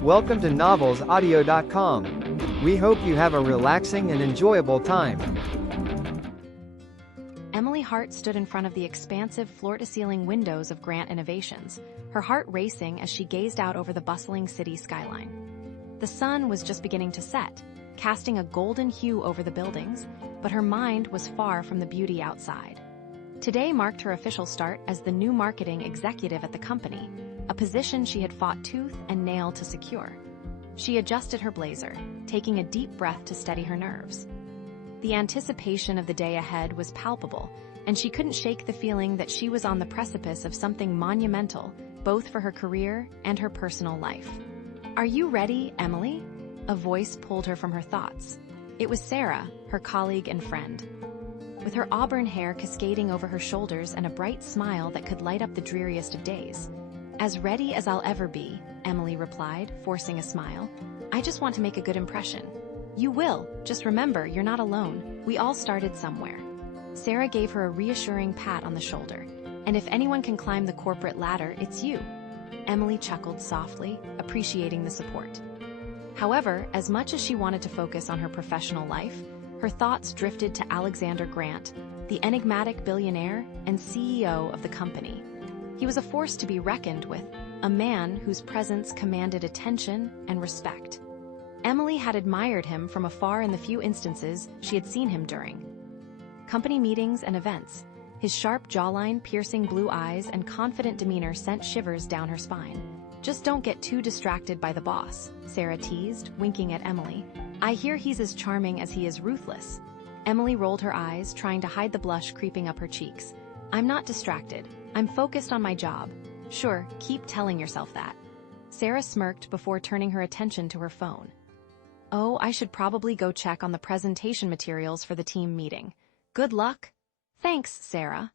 Welcome to novelsaudio.com. We hope you have a relaxing and enjoyable time. Emily Hart stood in front of the expansive floor-to-ceiling windows of Grant Innovations, her heart racing as she gazed out over the bustling city skyline. The sun was just beginning to set, casting a golden hue over the buildings, but her mind was far from the beauty outside. Today marked her official start as the new marketing executive at the company, a position she had fought tooth and nail to secure. She adjusted her blazer, taking a deep breath to steady her nerves. The anticipation of the day ahead was palpable, and she couldn't shake the feeling that she was on the precipice of something monumental, both for her career and her personal life. "Are you ready, Emily?" A voice pulled her from her thoughts. It was Sarah, her colleague and friend. With her auburn hair cascading over her shoulders and a bright smile that could light up the dreariest of days. "As ready as I'll ever be," Emily replied, forcing a smile. "I just want to make a good impression." "You will. Just remember, you're not alone. We all started somewhere." Sarah gave her a reassuring pat on the shoulder. "And if anyone can climb the corporate ladder, it's you." Emily chuckled softly, appreciating the support. However, as much as she wanted to focus on her professional life, her thoughts drifted to Alexander Grant, the enigmatic billionaire and CEO of the company. He was a force to be reckoned with, a man whose presence commanded attention and respect. Emily had admired him from afar in the few instances she had seen him during company meetings and events. His sharp jawline, piercing blue eyes, and confident demeanor sent shivers down her spine. "Just don't get too distracted by the boss," Sarah teased, winking at Emily. "I hear he's as charming as he is ruthless." Emily rolled her eyes, trying to hide the blush creeping up her cheeks. "I'm not distracted. I'm focused on my job." "Sure, keep telling yourself that." Sarah smirked before turning her attention to her phone. "Oh, I should probably go check on the presentation materials for the team meeting. Good luck." "Thanks, Sarah."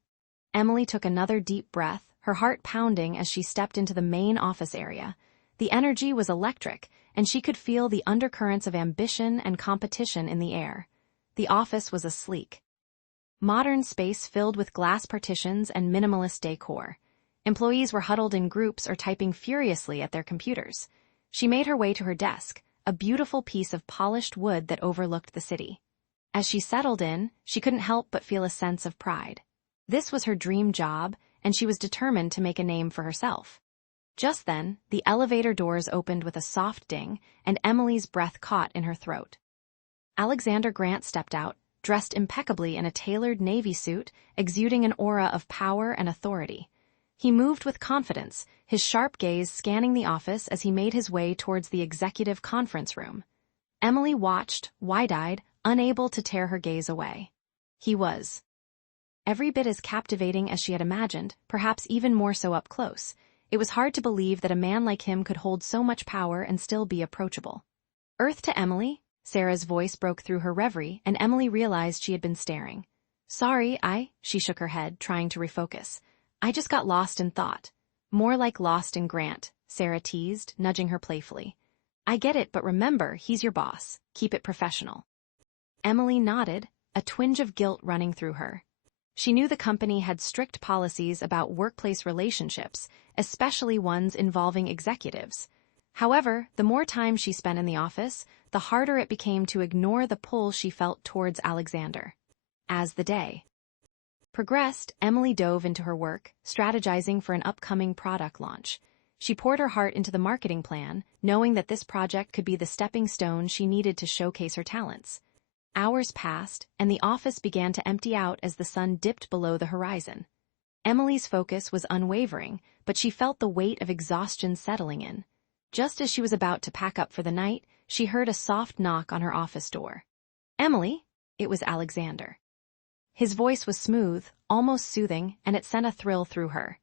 Emily took another deep breath, her heart pounding as she stepped into the main office area. The energy was electric, and she could feel the undercurrents of ambition and competition in the air. The office was a sleek, modern space filled with glass partitions and minimalist decor. Employees were huddled in groups or typing furiously at their computers. She made her way to her desk, a beautiful piece of polished wood that overlooked the city. As she settled in, she couldn't help but feel a sense of pride. This was her dream job, and she was determined to make a name for herself. Just then, the elevator doors opened with a soft ding, and Emily's breath caught in her throat. Alexander Grant stepped out, dressed impeccably in a tailored navy suit, exuding an aura of power and authority. He moved with confidence, his sharp gaze scanning the office as he made his way towards the executive conference room. Emily watched, wide-eyed, unable to tear her gaze away. He was every bit as captivating as she had imagined, perhaps even more so up close. It was hard to believe that a man like him could hold so much power and still be approachable. "Earth to Emily?" Sarah's voice broke through her reverie, and Emily realized she had been staring. "Sorry, she shook her head, trying to refocus. "I just got lost in thought." "More like lost in Grant," Sarah teased, nudging her playfully. "I get it, but remember, he's your boss. Keep it professional." Emily nodded, a twinge of guilt running through her. She knew the company had strict policies about workplace relationships, especially ones involving executives. However, the more time she spent in the office, the harder it became to ignore the pull she felt towards Alexander. As the day progressed, Emily dove into her work, strategizing for an upcoming product launch. She poured her heart into the marketing plan, knowing that this project could be the stepping stone she needed to showcase her talents. Hours passed, and the office began to empty out as the sun dipped below the horizon. Emily's focus was unwavering, but she felt the weight of exhaustion settling in. Just as she was about to pack up for the night, she heard a soft knock on her office door. "Emily?" It was Alexander. His voice was smooth, almost soothing, and it sent a thrill through her.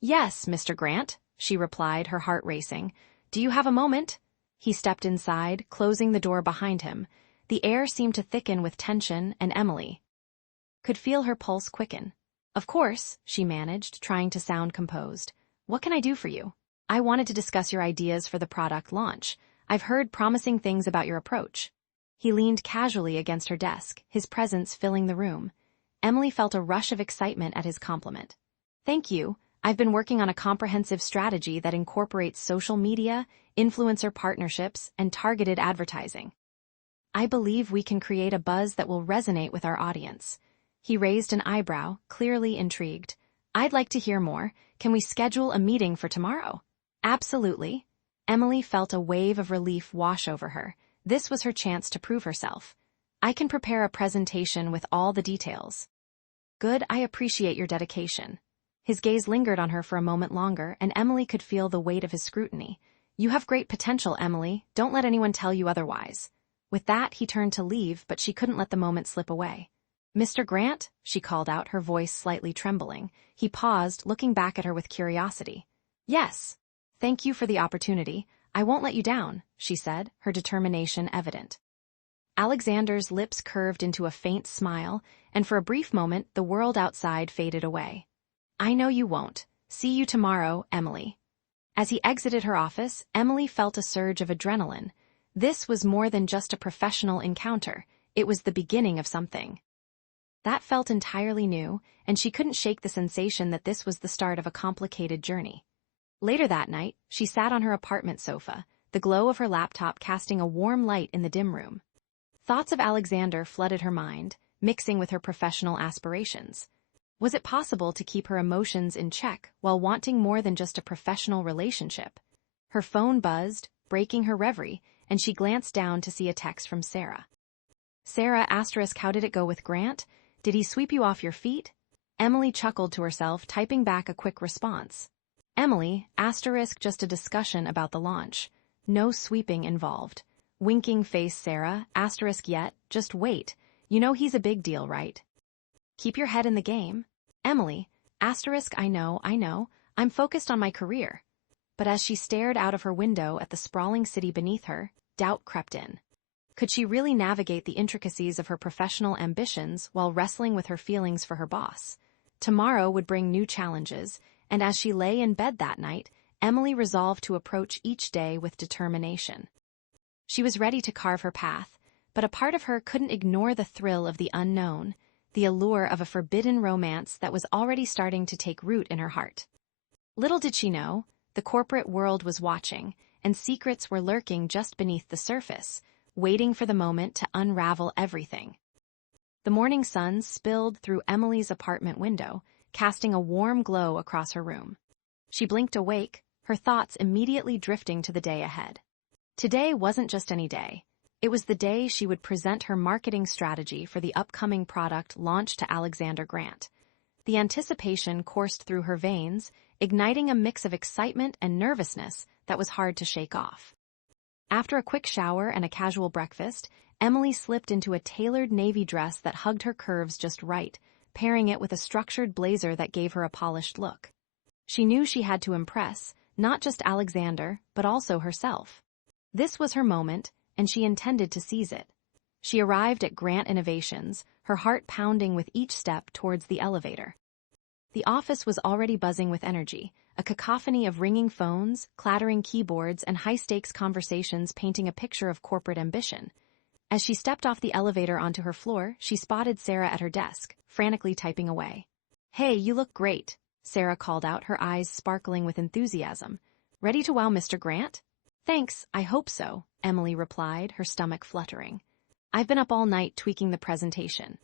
"Yes, Mr. Grant," she replied, her heart racing. "Do you have a moment?" He stepped inside, closing the door behind him. The air seemed to thicken with tension, and Emily could feel her pulse quicken. "Of course," she managed, trying to sound composed. "What can I do for you?" "I wanted to discuss your ideas for the product launch. I've heard promising things about your approach." He leaned casually against her desk, his presence filling the room. Emily felt a rush of excitement at his compliment. "Thank you. I've been working on a comprehensive strategy that incorporates social media, influencer partnerships, and targeted advertising. I believe we can create a buzz that will resonate with our audience. He raised an eyebrow, clearly intrigued. I'd like to hear more. Can we schedule a meeting for tomorrow? Absolutely. Emily felt a wave of relief wash over her. This was her chance to prove herself. I can prepare a presentation with all the details. Good, I appreciate your dedication. His gaze lingered on her for a moment longer, and Emily could feel the weight of his scrutiny. You have great potential, Emily. Don't let anyone tell you otherwise. With that, he turned to leave, but she couldn't let the moment slip away. Mr. Grant, she called out, her voice slightly trembling. He paused, looking back at her with curiosity. Yes. Thank you for the opportunity. I won't let you down, she said, her determination evident. Alexander's lips curved into a faint smile, and for a brief moment, the world outside faded away. I know you won't. See you tomorrow, Emily. As he exited her office, Emily felt a surge of adrenaline. This was more than just a professional encounter. It was the beginning of something. That felt entirely new, and she couldn't shake the sensation that this was the start of a complicated journey. Later that night, she sat on her apartment sofa, the glow of her laptop casting a warm light in the dim room. Thoughts of Alexander flooded her mind, mixing with her professional aspirations. Was it possible to keep her emotions in check while wanting more than just a professional relationship? Her phone buzzed, breaking her reverie, and she glanced down to see a text from Sarah. Sarah, how did it go with Grant? Did he sweep you off your feet? Emily chuckled to herself, typing back a quick response. Emily, just a discussion about the launch. No sweeping involved. Winking face Sarah, yet, just wait. You know he's a big deal, right? Keep your head in the game. Emily, I know, I'm focused on my career. But as she stared out of her window at the sprawling city beneath her, doubt crept in. Could she really navigate the intricacies of her professional ambitions while wrestling with her feelings for her boss? Tomorrow would bring new challenges, and as she lay in bed that night, Emily resolved to approach each day with determination. She was ready to carve her path, but a part of her couldn't ignore the thrill of the unknown, the allure of a forbidden romance that was already starting to take root in her heart. Little did she know, the corporate world was watching, and secrets were lurking just beneath the surface, waiting for the moment to unravel everything. The morning sun spilled through Emily's apartment window, casting a warm glow across her room. She blinked awake, her thoughts immediately drifting to the day ahead. Today wasn't just any day. It was the day she would present her marketing strategy for the upcoming product launched to Alexander Grant. The anticipation coursed through her veins, igniting a mix of excitement and nervousness that was hard to shake off. After a quick shower and a casual breakfast, Emily slipped into a tailored navy dress that hugged her curves just right, pairing it with a structured blazer that gave her a polished look. She knew she had to impress, not just Alexander, but also herself. This was her moment, and she intended to seize it. She arrived at Grant Innovations, her heart pounding with each step towards the elevator. The office was already buzzing with energy, a cacophony of ringing phones, clattering keyboards, and high-stakes conversations painting a picture of corporate ambition. As she stepped off the elevator onto her floor, she spotted Sarah at her desk, frantically typing away. Hey, you look great, Sarah called out, her eyes sparkling with enthusiasm. Ready to wow Mr. Grant? Thanks, I hope so, Emily replied, her stomach fluttering. I've been up all night tweaking the presentation.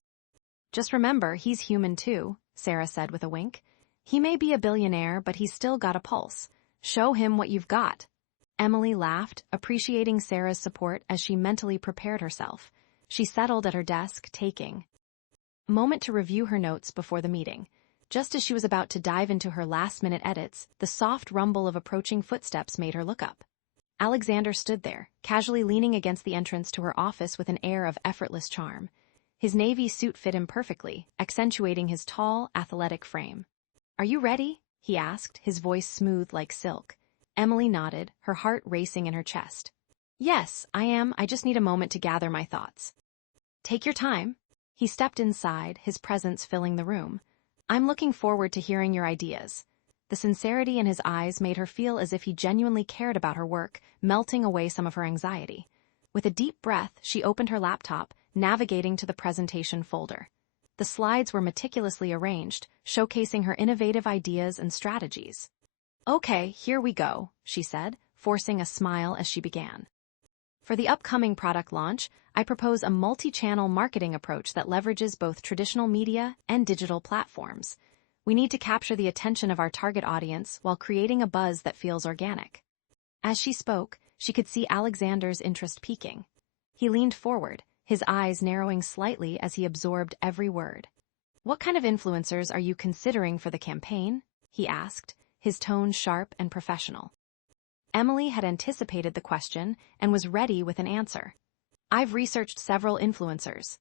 Just remember, he's human too, Sarah said with a wink. He may be a billionaire, but he's still got a pulse. Show him what you've got. Emily laughed, appreciating Sarah's support as she mentally prepared herself. She settled at her desk, taking a moment to review her notes before the meeting. Just as she was about to dive into her last-minute edits, the soft rumble of approaching footsteps made her look up. Alexander stood there, casually leaning against the entrance to her office with an air of effortless charm. His navy suit fit him perfectly, accentuating his tall, athletic frame. Are you ready? He asked, his voice smooth like silk. Emily nodded, her heart racing in her chest. Yes, I am. I just need a moment to gather my thoughts. Take your time. He stepped inside, his presence filling the room. I'm looking forward to hearing your ideas. The sincerity in his eyes made her feel as if he genuinely cared about her work, melting away some of her anxiety. With a deep breath, she opened her laptop, navigating to the presentation folder. The slides were meticulously arranged, showcasing her innovative ideas and strategies. "Okay, here we go," she said, forcing a smile as she began. "For the upcoming product launch, I propose a multi-channel marketing approach that leverages both traditional media and digital platforms. We need to capture the attention of our target audience while creating a buzz that feels organic." As she spoke, she could see Alexander's interest peaking. He leaned forward, his eyes narrowing slightly as he absorbed every word. "What kind of influencers are you considering for the campaign?" he asked, his tone sharp and professional. Emily had anticipated the question and was ready with an answer. "I've researched several influencers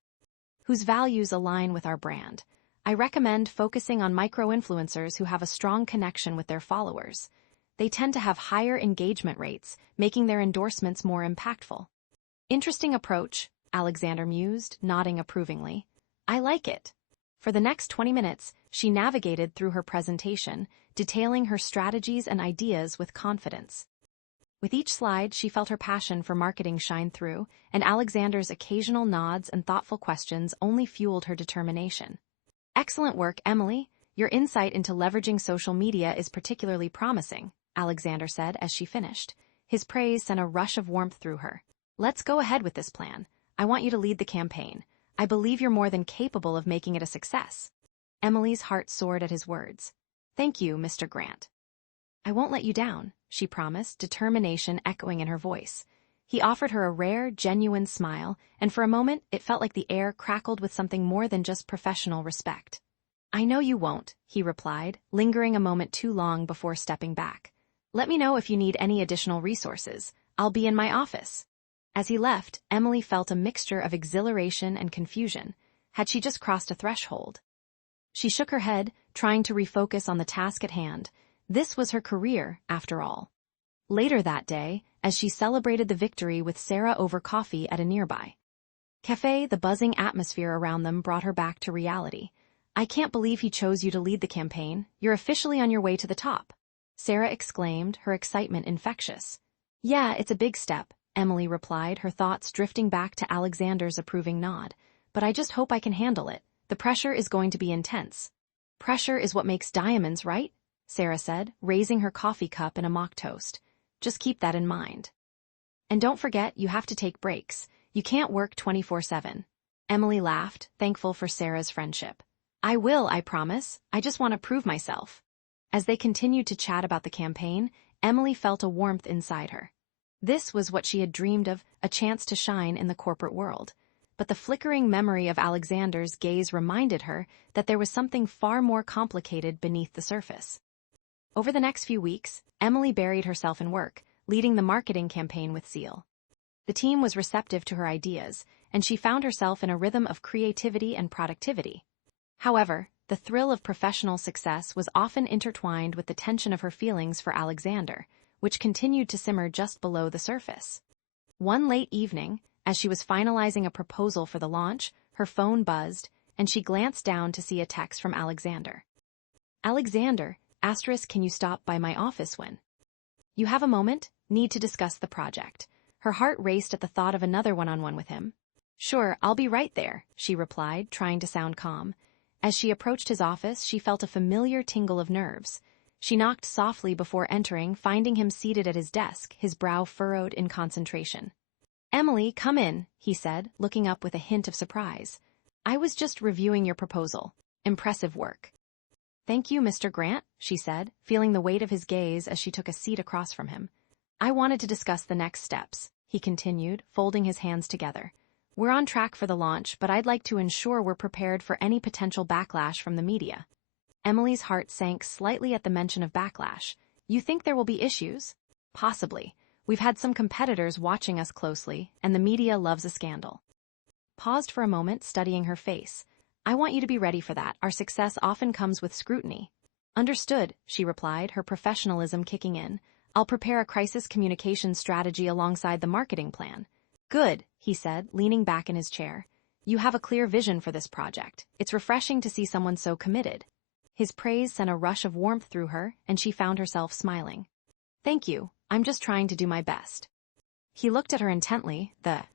whose values align with our brand. I recommend focusing on micro-influencers who have a strong connection with their followers. They tend to have higher engagement rates, making their endorsements more impactful." "Interesting approach," Alexander mused, nodding approvingly. "I like it." For the next 20 minutes, she navigated through her presentation, detailing her strategies and ideas with confidence. With each slide, she felt her passion for marketing shine through, and Alexander's occasional nods and thoughtful questions only fueled her determination. "Excellent work, Emily. Your insight into leveraging social media is particularly promising," Alexander said as she finished. His praise sent a rush of warmth through her. "Let's go ahead with this plan. I want you to lead the campaign. I believe you're more than capable of making it a success." Emily's heart soared at his words. "Thank you, Mr. Grant." "I won't let you down," she promised, determination echoing in her voice. He offered her a rare, genuine smile, and for a moment it felt like the air crackled with something more than just professional respect. "I know you won't," he replied, lingering a moment too long before stepping back. "Let me know if you need any additional resources. I'll be in my office." As he left, Emily felt a mixture of exhilaration and confusion. Had she just crossed a threshold? She shook her head, trying to refocus on the task at hand. This was her career, after all. Later that day, as she celebrated the victory with Sarah over coffee at a nearby cafe, the buzzing atmosphere around them brought her back to reality. "I can't believe he chose you to lead the campaign. You're officially on your way to the top," Sarah exclaimed, her excitement infectious. "Yeah, it's a big step," Emily replied, her thoughts drifting back to Alexander's approving nod. "But I just hope I can handle it. The pressure is going to be intense." "Pressure is what makes diamonds, right?" Sarah said, raising her coffee cup in a mock toast. "Just keep that in mind. And don't forget, you have to take breaks. You can't work 24/7. Emily laughed, thankful for Sarah's friendship. "I will, I promise. I just want to prove myself." As they continued to chat about the campaign, Emily felt a warmth inside her. This was what she had dreamed of, a chance to shine in the corporate world. But the flickering memory of Alexander's gaze reminded her that there was something far more complicated beneath the surface. Over the next few weeks, Emily buried herself in work, leading the marketing campaign with zeal. The team was receptive to her ideas, and she found herself in a rhythm of creativity and productivity. However, the thrill of professional success was often intertwined with the tension of her feelings for Alexander, which continued to simmer just below the surface. One late evening, as she was finalizing a proposal for the launch, her phone buzzed, and she glanced down to see a text from Alexander. "Alexander, can you stop by my office when you have a moment? Need to discuss the project." Her heart raced at the thought of another one-on-one with him. "Sure, I'll be right there," she replied, trying to sound calm. As she approached his office, she felt a familiar tingle of nerves. She knocked softly before entering, finding him seated at his desk, his brow furrowed in concentration. "Emily, come in," he said, looking up with a hint of surprise. "I was just reviewing your proposal. Impressive work." "Thank you, Mr. Grant," she said, feeling the weight of his gaze as she took a seat across from him. "I wanted to discuss the next steps," he continued, folding his hands together. "We're on track for the launch, but I'd like to ensure we're prepared for any potential backlash from the media." Emily's heart sank slightly at the mention of backlash. "You think there will be issues?" "Possibly. We've had some competitors watching us closely, and the media loves a scandal." Paused for a moment, studying her face. "I want you to be ready for that. Our success often comes with scrutiny." "Understood," she replied, her professionalism kicking in. "I'll prepare a crisis communication strategy alongside the marketing plan." "Good," he said, leaning back in his chair. "You have a clear vision for this project. It's refreshing to see someone so committed." His praise sent a rush of warmth through her, and she found herself smiling. "Thank you. I'm just trying to do my best." He looked at her intently, the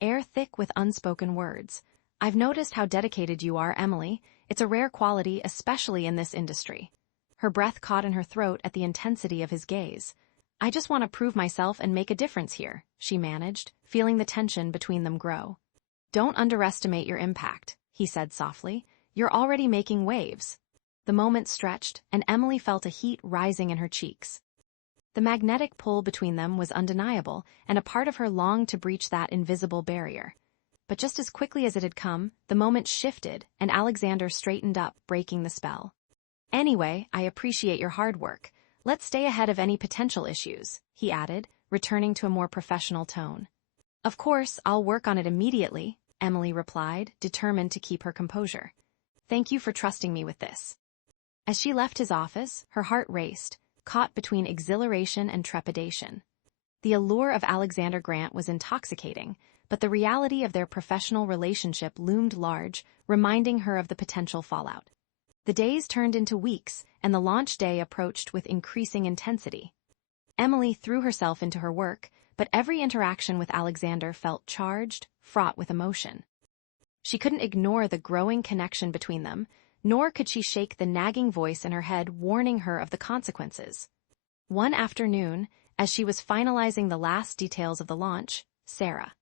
air thick with unspoken words. "I've noticed how dedicated you are, Emily. It's a rare quality, especially in this industry." Her breath caught in her throat at the intensity of his gaze. "I just want to prove myself and make a difference here," she managed, feeling the tension between them grow. "Don't underestimate your impact," he said softly. "You're already making waves." The moment stretched, and Emily felt a heat rising in her cheeks. The magnetic pull between them was undeniable, and a part of her longed to breach that invisible barrier. But just as quickly as it had come, the moment shifted, and Alexander straightened up, breaking the spell. "Anyway, I appreciate your hard work. Let's stay ahead of any potential issues," he added, returning to a more professional tone. "Of course, I'll work on it immediately," Emily replied, determined to keep her composure. "Thank you for trusting me with this." As she left his office, her heart raced, caught between exhilaration and trepidation. The allure of Alexander Grant was intoxicating, but the reality of their professional relationship loomed large, reminding her of the potential fallout. The days turned into weeks, and the launch day approached with increasing intensity. Emily threw herself into her work, but every interaction with Alexander felt charged, fraught with emotion. She couldn't ignore the growing connection between them, nor could she shake the nagging voice in her head warning her of the consequences. One afternoon, as she was finalizing the last details of the launch, Sarah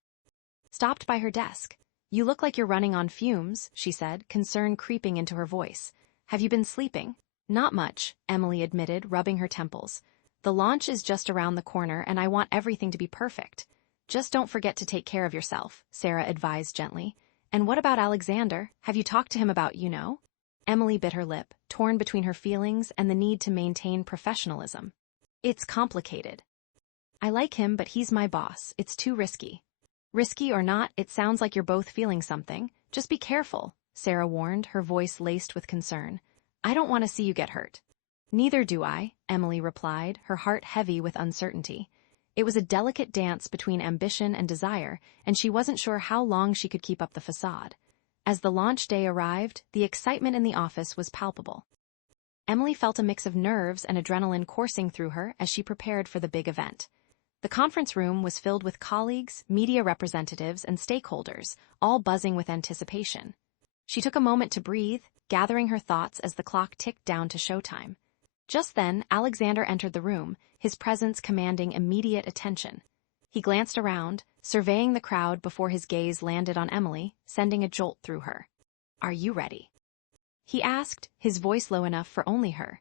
stopped by her desk. "You look like you're running on fumes," she said, concern creeping into her voice. "Have you been sleeping?" "Not much," Emily admitted, rubbing her temples. "The launch is just around the corner, and I want everything to be perfect." "Just don't forget to take care of yourself," Sarah advised gently. "And what about Alexander? Have you talked to him about, Emily bit her lip, torn between her feelings and the need to maintain professionalism. "It's complicated. I like him, but he's my boss. It's too risky." "Risky or not, it sounds like you're both feeling something. Just be careful," Sarah warned, her voice laced with concern. "I don't want to see you get hurt." "Neither do I," Emily replied, her heart heavy with uncertainty. It was a delicate dance between ambition and desire, and she wasn't sure how long she could keep up the facade. As the launch day arrived, the excitement in the office was palpable. Emily felt a mix of nerves and adrenaline coursing through her as she prepared for the big event. The conference room was filled with colleagues, media representatives, and stakeholders, all buzzing with anticipation. She took a moment to breathe, gathering her thoughts as the clock ticked down to showtime. Just then, Alexander entered the room, his presence commanding immediate attention. He glanced around, surveying the crowd before his gaze landed on Emily, sending a jolt through her. "Are you ready?" he asked, his voice low enough for only her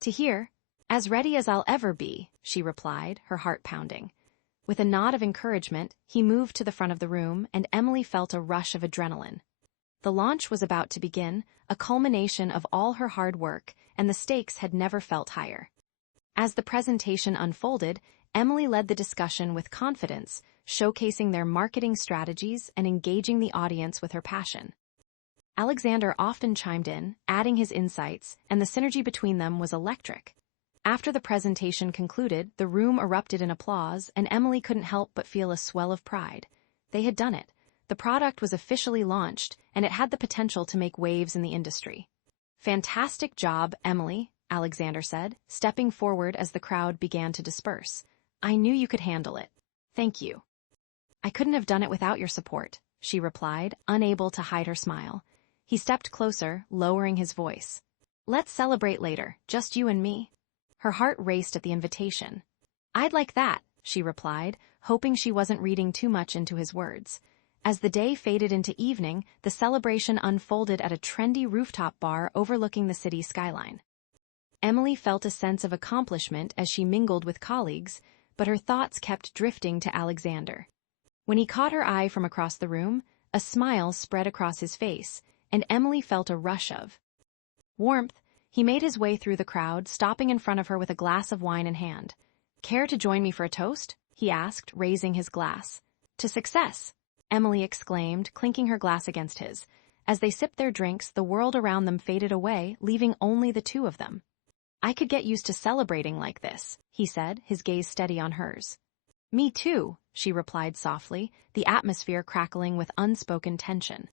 to hear. "As ready as I'll ever be," she replied, her heart pounding. With a nod of encouragement, he moved to the front of the room, and Emily felt a rush of adrenaline. The launch was about to begin, a culmination of all her hard work, and the stakes had never felt higher. As the presentation unfolded, Emily led the discussion with confidence, showcasing their marketing strategies and engaging the audience with her passion. Alexander often chimed in, adding his insights, and the synergy between them was electric. After the presentation concluded, the room erupted in applause, and Emily couldn't help but feel a swell of pride. They had done it. The product was officially launched, and it had the potential to make waves in the industry. "Fantastic job, Emily," Alexander said, stepping forward as the crowd began to disperse. "I knew you could handle it. Thank you." "I couldn't have done it without your support," she replied, unable to hide her smile. He stepped closer, lowering his voice. "Let's celebrate later, just you and me." Her heart raced at the invitation. "I'd like that," she replied, hoping she wasn't reading too much into his words. As the day faded into evening, the celebration unfolded at a trendy rooftop bar overlooking the city skyline. Emily felt a sense of accomplishment as she mingled with colleagues, but her thoughts kept drifting to Alexander. When he caught her eye from across the room, a smile spread across his face, and Emily felt a rush of warmth. He made his way through the crowd, stopping in front of her with a glass of wine in hand. "Care to join me for a toast?" he asked, raising his glass. "To success!" Emily exclaimed, clinking her glass against his. As they sipped their drinks, the world around them faded away, leaving only the two of them. "I could get used to celebrating like this," he said, his gaze steady on hers. "Me too," she replied softly, the atmosphere crackling with unspoken tension.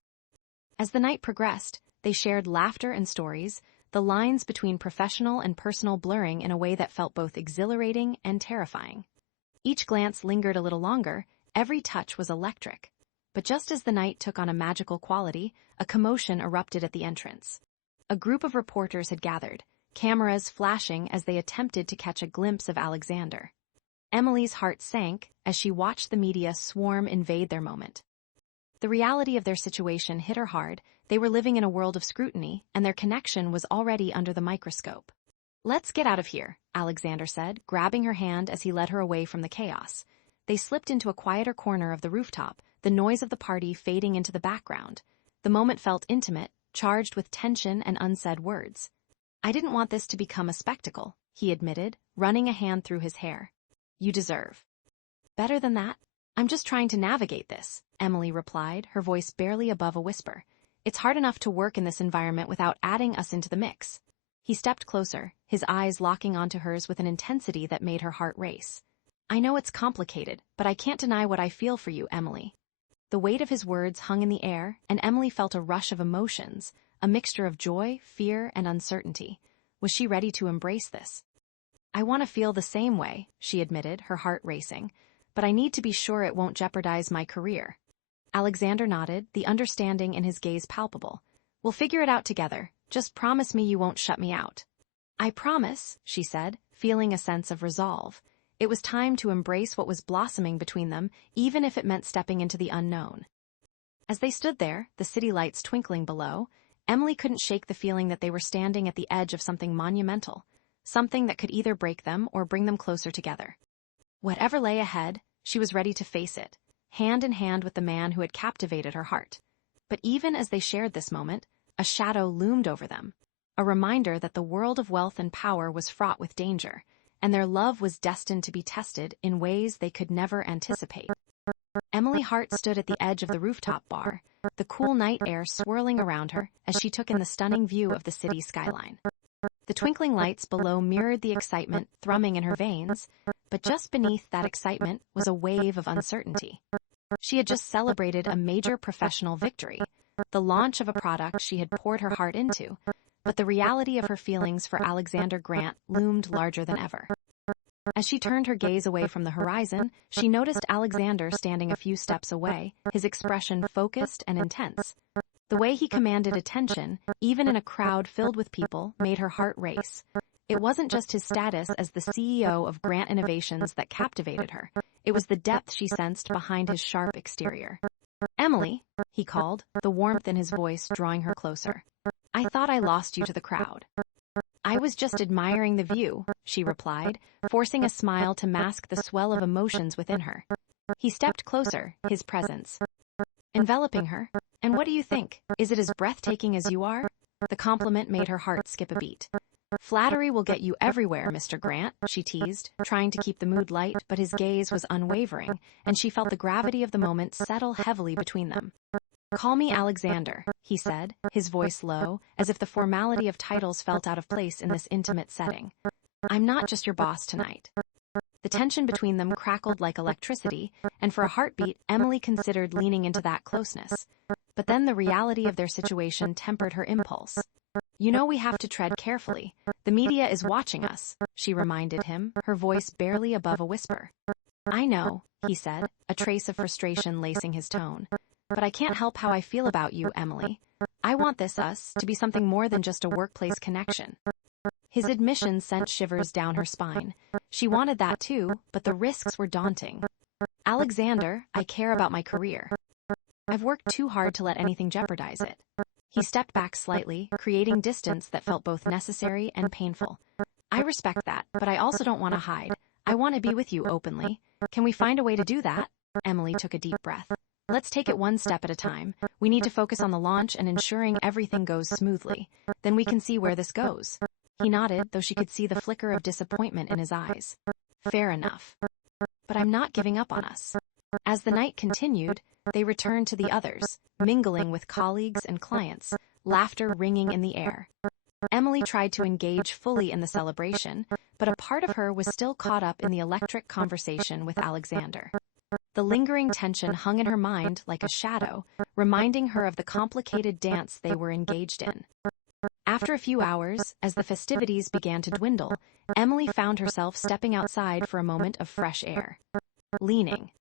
As the night progressed, they shared laughter and stories, the lines between professional and personal blurring in a way that felt both exhilarating and terrifying. Each glance lingered a little longer, every touch was electric. But just as the night took on a magical quality, a commotion erupted at the entrance. A group of reporters had gathered, cameras flashing as they attempted to catch a glimpse of Alexander. Emily's heart sank as she watched the media swarm invade their moment. The reality of their situation hit her hard. They were living in a world of scrutiny, and their connection was already under the microscope. "Let's get out of here," Alexander said, grabbing her hand as he led her away from the chaos. They slipped into a quieter corner of the rooftop, the noise of the party fading into the background. The moment felt intimate, charged with tension and unsaid words. "I didn't want this to become a spectacle," he admitted, running a hand through his hair. "You deserve better than that." "I'm just trying to navigate this," Emily replied, her voice barely above a whisper. "It's hard enough to work in this environment without adding us into the mix." He stepped closer, his eyes locking onto hers with an intensity that made her heart race. "I know it's complicated, but I can't deny what I feel for you, Emily." The weight of his words hung in the air, and Emily felt a rush of emotions, a mixture of joy, fear, and uncertainty. Was she ready to embrace this? "I want to feel the same way," she admitted, her heart racing, "but I need to be sure it won't jeopardize my career." Alexander nodded, the understanding in his gaze palpable. "We'll figure it out together. Just promise me you won't shut me out." "I promise," she said, feeling a sense of resolve. It was time to embrace what was blossoming between them, even if it meant stepping into the unknown. As they stood there, the city lights twinkling below, Emily couldn't shake the feeling that they were standing at the edge of something monumental, something that could either break them or bring them closer together. Whatever lay ahead, she was ready to face it, hand in hand with the man who had captivated her heart. But even as they shared this moment, a shadow loomed over them, a reminder that the world of wealth and power was fraught with danger, and their love was destined to be tested in ways they could never anticipate. Emily Hart stood at the edge of the rooftop bar, the cool night air swirling around her as she took in the stunning view of the city skyline. The twinkling lights below mirrored the excitement thrumming in her veins, but just beneath that excitement was a wave of uncertainty. She had just celebrated a major professional victory, the launch of a product she had poured her heart into, but the reality of her feelings for Alexander Grant loomed larger than ever. As she turned her gaze away from the horizon, she noticed Alexander standing a few steps away, his expression focused and intense. The way he commanded attention, even in a crowd filled with people, made her heart race. It wasn't just his status as the CEO of Grant Innovations that captivated her. It was the depth she sensed behind his sharp exterior. "Emily," he called, the warmth in his voice drawing her closer. "I thought I lost you to the crowd." "I was just admiring the view," she replied, forcing a smile to mask the swell of emotions within her. He stepped closer, his presence enveloping her. "And what do you think? Is it as breathtaking as you are?" The compliment made her heart skip a beat. "Flattery will get you everywhere, Mr. Grant," she teased, trying to keep the mood light, but his gaze was unwavering, and she felt the gravity of the moment settle heavily between them. "Call me Alexander," he said, his voice low, as if the formality of titles felt out of place in this intimate setting. "I'm not just your boss tonight." The tension between them crackled like electricity, and for a heartbeat, Emily considered leaning into that closeness. But then the reality of their situation tempered her impulse. "You know we have to tread carefully. The media is watching us," she reminded him, her voice barely above a whisper. "I know," he said, a trace of frustration lacing his tone. "But I can't help how I feel about you, Emily. I want us to be something more than just a workplace connection." His admission sent shivers down her spine. She wanted that too, but the risks were daunting. "Alexander, I care about my career. I've worked too hard to let anything jeopardize it." He stepped back slightly, creating distance that felt both necessary and painful. "I respect that, but I also don't want to hide. I want to be with you openly. Can we find a way to do that?" Emily took a deep breath. "Let's take it one step at a time. We need to focus on the launch and ensuring everything goes smoothly. Then we can see where this goes." He nodded, though she could see the flicker of disappointment in his eyes. "Fair enough. But I'm not giving up on us." As the night continued, they returned to the others, mingling with colleagues and clients, laughter ringing in the air. Emily tried to engage fully in the celebration, but a part of her was still caught up in the electric conversation with Alexander. The lingering tension hung in her mind like a shadow, reminding her of the complicated dance they were engaged in. After a few hours, as the festivities began to dwindle, Emily found herself stepping outside for a moment of fresh air. Leaning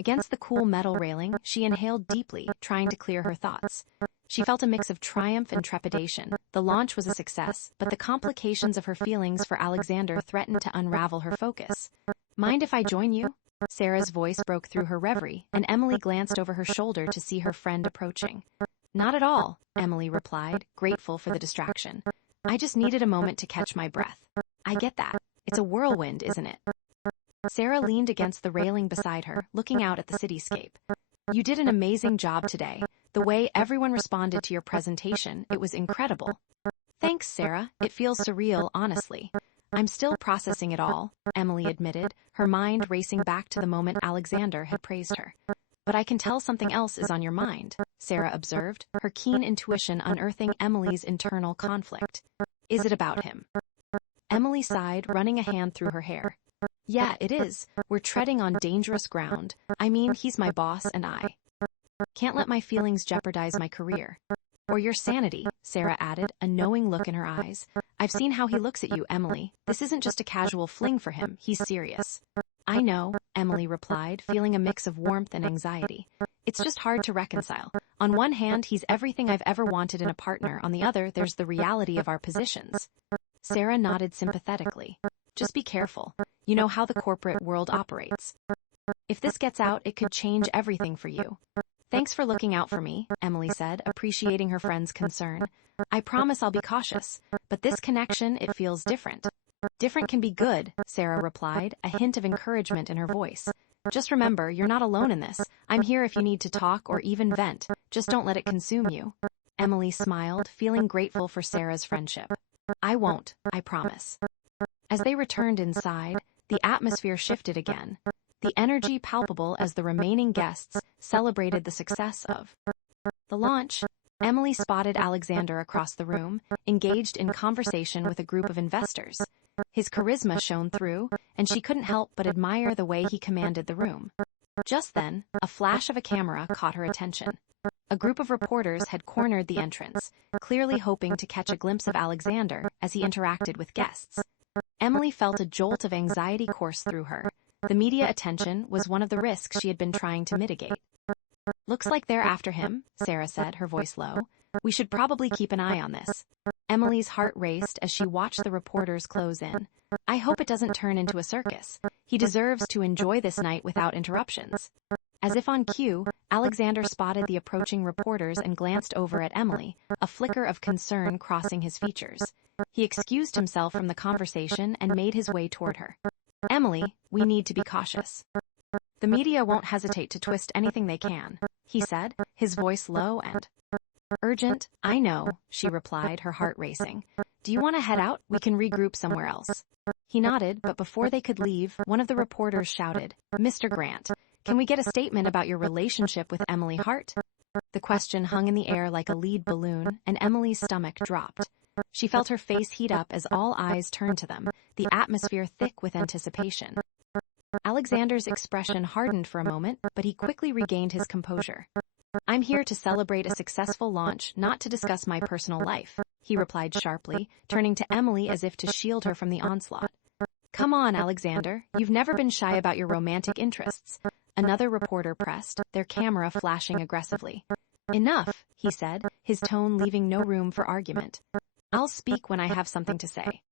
Against the cool metal railing, she inhaled deeply, trying to clear her thoughts. She felt a mix of triumph and trepidation. The launch was a success, but the complications of her feelings for Alexander threatened to unravel her focus. "Mind if I join you?" Sarah's voice broke through her reverie, and Emily glanced over her shoulder to see her friend approaching. "Not at all," Emily replied, grateful for the distraction. "I just needed a moment to catch my breath." "I get that. It's a whirlwind, isn't it?" Sarah leaned against the railing beside her, looking out at the cityscape. "You did an amazing job today. The way everyone responded to your presentation, it was incredible." "Thanks, Sarah. It feels surreal, honestly. I'm still processing it all," Emily admitted, her mind racing back to the moment Alexander had praised her. "But I can tell something else is on your mind," Sarah observed, her keen intuition unearthing Emily's internal conflict. "Is it about him?" Emily sighed, running a hand through her hair. "Yeah, it is. We're treading on dangerous ground. I mean, he's my boss and I can't let my feelings jeopardize my career." "Or your sanity," Sarah added, a knowing look in her eyes. "I've seen how he looks at you, Emily. This isn't just a casual fling for him. He's serious." "I know," Emily replied, feeling a mix of warmth and anxiety. "It's just hard to reconcile. On one hand, he's everything I've ever wanted in a partner. On the other, there's the reality of our positions." Sarah nodded sympathetically. "Just be careful. You know how the corporate world operates. If this gets out, it could change everything for you." "Thanks for looking out for me," Emily said, appreciating her friend's concern. "I promise I'll be cautious, but this connection, it feels different." "Different can be good," Sarah replied, a hint of encouragement in her voice. "Just remember, you're not alone in this. I'm here if you need to talk or even vent. Just don't let it consume you." Emily smiled, feeling grateful for Sarah's friendship. "I won't, I promise." As they returned inside, the atmosphere shifted again, the energy palpable as the remaining guests celebrated the success of the launch. Emily spotted Alexander across the room, engaged in conversation with a group of investors. His charisma shone through, and she couldn't help but admire the way he commanded the room. Just then, a flash of a camera caught her attention. A group of reporters had cornered the entrance, clearly hoping to catch a glimpse of Alexander as he interacted with guests. Emily felt a jolt of anxiety course through her. The media attention was one of the risks she had been trying to mitigate. "Looks like they're after him," Sarah said, her voice low. "We should probably keep an eye on this." Emily's heart raced as she watched the reporters close in. "I hope it doesn't turn into a circus. He deserves to enjoy this night without interruptions." As if on cue, Alexander spotted the approaching reporters and glanced over at Emily, a flicker of concern crossing his features. He excused himself from the conversation and made his way toward her. "Emily, we need to be cautious. The media won't hesitate to twist anything they can," he said, his voice low and urgent. "I know," she replied, her heart racing. "Do you want to head out? We can regroup somewhere else." He nodded, but before they could leave, one of the reporters shouted, "Mr. Grant, can we get a statement about your relationship with Emily Hart?" The question hung in the air like a lead balloon, and Emily's stomach dropped. She felt her face heat up as all eyes turned to them, the atmosphere thick with anticipation. Alexander's expression hardened for a moment, but he quickly regained his composure. "I'm here to celebrate a successful launch, not to discuss my personal life," he replied sharply, turning to Emily as if to shield her from the onslaught. "Come on, Alexander, you've never been shy about your romantic interests," another reporter pressed, their camera flashing aggressively. "Enough," he said, his tone leaving no room for argument. "I'll speak when I have something to say.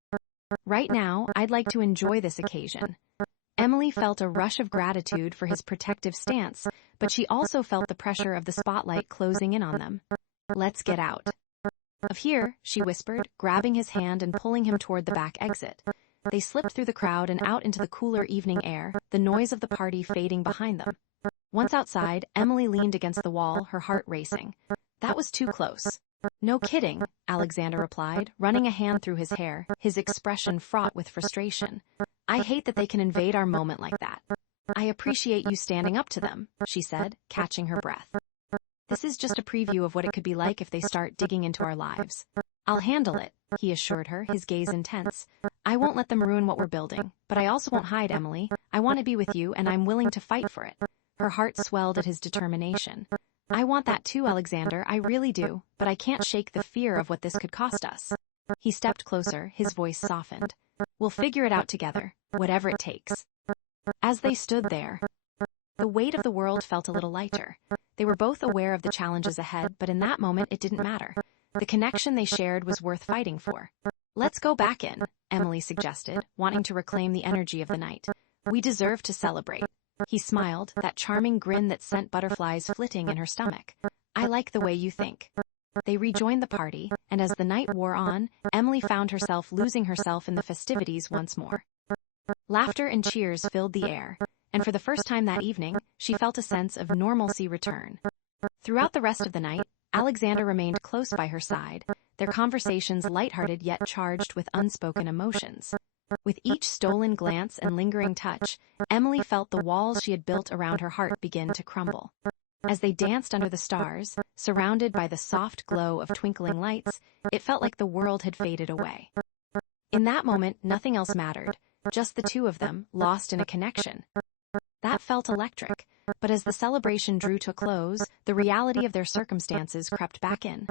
Right now, I'd like to enjoy this occasion." Emily felt a rush of gratitude for his protective stance, but she also felt the pressure of the spotlight closing in on them. "Let's get out of here," she whispered, grabbing his hand and pulling him toward the back exit. They slipped through the crowd and out into the cooler evening air, the noise of the party fading behind them. Once outside, Emily leaned against the wall, her heart racing. "That was too close." "No kidding," Alexander replied, running a hand through his hair, his expression fraught with frustration. "I hate that they can invade our moment like that." "I appreciate you standing up to them," she said, catching her breath. "This is just a preview of what it could be like if they start digging into our lives." "I'll handle it," he assured her, his gaze intense. "I won't let them ruin what we're building, but I also won't hide, Emily. I want to be with you, and I'm willing to fight for it." Her heart swelled at his determination. "I want that too, Alexander, I really do, but I can't shake the fear of what this could cost us." He stepped closer, his voice softened. "We'll figure it out together, whatever it takes." As they stood there, The weight of the world felt a little lighter. They were both aware of the challenges ahead, but in that moment it didn't matter. The connection they shared was worth fighting for. "Let's go back in," Emily suggested, wanting to reclaim the energy of the night. "We deserve to celebrate." He smiled, that charming grin that sent butterflies flitting in her stomach. "I like the way you think." They rejoined the party, and as the night wore on, Emily found herself losing herself in the festivities once more. Laughter and cheers filled the air, and for the first time that evening, she felt a sense of normalcy return. Throughout the rest of the night, Alexander remained close by her side, their conversations lighthearted yet charged with unspoken emotions. With each stolen glance and lingering touch, Emily felt the walls she had built around her heart begin to crumble. As they danced under the stars, surrounded by the soft glow of twinkling lights, it felt like the world had faded away. In that moment, nothing else mattered, just the two of them, lost in a connection. That felt electric, but as the celebration drew to a close, the reality of their circumstances crept back in.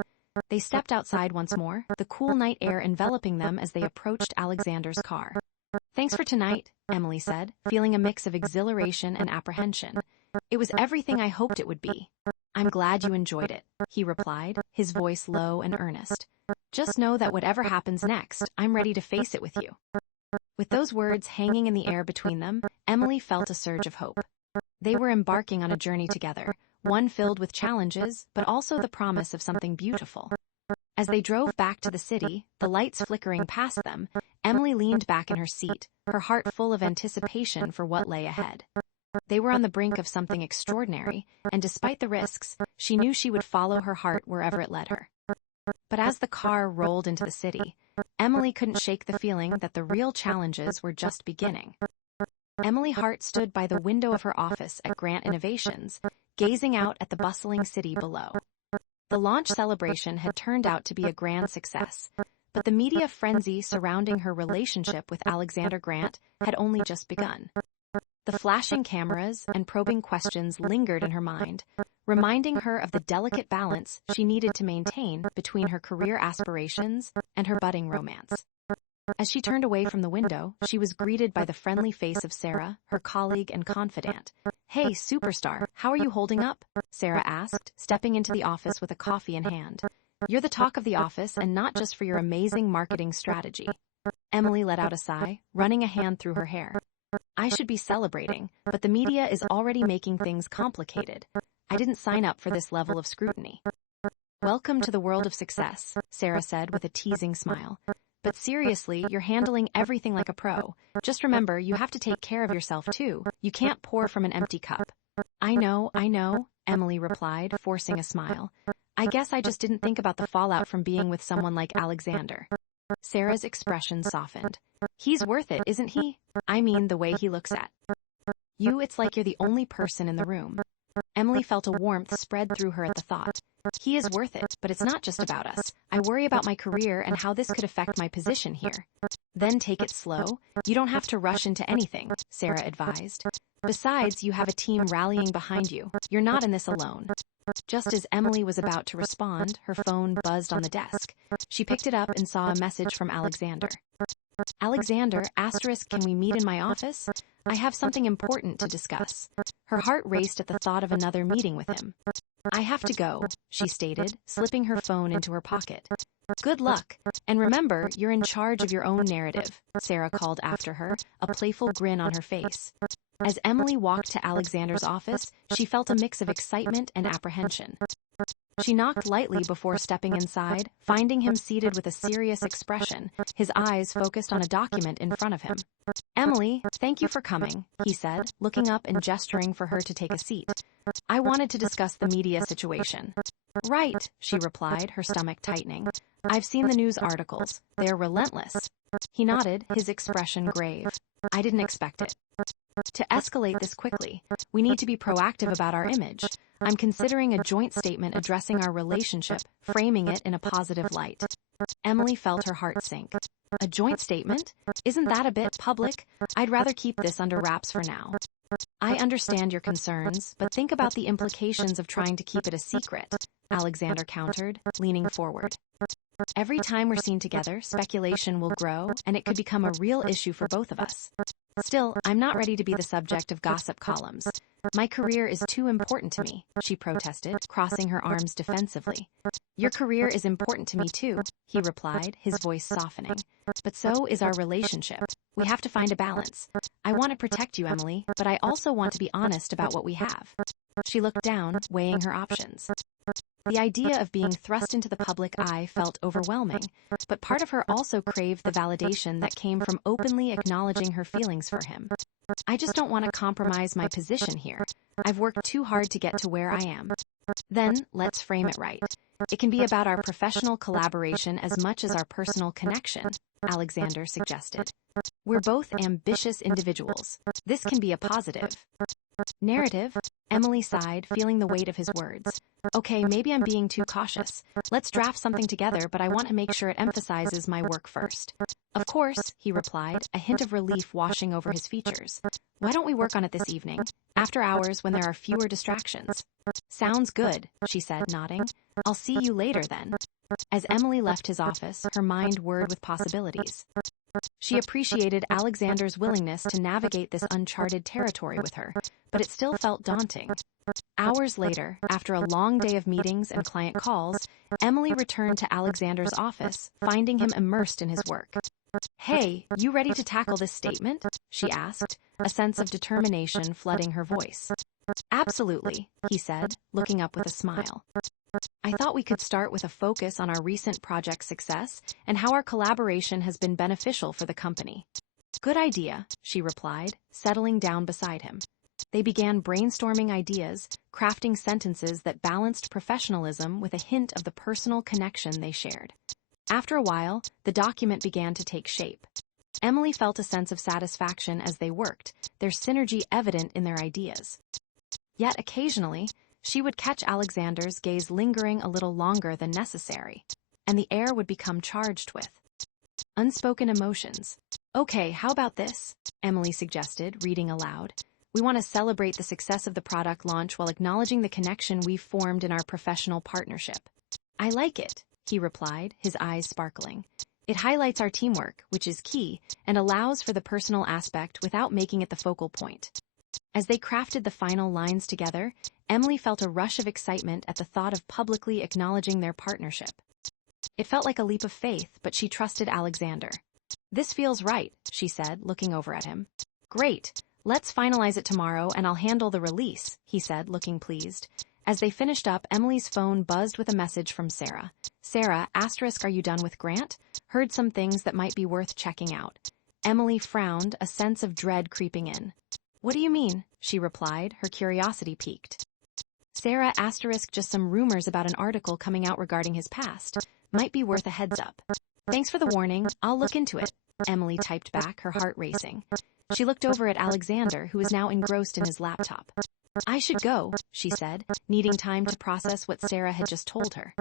They stepped outside once more, the cool night air enveloping them as they approached Alexander's car. "Thanks for tonight," Emily said, feeling a mix of exhilaration and apprehension. "It was everything I hoped it would be." "I'm glad you enjoyed it," he replied, his voice low and earnest. "Just know that whatever happens next, I'm ready to face it with you." With those words hanging in the air between them, Emily felt a surge of hope. They were embarking on a journey together, one filled with challenges, but also the promise of something beautiful. As they drove back to the city, the lights flickering past them, Emily leaned back in her seat, her heart full of anticipation for what lay ahead. They were on the brink of something extraordinary, and despite the risks, she knew she would follow her heart wherever it led her. But as the car rolled into the city, Emily couldn't shake the feeling that the real challenges were just beginning. Emily Hart stood by the window of her office at Grant Innovations, gazing out at the bustling city below. The launch celebration had turned out to be a grand success, but the media frenzy surrounding her relationship with Alexander Grant had only just begun. The flashing cameras and probing questions lingered in her mind, reminding her of the delicate balance she needed to maintain between her career aspirations and her budding romance. As she turned away from the window, she was greeted by the friendly face of Sarah, her colleague and confidant. "Hey, superstar, how are you holding up?" Sarah asked, stepping into the office with a coffee in hand. "You're the talk of the office, and not just for your amazing marketing strategy." Emily let out a sigh, running a hand through her hair. "I should be celebrating, but the media is already making things complicated. I didn't sign up for this level of scrutiny." "Welcome to the world of success," Sarah said with a teasing smile. "But seriously, you're handling everything like a pro. Just remember, you have to take care of yourself too. You can't pour from an empty cup." I know, Emily replied, forcing a smile. "I guess I just didn't think about the fallout from being with someone like Alexander." Sarah's expression softened. "He's worth it, isn't he? I mean, the way he looks at you, it's like you're the only person in the room." Emily felt a warmth spread through her at the thought. "He is worth it, but it's not just about us. I worry about my career and how this could affect my position here." "Then take it slow. You don't have to rush into anything," Sarah advised. "Besides, you have a team rallying behind you. You're not in this alone." Just as Emily was about to respond, her phone buzzed on the desk. She picked it up and saw a message from Alexander. "Alexander, *, can we meet in my office? I have something important to discuss." Her heart raced at the thought of another meeting with him. "I have to go," she stated, slipping her phone into her pocket. "Good luck, and remember, you're in charge of your own narrative," Sarah called after her, a playful grin on her face. As Emily walked to Alexander's office, she felt a mix of excitement and apprehension. She knocked lightly before stepping inside, finding him seated with a serious expression, his eyes focused on a document in front of him. "Emily, thank you for coming," he said, looking up and gesturing for her to take a seat. "I wanted to discuss the media situation." "Right," she replied, her stomach tightening. "I've seen the news articles. They're relentless." He nodded, his expression grave. "I didn't expect it. To escalate this quickly, we need to be proactive about our image. I'm considering a joint statement addressing our relationship, framing it in a positive light." Emily felt her heart sink. "A joint statement? Isn't that a bit public? I'd rather keep this under wraps for now." "I understand your concerns, but think about the implications of trying to keep it a secret," Alexander countered, leaning forward. "Every time we're seen together, speculation will grow, and it could become a real issue for both of us." Still, I'm not ready to be the subject of gossip columns. My career is too important to me, she protested, crossing her arms defensively. Your career is important to me too, he replied, his voice softening. But so is our relationship. We have to find a balance. I want to protect you, Emily, but I also want to be honest about what we have. She looked down, weighing her options. The idea of being thrust into the public eye felt overwhelming, but part of her also craved the validation that came from openly acknowledging her feelings for him. I just don't want to compromise my position here. I've worked too hard to get to where I am. Then, let's frame it right. It can be about our professional collaboration as much as our personal connection, Alexander suggested. We're both ambitious individuals. This can be a positive narrative. Emily sighed, feeling the weight of his words. Okay, maybe I'm being too cautious. Let's draft something together, but I want to make sure it emphasizes my work first. Of course, he replied, a hint of relief washing over his features. Why don't we work on it this evening, after hours when there are fewer distractions? Sounds good, she said, nodding. I'll see you later then. As Emily left his office, her mind whirred with possibilities. She appreciated Alexander's willingness to navigate this uncharted territory with her, but it still felt daunting. Hours later, after a long day of meetings and client calls, Emily returned to Alexander's office, finding him immersed in his work. Hey, you ready to tackle this statement? She asked, a sense of determination flooding her voice. Absolutely, he said, looking up with a smile. I thought we could start with a focus on our recent project success and how our collaboration has been beneficial for the company. Good idea, she replied, settling down beside him. They began brainstorming ideas, crafting sentences that balanced professionalism with a hint of the personal connection they shared. After a while, the document began to take shape. Emily felt a sense of satisfaction as they worked, their synergy evident in their ideas. Yet occasionally, she would catch Alexander's gaze lingering a little longer than necessary, and the air would become charged with unspoken emotions. Okay, how about this? Emily suggested, reading aloud. We want to celebrate the success of the product launch while acknowledging the connection we've formed in our professional partnership. I like it, he replied, his eyes sparkling. It highlights our teamwork, which is key, and allows for the personal aspect without making it the focal point. As they crafted the final lines together, Emily felt a rush of excitement at the thought of publicly acknowledging their partnership. It felt like a leap of faith, but she trusted Alexander. This feels right, she said, looking over at him. Great. Let's finalize it tomorrow and I'll handle the release, he said, looking pleased. As they finished up, Emily's phone buzzed with a message from Sarah. Sarah, are you done with Grant? Heard some things that might be worth checking out. Emily frowned, a sense of dread creeping in. What do you mean? She replied, her curiosity piqued. Sarah, just some rumors about an article coming out regarding his past. Might be worth a heads up. Thanks for the warning, I'll look into it, Emily typed back, her heart racing. She looked over at Alexander, who was now engrossed in his laptop. I should go, she said, needing time to process what Sarah had just told her.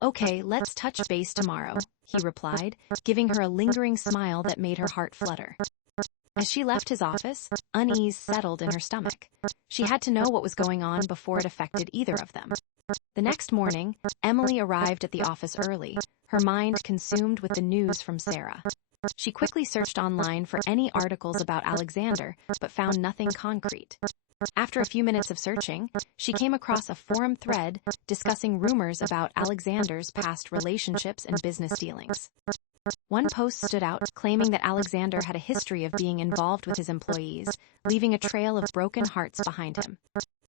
Okay, let's touch base tomorrow, he replied, giving her a lingering smile that made her heart flutter. As she left his office, unease settled in her stomach. She had to know what was going on before it affected either of them. The next morning, Emily arrived at the office early, her mind consumed with the news from Sarah. She quickly searched online for any articles about Alexander, but found nothing concrete. After a few minutes of searching, she came across a forum thread discussing rumors about Alexander's past relationships and business dealings. One post stood out, claiming that Alexander had a history of being involved with his employees, leaving a trail of broken hearts behind him.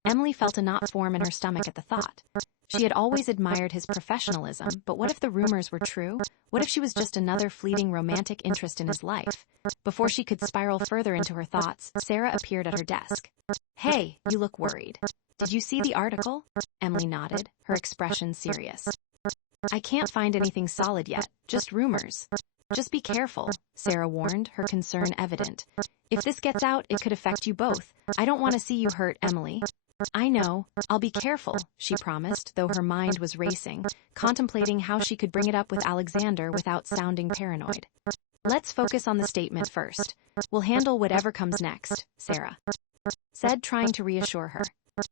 Emily felt a knot form in her stomach at the thought. She had always admired his professionalism, but what if the rumors were true? What if she was just another fleeting romantic interest in his life? Before she could spiral further into her thoughts, Sarah appeared at her desk. Hey, you look worried. Did you see the article? Emily nodded, her expression serious. I can't find anything solid yet, just rumors. Just be careful, Sarah warned, her concern evident. If this gets out, it could affect you both. I don't want to see you hurt, Emily. I know, I'll be careful, she promised, though her mind was racing, contemplating how she could bring it up with Alexander without sounding paranoid. Let's focus on the statement first. We'll handle whatever comes next, Sarah said, trying to reassure her.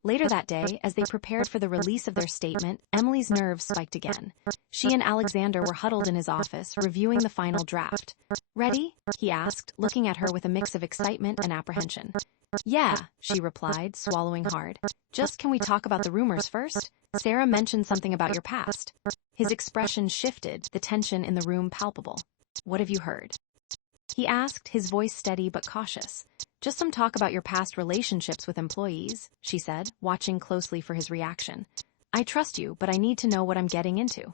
Later that day, as they prepared for the release of their statement, Emily's nerves spiked again. She and Alexander were huddled in his office, reviewing the final draft. "Ready?" he asked, looking at her with a mix of excitement and apprehension. "Yeah," she replied, swallowing hard. "Just can we talk about the rumors first? Sarah mentioned something about your past." His expression shifted, the tension in the room palpable. "What have you heard?" he asked, his voice steady but cautious. "Just some talk about your past relationships with employees," she said, watching closely for his reaction. "I trust you, but I need to know what I'm getting into."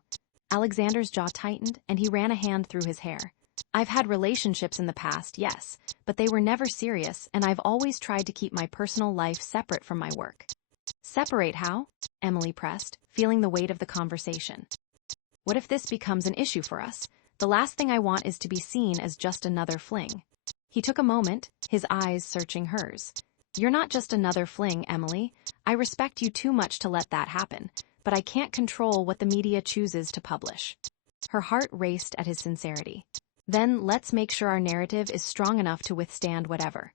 Alexander's jaw tightened, and he ran a hand through his hair. "I've had relationships in the past, yes, but they were never serious, and I've always tried to keep my personal life separate from my work." "Separate how?" Emily pressed, feeling the weight of the conversation. "What if this becomes an issue for us? The last thing I want is to be seen as just another fling." He took a moment, his eyes searching hers. "You're not just another fling, Emily. I respect you too much to let that happen, but I can't control what the media chooses to publish." Her heart raced at his sincerity. "Then let's make sure our narrative is strong enough to withstand whatever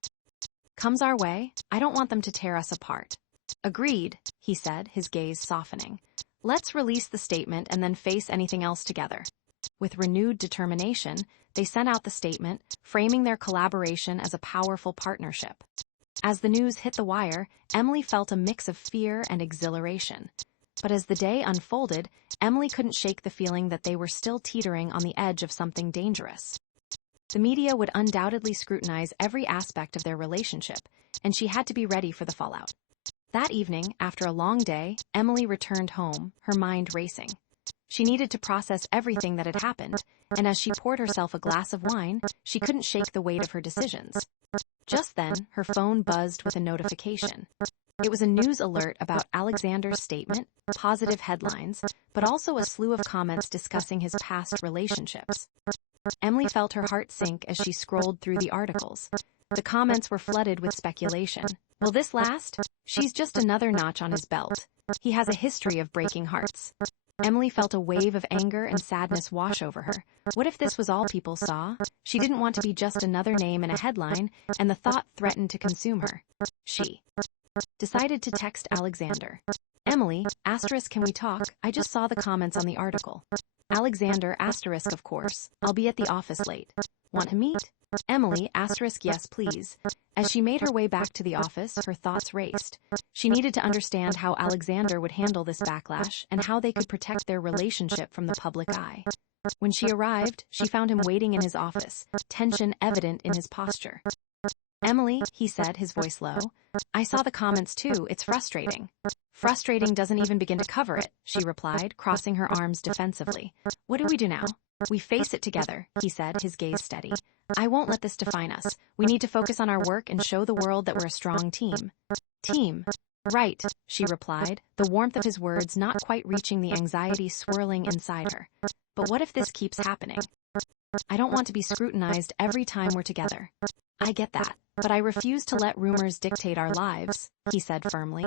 comes our way. I don't want them to tear us apart." "Agreed," he said, his gaze softening. "Let's release the statement and then face anything else together." With renewed determination, they sent out the statement, framing their collaboration as a powerful partnership. As the news hit the wire, Emily felt a mix of fear and exhilaration. But as the day unfolded, Emily couldn't shake the feeling that they were still teetering on the edge of something dangerous. The media would undoubtedly scrutinize every aspect of their relationship, and she had to be ready for the fallout. That evening, after a long day, Emily returned home, her mind racing. She needed to process everything that had happened, and as she poured herself a glass of wine, she couldn't shake the weight of her decisions. Just then, her phone buzzed with a notification. It was a news alert about Alexander's statement, positive headlines, but also a slew of comments discussing his past relationships. Emily felt her heart sink as she scrolled through the articles. The comments were flooded with speculation. "Will this last? She's just another notch on his belt. He has a history of breaking hearts." Emily felt a wave of anger and sadness wash over her. What if this was all people saw? She didn't want to be just another name in a headline, and the thought threatened to consume her. She decided to text Alexander. "Emily, asterisk, can we talk? I just saw the comments on the article." Alexander, asterisk, of course. I'll be at the office late. Want to meet? Emily, asterisk, yes, please. As she made her way back to the office, her thoughts raced. She needed to understand how Alexander would handle this backlash and how they could protect their relationship from the public eye. When she arrived, she found him waiting in his office, tension evident in his posture. "Emily," he said, his voice low, "I saw the comments too. It's frustrating." "Frustrating doesn't even begin to cover it," she replied, crossing her arms defensively. "What do we do now?" "We face it together," he said, his gaze steady. "I won't let this define us. We need to focus on our work and show the world that we're a strong team." "Team? Right," she replied, the warmth of his words not quite reaching the anxiety swirling inside her. "But what if this keeps happening? I don't want to be scrutinized every time we're together." "I get that, but I refuse to let rumors dictate our lives," he said firmly.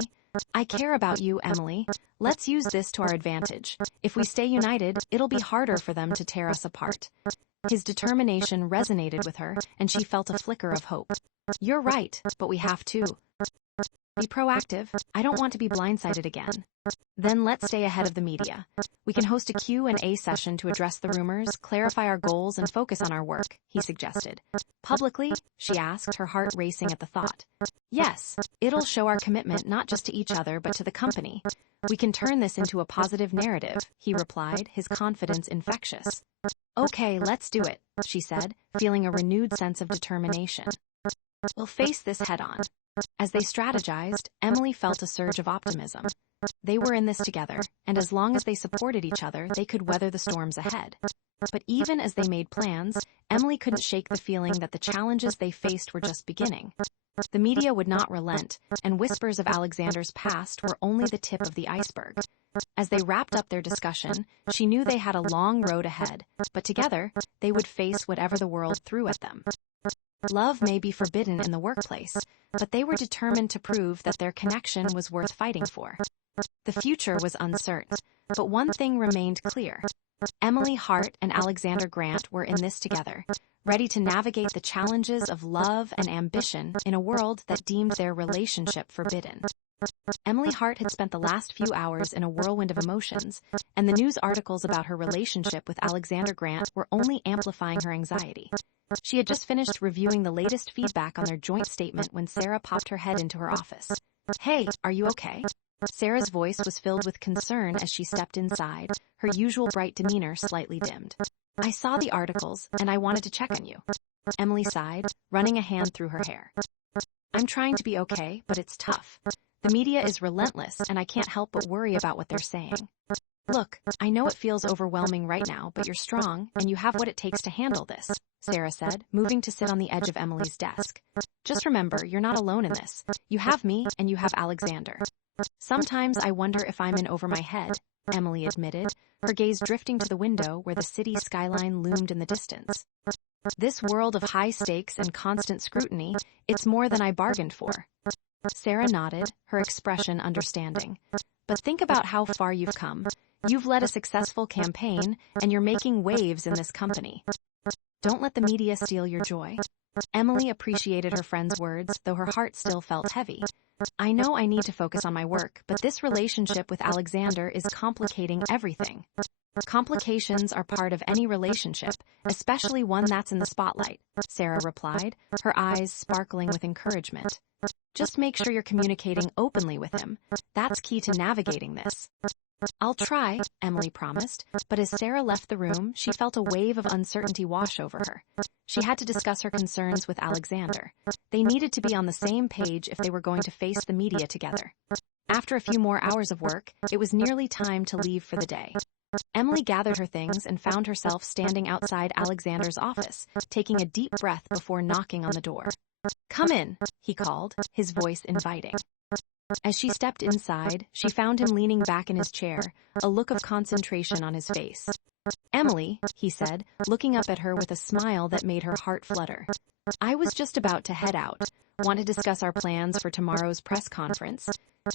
"I care about you, Emily. Let's use this to our advantage. If we stay united, it'll be harder for them to tear us apart." His determination resonated with her, and she felt a flicker of hope. "You're right, but we have to be proactive. I don't want to be blindsided again." "Then let's stay ahead of the media. We can host a Q&A session to address the rumors, clarify our goals, and focus on our work," he suggested. "Publicly?" she asked, her heart racing at the thought. "Yes, it'll show our commitment not just to each other but to the company. We can turn this into a positive narrative," he replied, his confidence infectious. "Okay, let's do it," she said, feeling a renewed sense of determination. "We'll face this head-on." As they strategized, Emily felt a surge of optimism. They were in this together, and as long as they supported each other, they could weather the storms ahead. But even as they made plans, Emily couldn't shake the feeling that the challenges they faced were just beginning. The media would not relent, and whispers of Alexander's past were only the tip of the iceberg. As they wrapped up their discussion, she knew they had a long road ahead, but together, they would face whatever the world threw at them. Love may be forbidden in the workplace, but they were determined to prove that their connection was worth fighting for. The future was uncertain, but one thing remained clear. Emily Hart and Alexander Grant were in this together, ready to navigate the challenges of love and ambition in a world that deemed their relationship forbidden. Emily Hart had spent the last few hours in a whirlwind of emotions, and the news articles about her relationship with Alexander Grant were only amplifying her anxiety. She had just finished reviewing the latest feedback on their joint statement when Sarah popped her head into her office. "Hey, are you okay?" Sarah's voice was filled with concern as she stepped inside, her usual bright demeanor slightly dimmed. "I saw the articles, and I wanted to check on you." Emily sighed, running a hand through her hair. "I'm trying to be okay, but it's tough. The media is relentless, and I can't help but worry about what they're saying." "Look, I know it feels overwhelming right now, but you're strong, and you have what it takes to handle this," Sarah said, moving to sit on the edge of Emily's desk. "Just remember, you're not alone in this. You have me, and you have Alexander." "Sometimes I wonder if I'm in over my head," Emily admitted, her gaze drifting to the window where the city skyline loomed in the distance. "This world of high stakes and constant scrutiny, it's more than I bargained for." Sarah nodded, her expression understanding. "But think about how far you've come. You've led a successful campaign, and you're making waves in this company. Don't let the media steal your joy." Emily appreciated her friend's words, though her heart still felt heavy. "I know I need to focus on my work, but this relationship with Alexander is complicating everything." "Complications are part of any relationship, especially one that's in the spotlight," Sarah replied, her eyes sparkling with encouragement. "Just make sure you're communicating openly with him. That's key to navigating this." "I'll try," Emily promised, but as Sarah left the room, she felt a wave of uncertainty wash over her. She had to discuss her concerns with Alexander. They needed to be on the same page if they were going to face the media together. After a few more hours of work, it was nearly time to leave for the day. Emily gathered her things and found herself standing outside Alexander's office, taking a deep breath before knocking on the door. "Come in," he called, his voice inviting. As she stepped inside, she found him leaning back in his chair, a look of concentration on his face. "Emily," he said, looking up at her with a smile that made her heart flutter. "I was just about to head out. Want to discuss our plans for tomorrow's press conference?"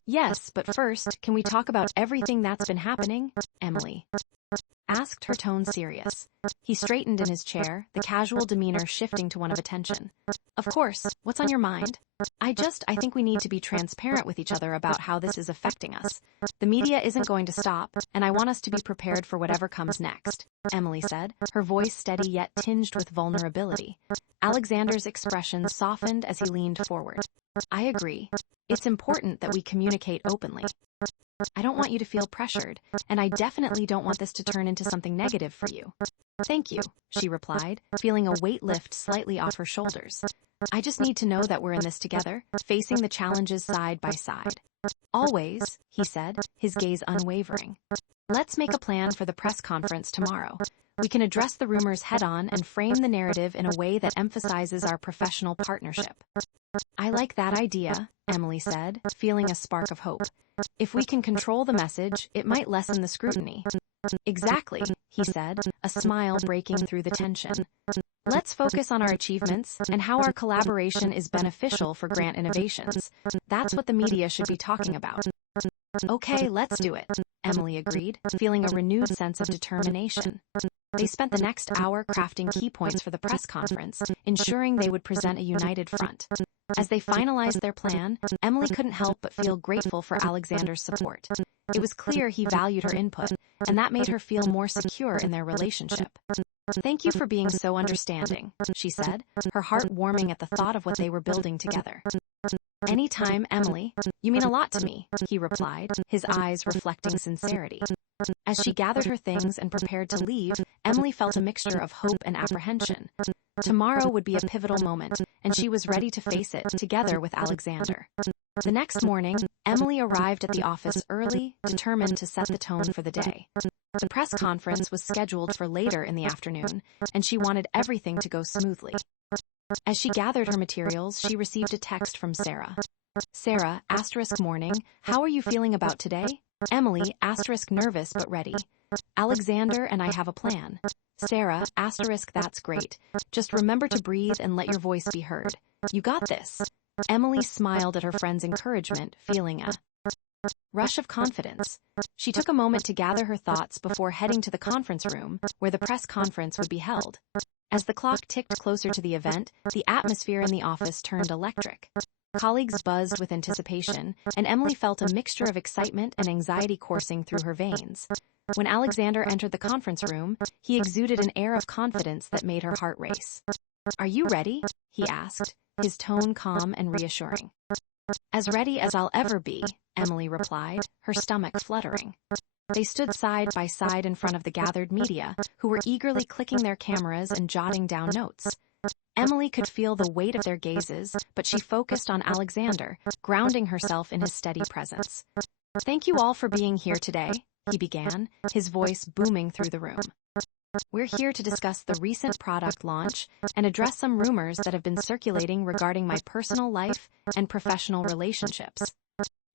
"Yes, but first, can we talk about everything that's been happening?" Emily asked, her tone serious. He straightened in his chair, the casual demeanor shifting to one of attention. "Of course, what's on your mind?" I think we need to be transparent with each other about how this is affecting us. The media isn't going to stop, and I want us to be prepared for whatever comes next," Emily said, her voice steady yet tinged with vulnerability. Alexander's expression softened as he leaned forward. "I agree. It's important that we communicate openly. I don't want you to feel pressured, and I definitely don't want this to turn into something negative for you." "Thank you," she replied, feeling a weight lift slightly off her shoulders. "I just need to know that we're in this together, facing the challenges side by side." "Always," he said, his gaze unwavering. "Let's make a plan for the press conference tomorrow. We can address the rumors head-on and frame the narrative in a way that emphasizes our professional partnership." "I like that idea," Emily said, feeling a spark of hope. "If we can control the message, it might lessen the scrutiny." "Exactly," he said, a smile breaking through the tension. "Let's focus on our achievements and how our collaboration is beneficial for Grant Innovations. That's what the media should be talking about." "Okay, let's do it," Emily agreed, feeling a renewed sense of determination. They spent the next hour crafting key points for the press conference, ensuring they would present a united front. As they finalized their plan, Emily couldn't help but feel grateful for Alexander's support. It was clear he valued her input, and that made her feel more secure in their relationship. "Thank you for being so understanding," she said, her heart warming at the thought of what they were building together. "Anytime, Emily. You mean a lot to me," he replied, his eyes reflecting sincerity. As she gathered her things and prepared to leave, Emily felt a mixture of hope and apprehension. Tomorrow would be a pivotal moment, and she was ready to face it together with Alexander. The next morning, Emily arrived at the office early, determined to set the tone for the day. The press conference was scheduled for later in the afternoon, and she wanted everything to go smoothly. As she gathered her materials, she received a text from Sarah. "Sarah, *morning, how are you feeling about today?" Emily, *nervous but ready. "Alexander and I have a plan." Sarah, "that's great. Just remember to breathe and let your voice be heard. You got this." Emily smiled at her friend's encouragement, feeling a rush of confidence. She took a moment to gather her thoughts before heading to the conference room, where the press conference would be held. As the clock ticked closer to the event, the atmosphere in the office turned electric. Colleagues buzzed with anticipation, and Emily felt a mixture of excitement and anxiety coursing through her veins. When Alexander entered the conference room, he exuded an air of confidence that made her heart race. "Are you ready?" he asked, his tone calm and reassuring. "As ready as I'll ever be," Emily replied, her stomach fluttering. They stood side by side in front of the gathered media, who were eagerly clicking their cameras and jotting down notes. Emily could feel the weight of their gazes, but she focused on Alexander, grounding herself in his steady presence. "Thank you all for being here today," he began, his voice booming through the room. "We're here to discuss the recent product launch and address some rumors that have been circulating regarding my personal life and professional relationships."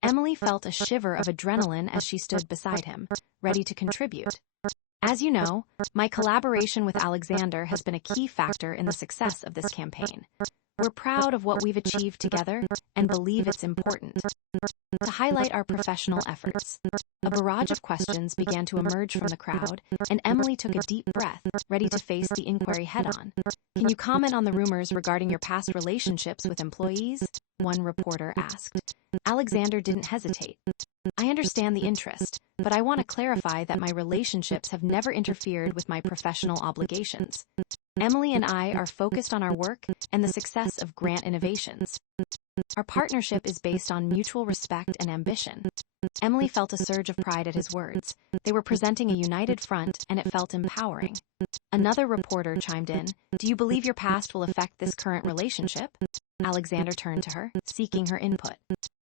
Emily felt a shiver of adrenaline as she stood beside him, ready to contribute. "As you know, my collaboration with Alexander has been a key factor in the success of this campaign. We're proud of what we've achieved together and believe it's important to highlight our professional efforts." A barrage of questions began to emerge from the crowd, and Emily took a deep breath, ready to face the inquiry head-on. "Can you comment on the rumors regarding your past relationships with employees?" one reporter asked. Alexander didn't hesitate. "I understand the interest, but I want to clarify that my relationships have never interfered with my professional obligations. Emily and I are focused on our work and the success of Grant Innovations. Our partnership is based on mutual respect and ambition." Emily felt a surge of pride at his words. They were presenting a united front, and it felt empowering. Another reporter chimed in. "Do you believe your past will affect this current relationship?" Alexander turned to her, seeking her input.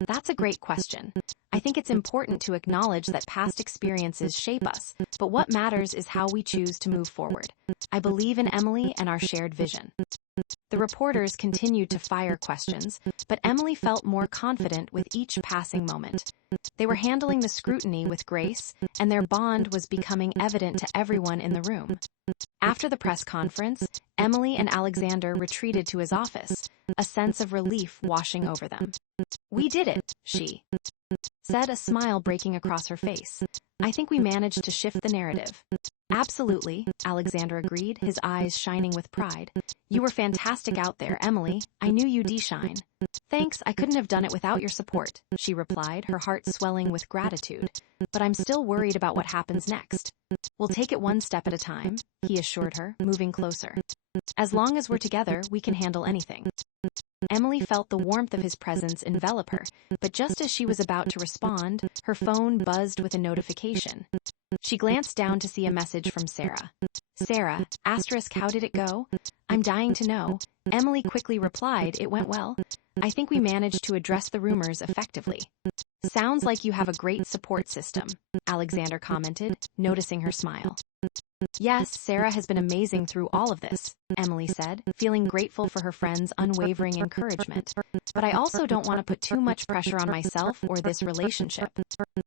"That's a great question. I think it's important to acknowledge that past experiences shape us, but what matters is how we choose to move forward. I believe in Emily and our shared vision." The reporters continued to fire questions, but Emily felt more confident with each passing moment. They were handling the scrutiny with grace, and their bond was becoming evident to everyone in the room. After the press conference, Emily and Alexander retreated to his office, a sense of relief washing over them. "We did it," she said, a smile breaking across her face. "I think we managed to shift the narrative." "Absolutely," Alexander agreed, his eyes shining with pride. "You were fantastic out there, Emily. I knew you'd shine." "Thanks, I couldn't have done it without your support," she replied, her heart swelling with gratitude. "But I'm still worried about what happens next." "We'll take it one step at a time," he assured her, moving closer. "As long as we're together, we can handle anything." Emily felt the warmth of his presence envelop her, but just as she was about to respond, her phone buzzed with a notification. She glanced down to see a message from Sarah. "Sarah, asterisk, how did it go? I'm dying to know." Emily quickly replied, "It went well. I think we managed to address the rumors effectively." "Sounds like you have a great support system," Alexander commented, noticing her smile. "Yes, Sarah has been amazing through all of this," Emily said, feeling grateful for her friend's unwavering encouragement. "But I also don't want to put too much pressure on myself or this relationship."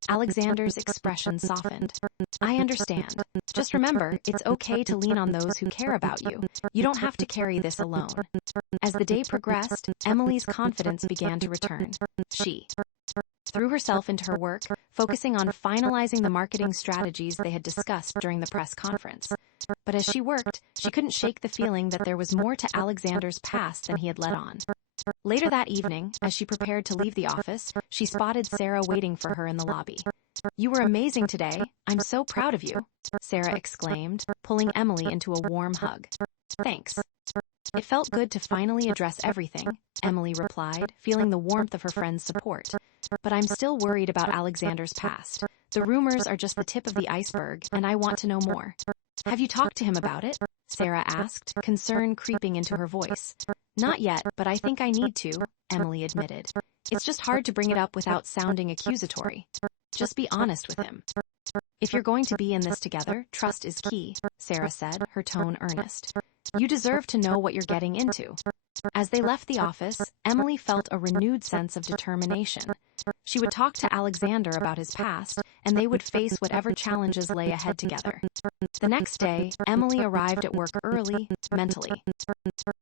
Alexander's expression softened. "I understand. Just remember, it's okay to lean on those who care about you. You don't have to carry this alone." As the day progressed, Emily's confidence began to return. She threw herself into her work, focusing on finalizing the marketing strategies they had discussed during the press conference. But as she worked, she couldn't shake the feeling that there was more to Alexander's past than he had let on. Later that evening, as she prepared to leave the office, she spotted Sarah waiting for her in the lobby. "You were amazing today. I'm so proud of you," Sarah exclaimed, pulling Emily into a warm hug. "Thanks. It felt good to finally address everything," Emily replied, feeling the warmth of her friend's support. "But I'm still worried about Alexander's past. The rumors are just the tip of the iceberg, and I want to know more." "Have you talked to him about it?" Sarah asked, concern creeping into her voice. "Not yet, but I think I need to," Emily admitted. "It's just hard to bring it up without sounding accusatory. Just be honest with him." "If you're going to be in this together, trust is key," Sarah said, her tone earnest. "You deserve to know what you're getting into." As they left the office, Emily felt a renewed sense of determination. She would talk to Alexander about his past, and they would face whatever challenges lay ahead together. The next day, Emily arrived at work early, mentally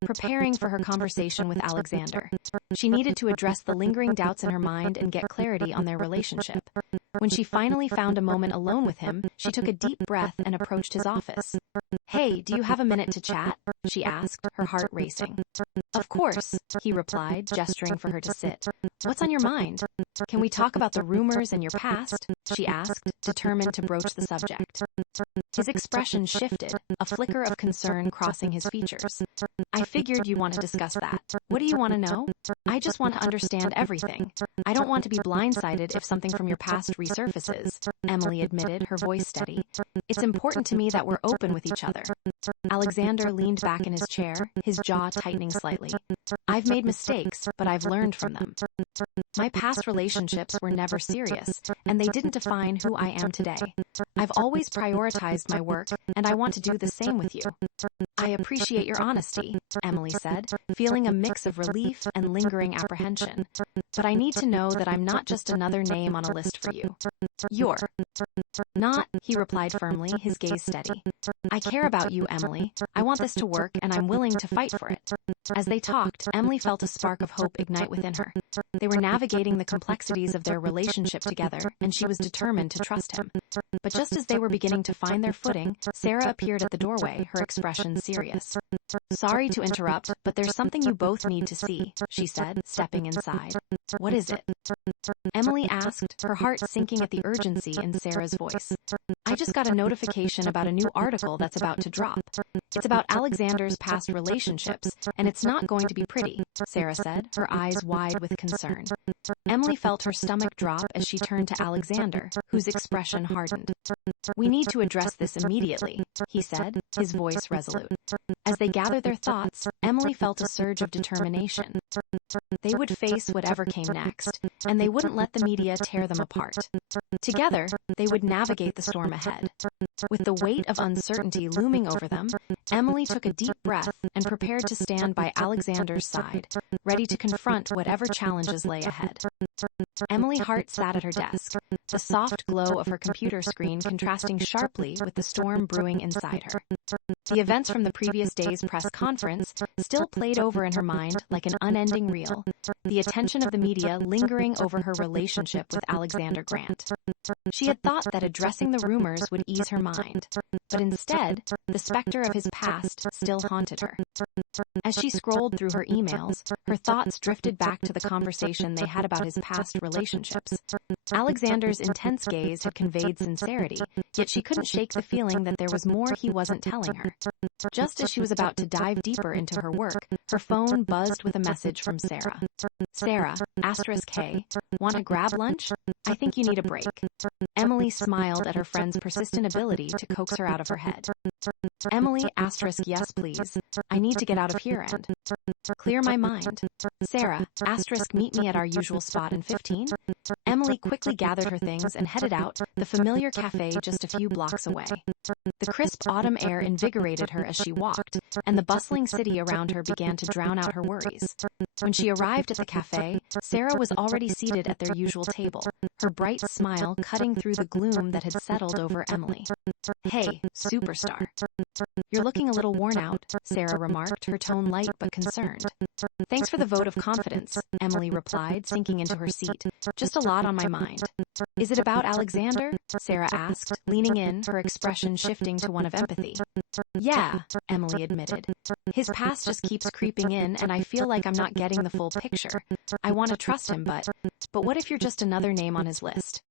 preparing for her conversation with Alexander. She needed to address the lingering doubts in her mind and get clarity on their relationship. When she finally found a moment alone with him, she took a deep breath and approached his office. "Hey, do you have a minute to chat?" she asked, her heart racing. "Of course," he replied, gesturing for her to sit. "What's on your mind? Can we talk about the rumors and your past?" she asked, determined to broach the subject. His expression shifted, a flicker of concern crossing his features. "I figured you'd want to discuss that. What do you want to know?" "I just want to understand everything. I don't want to be blindsided if something from your past resurfaces," Emily admitted, her voice steady. "It's important to me that we're open with each other." Alexander leaned back in his chair, his jaw tightening slightly. "I've made mistakes, but I've learned from them. My past relationships were never serious, and they didn't define who I am today. I've always prioritized my work, and I want to do the same with you." "I appreciate your honesty," Emily said, feeling a mix of relief and lingering apprehension. "But I need to know that I'm not just another name on a list for you." "You're not," he replied firmly, his gaze steady. "I care about you, Emily. I want this to work, and I'm willing to fight for it." As they talked, Emily felt a spark of hope ignite within her. They were navigating the complexities of their relationship together, and she was determined to trust him. But just as they were beginning to find their footing, Sarah appeared at the doorway, her expression serious. "Sorry to interrupt, but there's something you both need to see," she said, stepping inside. "What is it?" Emily asked, her heart sinking at the urgency in Sarah's voice. "I just got a notification about a new article that's about to drop. It's about Alexander's past relationships, and it's not going to be pretty," Sarah said, her eyes wide with concern. Emily felt her stomach drop as she turned to Alexander, whose expression hardened. "We need to address this immediately," he said, his voice resolute. As they gathered their thoughts, Emily felt a surge of determination. They would face whatever came next, and they wouldn't let the media tear them apart. Together, they would navigate the storm ahead. With the weight of uncertainty looming over them, Emily took a deep breath and prepared to stand by Alexander's side, ready to confront whatever challenges lay ahead. Emily's heart sat at her desk, the soft glow of her computer screen contrasting sharply with the storm brewing inside her. The events from the previous day's press conference still played over in her mind like an unending reel, the attention of the media lingering over her relationship with Alexander Grant. She had thought that addressing the rumors would ease her mind, but instead, the specter of his past still haunted her. As she scrolled through her emails, her thoughts drifted back to the conversation they had about his past relationships. Alexander's intense gaze had conveyed sincerity, yet she couldn't shake the feeling that there was more he wasn't telling her. Just as she was about to dive deeper into her work, her phone buzzed with a message from Sarah. "Sarah, *K, want to grab lunch? I think you need a break." Emily smiled at her friend's persistent ability to coax her out of her head. "Emily, yes please. I need to get out of here and clear my mind." "Sarah, meet me at our usual spot in 15? Emily quickly gathered her things and headed out, the familiar cafe just a few blocks away. The crisp autumn air invigorated her as she walked, and the bustling city around her began to drown out her worries. When she arrived at the cafe, Sarah was already seated at their usual table, her bright smile cutting through the gloom that had settled over Emily. "Hey, superstar. You're looking a little worn out," Sarah remarked, her tone light but concerned. "Thanks for the vote of confidence," Emily replied, sinking into her seat. "Just a lot on my mind." "Is it about Alexander?" Sarah asked, leaning in, her expression shifting to one of empathy. "Yeah," Emily admitted. "His past just keeps creeping in, and I feel like I'm not getting the full picture. I want to trust him, but what if you're just another name on his list?"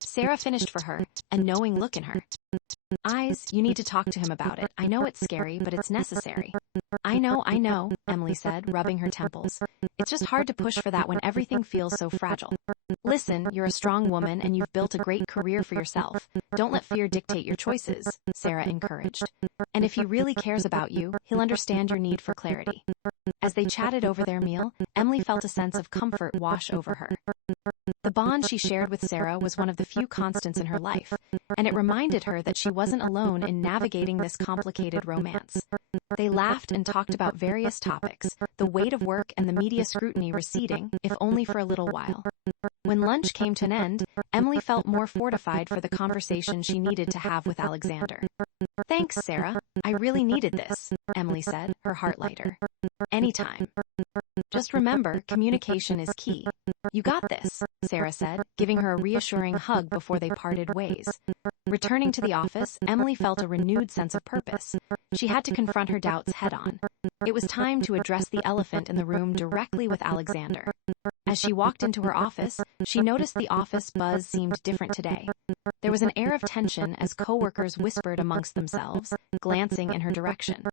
Sarah finished for her, a knowing look in her eyes. "You need to talk to him about it. I know it's scary, but it's necessary." I know, Emily said, rubbing her temples. "It's just hard to push for that when everything feels so fragile." "Listen, you're a strong woman and you've built a great career for yourself. Don't let fear dictate your choices," Sarah encouraged. "And if he really cares about you, he'll understand your need for clarity." As they chatted over their meal, Emily felt a sense of comfort wash over her. The bond she shared with Sarah was one of the few constants in her life, and it reminded her that she wasn't alone in navigating this this complicated romance. They laughed and talked about various topics, the weight of work and the media scrutiny receding, if only for a little while. When lunch came to an end, Emily felt more fortified for the conversation she needed to have with Alexander. "Thanks, Sarah. I really needed this," Emily said, her heart lighter. "Anytime. Just remember, communication is key." "You got this," Sarah said, giving her a reassuring hug before they parted ways. Returning to the office, Emily felt a renewed sense of purpose. She had to confront her doubts head-on. It was time to address the elephant in the room directly with Alexander. As she walked into her office, she noticed the office buzz seemed different today. There was an air of tension as coworkers whispered amongst themselves, glancing in her direction.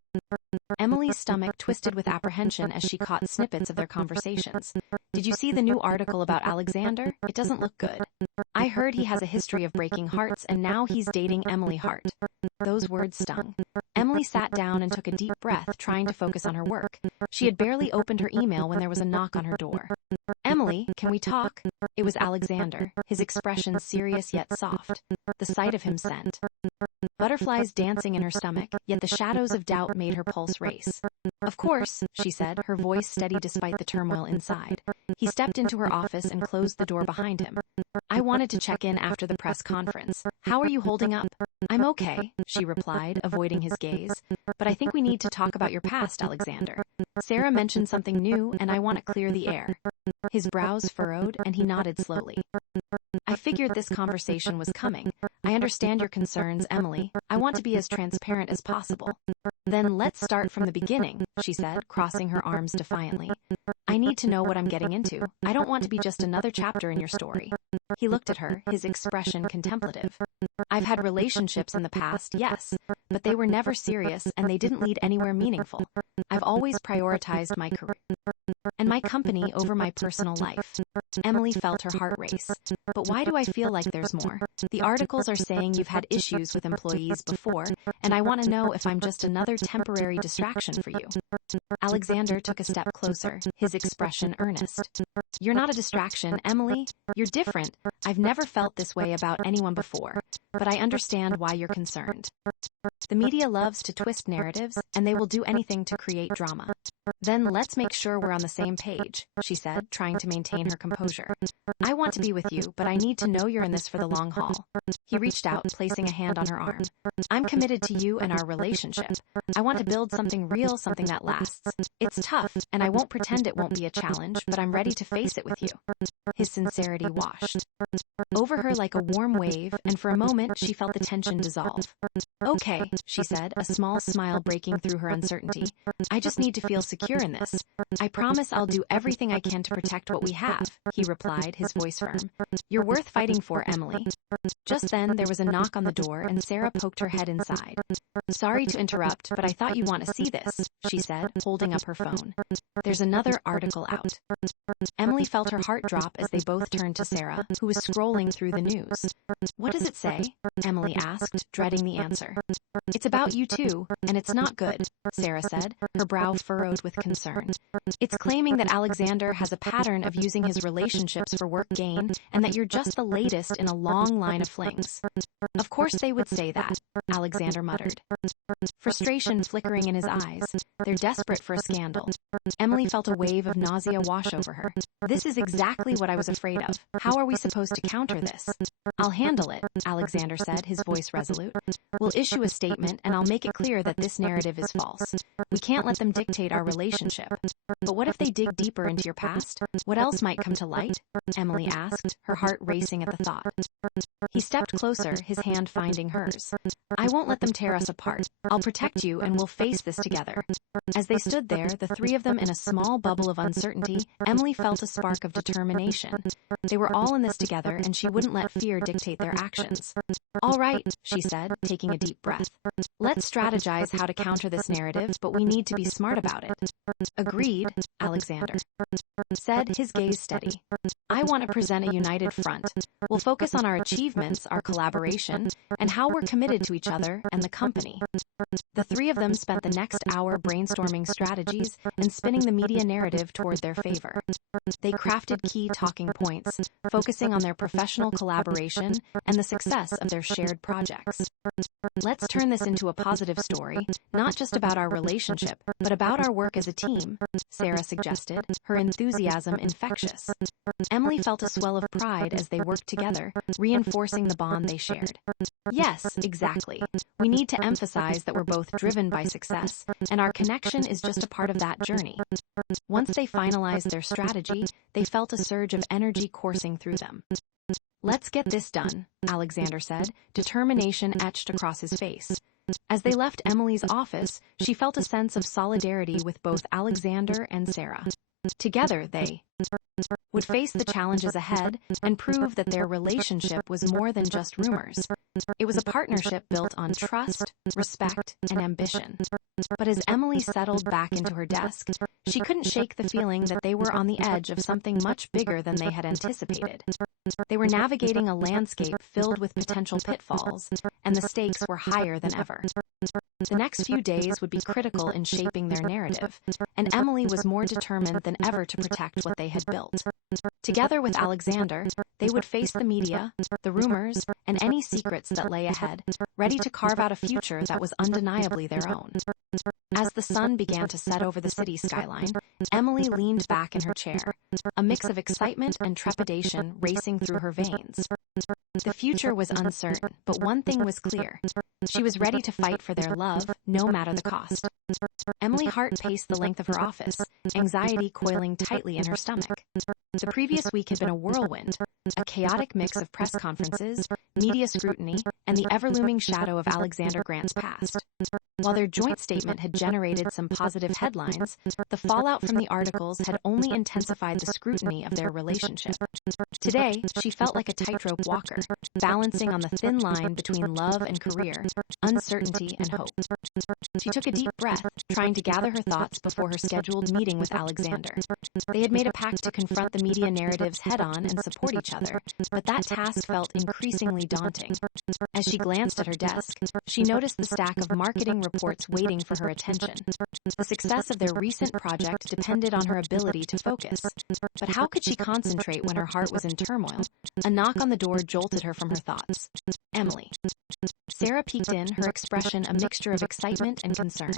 Emily's stomach twisted with apprehension as she caught snippets of their conversations. "Did you see the new article about Alexander? It doesn't look good. I heard he has a history of breaking hearts and now he's dating Emily Hart." Those words stung. Emily sat down and took a deep breath, trying to focus on her work. She had barely opened her email when there was a knock on her door. "Emily, can we talk?" It was Alexander, his expression serious yet soft. The sight of him sent butterflies dancing in her stomach, yet the shadows of doubt made her pulse race. "Of course," she said, her voice steady despite the turmoil inside. He stepped into her office and closed the door behind him. "I wanted to check in after the press conference. How are you holding up?" "I'm okay," she replied, avoiding his gaze. "But I think we need to talk about your past, Alexander. Sarah mentioned something new, and I want to clear the air." His brows furrowed, and he nodded slowly. "I figured this conversation was coming. I understand your concerns, Emily. I want to be as transparent as possible." "Then let's start from the beginning," she said, crossing her arms defiantly. "I need to know what I'm getting into. I don't want to be just another chapter in your story." He looked at her, his expression contemplative. "I've had relationships in the past, yes, but they were never serious and they didn't lead anywhere meaningful. I've always prioritized my career and my company over my personal life." Emily felt her heart race. "But why do I feel like there's more? The articles are saying you've had issues with employees before, and I want to know if I'm just another temporary distraction for you." Alexander took a step closer, his expression earnest. "You're not a distraction, Emily. You're different. I've never felt this way about anyone before, but I understand why you're concerned. The media loves to twist narratives, and they will do anything to create drama." "Then let's make sure we're on the same page," she said, trying to maintain her composure. "I want to be with you, but I need to know you're in this for the long haul." He reached out, placing a hand on her arm. "I'm committed to you and our relationship. I want to build something real, something that lasts. It's tough, and I won't pretend it won't be a challenge, but I'm ready to face it with you." His sincerity washed over her like a warm wave, and for a moment she felt the tension dissolve. "Okay," she said, a small smile breaking through her uncertainty. "I just need to feel secure in this. I promise I'll do everything I can to protect what we have," he replied, his voice firm. "You're worth fighting for, Emily." Just then, there was a knock on the door and Sarah poked her head inside. "Sorry to interrupt, but I thought you'd want to see this," she said, holding up her phone. "There's another article out." Emily felt her heart drop as they both turned to Sarah, who was scrolling through the news. "What does it say?" Emily asked, dreading the answer. "It's about you too, and it's not good," Sarah said, her brow furrowed with concern. "It's claiming that Alexander has a pattern of using his relationships for work gain, and that you're just the latest in a long line of flings." "Of course they would say that," Alexander muttered, frustration flickering in his eyes. "They're desperate for a scandal." Emily felt a wave of nausea wash over her. "This is exactly what I was afraid of. How are we supposed to counter this?" "I'll handle it," Alexander said, his voice resolute. "We'll issue a statement, and I'll make it clear that this narrative is false. We can't let them dictate our relationship." "But what if they dig deeper into your past? What else might come to light?" Emily asked, her heart racing at the thought. He stepped closer, his hand finding hers. "I won't let them tear us apart. I'll protect you, and we'll face this together." As they stood there, the three of them in a small bubble of uncertainty, Emily felt a spark of determination. They were all in this together, and she wouldn't let fear dictate their actions. "All right," she said, taking a deep breath. "Let's strategize how to counter this narrative, but we need to be smart about it." "Agreed," Alexander said, his gaze steady. "I want to present a united front. We'll focus on our achievements, our collaboration, and how we're committed to each other and the company." The three of them spent the next hour brainstorming strategies and spinning the media narrative toward their favor. They crafted key talking points, focusing on their professional collaboration and the success of their their shared projects. Let's turn this into a positive story, not just about our relationship, but about our work as a team, Sarah suggested, her enthusiasm infectious. Emily felt a swell of pride as they worked together, reinforcing the bond they shared. Yes, exactly. We need to emphasize that we're both driven by success, and our connection is just a part of that journey. Once they finalized their strategy, they felt a surge of energy coursing through them. Let's get this done, Alexander said, determination etched across his face. As they left Emily's office, she felt a sense of solidarity with both Alexander and Sarah. Together, they would face the challenges ahead and prove that their relationship was more than just rumors. It was a partnership built on trust, respect, and ambition. But as Emily settled back into her desk, she couldn't shake the feeling that they were on the edge of something much bigger than they had anticipated. They were navigating a landscape filled with potential pitfalls, and the stakes were higher than ever. The next few days would be critical in shaping their narrative, and Emily was more determined than ever to protect what they had built. Together with Alexander, they would face the media, the rumors, and any secrets that lay ahead, ready to carve out a future that was undeniably their own. As the sun began to set over the city skyline, Emily leaned back in her chair, a mix of excitement and trepidation racing through her veins. The future was uncertain, but one thing was clear. She was ready to fight for their love, no matter the cost. Emily's heart paced the length of her office, anxiety coiling tightly in her stomach. The previous week had been a whirlwind, a chaotic mix of press conferences, media scrutiny, and the ever-looming shadow of Alexander Grant's past. While their joint statement had generated some positive headlines, the fallout from the articles had only intensified the scrutiny of their relationship. Today, she felt like a tightrope walker, balancing on the thin line between love and career, uncertainty and hope. She took a deep breath, trying to gather her thoughts before her scheduled meeting with Alexander. They had made a pact to confront the media narratives head-on and support each other, but that task felt increasingly daunting. As she glanced at her desk, she noticed the stack of marketing reports waiting for her attention. The success of their recent project depended on her ability to focus. But how could she concentrate when her heart was in turmoil? A knock on the door jolted her from her thoughts. Emily. Sarah peeked in, her expression a mixture of excitement and concern.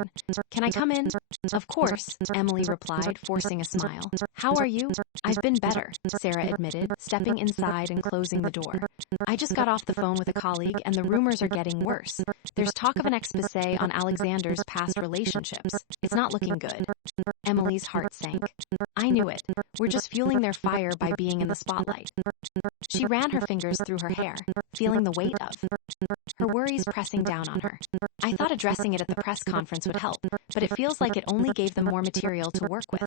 "Can I come in?" "Of course," Emily replied, forcing a smile. "How are you?" "I've been better," Sarah admitted, stepping inside and closing the door. "I just got off the phone with a colleague, and the rumors are getting worse. There's talk of an exposé on Alexander's past relationships. It's not looking good." Emily's heart sank. "I knew it. We're just fueling their fire by being in the spotlight." She ran her fingers through her hair, feeling the weight of her worries pressing down on her. "I thought addressing it at the press conference would help, but it feels like it only gave them more material to work with."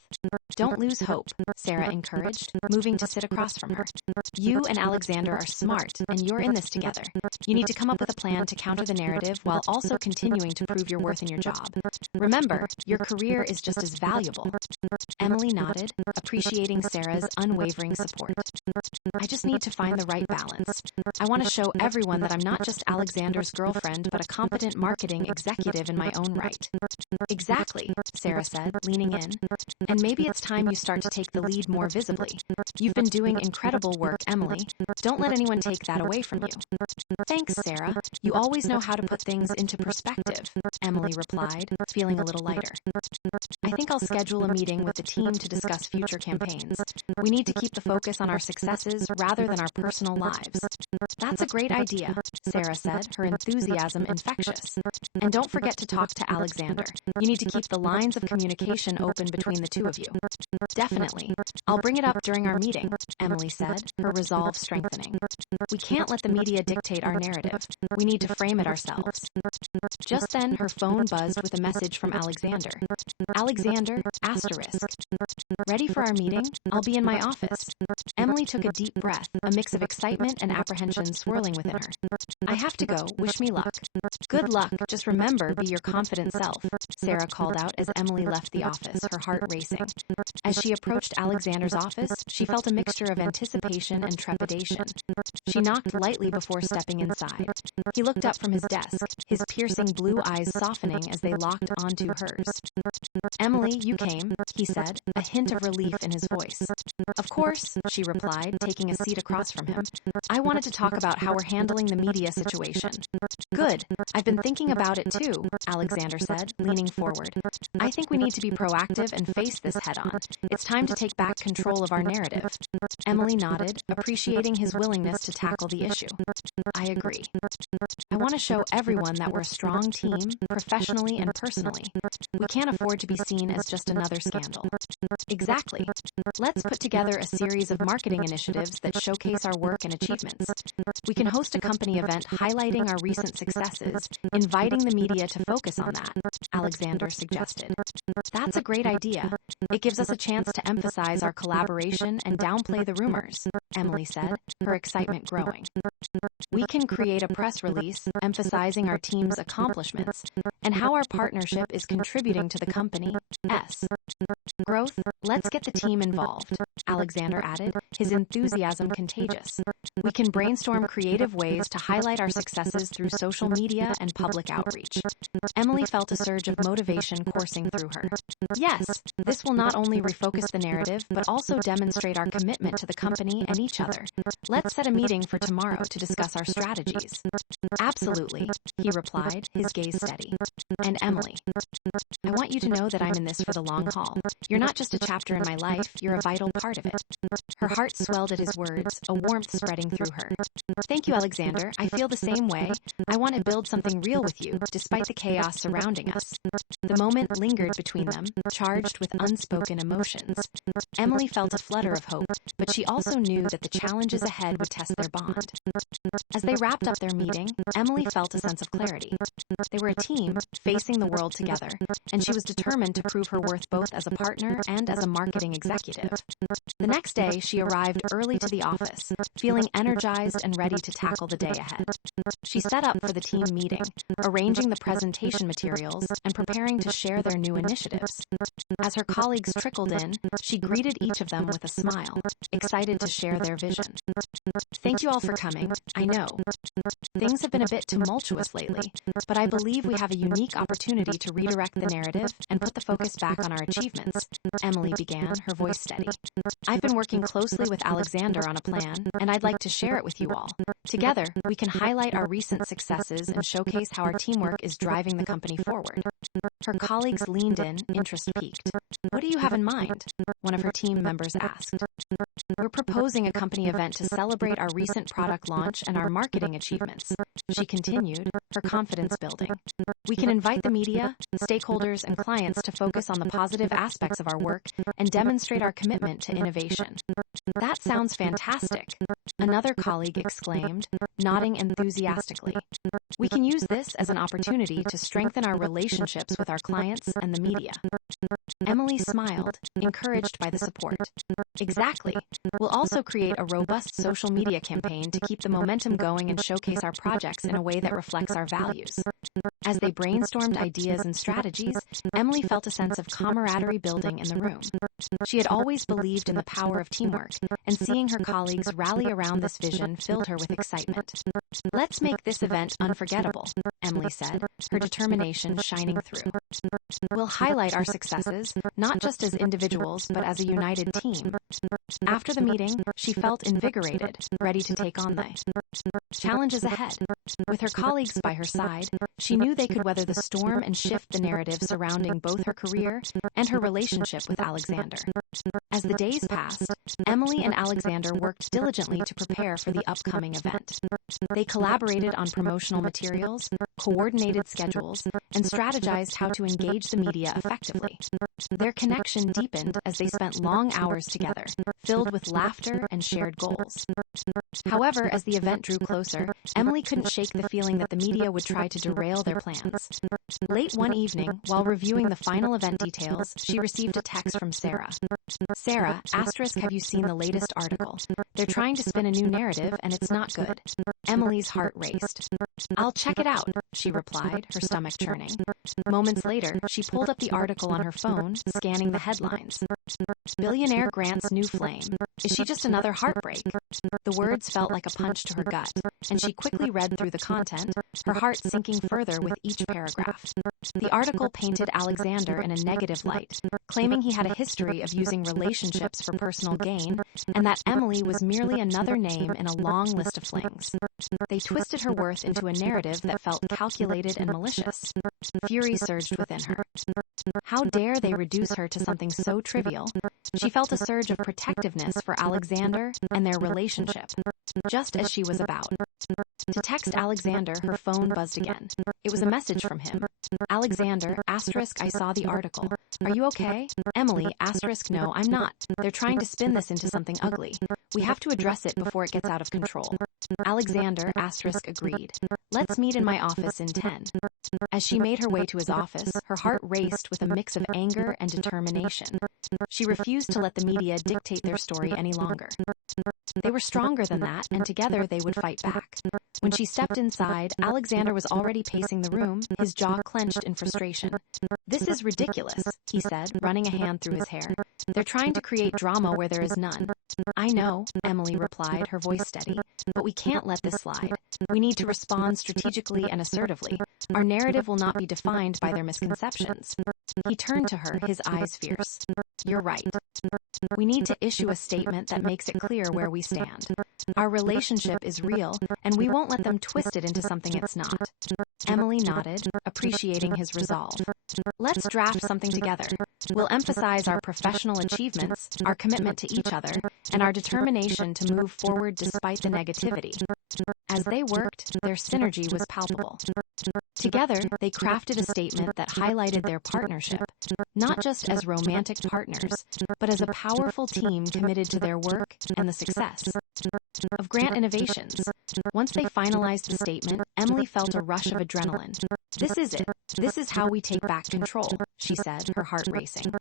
"Don't lose hope," Sarah encouraged, moving to sit across from her. "You and Alexander are smart, and you're in this together. You need to come up with a plan to counter the narrative while also continuing to prove your worth in your job. Remember, your career is just as valuable." Emily nodded, appreciating Sarah's unwavering support. "I just need to find the right balance. I want to show everyone that I'm not just Alexander's girlfriend, but a competent marketing executive in my own right." "Exactly," Sarah said, leaning in. "And maybe it's time you start to take the lead more visibly. You've been doing incredible work, Emily. Don't let anyone take that away from you." "Thanks, Sarah. You always know how to put things into perspective," Emily replied, feeling a little lighter. "I think I'll schedule a meeting with the team to discuss future campaigns. We need to keep the focus on our successes rather than our personal lives." "That's a great idea," Sarah said, her enthusiasm infectious. "And don't forget to talk to Alexander. You need to keep the lines of communication open between the two of you." "Definitely. I'll bring it up during our meeting," Emily said, her resolve strengthening. "We can't let the media dictate our narrative. We need to frame it ourselves." Just then, her phone buzzed with a message from Alexander. "Alexander, asterisk. Ready for our meeting? I'll be in my office." Emily took a deep breath, a mix of excitement and apprehension swirling within her. "I have to go. Wish me luck." "Good luck. Just remember, be your confident self," Sarah called out as Emily left the office, her heart racing. As she approached Alexander's office, she felt a mixture of anticipation and trepidation. She knocked lightly before stepping inside. He looked up from his desk, his piercing blue eyes softening as they locked onto hers. "Emily, you came," he said, a hint of relief in his voice. "Of course," she replied, taking a seat across from him. "I wanted to talk about how we're handling the media situation. innovation. Good. I've been thinking about it too, Alexander said, leaning forward. I think we need to be proactive and face this head-on. It's time to take back control of our narrative. Emily nodded, appreciating his willingness to tackle the issue. I agree. I want to show everyone that we're a strong team, professionally and personally. We can't afford to be seen as just another scandal. Exactly. Let's put together a series of marketing initiatives that showcase our work and achievements. We can host a company event highlighting our recent successes, inviting the media to focus on that, Alexander suggested. That's a great idea. It gives us a chance to emphasize our collaboration and downplay the rumors, Emily said, her excitement growing. We can create a press release emphasizing our team's accomplishments and how our partnership is contributing to the company's growth. Let's get the team involved, Alexander added, his enthusiasm contagious. We can brainstorm creative ways to highlight our successes through social media and public outreach. Emily felt a surge of motivation coursing through her. Yes, this will not only refocus the narrative, but also demonstrate our commitment to the company and each other. Let's set a meeting for tomorrow to discuss our strategies. Absolutely, he replied, his gaze steady. And Emily, I want you to know that I'm in this for the long haul. You're not just a chapter in my life, you're a vital part of it. Her heart swelled at his words, a warmth spreading through her. Thank you, Alexander. I feel the same way. I want to build something real with you, despite the chaos surrounding us. The moment lingered between them, charged with unspoken emotions. Emily felt a flutter of hope, but she also knew that the challenges ahead would test their bond. As they wrapped up their meeting, Emily felt a sense of clarity. They were a team, facing the world together, and she was determined to prove her worth both as a partner and as a marketing executive. The next day, she arrived early to the office, feeling energized and ready to tackle the day ahead. She set up for the team meeting, arranging the presentation materials and preparing to share their new initiatives. As her colleagues trickled in, she greeted each of them with a smile, excited to share their vision. Thank you all for coming. I know things have been a bit tumultuous lately, but I believe we have a unique opportunity to redirect the narrative and put the focus back on our achievements, Emily began, her voice steady. I've been working closely with Alexander on a plan, and I'd like to share it with you all. Together, we can highlight our recent successes and showcase how our teamwork is driving the company forward. Her colleagues leaned in, interest piqued. What do you have in mind? One of her team members asked. We're proposing a company event to celebrate our recent product launch and our marketing achievements, she continued, her confidence building. We can invite the media, stakeholders, and clients to focus on the positive aspects of our work and demonstrate our commitment to innovation. That sounds fantastic, another colleague exclaimed, nodding enthusiastically. We can use this as an opportunity to strengthen our relationships with our clients and the media. Emily smiled, encouraged by the support. Exactly. We'll also create a robust social media campaign to keep the momentum going and showcase our projects in a way that reflects our values. As they brainstormed ideas and strategies, Emily felt a sense of camaraderie building in the room. She had always believed in the power of teamwork, and seeing her colleagues rally around this vision filled her with excitement. Let's make this event unforgettable, Emily said, her determination shining through. We'll highlight our successes, not just as individuals, but as a united team. After the meeting, she felt invigorated, ready to take on the challenges ahead. With her colleagues by her side, she knew they could weather the storm and shift the narrative surrounding both her career and her relationship with Alexander. As the days passed, Emily and Alexander worked diligently to prepare for the upcoming event. They collaborated on promotional materials, coordinated schedules, and strategized how to engage the media effectively. Their connection deepened as they spent long hours together, filled with laughter and shared goals. However, as the event drew closer, Emily couldn't shake the feeling that the media would try to derail their plans. Late one evening, while reviewing the final event details, she received a text from Sarah. Sarah, asterisk, have you seen the latest article? They're trying to spin a new narrative, and it's not good. Emily's heart raced. I'll check it out, she replied, her stomach churning. Moments later, she pulled up the article on her phone, scanning the headlines. Billionaire grants new flame. Is she just another heartbreak? The words felt like a punch to her gut, and she quickly read through the content, her heart sinking further with each paragraph. The article painted Alexander in a negative light, claiming he had a history of using relationships for personal gain, and that Emily was merely another name in a long list of flings. They twisted her worth into a narrative that felt calculated and malicious. Fury surged within her. How dare they reduce her to something so trivial? She felt a surge of protectiveness for Alexander and their relationship, just as she was about to text Alexander. Her phone buzzed again. It was a message from him. Alexander, asterisk, I saw the article. Are you okay? Emily, asterisk, no, I'm not. They're trying to spin this into something ugly. We have to address it before it gets out of control. Alexander, asterisk, agreed. Let's meet in my office in 10. As she made her way to his office, her heart raced with a mix of anger and determination. She refused to let the media dictate their story any longer. They were stronger than that, and together they would fight back. When she stepped inside, Alexander was already pacing the room, his jaw clenched in frustration. This is ridiculous, he said, running a hand through his hair. They're trying to create drama where there is none. I know, Emily replied, her voice steady, but we can't let this slide. We need to respond strategically and assertively. Our narrative will not be defined by their misconceptions. He turned to her, his eyes fierce. You're right. We need to issue a statement that makes it clear where we stand. Our relationship is real, and we won't let them twist it into something it's not. Emily nodded, appreciating his resolve. Let's draft something together. We'll emphasize our professional achievements, our commitment to each other, and our determination to move forward despite the negativity. As they worked, their synergy was palpable. Together, they crafted a statement that highlighted their partnership, not just as romantic partners, but as a powerful team committed to their work and the success of Grant Innovations. Once they finalized the statement, Emily felt a rush of adrenaline. This is it. This is how we take back control, she said, her heart racing.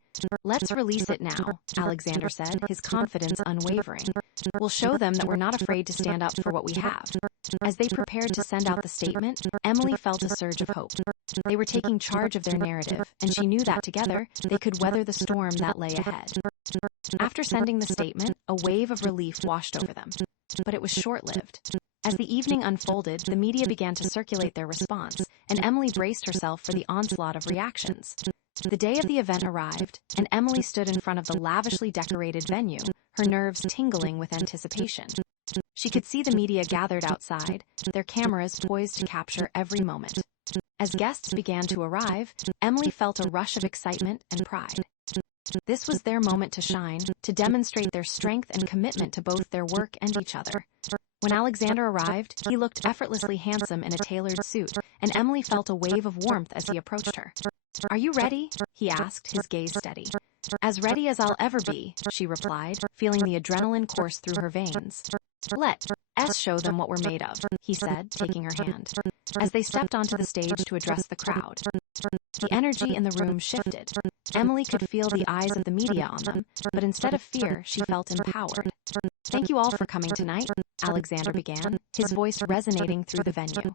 Let's release it now, Alexander said, his confidence unwavering. We'll show them that we're not afraid to stand up for what we have. As they prepared to send out the statement, Emily felt a surge of hope. They were taking charge of their narrative, and she knew that together, they could weather the storm that lay ahead. After sending the statement, a wave of relief washed over them. But it was short-lived. As the evening unfolded, the media began to circulate their response, and Emily braced herself for the onslaught of reactions. The day of the event arrived, and Emily stood in front of the lavishly decorated venue, her nerves tingling with anticipation. She could see the media gathered outside, their cameras poised to capture every moment. As guests began to arrive, Emily felt a rush of excitement and pride. This was their moment to shine, to demonstrate their strength and commitment to both their work and each other. When Alexander arrived, he looked effortlessly handsome in a tailored suit, and Emily felt a wave of warmth as he approached her. Are you ready? He asked, his gaze steady. As ready as I'll ever be, she replied, feeling the adrenaline course through her veins. Let us show them what we're made of, he said, taking her hand. As they stepped onto the stage to address the crowd, the energy in the room shifted. Emily could feel the eyes of the media on them, but instead of fear, she felt empowered. Thank you all for coming tonight, Alexander began, his voice resonating through the venue.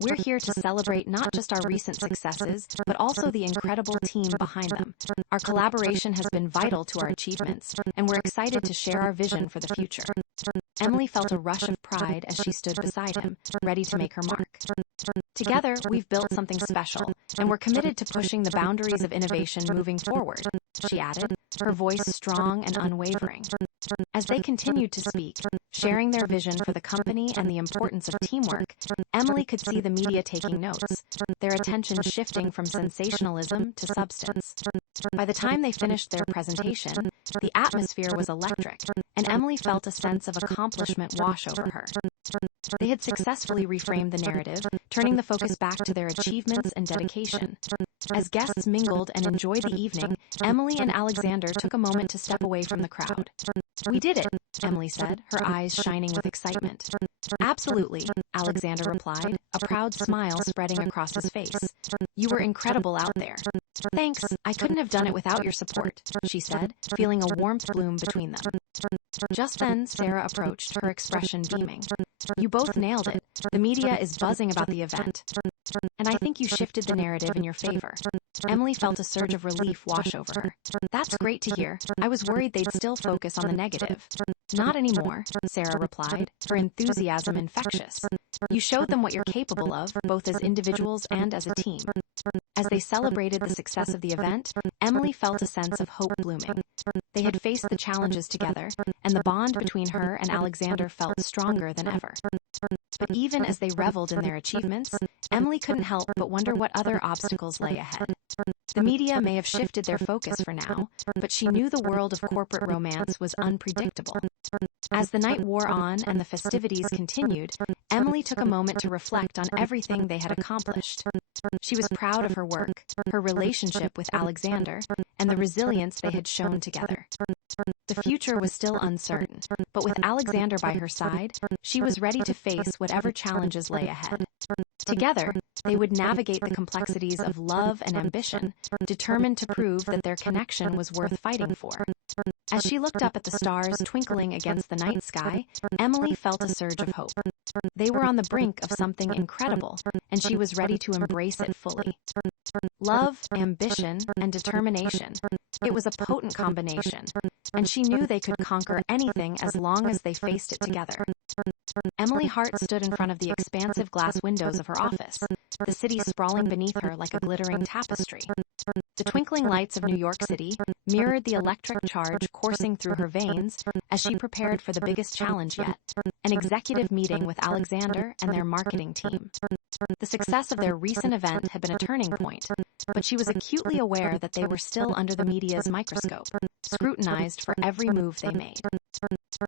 We're here to celebrate not just our recent successes, but also the incredible team behind them. Our collaboration has been vital to our achievements, and we're excited to share our vision for the future. Emily felt a rush of pride as she stood beside him, ready to make her mark. Together, we've built something special, and we're committed to pushing the boundaries of innovation moving forward, she added, her voice strong and unwavering. As they continued to speak, sharing their vision for the company and the importance of teamwork, Emily could see the media taking notes, their attention shifting from sensationalism to substance. By the time they finished their presentation, the atmosphere was electric, and Emily felt a sense of accomplishment wash over her. They had successfully reframed the narrative, turning the focus back to their achievements and dedication. As guests mingled and enjoyed the evening, Emily and Alexander took a moment to step away from the crowd. We did it, Emily said, her eyes shining with excitement. Absolutely, Alexander replied, a proud smile spreading across his face. You were incredible out there. Thanks, I couldn't have done it without your support, she said, feeling a warmth bloom between them. Just then, Sarah approached, her expression beaming. You both nailed it. The media is buzzing about the event. And I think you shifted the narrative in your favor. Emily felt a surge of relief wash over her. That's great to hear. I was worried they'd still focus on the negative. Not anymore, Sarah replied, her enthusiasm infectious. You showed them what you're capable of, both as individuals and as a team. As they celebrated the success of the event, Emily felt a sense of hope blooming. They had faced the challenges together, together, and the bond between her and Alexander felt stronger than ever. But even as they reveled in their achievements, Emily couldn't help but wonder what other obstacles lay ahead. The media may have shifted their focus for now, but she knew the world of corporate romance was unpredictable. As the night wore on and the festivities continued, Emily took a moment to reflect on everything they had accomplished. She was proud of her work, her relationship with Alexander, and the resilience they had shown together. The future was still uncertain, but with Alexander by her side, she was ready to face whatever challenges lay ahead. Together, they would navigate the complexities of love and ambition, determined to prove that their connection was worth fighting for. As she looked up at the stars twinkling against the night sky, Emily felt a surge of hope. They were on the brink of something incredible, and she was ready to embrace it fully. Love, ambition, and determination. It was a potent combination, and she knew they could conquer anything as long as they faced it together. Emily Hart stood in front of the expansive glass windows of her office, the city sprawling beneath her like a glittering tapestry. The twinkling lights of New York City mirrored the electric charge coursing through her veins as she prepared for the biggest challenge yet, an executive meeting with Alexander and their marketing team. The success of their recent event had been a turning point, but she was acutely aware that they were still under the media's microscope, scrutinized for every move they made.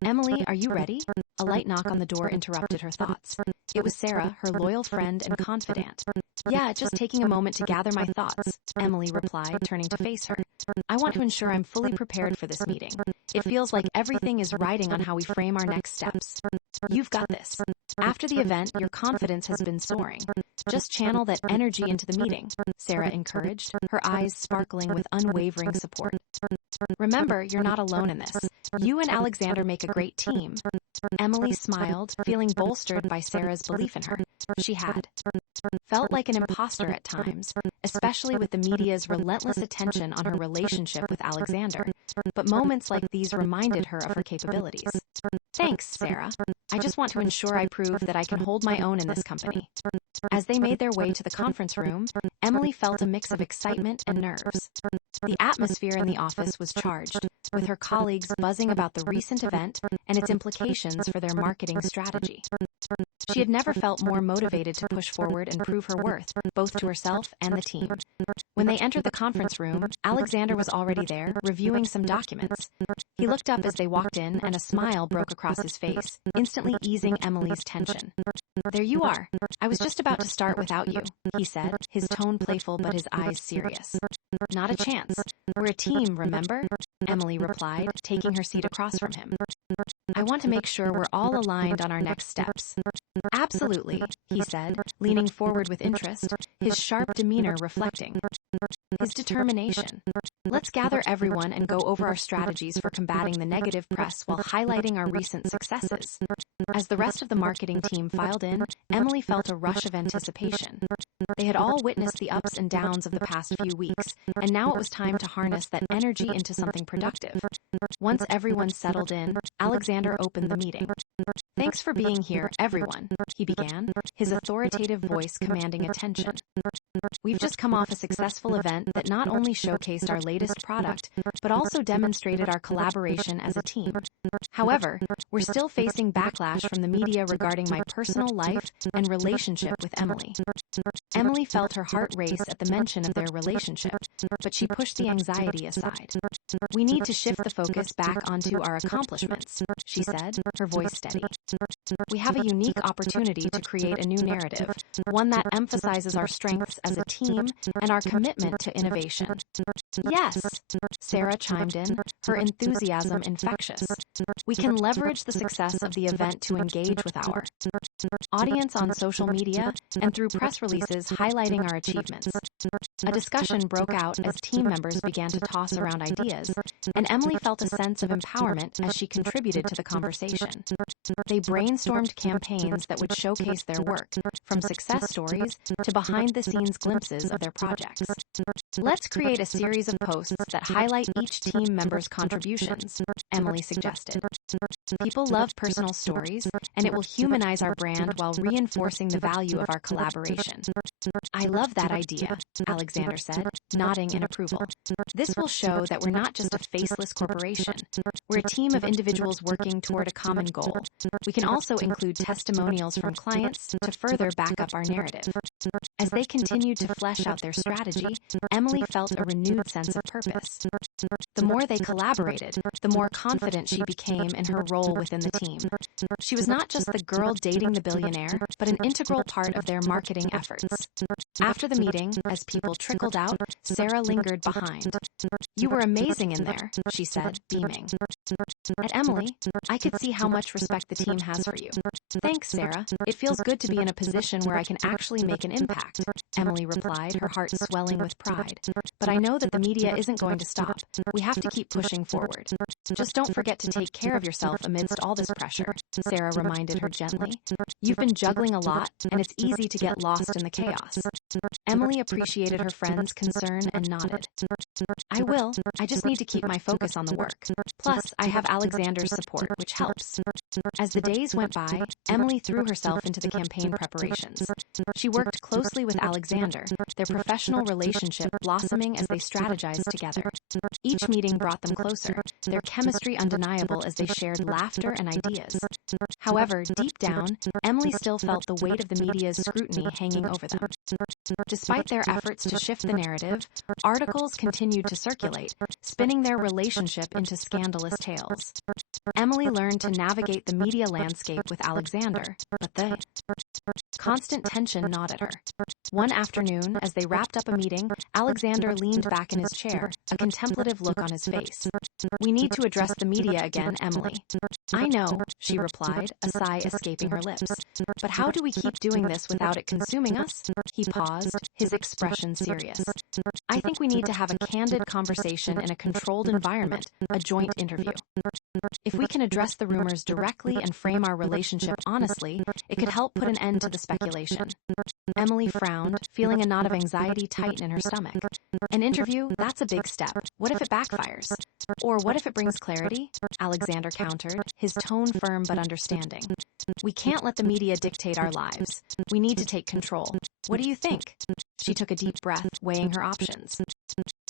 "Emily, are you ready?" A light knock on the door interrupted her thoughts. It was Sarah, her loyal friend and confidant. "Yeah, just taking a moment to gather my thoughts," Emily replied, turning to face her. "I want to ensure I'm fully prepared for this meeting. It feels like everything is riding on how we frame our next steps. You've got this. After the event, your confidence has been soaring. Just channel that energy into the meeting," Sarah encouraged, her eyes sparkling with unwavering support. "Remember, you're not alone in this. You and Alexander make a great team." Emily smiled, feeling bolstered by Sarah's belief in her. She had felt like an imposter at times, especially with the media's relentless attention on her relationship with Alexander, but moments like these reminded her of her capabilities. "Thanks, Sarah. I just want to ensure I prove that I can hold my own in this company." As they made their way to the conference room, Emily felt a mix of excitement and nerves. The atmosphere in the office was charged, with her colleagues buzzing about the recent event and its implications for their marketing strategy. She had never felt more motivated to push forward and prove her worth, both to herself and the team. When they entered the conference room, Alexander was already there, reviewing some documents. He looked up as they walked in, and a smile broke across his face, instantly easing Emily's tension. "There you are. I was just about to start without you," he said, his tone playful but his eyes serious. "Not a chance. We're a team, remember?" Emily replied, taking her seat across from him. "I want to make sure we're all aligned on our next steps." "Absolutely," he said, leaning forward with interest, his sharp demeanor reflecting his determination. "Let's gather everyone and go over our strategies for combating the negative press while highlighting our recent successes." As the rest of the marketing team filed in, Emily felt a rush of anticipation. They had all witnessed the ups and downs of the past few weeks, and now it was time to harness that energy into something productive. Once everyone settled in, Alexander opened the meeting. "Thanks for being here, everyone," he began, his authoritative voice commanding attention. "We've just come off a successful event that not only showcased our latest product, but also demonstrated our collaboration as a team. However, we're still facing backlash from the media regarding my personal life and relationship with Emily." Emily felt her heart race at the mention of their relationship, but she pushed the anxiety aside. "We need to shift the focus back onto our accomplishments," she said, her voice steady. "We have a unique opportunity to create a new narrative, one that emphasizes our strengths as a team and our commitment to innovation." "Yes," Sarah chimed in, her enthusiasm infectious. "We can leverage the success of the event to engage with our audience on social media and through press releases highlighting our achievements." A discussion broke out as team members began to toss around ideas, and Emily felt a sense of empowerment as she contributed to the conversation. They brainstormed campaigns that would showcase their work, from success stories to behind-the-scenes glimpses of their projects. "Let's create a series of posts that highlight each team member's contributions," Emily suggested. "People love personal stories, and it will humanize our brand while reinforcing the value of our collaboration." "I love that idea," Alexander said, nodding in approval. "This will show that we're not just a faceless corporation. We're a team team of individuals working toward a common goal. We can also include testimonials from clients to further back up our narrative. As they continued to flesh out their strategy, Emily felt a renewed sense of purpose. The more they collaborated, the more confident she became in her role within the team. She was not just the girl dating the billionaire, but an integral part of their marketing efforts. After the meeting, as people trickled out, Sarah lingered behind. "You were amazing in there," she said, beaming. At Emily, "I could see how much respect the team has for you." "Thanks, Sarah. It feels good to be in a position where I can actually make an impact," Emily replied, her heart swelling with pride. "But I know that the media isn't going to stop. We have to keep pushing forward. Just don't forget to take care of yourself amidst all this pressure," Sarah reminded her gently. "You've been juggling a lot, and it's easy to get lost in the chaos." Emily appreciated her friend's concern and nodded. "I will. I just need to keep my focus on the work. Plus, I have Alexander's support, which helps." As the days went by, Emily threw herself into the campaign preparations. She worked closely with Alexander, their professional relationship blossoming as they strategized together. Each meeting brought them closer, their chemistry undeniable as they shared laughter and ideas. However, deep down, Emily still felt the weight of the media's scrutiny hanging over them. Despite their efforts to shift the narrative, articles continued to circulate, spinning their relationship into scandalous tales. Emily learned to navigate the media landscape with Alexander, but the constant tension gnawed at her. One afternoon, as they wrapped up a meeting, Alexander leaned back in his chair, a contemplative look on his face. "We need to address the media again, Emily." "I know," she replied, a sigh escaping her lips. "But how do we keep doing this without it consuming us?" He paused, his expression serious. "I think we need to have a candid conversation in a controlled environment, a joint interview. If we can address the rumors directly and frame our relationship honestly, it could help put an end to the speculation." Emily frowned, feeling a knot of anxiety tighten in her stomach. "An interview? That's a big step. What if it backfires? Or what if it brings clarity?" Alexander countered, his tone firm but understanding. "We can't let the media dictate our lives. We need to take control. What do you think?" She took a deep breath, weighing her options.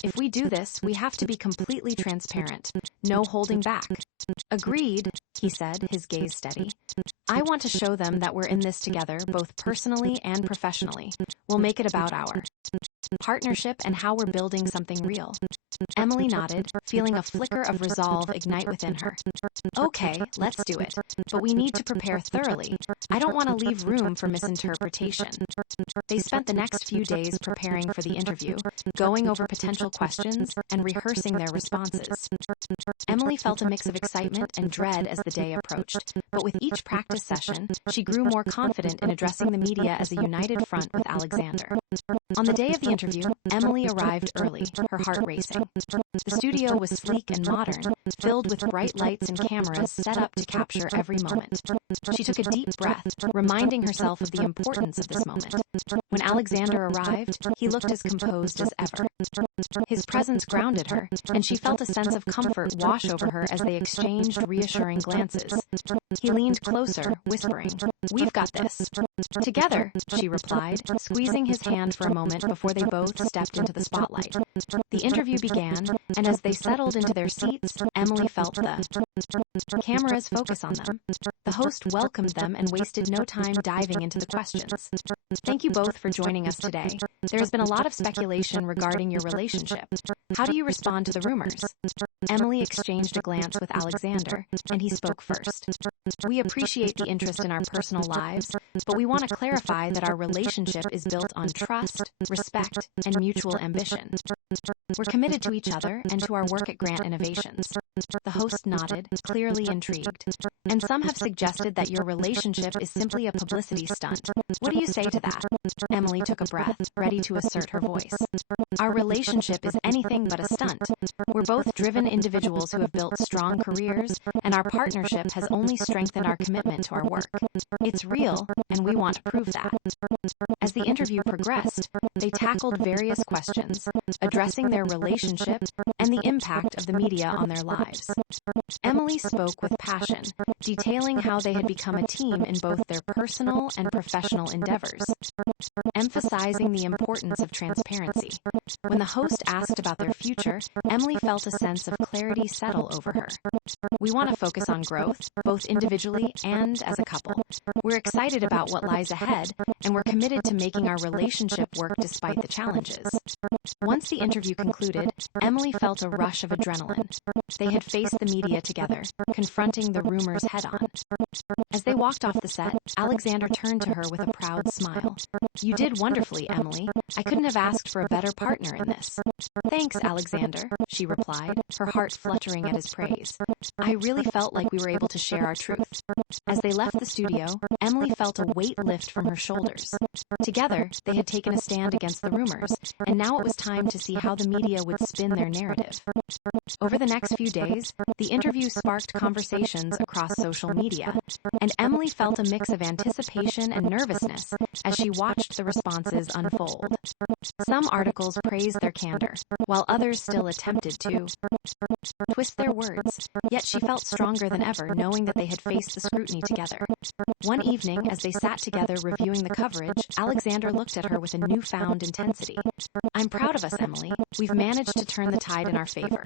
"If we do this, we have to be completely transparent. No holding back." "Agreed," he said, his gaze steady. "I want to show them that we're in this together, both personally and professionally. We'll make it about our partnership and how we're building something real." Emily nodded, feeling a flicker of resolve ignite within her. "Okay, let's do it. But we need to prepare thoroughly. I don't want to leave room for misinterpretation." They spent the next few days preparing for the interview, going over potential questions and rehearsing their responses. Emily felt a mix of excitement and dread as the day approached, but with each practice session, she grew more confident in addressing the media as a united front with Alexander. On the day of the interview, Emily arrived early, her heart racing. The studio was sleek and modern, filled with bright lights and cameras set up to capture every moment. She took a deep breath, reminding herself of the importance of this moment. When Alexander arrived, he looked as composed as ever. His presence grounded her, and she felt a sense of comfort wash over her as they exchanged reassuring glances. He leaned closer, whispering, "We've got this." "Together," she replied, squeezing his hand for a moment before they both stepped into the spotlight. The interview began, and as they settled into their seats, Emily felt the cameras focus on them. The host welcomed them and wasted no time diving into the questions. "Thank you both for joining us today. There has been a lot of speculation regarding your relationship. How do you respond to the rumors?" Emily exchanged a glance with Alexander, and he spoke first. "We appreciate the interest in our personal lives, but we want to clarify that our relationship is built on trust, respect, and mutual ambition. We're committed to each other and to our work at Grant Innovations." The host nodded, clearly intrigued. "And some have suggested that your relationship is simply a publicity stunt. What do you say to that?" Emily took a breath, ready to assert her voice. "Our relationship is anything but a stunt. We're both driven individuals who have built strong careers, and our partnership has only strengthened our commitment to our work. It's real, and we want to prove that." As the interview progressed, they tackled various questions, addressing their relationship and the impact of the media on their lives. Emily spoke with passion, detailing how they had become a team in both their personal and professional endeavors. emphasizing the importance of transparency. When the host asked about their future, Emily felt a sense of clarity settle over her. "We want to focus on growth, both individually and as a couple. We're excited about what lies ahead, and we're committed to making our relationship work despite the challenges." Once the interview concluded, Emily felt a rush of adrenaline. They had faced the media together, confronting the rumors head-on. As they walked off the set, Alexander turned to her with a proud smile. "You did wonderfully, Emily. I couldn't have asked for a better partner in this." "Thanks, Alexander," she replied, her heart fluttering at his praise. "I really felt like we were able to share our truth." As they left the studio, Emily felt a weight lift from her shoulders. Together, they had taken a stand against the rumors, and now it was time to see how the media would spin their narrative. Over the next few days, the interview sparked conversations across social media, and Emily felt a mix of anticipation and nervousness as she watched the responses unfold. Some articles praised their candor, while others still attempted to twist their words, yet she felt stronger than ever knowing that they had faced the scrutiny together. One evening, as they sat together reviewing the coverage, Alexander looked at her with a newfound intensity. "I'm proud of us, Emily. We've managed to turn the tide in our favor."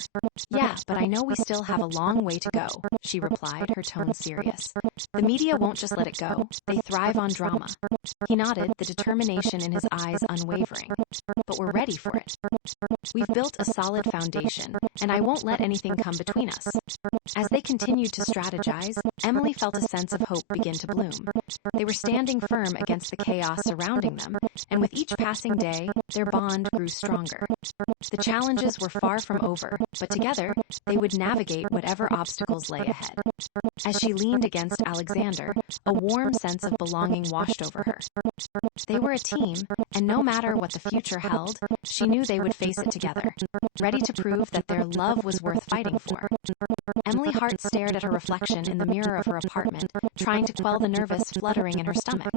"Yeah, but I know we still have a long way to go," she replied, her tone serious. "The media won't just let it go. They thrive on drama." He nodded, the determination in his eyes unwavering. "But we're ready for it. We've built a solid foundation, and I won't let anything come between us." As they continued to strategize, Emily felt a sense of hope begin to bloom. They were standing firm against the chaos surrounding them, and with each passing day, their bond grew stronger. The challenges were far from over, but together, they would navigate whatever obstacles lay ahead. As she leaned against Alexander, a warm sense of belonging washed over her. They were a team, and no matter what the future held, she knew they would face it together, ready to prove that their love was worth fighting for. Emily Hart stared at her reflection in the mirror of her apartment, trying to quell the nervous fluttering in her stomach.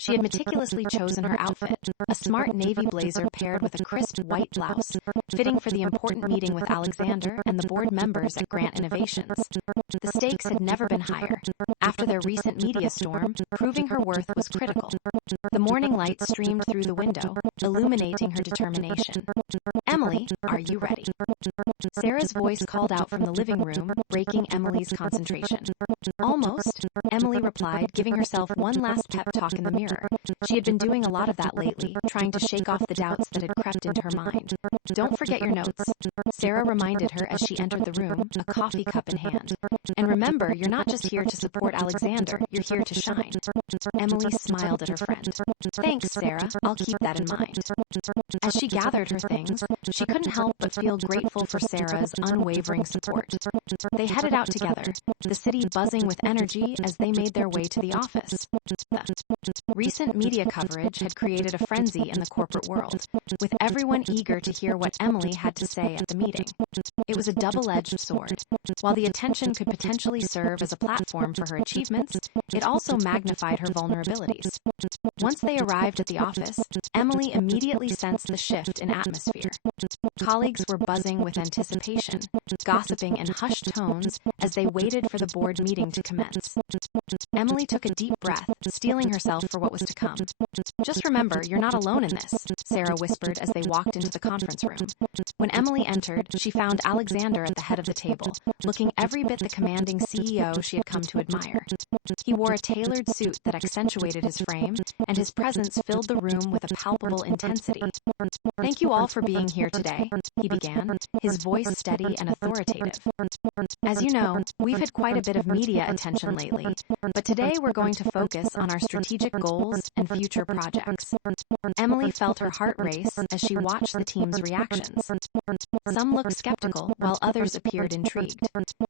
She had meticulously chosen her outfit, a smart navy blazer paired with a crisp white blouse, fitting for the important meeting with Alexander and the board members at Grant Innovations. The stakes had never been higher. After their recent media storm, proving her worth was critical. The morning light streamed through the window, illuminating her determination. "Emily, are you ready?" Sarah's voice called out from the living room, breaking Emily's concentration. "Almost," Emily replied, giving herself one last pep talk in the mirror. She had been doing a lot of that lately, trying to shake off the doubts that had crept into her mind. "Don't forget your notes," Sarah reminded her as she entered the room, a coffee cup in hand. "And remember, you're not just here to support Alexander, you're here to shine." Emily smiled at her friend. "Thanks, Sarah. I'll keep that in mind." As she gathered her things, she couldn't help but feel grateful for Sarah's unwavering support. They headed out together, the city buzzing with energy as they made their way to the office. Recent media coverage had created a frenzy in the corporate world, with everyone eager to hear what Emily had to say at the meeting. It was a double-edged sword. While the attention could potentially serve as a platform for her achievements, it also magnified her vulnerabilities. Once they arrived at the office, Emily immediately sensed the shift in atmosphere. Colleagues were buzzing with anticipation, gossiping in hushed tones as they waited for the board meeting to commence. Emily took a deep breath, steeling herself for what was to come. "Just remember, you're not alone in this," Sarah whispered as they walked into the conference room. When Emily entered, she found Alexander at the head of the table, looking every bit the commanding CEO she had come to admire. He wore a tailored suit that accentuated his frame, and his presence filled the room with a palpable intensity. "Thank you all for being here today," he began, his voice steady and authoritative. "As you know, we've had quite a bit of media attention lately, but today we're going to focus on our strategic goals and future projects." Emily felt her heart race as she watched the team's reactions. Some looked skeptical, while others appeared intrigued.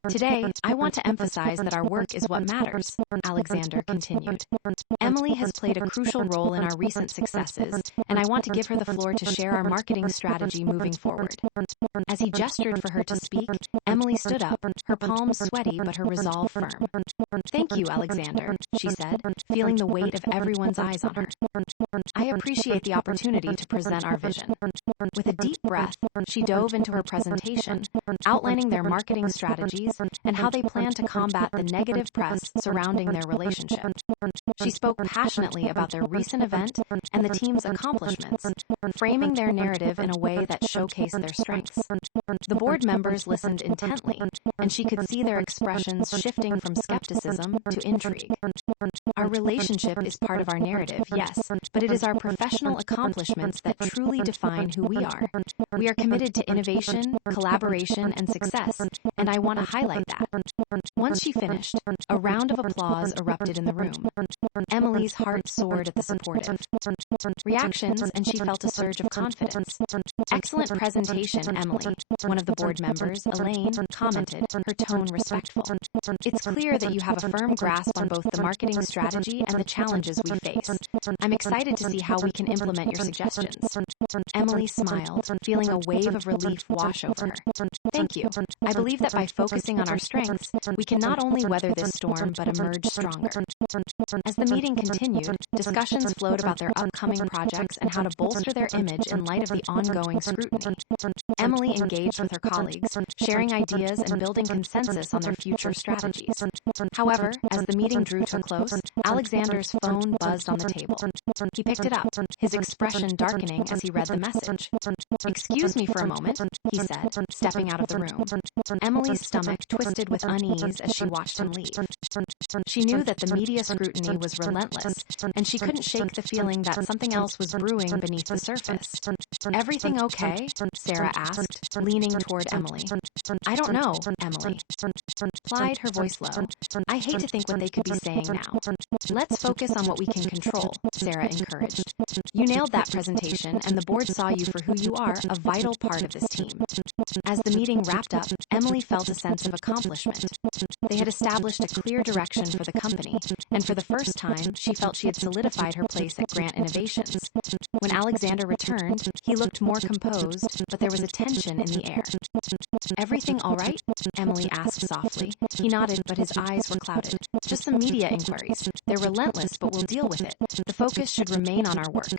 "Today, I want to emphasize that our work is what matters," Alexander continued. "Emily has played a crucial role in our recent successes, and I want to give her the floor to share our marketing strategy moving forward." As he gestured for her to speak, Emily stood up, her palms sweaty but her resolve firm. "Thank you, Alexander," she said, feeling the weight of everyone's eyes on her. I appreciate the opportunity to present our vision. With a deep breath, she dove into her presentation, outlining their marketing strategies and how they plan to combat the negative press surrounding their relationship. She spoke passionately about their recent event and the team's accomplishments, framing their narrative in a way that showcased their strengths. The board members listened intently, and she could see their expressions shifting from skepticism to intrigue. Our relationship is part of our narrative, yes, but it is our professional accomplishments that truly define who we are. We are committed to innovation, collaboration, and success, and I want to highlight that. Once she finished, a round of applause erupted in the room. Emily's heart soared at the supportive reactions, and she felt a surge of confidence. Excellent presentation, Emily, one of the board members, Elaine, commented, her tone respectful. It's clear that you have a firm grasp on both the marketing strategy and the challenges we face. I'm excited to see how we can implement your suggestions. Emily smiled, feeling a wave of relief wash over her. Thank you. I believe that by focusing on our strengths, we can not only weather this storm but emerge stronger. As the meeting continued, discussions flowed about their upcoming projects and how to bolster their image in light of the ongoing scrutiny. Emily engaged with her colleagues, sharing ideas and building consensus on their future strategies. However, as the meeting drew to a close, Alexander's phone buzzed on the table. He picked it up, his expression darkening as he read the message. "Excuse me for a moment," he said, stepping out of the room. Emily's stomach twisted with unease as she watched him leave. She knew that the media scrutiny was relentless, and she couldn't shake the feeling that something else was brewing beneath the surface. "Everything okay?" Sarah asked, leaning toward Emily. "I don't know," Emily replied, her voice low. "I hate to think what they could be saying now." "Let's focus on what we can control," Sarah encouraged. "You nailed that presentation, and the board saw you for who you are, a vital part of this team." As the meeting wrapped up, Emily felt a sense of accomplishment. They had established a clear direction for the company, and for the first time, she felt she had solidified her place at Grant Innovations. When Alexander returned, he looked more composed, but there was a tension in the air. "Everything all right?" Emily asked softly. He nodded, but his eyes were clouded. "Just some media inquiries. They're relentless, but we'll deal with it. The focus should remain on our work."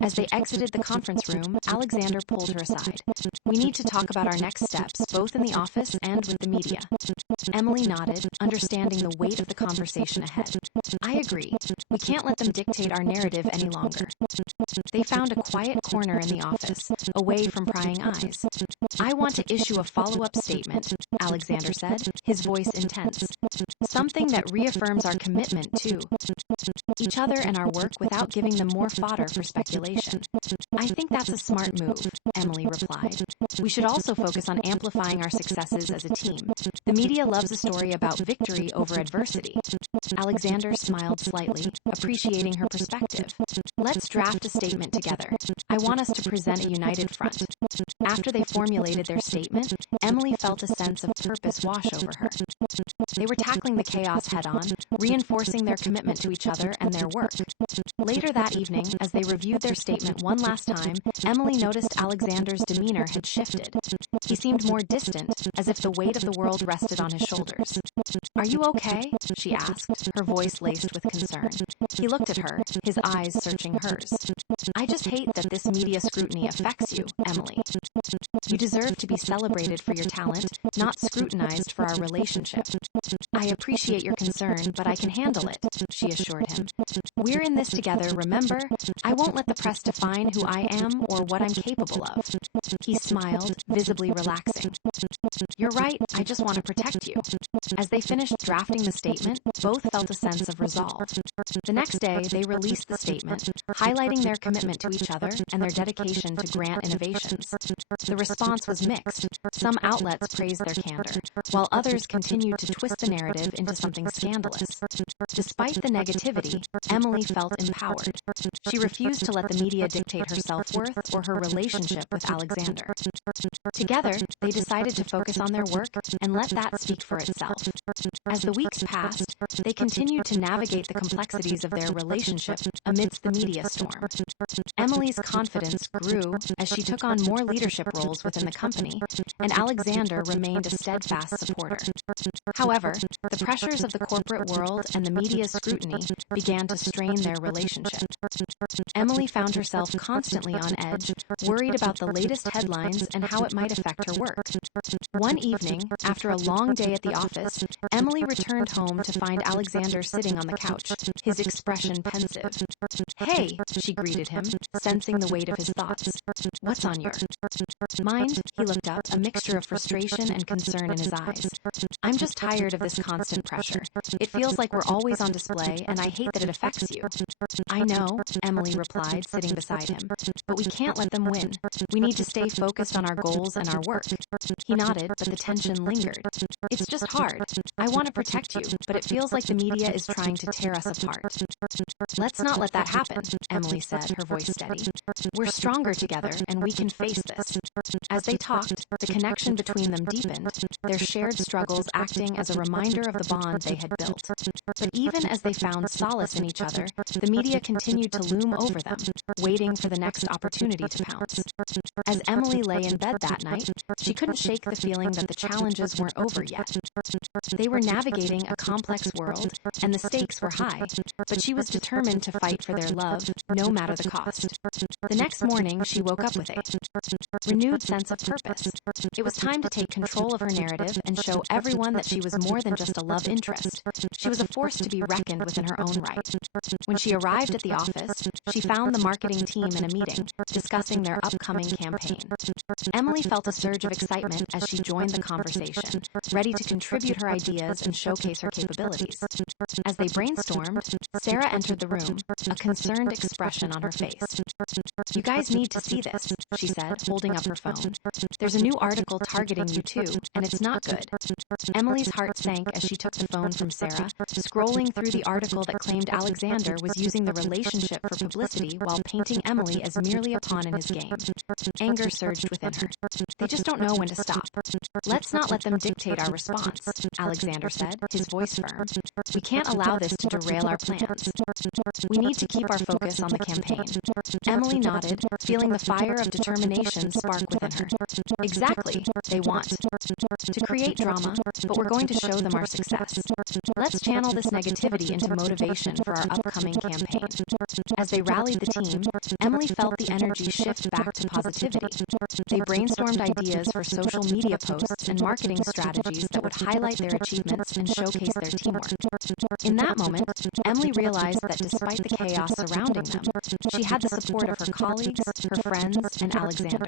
As they exited the conference room, Alexander pulled her aside. "We need to talk about our next steps, both in the office and with the media." Emily nodded, understanding the weight of the conversation ahead. "I agree. We can't let them dictate our narrative any longer." They found a quiet corner in the office, away from prying eyes. "I want to issue a follow-up statement," Alexander said, his voice intense. "Something that reaffirms our commitment to each other and our work without giving them more fodder for speculation." "I think that's a smart move," Emily replied. "We should also focus on amplifying our successes as a team. The media loves a story about victory over adversity." Alexander smiled slightly, appreciating her perspective. "Let's draft a statement together. I want us to present a united front." After they formulated their statement, Emily felt a sense of purpose wash over her. They were tackling the chaos head-on, reinforcing their commitment to each other and their work. Later that evening, as they reviewed their statement one last time, Emily noticed Alexander's demeanor had shifted. He seemed more distant, as if the weight of the world rested on his shoulders. "Are you okay?" she asked, her voice laced with concern. He looked at her, his eyes searching hers. "I just hate that this media scrutiny affects you, Emily. You deserve to be celebrated for your talent, not scrutinized for our relationship." "I appreciate your concern, but I can handle it," she assured him. "We're in this together, remember? I won't let the press define who I am or what I'm capable of." He smiled, visibly relaxing. "You're right, I just want to protect you." As they finished drafting the statement, both felt a sense of resolve. The next day, they released the statement, highlighting their commitment to each other and their dedication to Grant Innovations. The response was mixed. Some outlets praised their candor, while others continued to twist the narrative into something scandalous. Despite the negativity, Emily felt empowered. She refused to let the media dictate her self-worth or her relationship with Alexander. Together, they decided to focus on their work and let that speak for itself. As the weeks passed, they continued to navigate the complexities of their relationship amidst the media storm. Emily's confidence grew as she took on more leadership roles within the company, and Alexander remained a steadfast supporter. However, the pressures of the corporate world and the media's scrutiny began to strain their relationship. Emily found herself constantly on edge, worried about the latest headlines and how it might affect her work. One evening, after a long day at the office, Emily returned home to find Alexander sitting on the couch, his expression pensive. "Hey," she greeted him, sensing the weight of his thoughts. "What's on your mind?" He looked up, a mixture of frustration and concern in his eyes. "I'm just tired of this constant pressure. It feels like we're always on display, and I hate that it affects you." "I know," Emily replied, sitting beside him, "but we can't let them win. We need to stay focused on our goals and our work." He nodded, but the tension lingered. "It's just hard. I want to protect you, but it feels like the media is trying to tear us apart." "Let's not let that happen," Emily said, her voice steady. "We're stronger together, and we can face this." As they talked, the connection between them deepened, their shared struggles acting as a reminder of the bond they had built. But even as they found solace in each other, the media continued to loom over them, waiting for the next opportunity to pounce. As Emily lay in bed that night, she couldn't shake the feeling that the challenges weren't over yet. They were navigating a complex world, and the stakes were high, but she was determined to fight for their love, no matter the cost. The next morning, she woke up with a renewed sense of purpose. It was time to take control of her narrative and show everyone that she was more than just a love interest. She was a force to be reckoned with in her own right. When she arrived at the office, she found the marketing team in a meeting, discussing their upcoming campaign. Emily felt a surge of excitement as she joined the conversation, ready to contribute her ideas and showcase her capabilities. As they brainstormed, Sarah entered the room, a concerned expression on her face. "You guys need to see this," she said, holding up her phone. "There's a new article targeting you too, and it's not good." Emily's heart sank as she took the phone from Sarah, scrolling through the article that claimed Alexander was using the relationship for publicity while painting Emily as merely a pawn in his game. Anger surged within her. "They just don't know when to stop. Let's not let them dictate our response," Alexander said, his voice firm. "We can't allow this to derail our plans. We need to keep our focus on the campaign." Emily nodded, feeling the fire of determination spark within her. "Exactly. They want to create drama, but we're going to show them our success. Let's channel this negativity into motivation for our upcoming campaign." As they rallied the team, Emily felt the energy shift back to positivity. They brainstormed ideas for social media posts and marketing strategies that would highlight their achievements and showcase their teamwork. In that moment, Emily realized that despite the chaos surrounding them, she had the support of her colleagues, her friends, and Alexander.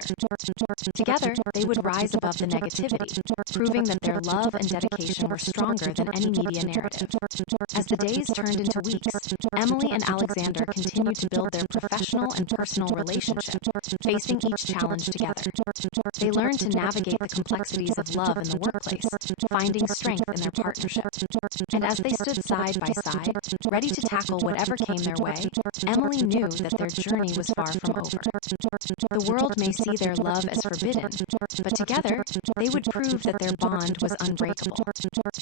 Together, they would rise above the negativity, proving that their love and dedication were stronger than any media narrative. As the days turned into weeks, Emily and Alexander continued to build their professional and personal relationship, facing each challenge together. They learned to navigate the complexities of love in the workplace, finding strength in their partnership. And as they stood side by side, ready to tackle whatever came their way, Emily knew that their journey was far from over. The world may see their love as forbidden, but together, they would prove that their bond was unbreakable.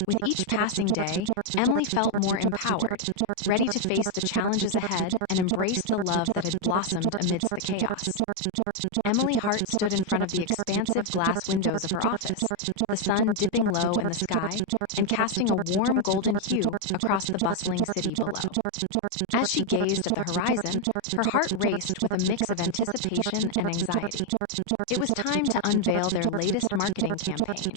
With each passing day, Emily felt more empowered, ready to face the challenges ahead and embrace the love that had blossomed amidst the chaos. Emily's heart stood in front of the expansive glass windows of her office, the sun dipping low in the sky and casting a warm golden hue across the bustling city below. As she gazed at the horizon, her heart raced with a mix of anticipation and anxiety. It was time to unveil their latest marketing campaign,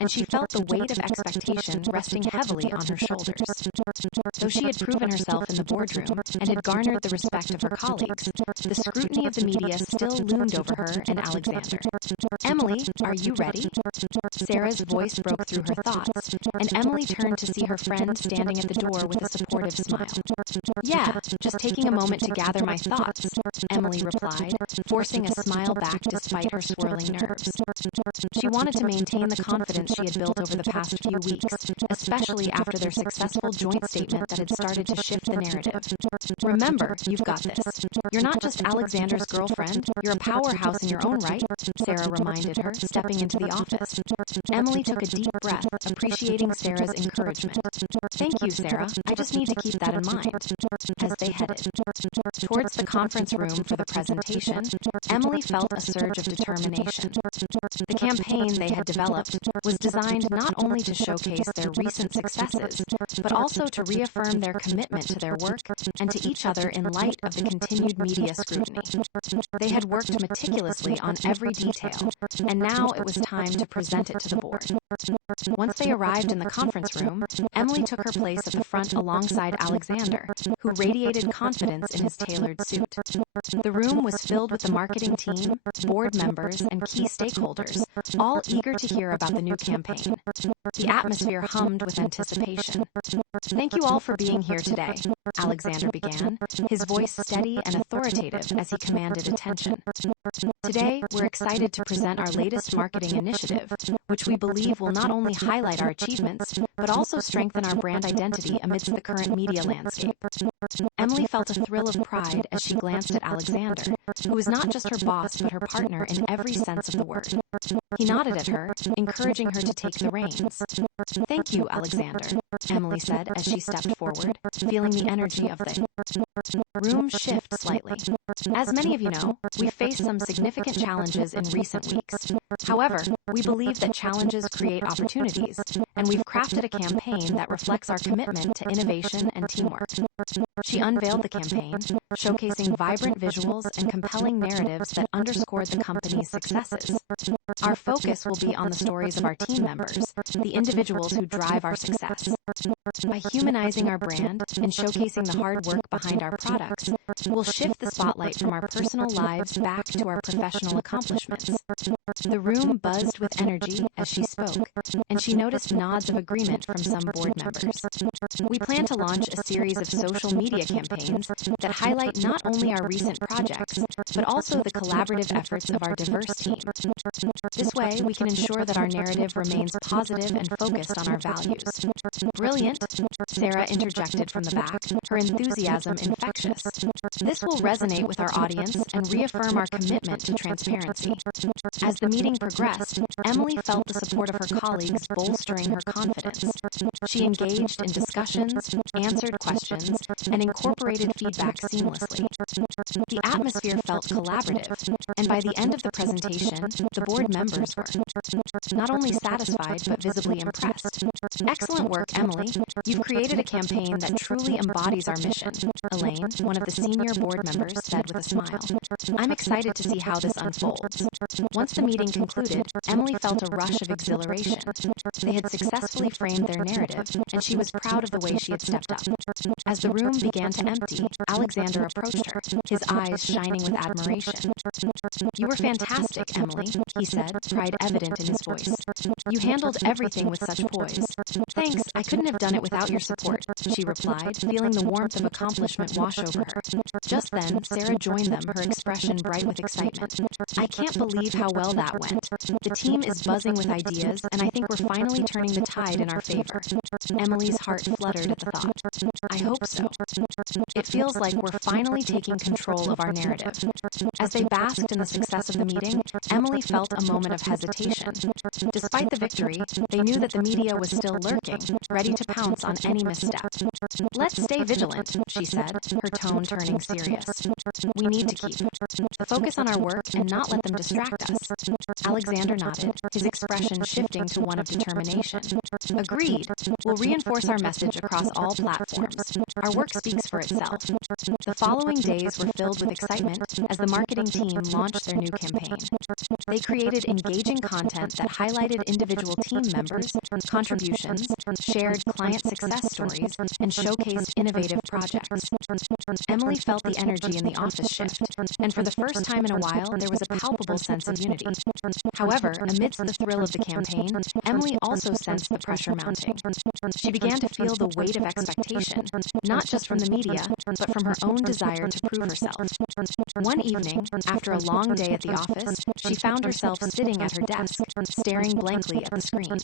and she felt the weight of expectation resting heavily on her shoulders. Though she had proven herself in the boardroom and had garnered the respect of her colleagues, the scrutiny of the media still loomed over her and Alexander. "Emily, are you ready?" Sarah's voice broke through her thoughts, and Emily turned to see her friend standing at the door with a supportive smile. "Yeah, just taking a moment to gather my thoughts," Emily replied, forcing a smile back despite her swirling nerves. She wanted to maintain the confidence she had built over the past few weeks, especially after their successful joint statement that had started to shift the narrative. "Remember, you've got this. You're not just Alexander's girlfriend, you're a powerhouse in your own right," Sarah reminded her, stepping into the office. Emily took a deep breath, appreciating Sarah's encouragement. "Thank you, Sarah. I just need to keep that in mind." As they headed towards towards the conference room for the presentation, Emily felt a surge of determination. The campaign they had developed was designed not only to showcase their recent successes, but also to reaffirm their commitment to their work and to each other in light of the continued media scrutiny. They had worked meticulously on every detail, and now it was time to present it to the board. Once they arrived in the conference room, Emily took her place at the front alongside Alexander, who radiated confidence in his tailored suit. The room was filled with the marketing team, board members, and key stakeholders, all eager to hear about the new campaign. The atmosphere hummed with anticipation. "Thank you all for being here today," Alexander began, his voice steady and authoritative as he commanded attention. "Today, we're excited to present our latest marketing initiative, which we believe will not only highlight our achievements, but also strengthen our brand identity amidst the current media landscape." Emily felt a thrill of pride as she glanced at Alexander, who was not just her boss but her partner in every sense of the word. He nodded at her, encouraging her to take the reins. "Thank you, Alexander," Emily said as she stepped forward, feeling the energy of the room shift slightly. "As many of you know, we've faced some significant challenges in recent weeks. However, we believe that challenges create opportunities, and we've crafted a campaign that reflects our commitment to innovation and teamwork." She unveiled the campaign, showcasing vibrant visuals and compelling narratives that underscored the company's successes. "Our focus will be on the stories of our team members, the individuals who drive our success. By humanizing our brand and showcasing the hard work behind our products, we'll shift the spotlight from our personal lives back to our professional accomplishments." The room buzzed with energy as she spoke, and she noticed nods of agreement from some board members. "We plan to launch a series of social media campaigns that highlight not only our recent projects, but also the collaborative efforts of our diverse team. This way, we can ensure that our narrative remains positive and focused on our values." "Brilliant," Sarah interjected from the back, her enthusiasm infectious. "This will resonate with our audience and reaffirm our commitment to transparency." As the meeting progressed, Emily felt the support of her colleagues bolstering her confidence. She engaged in discussions, answered questions, and incorporated feedback seamlessly. The atmosphere felt collaborative, and by the end of the presentation, the board members were not only satisfied but visibly impressed. "Excellent work, Emily. You've created a campaign that truly embodies our mission," Elaine, one of the senior board members, said with a smile. "I'm excited to see how this unfolds." Once the meeting concluded, Emily felt a rush of exhilaration. They had successfully framed their narrative, and she was proud of the way she had stepped up. As the room began to empty, Alexander approached her, his eyes shining with admiration. "You were fantastic, Emily," he said, pride evident in his voice. "You handled everything with such poise." "Thanks, I couldn't have done it without your support," she replied, feeling the warmth of accomplishment wash over her. Just then, Sarah joined them, her expression bright with excitement. "I can't believe how well that went. The team is buzzing with ideas, and I think we're finally turning the tide in our favor." Emily's heart fluttered at the thought. "I hope so. It feels like we're finally taking control of our narrative." As they basked in the success of the meeting, Emily felt a moment of hesitation. Despite the victory, they knew that the media was still lurking, ready to pounce on any misstep. "Let's stay vigilant," she said, her tone turning serious. "We need to keep the focus on our work and not let them distract us." Alexander nodded, his expression shifting to one of determination. "Agreed. We'll reinforce our message across all platforms. Our work speaks for itself." The following days were filled with excitement as the marketing team launched their new campaign. They created engaging content that highlighted individual team members' contributions, shared client success stories, and showcased innovative projects. Emily felt the energy in the office shift, and for the first time in a while, there was a palpable sense of unity. However, amidst the thrill of the campaign, Emily also sensed the pressure mounting. She began to feel the weight of expectation, not just from the media, but from her own desire to prove herself. One evening, after a long day at the office, she found herself sitting at her desk, staring blankly at the screen.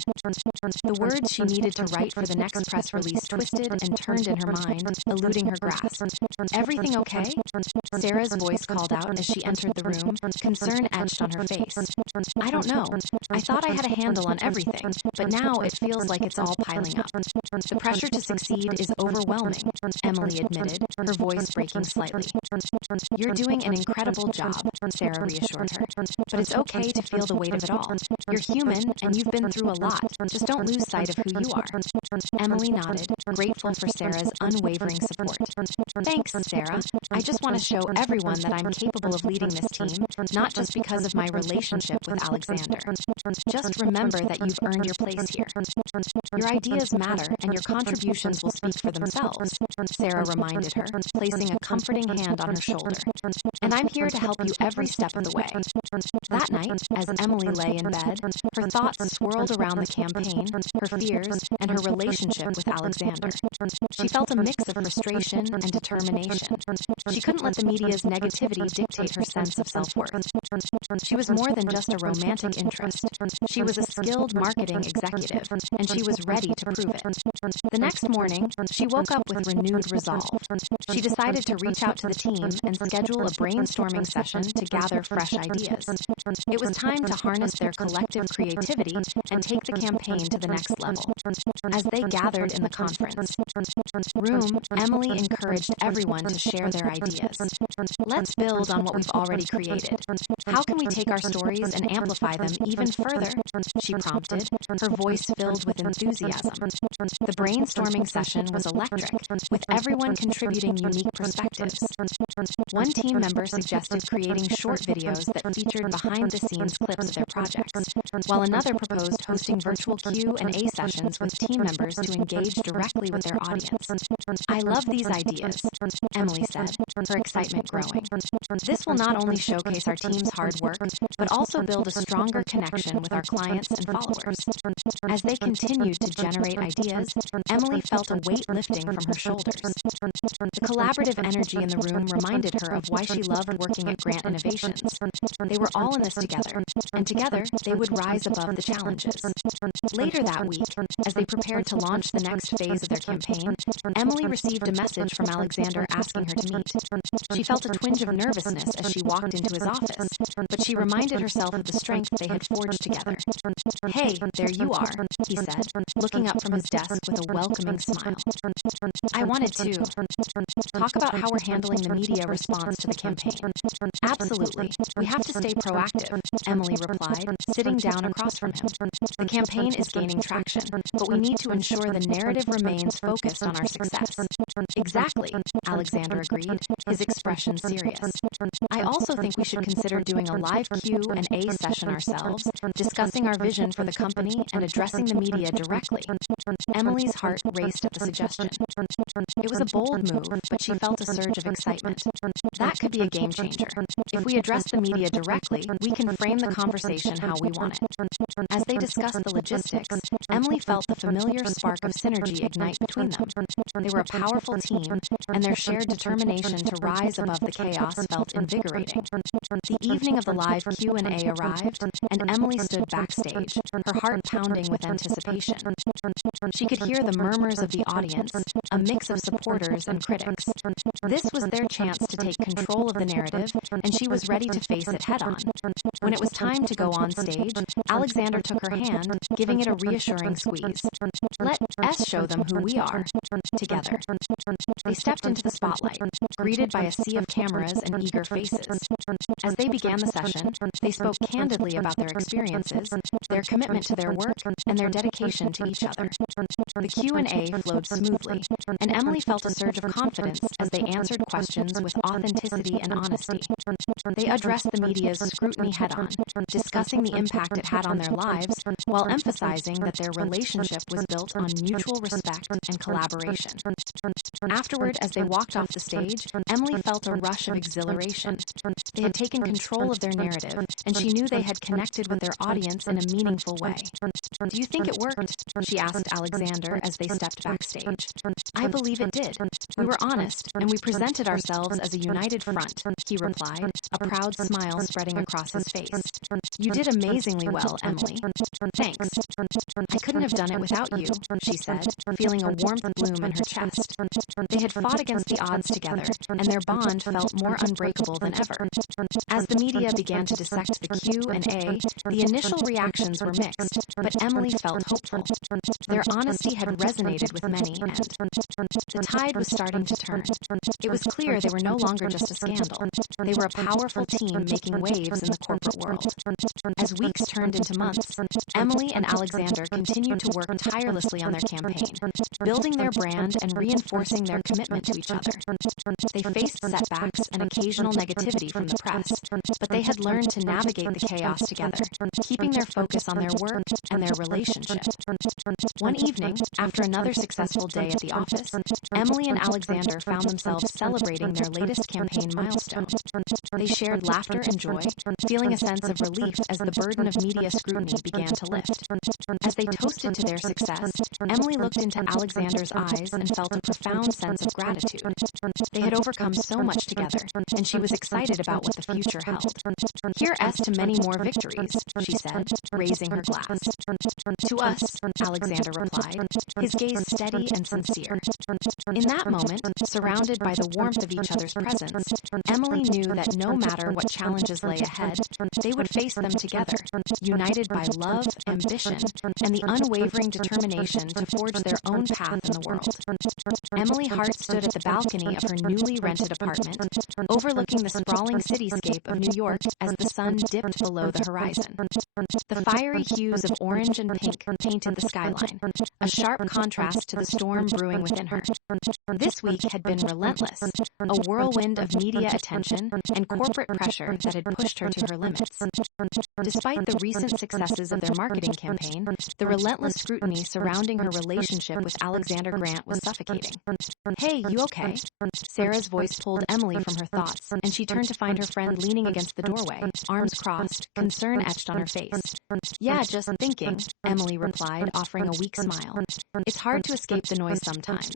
The words she needed to write for the next press release twisted and turned in her mind, eluding her grasp. "Everything okay?" Sarah's voice called out as she entered the room, concern etched on her face. "I don't know. I thought I had a handle control on everything, but now it feels like it's all piling up. The pressure to succeed is overwhelming, Emily admitted, her voice breaking slightly. You're doing an incredible job, Sarah reassured her. But it's okay to feel the weight of it all. You're human, and you've been through a lot. Just don't lose sight of who you are. Emily nodded, grateful for Sarah's unwavering support. Thanks, Sarah. I just want to show everyone that I'm capable of leading this team, not just because of my relationship with Alexander. Just remember that you've earned your place here. Your ideas matter, and your contributions will speak for themselves, Sarah reminded her, placing a comforting hand on her shoulder. And I'm here to help you every step of the way. That night, as Emily lay in bed, her thoughts swirled around the campaign, her fears, and her relationship with Alexander. She felt a mix of frustration and determination. She couldn't let the media's negativity dictate her sense of self-worth. She was more than just a romantic interest. She was a skilled marketing executive, and she was ready to prove it. The next morning, she woke up with renewed resolve. She decided to reach out to the team and schedule a brainstorming session to gather fresh ideas. It was time to harness their collective creativity and take the campaign to the next level. As they gathered in the conference room, Emily encouraged everyone to share their ideas. Let's build on what we've already created. How can we take our stories and amplify them even further? She prompted, her voice filled with enthusiasm. The brainstorming session was electric, with everyone contributing unique perspectives. One team member suggested creating short videos that featured behind-the-scenes clips of their projects, while another proposed hosting virtual Q&A sessions with team members to engage directly with their audience. I love these ideas, Emily said, her excitement growing. This will not only showcase our team's hard work, but also build a stronger connection with our clients and followers. As they continued to generate ideas, Emily felt a weight lifting from her shoulders. The collaborative energy in the room reminded her of why she loved working at Grant Innovations. They were all in this together, and together they would rise above the challenges. Later that week, as they prepared to launch the next phase of their campaign, Emily received a message from Alexander asking her to meet. She felt a twinge of nervousness as she walked into his office, but she reminded herself of the strength they had forged together. Hey, there you are, he said, looking up from his desk with a welcoming smile. I wanted to talk about how we're handling the media response to the campaign. Absolutely. We have to stay proactive, Emily replied, sitting down across from him. The campaign is gaining traction, but we need to ensure the narrative remains focused on our success. Exactly, Alexander agreed, his expression serious. I also think we should consider doing a live Q&A session ourselves, discussing our vision for the company and addressing the media directly. Emily's heart raced at the suggestion. It was a bold move, but she felt a surge of excitement. That could be a game changer. If we address the media directly, we can frame the conversation how we want it. As they discussed the logistics, Emily felt the familiar spark of synergy ignite between them. They were a powerful team, and their shared determination to rise above the chaos felt invigorating. The evening of the live Q&A arrived, and Emily stood backstage, her heart pounding with anticipation. She could hear the murmurs of the audience, a mix of supporters and critics. This was their chance to take control of the narrative, and she was ready to face it head-on. When it was time to go on stage, Alexander took her hand, giving it a reassuring squeeze. Let us show them who we are. Together. They stepped into the spotlight, greeted by a sea of cameras and eager faces. As they began the session, they spoke candidly about their experiences, their commitment to their work, and their dedication to each other. The Q&A flowed smoothly, and Emily felt a surge of confidence as they answered questions with authenticity and honesty. They addressed the media's scrutiny head-on, discussing the impact it had on their lives, while emphasizing that their relationship was built on mutual respect and collaboration. Afterward, as they walked off the stage, Emily felt a rush of exhilaration. They had taken control of their narrative, and she knew they had connected with their audience in a meaningful way. Do you think it worked? She asked Alexander as they stepped backstage. I believe it did. We were honest, and we presented ourselves as a united front, he replied, a proud smile spreading across his face. You did amazingly well, Emily. Thanks. I couldn't have done it without you, she said, feeling a warmth bloom in her chest. They had fought against the odds together, and their bond felt more unbreakable than ever. As the media began to dissect the Q&A, the initial reactions reviews were mixed, but Emily felt hopeful. Their honesty had resonated with many, and the tide was starting to turn. It was clear they were no longer just a scandal. They were a powerful team making waves in the corporate world. As weeks turned into months, Emily and Alexander continued to work tirelessly on their campaign, building their brand and reinforcing their commitment to each other. They faced setbacks and occasional negativity from the press, but they had learned to navigate the chaos together, keeping their focus on their work and their relationship. One evening, after another successful day at the office, Emily and Alexander found themselves celebrating their latest campaign milestone. They shared laughter and joy, feeling a sense of relief as the burden of media scrutiny began to lift. As they toasted to their success, Emily looked into Alexander's eyes and felt a profound sense of gratitude. They had overcome so much together, and she was excited about what the future held. Here's to many more victories, she said, raising her glass. To us, Alexander replied, his gaze steady and sincere. In that moment, surrounded by the warmth of each other's presence, Emily knew that no matter what challenges lay ahead, they would face them together, united by love, ambition, and the unwavering determination to forge their own path in the world. Emily Hart stood at the balcony of her newly rented apartment, overlooking the sprawling cityscape of New York as the sun dipped below the horizon. The fiery hues of orange and pink painted the skyline, a sharp contrast to the storm brewing within her. This week had been relentless, a whirlwind of media attention and corporate pressure that had pushed her to her limits. Despite the recent successes of their marketing campaign, the relentless scrutiny surrounding her relationship with Alexander Grant was suffocating. Hey, you okay? Sarah's voice pulled Emily from her thoughts, and she turned to find her friend leaning against the doorway, arms crossed, concern etched on her face. Yeah, just thinking, Emily replied, offering a weak smile. It's hard to escape the noise sometimes.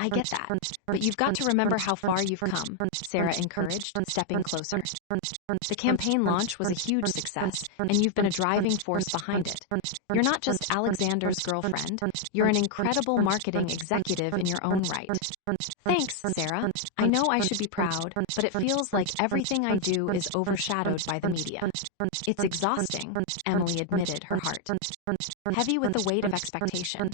I get that, but you've got to remember how far you've come, Sarah encouraged, stepping closer. The campaign launch was a huge success, and you've been a driving force behind it. You're not just Alexander's girlfriend, you're an incredible marketing executive in your own right. Thanks, Sarah. I know I should be proud, but it feels like everything I do is overshadowed by the media. It's exhausting, Emily admitted, her heart heavy with the weight of expectation.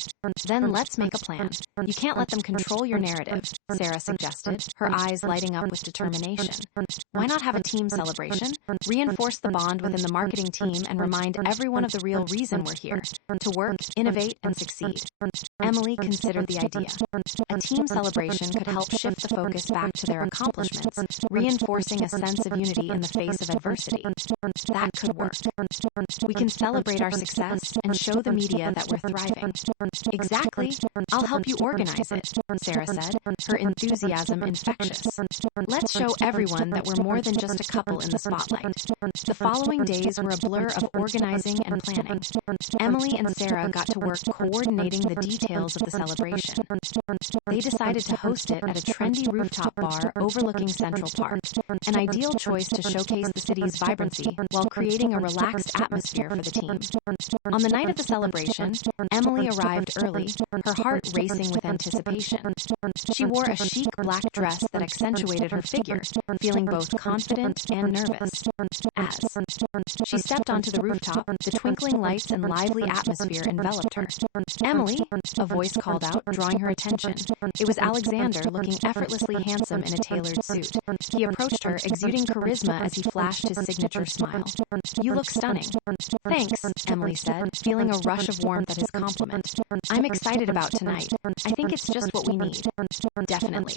Then let's make a plan. You can't let them control your narrative, Sarah suggested, her eyes lighting up with determination. Why not have a team celebration? Reinforce the bond within the marketing team and remind everyone of the real reason we're here, to work, innovate, and succeed. Emily considered the idea. A team celebration could help shift the focus back to their accomplishments, reinforcing a sense of unity in the face of adversity. That could work. We can celebrate our success and show the media that we're thriving. Exactly. I'll help you organize it, Sarah said, her enthusiasm infectious. Let's show everyone that we're more than just a couple in the spotlight. The following days were a blur of organizing and planning. Emily and Sarah got to work coordinating the details of the celebration. They decided to host it at a trendy rooftop bar overlooking Central Park, an ideal choice to showcase the city's vibrancy while creating a relaxed atmosphere for the team. On the night of the celebration, Emily arrived early, her heart racing with anticipation. She wore a chic black dress that accentuated her figure, feeling both confident and nervous. As she stepped onto the rooftop, the twinkling lights and lively atmosphere enveloped her. Emily, a voice called out, drawing her attention. It was Alexander, looking effortlessly handsome in a tailored suit. He approached her, exuding charisma as he flashed his signature smile. You look stunning. Thanks, Emily said, feeling a rush of warmth at his compliment. I'm excited about tonight. I think it's just what we need. Definitely.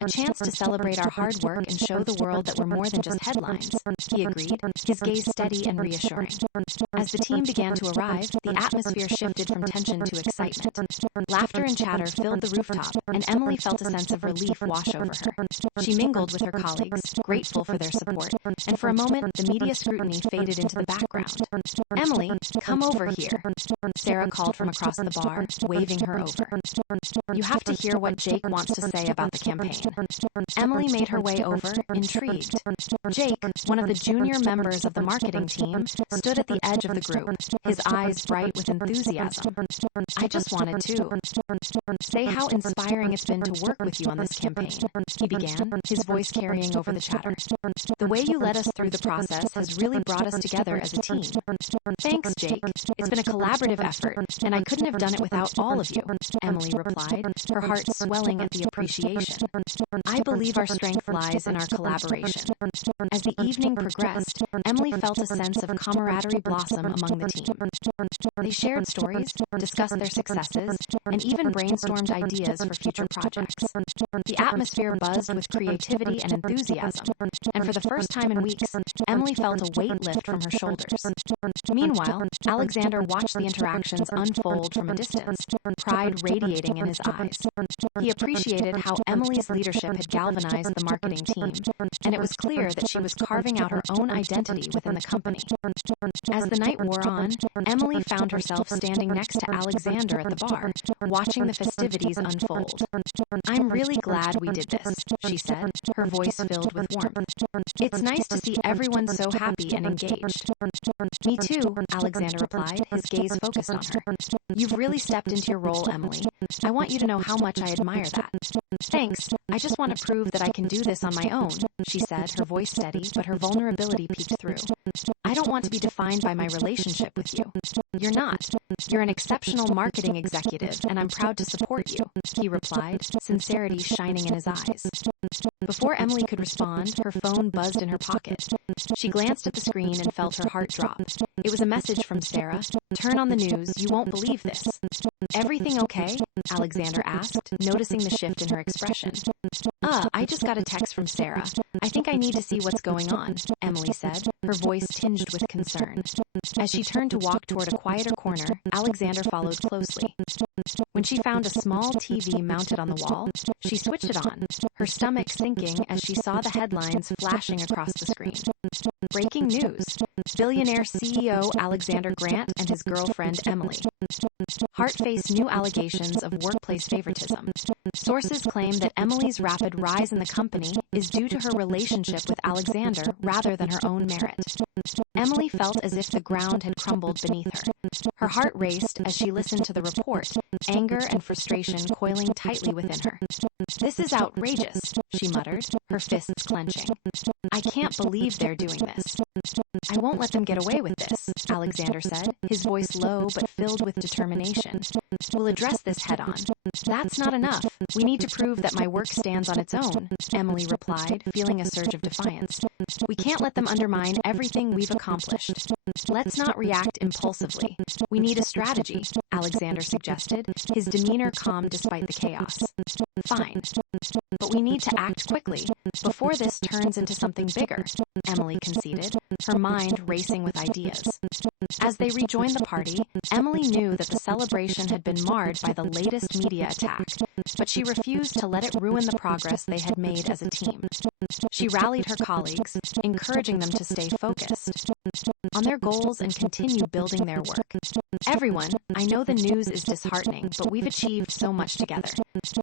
A chance to celebrate our hard work and show the world that we're more than just headlines, he agreed, his gaze steady and reassuring. As the team began to arrive, the atmosphere shifted from tension to excitement. Laughter and chatter filled the rooftop, and Emily felt a sense of relief wash over her. She mingled with her colleagues, grateful for their support, and for a moment, the media scrutiny faded into the background. Emily, come over here, Sarah called from across the bar, waving her over. You have to hear what Jake wants to say about the campaign. Emily made her way over, intrigued. Jake, one of the junior members of the marketing team, stood at the edge of the group, his eyes bright with enthusiasm. I just wanted to say how inspiring it's been to work with you on this campaign, he began, his voice carrying over the chatter. The way you led us through the process has really brought us together as a team. "Thanks, Jake. It's been a collaborative effort, and I couldn't have done it without all of you," Emily replied, her heart swelling at the appreciation. "I believe our strength lies in our collaboration." As the evening progressed, Emily felt a sense of camaraderie blossom among the team. They shared stories, discussed their successes, and even brainstormed ideas for future projects. The atmosphere buzzed with creativity and enthusiasm, and for the first time in weeks, Emily felt a weight lift from her shoulders. Meanwhile, Alexander watched the interactions unfold from a distance, pride radiating in his eyes. He appreciated how Emily's leadership had galvanized the marketing team, and it was clear that she was carving out her own identity within the company. As the night wore on, Emily found herself standing next to Alexander at the bar, watching the festivities unfold. "I'm really glad we did this," she said, her voice filled with warmth. "It's nice to see everyone so happy and engaged." "Me too," Alexander replied, his gaze focused on her. "You've really stepped into your role, Emily. I want you to know how much I admire that." "Thanks. I just want to prove that I can do this on my own," she said, her voice steady, but her vulnerability peeked through. "I don't want to be defined by my relationship with you." "You're not. You're an exceptional marketing executive, and I'm proud to support you," he replied, sincerity shining in his eyes. Before Emily could respond, her phone buzzed in her pocket. She glanced at the screen and felt her heart drop. It was a message from Sarah. "Turn on the news. You won't believe this." "Everything okay?" Alexander asked, noticing the shift in her expression. I just got a text from Sarah. I think I need to see what's going on," Emily said, her voice tinged with concern. As she turned to walk toward a quieter corner, Alexander followed closely. When she found a small TV mounted on the wall, she switched it on, her stomach sinking as she saw the headlines flashing across the screen. Breaking news. Billionaire CEO Alexander Grant and his girlfriend Emily. Hart faced new allegations of workplace favoritism. Sources claim that Emily's rapid rise in the company is due to her relationship with Alexander rather than her own merit. Emily felt as if the ground had crumbled beneath her. Her heart raced as she listened to the report, anger and frustration coiling tightly within her. "This is outrageous," she muttered, her fists clenching. "I can't believe they're doing this." "I won't let them get away with this," Alexander said, his voice low but filled with determination. "We'll address this head on." "That's not enough. We need to prove that my work stands on its own," Emily replied, feeling a surge of defiance. "We can't let them undermine everything we've accomplished." "Let's not react impulsively. We need a strategy," Alexander suggested, his demeanor calm despite the chaos. "Fine. But we need to act quickly, before this turns into something bigger," Emily conceded, her mind racing with ideas. As they rejoined the party, Emily knew that the celebration had been marred by the latest media attack, but she refused to let it ruin the progress they had made as a team. She rallied her colleagues, encouraging them to stay focused on their goals and continue building their work. "Everyone, I know the news is disheartening, but we've achieved so much together.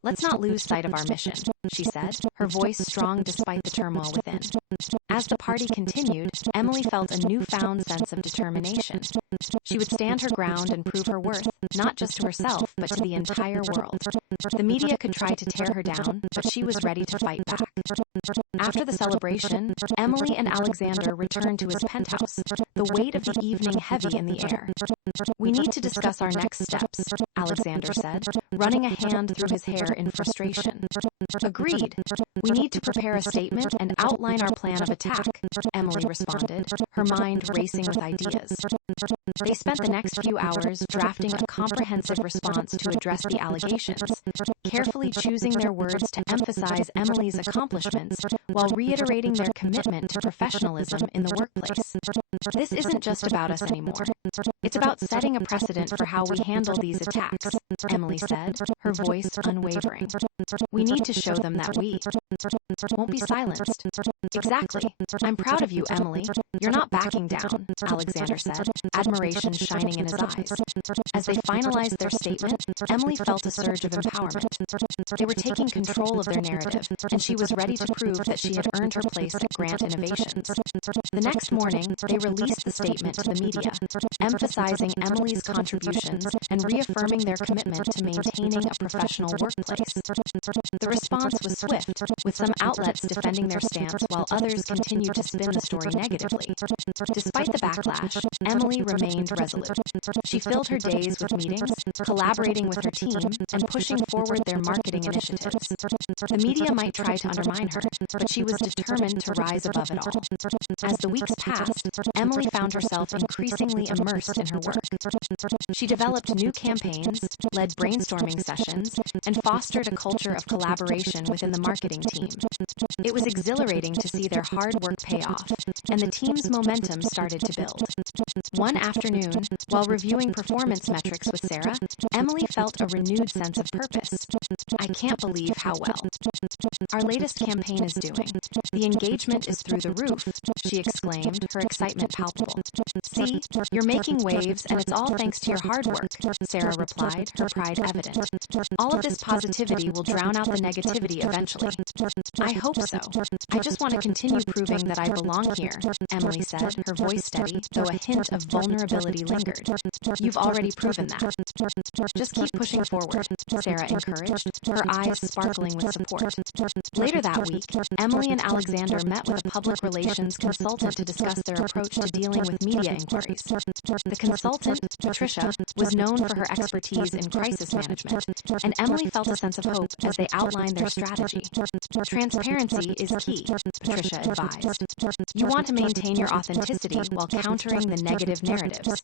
Let's not lose sight of our mission," she said, her voice strong despite the turmoil within. As the party continued, Emily felt a newfound sense of determination. She would stand her ground and prove her worth, not just to herself, but to the entire world. The media could try to tear her down, but she was ready to fight back. After the celebration, Emily and Alexander returned to his penthouse, the weight of the evening heavy in the air. "We need to discuss our next steps," Alexander said, running a hand through his hair in frustration. "Agreed. We need to prepare a statement and outline our plan of attack," Emily responded, her mind racing with ideas. They spent the next few hours drafting a comprehensive response to address the allegations, carefully choosing their words to emphasize Emily's accomplishments while reiterating their commitment to professionalism in the workplace. "This isn't just about us anymore. It's about setting a precedent for how we handle these attacks," Emily said, her voice unwavering. "We need to show them that we won't be silenced." "Exactly. I'm proud of you, Emily. You're not backing down," Alexander said, admiration shining in his eyes. As they finalized their statement, Emily felt a surge of empowerment. They were taking control of their narrative, and she was ready to prove that she had earned her place at Grant Innovations. The next morning, they released the statement to the media, emphasizing Emily's contributions and reaffirming their commitment to maintaining a professional workplace. The response was swift, with some outlets defending their stance while others continued to spin the story negatively. quickly. Despite the backlash, Emily remained resolute. She filled her days with meetings, collaborating with her team, and pushing forward their marketing initiatives. The media might try to undermine her, but she was determined to rise above it all. As the weeks passed, Emily found herself increasingly immersed in her work. She developed new campaigns, led brainstorming sessions, and fostered a culture of collaboration within the marketing team. It was exhilarating to see their hard work pay off, and the team's momentum started to build. One afternoon, while reviewing performance metrics with Sarah, Emily felt a renewed sense of purpose. "I can't believe how well our latest campaign is doing. The engagement is through the roof," she exclaimed, her excitement palpable. "See, you're making waves, and it's all thanks to your hard work," Sarah replied, her pride evident. "All of this positivity will drown out the negativity eventually." "I hope so. I just want to continue proving that I belong here," Emily said, her voice steady, though a hint of vulnerability lingered. "You've already proven that. Just keep pushing forward," Sarah encouraged, her eyes sparkling with support. Later that week, Emily and Alexander met with a public relations consultant to discuss their approach to dealing with media inquiries. The consultant, Patricia, was known for her expertise in crisis management, and Emily felt a sense of hope as they outlined their strategy. "Transparency is key," Patricia advised. "You want to maintain your authenticity while countering the negative narratives.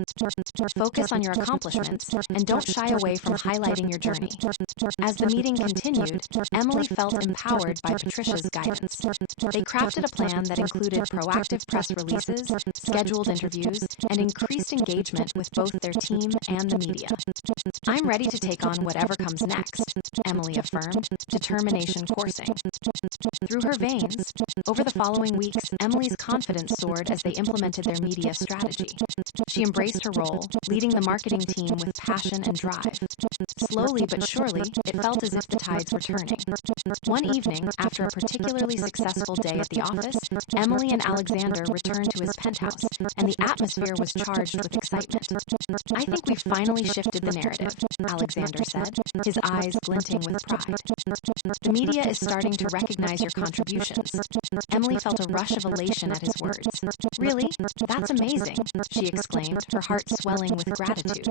Focus on your accomplishments and don't shy away from highlighting your journey." As the meeting continued, Emily felt empowered by Patricia's guidance. They crafted a plan that included proactive press releases, scheduled interviews, and increased engagement with both their team and the media. "I'm ready to take on whatever comes next," Emily affirmed, determination coursing through her veins. Over the following weeks, Emily's confidence soared as they implemented their media strategy. She embraced her role, leading the marketing team with passion and drive. Slowly but surely, it felt as if the tides were turning. One evening, after a particularly successful day at the office, Emily and Alexander returned to his penthouse, and the atmosphere was charged with excitement. "I think we've finally shifted the narrative," Alexander said, his eyes glinting with pride. "The media is starting to recognize your contributions." Emily felt a rush of elation at his words. "Really? That's amazing," she exclaimed, her heart swelling with gratitude.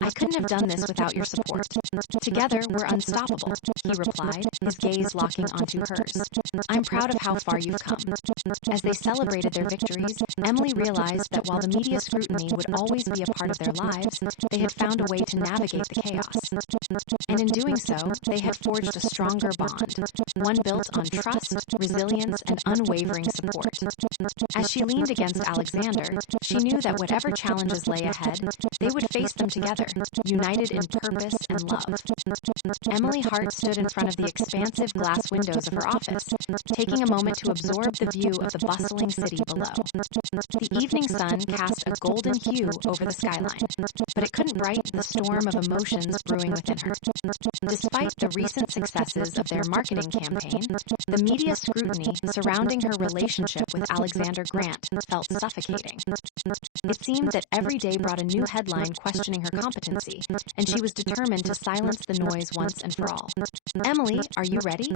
"I couldn't have done this without your support." "Together, we're unstoppable," he replied, his gaze locking onto hers. "I'm proud of how far you've come." As they celebrated their victories, Emily realized that while the media scrutiny would always be a part of their lives, they had found a way to navigate the chaos. And in doing so, they had forged a stronger bond, one built on trust, resilience, and unwavering support. As she leaned against Alexander, she knew that whatever challenges lay ahead, they would face them together, united in purpose and love. Emily Hart stood in front of the expansive glass windows of her office, taking a moment to absorb the view of the bustling city below. The evening sun cast a golden hue over the skyline, but it couldn't brighten the storm of emotions brewing within her. Despite the recent successes of their marketing campaign, the media scrutiny surrounding her relationship with Alexander Grant felt suffocating. It seemed that every day brought a new headline questioning her competency, and she was determined to silence the noise once and for all. "Emily, are you ready?"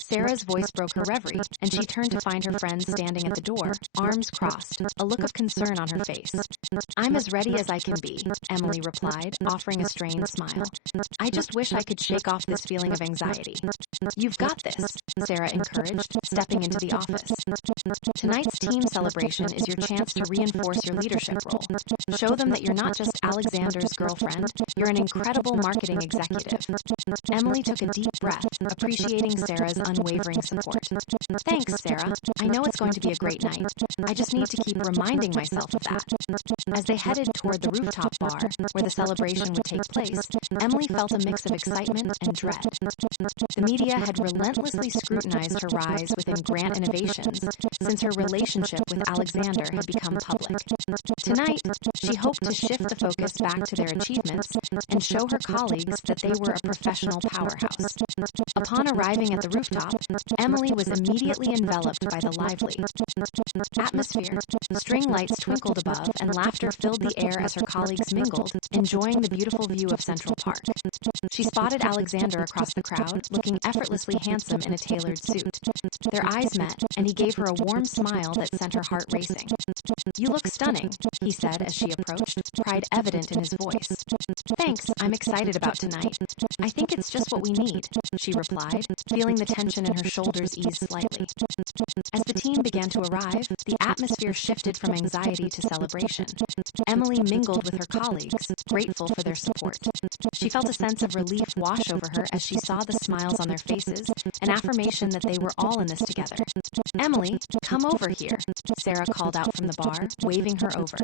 Sarah's voice broke her reverie, and she turned to find her friend standing at the door, arms crossed, a look of concern on her face. "I'm as ready as I can be," Emily replied, offering a strained smile. "I just wish I could shake off this feeling of anxiety." "You've got this," Sarah encouraged, stepping into the office. "Tonight's team celebration is your chance to reinforce your leadership role. Show them that you're not just Alexander's girlfriend, you're an incredible marketing executive." Emily took a deep breath, appreciating Sarah's unwavering support. "Thanks, Sarah. I know it's going to be a great night. I just need to keep reminding myself of that." As they headed toward the rooftop bar, where the celebration would take place, Emily felt a mix of excitement and dread. The media had relentlessly scrutinized her rise within Grant Innovations since her relationship with Alexander had become public. Tonight, she hoped to shift the focus back to their achievements and show her colleagues that they were a professional powerhouse. Upon arriving at the rooftop, Emily was immediately enveloped by the lively atmosphere. String lights twinkled above, and laughter filled the air as her colleagues mingled, enjoying the beautiful view of Central Park. She spotted Alexander across the crowd, looking effortlessly handsome in a tailored suit. Their eyes met, and he gave her a warm smile that sent her heart racing. "You look stunning," he said as she approached, pride evident in his voice. "Thanks, I'm excited about tonight. I think it's just what we need," she replied, feeling the tension in her shoulders ease slightly. As the team began to arrive, the atmosphere shifted from anxiety to celebration. Emily mingled with her colleagues, grateful for their support. She felt a sense of relief wash over her as she saw the smiles on their faces, an affirmation that they were all in this together. "Emily, come over here," Sarah called out from the bar, waving her over.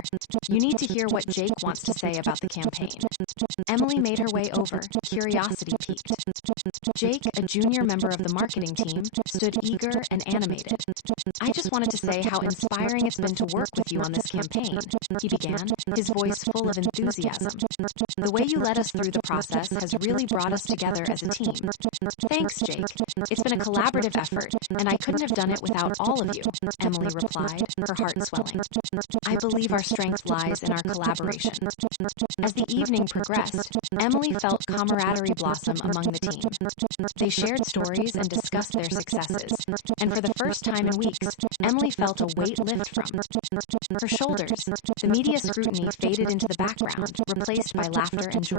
"You need to hear what Jake wants to say about the campaign." Emily made her way over, curiosity piqued. Jake, a junior member of the marketing team, stood eager and animated. "I just wanted to say how inspiring it's been to work with you on this campaign," he began, his voice full of enthusiasm. "The way you led us through the process has really brought us together as a team." "Thanks, Jake. It's been a collaborative effort, and I couldn't have done it without all of you," Emily replied, her heart swelling. "I believe our strength lies in our collaboration." As the evening progressed, Emily felt camaraderie blossom among the team. They shared stories and discussed their successes, and for the first time in weeks, Emily felt a weight lift from her shoulders. The media scrutiny faded into the background, replaced by laughter and joy.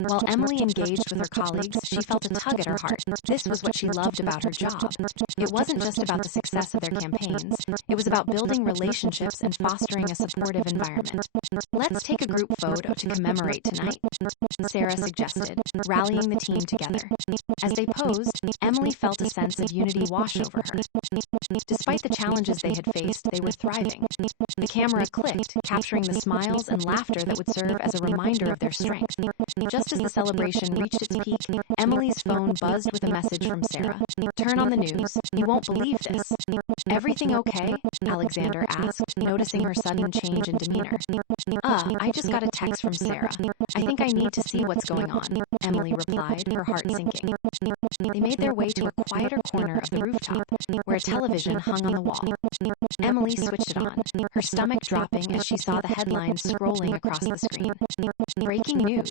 While Emily engaged with her colleagues, she felt a tug at her heart. This was what she loved about her job. It wasn't just about the success of their campaigns, it was about building relationships and fostering a supportive environment. "Let's take a group photo to commemorate tonight," Sarah suggested, rallying the team together. As they posed, Emily felt a sense of unity wash over her. Despite the challenges they had faced, they were thriving. The camera clicked, capturing the smiles and laughter that would serve as a reminder of their strength. Just as the celebration reached its peak, Emily's phone buzzed with a message from Sarah. "Turn on the news. You won't believe this." "Everything okay?" Alexander asked, noticing her sudden change in demeanor. I just got a text from Sarah. I think I need to see what's going on," Emily replied, her heart sinking. They made their way to a quieter corner of the rooftop, where a television hung on the wall. Emily switched it on, her stomach dropping as she saw the headlines scrolling across the screen. Breaking news.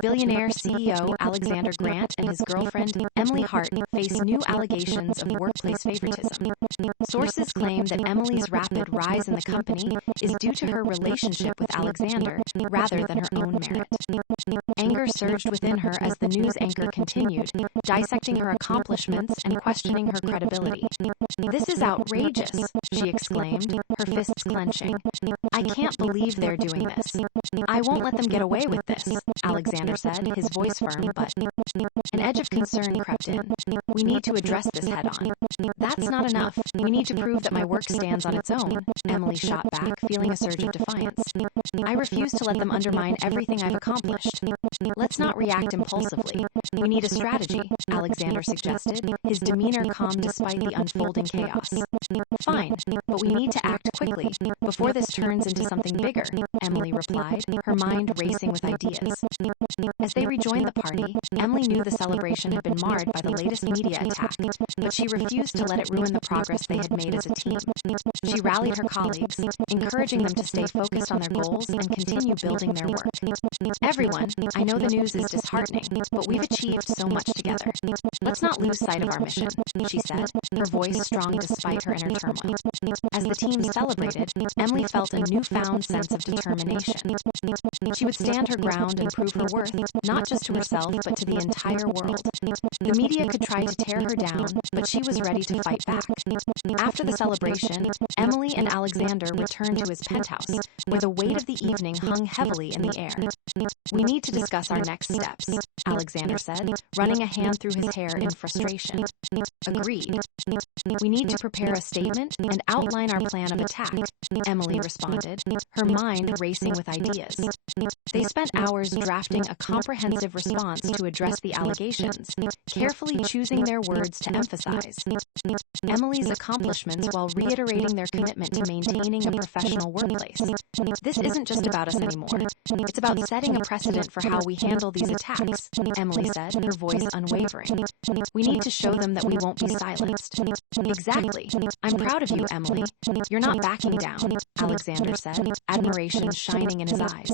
Billionaire CEO Alexander Grant and his girlfriend, Emily Hart, face new allegations of workplace favoritism. Sources claim that Emily's rapid rise in the company is due to her relationship with Alexander rather than her own merit. Anger surged within her as the news anchor continued, dissecting her accomplishments and questioning her credibility. "This is outrageous," she exclaimed, her fists clenching. "I can't believe they're doing this. I won't let them get away with this," Alexander said, his voice firm, but an edge of concern crept in. "We need to address this head-on." "That's not enough. We need to prove that my work stands on its own," Emily shot back, feeling a surge of defiance. "I refuse to let them undermine everything I've accomplished." "Let's not react impulsively. We need a strategy," Alexander suggested, his demeanor calm despite the unfolding chaos. "Fine, but we need to act quickly, before this turns into something bigger," Emily replied, her mind racing with ideas. As they rejoined the party, Emily knew the celebration had been marred by the latest media attack, but she refused to let it ruin the progress they had made as a team. She rallied her colleagues, encouraging them to stay focused on their goals and continue building their work. "Everyone, I know the news is disheartening, but we've achieved so much together. Let's not lose sight of our mission," she said, her voice strong despite her inner turmoil. As the team celebrated, Emily felt a newfound sense of determination. She would stand her ground and prove her worth, not just to herself, but to the entire world. The media could try to tear her down, but she was ready to fight back. After the celebration, Emily and Alexander returned to his penthouse, where the weight of the evening hung heavily in the air. "We need to discuss our next steps," Alexander said, running a hand through his hair in frustration. "Agreed. We need to prepare a statement and outline our plan of attack," Emily responded, her mind racing with ideas. They spent hours drafting a comprehensive response to address the allegations, carefully choosing their words to emphasize Emily's accomplishments while reiterating their commitment to maintaining a professional workplace. This isn't just about us anymore. It's about setting a precedent for how we handle these attacks, Emily said, her voice unwavering. We need to show them that we won't be silenced. Exactly. I'm proud of you, Emily. You're not backing down, Alexander said, admiration shining in his eyes.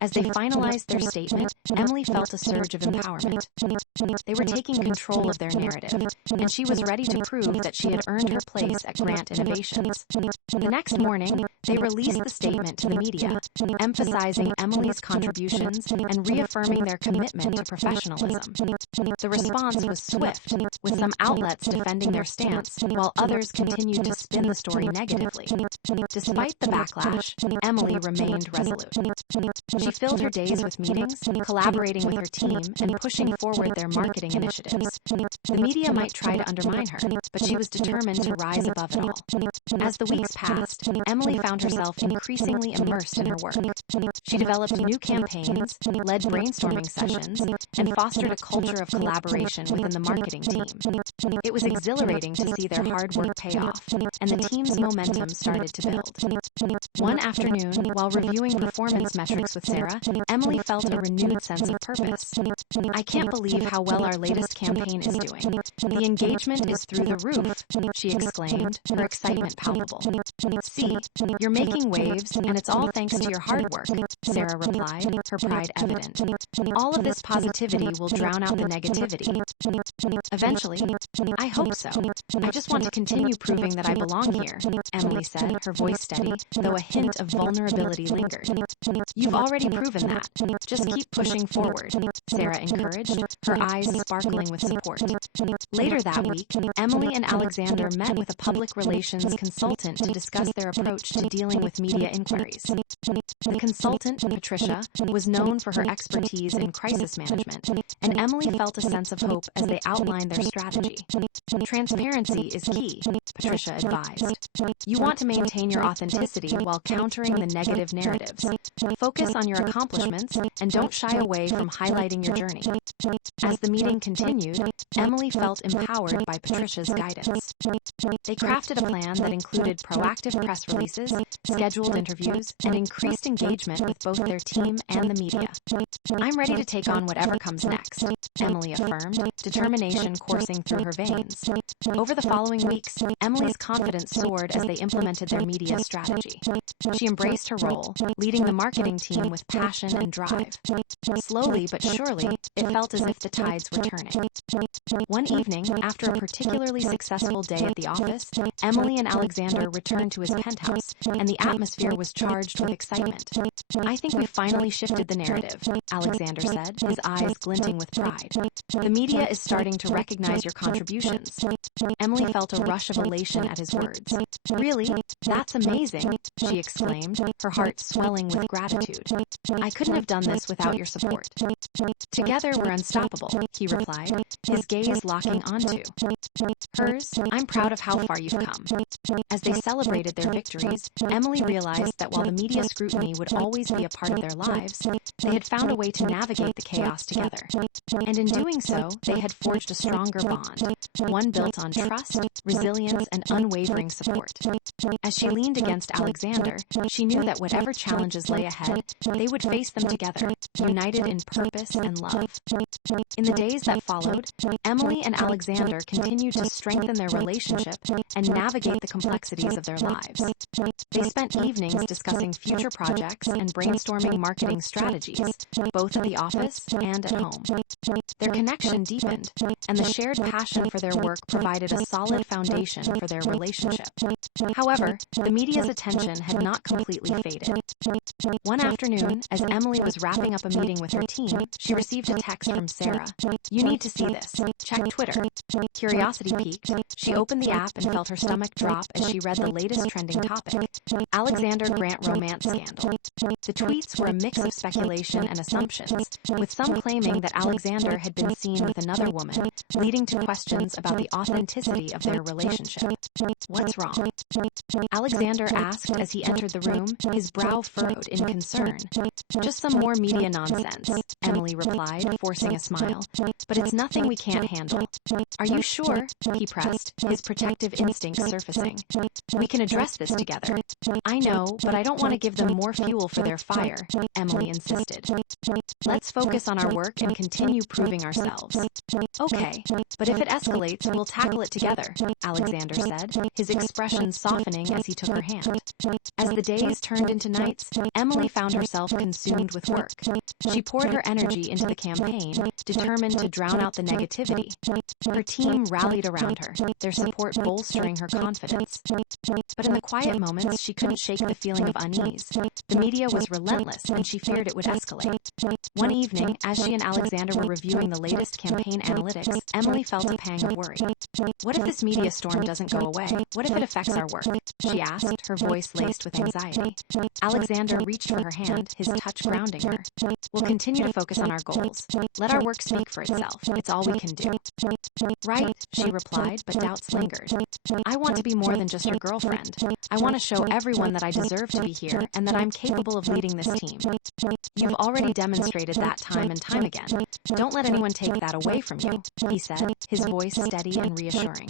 As they finalized their statement, Emily felt a surge of empowerment. They were taking control of their narrative, and she was ready to prove that she had earned her place at Grant Innovations. The next morning, they released the statement to the media, emphasizing Emily's contributions and reaffirming their commitment to professionalism. The response was swift, with some outlets defending their stance, while others continued to spin the story negatively. Despite the backlash, Emily remained resolute. She filled her days with meetings, collaborating with her team, and pushing forward their marketing initiatives. The media might try to undermine her, but she was determined to rise above it all. As the weeks passed, Emily found herself increasingly immersed in her work. She developed new campaigns, led brainstorming sessions, and fostered a culture of collaboration within the marketing team. It was exhilarating to see their hard work pay off, and the team's momentum started to build. One afternoon, while reviewing performance metrics with Sarah, Emily felt a renewed sense of purpose. I can't believe how well our latest campaign is doing. The engagement is through the roof, she exclaimed, her excitement palpable. See, you're making waves, and it's all thanks to your hard work, Sarah replied, her pride evident. All of this positivity will drown out the negativity. Eventually, I hope so. I just want to continue proving that I belong here, Emily said, her voice steady, though a hint of vulnerability lingered. You've already proven that. Just keep pushing forward, Sarah encouraged, her eyes sparkling with support. Later that week, Emily and Alexander met with a public relations consultant to discuss their approach to dealing with media inquiries. The consultant, Patricia, was known for her expertise in crisis management, and Emily felt a sense of hope as they outlined their strategy. Transparency is key, Patricia advised. You want to maintain your authenticity while countering the negative narratives. Focus on your accomplishments and don't shy away from highlighting your journey. As the meeting continued, Emily felt empowered by Patricia's guidance. They crafted a plan that included proactive press releases, scheduled interviews, and increased engagement with both their team and the media. I'm ready to take on whatever comes next, Emily affirmed, determination coursing through her veins. Over the following weeks, Emily's confidence soared as they implemented their media strategy. She embraced her role, leading the marketing team with passion and drive. Slowly but surely, it felt as if the tides were turning. One evening, after a particularly successful day at the office, Emily and Alexander returned to his penthouse, and the atmosphere was charged with excitement. I think we finally shifted the narrative, Alexander said, his eyes glinting with pride. The media is starting to recognize your contributions. Emily felt a rush of elation at his words. Really? That's amazing, she exclaimed, her heart swelling with gratitude. I couldn't have done this without your support. Together we're unstoppable, he replied, his gaze locking onto hers. I'm proud of how far you've come. As they celebrated their victories, Emily realized that while the media scrutiny would always be a part of their lives, they had found a way to navigate the chaos together. And in doing so, they had forged a stronger bond, one built on trust, resilience, and unwavering support. As she leaned against Alexander, she knew that whatever challenges lay ahead, they would face them together, united in purpose and love. In the days that followed, Emily and Alexander continued to strengthen their relationship and navigate the complexities of their lives. They spent evenings discussing future projects and brainstorming marketing strategies, both at the office and at home. Their connection deepened, and the shared passion for their work provided a solid foundation for their relationship. However, the media's attention had not completely faded. One afternoon, as Emily was wrapping up a meeting with her team, she received a text from Sarah. You need to see this. Check Twitter. Curiosity piqued. She opened the app and felt her stomach drop as she read the latest trending topic, Alexander Grant romance scandal. The tweets were a mix of speculation and assumptions, with some claiming that Alexander had been seen with another woman, leading to questions about the authenticity of their relationship. What's wrong? Alexander asked as he entered the room, his brow furrowed in concern. Just some more media nonsense, Emily replied, forcing a smile. But it's nothing we can't handle. Are you sure? He pressed, his protective instincts surfacing. We can address this together. her. "I know, but I don't want to give them more fuel for their fire," Emily insisted. "Let's focus on our work and continue proving ourselves." "Okay, but if it escalates, we'll tackle it together," Alexander said, his expression softening as he took her hand. As the days turned into nights, Emily found herself consumed with work. She poured her energy into the campaign, determined to drown out the negativity. Her team rallied around her, their support bolstering her confidence. But in the quiet moments, she couldn't shake the feeling of unease. The media was relentless, and she feared it would escalate. One evening, as she and Alexander were reviewing the latest campaign analytics, Emily felt a pang of worry. "What if this media storm doesn't go away? What if it affects our work?" she asked, her voice laced with anxiety. Alexander reached for her hand, his touch grounding her. "We'll continue to focus on our goals. Let our work speak for itself. It's all we can do." "Right," she replied, but doubts lingered. "I want to be more than just your girlfriend. I want to show everyone that I deserve to be here and that I'm capable of leading this team." "You've already demonstrated that time and time again. Don't let anyone take that away from you," he said, his voice steady and reassuring.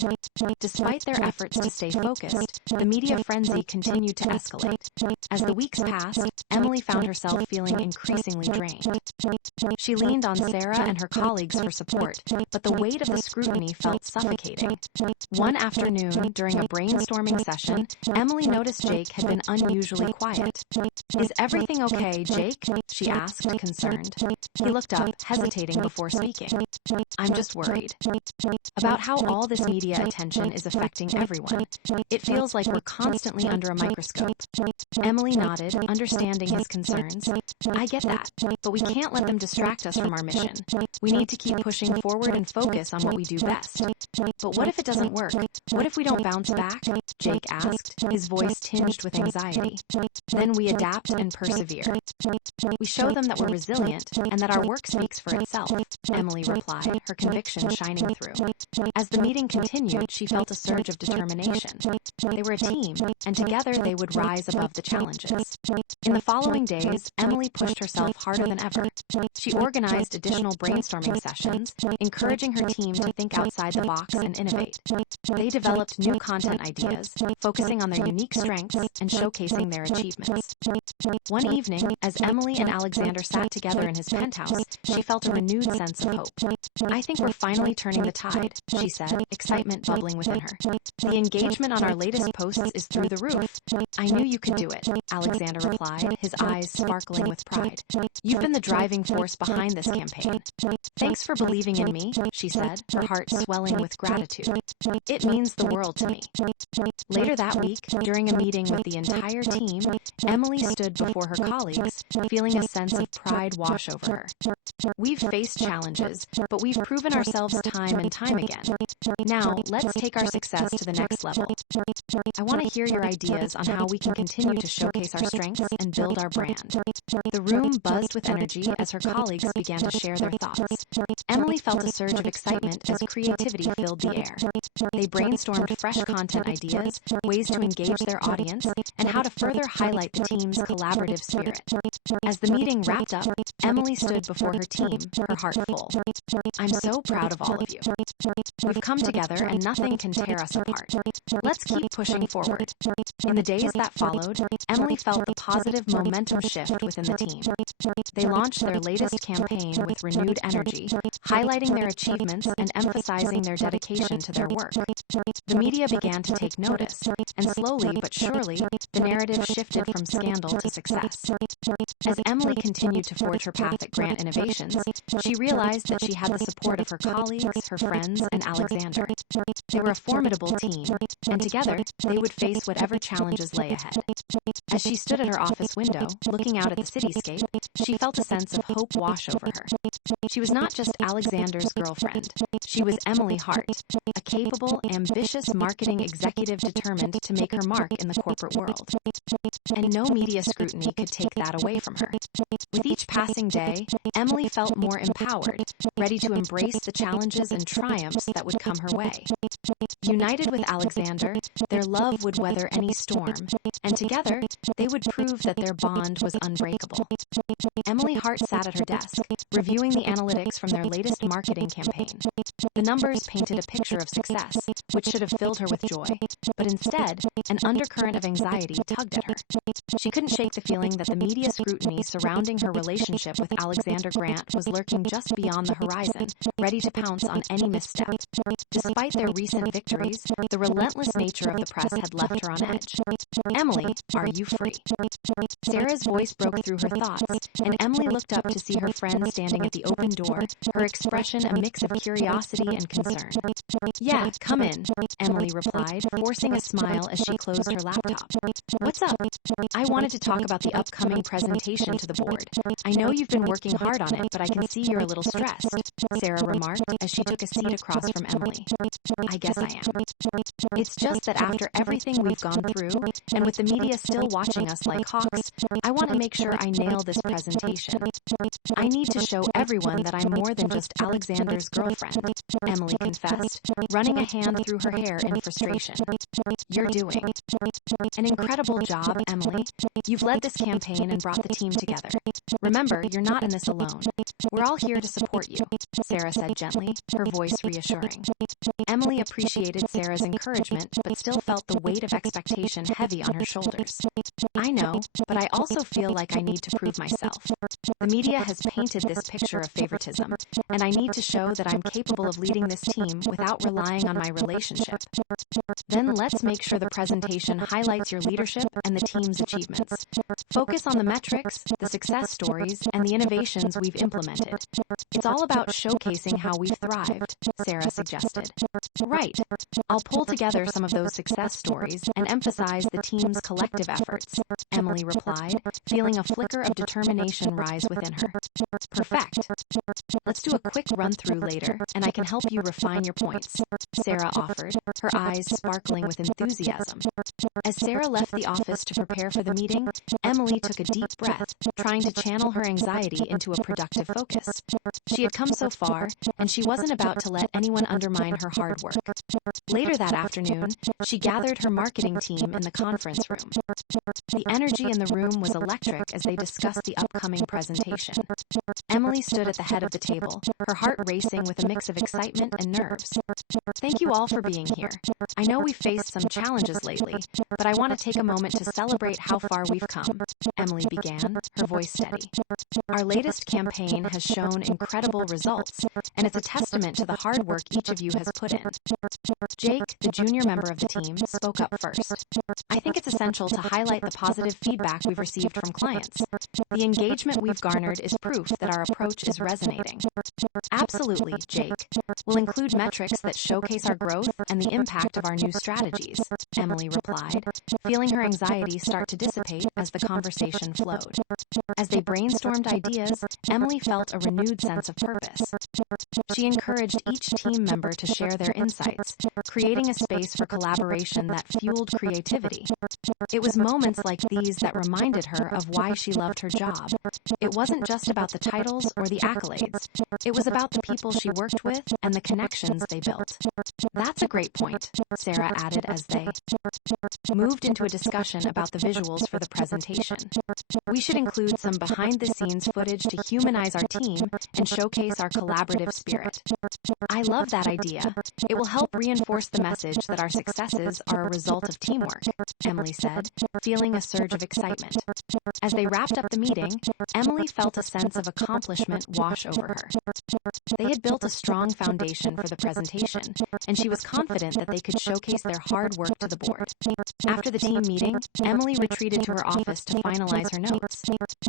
Despite their efforts to stay focused, the media frenzy continued to escalate. As the weeks passed, Emily found herself feeling increasingly drained. She leaned on Sarah and her colleagues for support, but the weight of the scrutiny felt suffocating. One afternoon, during a brainstorming session, Emily noticed Jake had been unusually quiet. "Is everything okay, Jake?" she asked, concerned. He looked up, hesitating before speaking. "I'm just worried about how all this media attention is affecting everyone. It feels like we're constantly under a microscope." Emily nodded, understanding his concerns. "I get that, but we can't let them distract us from our mission. We need to keep pushing forward and focus on what we do best." "But what if it doesn't work? What if we don't bounce back?" Jake asked, his voice tinged with anxiety. "Then we adapt and persevere. We show them that we're resilient and that our work speaks for itself," Emily replied, her conviction shining through. As the meeting continued, she felt a surge of determination. They were a team, and together they would rise above the challenges. In the following days, Emily pushed herself harder than ever. She organized additional brainstorming sessions, encouraging her team to think outside the box and innovate. They developed new content ideas, focusing on their unique strengths and showcasing their achievements. One evening, as Emily and Alexander sat together in his penthouse, she felt a renewed sense of hope. "I think we're finally turning the tide," she said, excitement bubbling within her. "The engagement on our latest posts is through the roof." "I knew you could do it," Alexander replied, his eyes sparkling with pride. "You've been the driving force behind this campaign." "Thanks for believing in me," she said, her heart swelling with gratitude. "It means the world to me." Later that week, during a meeting with the entire team, Emily stood before her colleagues, feeling a sense of pride wash over her. "We've faced challenges, but we've proven ourselves time and time again. Now, let's take our success to the next level. I want to hear your ideas on how we can continue to showcase our strengths and build our brand." The room buzzed with energy as her colleagues began to share their thoughts. Emily felt a surge of excitement as creativity filled the air. They brainstormed fresh content ideas, ways to engage their audience, and how to further highlight the team's collaborative spirit. As the meeting wrapped up, Emily stood before her team, her heart full. "I'm so proud of all of you. We've come together and nothing can tear us apart. Let's keep pushing forward." In the days that followed, Emily felt the positive momentum shift within the team. They launched their latest campaign with renewed energy, highlighting their achievements and emphasizing their dedication to their work. The media began to take notice, and slowly but surely, the narrative shifted from scandal to success. As Emily continued to forge her path at Grant Innovations, she realized that she had the support of her colleagues, her friends, and Alexander. They were a formidable team, and together, they would face whatever challenges lay ahead. As she stood at her office window, looking out at the cityscape, she felt a sense of hope wash over her. She was not just Alexander's girlfriend. She was Emily Hart, a capable, ambitious marketing executive determined to make her mark in the corporate world. And no media scrutiny could take that away from her. With each passing day, Emily felt more empowered, ready to embrace the challenges and triumphs that would come her way. United with Alexander, their love would weather any storm, and together, they would prove that their bond was unbreakable. Emily Hart sat at her desk, reviewing the analytics from their latest marketing campaign. The numbers painted a picture of success, which should have filled her with joy, but instead, an undercurrent of anxiety tugged at her. She couldn't shake the feeling that the media scrutiny surrounding her relationship with Alexander Grant was lurking just beyond the horizon, ready to pounce on any misstep. Despite their recent victories, the relentless nature of the press had left her on edge. "Emily, are you free?" Sarah's voice broke through her thoughts, and Emily looked up to see her friend standing at the open door, her expression a mix of curiosity and concern. "Yeah, come in," Emily replied, forcing a smile as she closed her laptop. "What's up?" "I wanted to talk about the upcoming presentation to the board. I know you've been working hard on it, but I can see you're a little stressed," Sarah remarked as she took a seat across from Emily. "I guess I am. It's just that after everything we've gone through, and with the media still watching us like hawks, I want to make sure I nail this presentation. I need to show everyone that I'm more than just Alexander's girlfriend," Emily confessed, running a hand through her hair in frustration. "You're doing an incredible job, Emily. You've led this campaign and brought the team together. Remember, you're not in this alone. We're all here to support you," Sarah said gently, her voice reassuring. Emily appreciated Sarah's encouragement, but still felt the weight of expectation heavy on her shoulders. "I know, but I also feel like I need to prove myself. The media has painted this picture of favoritism, and I need to show that I'm capable of leading this team without relying on my relationship. Then let's make sure the presentation highlights your leadership and the team's achievements. Focus on the metrics, the success stories, and the innovations we've implemented. It's all about showcasing how we've thrived," Sarah suggested. "Right. I'll pull together some of those success stories and emphasize the team's collective efforts," Emily replied, feeling a flicker of determination rise within her. "Perfect. Let's do a quick run-through later, and I can help you refine your points," Sarah offered, her eyes sparkling with enthusiasm. As Sarah left the office to prepare for the meeting, Emily took a deep breath, trying to channel her anxiety into a productive focus. She had come so far, and she wasn't about to let anyone undermine her hard work. Later that afternoon, she gathered her marketing team in the conference room. The energy in the room was electric as they discussed the upcoming presentation. Emily stood at the head of the table, her heart racing with a mix of excitement and nerves. "Thank you all for being here. I know we've faced some challenges lately, but I want to take a moment to celebrate how far we've come," Emily began, her voice steady. "Our latest campaign has shown incredible results, and it's a testament to the hard work each of you has put in." Jake, the junior member of the team, spoke up first. "I think it's essential to highlight the positive feedback we've received from clients. The engagement we've garnered is proof that our approach is resonating." "Absolutely, Jake. We'll include metrics that showcase our growth and the impact of our new strategies," Emily replied, feeling her anxiety start to dissipate as the conversation flowed. As they brainstormed ideas, Emily felt a renewed sense of purpose. She encouraged each team member to share their insights, creating a space for collaboration that fueled creativity. It was moments like these that reminded her of why she loved her job. It wasn't just about the titles or the accolades. It was about the people she worked with and the connections they built. "That's a great point," Sarah added as they moved into a discussion about the visuals for the presentation. "We should include some behind-the-scenes footage to humanize our team and showcase our collaborative spirit." "I love that idea. It will help reinforce the message that our successes are a result of teamwork," Emily said, feeling a surge of excitement. As they wrapped up the meeting, Emily felt a sense of accomplishment wash over her. They had built a strong foundation for the presentation, and she was confident that they could showcase their hard work to the board. After the team meeting, Emily retreated to her office to finalize her notes.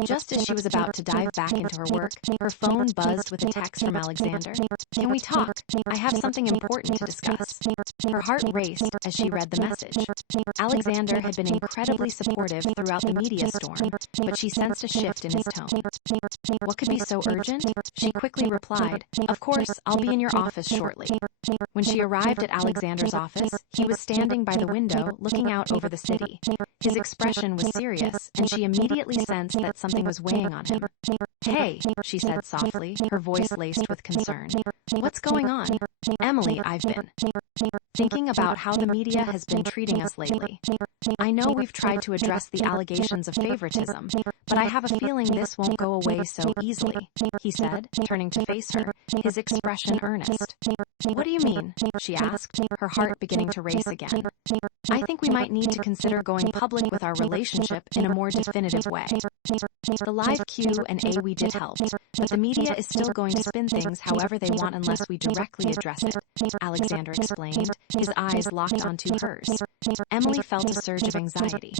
Just as she was about to dive back into her work, her phone buzzed with a text from Alexander. "Can we talk? I have something important to discuss." Her heart raced as she read the message. Alexander had been incredibly supportive throughout the media storm, but she sensed a shift in his tone. "What could be so urgent?" She quickly replied, "Of course, I'll be in your office shortly." When she arrived at Alexander's office, he was standing by the window looking out over the city. His expression was serious, and she immediately sensed that something was weighing on him. "Hey," she said softly, her voice laced with concern. "What's going on?" "Emily, I've been thinking about how the media has been treating us lately. I know we've tried to address the allegations of favoritism, but I have a feeling this won't go away so easily," he said, turning to face her, his expression earnest. "What do you mean?" she asked, her heart beginning to race again. "I think think we might need to consider going public with our relationship in a more definitive way. The live Q&A we did help, but the media is still going to spin things however they want unless we directly address it, Alexander explained, his eyes locked onto hers. Emily felt a surge of anxiety.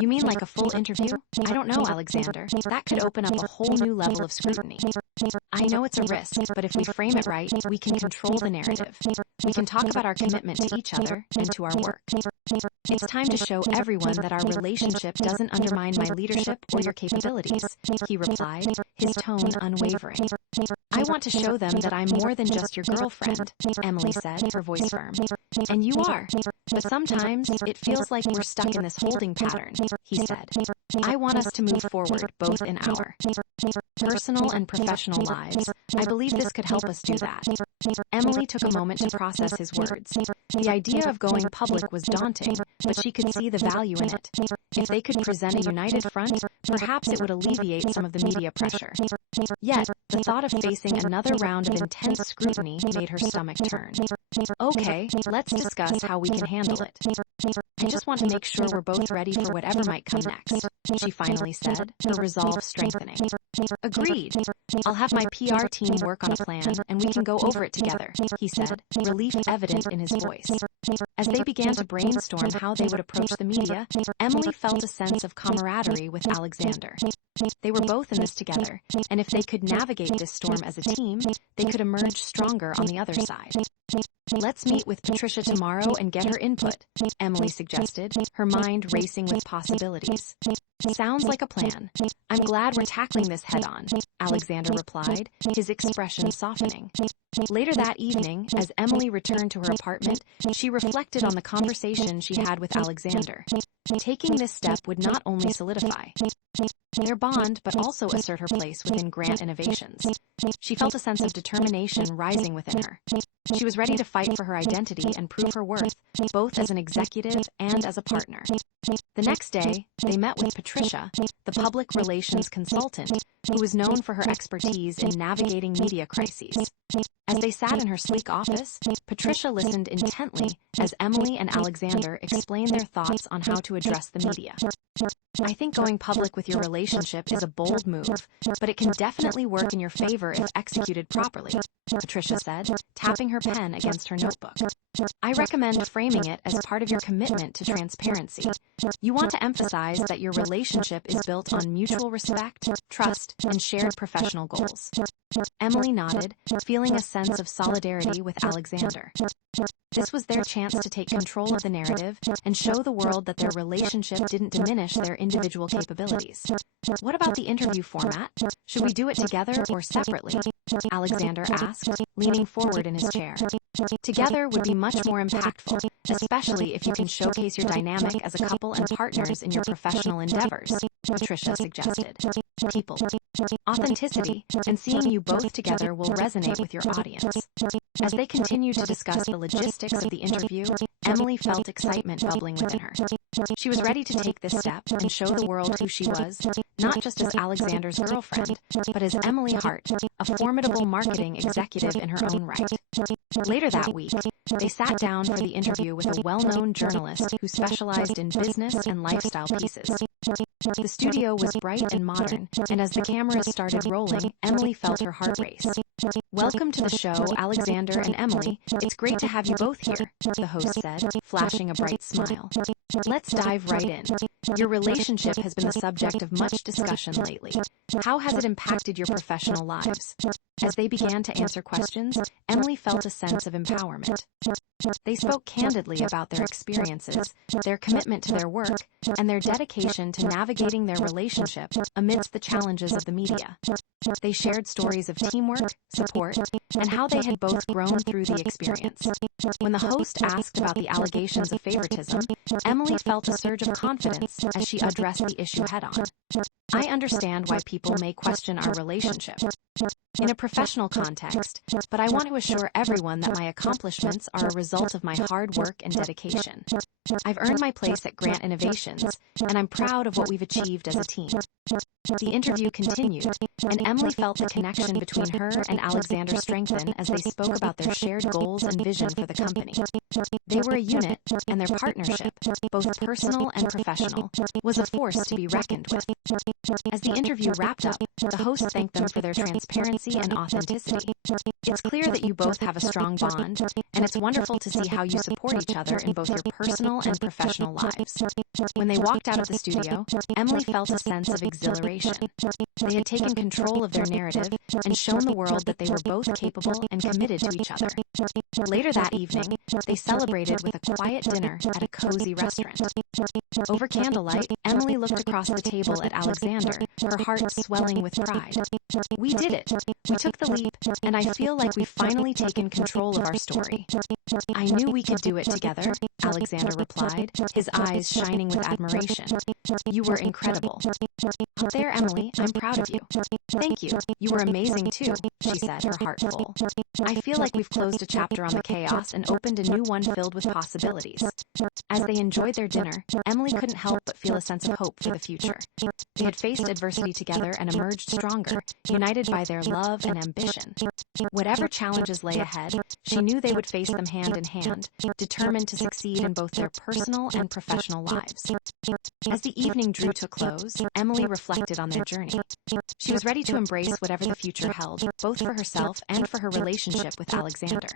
You mean like a full interview? I don't know, Alexander. That could open up a whole new level of scrutiny. I know it's a risk, but if we frame it right, we can control the narrative. We can talk about our commitment to each other and to our work. It's time to show everyone that our relationship doesn't undermine my leadership or your capabilities, he replied, his tone unwavering. I want to show them that I'm more than just your girlfriend, Emily said, her voice firm. And you are. But sometimes it feels like we're stuck in this holding pattern, he said. I want us to move forward, both in our personal and professional lives. I believe this could help us do that. Emily took a moment to process his words. The idea of going public was daunting, but she could see the value in it. If they could present a united front, perhaps it would alleviate some of the media pressure. Yet, the thought of facing another round of intense scrutiny made her stomach turn. Okay, let's discuss how we can handle it. I just want to make sure we're both ready for whatever might come next, she finally said, her resolve strengthening. Agreed. I'll have my PR team work on a plan, and we can go over it together, he said, relief evident in his voice. As they began to brainstorm how they would approach the media, Emily felt a sense of camaraderie with Alexander. They were both in this together, and if they could navigate this storm as a team, they could emerge stronger on the other side. Let's meet with Patricia tomorrow and get her input, Emily suggested, her mind racing with possibilities. Sounds like a plan. I'm glad we're tackling this head-on, Alexander replied, his expression softening. Later that evening, as Emily returned to her apartment, she reflected on the conversation she had with Alexander. Taking this step would not only solidify their bond, but also assert her place within Grant Innovations. She felt a sense of determination rising within her. She was ready to fight for her identity and prove her worth, both as an executive and as a partner. The next day, they met with Patricia, the public relations consultant, who was known for her expertise in navigating media crises. As they sat in her sleek office, Patricia listened intently as Emily and Alexander explained their thoughts on how to address the media. I think going public with your relationship is a bold move, but it can definitely work in your favor if executed properly, Patricia said, tapping her pen against her notebook. I recommend framing it as part of your commitment to transparency. You want to emphasize that your relationship is built on mutual respect, trust, and shared professional goals. Emily nodded, feeling a sense of solidarity with Alexander. This was their chance to take control of the narrative and show the world that their relationship didn't diminish their individual capabilities. What about the interview format? Should we do it together or separately? Alexander asked, leaning forward in his chair. Together would be much more impactful, especially if you can showcase your dynamic as a couple and partners in your professional endeavors, Patricia suggested. People, authenticity, and seeing you both together will resonate with your audience. As they continued to discuss the logistics of the interview, Emily felt excitement bubbling within her. She was ready to take this step and show the world who she was, not just as Alexander's girlfriend, but as Emily Hart, a formidable marketing executive in her own right. Later that week, they sat down for the interview with a well-known journalist who specialized in business and lifestyle pieces. The studio was bright and modern, and as the cameras started rolling, Emily felt her heart race. Welcome to the show, Alexander and Emily. It's great to have you both here, the host said, flashing a bright smile. Let's dive right in. Your relationship has been the subject of much discussion lately. How has it impacted your professional lives? As they began to answer questions, Emily felt a sense of empowerment. They spoke candidly about their experiences, their commitment to their work, and their dedication to navigating their relationship amidst the challenges of the media. They shared stories of teamwork, support, and how they had both grown through the experience. When the host asked about the allegations of favoritism, Emily felt a surge of confidence as she addressed the issue head-on. I understand why people may question our relationship in a professional context, but I want to assure everyone that my accomplishments are a result of my hard work and dedication. I've earned my place at Grant Innovations, and I'm proud of what we've achieved as a team. The interview continued, and Emily felt the connection between her and Alexander strengthen as they spoke about their shared goals and vision for the company. They were a unit, and their partnership, both personal and professional, was a force to be reckoned with. As the interview wrapped up, the host thanked them for their transparency and authenticity. It's clear that you both have a strong bond, and it's wonderful to see how you support each other in both your personal and professional lives. When they walked out of the studio, Emily felt a sense of exhilaration. They had taken control of their narrative and shown the world that they were both capable and committed to each other. Later that evening, they celebrated with a quiet dinner at a cozy restaurant. Over candlelight, Emily looked across the table at Alexander, her heart swelling with pride. "We did it. We took the leap, and I feel like we've finally taken control of our story." "I knew we could do it together," Alexander replied, his eyes shining with admiration. "You were incredible." "There, Emily, I'm proud of you." "Thank you. You were amazing too," she said, her heart full. "I feel like we've closed a chapter on the chaos and opened a new one filled with possibilities." As they enjoyed their dinner, Emily couldn't help but feel a sense of hope for the future. They had faced adversity together and emerged stronger, united by their love and ambition. Whatever challenges lay ahead, she knew they would face them hand in hand, determined to succeed in both their personal and professional lives. As the evening drew to a close, Emily reflected on their journey. She was ready to embrace whatever the future held, both for herself and for her relationship with Alexander.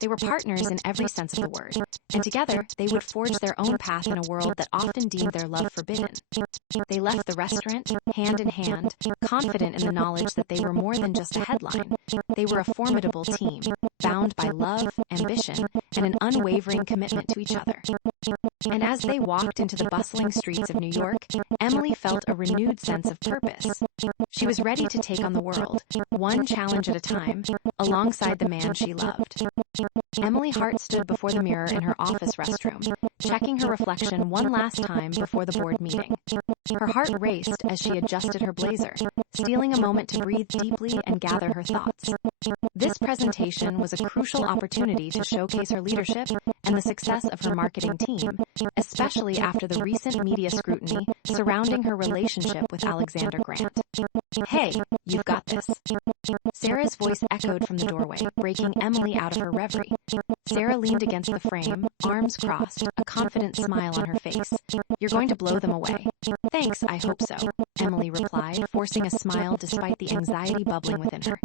They were partners in every sense of the word, and together they would forge their own path in a world that often deemed their love forbidden. They left the restaurant, hand in hand, confident in the knowledge that they were more than just a headline. They were a formidable team, bound by love, ambition, and an unwavering commitment to each other. And as they walked into the bustling streets of New York, Emily felt a renewed sense of purpose. She was ready to take on the world, one challenge at a time, alongside the man she loved. Emily Hart stood before the mirror in her office restroom, checking her reflection one last time before the board meeting. Her heart raced as she adjusted her blazer, stealing a moment to breathe deeply and gather her thoughts. This presentation was a crucial opportunity to showcase her leadership and the success of her marketing team, especially after the recent media scrutiny surrounding her relationship with Alexander Grant. "Hey, you've got this." Sarah's voice echoed from the doorway, breaking Emily out of her reverie. Sarah leaned against the frame, arms crossed, a confident smile on her face. "You're going to blow them away." "Thanks, I hope so," Emily replied, forcing a smile despite the anxiety bubbling within her.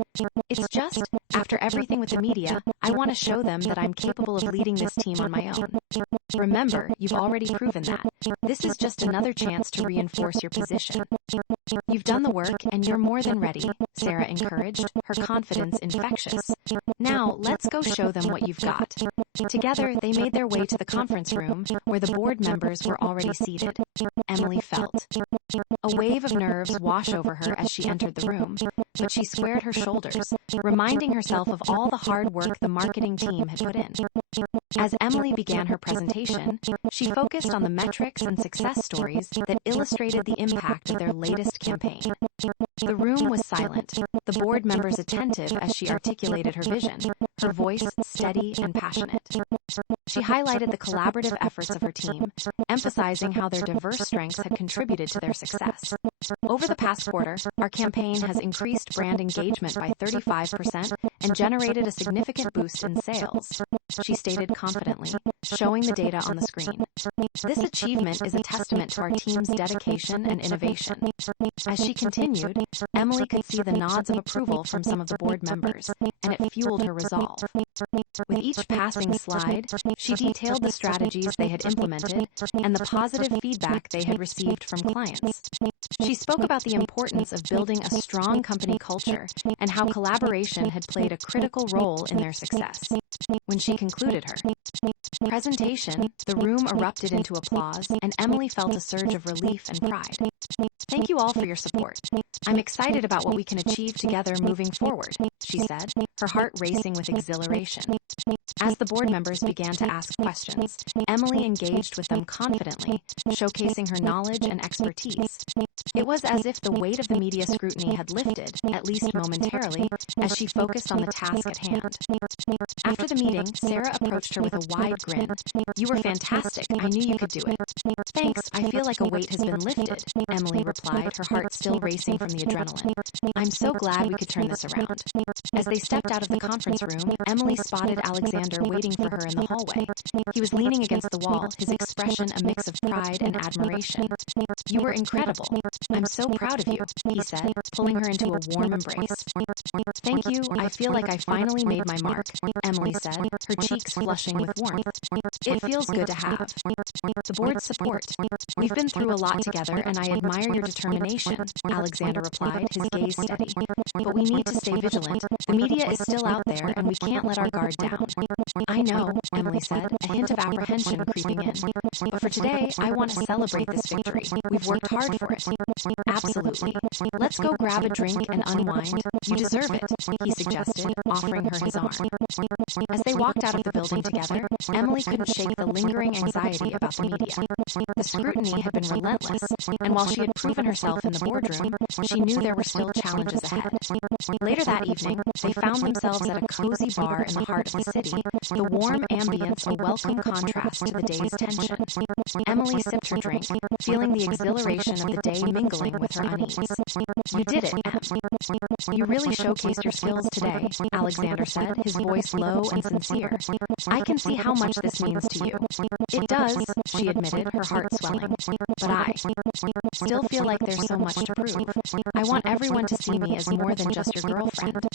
"It's just, after everything with the media, I want to show them that I'm capable of leading this team on my own. Remember, you've already proven that. This is just another chance to reinforce your position." "You've done the work, and you're more than ready," Sarah encouraged, her confidence infectious. "Now, let's go show them what you've got." Together, they made their way to the conference room, where the board members were already seated. Emily felt a wave of nerves wash over her as she entered the room, but she squared her shoulders, reminding herself of all the hard work the marketing team had put in. As Emily began her presentation, she focused on the metrics and success stories that illustrated the impact of their latest campaign. The room was silent, the board members attentive as she articulated her vision, her voice steady and passionate. She highlighted the collaborative efforts of her team, emphasizing how their diverse strengths had contributed to their success. "Over the past quarter, our campaign has increased brand engagement by 35% and generated a significant boost in sales," she stated confidently, showing the data on the screen. "This achievement is a testament to our team's dedication and innovation." As she continued, Emily could see the nods of approval from some of the board members, and it fueled her resolve. With each passing slide, she detailed the strategies they had implemented and the positive feedback they had received from clients. She spoke about the importance of building a strong company culture and how collaboration had played a critical role in their success. When she concluded her presentation, the room erupted into applause, and Emily felt a surge of relief and pride. "Thank you all for your support. I'm excited about what we can achieve together moving forward," she said, her heart racing with exhilaration. As the board members began to ask questions, Emily engaged with them confidently, showcasing her knowledge and expertise. It was as if the weight of the media scrutiny had lifted, at least momentarily, as she focused on the task at hand. After the meeting, Sarah approached her with a wide grin. "You were fantastic. I knew you could do it." "Thanks. I feel like a weight has been lifted," Emily replied, her heart still racing from from the adrenaline. "I'm so glad we could turn this around." As they stepped out of the conference room, Emily spotted Alexander waiting for her in the hallway. He was leaning against the wall, his expression a mix of pride and admiration. "You were incredible. I'm so proud of you," he said, pulling her into a warm embrace. "Thank you. I feel like I finally made my mark," Emily said, her cheeks flushing with warmth. "It feels good to have the board's support. We've been through a lot together, and I admire your determination," Alexander replied, his gaze steady. "But we need to stay vigilant. The media is still out there, and we can't let our guard down." "I know," Emily said, a hint of apprehension creeping in. "But for today, I want to celebrate this victory. We've worked hard for it." "Absolutely. Let's go grab a drink and unwind. You deserve it," he suggested, offering her his arm. As they walked out of the building together, Emily couldn't shake the lingering anxiety about the media. The scrutiny had been relentless, and while she had proven herself in the boardroom, she knew there were still challenges ahead. Later that evening, they found themselves at a cozy bar in the heart of the city, the warm ambience a welcome contrast to the day's tension. Emily sipped her drink, feeling the exhilaration of the day mingling with her unease. "You did it, Em. You really showcased your skills today," Alexander said, his voice low and sincere. "I can see how much this means to you." "It does," she admitted, her heart swelling. "But I still feel like there's so much to prove. I want everyone to see me as more than just your girlfriend."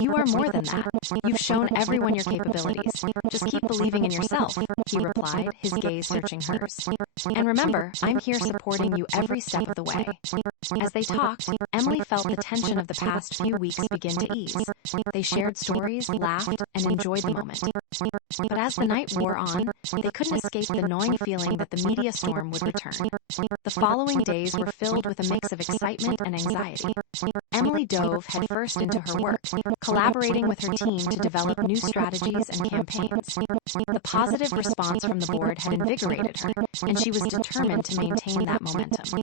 "You are more than that. You've shown everyone your capabilities. Just keep believing in yourself," he replied, his gaze searching hers. "And remember, I'm here supporting you every step of the way." As they talked, Emily felt the tension of the past few weeks begin to ease. They shared stories, laughed, and enjoyed the moment. But as the night wore on, they couldn't escape the gnawing feeling that the media storm would return. The following days were filled with a mix of excitement and anxiety. Emily dove headfirst into her work, collaborating with her team to develop new strategies and campaigns. The positive response from the board had invigorated her, and she was determined to maintain that momentum.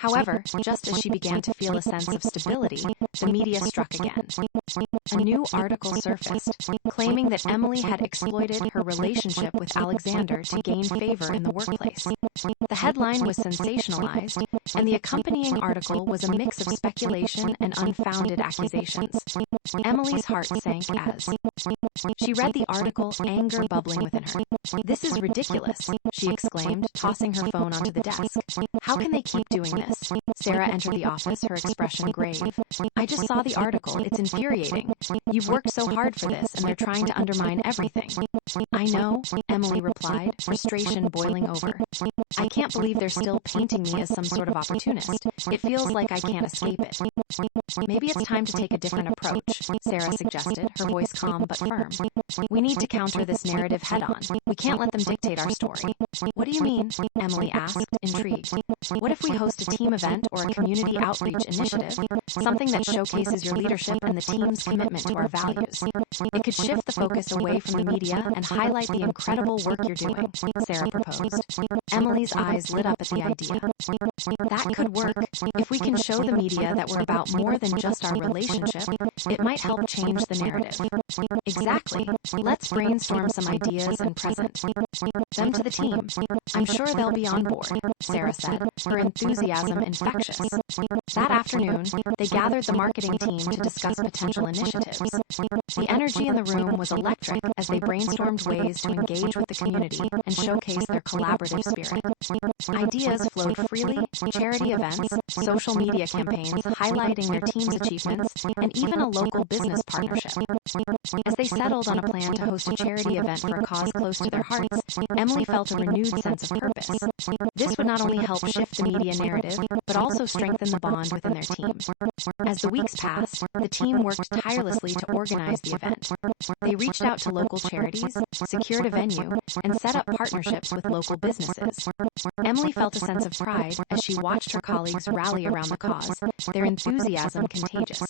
However, just as she began to feel a sense of stability, the media struck again. A new article surfaced, claiming that Emily had exploited her relationship with Alexander to gain favor in the workplace. The headline was sensationalized, and the accompanying article was a mix of speculation and unfounded accusations. Emily's heart sank as she read the article, anger bubbling within her. "This is ridiculous," she exclaimed, tossing her phone onto the desk. "How can they keep doing this?" Sarah entered the office, her expression grave. "I just saw the article. It's infuriating. You've worked so hard for this, and they're trying to undermine everything." "I know," Emily replied, frustration boiling over. "I can't believe they're still painting me as some sort of opportunist. It feels like I can't escape it." "Maybe it's time to take a different approach," Sarah suggested, her voice calm but firm. "We need to counter this narrative head-on. We can't let them dictate our story." "What do you mean?" Emily asked, intrigued. "What if we host a team event or a community outreach initiative, something that showcases your leadership and the team's commitment to our values? It could shift the focus away from the media and highlight the incredible work you're doing," Sarah proposed. Emily's eyes lit up at the idea. "That could work. If we can show the media that we're about more than just our relationship, it might help change the narrative." "Exactly. Let's brainstorm some ideas and present them to the team. I'm sure they'll be on board," Sarah said, her enthusiasm infectious. That afternoon, they gathered the marketing team to discuss potential initiatives. The energy in the room was electric as they brainstormed ways to engage with the community and showcase their collaborative spirit. Ideas flowed freely: charity events, social media campaigns highlighting their team's achievements, and even a local business partnership. As they settled on a plan to host a charity event for a cause close to their hearts, Emily felt a renewed sense of purpose. This would not only help shift the media narrative, but also strengthen the bond within their team. As the weeks passed, the team worked tirelessly to organize the event. They reached out to local charities, secured a venue, and set up partnerships with local businesses. Emily felt a sense of pride as she watched her colleagues rally around the cause, their enthusiasm contagious.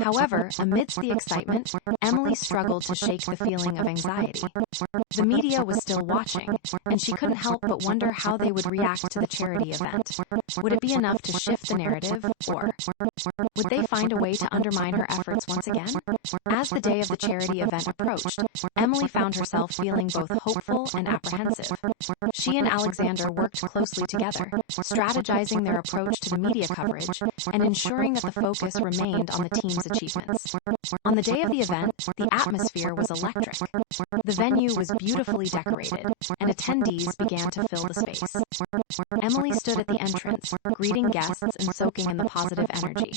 However, amidst the excitement, Emily struggled to shake the feeling of anxiety. The media was still watching, and she couldn't help but wonder how they would react to the charity event. Would it be enough to shift the narrative, or would they find a way to undermine her efforts once again? As the day of the charity event approached, Emily found herself feeling both hopeful and apprehensive. She and Alexander worked closely together, strategizing their approach to the media coverage and ensuring that the focus remained on the team's achievements. On the day of the event, the atmosphere was electric. The venue was beautifully decorated, and attendees began to fill the space. Emily stood at the entrance, greeting guests and soaking in the positive energy.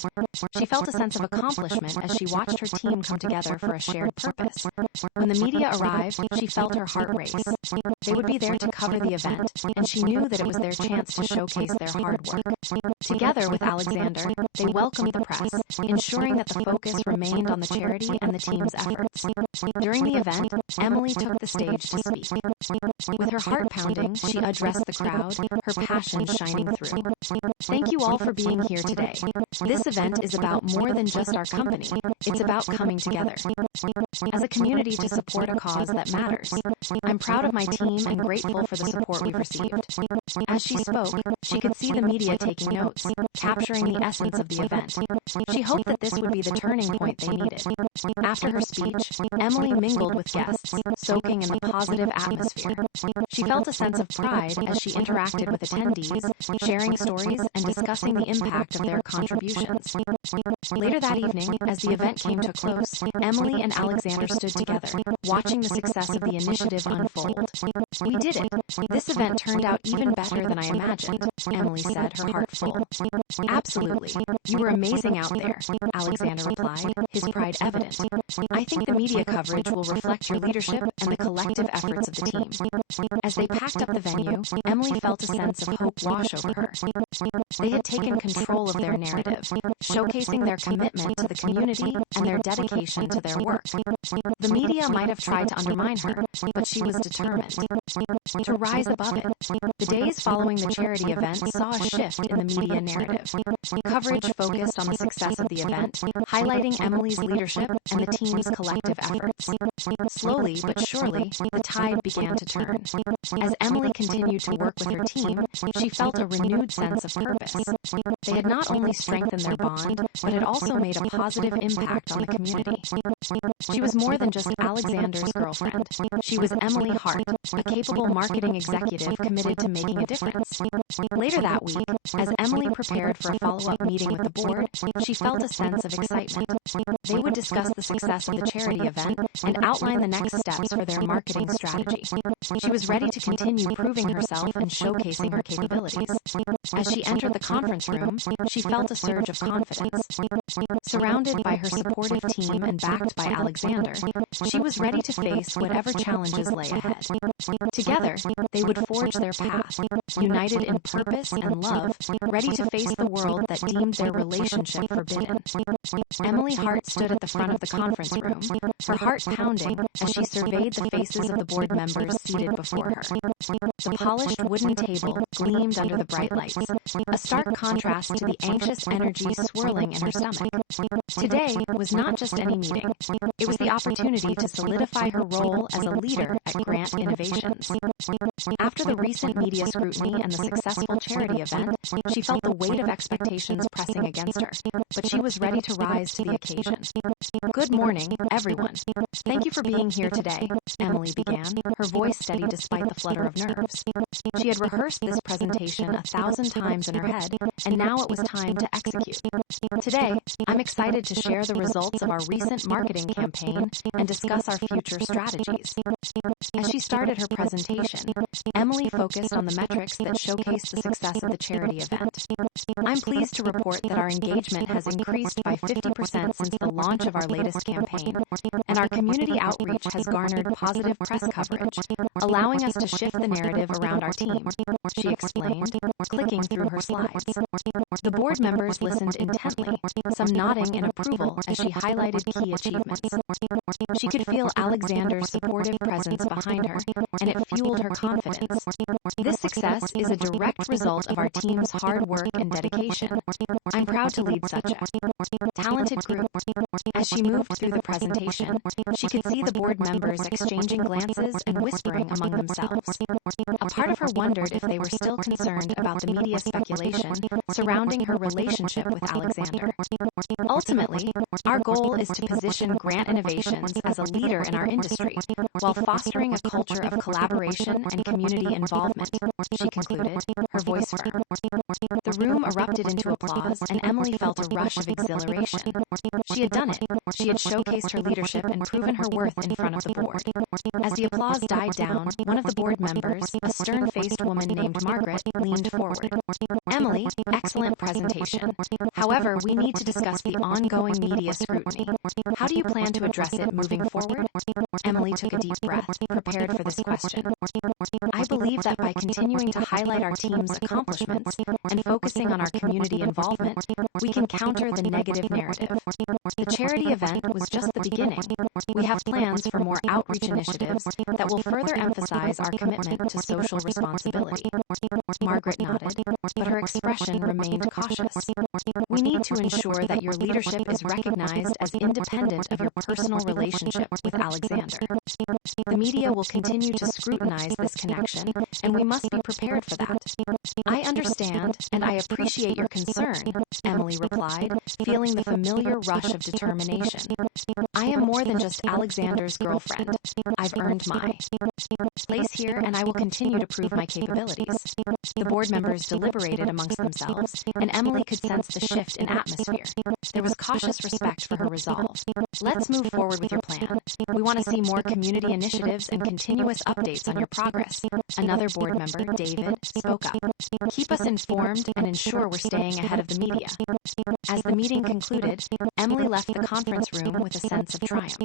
She felt a sense of accomplishment as she watched her team come together for a shared purpose. When the media arrived, she felt her heart race. They would be there to cover the event, and she knew that it was their chance to showcase their hard work. Together with Alexander, they welcomed the press, ensuring that the focus remained on the charity and the team's efforts. During the event, Emily took the stage to speak. With her heart pounding, she addressed the crowd, her passion shining through. Thank you all for being here today. This event is about more than just our company. It's about coming together as a community to support a cause that matters. I'm proud of my team and grateful for the support we've received. As she spoke, she could see the media taking notes, capturing the essence of the event. She hoped that this would be the turning point they needed. After her speech, Emily mingled with guests, soaking in the positive atmosphere. She felt a sense of pride as she interacted with attendees, sharing stories and discussing the impact of their contributions. Later that evening, as the event came to a close, Emily and Alexander stood together, watching the success of the initiative unfold. We did it. This event turned out even better than I imagined, Emily said, her heart full. Absolutely. You were amazing out there, Alexander replied, his pride evident. I think the media coverage will reflect your leadership and the collective efforts of the team. As they packed up the venue, Emily felt a sense of hope wash over her. They had taken control of their narrative, showcasing their commitment to the community and their dedication to their work. The media might have tried to undermine her, but she was determined to rise above it. The days following the charity event saw a shift in the media narrative. Coverage focused on the success of the event, highlighting Emily's leadership and the team's collective efforts. Slowly but surely, the tide began to turn. As Emily continued to work with her team, she felt a renewed sense of purpose. They had not only strengthened their bond, but had also made a positive impact on the community. She was more than just Alexander's girlfriend. She was Emily Hart, a capable marketing executive committed to making a difference. Later that week, as Emily prepared for a follow-up meeting with the board, she felt a sense of excitement. They would discuss the success of the charity event and outline the next steps for their marketing strategy. She was ready to continue proving herself and showcasing her capabilities. As she entered the conference room, she felt a surge of confidence. Surrounded by her supportive team and backed by Alexander, she was ready to face whatever challenges lay ahead. Together, they would forge their path, united in purpose and love, ready to face the world that deemed their relationship forbidden. Emily Hart stood at the front of the conference room, her heart pounding as she surveyed the faces of the board members seated before her. The polished wooden table gleamed under the bright lights, a stark contrast to the anxious energy swirling in her stomach. Today was not just any meeting. It was the opportunity to solidify her role as a leader at Grant Innovations. After the recent media scrutiny and the successful charity event, she felt the weight of expectations pressing against her, but she was ready to rise to the occasion. Good morning, everyone. Thank you for being here today, Emily began, her voice steady despite the flutter of nerves. She had rehearsed this presentation 1,000 times in her head, and now it was time to execute. Today, I'm excited to share the results of our recent marketing campaign and discuss our future strategies. As she started her presentation, Emily focused on the metrics that showcased the success of the charity event. I'm pleased to report that our engagement has increased by 50% since the launch of our latest campaign, and our community outreach has garnered positive press coverage, allowing us to shift the narrative around our team, she explained, clicking through her slides. The board members listened intently, some nodding in approval as she highlighted key achievements. She could feel Alexander's supportive presence behind her, and it fueled her confidence. This success is a direct result of our team's hard work and dedication. I'm proud to lead such a talented group. As she moved through the presentation, she could see the board members exchanging glances and whispering among themselves. A part of her wondered if they were still concerned about the media speculation surrounding her relationship with Alexander. Ultimately, our goal is to position Grant Innovations as a leader in our industry, while fostering a culture of collaboration and community involvement, she concluded, her voice firm. The room erupted into applause, and Emily felt a rush of exhilaration. She had done it. She had showcased her leadership and proven her worth in front of the board. As the applause died down, one of the board members, a stern-faced woman named Margaret, leaned forward. Emily, excellent presentation. However, we need to discuss the ongoing media scrutiny. How do you plan to address it moving forward? Emily took a deep breath, prepared for this question. I believe that by continuing to highlight our team's accomplishments and focusing on our community involvement, we can counter the negative narrative. The charity event was just the beginning. We have plans for more outreach initiatives that will further emphasize our commitment to social responsibility. Margaret nodded, but her expression remained cautious. We need to ensure that your leadership is recognized as independent of your personal relationship with Alexander. The media will continue to scrutinize this connection, and we must be prepared for that. I understand, and I appreciate your concern, Emily replied, feeling the familiar rush of determination. I am more than just Alexander's girlfriend. I've earned my place here, and I will continue to prove my capabilities. The board members deliberated amongst themselves, and Emily could sense the shift in atmosphere. There was cautious respect for her resolve. Let's move forward with your plan. We want to see more community initiatives and continuous updates on your progress. Another board member, David, spoke up. Keep us informed and ensure we're staying ahead of the media. As the meeting concluded, Emily left the conference room with a sense of triumph.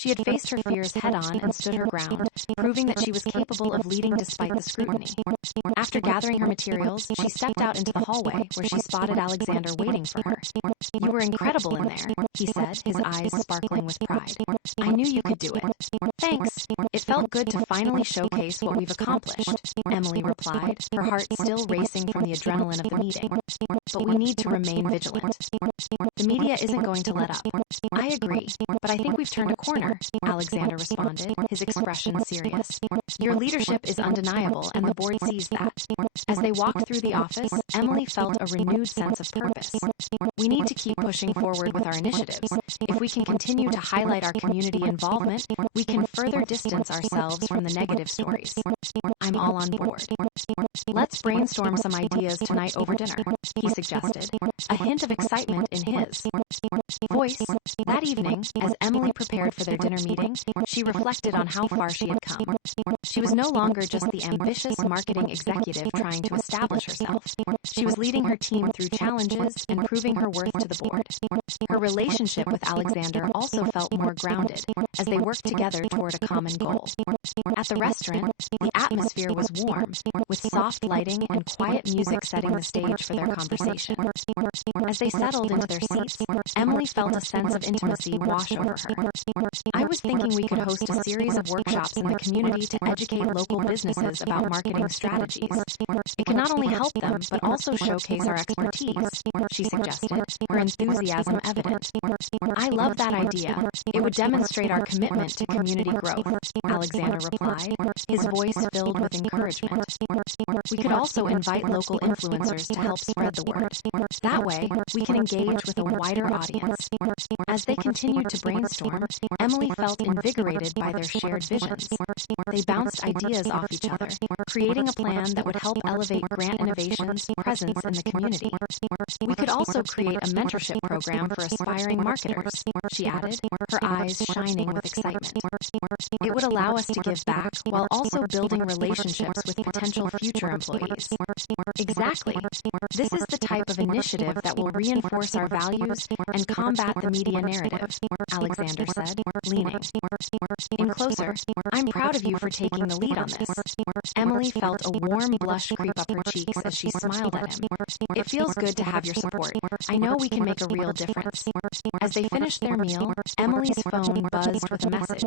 She had faced her fears head-on and stood her ground, proving that she was capable of leading despite the scrutiny. After gathering her materials, she stepped out into the hallway where she spotted Alexander waiting for her. You were incredible in there, he said, his eyes sparkling with pride. I knew you could do it. Thanks. It felt good to finally showcase what we've accomplished, Emily replied, her heart still racing from the adrenaline of the meeting. But we need to remain vigilant. The media isn't going to let up. I agree, but I think we've turned a corner, Alexander responded, his expression serious. Your leadership is undeniable, and the board sees that. As they walked through the office, Emily felt a renewed sense of purpose. We need to keep pushing forward with our initiatives. If we can continue to highlight our community involvement, we can further distance ourselves from the negative stories. I'm all on board. Let's brainstorm some ideas tonight over dinner, he suggested, a hint of excitement in his voice. That evening, as Emily prepared for their dinner meeting, she reflected on how far she had come. She was no longer just the ambitious marketing executive trying to establish herself. She was leading her team through challenges and proving her worth to the board. Her relationship with Alexander also felt more grounded as they worked together toward a common goal. At the restaurant, the atmosphere was warm, with soft lighting and quiet music setting the stage for their conversation. As they settled into their seats, Emily felt a sense of intimacy wash over her. I was thinking we could host a series of workshops in the community to educate local businesses about marketing strategies. It could not only help them, but also showcase our expertise, she suggested, her enthusiasm evident. I love that idea. It would demonstrate our commitment to community growth, Alexander replied, his voice filled with encouragement. We could also invite local influencers to help spread the word. That way, we can engage with a wider audience. As they continued to brainstorm, Emily felt invigorated by their shared visions. They bounced ideas off each other, creating a plan that would help elevate Grant Innovations' presence in the community. We could also create a mentorship program for aspiring marketers, she added, her eyes shining with excitement. It would allow us to give back while also building relationships with potential future employees. Exactly. This is the type of initiative that will reinforce our values and combat the media narrative, Alexander said, leaning in closer. I'm proud of you for taking the lead on this. Emily felt a warm blush creep up her cheeks as she smiled at him. It feels good to have your support. I know we can make a real difference. As they finished their meal, Emily's phone buzzed with a message.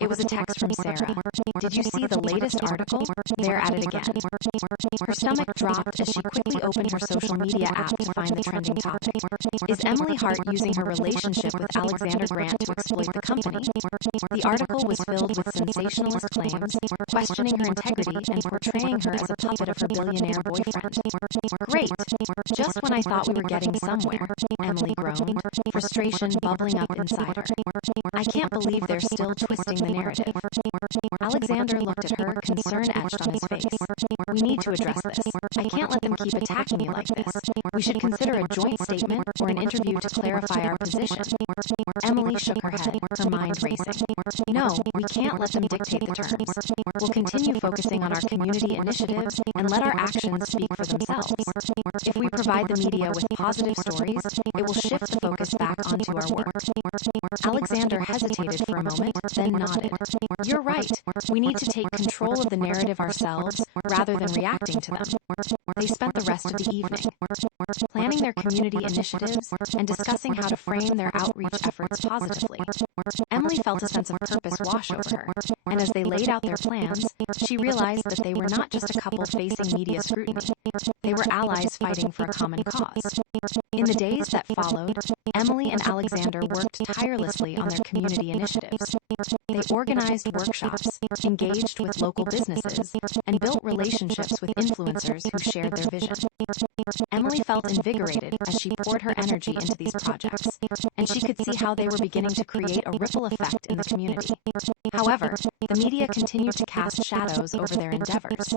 It was a text from Sarah. Did you see the latest article? They're at it again. Her stomach dropped as she quickly opened her social media app to find the trending topic. Is Emily Hart using her relationship with Alexander Grant to exploit the company? The article was filled with sensationalist claims, questioning her integrity and portraying her as a puppet of her billionaire boyfriend. Great! Just when I thought we were getting somewhere, Emily groaned, frustration bubbling up inside her. I can't believe they're still twisting the narrative. Alexander looked at her, concern etched on his face. We need to address this. I can't let them keep attacking me like this. We should consider a joint statement or an interview to clarify our position. Emily shook her head, her mind racing. No, we can't let them dictate the terms. We'll continue focusing on our community initiatives and let our actions speak for themselves. If we provide the media with positive stories, it will shift the focus back onto our work. Alexander hesitated for a moment, then nodded. You're right. We need to take control of the narrative ourselves rather than reacting to them. They spent the rest of the evening planning their community initiatives and discussing how to frame their outreach efforts positively. Emily felt a sense of purpose wash over her, and as they laid out their plans, she realized that they were not just a couple facing media scrutiny. They were allies fighting for a common cause. In the days that followed, Emily and Alexander worked tirelessly on their community initiatives. They organized workshops, engaged with local businesses, and built relationships with influencers who shared their vision. Emily felt invigorated as she poured her energy into these projects, and she could see how they were beginning to create a ripple effect in the community. However, the media continued to cast shadows over their endeavors.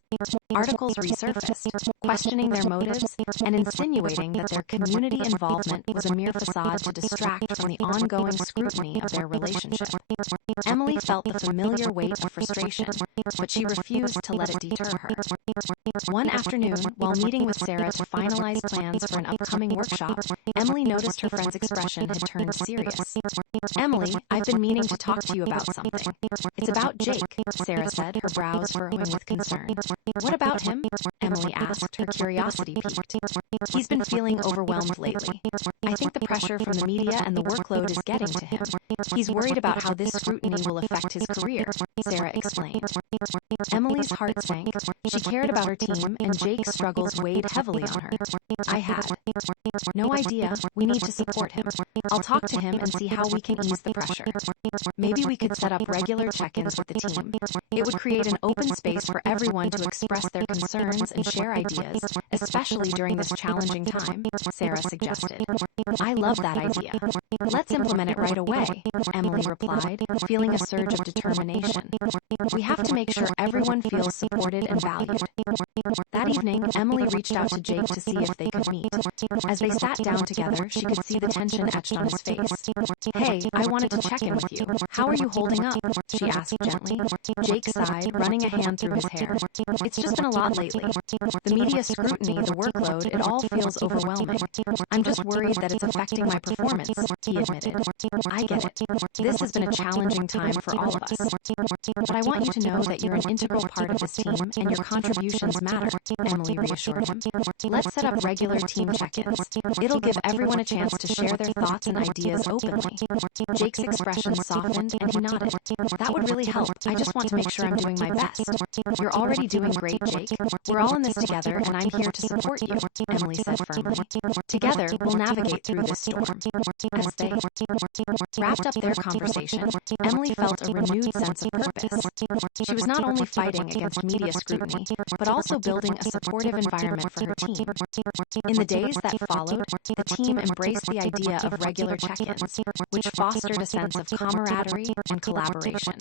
Articles resurfaced, questioning their motives and insinuating that their community involvement was a mere facade to distract from the ongoing scrutiny of their relationship. Emily felt the familiar weight of frustration, but she refused to let it deter her. One afternoon, while meeting with Sarah to finalize plans for an upcoming workshop, Emily noticed her friend's expression had turned serious. Emily, I've been meaning to talk to you about something. It's about Jake, Sarah said, her brows furrowing with concern. What about him? Emily asked, her curiosity piqued. He's been feeling overwhelmed lately. I think the pressure from the media and the workload is getting to him. He's worried about how this scrutiny will affect his career, Sarah explained. Emily's heart sank. She cared about her team, and Jake's struggles weighed heavily on her. I had no idea. We need to support him. I'll talk to him and see how we can ease the pressure. Maybe we could set up regular check-ins with the team. It would create an open space for everyone to express their concerns and share ideas, especially during this challenging time, Sarah suggested. I love that idea. Let's implement it right away, Emily replied, feeling a surge of determination. We have to make sure everyone feels supported and valued. That evening, Emily reached out to Jake to see if they could meet. As they sat down together, she could see the tension etched on his face. Hey, I wanted to check in with you. How are you holding up? She asked gently. Jake sighed, running a hand through his hair. It's just been a lot lately. The media scrutiny, the workload, it all feels overwhelming. I'm just worried that it's affecting my performance, he admitted. I get it. This has been a challenging time for all of us. But I want you to know that you're an integral part of this team and your contributions matter, Emily reassured him. Let's set up regular team check-ins. It'll give everyone a chance to share their thoughts and ideas openly. Jake's expression softened and he nodded. That would really help. I just want to make sure I'm doing my best. You're already doing great, Jake. We're all in this together and I'm here to support you, Emily said firmly. Together, we'll navigate through this storm. As they wrapped up their conversation, Emily felt a renewed sense of purpose. She was not only fighting against media scrutiny, but also building a supportive environment for her team. In the days that followed, the team embraced the idea of regular check-ins, which fostered a sense of camaraderie and collaboration.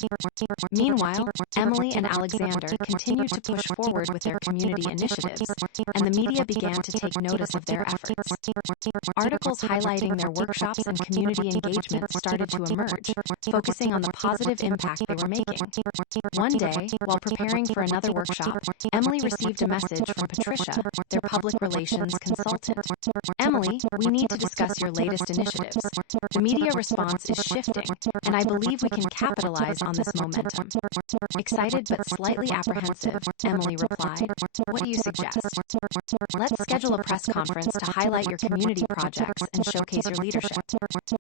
Meanwhile, Emily and Alexander continued to push forward with their community initiatives, and the media began to take notice of their efforts. Articles highlighting their workshops and community engagement started to emerge, focusing on the positive impact they were making. One day, while preparing for another workshop, Emily received a message from Patricia, their public relations consultant. Emily, we need to discuss your latest initiatives. The media response is shifting, and I believe we can capitalize on this momentum. Excited but slightly apprehensive, Emily replied. What do you suggest? Let's schedule a press conference to highlight your community projects and showcase your leadership.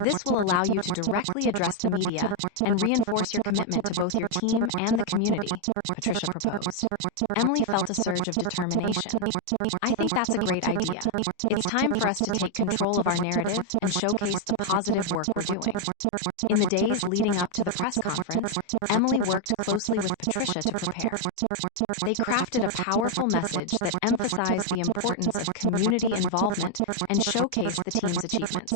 This will allow you to directly address the media and reinforce your commitment to both your team and the community, Patricia proposed. Emily felt a surge of determination. I think that's a great idea. It's time for us to take control of our narrative and showcase the positive work we're doing. In the days leading up to the press conference, Emily worked closely with Patricia to prepare. They crafted a powerful message that emphasized the importance of community involvement and showcased the team's achievements.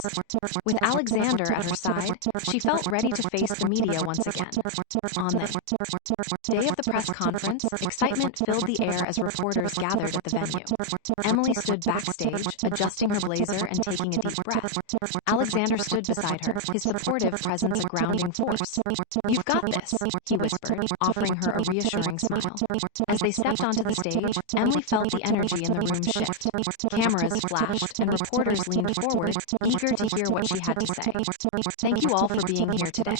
With Alexander at her side, she felt ready to face the media once again. On the day of the press conference, excitement filled the air as reporters gathered at the venue. Emily stood backstage, adjusting her blazer and taking a deep breath. Alexander stood beside her, his supportive presence a grounding force. "You've got this," he whispered, offering her a reassuring smile. As they stepped onto the stage, Emily felt the energy in the room shift. Cameras flashed, and reporters leaned forward, eager to hear what she had to say. "Thank you all for being here today.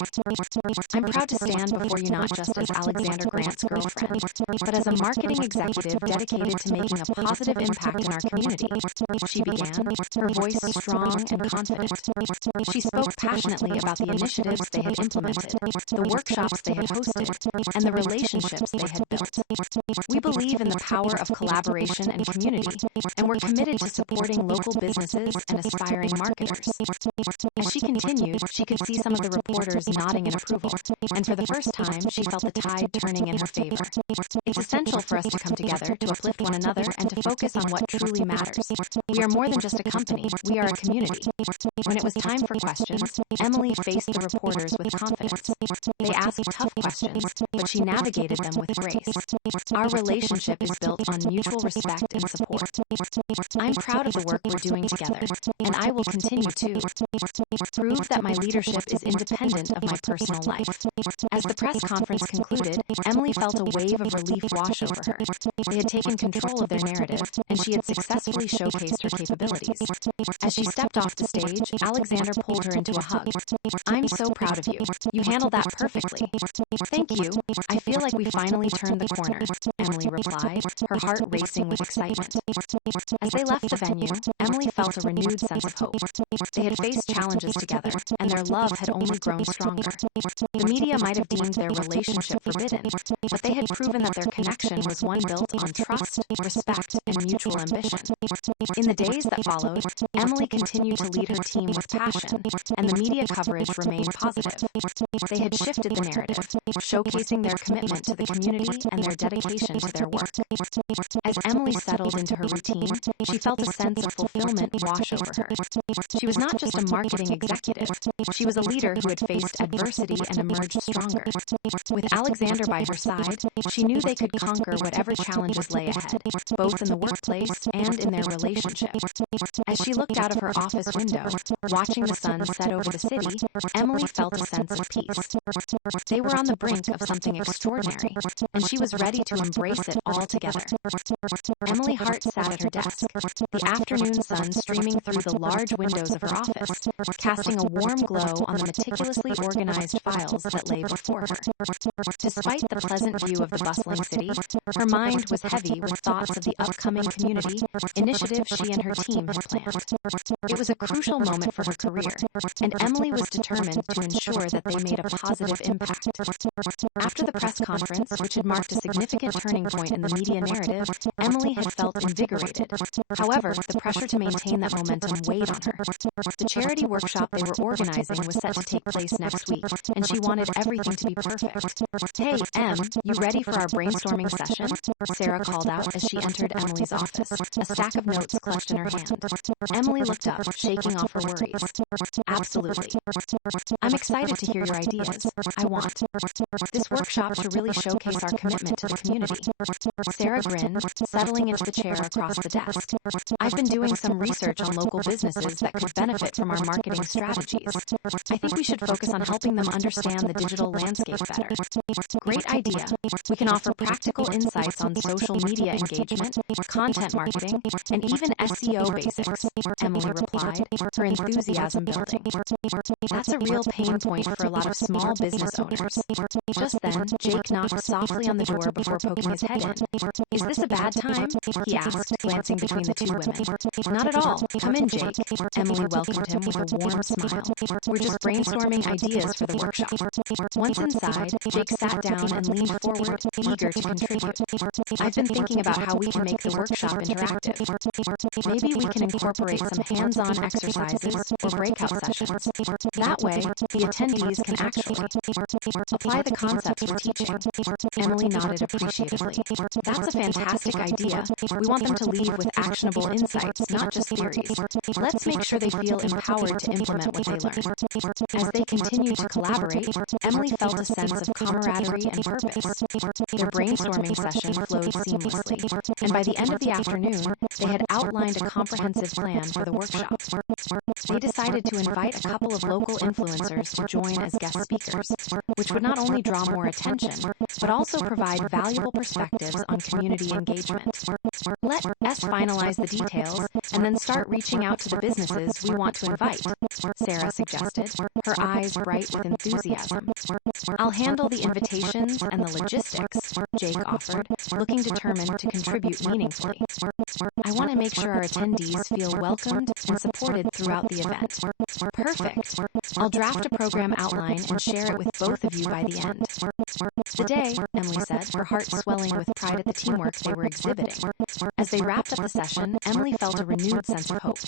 I'm proud to stand before you not just as Alexander Grant's girlfriend, but as a marketing executive dedicated to making a positive impact in our community," she began, her voice strong and confident. She spoke passionately about the initiatives they had implemented, the workshops they had hosted, and the relationships they had built. "We believe in the power of collaboration and community, and we're committed to supporting local businesses and aspiring marketers." As she continued, she could see some of the reporters nodding in approval, and for the first time, she felt the tide turning in her favor. "It's essential for us to come together, to uplift one another, and to focus on what truly matters. We are more than just a company, we are a community." When it was time for questions, Emily faced the reporters with confidence. They asked tough questions, but she navigated them with grace. "Our relationship is built on mutual respect and support. I'm proud of the work we're doing together, and I will continue to prove that my leadership is independent of my personal life." As the press conference concluded, Emily felt a wave of relief wash over her. They had taken control of their narrative, and she had successfully showcased her capabilities. As she stepped off the stage, Alexander pulled her into a hug. "I'm so proud of you. You handled that perfectly." "Thank you. I feel like we finally turned the corner," Emily replied, her heart racing with excitement. As they left the venue, Emily felt a renewed sense of hope. They had faced challenges together, and their love had only grown stronger. The media might have deemed their relationship forbidden, but they had proven that their connection was one built on trust, respect, and mutual ambition. In the days that followed, Emily continued to lead her team with passion, and the media coverage remained positive. They had shifted the narrative, showcasing their commitment to the community and their dedication to their work. As Emily settled into her routine, she felt a sense of fulfillment wash over her. She was not just a marketing executive, she was a leader who had faced adversity and emerged stronger. With Alexander by her side, she knew they could conquer whatever challenges lay ahead, both in the workplace and in their relationship. As she looked out of her office window, watching the sun set over the city, Emily felt a sense of peace. They were on the brink of something extraordinary, and she was ready to embrace it all together. Emily Hart sat at her desk, the afternoon sun streaming through the large windows of her office, casting a warm glow on the meticulously organized files that lay before her. Despite the pleasant view of the bustling city, her mind was heavy with thoughts of the upcoming community initiative she and her team had planned. It was a crucial moment for her career, and Emily was determined to ensure that they made a positive impact. After the press conference, which had marked a significant turning point in the media narrative, Emily had felt invigorated. However, the pressure to maintain that momentum weighed on her. The charity workshop they were organizing was set to take place next week, and she wanted everything to be perfect. "Hey, Em, you ready for our brainstorming session?" Sarah called out as she entered Emily's office, a stack of notes clutched in her hand. Emily looked up, shaking off her worries. "Absolutely. I'm excited to hear your ideas. I want this workshop to really showcase our commitment to the community." Sarah grinned, settling into the chair across the desk. "I've been doing some research on local businesses that could benefit from our marketing strategies. I think we should focus on helping them understand the digital landscape better." "Great idea. We can offer practical insights on social media engagement, content marketing, and even SEO basics," Emily replied, her enthusiasm building. "That's a real pain point for a lot of small business owners." Just then, Jake knocked softly on the door before poking his head in. "Is this a bad time?" he asked, glancing between the two women. "Not at all. Come in, Jake." Emily welcomed him with a a warm smile. "We're just brainstorming ideas for the workshop." Once inside, Jake sat down and leaned forward, eager to contribute. "I've been thinking about how we can make the workshop interactive. Maybe we can incorporate some hands-on exercises or breakout sessions. That way, the attendees can actually apply the concepts we're teaching." Emily nodded appreciatively. "That's a fantastic idea. We want them to leave with actionable insights, not just theories. Let's make sure they feel empowered to implement what they learn." As they continued to collaborate, Emily felt a sense of camaraderie and purpose. Their brainstorming session flowed seamlessly, and by the end of the afternoon, they had outlined a comprehensive plan for the workshop. They decided to invite a couple of local influencers to join as guest speakers, which would not only draw more attention, but also provide valuable perspectives on community engagement. "Let us finalize the details and then start reaching out to the businesses we want to invite," Sarah suggested, her eyes bright with enthusiasm. "I'll handle the invitations and the logistics," Jake offered, looking determined to contribute meaningfully. "I want to make sure our attendees feel welcomed and supported throughout the event." "Perfect. I'll draft a program outline and share it with both of you by the end." "The day," Emily said, her heart swelling with pride at the teamwork they were exhibiting. As they wrapped up the session, Emily felt a renewed sense of hope.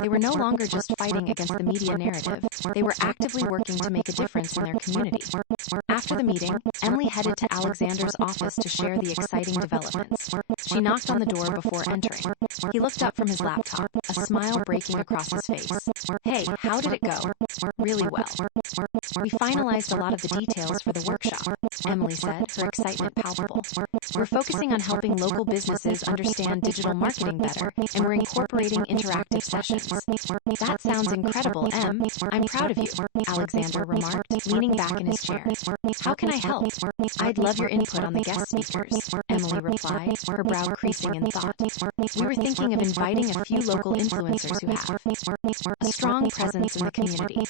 They were no longer just fighting against the media narrative. They were actively working to make a difference in their community. After the meeting, Emily headed to Alexander's office to share the exciting developments. She knocked on the door before entering. He looked up from his laptop, a smile breaking across his face. "Hey, how did it go?" "Really well. We finalized a lot of the details for the workshop," Emily said, her excitement palpable. "We're focusing on helping local businesses understand digital marketing better, and we're incorporating interactive sessions." "That sounds incredible, Em. I'm proud of you," Alexander remarked, leaning back in his chair. "How can I help?" "I'd love your input on the guest speakers," Emily replied, her brow creasing in thought. "We were thinking of inviting a few local influencers who have a strong presence in the community."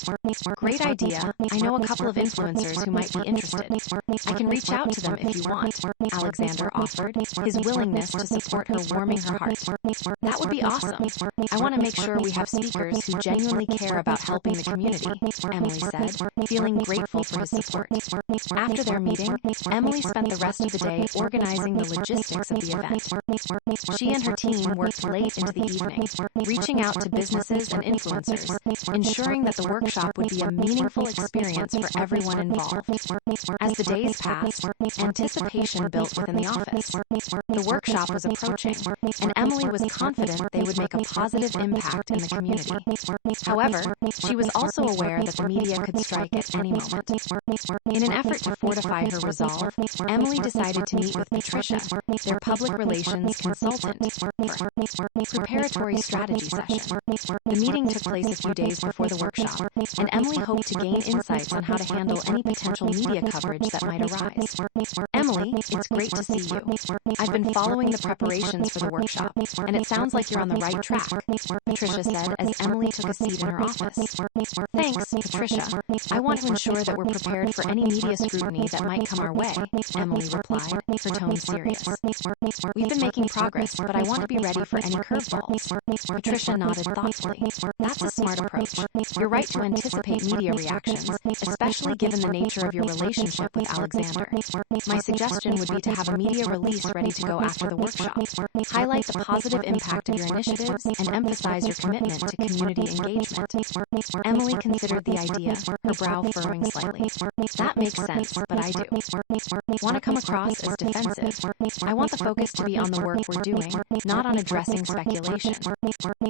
"Great idea. I know a couple of influencers who might be interested. I can reach out to them if you want," Alexander offered, his willingness to support her warming her heart. "That would be awesome. I want to make sure we have speakers who genuinely care about helping the community," Emily said, feeling grateful for his support. After their meeting, Emily spent the rest of the day organizing the logistics of the event. She and her team worked late into the evening, reaching out to businesses and influencers, ensuring that the workshop would be a meaningful experience for everyone involved. As the days passed, anticipation built within the office. The workshop was approaching, and Emily was confident they would make a positive impact in the community. However, she was also aware that the media could strike at any moment. In an effort to fortify her resolve, Emily decided to meet with Patricia, their public relations consultant, for a preparatory strategy session. The meeting took place a few days before the workshop, and Emily hoped to gain insights on how to handle any potential media coverage that might arise. "Emily, it's great to see you. I've been following the preparations for the workshop, and it sounds like you're on the right track," Patricia said as Emily took a seat in her office. "Thanks, Patricia. I want to ensure that we're prepared for any media scrutiny that might come our way," Emily replied, her tone serious. "We've been making progress, but I want to be ready for any curveballs." Patricia nodded thoughtfully. "That's a smart approach. You're right to anticipate media reactions, especially given the nature of your relationship with Alexander. My suggestion would be to have a media release ready to go after the workshop. Highlight the positive impact of your initiatives and emphasize your commitment to community engagement." Emily considered the idea, her brow furrowing slightly. "That makes sense, but I do want to come across as defensive. I want the focus to be on the work we're doing, not on addressing speculation."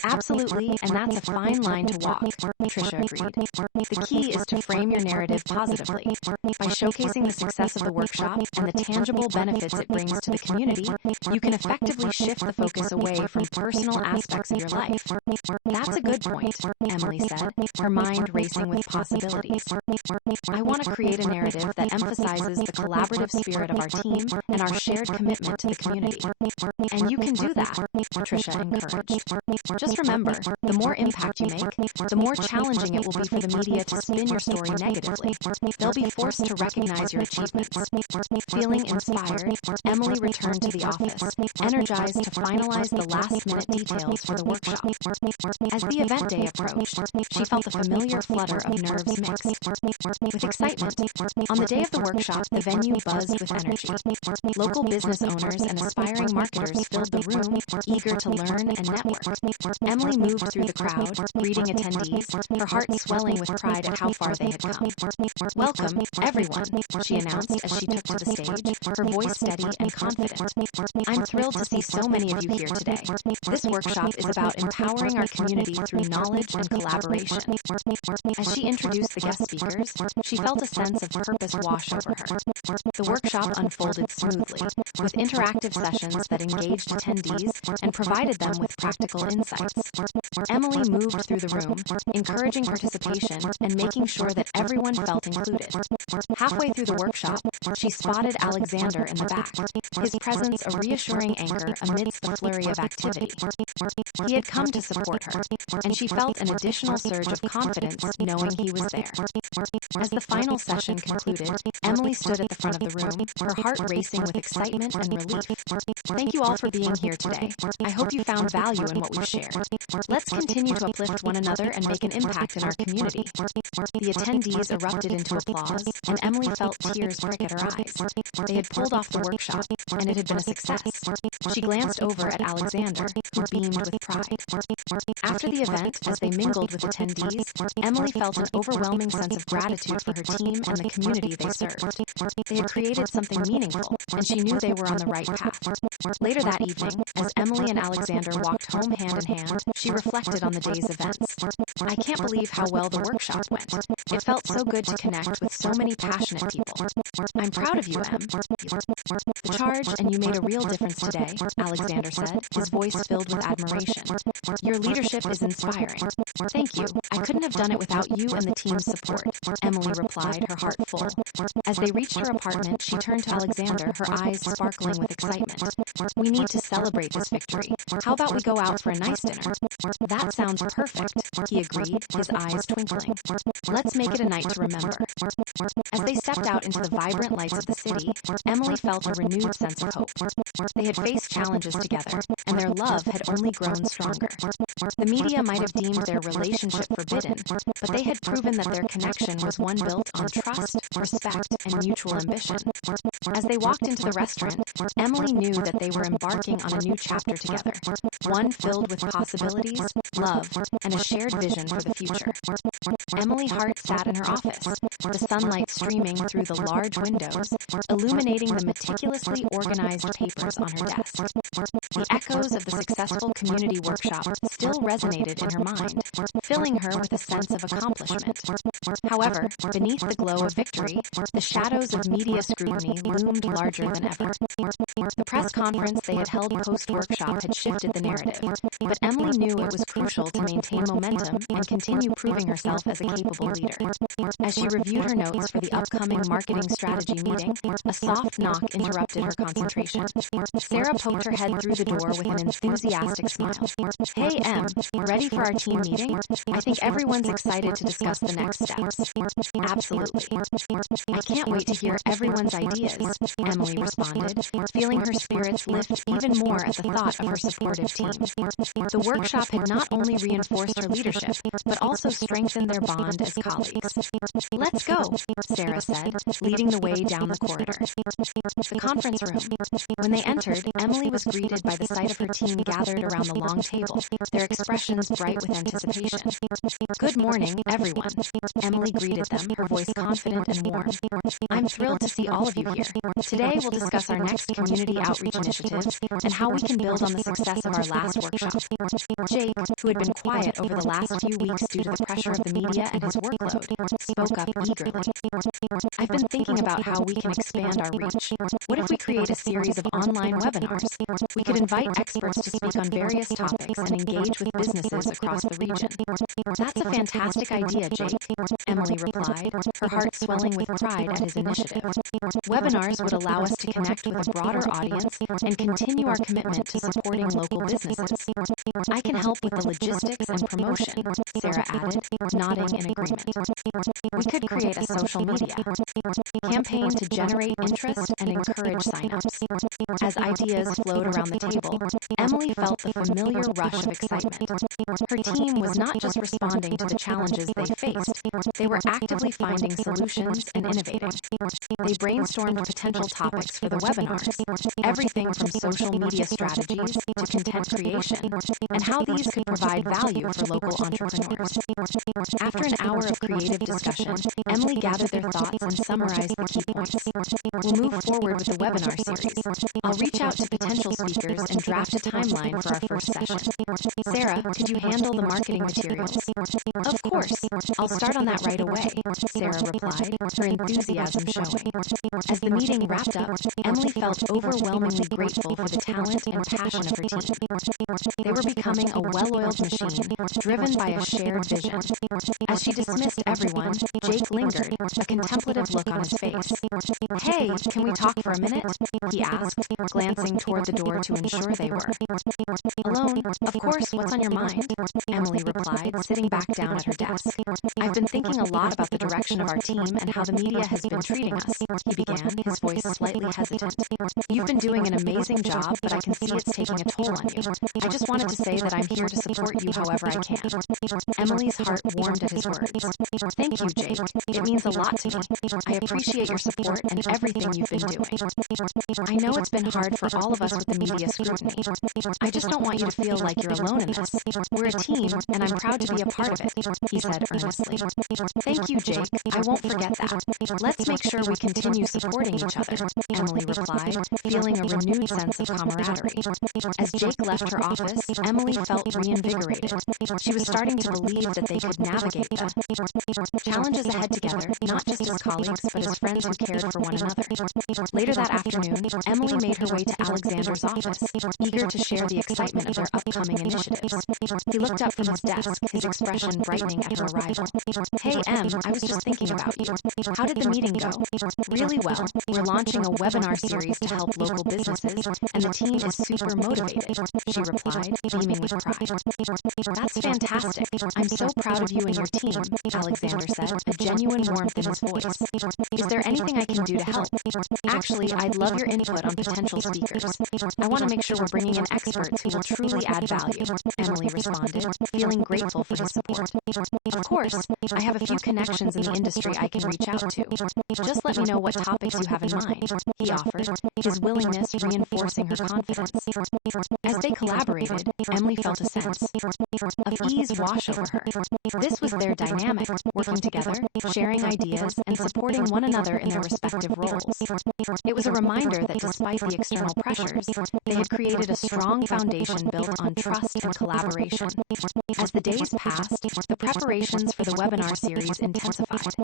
"Absolutely, and that's a fine line to walk," Patricia agreed. "The key is to frame your narrative positively. By showcasing the success of the workshop and the tangible benefits it brings to the community, you can effectively shift the focus away from personal aspects of your life." "That's a good point," Emily said, her mind racing with possibilities. "I want to create a narrative that emphasizes the collaborative spirit of our team and our shared commitment to the community." "And you can do that," Patricia encouraged. "Just remember, the more impact you make, the more challenging it will be for the media to spin your story negatively. They'll be forced to recognize your achievements." Feeling inspired, Emily returned to the office, energized to finalize the last-minute details for the workshop. As the event day approached, approached, she felt a familiar flutter of nerves mixed with excitement. On the day of the workshop, the venue buzzed with energy. Local business owners and aspiring marketers filled the room, eager to learn and network. Emily moved through the crowd, greeting attendees, her heart swelling with pride at how far they had come. "Welcome, everyone," she announced as she took to the stage, her voice steady and confident. "I'm thrilled to see so many of you here today. This workshop is about empowering our community through knowledge and collaboration." As she introduced the guest speakers, she felt a sense of purpose wash over her. The workshop unfolded smoothly, with interactive sessions that engaged attendees and provided them with practical insights. Emily moved through the room, encouraging participation and making sure that everyone felt included. Halfway through the workshop, she spotted Alexander in the back, his presence a reassuring anchor amidst the flurry of activity. He had come to support her, and she felt an additional surge of confidence knowing he was there. As the final session concluded, Emily stood at the front of the room, her heart racing with excitement and relief. "Thank you all for being here today. I hope you found value in what we've shared. Let's continue to uplift one another and make an impact in our community." The attendees erupted into applause, and Emily felt tears prick at her eyes. They had pulled off the workshop, and it had been a success. She glanced over at Alexander, who beamed with pride. After the event, as they mingled with attendees, Emily felt an overwhelming sense of gratitude for her team and the community they served. They had created something meaningful, and she knew they were on the right path. Later that evening, as Emily and Alexander walked home hand in hand, she reflected on the day's events. "I can't believe how well the workshop went. It felt so good to connect with so many passionate people. I'm proud of you, Em. The charge, and you made a real difference today," Alexander said, his voice filled with admiration. "Your leadership is inspiring." "Thank you. I couldn't have done it without you and the team's support," Emily replied, her heart full. As they reached her apartment, she turned to Alexander, her eyes sparkling with excitement. "We need to celebrate this victory. How about we go out for a nice dinner?" "That sounds perfect," he agreed, his eyes twinkling. "Let's make it a night to remember." As they stepped out into the vibrant lights of the city, Emily felt a renewed sense of hope. They had faced challenges together, and their love had only grown stronger. The media might have deemed their relationship forbidden, but they had proven that their connection was one built on trust, respect, and mutual ambition. As they walked into the restaurant, Emily knew that they were embarking on a new chapter together, one filled with possibilities, love, and a shared vision for the future. Emily Hart sat in her office, the sunlight streaming through the large windows, illuminating the meticulously organized papers on her desk. The echoes of the successful community workshop still resonated in her mind, filling her with a sense of accomplishment. However, beneath the glow of victory, the shadows of media scrutiny loomed larger than ever. The press conference they had held post-workshop had shifted the narrative, but Emily knew it was crucial to maintain momentum and continue proving herself as a capable leader. As she reviewed her notes for the upcoming marketing strategy meeting, a soft knock interrupted her concentration. Sarah poked her head through the door with an enthusiastic smile. "Hey, Em, ready for our team meeting? I think everyone's excited to discuss the next steps." "Absolutely. I can't wait to hear everyone's ideas," Emily responded, feeling her spirits lift even more at the thought of her supportive team. The workshop had not only reinforced her leadership, but also strengthened their bond as colleagues. "Let's go," Sarah said, leading the way down the corridor. The conference room. When they entered, Emily was greeted by the sight of her team gathered around the long table, their expressions bright with anticipation. "Good morning, everyone," Emily greeted them, her voice confident and warm. "I'm thrilled to see all of you here. Today we'll discuss our next community outreach initiative and how we can build on the success of our last workshop." Jake, who had been quiet over the last few weeks due to the pressure of the media and his workload, spoke up eagerly. "I've been thinking about how we can expand our reach. What if we create a series of online webinars? We could invite experts to speak on various topics and engage with businesses across the region." "That's a fantastic idea, Jake," Emily replied, her heart swelling with pride at his initiative. "Webinars would allow us to connect with a broader audience and continue our commitment to supporting local businesses. I can help with the logistics and promotion," Sarah added, nodding in agreement. "We could create a social media campaign to generate interest and encourage sign-ups." As ideas flowed around the table, Emily felt the familiar rush of excitement. Her team was was not just responding to the challenges they faced, they were actively finding solutions and innovating. They brainstormed potential topics for the webinars, everything from social media strategies to content creation, and how these could provide value for local entrepreneurs. After an hour of creative discussion, Emily gathered their thoughts and summarized the key points. We'll move forward with the webinar series. I'll reach out to potential speakers and draft a timeline for our first session. Sarah, could you handle the marketing materials? Of course. I'll start on that right away, Sarah replied, her enthusiasm showing. As the meeting wrapped up, Emily felt overwhelmingly grateful for the talent and passion of her team. They were becoming a well-oiled machine, driven by a shared vision. As she dismissed everyone, Jake lingered, a contemplative look on his face. Hey, can we talk for a minute? He asked, glancing toward the door to ensure they were. Alone, of course, what's on your mind? Emily replied, sitting back down at her desk. I've been thinking a lot about the direction of our team and how the media has been treating us, he began, his voice slightly hesitant. You've been doing an amazing job, but I can see it's taking a toll on you. I just wanted to say that I'm here to support you however I can. Emily's heart warmed at his words. Thank you, Jake. It means a lot to me. I appreciate your support and everything you've been doing. I know it's been hard for all of us with the media scrutiny. I just don't want you to feel like you're alone in this. We're a team, and I'm proud to be a part of it, he said earnestly. Thank you, Jake. I won't forget that. Let's make sure we continue supporting each other, Emily replied, feeling a renewed sense of camaraderie. As Jake left her office, Emily felt reinvigorated. She was starting to believe that they could navigate the challenges ahead together, not just as colleagues, but as friends who cared for one another. Later that afternoon, Emily made her way to Alexander's office, eager to share the excitement of their upcoming initiatives. He looked up from his desk, his expression brightening at her arrival. Hey, Em, I was just thinking about you. How did the meeting go? Really well. We're launching a webinar series to help local businesses, and the team is super motivated, she replied, beaming with pride. That's fantastic. I'm so proud of you and your team, Alexander said, a genuine warmth in his voice. Is there anything I can do to help? Actually, I'd love your input on potential speakers. I want to make sure we're bringing in experts who will truly add value, Emily responded, feeling grateful for his support. Of course, I have a few connections in the industry I can reach out to. Just let me know what topics you have in mind, he offered, his willingness reinforcing her confidence. As they collaborated, Emily felt a sense of ease wash over her. This was their dynamic, working together, sharing ideas, and supporting one another in their respective roles. It was a reminder that despite the external pressures, they had created a strong foundation built on trust and collaboration. As the days passed, the preparations for the webinar series intensified.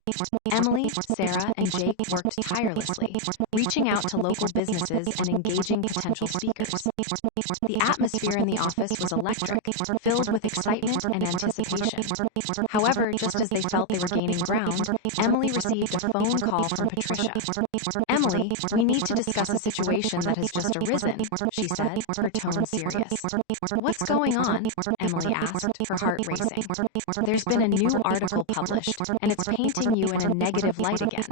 Emily, Sarah, and Jake worked tirelessly, reaching out to local businesses and engaging potential speakers. The atmosphere in the office was electric, filled with excitement and anticipation. However, just as they felt they were gaining ground, Emily received a phone call from Patricia. Emily, we need to discuss a situation that has just arisen, she said, her tone serious. What's going on? Emily asked, her heart racing. There's been a new article published, and it's painting you in a negative light again.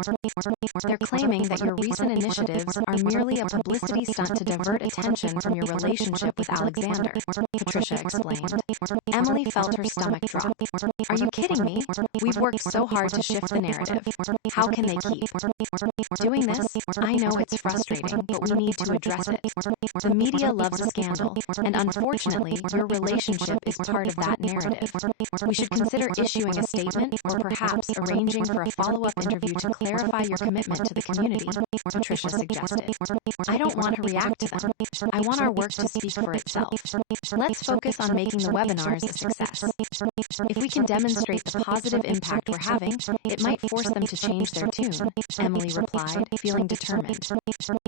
They're claiming that your recent initiatives are merely a publicity stunt to divert attention from your relationship with Alexander, Patricia explained. Emily felt her stomach drop. Are you kidding me? We've worked so hard to shift the narrative. How can they keep doing this? I know it's frustrating, but we need to address it. The media loves a scandal, and unfortunately, your relationship is part of that narrative. We should consider issuing a statement or perhaps arranging for a follow-up interview to clarify your commitment to the community, Patricia suggested. I don't want to react to them. I want our work to speak for itself. Let's focus on making the webinars a success. If we can demonstrate the positive impact we're having, it might force them to change their tune, Emily replied, feeling determined.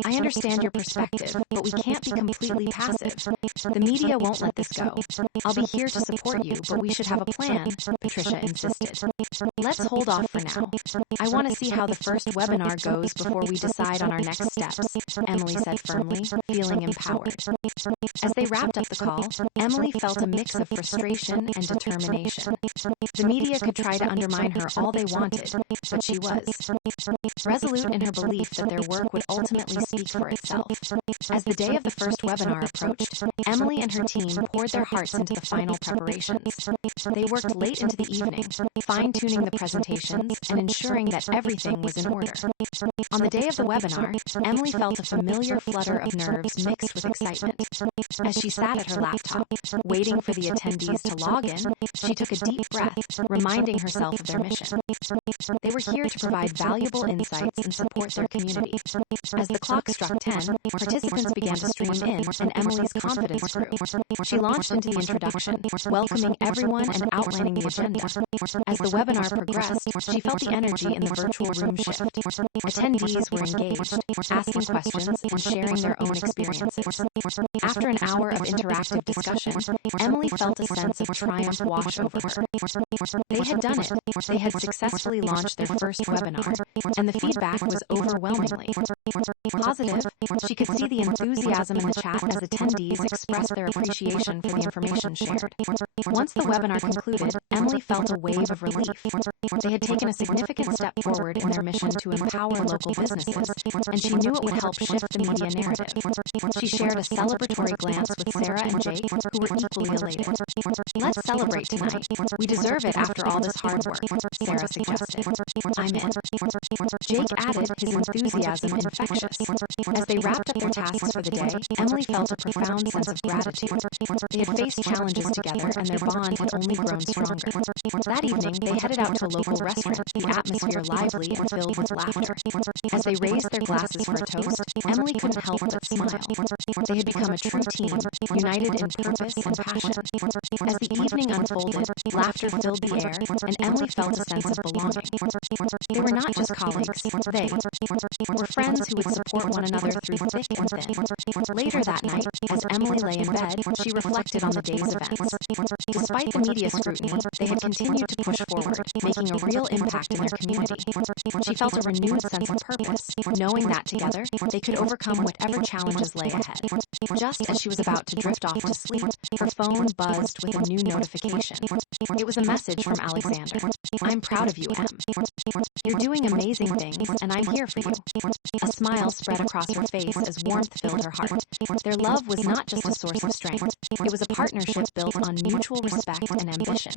I understand your perspective, but we can't be completely passive. The media won't let this go. I'll be here to support you, but we should have a plan, Patricia insisted. Let's hold off for now. I want to see how the first first webinar goes before we decide on our next steps," Emily said firmly, feeling empowered. As they wrapped up the call, Emily felt a mix of frustration and determination. The media could try to undermine her all they wanted, but she was resolute in her belief that their work would ultimately speak for itself. As the day of the first webinar approached, Emily and her team poured their hearts into the final preparations. They worked late into the evening, fine-tuning the presentations and ensuring that everything was in order. On the day of the webinar, Emily felt a familiar flutter of nerves mixed with excitement. As she sat at her laptop, waiting for the attendees to log in, she took a deep breath, reminding herself of their mission. They were here to provide valuable insights and support their community. As the clock struck 10, participants began to stream in, and Emily's confidence grew. She launched into the introduction, welcoming everyone and outlining the agenda. As the webinar progressed, she felt the energy in the virtual room shift. Attendees were engaged, asking questions and sharing their own experiences. After an hour of interactive discussion, Emily felt a sense of triumph wash over her. They had done it. They had successfully launched their first webinar, and the feedback was overwhelmingly positive. She could see the enthusiasm in the chat as attendees expressed their appreciation for the information shared. Once the webinar concluded, Emily felt a wave of relief. They had taken a significant step forward in their mission to empower local businesses, and she knew it would help shift the media narrative. She shared a celebratory glance with Sarah and Jake, who were equally elated. "Let's celebrate tonight. We deserve it after all this hard work," Sarah suggested. "I'm in." Jake added, his enthusiasm infectious. As they wrapped up their tasks for the day, Emily felt a profound sense of gratitude. They had faced challenges together, and their bond had only grown stronger. That evening, they headed out to a local restaurant, the atmosphere lively and filled with laughter. As they raised their glasses for a toast, Emily couldn't help but smile. They had become a true team, united in purpose and passion. As the evening unfolded, laughter filled the air, and Emily felt a sense of belonging. They were not just colleagues, they were friends who would support one another through thick and thin. Later that night, as Emily lay in bed, she reflected on the day's events. Despite the media scrutiny, they had continued to push forward, making a real impact in their community. She felt a renewed sense of purpose, knowing that together, they could overcome whatever challenges lay ahead. Just as she was about to drift off to sleep, her phone buzzed with a new notification. It was a message from Alexander. "I'm proud of you, Em. You're doing amazing things, and I'm here for you." A smile spread across her face as warmth filled her heart. Their love was not just a source of strength. It was a partnership built on mutual respect and ambition.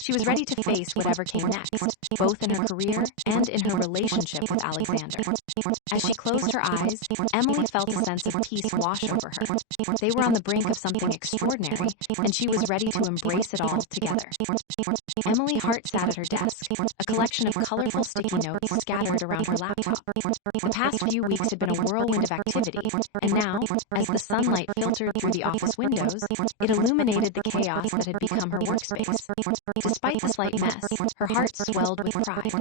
She was ready to face whatever came next, both in her career and in her relationship with Alexander. As she closed her eyes, Emily felt a sense of peace wash over her. They were on the brink of something extraordinary, and she was ready to embrace it all together. Emily Hart sat at her desk, a collection of colorful sticky notes scattered around her laptop. The past few weeks had been a whirlwind of activity, and now, as the sunlight filtered through the office windows, it illuminated the chaos that had become her workspace. Despite the slight mess, her heart swelled with pride.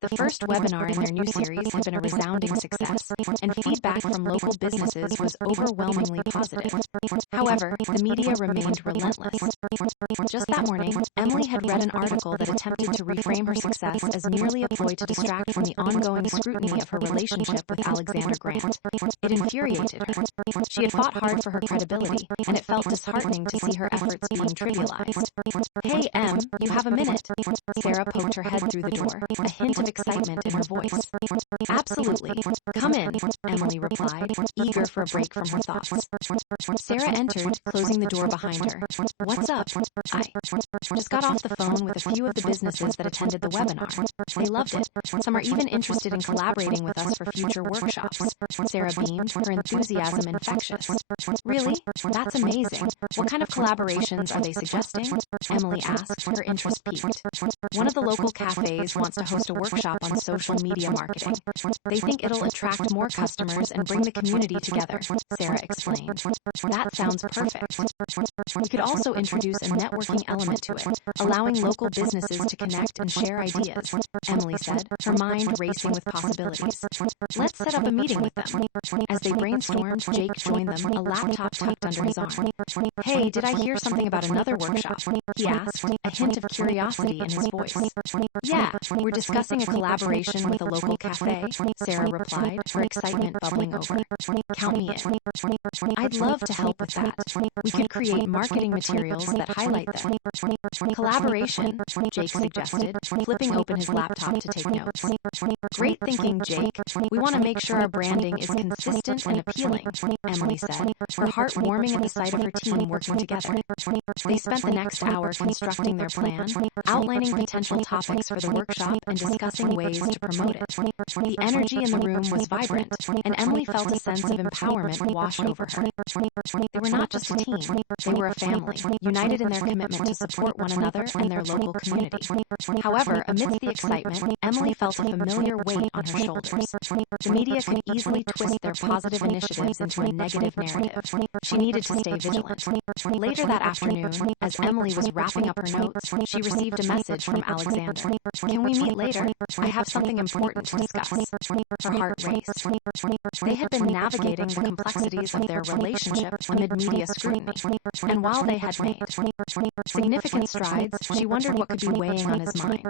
The first webinar in their new series had been a resounding success, and feedback from local businesses was overwhelmingly positive. However, the media remained relentless. Just that morning, Emily had read an article that attempted to reframe her success as merely a ploy to distract from the ongoing scrutiny of her relationship with Alexander Grant. It infuriated her. She had fought hard for her credibility, and it felt disheartening to see her efforts being trivialized. "Hey, Em, you have a minute?" Sarah poked her head through the door, a hint of excitement in her voice. "Absolutely. Come in," Emily replied, eager for a break from her thoughts. Sarah entered, closing the door behind her. "What's up?" "I just got off the phone with a few of the businesses that attended the webinar. They loved it. Some are even interested in collaborating with us for future workshops." Sarah beamed, her enthusiasm infectious. "Really? That's amazing. What kind of collaborations are they suggesting?" Emily asked, her interest piqued. "One of the local cafes wants to host a workshop on social media marketing. They think it'll attract more customers and bring the community together," Sarah explained. "That sounds perfect. We could also introduce a networking element to it, allowing local businesses to connect and share ideas," Emily said, her mind racing with possibilities. "Let's set up a meeting with them." As they brainstormed, Jake joined them, a laptop tucked under his arm. "Hey, did I hear something about another workshop?" he asked, a hint of curiosity in his voice. "Yeah, we're discussing a collaboration brainstorming with a local cafe, Sarah replied, her excitement bubbling over. Count me in. I'd love to help with that. We could create marketing materials that highlight them. Collaboration, Jake suggested, flipping open his laptop to take notes. Great thinking, Jake. We want to make sure our branding is consistent and appealing, Emily said, her heart warming at the sight of her team working together. They spent the next hour constructing their plan, outlining potential topics for the workshop and discussing ways to promote it. The energy in the room was vibrant, and Emily felt a sense of empowerment wash over her. They were not just a team, they were a family, united in their commitment to support one another and their local community. However, amidst the excitement, Emily felt a familiar weight on her shoulders. The media could easily twist their positive initiatives into a negative narrative. She needed to stay vigilant. Later that afternoon, as Emily was wrapping up her notes, she received a message from Alexander. Can we meet later? I have something important to discuss. Her heart raced. They had been navigating the complexities of their relationship amid media scrutiny, and while they had made significant strides, she wondered what could be weighing on his mind.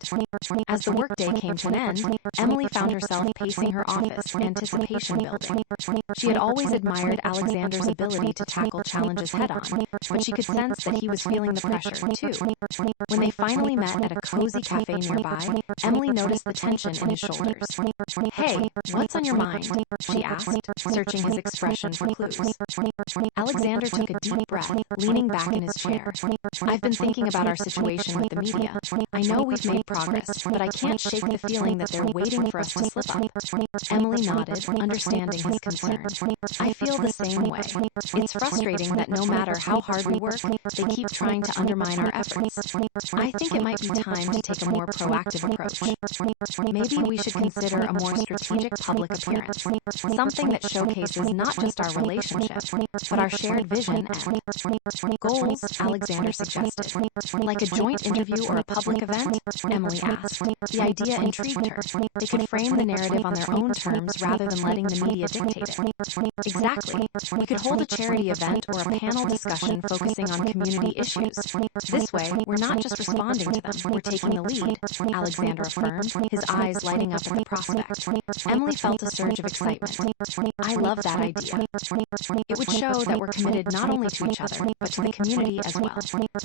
As the workday came to an end, Emily found herself pacing her office, anticipation building. She had always admired Alexander's ability to tackle challenges head-on, but she could sense that he was feeling the pressure, too. When they finally met at a cozy cafe nearby, Emily noticed the tension in his shoulders. Hey, what's on your mind? She asked, searching his expression for clues. Alexander took a deep breath, leaning back in his chair. I've been thinking about our situation with the media. I know we've made progress, but I can't shake the feeling that they're waiting for us to slip up. Emily nodded, understanding his concern. I feel the same way. It's frustrating that no matter how hard we work, they keep trying to undermine our efforts. I think it might be time to take a more proactive approach. Maybe we should consider a more strategic public appearance, something that showcases not just our relationship, but our shared vision and goals, Alexander suggested. Like a joint interview or a public event? Emily asked. The idea intrigued her. They could frame the narrative on their own terms rather than letting the media dictate it. Exactly. We could hold a charity event or a panel discussion focusing on community issues. This way, we're not just responding to them, we're taking the lead, Alexander affirmed, his eyes lighting up at the prospect. Emily felt a surge of excitement. I love that idea. It would show that we're committed not only to each other, but to the community as well.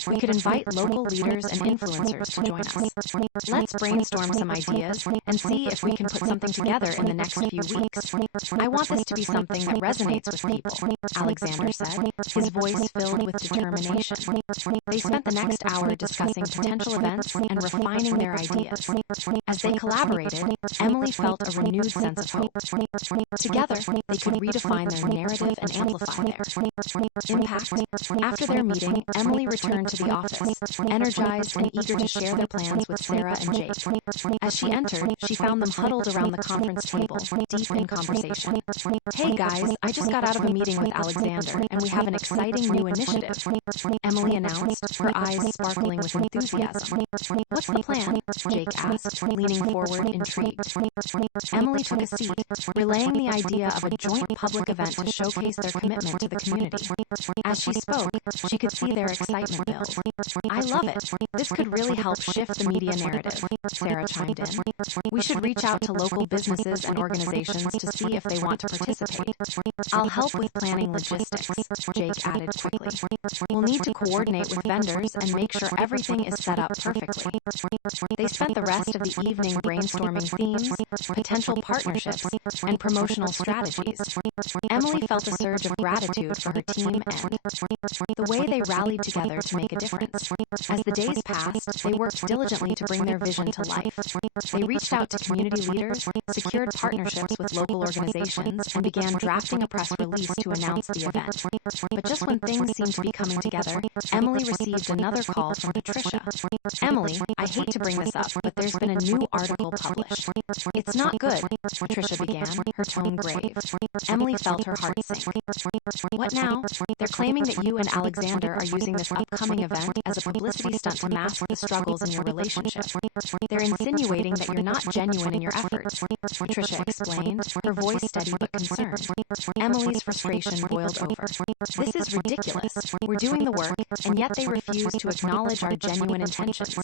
We could invite local leaders and influencers to join us. Let's brainstorm some ideas and see if we can put something together in the next few weeks. I want this to be something that resonates with people, Alexander said, his voice filled with determination. They spent the next hour discussing potential events and refining their ideas. As they collaborated, Emily felt a renewed sense of hope. Together, they could redefine their narrative and amplify their impact. After their meeting, Emily returned to the office, energized and eager to share their plans with Sarah and Jake. As she entered, she found them huddled around the conference table, deep in conversation. Hey guys, I just got out of a meeting with Alexander, and we have an exciting new initiative, Emily announced, her eyes sparkling with enthusiasm. What's the plan? Jake asked, leaning forward, intrigued. Emily took a seat, relaying the idea of a joint public event to showcase their commitment to the community. As she spoke, she could see their excitement build. I love it. This could really help shift the media narrative, Sarah chimed in. We should reach out to local businesses and organizations to see if they want to participate. I'll help with planning logistics, Jake added quickly. We'll need to coordinate with vendors and make sure everything is set up perfectly. They spent the rest of the evening brainstorming themes, potential partnerships, and promotional strategies. Emily felt a surge of gratitude for her team and the way they rallied together to make a difference. As the days passed, they worked diligently to bring their vision to life. They reached out to community leaders, secured partnerships with local organizations, and began drafting a press release to announce the event. But just when things seemed to be coming together, Emily received another call from Patricia. Emily, I hate to bring this up, but there's been a new article published. It's not good, Patricia began, her tone grave. Emily felt her heart sink. What now? They're claiming that you and Alexander are using this upcoming event as a publicity stunt to mask the struggles in your relationship. They're insinuating that you're not genuine in your efforts, Patricia explained, her voice steady but concerned. Emily's frustration boiled over. This is ridiculous. We're doing the work, and yet they refuse to acknowledge our genuine intentions.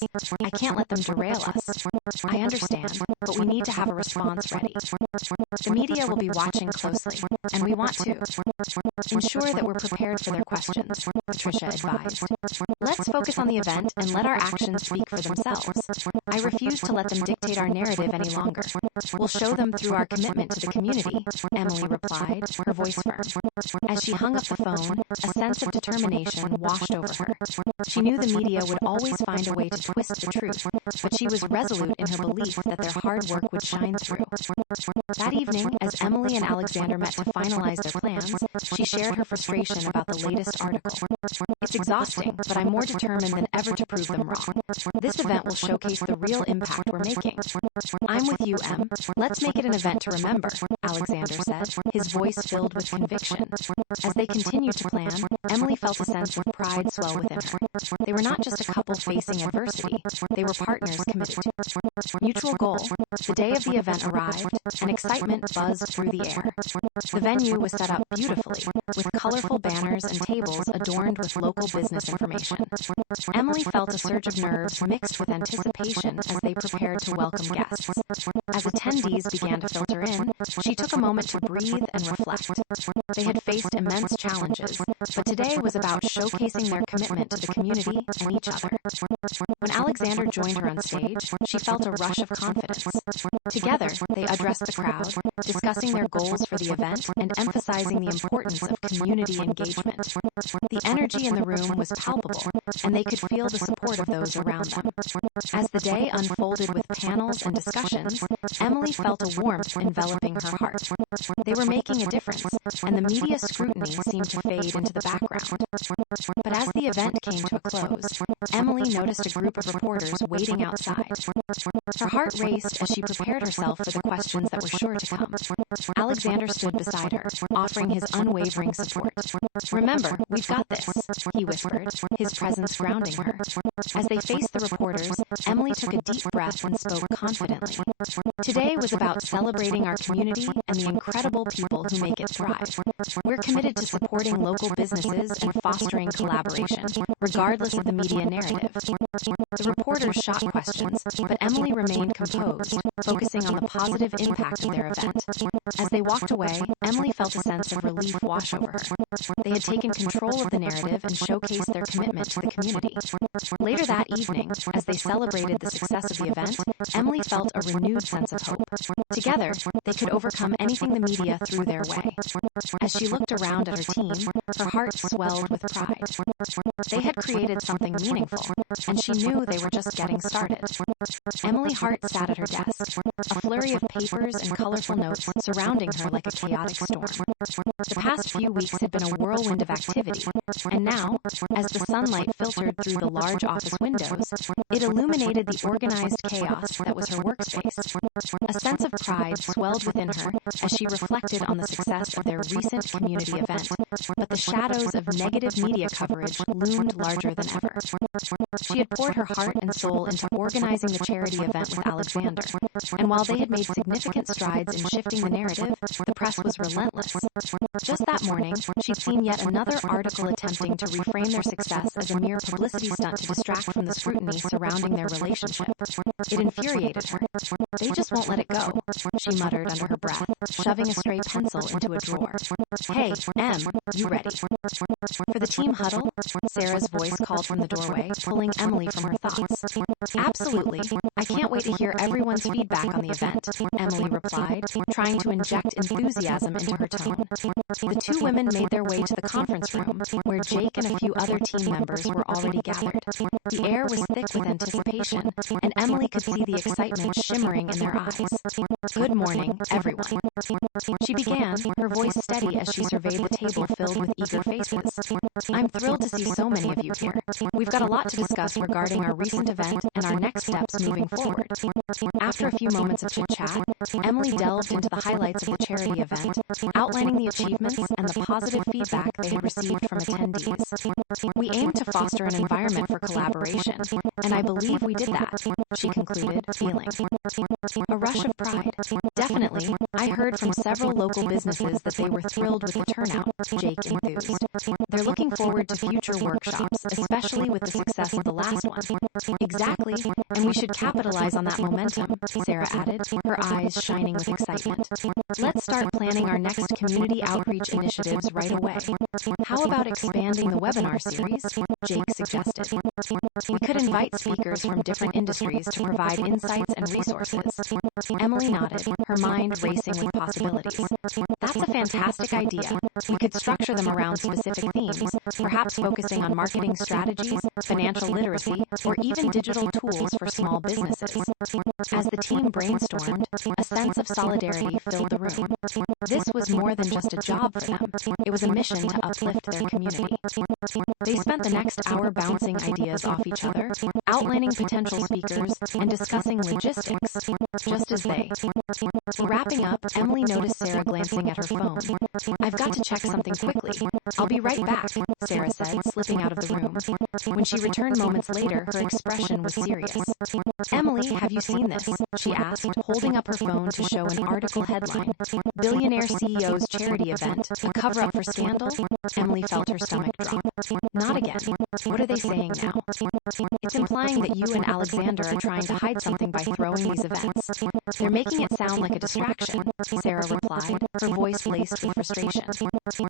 I can't let them derail us. I understand. but we need to have a response ready. The media will be watching closely, and we want to ensure that we're prepared for their questions, Patricia advised. Let's focus on the event and let our actions speak for themselves. I refuse to let them dictate our narrative any longer. We'll show them through our commitment to the community, Emily replied, her voice firm. As she hung up the phone, a sense of determination washed over her. She knew the media would always find a way to twist the truth, but she was resolute in her belief that their hard work would shine through. That evening, as Emily and Alexander met to finalize their plans, she shared her frustration about the latest article. It's exhausting, but I'm more determined than ever to prove them wrong. This event will showcase the real impact we're making. I'm with you, Em. Let's make it an event to remember, Alexander said, his voice filled with conviction. As they continued to plan, Emily felt a sense of pride swell within her. They were not just a couple facing adversity, they were partners committed to mutual goal. The day of the event arrived, and excitement buzzed through the air. The venue was set up beautifully, with colorful banners and tables adorned with local business information. Emily felt a surge of nerves mixed with anticipation as they prepared to welcome guests. As attendees began to filter in, she took a moment to breathe and reflect. They had faced immense challenges, but today was about showcasing their commitment to the community and each other. When Alexander joined her on stage, she felt a rush of confidence. Together, they addressed the crowd, discussing their goals for the event and emphasizing the importance of community engagement. The energy in the room was palpable, and they could feel the support of those around them. As the day unfolded with panels and discussions, Emily felt a warmth enveloping her heart. They were making a difference, and the media scrutiny seemed to fade into the background. But as the event came to a close, Emily noticed a group of reporters waiting outside. Her heart raced as she prepared herself for the questions that were sure to come. Alexander stood beside her, offering his unwavering support. "Remember, we've got this," he whispered, his presence grounding her. As they faced the reporters, Emily took a deep breath and spoke confidently. "Today was about celebrating our community and the incredible people who make it thrive. We're committed to supporting local businesses and fostering collaboration, regardless of the media narrative." The reporters shot questions, but Emily remained composed, focusing on the positive impact of their event. As they walked away, Emily felt a sense of relief wash over her. They had taken control of the narrative and showcased their commitment to the community. Later that evening, as they celebrated the success of the event, Emily felt a renewed sense of hope. Together, they could overcome anything the media threw their way. As she looked around at her team, her heart swelled with pride. They had created something meaningful, and she knew they were just getting started. Emily Hart sat at her desk, a flurry of papers and colorful notes surrounding her like a chaotic storm. The past few weeks had been a whirlwind of activity, and now, as the sunlight filtered through the large office windows, it illuminated the organized chaos that was her workspace. A sense of pride swelled within her as she reflected on the success of their recent community event, but the shadows of negative media coverage loomed larger than ever. She had poured her heart and soul into organizing the charity event with Alexander, and while they had made significant strides in shifting the narrative, the press was relentless. Just that morning, she'd seen yet another article attempting to reframe their success as a mere publicity stunt to distract from the scrutiny surrounding their relationship. It infuriated her. "They just won't let it go," she muttered under her breath, shoving a stray pencil into a drawer. "Hey, Em, you ready?" For the team huddle, Sarah's voice called from the doorway, pulling Emily from her thoughts. "Absolutely. I can't wait to hear everyone's feedback on the event," Emily replied, trying to inject enthusiasm into her tone. The two women made their way to the conference room, where Jake and a few other team members were already gathered. The air was thick with anticipation, and Emily could see the excitement shimmering in their eyes. "Good morning, everyone." She began, her voice steady as she surveyed the table filled with eager faces. "I'm thrilled to see so many of you here. We've got a lot to discuss regarding our recent event and our next steps moving forward." After a few moments of chit-chat, Emily delved into the highlights of the charity event, outlining the achievements and the positive feedback they had received from attendees. "We aim to foster an environment for collaboration, and I believe we did that," she concluded, feeling a rush of pride. "Definitely, I heard from several local businesses that they were thrilled with the turnout," Jake enthused. "They're looking forward to future workshops, especially with the success of the last one." "Exactly, and we should capitalize on that momentum momentum," Sarah added, her eyes shining with excitement. "Let's start planning our next community outreach initiatives right away. How about expanding the webinar series?" Jake suggested. "We could invite speakers from different industries to provide insights and resources." Emily nodded, her mind racing with possibilities. "That's a fantastic idea. We could structure them around specific themes, perhaps focusing on marketing strategies, financial literacy, or even digital tools for small businesses." As the team brainstormed, a sense of solidarity filled the room. This was more than just a job for them. It was a mission to uplift their community. They spent the next hour bouncing ideas off each other, outlining potential speakers, and discussing logistics, just as they. Wrapping up, Emily noticed Sarah glancing at her phone. "I've got to check something quickly. I'll be right back," Sarah said, slipping out of the room. When she returned moments later, her expression was serious. "Emily, have you seen this?" she asked, holding up her phone to show an article headline. "Billionaire CEO's charity event, a cover-up for scandal?" Emily felt her stomach drop. "Not again. What are they saying now?" "It's implying that you and Alexander are trying to hide something by throwing these events. They're making it sound like a distraction," Sarah replied, her voice laced with frustration.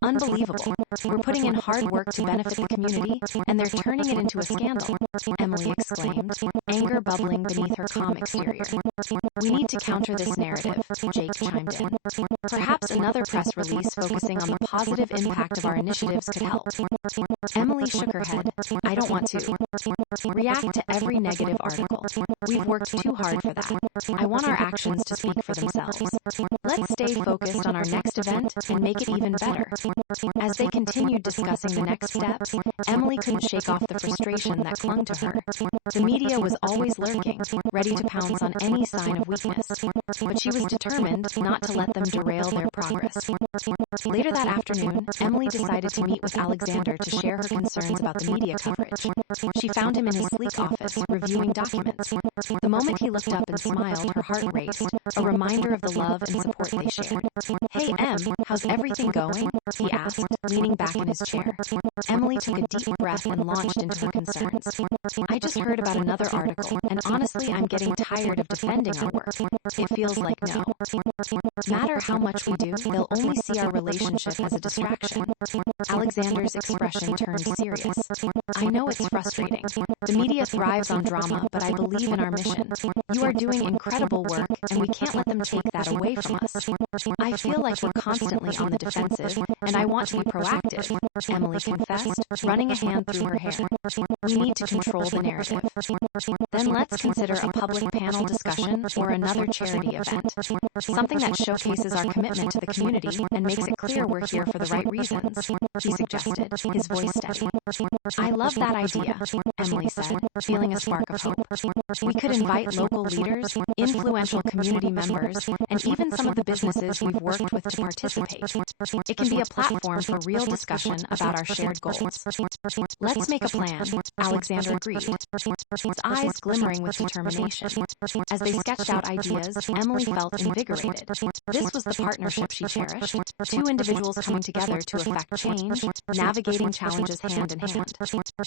"Unbelievable. We're putting in hard work to benefit the community, and they're turning it into a scandal," Emily exclaimed, anger bubbling beneath her calm exterior. "We need to counter this narrative," Jake chimed in. "Perhaps another press release focusing on the positive impact of our initiatives could help." Emily shook her head. "I don't want to react to every negative article. We've worked too hard for that. I want our actions to speak for themselves. Let's stay focused on our next event and make it even better." As they continued discussing the next steps, Emily couldn't shake off the frustration that clung to her. The media was always lurking, ready to pounce on any sign of weakness, but she was determined not to let them derail their progress. Later that afternoon, Emily decided to meet with Alexander to share her concerns about the media coverage. She found him in his sleek office, reviewing documents. The moment he looked up and smiled, her heart raced, a reminder of the love and support they shared. "Hey, Em, how's everything going?" he asked, leaning back in his chair. Emily took a deep breath and launched into her concerns. "I just heard about another article, and honestly, I'm getting tired of defending our work. It feels like no matter how much we do, they'll only see our relationship as a distraction." Alexander's expression turned serious. "I know it's frustrating. The media thrives on drama, but I believe in our mission. You are doing incredible work, and we can't let them take that away from us. I feel like we're constantly on the defensive, and I want to be proactive," Emily confessed, running a hand through her hair. "We need to control the narrative. Then let's consider a public panel discussion or another charity event. Something that showcases our commitment to the community and makes it clear we're here for the right reasons," he suggested, his voice steady. "I love that idea," Emily said, feeling a spark of hope. "We could invite local leaders, influential community members, and even some of the businesses we've worked with to participate. It can be a platform for real discussion about our shared goals." "Let's make a plan," Alexander agreed, his eyes glimmering with determination. As they sketched out ideas, Emily felt invigorated. This was the partnership she cherished, two individuals coming together to effect change, navigating challenges hand in hand.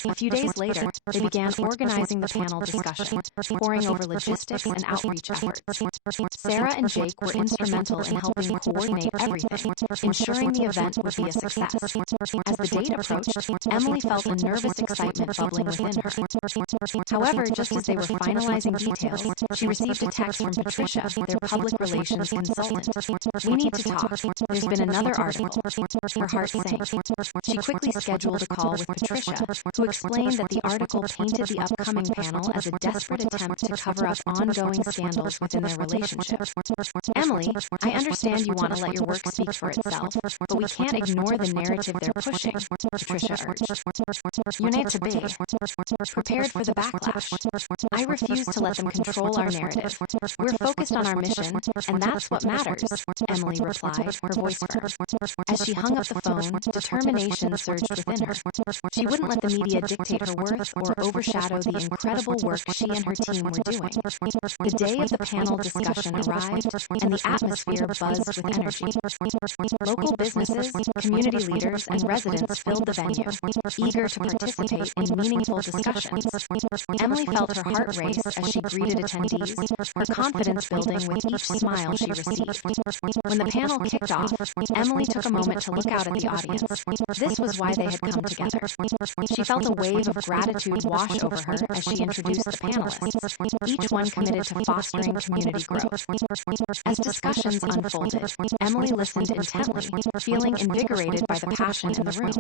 A few days later, they began organizing the panel discussion, poring over logistics and outreach efforts. Sarah and Jake were instrumental in helping coordinate everything, ensuring the event would be a success. As the date approached, Emily felt a nervous excitement bubbling within her. However, just as they were finalizing details, she received a text from Patricia, their public relations consultant. "We need to talk. There's been another article." Her heart sank. She quickly scheduled a call with Patricia, who explained that the article painted the upcoming panel as a desperate attempt to cover up ongoing scandals within their relationship. "Emily, I understand you want to let your work speak for itself, but we can't ignore the narrative they're pushing," Patricia urged. "You need to be prepared for the backlash. I refuse to let them control our narrative. We're focused on our mission, and that's what matters," Emily replied, her voice firm. As she hung up the phone, determination surged within her. She wouldn't let the media dictate her worth or overshadow the incredible work she and her team were doing. The day of the panel discussion arrived, and the atmosphere buzzed with energy. Local businesses, community leaders, and residents filled the venue, eager to participate in meaningful discussions. Emily felt her heart race as she greeted attendees. attendees, her confidence building with each smile she received. When the panel kicked off, Emily took a moment to look out at the audience. This was why they had come together. She felt a wave of gratitude wash over her as she introduced the panelists, each one committed to fostering community growth. As discussions unfolded, Emily listened intently, feeling invigorated by the passion in the room.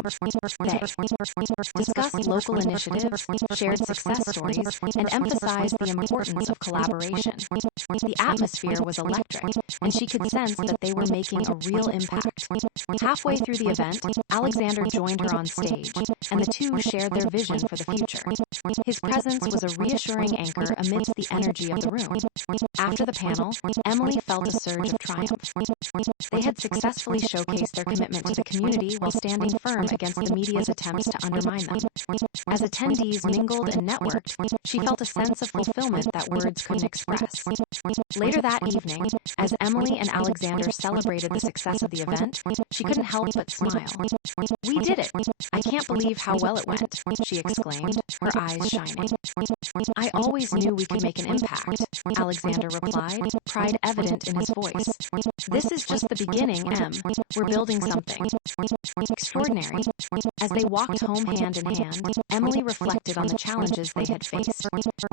They discussed local initiatives, shared success stories, and emphasized the importance of collaboration. The atmosphere was electric, and she could sense that they were making a real impact. Halfway through the event, Alexander joined her on stage, and the two shared their vision for the future. His presence was a reassuring anchor amidst the energy of the room. After the panel, Emily felt a surge of triumph. They had successfully showcased their commitment to the community while standing firm against the media's attempts to undermine them. As attendees mingled and networked, she felt a sense of fulfillment that words couldn't express. Later that evening, as Emily and Alexander celebrated the success of the event, she couldn't help but smile. "We did it! I can't believe how well it went," she exclaimed, her eyes shining. "I always knew we could make an impact," Alexander replied, pride evident in his voice. "This is just the beginning, Em. We're building something extraordinary." As they walked home hand in hand, Emily reflected on the challenges they had faced.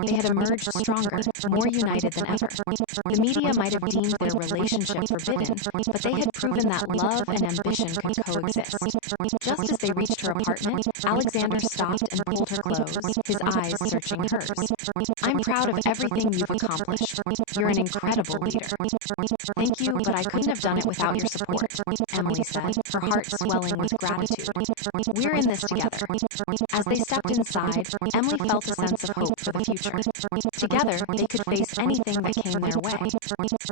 They had emerged stronger, more united than ever. The media might have deemed their relationship forbidden, but they had proven that love and ambition could coexist. Just as they reached her apartment, Alexander stopped and pulled her close, his eyes searching hers. "I'm proud of everything you've accomplished. You're an incredible leader." "Thank you, but I couldn't have done it without your support," Emily said, her heart swelling with gratitude. "We're in this together." As they stepped inside, Emily felt a sense of hope for the future. Together, they could face anything that came their way.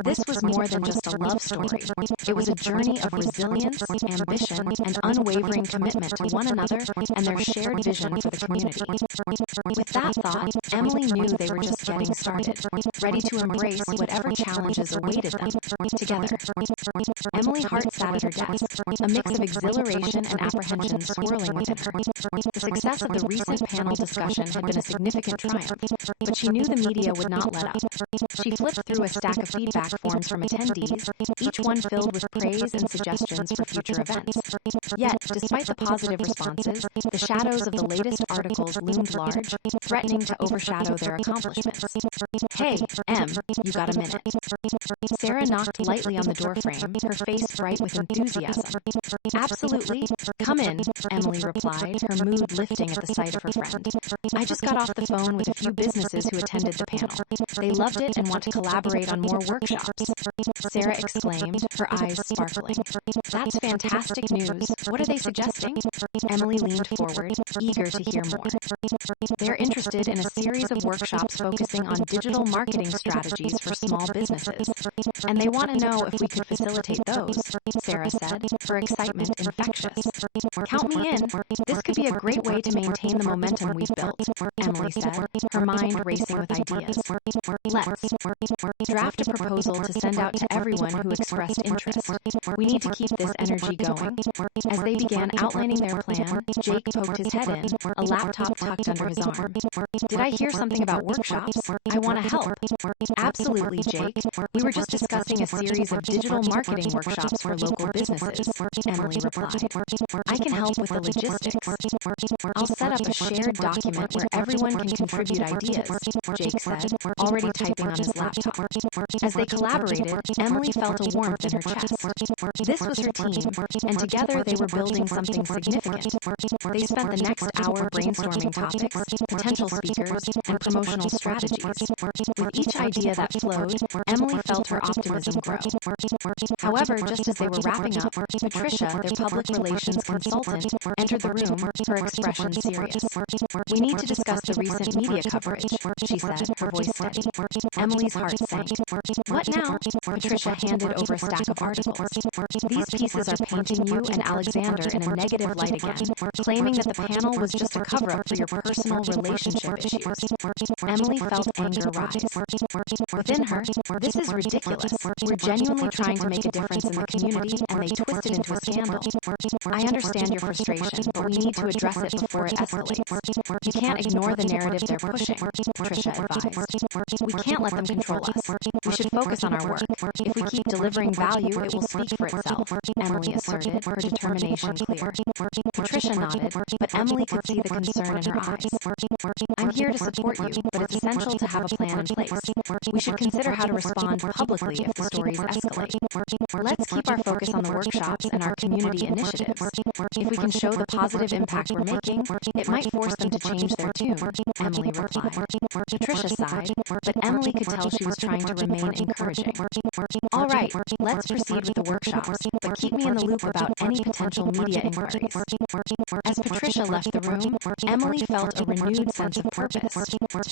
This was more than just a love story. It was a journey of resilience, ambition, and unwavering commitment to one another and their shared vision for the community. With that thought, Emily knew they were just getting started, ready to embrace whatever challenges awaited them together. Emily's heart sat at her desk, a mix of exhilaration and apprehension swirling within her. The success of the recent panel discussion had been a significant triumph, but she knew the media would not let up. She flipped through a stack of feedback forms from attendees, each one filled with praise and suggestions for future events. Yet, despite the positive responses, the shadows of the latest articles loomed large, threatening to overshadow their accomplishments. "Hey, Em, you got a minute?" Sarah knocked lightly on the doorframe, her face bright with enthusiasm. "Absolutely. Come in," Emily replied, her mood lifting at the sight of her friend. "I just got off the phone with a few businesses who attended the panel. They loved it and want to collaborate on more workshops." Sarah exclaimed, her eyes sparkling. "That's fantastic news. What are they suggesting?" Emily leaned forward, eager to hear more. "They're interested in a series of workshops focusing on digital marketing strategies for small businesses, and they want to know if we could facilitate those," Sarah said, her excitement infectious. "Count me in. This could be a great way to maintain the momentum we've built," Emily said, her mind racing with ideas. "Let's draft a proposal to send out to everyone who expressed interest. We need to keep this energy going." As they began outlining their plan, Jake poked his head in, a laptop tucked under his arm. "Did I hear something about workshops? I want to help." "Absolutely, Jake. We were just discussing a series of digital marketing workshops for local businesses," Emily replied. "I can help with the logistics. I'll set up a shared document where everyone can contribute ideas," Jake said, already typing on his laptop. As they collaborated, Emily felt a warmth in her chest. This was her team, and together they were building something significant. They spent the next hour brainstorming topics, potential speakers, and promotional strategies. With each idea that flowed, Emily felt her optimism grow. However, just as they were wrapping up, Patricia, their public relations consultant, entered the room, her expression serious. "We need to discuss the recent media coverage," she said, her voice steady. Emily's heart sank. "What now?" Patricia handed over a stack of articles. "These pieces are painting you and Alexander in a negative light again, claiming that the panel was just a cover-up for your personal relationship issues." Emily felt anger rise. Within her, "This is ridiculous. We're genuinely trying to make a difference in the community, and they twist it into a scandal. I understand your frustration, but we need to address it before it escalates. You can't ignore the narrative they're pushing," Patricia advised. We can't let them control us. We should focus on our work. If we keep delivering value, it will speak for itself, Emily asserted, her determination clear. Patricia nodded, but Emily could see the concern in her eyes. I'm here to support you, but it's essential to have a plan in place. We should consider how to respond publicly if the stories escalate. Let's keep our focus on the workshops and our community initiatives. If we can show the positive impact we're making, it might force them to change their tune, Emily replied. Patricia sighed, but Emily could tell she was trying to remain encouraging. All right, let's proceed with the workshops, but keep me in the loop about any potential media inquiries. As Patricia left the room, Emily felt a renewed sense of purpose.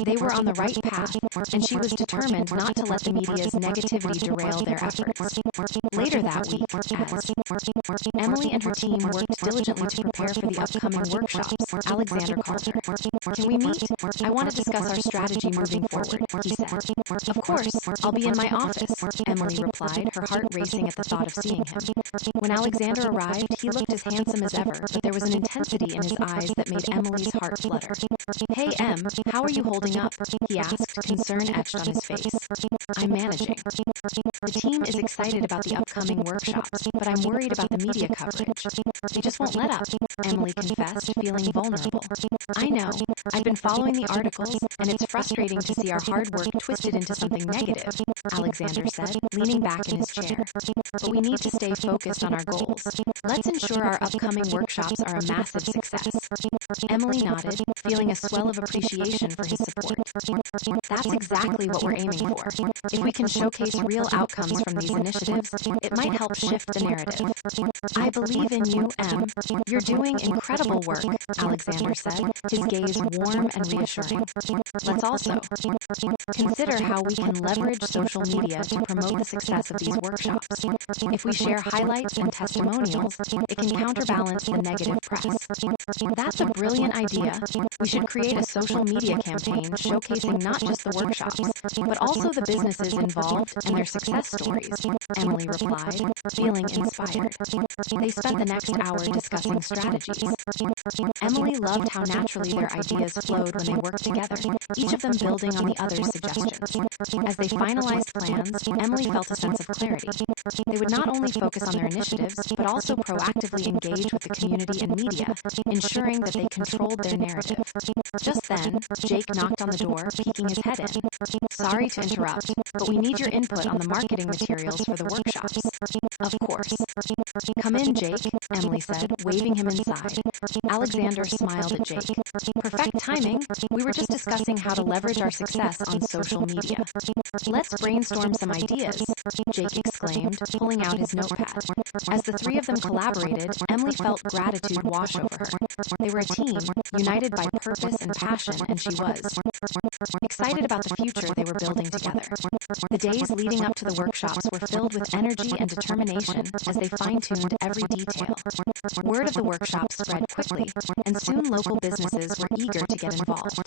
They were on the right path, and she was determined not to let the media's negativity derail their efforts. Later that week, as Emily and her team worked diligently to prepare for the upcoming workshops, Alexander called her. Can we meet? I want to discuss our strategy moving forward, he said. Of course, I'll be in my office, Emily replied, her heart racing at the thought of seeing him. When Alexander arrived, he looked as handsome as ever, but there was an intensity in his eyes that made Emily's heart flutter. Hey, Em, how are you holding up? He asked, concern etched on his face. I'm managing. The team is excited about the upcoming workshops, but I'm worried about the media coverage. They just won't let up, Emily confessed, feeling vulnerable. I know. I've been following the articles, and it's frustrating to see our hard work twisted into something negative, Alexander said, leaning back in his chair. But we need to stay focused on our goals. Let's ensure our upcoming workshops are a massive success. Emily nodded, feeling a swell of appreciation for his support. That's exactly what we're aiming for. If we can showcase real outcomes from these initiatives, it might help shift the narrative. I believe in you, Em. You're doing incredible work, Alexander said, his gaze warm and reassuring. Let's also consider how we can leverage social media to promote the success of these workshops. If we share highlights and testimonials, it can counterbalance the negative press. That's a brilliant idea. We should create a social media campaign showcasing not just the workshops, but also the businesses involved and their success stories, Emily replied, feeling inspired. They spent the next hour discussing strategies. Emily loved how naturally their ideas flowed when they worked together, each of them building on the other's suggestions. As they finalized plans, Emily felt a sense of clarity. They would not only focus on their initiatives, but also proactively engage with the community and media, ensuring that they controlled their narrative. Just then, Jake knocked on the door, peeking his head in. Sorry to interrupt, but we need your input on the marketing materials for the workshops. Of course. Come in, Jake, Emily said, waving him inside. Alexander smiled at Jake. Perfect timing. We were just discussing how to leverage our success on social media. Let's brainstorm some ideas, Jake exclaimed, pulling out his notepad. As the three of them collaborated, Emily felt gratitude wash over her. They were a team, united by purpose and passion, and she was excited about the future they were building together. The days leading up to the workshops were filled with energy and determination as they fine-tuned every detail. Word of the workshops spread quickly, and soon local businesses were eager to get involved.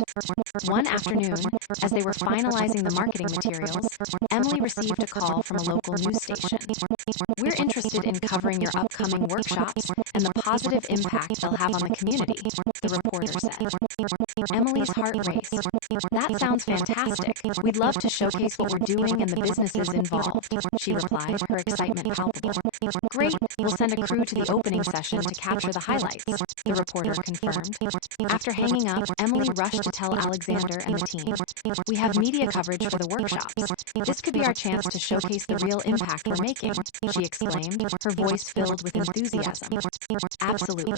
One afternoon, as they were finalizing the marketing materials, Emily received a call from a local news station. We're interested in covering your upcoming workshops and the positive impact they'll have on the community, the reporter said. Emily's heart raced. That sounds fantastic. We'd love to showcase what we're doing and the businesses involved, she replied, her excitement palpable. Great, we'll send a crew to the opening session to capture the highlights, the reporter confirmed. After hanging up, Emily rushed to tell Alexander and the team. We have media coverage for the workshops. This could be our chance to showcase the real impact we're making, she exclaimed, her voice filled with enthusiasm. Absolutely.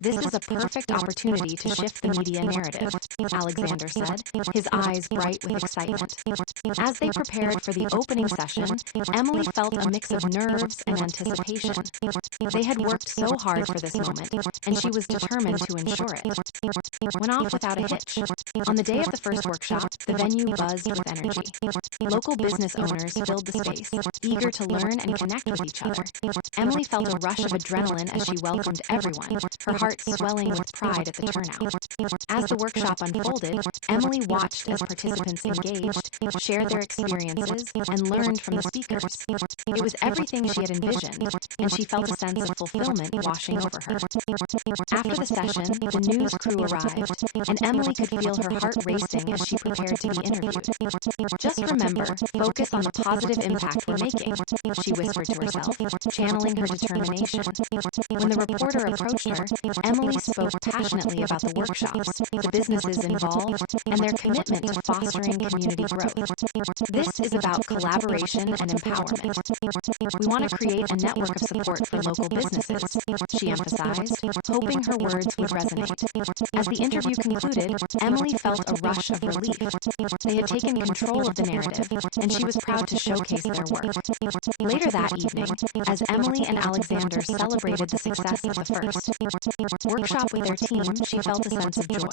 This is a perfect opportunity to shift the media narrative, Alexander said, his eyes bright with excitement. As they prepared for the opening session, Emily felt a mix of nerves and anticipation. They had worked so hard for this moment, and she was determined to ensure it. Went off without a hitch. On the day of the first workshop, the venue buzzed with energy. Local business owners filled the space, eager to learn and connect with each other. Emily felt a rush of adrenaline as she welcomed everyone, her heart swelling with pride at the turnout. As the workshop unfolded, Emily watched as participants engaged, shared their experiences, and learned from the speakers. It was everything she had envisioned, and she felt a sense of fulfillment washing over her. After the session, the news crew arrived, and Emily could feel her heart racing as she prepared to be interviewed. "Just remember, focus on the positive impact we're making," she whispered to herself, channeling her determination. When the reporter approached her, Emily spoke passionately about the workshops, the businesses involved, and their commitment to fostering community growth. "This is about collaboration and empowerment. We want to create a network of support for local businesses," she emphasized, hoping her words would resonate. As the interview concluded, Emily felt a rush of relief. They had taken control of the narrative, and she was proud to showcase their work. Later that evening, as Emily and Alexander celebrated the success of the first workshop with their team, she felt a sense of joy.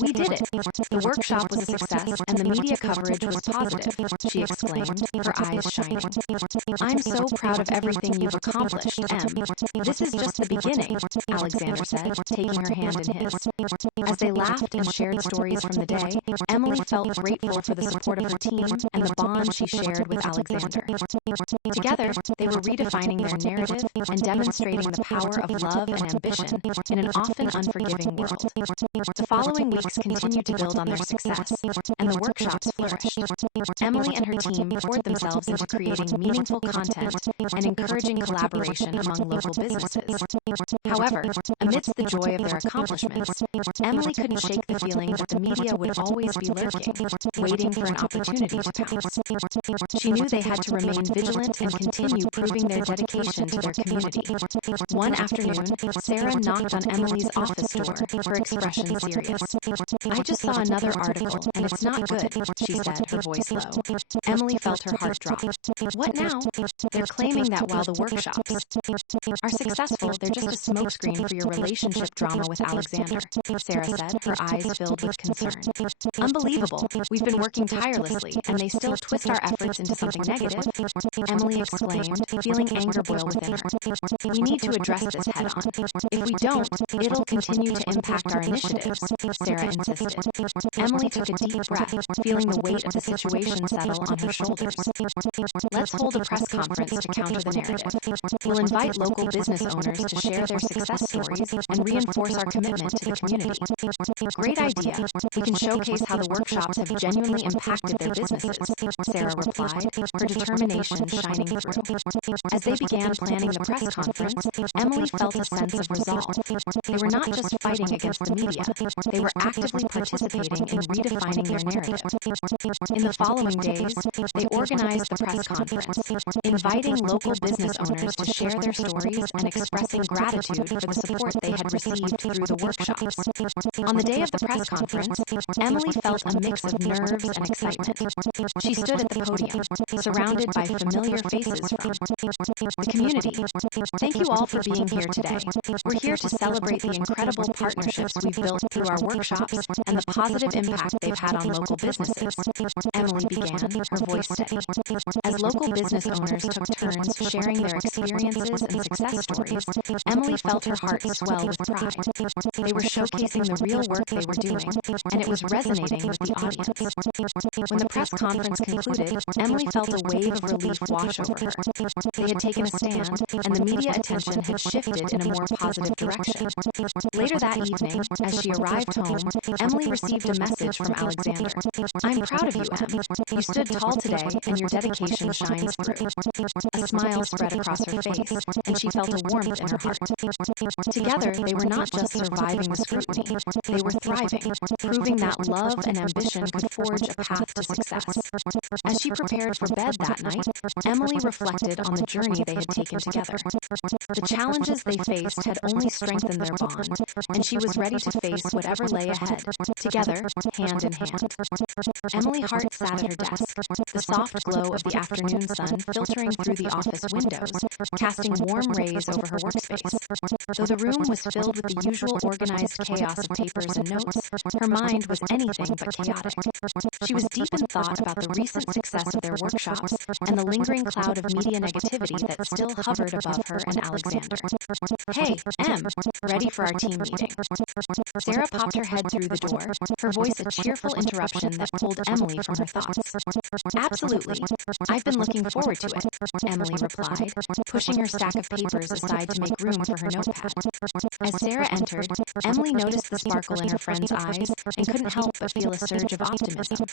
"We did it! The workshop was a success, and the media coverage was positive," she exclaimed, her eyes shining. "I'm so proud of everything you've accomplished, Em. This is just the beginning," Alexander said, taking her hand in his. As they laughed and shared stories from the day, Emily felt grateful for the support of her team and the bond she shared with Alexander. Together, they were redefining their narrative and demonstrating the power of love and ambition in an often unforgiving world. The following weeks continued to build on their success, and the workshops flourished. Emily and her team poured themselves into creating meaningful content and encouraging collaboration among local businesses. However, amidst the joy of their accomplishments, Emily couldn't shake the feeling that the media would always be lurking, waiting for an opportunity to pounce. She knew they had to remain vigilant and continue proving their dedication to their community. One afternoon, Sarah knocked on Emily's office door, her expression serious. "I just saw another article, and it's not good," she said, her voice low. Emily felt her heart drop. "What now?" "They're claiming that while the workshops are successful, they're just a smokescreen for your relationship drama with Alexander," Sarah said, her eyes filled with concern. "Unbelievable. We've been working tirelessly, and they still twist our efforts into something negative," Emily exclaimed, feeling anger boil within her. "We need to address this head-on. If we don't, it'll continue to impact our initiatives," Sarah insisted. Emily took a deep breath, feeling the weight of the situation settle on her shoulders. "Let's hold a press conference to counter the narrative. We'll invite local business owners to share their success stories and reinforce our commitment to the community." "Great idea. We can showcase how the workshops have genuinely impacted their businesses," Sarah replied, her determination shining through. As they began planning the press conference, Emily felt a sense of resolve. They were not just fighting against the media, they were actively participating in redefining their narrative. In the following days, they organized the press conference, inviting local business owners to share their stories and expressing gratitude for the support they had received through the workshops. On the day of the press conference, Emily felt a mix of nerves and excitement. She stood at the podium, surrounded by familiar faces from the community. "Thank you all for being here today. We're here to celebrate the incredible partnerships we've built through our workshops and the positive impact they've had on local businesses," Emily began, her voice steady. As local business owners took turns sharing their experiences and success stories, Emily felt her heart swell with pride. They were showcasing the real work they were doing, and it was resonating with the audience. When the press conference concluded, Emily felt a wave of relief wash over her. They had taken a stand, and the media attention had shifted in a more positive direction. Later that evening, as she arrived home, Emily received a message from Alexander. "I'm proud of you, Em. You stood tall today, and your dedication shines through." A smile spread across her face, and she felt a warmth in her heart. Together, they were not just surviving the scrutiny, they were thriving, proving that love and ambition could forge a path to success. As she prepared for bed that night, Emily reflected on the journey they had taken together. The challenges they faced had only strengthened their bond, and she was ready to face whatever lay ahead, together, hand in hand. Emily's heart sat at her desk, the soft glow of the afternoon sun filtering through the office windows, casting warm rays over her workspace. Though the room was filled with the usual organized chaos of papers and notes, her mind was anything but chaotic. She was deep in thought about the recent success of their workshops and the lingering cloud of media negativity that still hovered above her and Alexander. "Hey, Em, ready for our team meeting?" Sarah popped her head through the door, her voice a cheerful interruption that pulled Emily from her thoughts. "Absolutely. I've been looking forward to it," Emily replied, pushing her stack of papers aside to make room for her notepad. As Sarah entered, Emily noticed the sparkle in her friend's eyes and couldn't help but feel a surge of optimism.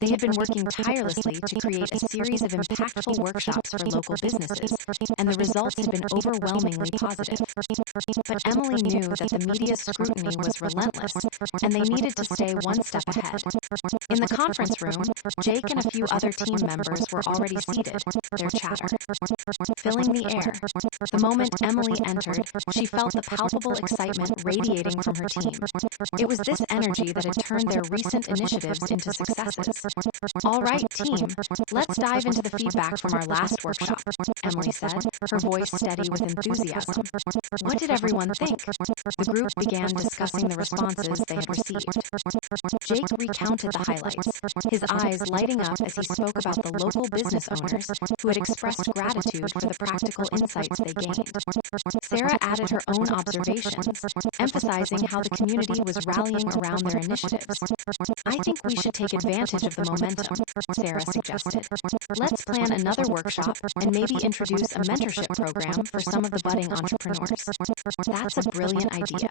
They had been working tirelessly to create a series of impactful workshops for local businesses, and the results had been overwhelmingly positive. But Emily knew that the media's scrutiny was relentless, and they needed to stay one step ahead. In the conference room, Jake and a few other team members were already seated, their chatter filling the air. The moment Emily entered, she felt the palpable excitement radiating from her team. It was this energy that had turned their recent initiatives into successes. "All right, team, let's dive into the feedback from our last workshop," Emily said, her voice steady with enthusiasm. "What did everyone think?" The group began discussing the responses they had received. Jake recounted the highlights, his eyes lighting up as he spoke about the local business owners who had expressed gratitude for the practical insights they gained. Sarah added her own observations, emphasizing how the community was rallying around their initiatives. "I think we should take advantage of the momentum," Sarah suggested. "Let's plan another workshop and maybe introduce a mentorship program for some of the budding entrepreneurs." "That's a brilliant idea,"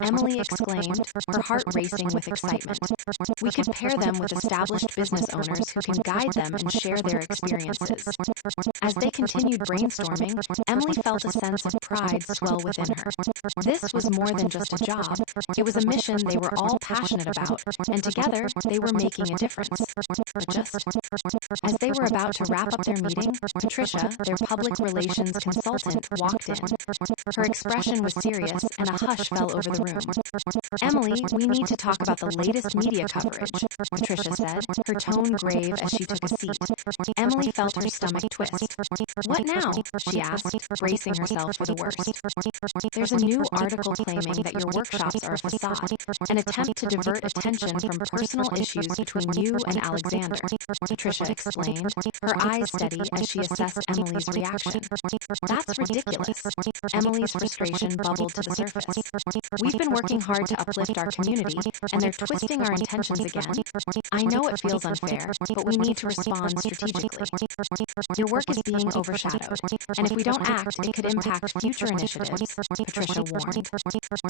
Emily exclaimed, her heart racing with excitement. "We could pair them with established business owners who can guide them and share their experiences." As they continued brainstorming, Emily felt a sense of pride swell within her. This was more than just a job. It was a mission they were all passionate about, and together they were making a difference. But just as they were about to wrap up their meeting, Patricia, their public relations consultant, walked in. Her expression was serious, and a hush fell over the room. "Emily, we need to talk about the latest media coverage," Patricia said, her tone grave as she took a seat. Emily felt her stomach twist. "What now?" she asked, bracing herself for the worst. "There's a new article claiming that your workshops are a facade, an attempt to divert attention from personal issues between you and Alexander," Patricia explained, her eyes steady as she assessed Emily's reaction. "That's ridiculous." Emily's frustration bubbled to the surface. "We've been working hard to uplift our community, and they're twisting our intentions again. I know it feels unfair, but we need to respond strategically. Your work is being overshadowed, and if we don't act, it could impact future initiatives," Patricia warned.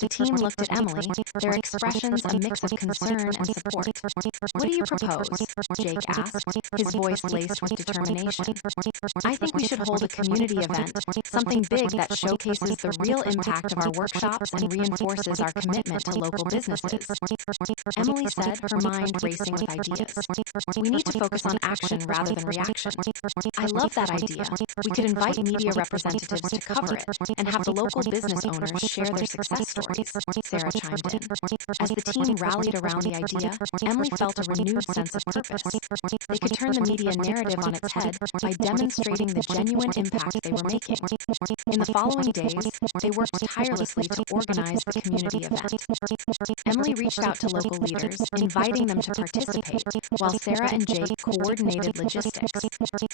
The team looked at Emily, their expressions a mix of concern and support. "What do you propose?" Jake asked, his voice laced with determination. "I think we should hold a community event, something big that showcases the real impact of our workshops and reinforces our commitment to local businesses," Emily said, her mind racing with ideas. "We need to focus on action rather than reaction." "I love that idea. We could invite media representatives to cover it and have the local business owners share their success stories," Sarah chimed in. As the team rallied around the idea, Emily felt a renewed sense of purpose. They could turn the media narrative on its head by demonstrating the genuine impact they were making. In the following days, they worked tirelessly to organize the community event. Emily reached out to local leaders, inviting them to participate, while Sarah and Jake coordinated logistics.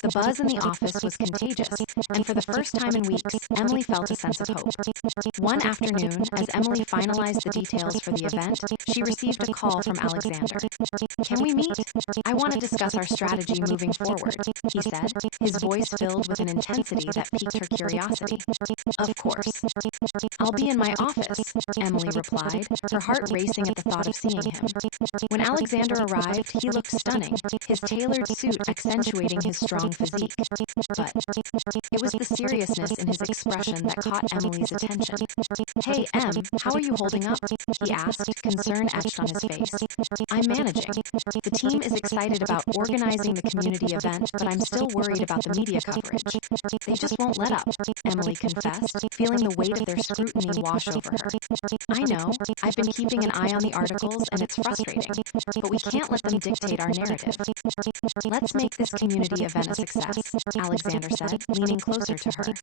The buzz in the office was contagious, and for the first time in weeks, Emily felt a sense of hope. One afternoon, as Emily finalized the details for the event, she received a call from Alexander. "Can we meet? I want to discuss our strategy moving forward," he said, his voice filled with an intensity that piqued her curiosity. "Of course. I'll be in my office," Emily replied, her heart racing at the thought of seeing him. When Alexander arrived, he looked stunning, his tailored suit accentuating his strong physique. But it was the seriousness in his expression that caught Emily's attention. "Hey, Em, how are you holding up?" he asked, concern etched on his face. "I'm managing. The team is excited about organizing the community event, but I'm still worried about the media coverage. They just won't let up," Emily confessed, feeling the weight of their scrutiny wash over her. "I know. I've been keeping an eye on the articles, and it's frustrating, but we can't let them dictate our narrative. Let's make this community event a success. Yes, Alexander said, leaning closer to her.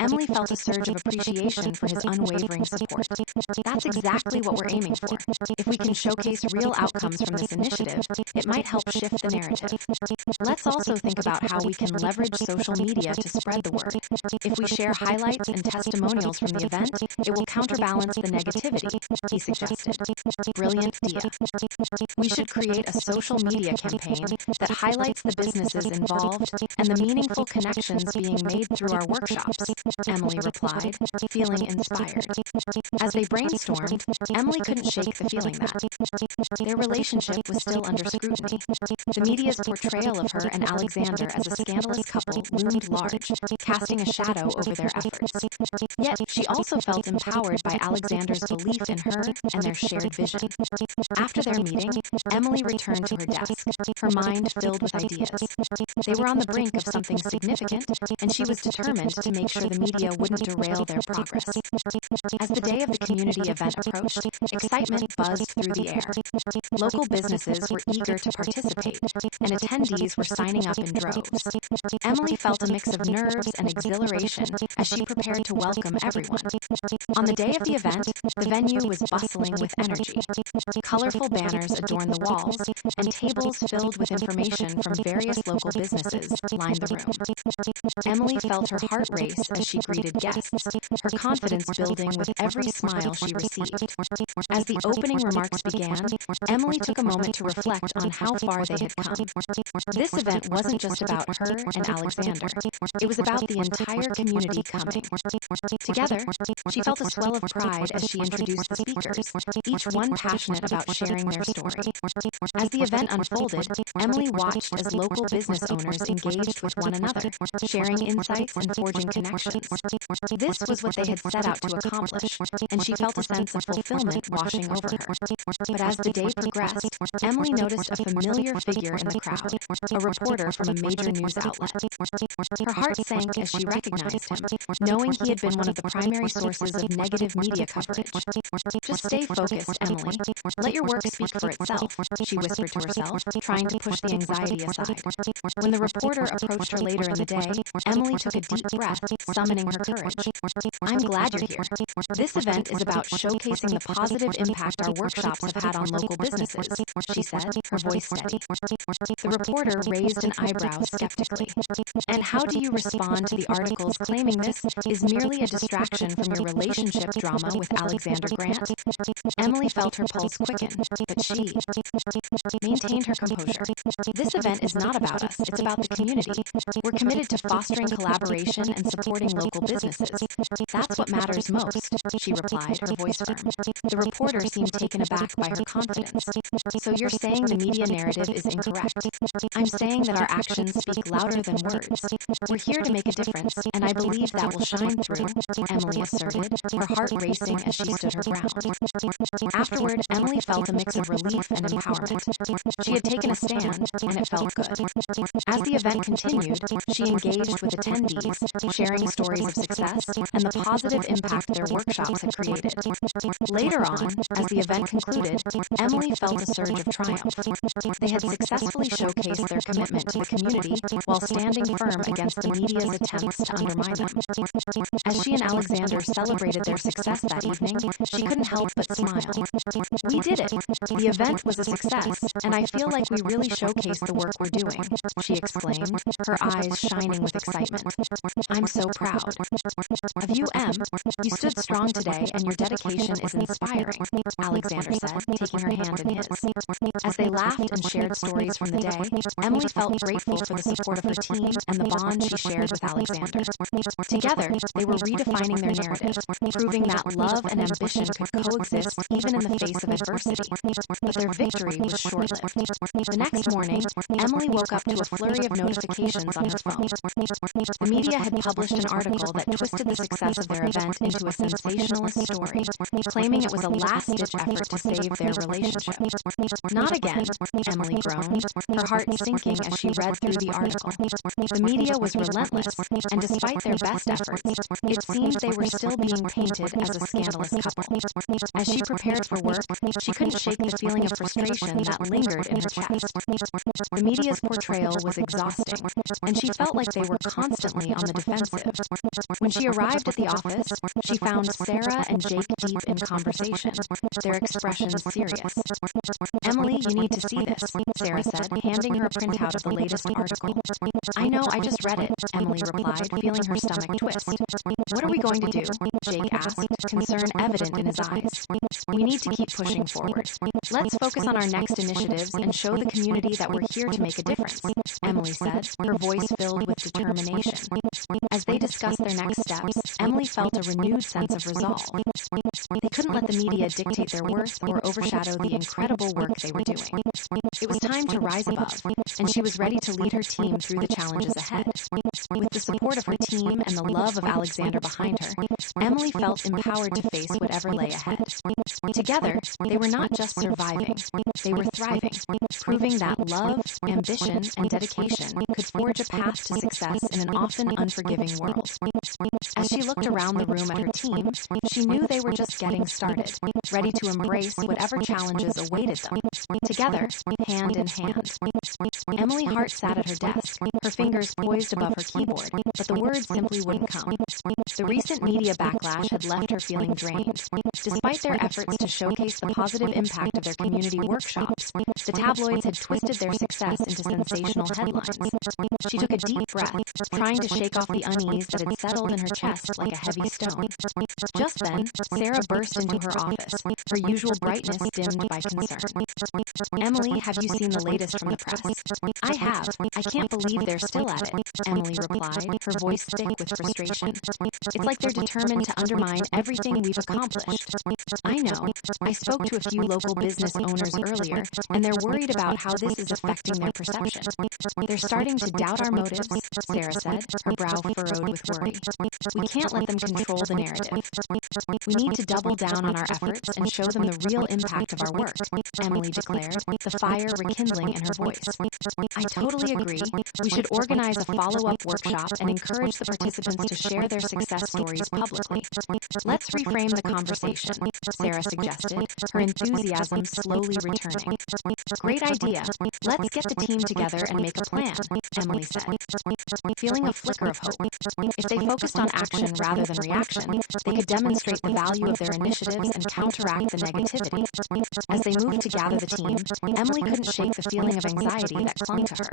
Emily felt a surge of appreciation for his unwavering support. That's exactly what we're aiming for. If we can showcase real outcomes from this initiative, it might help shift the narrative. Let's also think about how we can leverage social media to spread the word. If we share highlights and testimonials from the event, it will counterbalance the negativity, he suggested. Brilliant idea. We should create a social media campaign that highlights the businesses involved and the meaningful connections being made through our workshops, Emily replied, feeling inspired. As they brainstormed, Emily couldn't shake the feeling that their relationship was still under scrutiny. The media's portrayal of her and Alexander as a scandalous couple loomed large, casting a shadow over their efforts. Yet, she also felt empowered by Alexander's belief in her and their shared vision. After their meeting, Emily returned to her desk, her mind filled with ideas. They were on the brink of something significant, and she was determined to make sure the media wouldn't derail their progress. As the day of the community event approached, excitement buzzed through the air. Local businesses were eager to participate, and attendees were signing up in droves. Emily felt a mix of nerves and exhilaration as she prepared to welcome everyone. On the day of the event, the venue was bustling with energy. Colorful banners adorned the walls, and tables filled with information from various local businesses lined the room. Emily felt her heart race as she greeted guests, her confidence building with every smile she received. As the opening remarks began, Emily took a moment to reflect on how far they had come. This event wasn't just about her and Alexander. It was about the entire community coming. Together, she felt a swell of pride as she introduced the speakers, each one passionate about sharing their story. As the event unfolded, Emily watched as local business owners engaged with one another, sharing insights and forging connections. This was what they had set out to accomplish, and she felt a sense of fulfillment washing over her. But as the day progressed, Emily noticed a familiar figure in the crowd, a reporter from a major news outlet. Her heart sank as she recognized him, knowing he had been one of the primary sources of negative media coverage. Just stay focused, Emily. Let your work speak for itself, she whispered to herself, trying to push the anxiety aside. When the reporter approached her later in the day, Emily took a deep breath, summoning her courage. I'm glad you're here. This event is about showcasing the positive impact our workshops have had on local businesses, she said, her voice steady. The reporter raised an eyebrow skeptically. And how do you respond to the articles claiming this is merely a distraction from your relationship drama with Alexander Grant? Emily felt her pulse quicken, but she maintained her composure. This event is not about us, it's about the community. We're committed to fostering collaboration and supporting local businesses. That's what matters most, she replied, her voice firm. The reporter seemed taken aback by her confidence. So you're saying the media narrative is incorrect? I'm saying that our actions speak louder than words. We're here to make a difference, and I believe that will shine through, Emily asserted, her heart racing as she stood her ground. Afterward, Emily felt a mix of relief and empowerment. She had taken a stand, and it felt good. As the event continued, she engaged with attendees, sharing stories of success and the positive impact their workshops had created. Later on, as the event concluded, Emily felt a surge of triumph. They had successfully showcased their commitment to the community while standing firm against the media's attempts to undermine them. As she and Alexander celebrated their success that evening, she couldn't help but smile. We did it! The event was a success, and I feel like we really showcased the work we're doing, she exclaimed, her eyes shining with excitement. I'm so proud. Of you, Em. You stood strong today, and your dedication is inspiring, Alexander said, taking her hand in his. As they laughed and shared stories from the day, Emily felt grateful for the support of her team and the bond she shared with Alexander. Together, they were redefining their narrative, proving that love and ambition could coexist even in the face of adversity. But their victory was short-lived. The next morning, Emily woke up to a flurry of notifications on her phone. The media had published an article that twisted the success of their event into a sensationalist story, claiming it was a last-ditch effort to save their relationship. Not again, Emily groaned, her heart sinking as she read through the article. The media was relentless, and despite their best efforts, it seemed they were still being painted as a scandalous couple. As she prepared for work, she couldn't shake the feeling of frustration that lingered in her chest. The media's portrayal was exhausting, and she felt like they were constantly on the defensive. When she arrived at the office, she found Sarah and Jake deep in conversation, their expressions serious. "Emily, you need to see this," Sarah said, handing her a printout of the latest article. "I know, I just read it," Emily replied, feeling her stomach twist. "What are we going to do?" Jake asked, concern evident in his eyes. "We need to keep pushing forward. Let's focus on our next initiatives and show the community that we're here to make a difference," Emily said, her voice filled with determination. As they discussed their next steps, Emily felt a renewed sense of resolve. They couldn't let the media dictate their worth or overshadow the incredible work they were doing. It was time to rise above, and she was ready to lead her team through the challenges ahead. With the support of her team and the love of Alexander behind her, Emily felt empowered to face whatever lay ahead. Together, they were not just surviving, they were thriving, proving that love, ambition, and dedication could forge a path to success in an often unforgiving world. As she looked around the room at her team, she knew they were just getting started, ready to embrace whatever challenges awaited them, together, hand in hand. Emily Hart sat at her desk, her fingers poised above her keyboard, but the words simply wouldn't come. The recent media backlash had left her feeling drained. Despite their efforts to showcase the positive impact of their community workshops, the tabloids had twisted their success into sensational headlines. She took a deep breath, trying to shake off the unease that had settled in her chest like a heavy stone. Just then, Sarah burst into her office, her usual brightness dimmed by concern. "Emily, have you seen the latest from the press?" "I have. I can't believe they're still at it," Emily replied, her voice thick with frustration. "It's like they're determined to undermine everything we've accomplished." "I know. I spoke to a few local business owners earlier, and they're worried about how this is affecting their perception. They're starting to doubt our motives," Sarah said, her brow furrowed with worry. "We can't let them control the narrative. We need to double down on our efforts and show them the real impact of our work," Emily declared, the fire rekindling in her voice. "I totally agree. We should organize a follow-up workshop and encourage the participants to share their success stories publicly. Let's reframe the conversation," Sarah suggested, her enthusiasm slowly returning. "Great idea. Let's get the team together and make a plan," Emily said, feeling a flicker of hope. If they focused on action rather than reaction, they could demonstrate the value of their initiatives and counteract the negativity. As they moved to gather the team, Emily couldn't shake the feeling of anxiety that clung to her.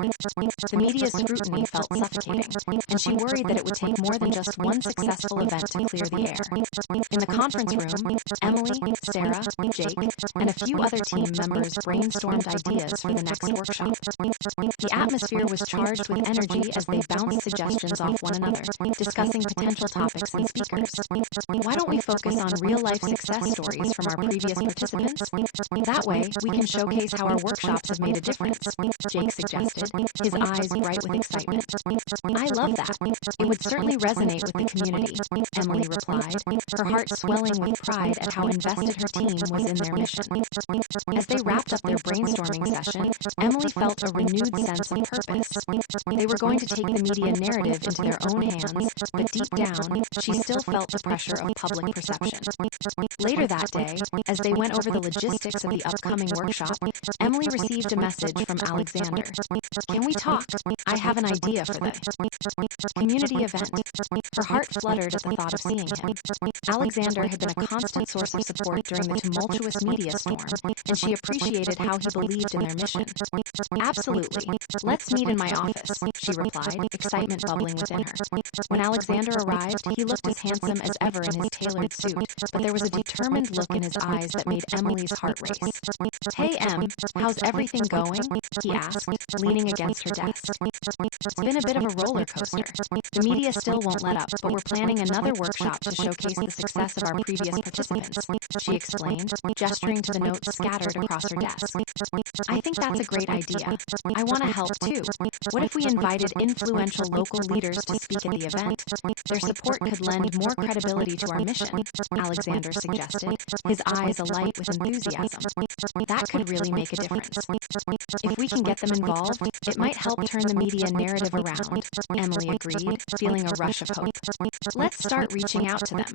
The media's scrutiny felt suffocating, and she worried that it would take more than just one successful event to clear the air. In the conference room, Emily, Sarah, Jake, and a few other team members brainstormed ideas for the next workshop. The atmosphere was charged with energy as they bounced suggestions off one another, discussing potential topics and speakers. "Why don't we focus on real-life success stories from our previous participants? That way, we can showcase how our workshops have made a difference," Jake suggested, his eyes bright with excitement. "I love that. It would certainly resonate with the community," Emily replied, her heart swelling with pride at how invested her team was in their mission. As they wrapped up their brainstorming session, Emily felt a renewed sense of purpose. They were going to take the media narrative into their own hands, but deep down, she still felt the pressure of public perception. Later that day, as they went over the logistics of the upcoming workshop, Emily received a message from Alexander. "Can we talk? I have an idea for the community event." Her heart fluttered at the thought of seeing him. Alexander had been a constant source of support during the tumultuous media storm, and she appreciated how he believed in their mission. "Absolutely. Let's meet in my office," she replied, excitement bubbling within her. When Alexander arrived, he looked as handsome as ever in his tailored suit, but there was a determined look in his eyes that made Emily's heart race. "Hey, Em, how's everything going?" he asked, leaning against her desk. "It's been a bit of a roller coaster. The media still won't let up, but we're planning another workshop to showcase the success of our previous participants," she explained, gesturing to the notes scattered across her desk. "I think that's a great idea. I want to help too. What if we invited influential local leaders to speak at the event? Their support could lend more credibility to our mission," Alexander suggested, his eyes alight with enthusiasm. "That could really make a difference. If we can get them involved, it might help turn the media narrative around," Emily agreed, feeling a rush of hope. "Let's start reaching out to them."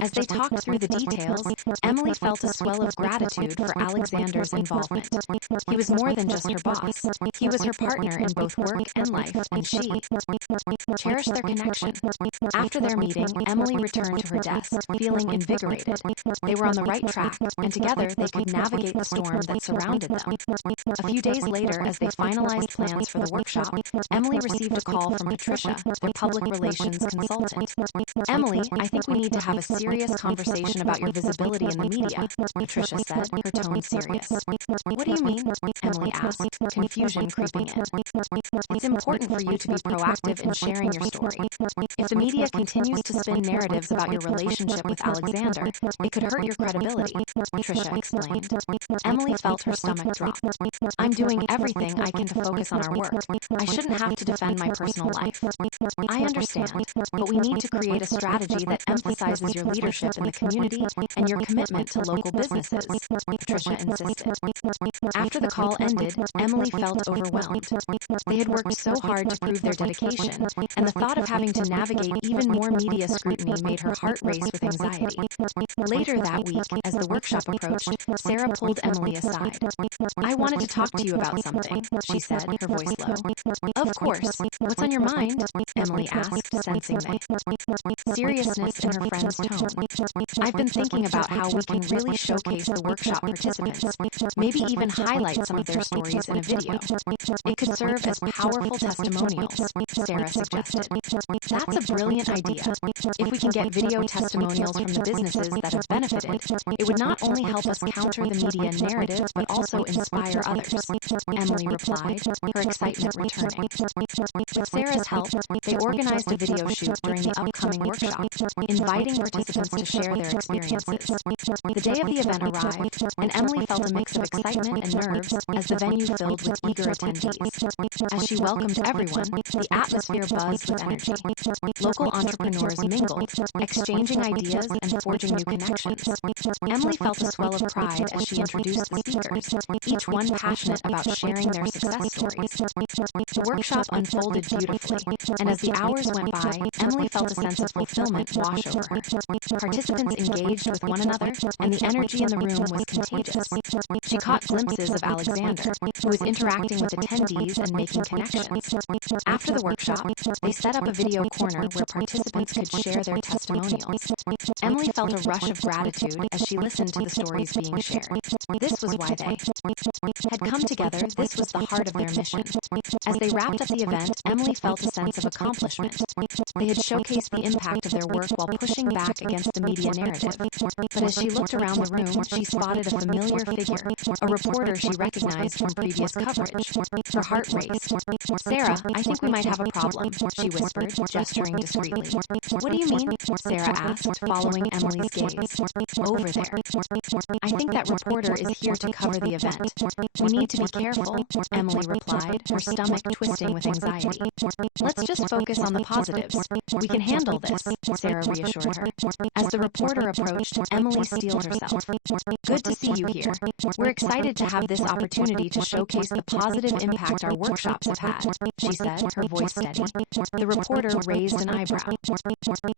As they talked through the details, Emily felt a swell of gratitude for Alexander's involvement. He was more than just her boss. He was her partner in both work and life, and she cherished their connection. After their meeting, Emily returned to her desk, feeling invigorated. They were on the right track, and together they could navigate the storm that surrounded them. A few days later, as they finalized plans for the workshop, Emily received a call from Patricia, their public relations consultant. "Emily, I think we need to have a serious conversation about your visibility in the media," Patricia said, her tone serious. "What do you mean?" Emily asked, confusion creeping in. "It's important for you to be proactive in sharing your story. If the media continues to spin narratives about your relationship with Alexander, it could hurt your credibility," Patricia explained. Emily felt her stomach drop. "I'm doing everything I can to focus on our work. I shouldn't have to defend my personal life." "I understand, but we need to create a strategy that emphasizes your leadership in the community and your commitment to local businesses," Patricia insisted. After the call ended, Emily felt overwhelmed. They had worked so hard to prove their dedication, and the thought of having to navigate even more media scrutiny made her heart race with anxiety. Later that week, as the workshop approached, Sarah pulled Emily aside. "I wanted to talk to you about something," she said, her voice low. "Of course. What's on your mind?" Emily asked, sensing the seriousness in her friend's tone. "I've been thinking about how we can really showcase the workshop participants, maybe even highlight some of their stories in a video. It could serve as powerful testimonials," Sarah suggested. "That's a brilliant idea. If we can get video testimonials from the businesses that have benefited, it would not only help us counter the media narrative, but also inspire others," Emily replied, her excitement returning. With Sarah's help, they organized a video shoot during the upcoming workshop, inviting participants to share their experiences. The day of the event arrived, and Emily felt a mix of excitement and nerves as the venue filled with eager attendees. As she welcomed everyone, the atmosphere buzzed with energy. Local entrepreneurs mingled, exchanging ideas and forging new connections. Emily felt a swell of pride as she introduced the speakers, each one passionate about sharing their success stories. The workshop unfolded beautifully, and as the hours went by, Emily felt a sense of fulfillment wash over her. Participants engaged with one another, and the energy in the room was contagious. She caught glimpses of Alexander, who was interacting with attendees and making connections. After the workshop, they set up a video corner where participants could share their testimonials. Emily felt a rush of gratitude as she listened to the stories being shared. This was why they had come together. This was the heart of their mission. As they wrapped up the event, Emily felt a sense of accomplishment. They had showcased the impact of their work while pushing back against the media narrative. But as she looked around the room, she spotted a familiar figure, a reporter she recognized from previous coverage. Her heart raced. "Sarah, I think we might have a problem," she whispered, gesturing discreetly. "What do you mean?" Sarah asked, following Emily's gaze. "Over there. I think that reporter is here to cover the event. We need to be careful," Emily replied, her stomach twisting with anxiety. "Let's just focus on the positives. We can handle this," Sarah reassured her. As the reporter approached, Emily steeled herself. "Good to see you here. We're excited to have this opportunity to showcase the positive impact our workshops have had," she said, her voice steady. The reporter raised an eyebrow.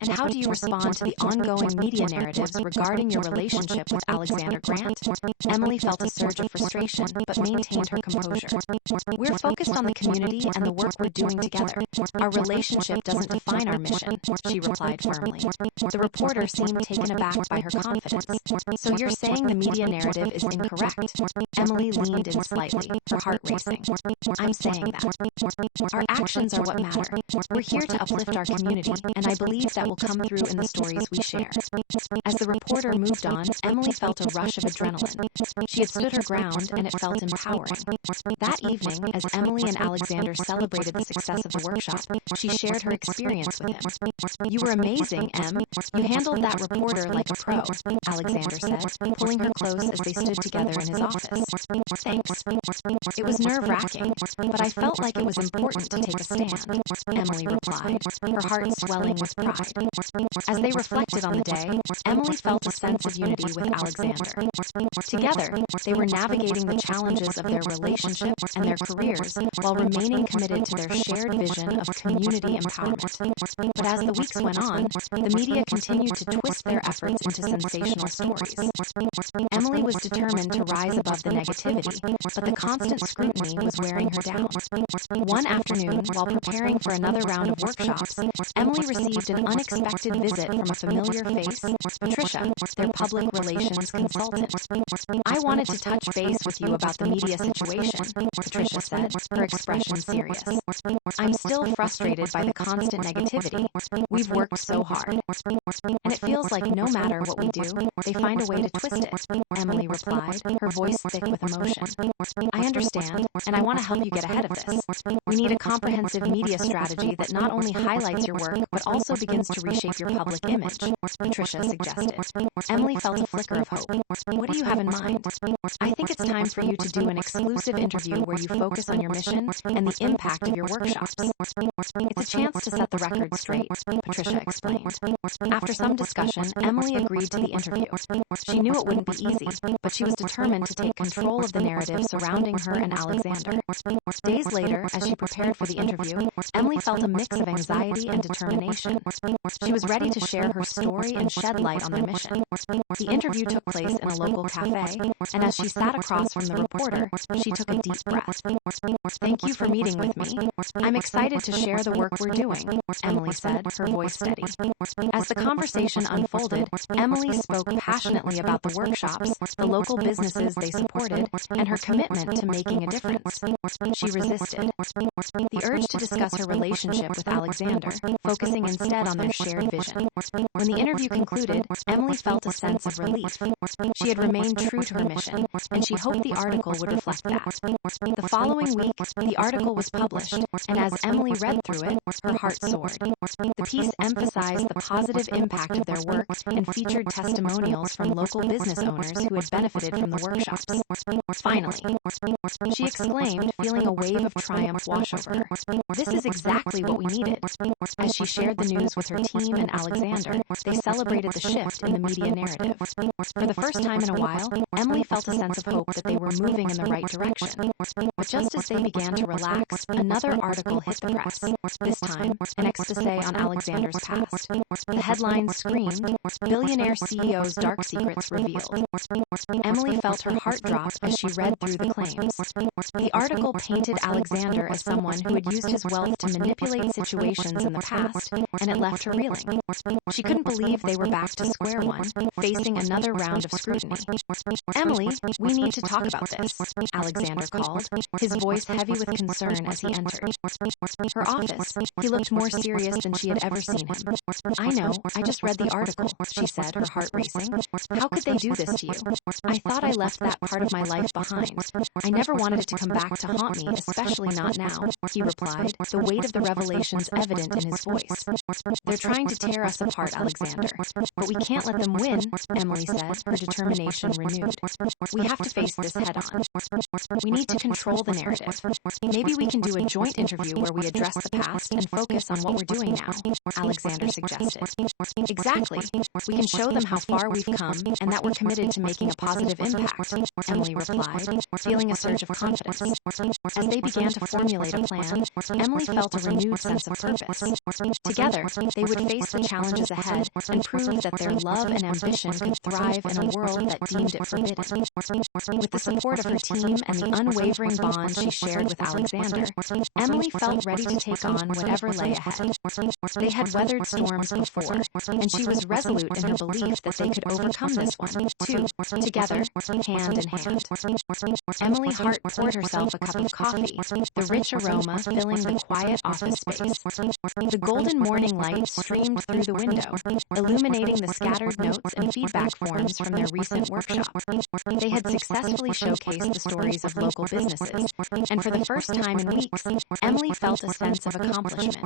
"And how do you respond to the ongoing media narratives regarding your relationship with Alexander Grant?" Emily felt a surge of frustration, but maintained her composure. "We're focused on the community and the work we're doing together. Our relationship doesn't define our mission," she replied firmly. The reporter seemed taken aback by her confidence. "So you're saying the media narrative is incorrect?" Emily leaned in slightly, her heart racing. "I'm saying that. Our actions are what matter. We're here to uplift our community, and I believe that will come through in the stories we share." As the reporter moved on, Emily felt a rush of adrenaline. She had stood her ground, and it felt empowering. That evening, as Emily and Alexander celebrated the success of the workshop, she shared her experience with him. "You were amazing, Em. You handled that reporter like a pro," Alexander said, pulling her close as they stood together in his office. "Thanks. It was nerve-wracking, but I felt like it was important to take a stand," Emily replied, her heart swelling with pride. As they reflected on the day, Emily felt a sense of unity with Alexander. Together, they were navigating the challenges of their relationship and their careers while remaining committed to their shared vision of community empowerment. But as the weeks went on, the media continued to twist their efforts into sensational stories. Emily was determined to rise above the negativity, but the constant scrutiny was wearing her down. One afternoon, while preparing for another round of workshops, Emily received an unexpected visit from a familiar face, Patricia, their public relations consultant. "I wanted to touch base with you about the media situation," Patricia said, her expression serious. "I'm still frustrated by the constant negativity. We've worked so hard. And it feels like no matter what we do, they find a way to twist it," Emily replied, her voice thick with emotion. "I understand, and I want to help you get ahead of this. We need a comprehensive media strategy that not only highlights your work, but also begins to reshape your public image," Patricia suggested. Emily felt a flicker of hope. "What do you have in mind?" "I think it's time for you to do an exclusive interview where you focus on your mission and the impact of your workshops. It's a chance to set the record straight," Patricia explained. After some discussion, Emily agreed to the interview. She knew it wouldn't be easy, but she was determined to take control of the narrative surrounding her and Alexander. Days later, as she prepared for the interview, Emily felt a mix of anxiety and determination. She was ready to share her story and shed light on their mission. The interview took place in a local cafe, and as she sat across from the reporter, she took a deep breath. "Thank you for meeting with me. I'm excited to share the work we're doing," Emily said, her voice steady. As the conversation unfolded, Emily spoke passionately about the workshops, the local businesses they supported, and her commitment to making a difference. She resisted the urge to discuss her relationship with Alexander, focusing instead on their shared vision. When the interview concluded, Emily felt a sense of relief. She had remained true to her mission, and she hoped the article would reflect that. The following week, the article was published, and as Emily read through it, her heart soared. The piece emphasized the positive impact of their work and featured testimonials from local business owners who had benefited from the workshops. "Finally," she exclaimed, feeling a wave of triumph wash over her. "This is exactly what we needed." As she shared the news with her team and Alexander, they celebrated the shift in the media narrative. For the first time in a while, Emily felt a sense of hope that they were moving in the right direction. But just as they began to relax, another article hit the press. This time, an exposé on Alexander's past. The headline screamed, "Billionaire CEO's dark secrets revealed." Emily felt her heart drop as she read through the claims. The article painted Alexander as someone who had used his wealth to manipulate situations in the past, and it left her reeling. She couldn't believe they were back to square one, facing another round of scrutiny. "Emily, we need to talk about this," Alexander called, his voice heavy with concern as he entered her office. He looked more serious than she had ever seen him. "I know, I just read the article," she said, her heart racing. "How could they do this to you? I thought I left that part of my life behind. I never wanted it to come back to haunt me, especially not now," he replied, the weight of the revelations evident in his voice. "They're trying to tear us apart, Alexander. But we can't let them win," Emily said, her determination renewed. "We have to face this head on. We need to control the narrative. Maybe we can do a joint interview where we address the past and focus on what we're doing now," Alexander suggested. "Exactly. We can show them how far we've come and that we're committed to making a positive impact," Emily replied, feeling a surge of confidence. As they began to formulate a plan, Emily felt a renewed sense of purpose. Together, they would face the challenges ahead and prove that their love and ambition could thrive in a world that deemed it forbidden. With the support of her team and the unwavering bond she shared with Alexander, Emily felt ready to take on whatever lay ahead. They had weathered storms before, and she was resolute in her belief that they could overcome this one, too, together, hand in hand. Emily Hart poured herself a cup of coffee, the rich aroma filling the quiet office space. The golden morning light streamed through the window, illuminating the scattered notes and feedback forms from their recent workshop. They had successfully showcased the stories of local businesses, and for the first time in weeks, Emily felt a sense of accomplishment.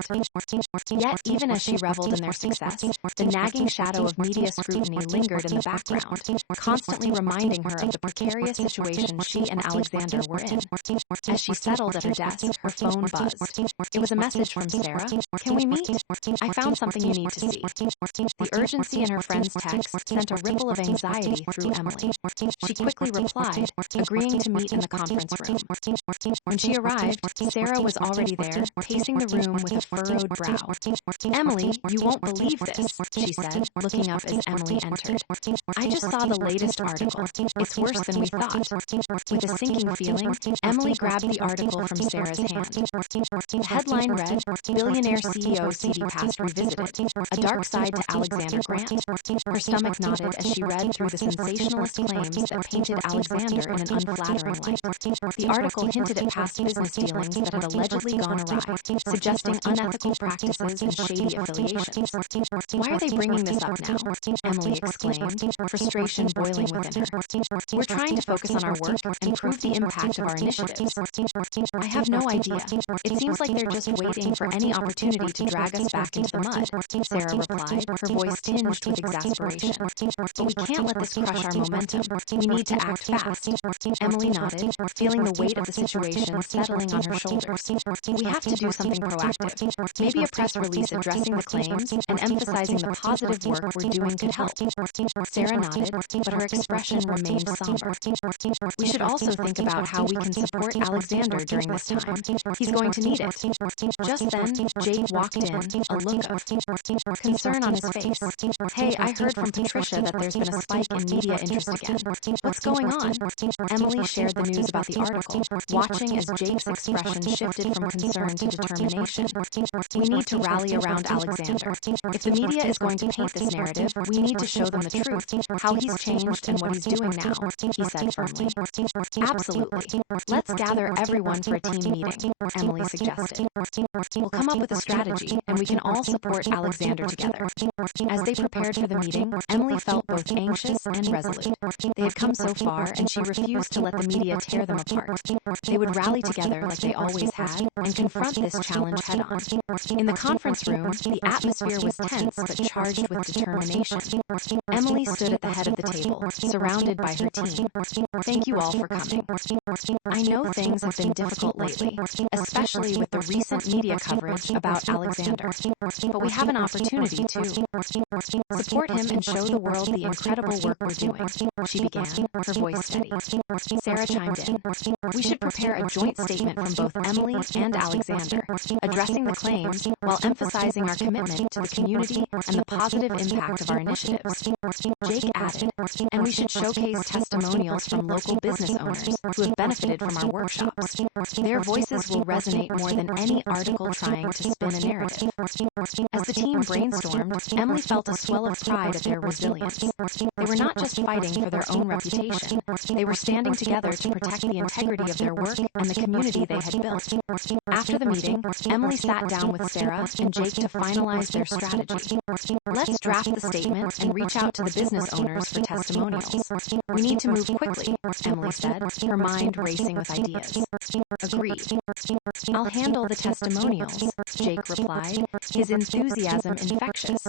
Yet, even as she reveled in their success, the nagging shadow of media scrutiny lingered in the background, constantly reminding her of the precarious situation she and Alexander were in. As she settled at her desk, her phone buzzed. It was a message from Sarah. "Can we meet? I found something you need to see." The urgency in her friend's text sent a ripple of anxiety through Emily. She quickly replied, agreeing to meet in the conference room. When she arrived, Sarah was already there, pacing the room with a furrowed brow. "Emily, you won't believe this," she said, looking up as Emily entered. "I just saw the latest article. It's worse than we thought." With a sinking feeling, Emily grabbed the article article from Sarah's hand. The headline read, Billionaire CEO CD Past Revisited, A Dark Side to Alexander Grant. Her stomach nodded as she read through the sensationalist claims that painted Alexander in an unflattering light. The article hinted at past business dealings that had allegedly gone awry, suggesting unethical practices and shady affiliations. Why are they bringing this up now? Emily exclaimed, frustration boiling within her. We're trying to focus on our work and prove the impact of our initiatives. I have no idea. It seems like they're just waiting for any opportunity to drag us back into the mud, Sarah replied, her voice tinged with exasperation. But we can't let this crush our momentum. We need to act fast. Emily nodded, feeling the weight of the situation settling on her shoulders. We have to do something proactive. Maybe a press release addressing the claims and emphasizing the positive work we're doing could help. Sarah nodded, but her expression remained somber. We should also think about how we can support Alexander during this time. He's going to need it. Just then, Jake walked in, a look of concern on his face. Hey, I heard from Patricia that there's been a spike in media interest again. What's going on? Emily shared the news about the article, watching as Jake's expression shifted from concern to determination. We need to rally around Alexander. If the media is going to paint this narrative, we need to show them the truth, how he's changed and what he's doing now, he said firmly. Absolutely. Let's gather everyone for a team meeting, Emily suggested. We'll come up with a strategy, and we can all support Alexander together. As they prepared for the meeting, Emily felt both anxious and resolute. They had come so far, and she refused to let the media tear them apart. They would rally together like they always had, and confront this challenge head-on. In the conference room, the atmosphere was tense but charged with determination. Emily stood at the head of the table, surrounded by her team. Thank you all for coming. I know things have been difficult lately, especially with the recent media coverage about Alexander. But we have an opportunity to support him and show the world the incredible work we're doing, she began, her voice steady. Sarah chimed in. We should prepare a joint statement from both Emily and Alexander, addressing the claims while emphasizing our commitment to the community and the positive impact of our initiatives. Jake added, and we should showcase testimonials from local business owners who have benefited from our workshops. Their voices will resonate more than any article trying to spin a narrative. As the team brainstormed, Emily felt a swell of pride at their resilience. They were not just fighting for their own reputation, they were standing together to protect the integrity of their work and the community they had built. After the meeting, Emily sat down with Sarah and Jake to finalize their strategy. Let's draft the statement and reach out to the business owners for testimonials. We need to move quickly, Emily said, her mind racing with ideas. Agreed. I'll handle the testimonials, Jake replied, his enthusiasm infectious.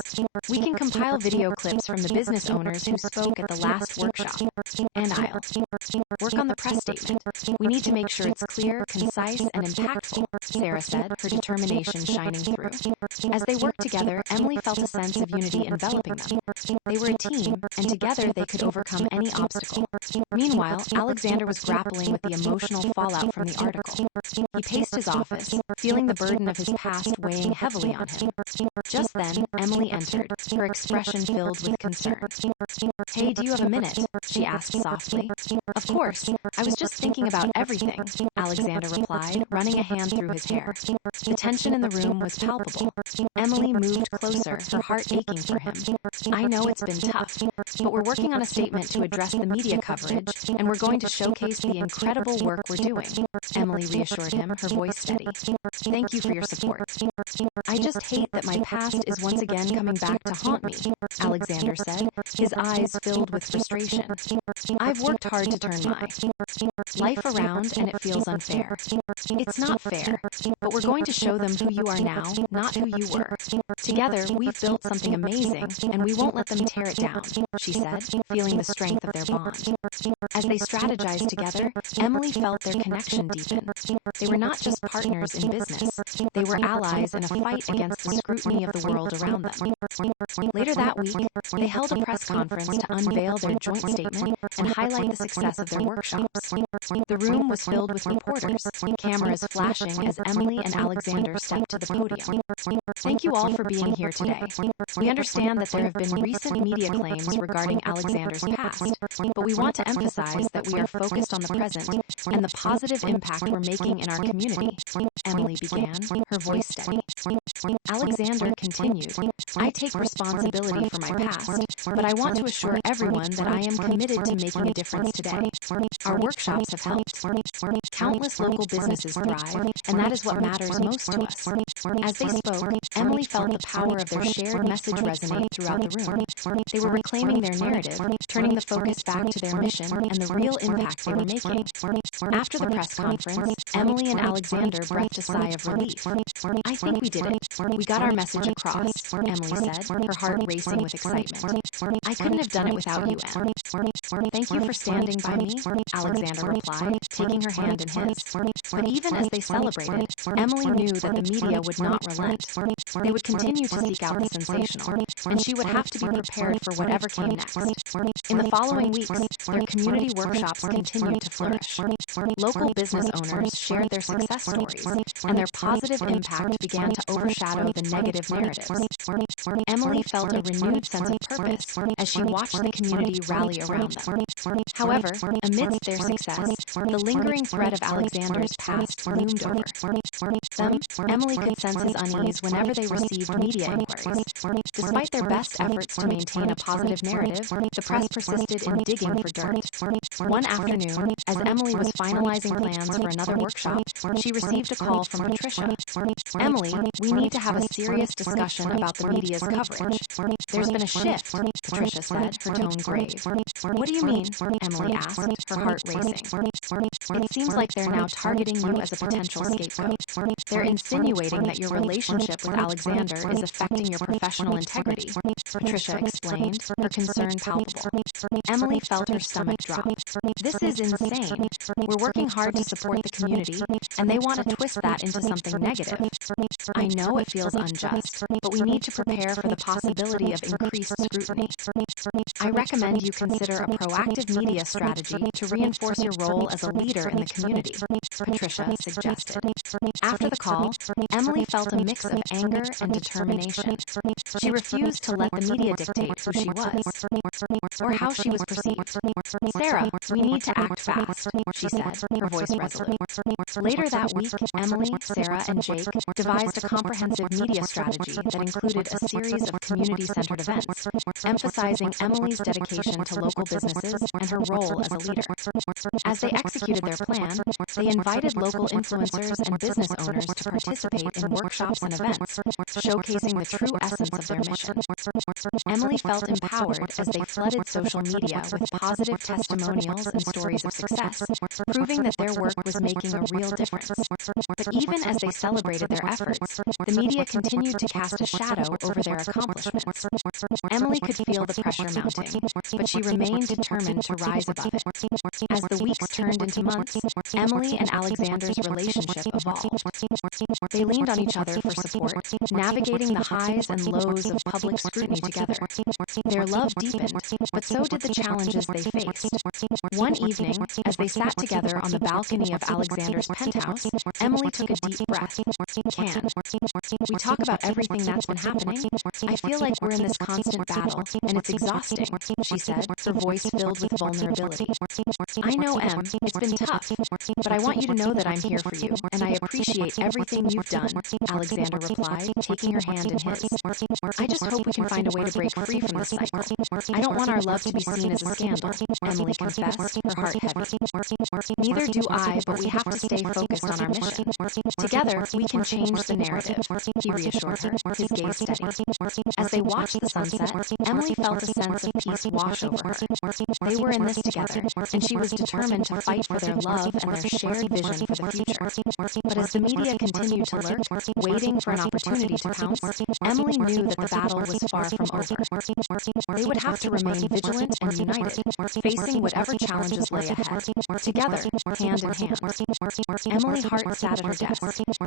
We can compile video clips from the business owners who spoke at the last workshop. And I'll work on the press statement. We need to make sure it's clear, concise, and impactful, Sarah said, her determination shining through. As they worked together, Emily felt a sense of unity enveloping them. They were a team, and together they could overcome any obstacle. Meanwhile, Alexander was grappling with the emotional fallout from the article. He paced his office, feeling the burden of his past weighing heavily on him. Just then, Emily entered, her expression filled with concern. Hey, do you have a minute? She asked softly. Of course. I was just thinking about everything, Alexander replied, running a hand through his hair. The tension in the room was palpable. Emily moved closer, her heart aching for him. I know it's been tough, but we're working on a statement to address the media coverage, and we're going to showcase the incredible work we're doing, Emily reassured him, her voice steady. Thank you for your support. I just hate that my past is once again coming back to haunt me, Alexander said, his eyes filled with frustration. I've worked hard to turn my life around, and it feels unfair. It's not fair, but we're going to show them who you are now, not who you were. Together, we've built something amazing, and we won't let them tear it down, she said, feeling the strength of their bond. As they strategized together, Emily felt their connection deepen. They were not just partners in business. They were allies in a fight against the scrutiny of the world around them. Later that week, they held a press conference to unveil their joint statement and highlight the success of their workshops. The room was filled with reporters, cameras flashing as Emily and Alexander stepped to the podium. Thank you all for being here today. We understand that there have been recent media claims regarding Alexander's past, but we want to emphasize that we are focused on the present and the positive impact impact we're making in our community," Emily began, her voice steady. Alexander continued, "I take responsibility for my past, but I want to assure everyone that I am committed to making a difference today. Our workshops have helped. Countless local businesses thrive, and that is what matters most to us." As they spoke, Emily felt the power of their shared message resonate throughout the room. They were reclaiming their narrative, turning the focus back to their mission and the real impact they were making. After the press conference, Emily and Alexander breathed a sigh of relief. "I think we did it. We got our message across," Emily said, her heart racing with excitement. "I couldn't have done it without you, Em." "Thank you for standing by me," Alexander replied, taking her hand in his. But even as they celebrated, Emily knew that the media would not relent. They would continue to seek out the sensational, and she would have to be prepared for whatever came next. In the following weeks, their community workshops continued to flourish. Local business owners shared their success stories, and their positive impact began to overshadow the negative narratives. Emily felt a renewed sense of purpose as she watched the community rally around them. However, amidst their success, the lingering threat of Alexander's past loomed over them. Emily could sense his unease whenever they received media inquiries. Despite their best efforts to maintain a positive narrative, the press persisted in digging for dirt. One afternoon, as Emily was finalizing plans for another workshop, she received a call from Patricia. "Emily, we need to have a serious discussion about the media's coverage. There's been a shift," Patricia said, her tone grave. "What do you mean?" Emily asked, her heart racing. "It seems like they're now targeting you as a potential scapegoat. They're insinuating that your relationship with Alexander is affecting your professional integrity," Patricia explained, her concern palpable. Emily felt her stomach drop. "This is insane. We're working hard to support the community, and they want to twist that into something negative. I know it feels unjust, but we need to prepare for the possibility of increased scrutiny. I recommend you consider a proactive media strategy to reinforce your role as a leader in the community," Patricia suggested. After the call, Emily felt a mix of anger and determination. She refused to let the media dictate who she was or how she was perceived. "Sarah, we need to act fast," she said, her voice resolute. Later that week, Emily, Sarah, and Jake devised a comprehensive media strategy that included a series of community-centered events, emphasizing Emily's dedication to local businesses and her role as a leader. As they executed their plan, they invited local influencers and business owners to participate in workshops and events, showcasing the true essence of their mission. Emily felt empowered as they flooded social media with positive testimonials and stories of success, proving that their work was making a real difference. But even as they celebrated their efforts, the media continued to cast a shadow over their accomplishments. Emily could feel the pressure mounting, but she remained determined to rise above it. As the weeks turned into months, Emily and Alexander's relationship evolved. They leaned on each other for support, navigating the highs and lows of public scrutiny together. Their love deepened, but so did the challenges they faced. One evening, as they sat together on the balcony of Alexander's penthouse, Emily took a deep breath. "Can we talk about everything that's been happening? I feel like we're in this constant battle, and it's exhausting," she said, her voice filled with vulnerability. "I know, Em, it's been tough, but I want you to know that I'm here for you, and I appreciate everything you've done," Alexander replied, taking her hand in his. "I just hope we can find a way to break free from this cycle. I don't want our love to be seen as a scandal," Emily confessed, her heart heavy. "Neither do I, but we have to stay focused on our mission. Together, we can change the narrative," he reassured her, his gaze steady. As they watched the sunset, Emily felt a sense of peace wash over her. They were in this together, and she was determined to fight for their love and their shared vision for the future. But as the media continued to lurk, waiting for an opportunity to pounce, Emily knew that the battle was far from over. They would have to remain vigilant and united, facing whatever challenges lay ahead. Together, hand in hand. Emily's heart sat at her desk,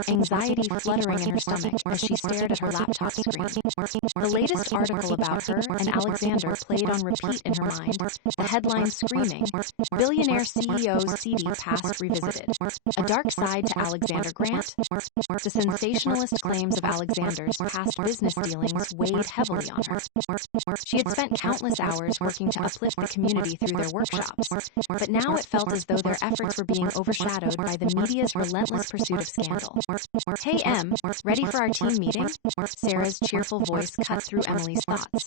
anxiety fluttering in her stomach as she stared at her laptop screen. The latest article about her and Alexander played on repeat in her mind, the headline screaming, "Billionaire CEO's seedy past revisited. A dark side to Alexander Grant." The sensationalist claims of Alexander's past business dealings weighed heavily on her. She had spent countless hours working to uplift the community through their workshops, but now it felt as though their efforts were being overshadowed overshadowed by the media's relentless pursuit of scandal. "Hey, Em, ready for our team meeting?" Sarah's cheerful voice cut through Emily's thoughts.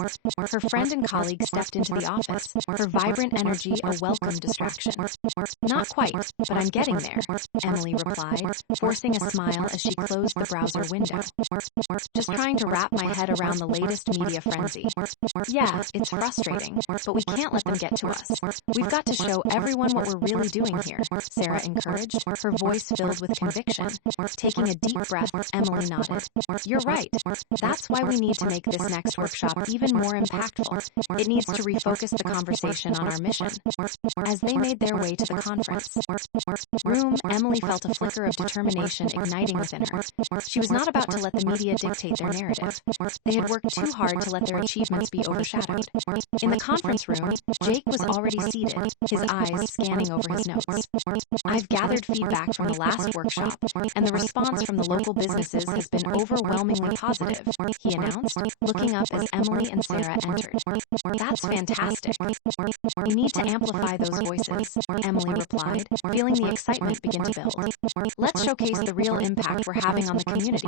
Her friend and colleague stepped into the office, her vibrant energy a welcome distraction. "Not quite, but I'm getting there," Emily replied, forcing a smile as she closed the browser window. "Just trying to wrap my head around the latest media frenzy. Yeah, it's frustrating, but we can't let them get to us. We've got to show everyone what we're really doing here," Sarah encouraged, her voice filled with conviction. Taking a deep breath, Emily nodded. "You're right. That's why we need to make this next workshop even more impactful. It needs to refocus the conversation on our mission." As they made their way to the conference room, Emily felt a flicker of determination igniting within her. She was not about to let the media dictate their narrative. They had worked too hard to let their achievements be overshadowed. In the conference room, Jake was already seated, his eyes scanning over his notes. "I've gathered feedback from the last workshop, and the response from the local businesses has been overwhelmingly positive," he announced, looking up as Emily and Sarah entered. "That's fantastic. We need to amplify those voices," Emily replied, feeling the excitement begin to build. "Let's showcase the real impact we're having on the community.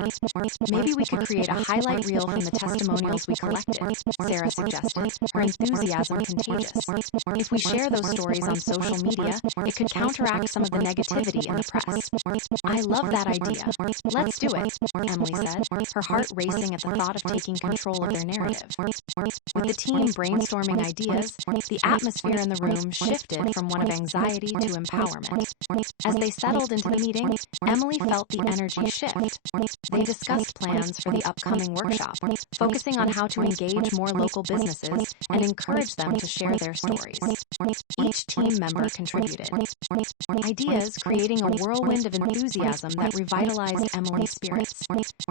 Maybe we could create a highlight reel from the testimonials we collected," Sarah suggested, her enthusiasm contagious. "If we share those stories on social media, it could counteract some of the negativity in the press." "I love that idea. Let's do it," Emily said, her heart racing at the thought of taking control of their narrative. With the team brainstorming ideas, the atmosphere in the room shifted from one of anxiety to empowerment. As they settled into the meeting, Emily felt the energy shift. They discussed plans for the upcoming workshop, focusing on how to engage more local businesses and encourage them to share their stories. Each team member contributed ideas, creating a whirlwind of enthusiasm that revitalized Emily's spirits.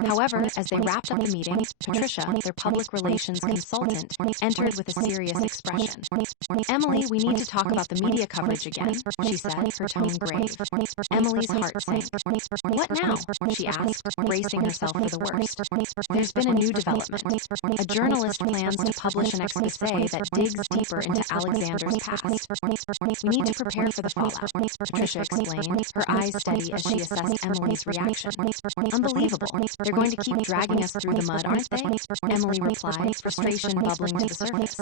However, as they wrapped up the meeting, Patricia, their public relations consultant, entered with a serious expression. "Emily, we need to talk about the media coverage again," she said, her tone grave. Emily's heart sank. "What now?" she asked, bracing herself for the worst. "There's been a new development. A journalist plans to publish an expose that digs deeper into Alexander's past. We need to prepare for the fallout," Patricia explained, her eyes steady as she assessed Emily's reaction. "Unbelievable. They're going to keep dragging us through the mud, aren't they?" Emily replied, frustration bubbling to the surface.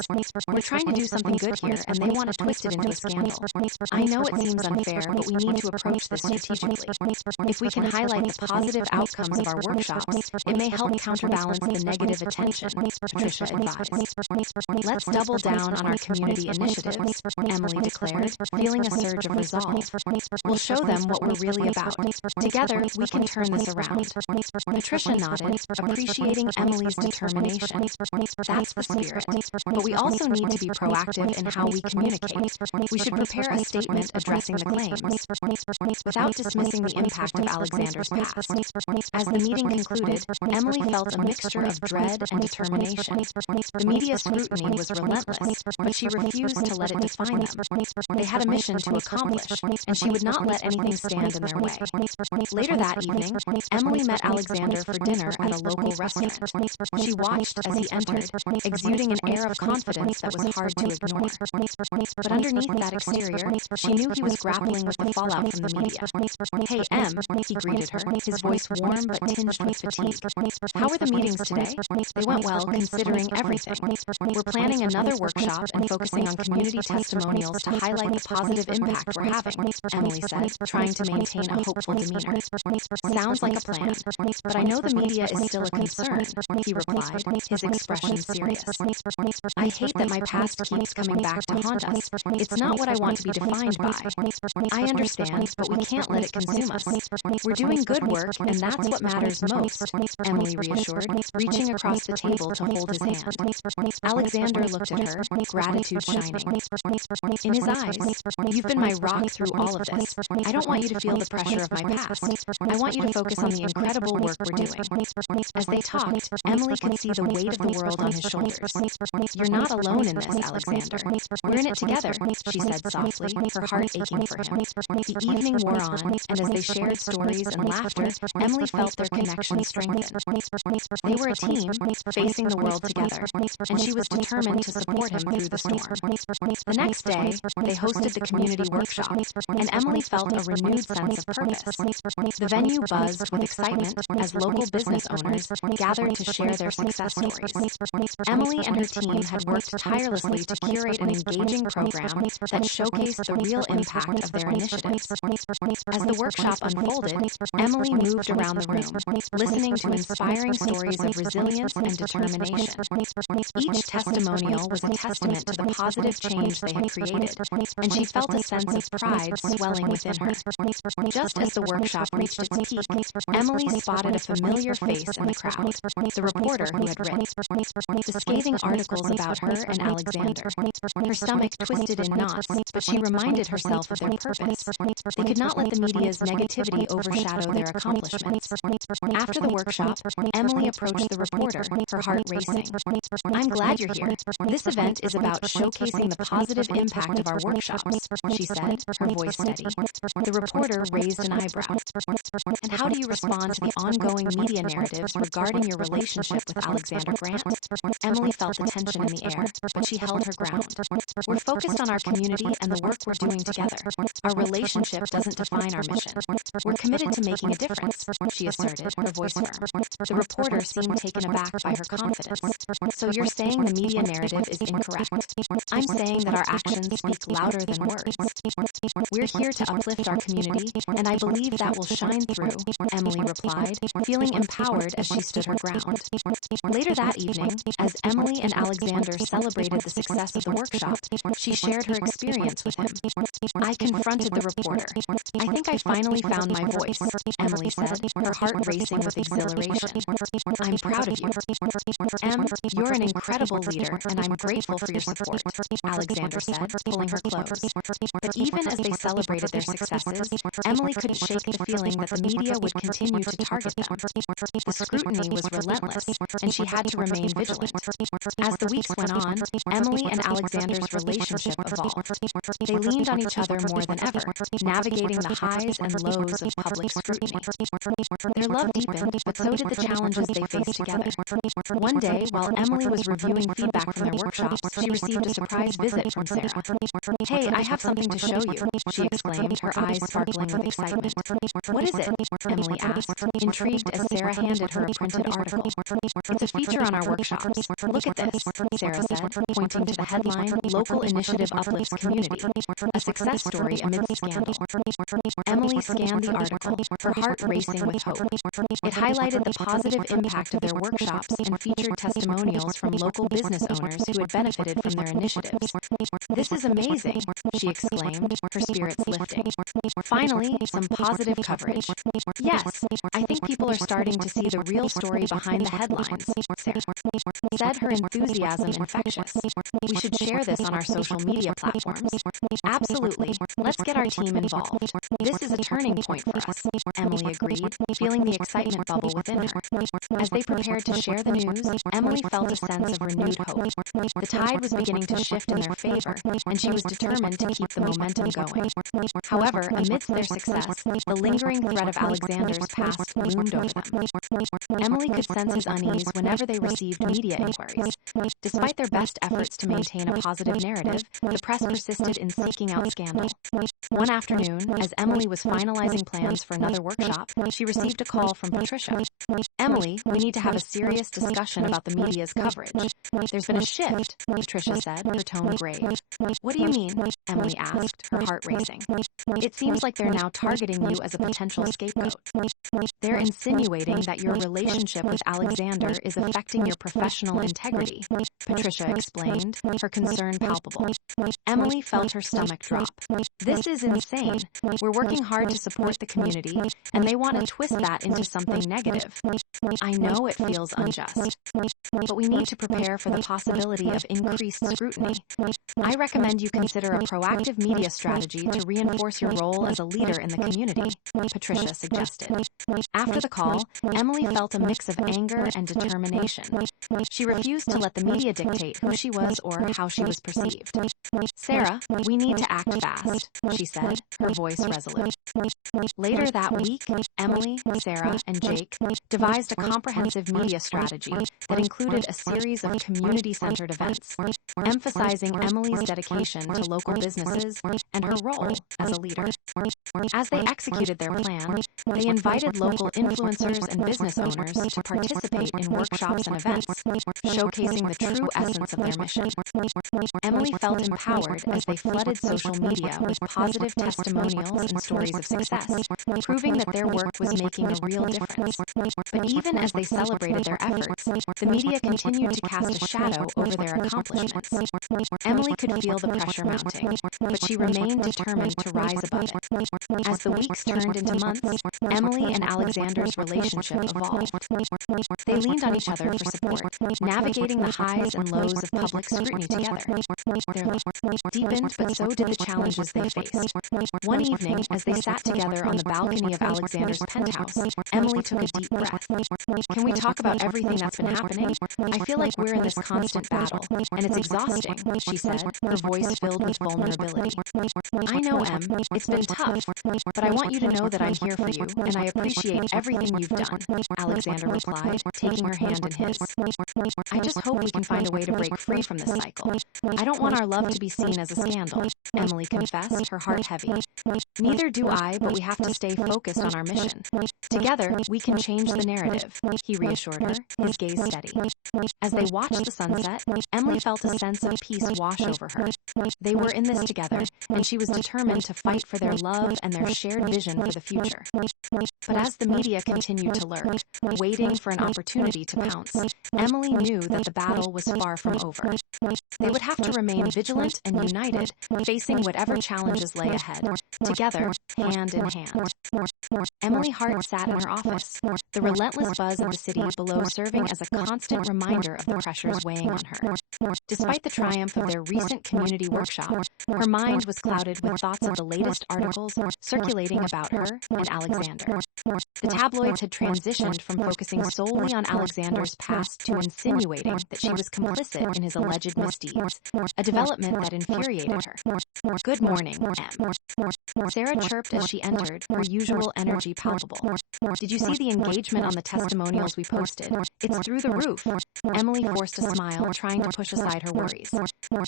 "We're trying to do something good here, and they want to twist it into a scandal. I know it seems unfair, but we need to approach this strategically. If we can highlight the positive outcomes of our workshops, it may help counterbalance the negative attention," Patricia advised. "Let's double down on our community initiatives," Emily declared, feeling a surge of resolve. "We'll show them what we're really about. Together, we can turn this around." Patricia nodded, appreciating Emily's determination. "That's the spirit. But we also need to be proactive in how we communicate. We should prepare a statement addressing the claims, without dismissing the impact of Alexander's past." As the meeting concluded, Emily felt a mixture of dread and determination. The media scrutiny was relentless, but she refused to let it define them. They had a mission to accomplish, and she would not let anything stand in their way. Later that evening, Emily met Alexander for dinner at a local restaurant. She watched as he entered, exuding an air of confidence that was hard to ignore. But underneath that exterior, she knew he was grappling with the fallout from the media. "Hey, Em," he greeted her, his voice warm but tinged with fatigue. "How were the meetings today?" "They went well, considering everything. We're planning another workshop and focusing on community testimonials to highlight the positive impact we're having," Emily said, trying to maintain a hopeful demeanor. "Sounds like a plan, but I know the media is still a concern," he replied, his expression serious. "I hate that my past keeps coming back to haunt us. It's not what I want to be defined by. I understand, but we can't let it consume us. We're doing good work, and that's what matters most," Emily reassured, reaching across the table to hold his hand. Alexander looked at her, gratitude shining in his eyes. "You've been my rock through all of this. I don't want you to feel the pressure of my past. I want you to focus on the incredible work we're doing." As they talked, Emily could see the weight of the world on his shoulders. "You're not alone in this, Alexander. We're in it together," she said softly, her heart aching for him. The evening wore on, and as they shared stories and laughter, Emily felt their connection strengthen. They were a team, facing the world together, and she was determined to support him through the storm. The next day, they hosted the community workshop, and Emily Emily felt a renewed sense of purpose. The venue buzzed with excitement as local business owners gathered to share their success stories. Emily and her team had worked tirelessly to curate an engaging program that showcased the real impact of their initiatives. As the workshop unfolded, Emily moved around the room, listening to inspiring stories of resilience and determination. Each testimonial was a testament to the positive change they had created, and she felt a sense of pride swelling within her. Just as the workshop reached its peak, Emily spotted a familiar face in the crowd, the reporter who had written the scathing articles about her and Alexander. Her stomach twisted in knots, but she reminded herself of their purpose. They could not let the media's negativity overshadow their accomplishments. After the workshop, Emily approached the reporter, her heart racing. "I'm glad you're here. This event is about showcasing the positive impact of our workshops," she said, her voice steady. The reporter raised an eyebrow. "And how do you respond to the ongoing media narratives regarding your relationship with Alexander Grant?" Emily felt the tension in the air, but she held her ground. "We're focused on our community and the work we're doing together. Our relationship doesn't define our mission. We're committed to making a difference," she asserted, her voice firm. The reporter seemed taken aback by her confidence. "So you're saying the media narrative is incorrect?" "I'm saying that our actions speak louder than words. We're here to uplift our community, and I believe that will shine through," Emily replied, feeling empowered as she stood her ground. Later that evening, as Emily and Alexander celebrated the success of the workshop, she shared her experience with him. "I confronted the reporter. I think I finally found my voice," Emily said, her heart racing with exhilaration. "I'm proud of you. Em, you're an incredible leader, and I'm grateful for your support," Alexander said, pulling her close. But even as they celebrated their successes, Emily couldn't shake the feeling that the media would continue to target them. The scrutiny was relentless, and she had to remain vigilant. As the weeks went on, Emily and Alexander's relationship evolved. They leaned on each other more than ever, navigating the highs and lows of public scrutiny. Their love deepened, but so did the challenges they faced together. One day, while Emily was reviewing feedback from their workshops, she received a surprise visit from Sarah. "Hey, I have something to show you," she exclaimed, her eyes sparkling with excitement. "What is it?" Emily asked, intrigued as Sarah handed her a printed article. "It's a feature on our workshops. Look at this," Sarah said, pointing to the headline, "Local Initiative Uplifts Community, a success story amidst scandal." Emily scanned the article, her heart racing with hope. It highlighted the positive impact of their workshops and featured testimonials from local business owners who had benefited from their initiatives. "This is amazing," she exclaimed, her spirits lifting. "Finally, some positive coverage. Yes, I think people are starting to see the real story behind the headlines," Sarah said, her enthusiasm infectious. "We should share this on our social media platforms." "Absolutely. Let's get our team involved. This is a turning point for us," Emily agreed, feeling the excitement bubble within her. As they prepared to share the news, Emily felt a sense of renewed hope. The tide was beginning to shift in their favor, and she was determined to keep the momentum going. However, amidst their success, the lingering threat of Alexander's past loomed over them. Emily could sense his unease whenever they received media inquiries. Despite their best efforts to maintain a positive narrative, the press persisted in seeking out scandal. One afternoon, as Emily was finalizing plans for another workshop, she received a call from Patricia. "Emily, we need to have a serious discussion about the media's coverage." "There's been a shift," Patricia said, her tone grave. "What do you mean?" Emily asked, her heart racing. "It seems like they're now targeting you as a potential scapegoat. They're insinuating that your relationship with Alexander is affecting your professional integrity," Patricia explained, her concern palpable. Emily felt her stomach drop. "This is insane. We're working hard to support the community, and they want to twist that into something negative. I know it feels unjust, but we need to prepare for the possibility of increased scrutiny. I recommend you consider a proactive media strategy to reinforce your role as a leader in the community," Patricia suggested. After the call, Emily felt a mix of anger and determination. She refused to let the media dictate who she was or how she was perceived. "Sarah, we need to act fast," she said, her voice resolute. Later that week, Emily, Sarah, and Jake devised a comprehensive media strategy that included a series of community-centered events, emphasizing Emily's dedication to local businesses and her role as a leader. As they executed their plan, they invited local influencers and business owners to participate in workshops and events, showcasing the true essence of their mission. Emily felt empowered as they flooded social media with positive testimonials and stories of success, proving that their work was making a real difference. But even as they celebrated their efforts, the media continued to cast a shadow over their accomplishments. Emily could feel the pressure mounting, but she remained determined to rise above it. As the weeks turned into months, Emily and Alexander's relationship evolved. They leaned on each other for support, navigating the highs and lows of public scrutiny together. Their love deepened, but so did the challenges they faced. One evening, as they sat together on the balcony of Alexander's penthouse, Emily took a deep breath. "Can we talk about everything that's been happening? I feel like we're in this constant battle, and it's exhausting," she said, her voice filled with vulnerability. "I know, Em, it's been tough, but I want you to know that I'm here for you, and I appreciate everything you've done," Alexander replied, taking her hand in his. "I just hope we can find a way to break free from this cycle. I don't want our love to be seen as a scandal," Emily confessed, her heart heavy. "Neither do I, but we have to stay focused on our mission. Together, we can change the narrative," he reassured her, his gaze steady. As they watched the sunset, Emily felt a sense of peace wash over her. They were in this together, and she was determined to fight for their love and their shared vision for the future. But as the media continued to lurk, waiting for an opportunity to pounce, Emily knew that the battle was far from over. They would have to remain vigilant and united, facing whatever challenges lay ahead, together, hand in hand. Emily Hart sat in her office, the relentless buzz of the city below serving as a constant reminder of the pressures weighing on her. Despite the triumph of their recent community workshop, her mind was clouded with thoughts of the latest articles circulating about her and Alexander. The tabloids had transitioned from focusing solely on Alexander's past to insinuating that she was complicit in his alleged misdeeds, a development that infuriated her. "Good morning, Em," Sarah chirped as she entered, her usual energy palpable. "Did you see the engagement on the testimonials we posted? It's through the roof." Emily forced a smile, trying to push aside her worries.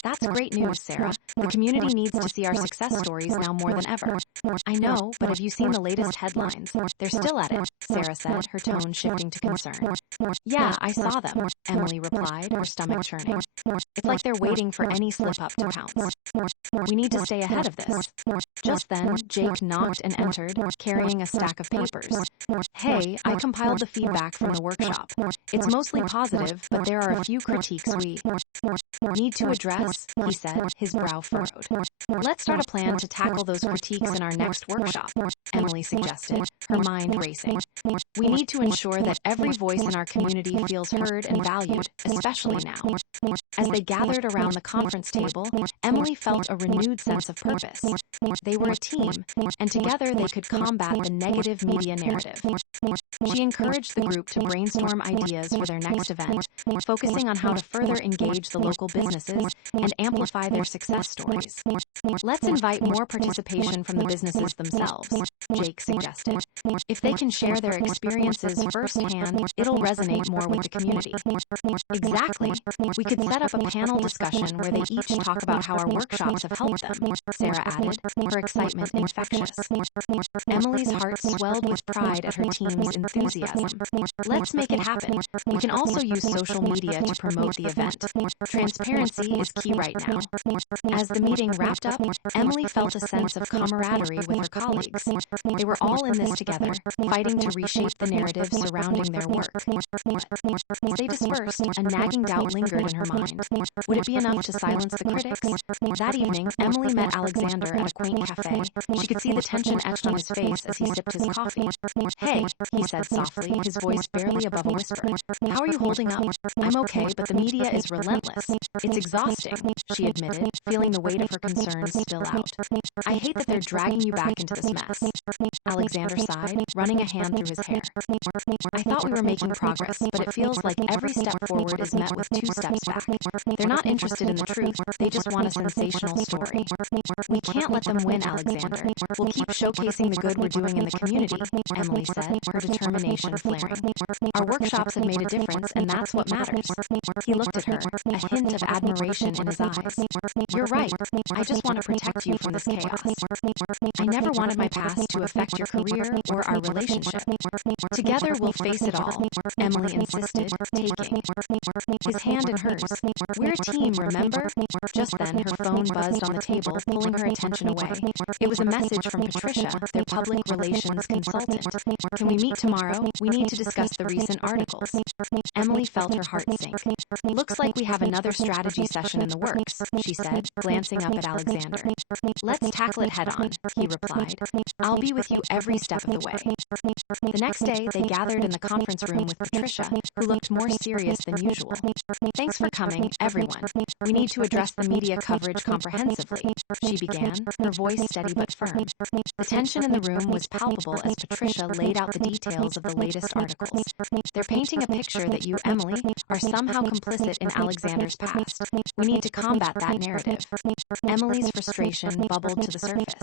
"That's great news, Sarah. The community needs to see our success stories now more than ever." "I know, but have you seen the latest headlines? They're still at it," Sarah said, her tone shifting to concern. "Yeah, I saw them," Emily replied, her stomach churning. "It's like they're waiting for any slip-up to pounce. We need to stay ahead of this." Just then, Jake knocked and entered, carrying a stack of papers. "Hey, I compiled the feedback from the workshop. It's mostly positive, but there are a few critiques we need to address," he said, his brow furrowed. "Let's start a plan to tackle those critiques in our next workshop," Emily suggested, her mind racing. "We need to ensure that every voice in our community feels heard and valued, especially now." As they gathered around the conference table, Emily felt a renewed sense of purpose. They were a team, and together they could combat the negative media narrative. She encouraged the group to brainstorm ideas for their next event, focusing on how to further engage the local businesses and amplify their success stories. "Let's invite more participation from the businesses themselves," Jake suggested. "If they can share their experiences firsthand, it'll resonate more with the community." "Exactly. We could set up a panel discussion where they each talk about how our workshops have helped them," Sarah added, her excitement infectious. Emily's heart swelled with pride at her team's enthusiasm. "Let's make it happen. We can also use social media to promote the event. Transparency is key right now." As the meeting wrapped up, Emily felt a sense of camaraderie with her colleagues. They were all in this together, fighting to reshape the narrative surrounding their work. As they dispersed, a nagging doubt lingered in her mind. Would it be enough to silence the critics? That evening, Emily met Alexander at a quaint cafe. She could see the tension etched on his face as he sipped his coffee. "Hey," he said softly, his voice barely above a whisper. "How are you holding up?" "I'm okay, but the media is relentless. It's exhausting," she admitted, feeling the weight of her concerns spill out. "I hate that they're dragging you back into this mess." Alexander sighed, running a hand through his hair. "I thought we were making progress, but it feels like every step forward is met with 2 steps back. They're not interested in the truth, they just want a sensational story." "We can't let them win, Alexander. We'll keep showcasing the good we're doing in the community," Emily said, her determination flaring. "Our workshops have made a difference, and that's what matters." He looked at her, a hint of admiration in his eyes. "You're right. I just want to protect you from this chaos." chaos. I never wanted my past to affect your career or our relationship. Together we'll face it all, Emily insisted, taking his hand in hers. We're a team, remember? Just then, her phone buzzed on the table, pulling her attention away. It was a message from Patricia, their public relations consultant. Can we meet tomorrow? We need to discuss the recent articles. Emily felt her heart sink. Looks like we have another strategy session in the works, she said, glancing up at Alexander. Let's tackle it head on, he replied. I'll be with you every step of the way. The next day, they gathered in the conference room with Patricia, who looked more serious than usual. Thanks for coming, everyone. We need to address the media coverage comprehensively, she began, her voice steady but firm. The tension in the room was palpable as Patricia laid out the details of the latest articles. They're painting a picture that you, Emily, are somehow complicit in Alexander's past. We need to combat that narrative. Emily's frustration bubbled to the surface.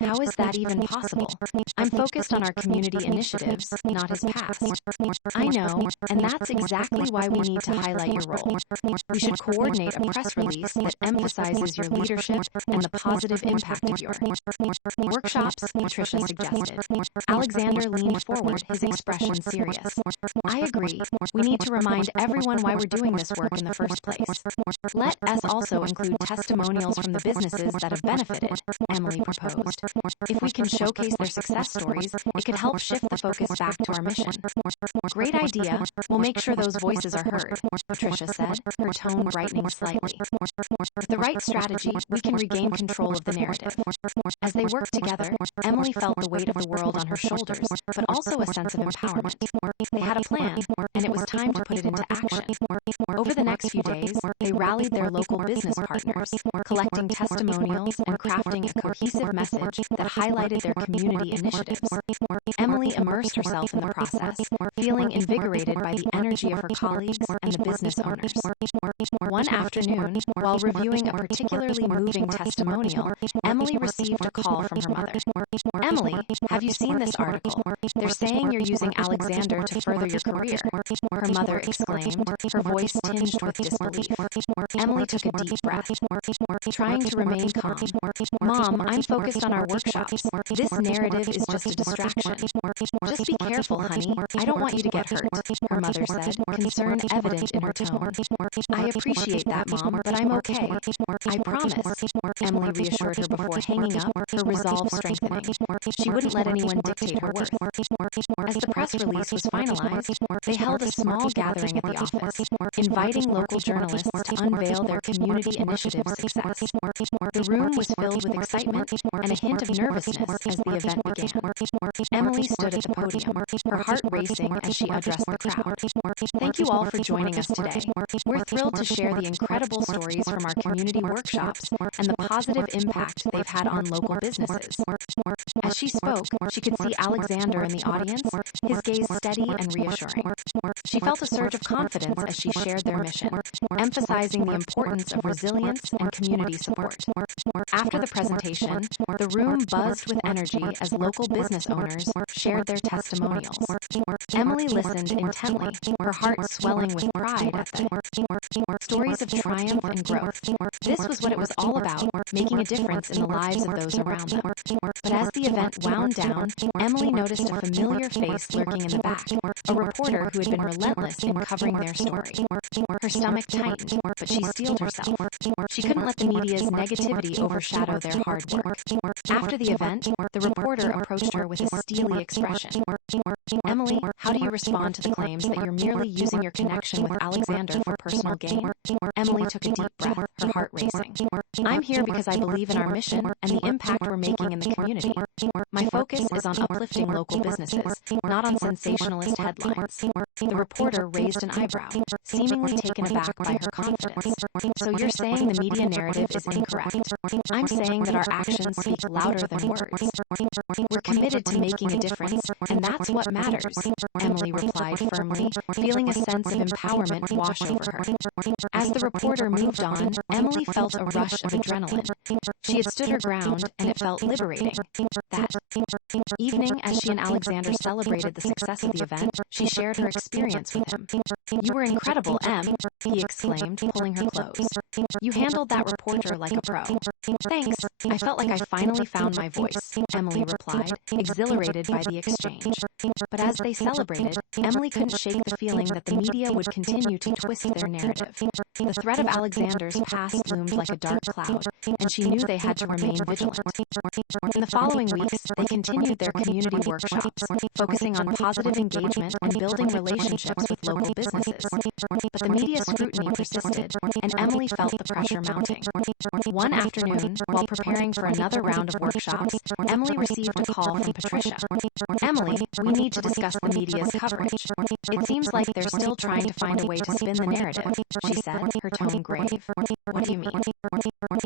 How is that even possible? I'm focused on our community initiatives, not his past. I know, and that's exactly why we need to highlight your role. We should coordinate a press release that emphasizes your leadership and the positive impact of yours. Workshops, Patricia suggested. Alexander leaned forward, his expression serious. I agree. We need to remind everyone why we're doing this work in the first place. Let us also include testimonials from the businesses that have benefited, Emily proposed. If we can showcase their success stories, it could help shift the focus back to our mission. Great idea. We'll make sure those voices are heard, Patricia said, her tone brightening slightly. With the right strategy, we can regain control of the narrative. As they worked together, Emily felt the weight of the world on her shoulders, but also a sense of empowerment. They had a plan, and it was time to put it into action. Over the next few days, they rallied their local business partners, collecting testimonials and crafting a cohesive message that highlighted their community initiatives. Emily immersed herself in the process, feeling invigorated by the energy of her colleagues and the business owners. One afternoon, while reviewing a particularly moving testimonial, Emily received a call from her mother. Emily, have you seen this article? They're saying you're using Alexander to further your career, her mother exclaimed, her voice tinged with disbelief. Emily took a deep breath, trying to remain calm. Mom, I'm focused on our workshops. This narrative is just a distraction. Just be careful, honey. I don't want you to get hurt, her mother said, concern evident in her tone. I appreciate that, Mom, but I'm okay. I promise, Emily reassured her before hanging up, her resolve strengthening. She wouldn't let anyone dictate her worth. As the press release was finalized, they held a small gathering at the office, inviting local journalists to unveil their community initiative success. The room was filled with excitement and a hint of nervousness as the event began. Emily stood at the podium, her heart racing as she addressed the crowd. Thank you all for joining us today. We're thrilled to share the incredible stories from our community workshops and the positive impact they've had on local businesses. As she spoke, she could see Alexander in the audience, his gaze steady and reassuring. She felt a surge of confidence as she shared their mission, emphasizing the importance of resilience and community support. After the presentation, the room buzzed with energy as local business owners shared their testimonials. Emily listened intently, her heart swelling with pride at the stories of triumph and growth. This was what it was all about, making a difference in the lives of those around them. But as the event wound down, Emily noticed a familiar face lurking in the back, a reporter who had been relentless in covering their story. Her stomach tightened, but she steeled herself. She couldn't let the media's negativity overshadow their hard work. After the event, the reporter approached her with a steely expression. Emily, how do you respond to the claims that you're merely using your connection with Alexander for personal gain? Emily took a deep breath, her heart racing. I'm here because I believe in our mission and the impact we're making in the community. My focus is on uplifting local businesses, not on sensationalist headlines. The reporter raised an eyebrow, seemingly taken aback by her confidence. So you're saying the media narrative is incorrect? I'm saying that our actions speak louder than words. We're committed to making a difference, and that's what matters, Emily replied firmly, feeling a sense of empowerment wash over her. As the reporter moved on, Emily felt a rush of adrenaline. She had stood her ground, and it felt liberating. That evening, as she and Alexander celebrated the success of the event, she shared her experience with him. You were incredible, Em, he exclaimed, pulling her close. You handled that reporter like a pro. Thanks. I felt like I finally found my voice, Emily replied, exhilarated by the exchange. But as they celebrated, Emily couldn't shake the feeling that the media would continue to twist their narrative. The threat of Alexander's past loomed like a dark cloud, and she knew they had to remain vigilant. In the following weeks, they continued their community workshops, focusing on positive engagement and building relationships with local businesses. But the media scrutiny persisted, and Emily felt the pressure mounting. One afternoon, while preparing for another round of workshops, Emily received a call from Patricia. "Emily, we need to discuss the media's coverage. It seems like they're still trying to find a way to spin the narrative," she said, her tone grave. "What do you mean?"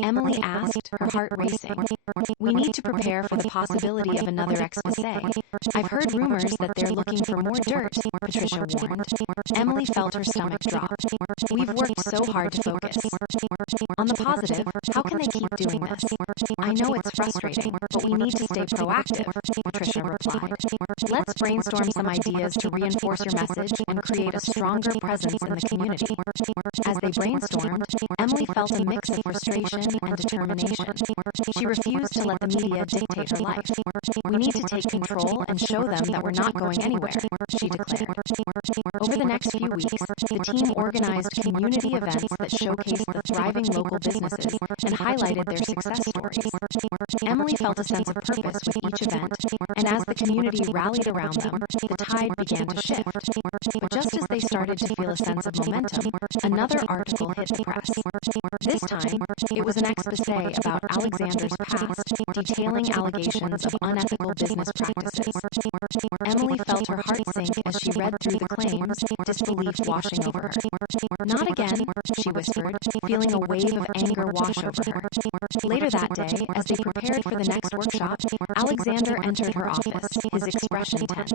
Emily asked, her heart racing. "We need to prepare for the possibility of another exposé. I've heard rumors that they're looking for more dirt," Patricia warned. Emily felt her stomach drop. "We've worked so hard to focus. On the positive, how can they keep doing this? I know it's frustrating, but we need to stay proactive," Patricia replied. "Let's brainstorm some ideas to reinforce your message and create a stronger presence in the community." As they brainstormed, Emily felt a mix of frustration and determination. She refused to let the media dictate her life. "We need to take control and show them that we're not going anywhere," she declared. Over the next few weeks, the team organized community events that showcased the thriving local businesses and highlighted their success stories. Emily felt a sense of purpose with each event, and as the community rallied around them, the tide began to shift. But just as they started to feel a sense of momentum, another article hit the press. This time, it was an exposé about Alexander's past, detailing allegations of unethical business practices. Emily felt her heart sink as she read through the claims, disbelief washing over her. "Not again," she whispered, feeling a wave of anger wash over her. Later that day, as they prepared for the next workshop, Alexander entered her office, his expression tense.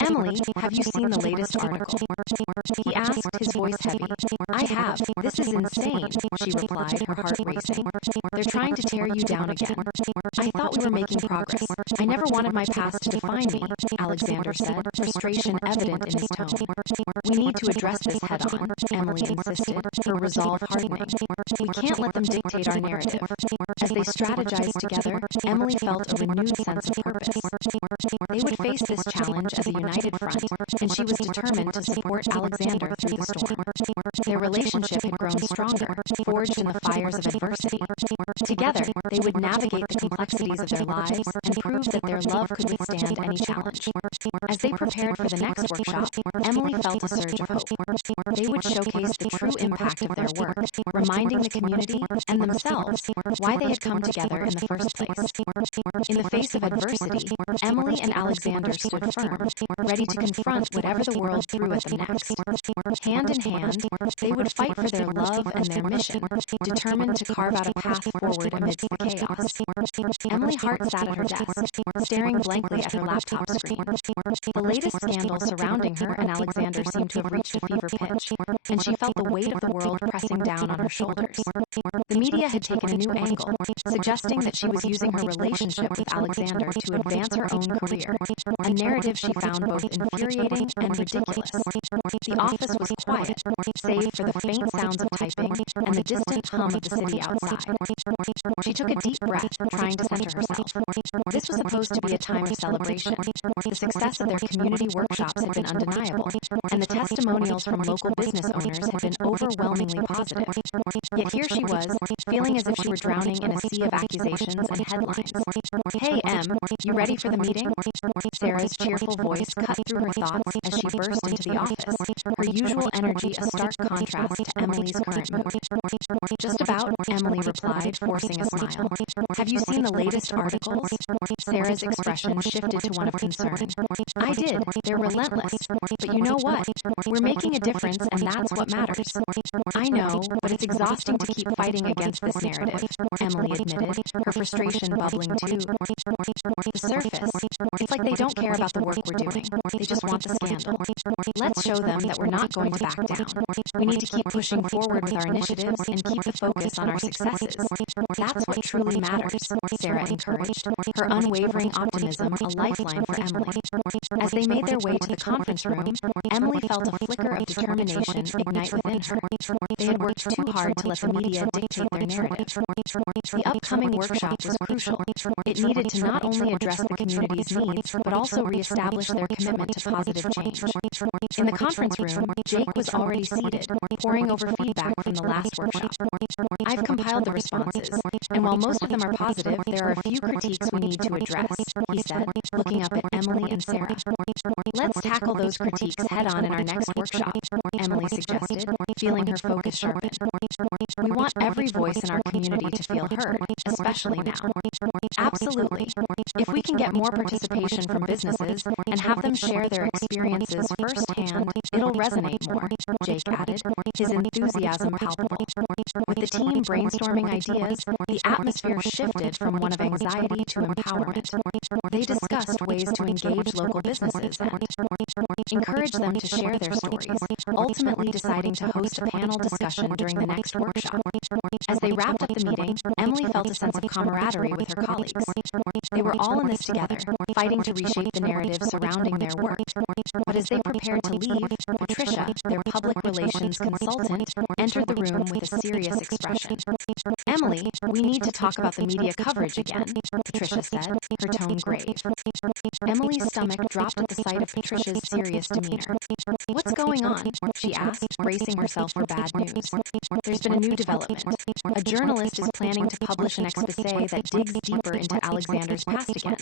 "Emily, have you seen the latest article?" He asked, his voice heavy. "I have. This is insane," she replied, her heart racing. "They're trying to tear you down again. I thought we were making progress. I never wanted my past to define me," Alexander said, frustration evident in his tone. "We need to address this head-on," Emily insisted, her resolve hardening. "We can't let them dictate our narrative." As they strategized together, Emily felt a renewed sense of purpose. They would face this challenge as a united front, and she was determined to support Alexander through the storm. Their relationship had grown stronger, forged in the fires of adversity. Together, they would navigate the complexities of their lives and prove that their love could withstand any challenge. As they prepared for the next workshop, Emily felt a surge of hope. They would showcase the true impact of their work, reminding the community and themselves why they had come together in the first place. In the face of adversity, Emily and Alexander stood firm, ready to confront whatever the world threw at them next. Hand in hand, they would fight for their love and their mission, determined to carve out a path forward amidst the chaos. Emily Hart sat at her desk, staring blankly at her laptop screen. The latest scandal surrounding her and Alexander seemed to have reached a fever pitch, and she felt the weight of the world pressing down on her shoulders. The media had taken a new angle, suggesting that she was using her relationship with Alexander to advance her own career, a narrative she found both infuriating and ridiculous. The office was quiet, save for the faint sounds of typing and the distant hum of the city outside. She took a deep breath, trying to center herself. This was supposed to be a time of celebration. The success of their community workshops had been undeniable, and the testimonials from local business owners had been overwhelmingly positive. Yet here she was, feeling as if she were drowning in a sea of accusations and headlines. "Hey, Em, you ready for the meeting?" Sarah's cheerful voice cut through her thoughts as she burst into the office, her usual energy a stark contrast to Emily's current mood. "Just about," Emily replied, forcing a smile. "Have you seen the latest articles?" Sarah's expression shifted to one of concern. "I did. They're relentless. But you know what? We're making a difference, and that's what matters." "I know, but it's exhausting to keep fighting against this narrative," Emily admitted, her frustration bubbling too. "The surface, it's like they don't care about the work we're doing. They just want the scandal. Let's show them that we're not going to back down. We need to keep pushing forward with our initiatives and keep the focus on our successes. That's what truly matters, Sarah encouraged, her unwavering optimism a lifeline for Emily. As they made their way to the conference room, Emily felt a flicker of determination ignite within her. They had worked too hard to let the media dictate their narrative. The upcoming workshop was crucial. It needed to not only address the community's needs, but also reestablish their commitment to positive change. In the conference room, Jake was already seated, poring over feedback from the last workshop. I've compiled the responses, and while most of them are positive, there are a few critiques we need to address, he said, looking up at Emily and Sarah. Let's tackle those critiques head-on in our next workshop, Emily suggested, feeling her focus sharpen. We want every voice in our community to feel heard, especially now. Absolutely. If we can get more participation from businesses and have them share their experiences firsthand, it'll resonate more, Jake added, his enthusiasm palpable. With the team brainstorming ideas, the atmosphere shifted from one of anxiety to empowerment. They discussed ways to engage local businesses and encourage them to share their stories, ultimately deciding to host a panel discussion during the next workshop. As they wrapped up the meeting, Emily felt a sense of camaraderie with her colleagues. They were all in this together, fighting to reshape the narrative surrounding their work. But as they prepared to leave, Patricia, their public relations consultant, entered the room with a serious expression. Emily, we need to talk about the media coverage again, Patricia said, her tone grave. Emily's stomach dropped at the sight of Patricia's serious demeanor. What's going on? She asked, bracing herself for bad news. There's been a new development. A journalist is planning to publish an exposé that digs deeper into Alexander's past again.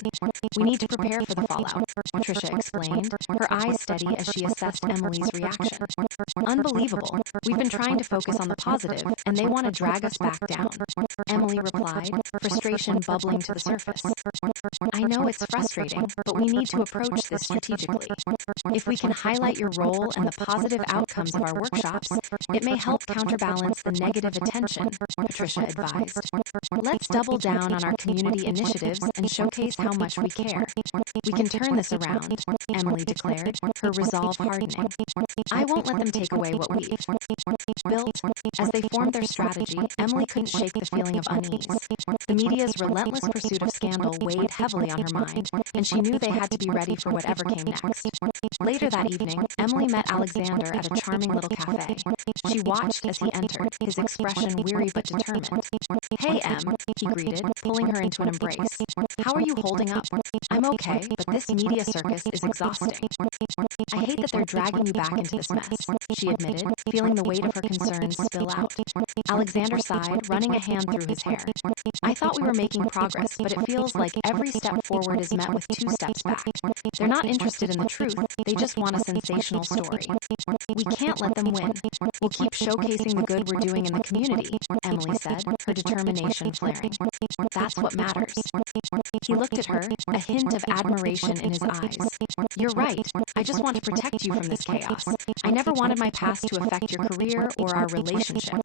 We need to prepare for the fallout, Patricia explained, her eyes steady as she assessed Emily's reaction. Unbelievable. We've been trying to focus on the positive, and they want to drag us back down, Emily replied, frustration bubbling to the surface. I know it's frustrating, but we need to approach this strategically. If we can highlight your role and the positive outcomes of our workshops, it may help counterbalance the negative attention, Patricia advised. Let's double down on our community initiatives and showcase how much we care. We can turn this around, Emily declared, her resolve hardening. I won't let them take away what we've built. As they formed their strategy, Emily couldn't shake the feeling of unease. The media's relentless pursuit of scandal weighed heavily on her mind, and she knew they had to be ready for whatever came next. Later that evening, Emily met Alexander at a charming little cafe. She watched as he entered, his expression weary but determined. Hey, Em, he greeted, pulling her into an embrace. How are you holding up? I'm okay, but this media circus is exhausting. I hate that they're dragging you back into this mess, she admitted, feeling the weight of her concerns spill out. Alexander sighed, running a hand through his hair. I thought we were making progress, but it feels like every step forward is met with 2 steps back. They're not interested in the truth, they just want a sensational story. We can't let them win. We'll keep showcasing the good we're doing in the community, Emily said, her determination flaring. That's what matters. He looked at her, a hint of admiration in his eyes. You're right. I just want to protect you from this chaos. I never wanted my past to affect your career or our relationship.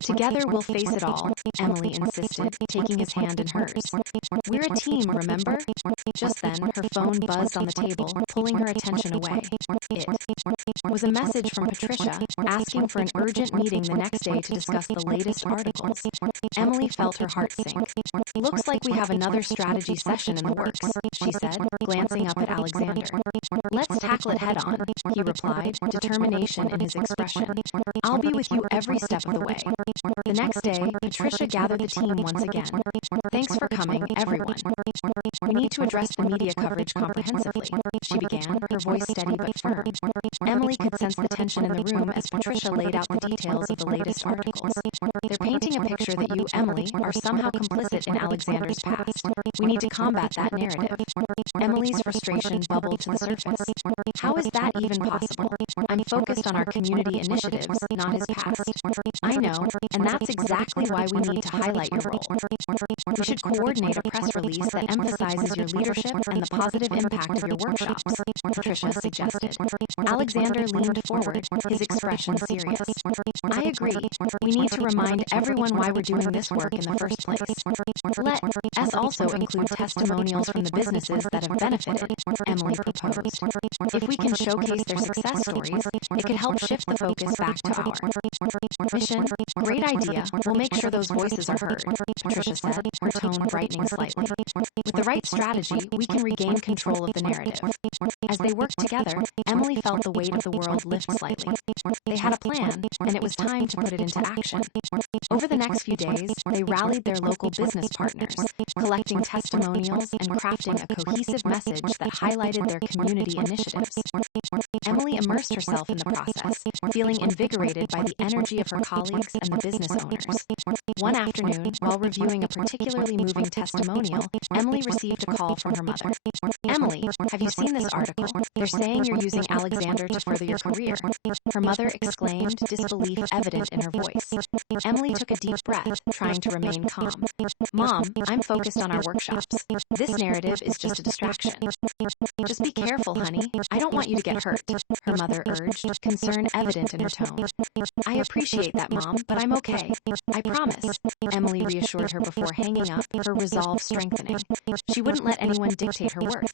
Together we'll face it all, Emily insisted, taking his hand in hers. We're a team, remember? Just then, her phone buzzed on the table, pulling her attention away. It was a message from Patricia, asking for an urgent meeting the next day to discuss the latest articles. Emily felt her heart sink. Looks like we have another strategy session in the works, she said, glancing up at Alexander. Let's tackle it head-on, he replied, determination in his expression. I'll be with you every step of the way. The next day, Patricia gathered the team once again. Thanks for coming, everyone. We need to address the media coverage comprehensively, she began, her voice steady but firm. Emily could sense the tension in the room as Patricia laid out the details of the latest articles. They're painting a picture that you, Emily, are somehow complicit in Alexander's past. We need to combat that narrative. Emily's frustration bubbled to the surface. How is that even possible? I'm focused on our community initiatives, not his past. I know, and that's exactly why we need to highlight your role. We should coordinate a press release that emphasizes your leadership and the positive impact of your workshops, Patricia suggested. Alexander leaned forward, his expression serious. I agree. We need to remind everyone why we're doing this work in the first place. Let us also include testimonials from the businesses that have benefited, Emily proposed. If we can showcase their success stories, it could help shift the focus back to our mission. Great idea. We'll make sure those voices are heard, Patricia said, her tone brightening slightly. With the right strategy, we can regain control of the narrative. As they worked together, Emily felt the weight of the world lift slightly. They had a plan, and it was time to put it into action. Over the next few days, they rallied their local business partners, collecting testimonials and crafting a cohesive message that highlighted their community initiatives. Emily immersed herself in the process, feeling invigorated by the energy of her colleagues and the business owners. One afternoon, while reviewing a particularly moving testimonial, Emily received a call from her mother. Emily, have you seen this article? They're saying you're using Alexander to further your career. Her mother exclaimed, disbelief evident in her voice. Emily took a deep breath, trying to remain calm. Mom, I'm focused on our workshops. This narrative is just a distraction. Just be careful, honey. I don't want you to get hurt, her mother urged, concern evident in her tone. I appreciate that, Mom, but I'm okay. I promise. Emily reassured her before hanging up, her resolve strengthening. She wouldn't let anyone dictate her worth.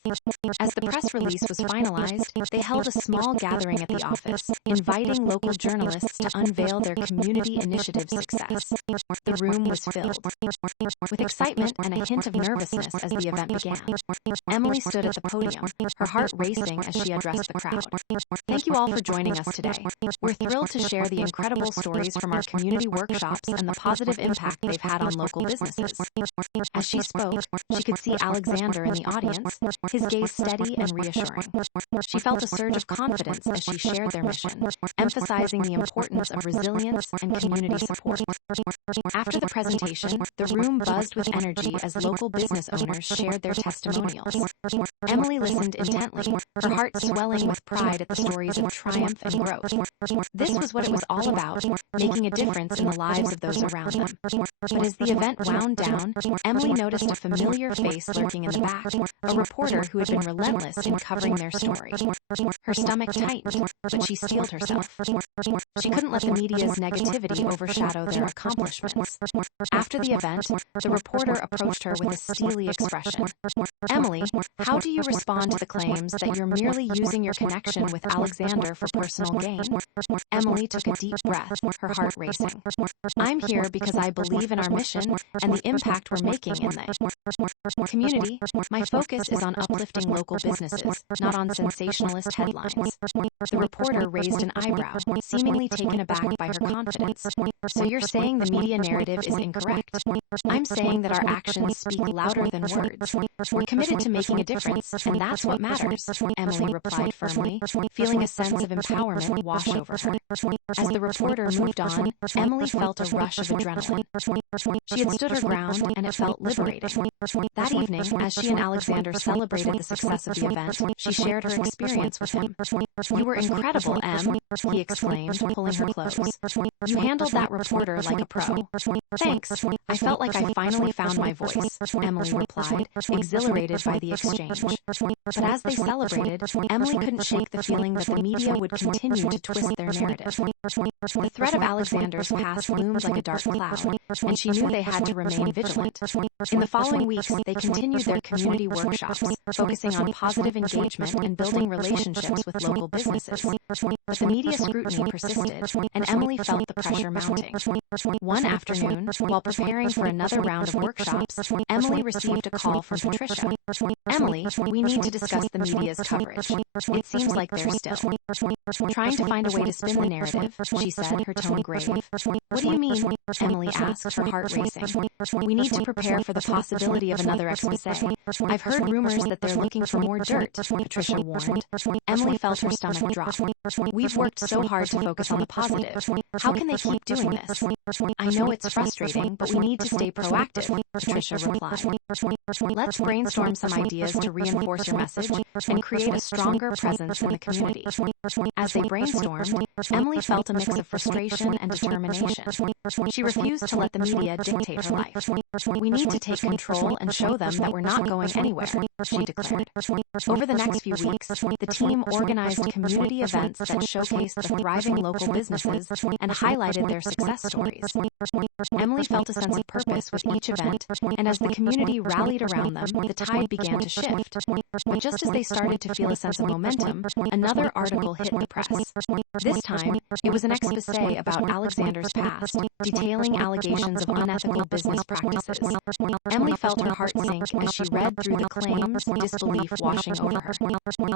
As the press release was finalized, they held a small gathering at the office, inviting local journalists to unveil their community initiative success. The room was filled with excitement and a hint of nervousness as the event began. Emily stood at the podium, her heart racing as she addressed the crowd. Thank you all for joining us today. We're thrilled to share the incredible stories from our community workshops and the positive impact they've had on local businesses. As she spoke, she could see Alexander in the audience, his gaze steady and reassuring. She felt a surge of confidence as she shared their mission, emphasizing the importance of resilience and community support. After the presentation, the room buzzed with energy as local business owners shared their testimonials. Emily listened intently, her heart swelling with pride at the stories of triumph and growth. This was what it was all about, making a difference in the lives of those around them. But as the event wound down, Emily noticed a familiar face lurking in the back, a reporter who had been relentless in covering their story. Her stomach tightened, but she steeled herself. She couldn't let the media's negativity overshadow their accomplishments. After the event, the reporter approached her with a steely expression. Emily, how do you respond to the claims that you're merely using your connection with Alexander for personal gain? Emily took a deep breath, her heart racing. I'm here because I believe in our mission and the impact we're making in the community. My focus is on uplifting local businesses, not on sensationalist headlines. The reporter raised an eyebrow, seemingly taken aback by her confidence. So you're saying the media narrative is incorrect? I'm saying that our actions speak louder than words. We're committed to making a difference, and that's what matters, Emily replied firmly, feeling a sense of empowerment wash over her. As the reporter moved on, Emily felt a rush of adrenaline. She had stood her ground, and it felt liberating. That evening, as she and Alexander celebrated the success of the event, she shared her experience with him. You were incredible, Em, he exclaimed, pulling her close. You handled that reporter like a pro. Thanks. I felt like I finally found my voice, Emily replied, exhilarated by the exchange. But as they celebrated, Emily couldn't shake the feeling that the media would continue to twist their narrative. The threat of Alexander's past loomed like a dark cloud, and she knew they had to remain vigilant. In the following weeks, they continued their community workshops, focusing on positive engagement and building relationships with local businesses. But the media scrutiny persisted, and Emily felt the pressure mounting. One afternoon, while preparing for another round of workshops, Emily received a call from Patricia. Emily, we need to discuss the media's coverage. It seems like they're still trying to find a way to spin the narrative, she said, her tone grave. What do you mean? Emily asked, her heart racing. We need to prepare for the possibility of another expose. I've heard rumors that they're looking for more dirt, Patricia warned. Emily felt her stomach drop. We've worked so hard to focus on the positive. How can they keep doing this? I know it's frustrating, but we need to stay proactive, Patricia replied. Let's brainstorm some ideas to reinforce your message and create a stronger presence in the community. As they brainstormed, Emily felt a mix of frustration and determination. She refused to let the media dictate her life. We need to take control and show them that we're not going anywhere, she declared. Over the next few weeks, the team organized community events that showcased the thriving local businesses and highlighted their success stories. Emily felt a sense of purpose with each event, and as the community rallied around them, the tide began to shift. shift. But just as they started to feel a sense of momentum, another article hit the press. This time, it was an exposé about Alexander's past, detailing allegations of unethical business practices. Emily felt her heart sink as she read through the claims, disbelief washing over her.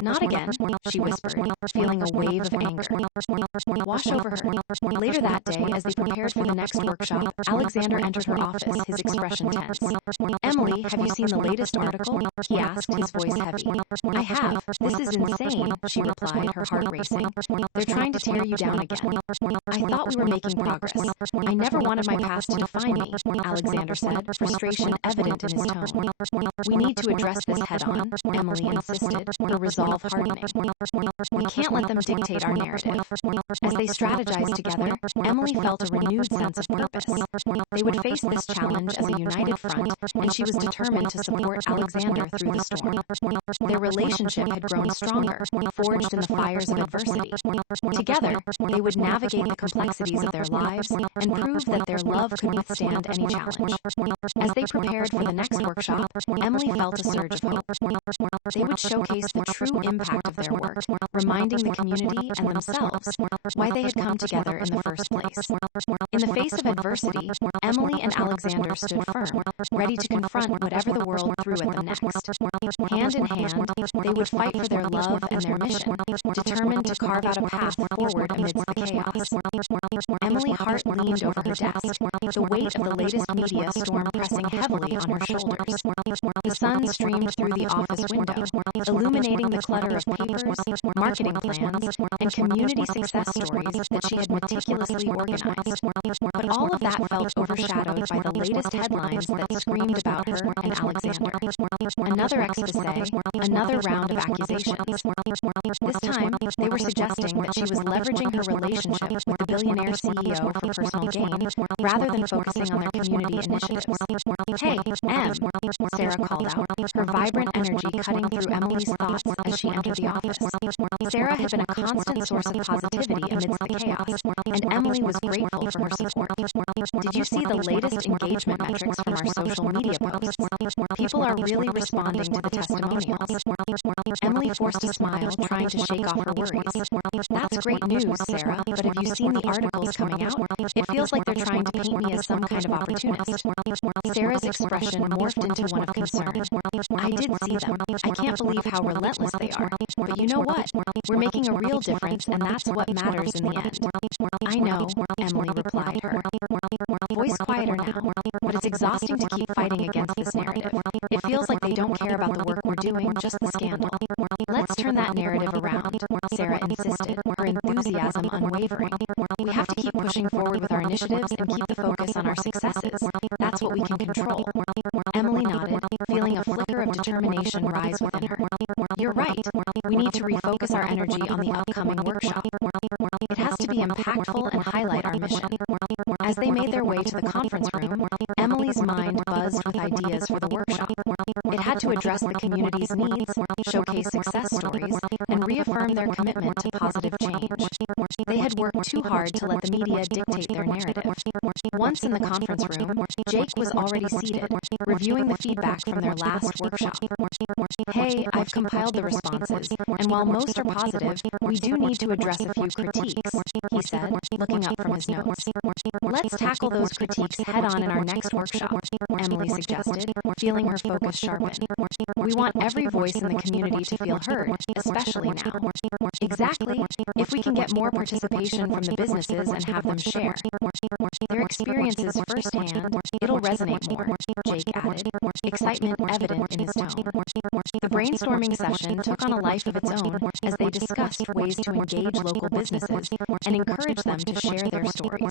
"Not again," she whispered, feeling a wave of anger. Wash over her. Later that day, as they prepared for the next workshop, Alexander entered her office, his expression tense. "Emily, have you seen the latest article?" he asked, his voice heavy. "I have. This is insane," she replied, her heart racing. "They're trying to tear you down again." "I thought we were making progress. I never wanted my past to define me," Alexander said, frustration evident in his tone. "We need to address this head-on," Emily insisted, her resolve hardening. "We can't let them dictate our narrative." As they strategized together, Emily felt a renewed sense of purpose. They would face this challenge as a united front, and she was determined to support Alexander through the storm. Their relationship had grown stronger, forged in the fires of adversity. Together, they would navigate the complexities of their lives and prove that their love could withstand any challenge. As they prepared for the next workshop, Emily felt a surge of hope. They would showcase the true impact of their work, reminding the community and themselves why they had come together in the first place. In the face of adversity, Emily and Alexander stood firm, ready to confront whatever the world threw at them next. Hand in hand, they would fight for their love and their mission, determined to carve out a path forward amidst the chaos. Emily's heart leaned over her desk, the weight of the latest media storm pressing heavily on her shoulders. The sun streamed through the office window, illuminating the clutter of papers, marketing plans, and community success stories that she had meticulously organized. But all of that felt overshadowed by the latest headlines that screamed about her and Alexander. Another exposé, another round of accusations. This time, they were suggesting that she was leveraging her relationship with the billionaire CEO for personal gain, rather than focusing on their community initiatives. "Hey, Em," Sarah called out, her vibrant energy cutting through Emily's thoughts as she entered the office. Sarah had been a constant source of positivity amidst the chaos, and Emily was grateful for her support. "Did you see the latest engagement metrics from our social media posts? People are really responding to the testimonials." Emily forced a smile, trying to shake off her worries. "That's great news, Sarah, but have you seen the articles coming out? It feels like they're trying to paint me as some kind of opportunist." Sarah's expression morphed into one of concern. "I did see them. I can't believe how relentless they are. But you know what? We're making a real difference, and that's what matters in the end." "I know," Emily replied her. Voice quieter now, but it's exhausting to keep fighting against this narrative. It feels like they don't care about the work we're doing, just the scandal. "Let's turn that narrative around," Sarah insisted, her enthusiasm unwavering. "We have to keep pushing forward with our initiatives and keep the focus on our successes. That's what we can control." Emily nodded, feeling a flicker of determination rise within her. "You're right. We need to refocus our energy on the upcoming workshop. It has to be impactful and highlight our mission." As they made their way to the conference room, Emily's mind buzzed with ideas for the workshop. It had to address the community's needs, showcase success stories, and reaffirm their commitment to positive change. They had worked too hard to let the media dictate their narrative. Once in the conference room, Jake was already seated, reviewing the feedback from their last workshop. "Hey, I've compiled the responses, and while most are positive, we do need to address a few critiques," he said, looking up from his notes. "Let's tackle those critiques head-on in our next workshop," Emily suggested, feeling her focus sharpen. "We want every voice in the community to feel heard, especially now." "Exactly. If we can get more participation from the businesses and have them share their experiences firsthand, it'll resonate more," Jake added, excitement evident in his tone. The brainstorming session took on a life of its own as they discussed ways to engage local businesses and encourage them to share their stories.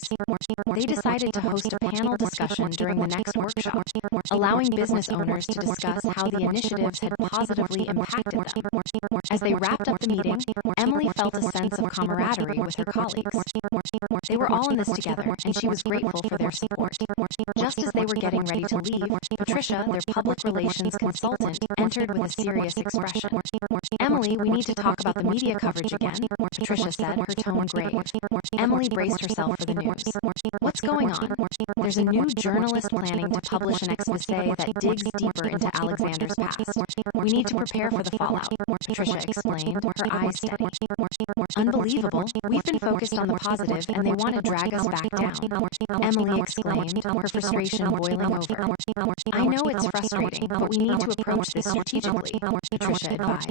They decided to host a panel discussion during the next workshop, allowing business owners to discuss how the initiatives had positively impacted them. As they wrapped up the meeting, Emily felt a sense of camaraderie with her colleagues. They were all in this together, and she was grateful for their support. Just as they were getting ready to leave, Patricia, their public relations consultant, entered with a serious expression. "Emily, we need to talk about the media coverage again," Patricia said, her tone grave. Emily braced herself for the news. "What's going on?" "There's a new journalist planning to publish an exposé that digs deeper into Alexander's past. We need to prepare for the fallout," Patricia explained, her eyes steady. "Unbelievable. We've been focused on the positive, and they want to drag us back down," Emily exclaimed, her frustration boiling over. "I know it's frustrating, but we need to approach this strategically," Patricia advised.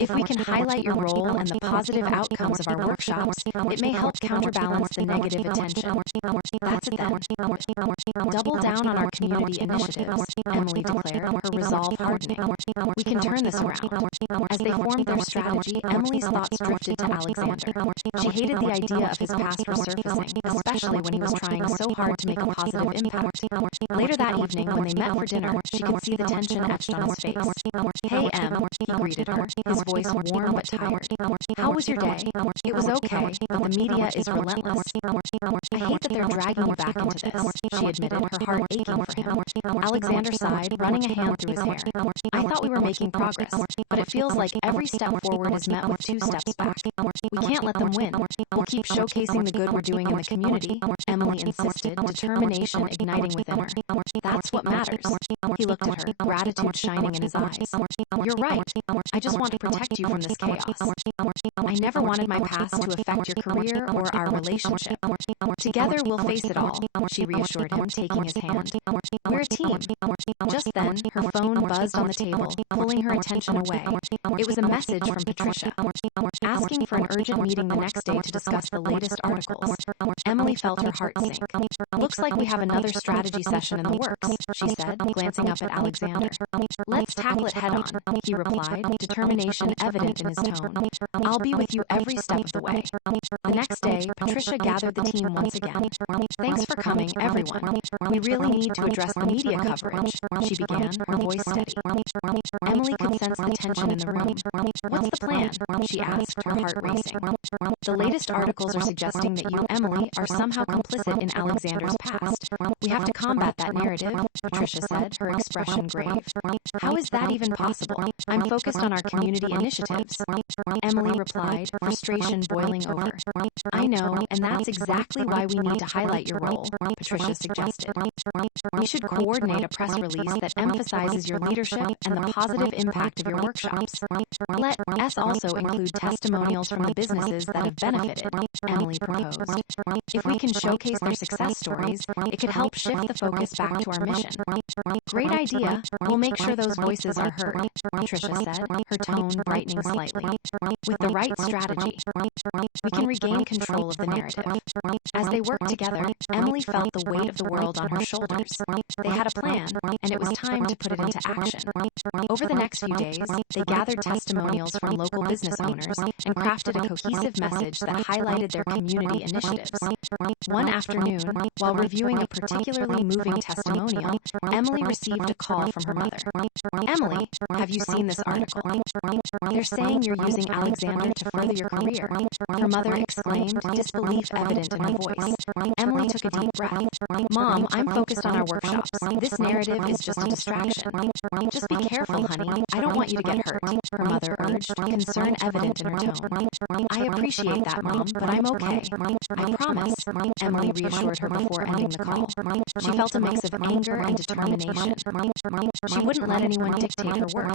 "If we can highlight your role and the positive outcomes of our workshops, it may help counterbalance the negative attention." "That's it then. Double down on our community initiatives," Emily declared, her resolve hardening. "We can turn this around." As they formed their strategy, Emily's thoughts drifted to Alexander. She hated the idea of his past resurfacing, especially when he was trying so hard to make a positive impact. Later that evening, when they met for dinner, she could see the tension etched on his face. "Hey, Em," he greeted her, his voice warm but tired. "How was your day?" "It was okay, but the media is relentless." "I hate that they're dragging you back into this," she admitted, her heart aching for him. Alexander sighed, running a hand through his hair. "I thought we were making progress, but it feels like every step forward is met with 2 steps back. We can't let them win. We'll keep showcasing the good we're doing in the community," Emily insisted, determination igniting within her. "That's what matters." He looked at her, gratitude shining in his eyes. "You're right. I just want to protect you from this chaos. I never wanted my past to affect your career or our relationship. Together we'll face it all," she reassured him, taking his hand. "We're a team." Just then, her phone buzzed on the table, pulling her attention away. It was a message from Patricia, asking for an urgent meeting the next day to discuss the latest articles. Emily felt her heart sink. "Looks like we have another strategy session in the works," she said, glancing up at Alexander. "Let's tackle it head-on," he replied, determination evident in his tone. "I'll be with you every step of the way." The next day, Patricia gathered the team once again. "Thanks for coming, everyone. We really need to address the media coverage," she began, her voice steady. Emily could sense the tension in the room. "What's the plan?" she asked, her heart racing. "The latest articles are suggesting that you, Emily, are somehow complicit in Alexander's past. We have to combat that narrative," Patricia said, her expression grave. "How is that even possible? I'm focused on our community initiatives," Emily replied, frustration boiling over. "I know, and that's exactly why we need to highlight your role," Patricia suggested. "We should coordinate a press release that emphasizes your leadership and the positive impact of your workshops. Let us also include testimonials from the businesses that have benefited," Emily proposed. "If we can showcase their success stories, it could help shift the focus back to our mission." "Great idea. We'll make sure those voices are heard," Patricia said, her tone brightening slightly. "With the right strategy, we can regain control of the narrative." As they worked together, Emily felt the weight of the world on her shoulders. They had a plan, and it was time to put it into action. Over the next few days, they gathered testimonials from local business owners and crafted a cohesive message that highlighted their community initiatives. One afternoon, while reviewing a particularly moving testimonial, Emily received a call from her mother. "Emily, have you seen this article? They're saying you're using Alexander to further your career," her mother exclaimed, disbelief evident in her voice. Emily took a deep breath. "Mom, I'm focused on our workshops. This narrative is just a distraction." "Just be careful, honey. I don't want you to get hurt," her mother urged, concern evident in her tone. "I appreciate that, Mom, but I'm okay. I promise," Emily reassured her before ending the call. She felt a mix of anger and determination. She wouldn't let anyone dictate her work.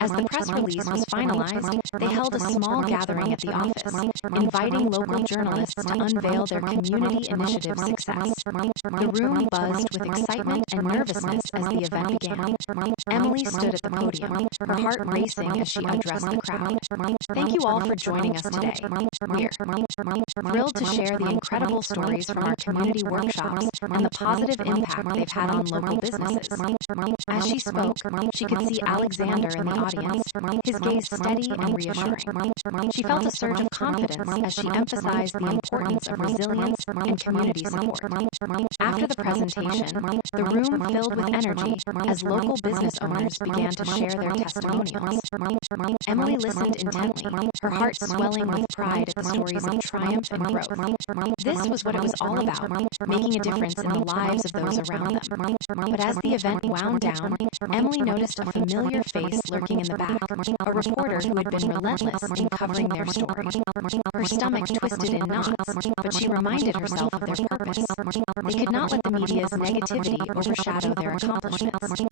As the press release was finalized, they held a small gathering at the office, inviting local journalists to unveil their community initiative success. The room buzzed with excitement and nervousness as the event began. Emily stood at the podium, her heart racing as she addressed the crowd. "Thank you all for joining us today. We're thrilled to share the incredible stories from our community workshops and the positive impact they've had on local businesses. As she spoke, she could see Alexander in the audience, his gaze steady and reassuring. She felt a surge of confidence as she emphasized the importance of resilience and community support. After the presentation, the room filled with energy as local business owners began to share their testimonials. Emily listened intently, her heart swelling with pride at the stories of triumph and growth. This was what it was all about, making a difference in the lives of those around them. But as the event wound down, Emily noticed a familiar face lurking in the back, a reporter who had been relentless in covering their story. Her stomach twisted in knots, but she reminded herself of their purpose. They could not let the media's negativity overshadow their accomplishments.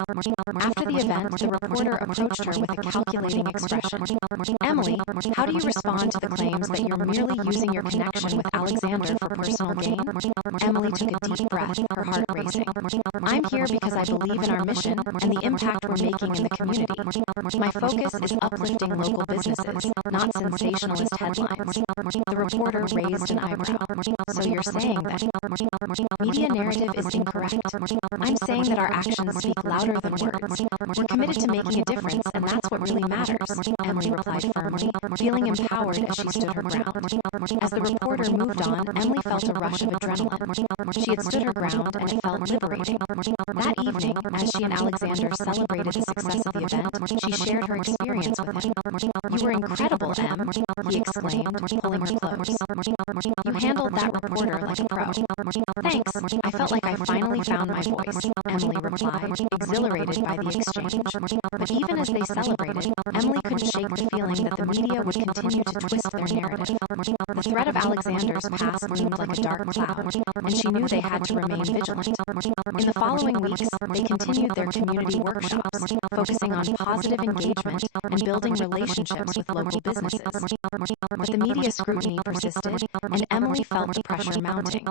After the event, the reporter approached her with a calculating expression. "Emily, how do you respond to the claims that you're merely using your connection with Alexander for personal gain?" Emily took a deep breath, her heart racing. "I'm here because I believe in our mission and the impact we're making in the community. My focus is uplifting local businesses, not sensationalist headlines." The reporter raised an eyebrow. "So you're saying that media narrative is incorrect? I'm saying that our actions speak louder than words. We're committed to making a difference, and that's what really matters," Emily replied firmly, feeling empowered as she stood her ground. As the reporter moved on, Emily felt a rush of adrenaline. She had stood her ground, and it felt liberating. That evening, as she and Alexander celebrated the success of the event, she shared her experience with him. "You were incredible, Em," he exclaimed, pulling her close. "You handled that reporter like a pro." "Thanks. I felt like I finally found my voice," Emily replied, exhilarated by the exchange. But even as they celebrated, Emily couldn't shake the feeling that the media would continue to twist their narrative. The threat of Alexander's past loomed like a dark cloud, and she knew they had to remain vigilant. In the following weeks, they continued their community workshops, focusing on positive engagement and building relationships with local businesses. But the media scrutiny persisted, and Emily felt the pressure mounting.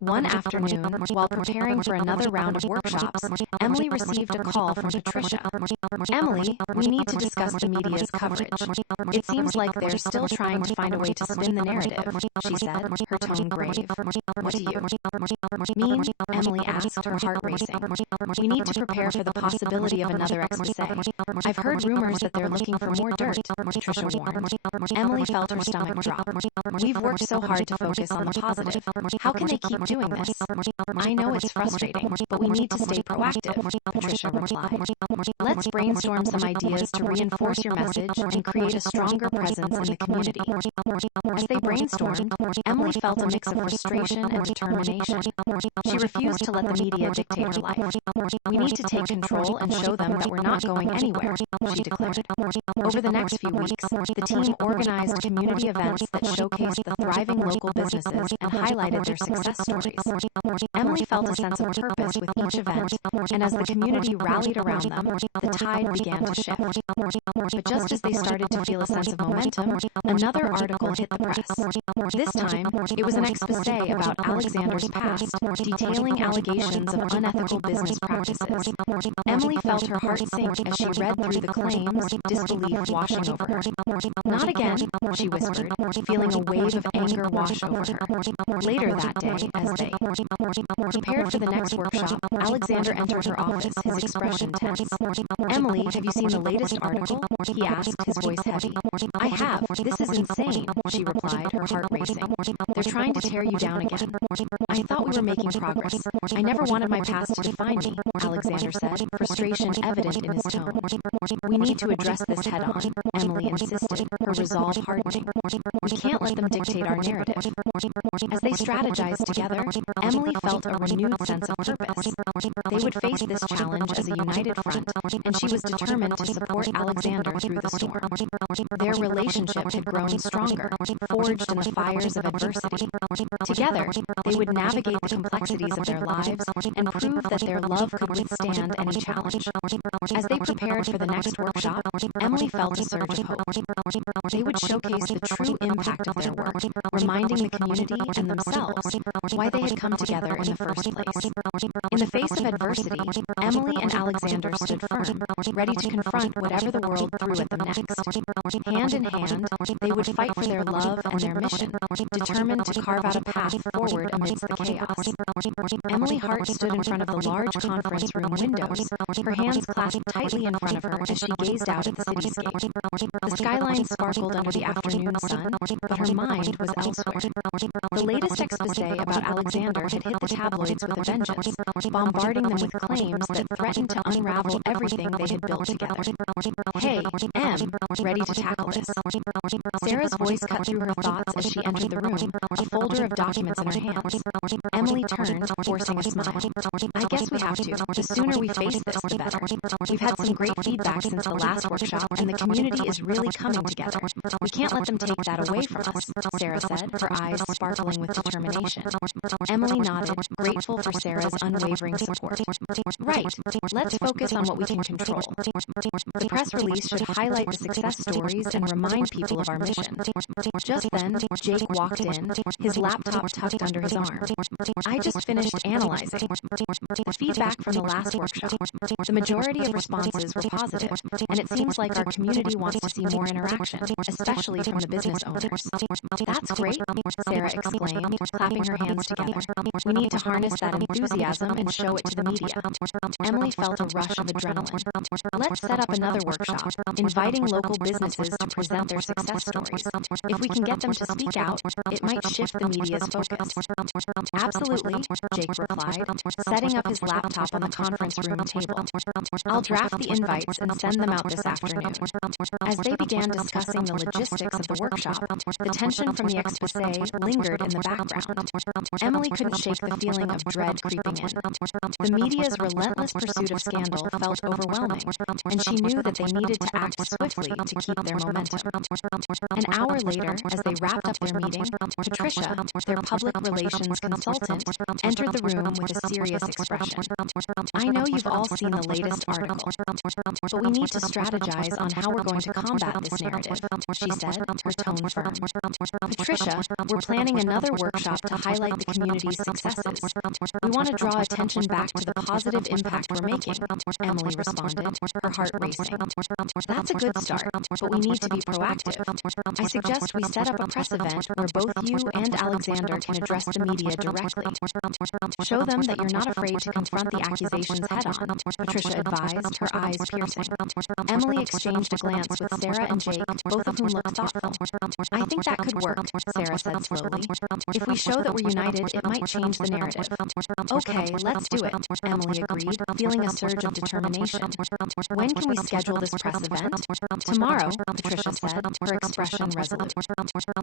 One afternoon, while preparing for another round of workshops, Emily received a call from Patricia. "Emily, we need to discuss the media's coverage. It seems like they're still trying to find a way to spin the narrative," she said, her tone grave. "What do you mean?" Emily asked, her heart racing. "We need to prepare for the possibility of another expose. I've heard rumors that they're looking for more dirt," Patricia warned. Emily felt her stomach drop. "We've worked so hard to focus on the positive. How can they keep doing this?" "I know it's frustrating, but we need to stay proactive," Patricia replied. "Let's brainstorm some ideas to reinforce your message and create a stronger presence in the community." As they brainstormed, Emily felt a mix of frustration and determination. She refused to let the media dictate her life. "We need to take control and show them that we're not going anywhere," she declared. Over the next few weeks, the team organized community events that showcased the thriving local businesses and highlighted their success stories. Emily felt a sense of purpose with each event, and as the community rallied around them, the tide began to shift. But just as they started to feel a sense of momentum, another article hit the press. This time, it was an expose about Alexander's past, detailing allegations of unethical business practices. Emily felt her heart sink as she read through the claims, disbelief washing over her. "Not again," she whispered, feeling a wave of anger wash over her. Later that day, as they prepared for the next workshop, Alexander entered her office, his expression tense. "Emily, have you seen the latest article?" he asked, his voice heavy. "I have. This is insane," she replied, her heart racing. "They're trying to tear you down again." "I thought we were making progress. I never wanted my past to define me," Alexander said, frustration evident in his tone. "We need to address this head-on," Emily insisted, her resolve hardening. "We can't let them dictate our narrative." As they strategized together, Emily felt a renewed sense of purpose. They would face this challenge as a united front, and she was determined to support Alexander through the storm. Their relationship had grown stronger, forged in the fires of adversity. Together, they would navigate the complexities of their lives and prove that their love could withstand any challenge. As they prepared for the next workshop, Emily felt a surge of hope. They would showcase the true impact of their work, reminding the community and themselves why they had come together in the first place. In the face of adversity, Emily and Alexander stood firm, ready to confront whatever the world threw at them next. Hand in hand, they would fight for their love and their mission, determined to carve out a path forward amidst the chaos. Emily Hart stood in front of the large conference room windows, her hands clasped tightly in front of her as she gazed out at the cityscape. The skyline sparkled under the afternoon sun, but her mind was elsewhere. The latest exposé about Alexander had hit the tabloids with a vengeance, bombarding them with claims that threatened to unravel everything they had built together. "Hey, Em, ready to tackle this?" Sarah's voice cut through her thoughts as she entered the room, a folder of documents in her hands. Emily turned, forcing a smile. "I guess we have to. The sooner we face this, the better. We've had some great feedback since the last workshop, and the community is really coming together. We can't let them take that away from us," Sarah said, her eyes sparkling with determination. Emily nodded, grateful for Sarah's unwavering support. "Right. Let's focus on what we can control. The press release should highlight the success stories and remind people of our mission." Just then, Jake walked in, his laptop tucked under his arm. "I just finished analyzing the feedback from the last workshop. The majority of responses were positive, and it seems like our community wants to see more interaction, especially from the business owners." "That's great," Sarah exclaimed, clapping her hands together. "We need to harness that enthusiasm and show it to the media." Emily felt a rush of adrenaline. "Let's set up another workshop, inviting local businesses to present their success stories. If we can get them to speak out, it might shift the media's focus." "Absolutely," Jake replied, setting up his laptop on the conference room table. "I'll draft the invites and send them out this afternoon." As they began discussing the logistics of the workshop, the tension from the exposé lingered in the background. Emily couldn't shake the feeling of dread creeping in. The media's relentless pursuit of scandal felt overwhelming, and she knew that they needed to act swiftly to keep their momentum. An hour later, as they wrapped up their meeting, Patricia, their public relations consultant, entered the room with a serious expression. "I know you've all seen the latest article, but we need to strategize on how we're going to combat this narrative," she said, her tone firm. "Patricia, we're planning another workshop to highlight the community's successes. We want to draw attention back to the positive impact we're making," Emily responded, her heart racing. "That's a good start, but we need to be proactive. I suggest we set up a press event where both you and Alexander can address the media directly. Show them that you're not afraid to confront the accusations head-on," Patricia advised, her eyes piercing. Emily exchanged a glance with Sarah and Jake, both of whom looked thoughtful. "I think that could work," Sarah said slowly. "If we show that we're united, it might change the narrative." "Okay, let's do it," Emily agreed, feeling a surge of determination. "When can we schedule this press event?" "Tomorrow," Patricia said, her expression resolute.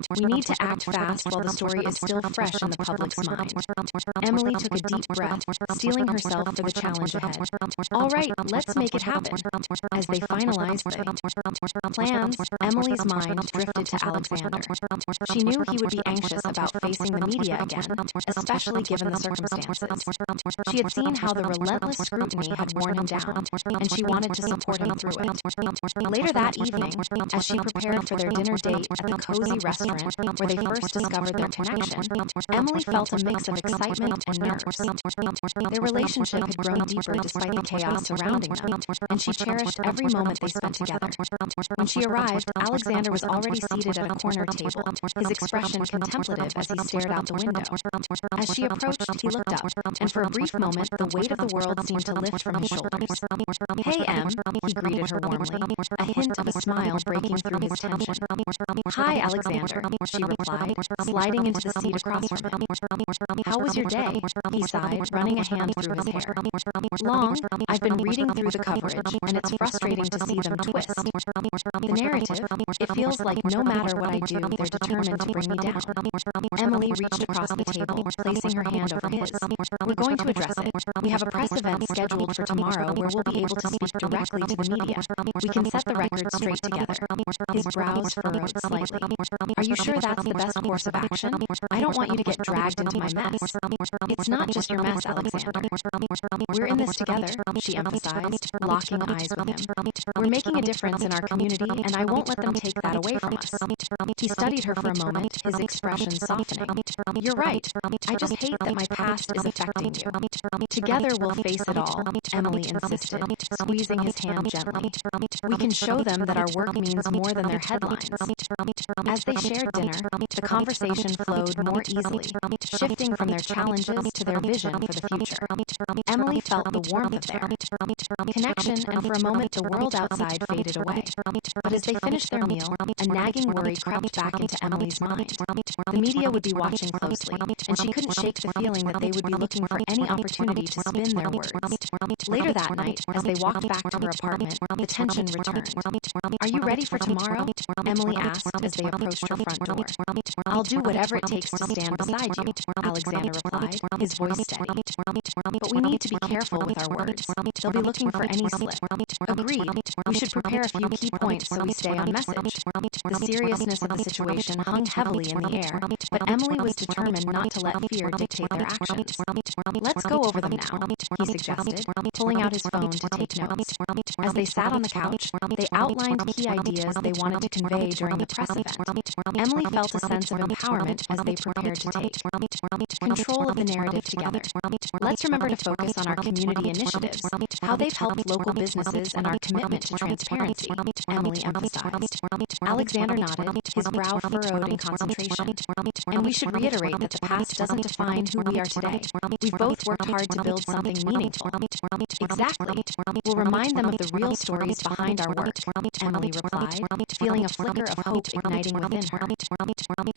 "We need to act fast while the story is still fresh in the public's mind." Emily took a deep breath, steeling herself for the challenge ahead. "All right, let's make it happen." As they finalized the plans, Emily's mind drifted to Alexander. She knew he would be anxious about facing the media again, especially given the circumstances. She had seen how the relentless scrutiny had worn him down, and she wanted to support him through it. Later that evening, as she prepared for their dinner date at the cozy restaurant where they first discovered their connection, Emily felt a mix of excitement and nerves. Their relationship had grown deeper despite the chaos surrounding them, and she cherished every moment they spent together. When she arrived, Alexander was already seated at a corner table, his expression contemplative as he stared out the window. As she approached, he looked up, and for a brief moment, the weight of the world seemed to lift from his shoulders. "Hey, Em," he greeted her warmly, a hint of a smile breaking through his tension. "Hi, Alexander," she replied, sliding into the seat across from him. "How was your day?" he sighed, running a hand through his hair. "Long. I've been reading through the coverage, and it's frustrating to see them twist. The narrative, it feels like no matter what I do, they're determined to bring me down." Emily reached across the table, placing her hand over his. "We're going to address it. We have a press event scheduled for tomorrow where we'll be able to speak directly to the media. We can set the record straight together." His brows furrowed slightly. "Are you sure that's the best course of action? I don't want you to get dragged into my mess." "It's not just your mess, Alexander. We're in this together," she emphasized, locking eyes with him. "We're making a difference in our community, and I won't let them take that away from us." He studied her for a moment, his expression softening. "You're right. I just hate that my past is affecting you." "Together we'll face it all," Emily insisted, squeezing his hand gently. "We can show them that our work means more than their headlines." As they shared dinner, the conversation flowed more easily, shifting from their challenges challenges to their vision for the future. Emily felt the warmth there, connection, and for a moment the world outside faded away. But as they finished their meal, a nagging worry crept back into Emily's mind. The media would be watching closely, and she couldn't shake the feeling that they would be looking for any opportunity to spin their words. Later that night, as they walked back to her apartment, the tension returned. "Are you ready for tomorrow?" Emily asked as they approached her front door. "I'll do whatever it takes to stand beside you," Alexander replied, his voice steady. "But we need to be careful with our words. They'll be looking for any slip." "Agreed. We should prepare a few key points so we stay on message." The seriousness of the situation hung heavily in the air, but Emily was determined not to let fear dictate their actions. "Let's go over them now," he suggested, pulling out his phone to take notes. As they sat on the couch, they outlined key ideas they wanted to convey during the press event. Emily felt a sense of empowerment as they prepared to take control of the narrative together. "Let's remember to focus on our community initiatives, how they've helped local businesses, and our commitment to transparency," Emily emphasized. Alexander nodded, his brow furrowed in concentration. "And we should reiterate that the past doesn't define who we are today. We've both worked hard to build something meaningful." "Exactly. We'll remind them of the real stories behind our work," Emily replied, feeling a flicker of hope igniting within her.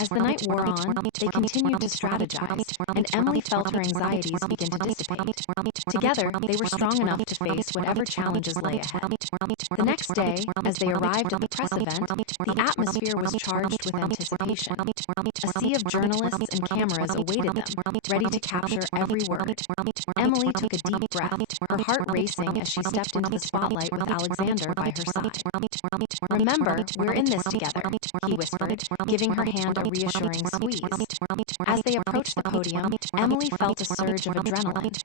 As the night wore on, they continued to strategize, and Emily felt her anxieties begin to dissipate. Together, they were strong enough to face whatever challenges lay ahead. The next day, as they arrived at the press event, the atmosphere was charged with anticipation. A sea of journalists and cameras awaited them, ready to capture every word. Emily took a deep breath, her heart racing as she stepped into the spotlight with Alexander by her side. "Remember, we're in this together," he whispered, giving her hand a reassuring squeeze. As they approached the podium, Emily felt a surge of adrenaline.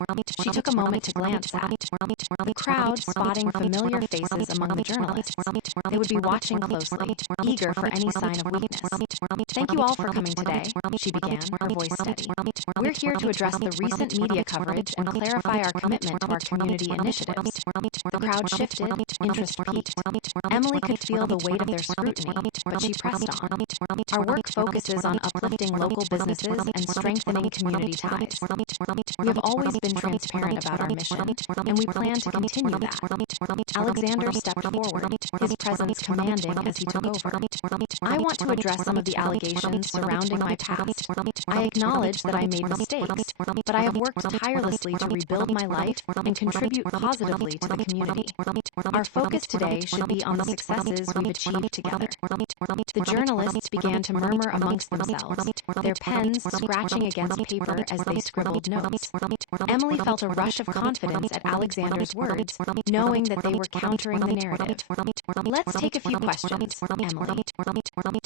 She took a moment to glance at the crowd, spotting familiar faces among the journalists. They would be watching closely, eager for any sign of weakness. "Thank you all for coming today," she began, her voice steady. "We're here to address the recent media coverage and clarify our commitment to our community initiatives." The crowd shifted, interest peaked. Emily could feel the weight of their scrutiny, but she pressed on. "Our work focuses on uplifting local businesses and strengthening community ties. We have always been transparent about our mission, and we plan to continue that." Alexander stepped forward, his presence commanding as he took over. "I want to address some of the allegations surrounding my past. I acknowledge that I made mistakes, but I have worked tirelessly to rebuild my life and contribute positively to the community. Our focus today should be on the successes we've achieved together." The journalists began to murmur amongst themselves, their pens scratching against paper as they scribbled notes. Emily felt a rush of confidence at Alexander's words, knowing that they were countering the narrative. "Let's take a few questions," Emily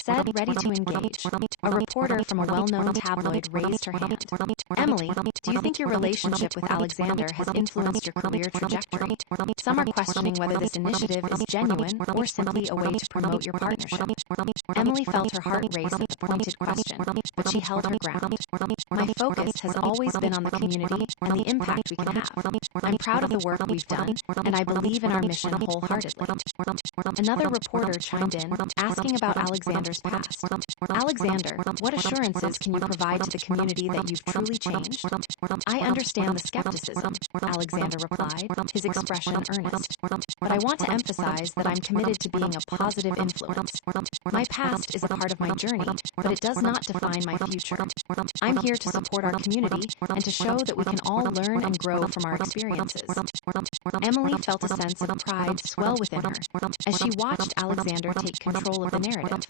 said, ready to engage. A reporter from a well-known tabloid raised her hand. "Emily, do you think your relationship with Alexander has influenced your career trajectory? Some are questioning whether this initiative is genuine or simply a way to promote your partnership." Emily felt her heart race at the pointed question, but she held her ground. "My focus has always been on the community and the impact we can have. I'm proud of the work we've done, and I believe in our mission wholeheartedly." Another reporter chimed in, asking about Alexander's past. "Alexander, what assurances can you provide to the community that you've truly changed?" "I understand the skepticism," Alexander replied, his expression earnest. "But I want to emphasize that I'm committed to being a positive influence. My past is a part of my journey, but it does not define my future. I'm here to support our community and to show that we can all learn and grow from our experiences." Emily felt a sense of pride swell within her as she watched Alexander take control of the narrative.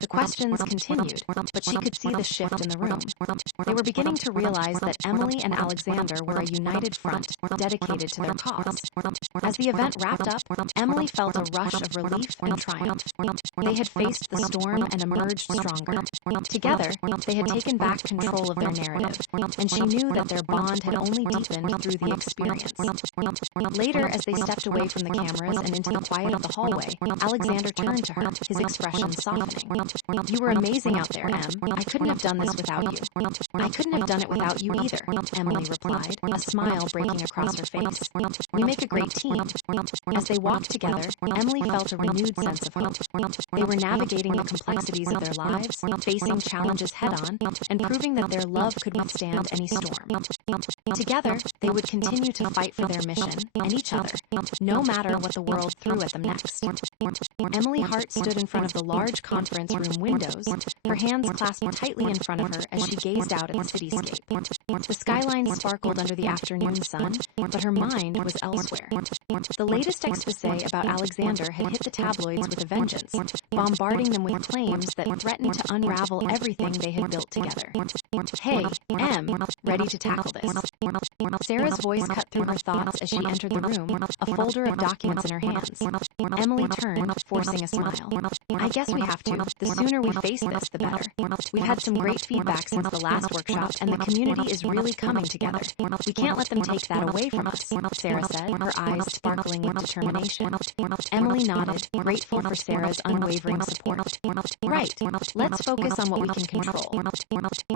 The questions continued, but she could see the shift in the room. They were beginning to realize that Emily and Alexander were a united front dedicated to their cause. As the event wrapped up, Emily felt a rush of relief and triumph. They had faced the storm and emerged stronger. Together, they had taken back control of their narrative, and she knew that their bond had only deepened softened through the experience. Later, as they stepped away from the cameras and into the quiet of the hallway, Alexander turned to her, his expression softening. "You were amazing out there, Em. I couldn't have done this without you." "I couldn't have done it without you either," Emily replied, a smile breaking across her face. "We make a great team." As they walked together, Emily felt a renewed sense of hope. They were navigating the complexities of their lives, facing challenges head-on, and proving that their love could withstand any storm. Together, they would continue to fight for their mission and each other, no matter what the world threw at them next. Emily Hart stood in front of the large conference room windows, her hands clasped tightly in front of her as she gazed out at the cityscape. The skyline sparkled under the afternoon sun, but her mind was elsewhere. The latest exposé about Alexander had hit the tabloids with a vengeance, bombarding them with claims that threatened to unravel everything they had built together. "Hey, Em, ready to tackle this?" Sarah's voice cut through her thoughts as she entered the room, a folder of documents in her hands. Emily turned, forcing a smile. "I guess we have to. The sooner we face this, the better. We've had some great feedback since the last workshop, and the community is really coming together. We can't let them take that away from us," Sarah said, her eyes sparkling with determination. Emily nodded, grateful for Sarah's unwavering support. "Right. Let's focus on what we can control.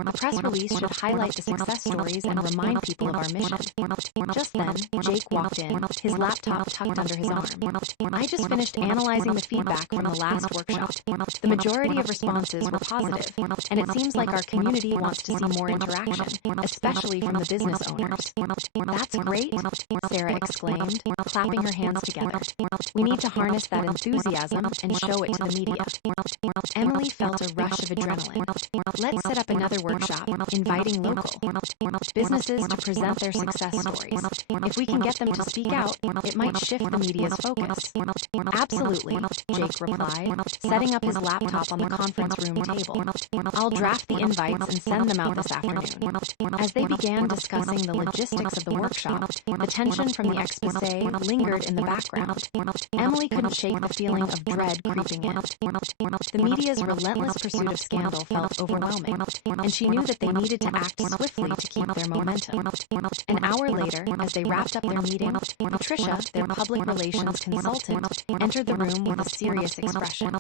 A press release should highlight the success stories and remind people of our mission." Just then, Jake walked in, his laptop tucked under his arm. "I just finished analyzing the feedback from the last workshop. The majority of responses were positive, and it seems like our community wants to see more interaction, especially from the business owners." "That's great," Sarah exclaimed, clapping her hands together. "We need to harness that enthusiasm and show it to the media." Emily felt a rush of adrenaline. "Let's set up another workshop, inviting local businesses to present their success stories. If we can get them to speak out, it might shift the media's focus." "Absolutely," Jake replied, setting up his laptop on the conference room table. "I'll draft the invites and send them out this afternoon." As they began discussing the logistics of the workshop, the tension from the exposé lingered in the background. Emily couldn't shake the feeling of dread creeping in. The media's relentless pursuit of scandal felt overwhelming, and she knew that they needed to act swiftly to keep their momentum. An hour later, as they wrapped up their meeting, Patricia, their public relations consultant, entered the room with a serious expression.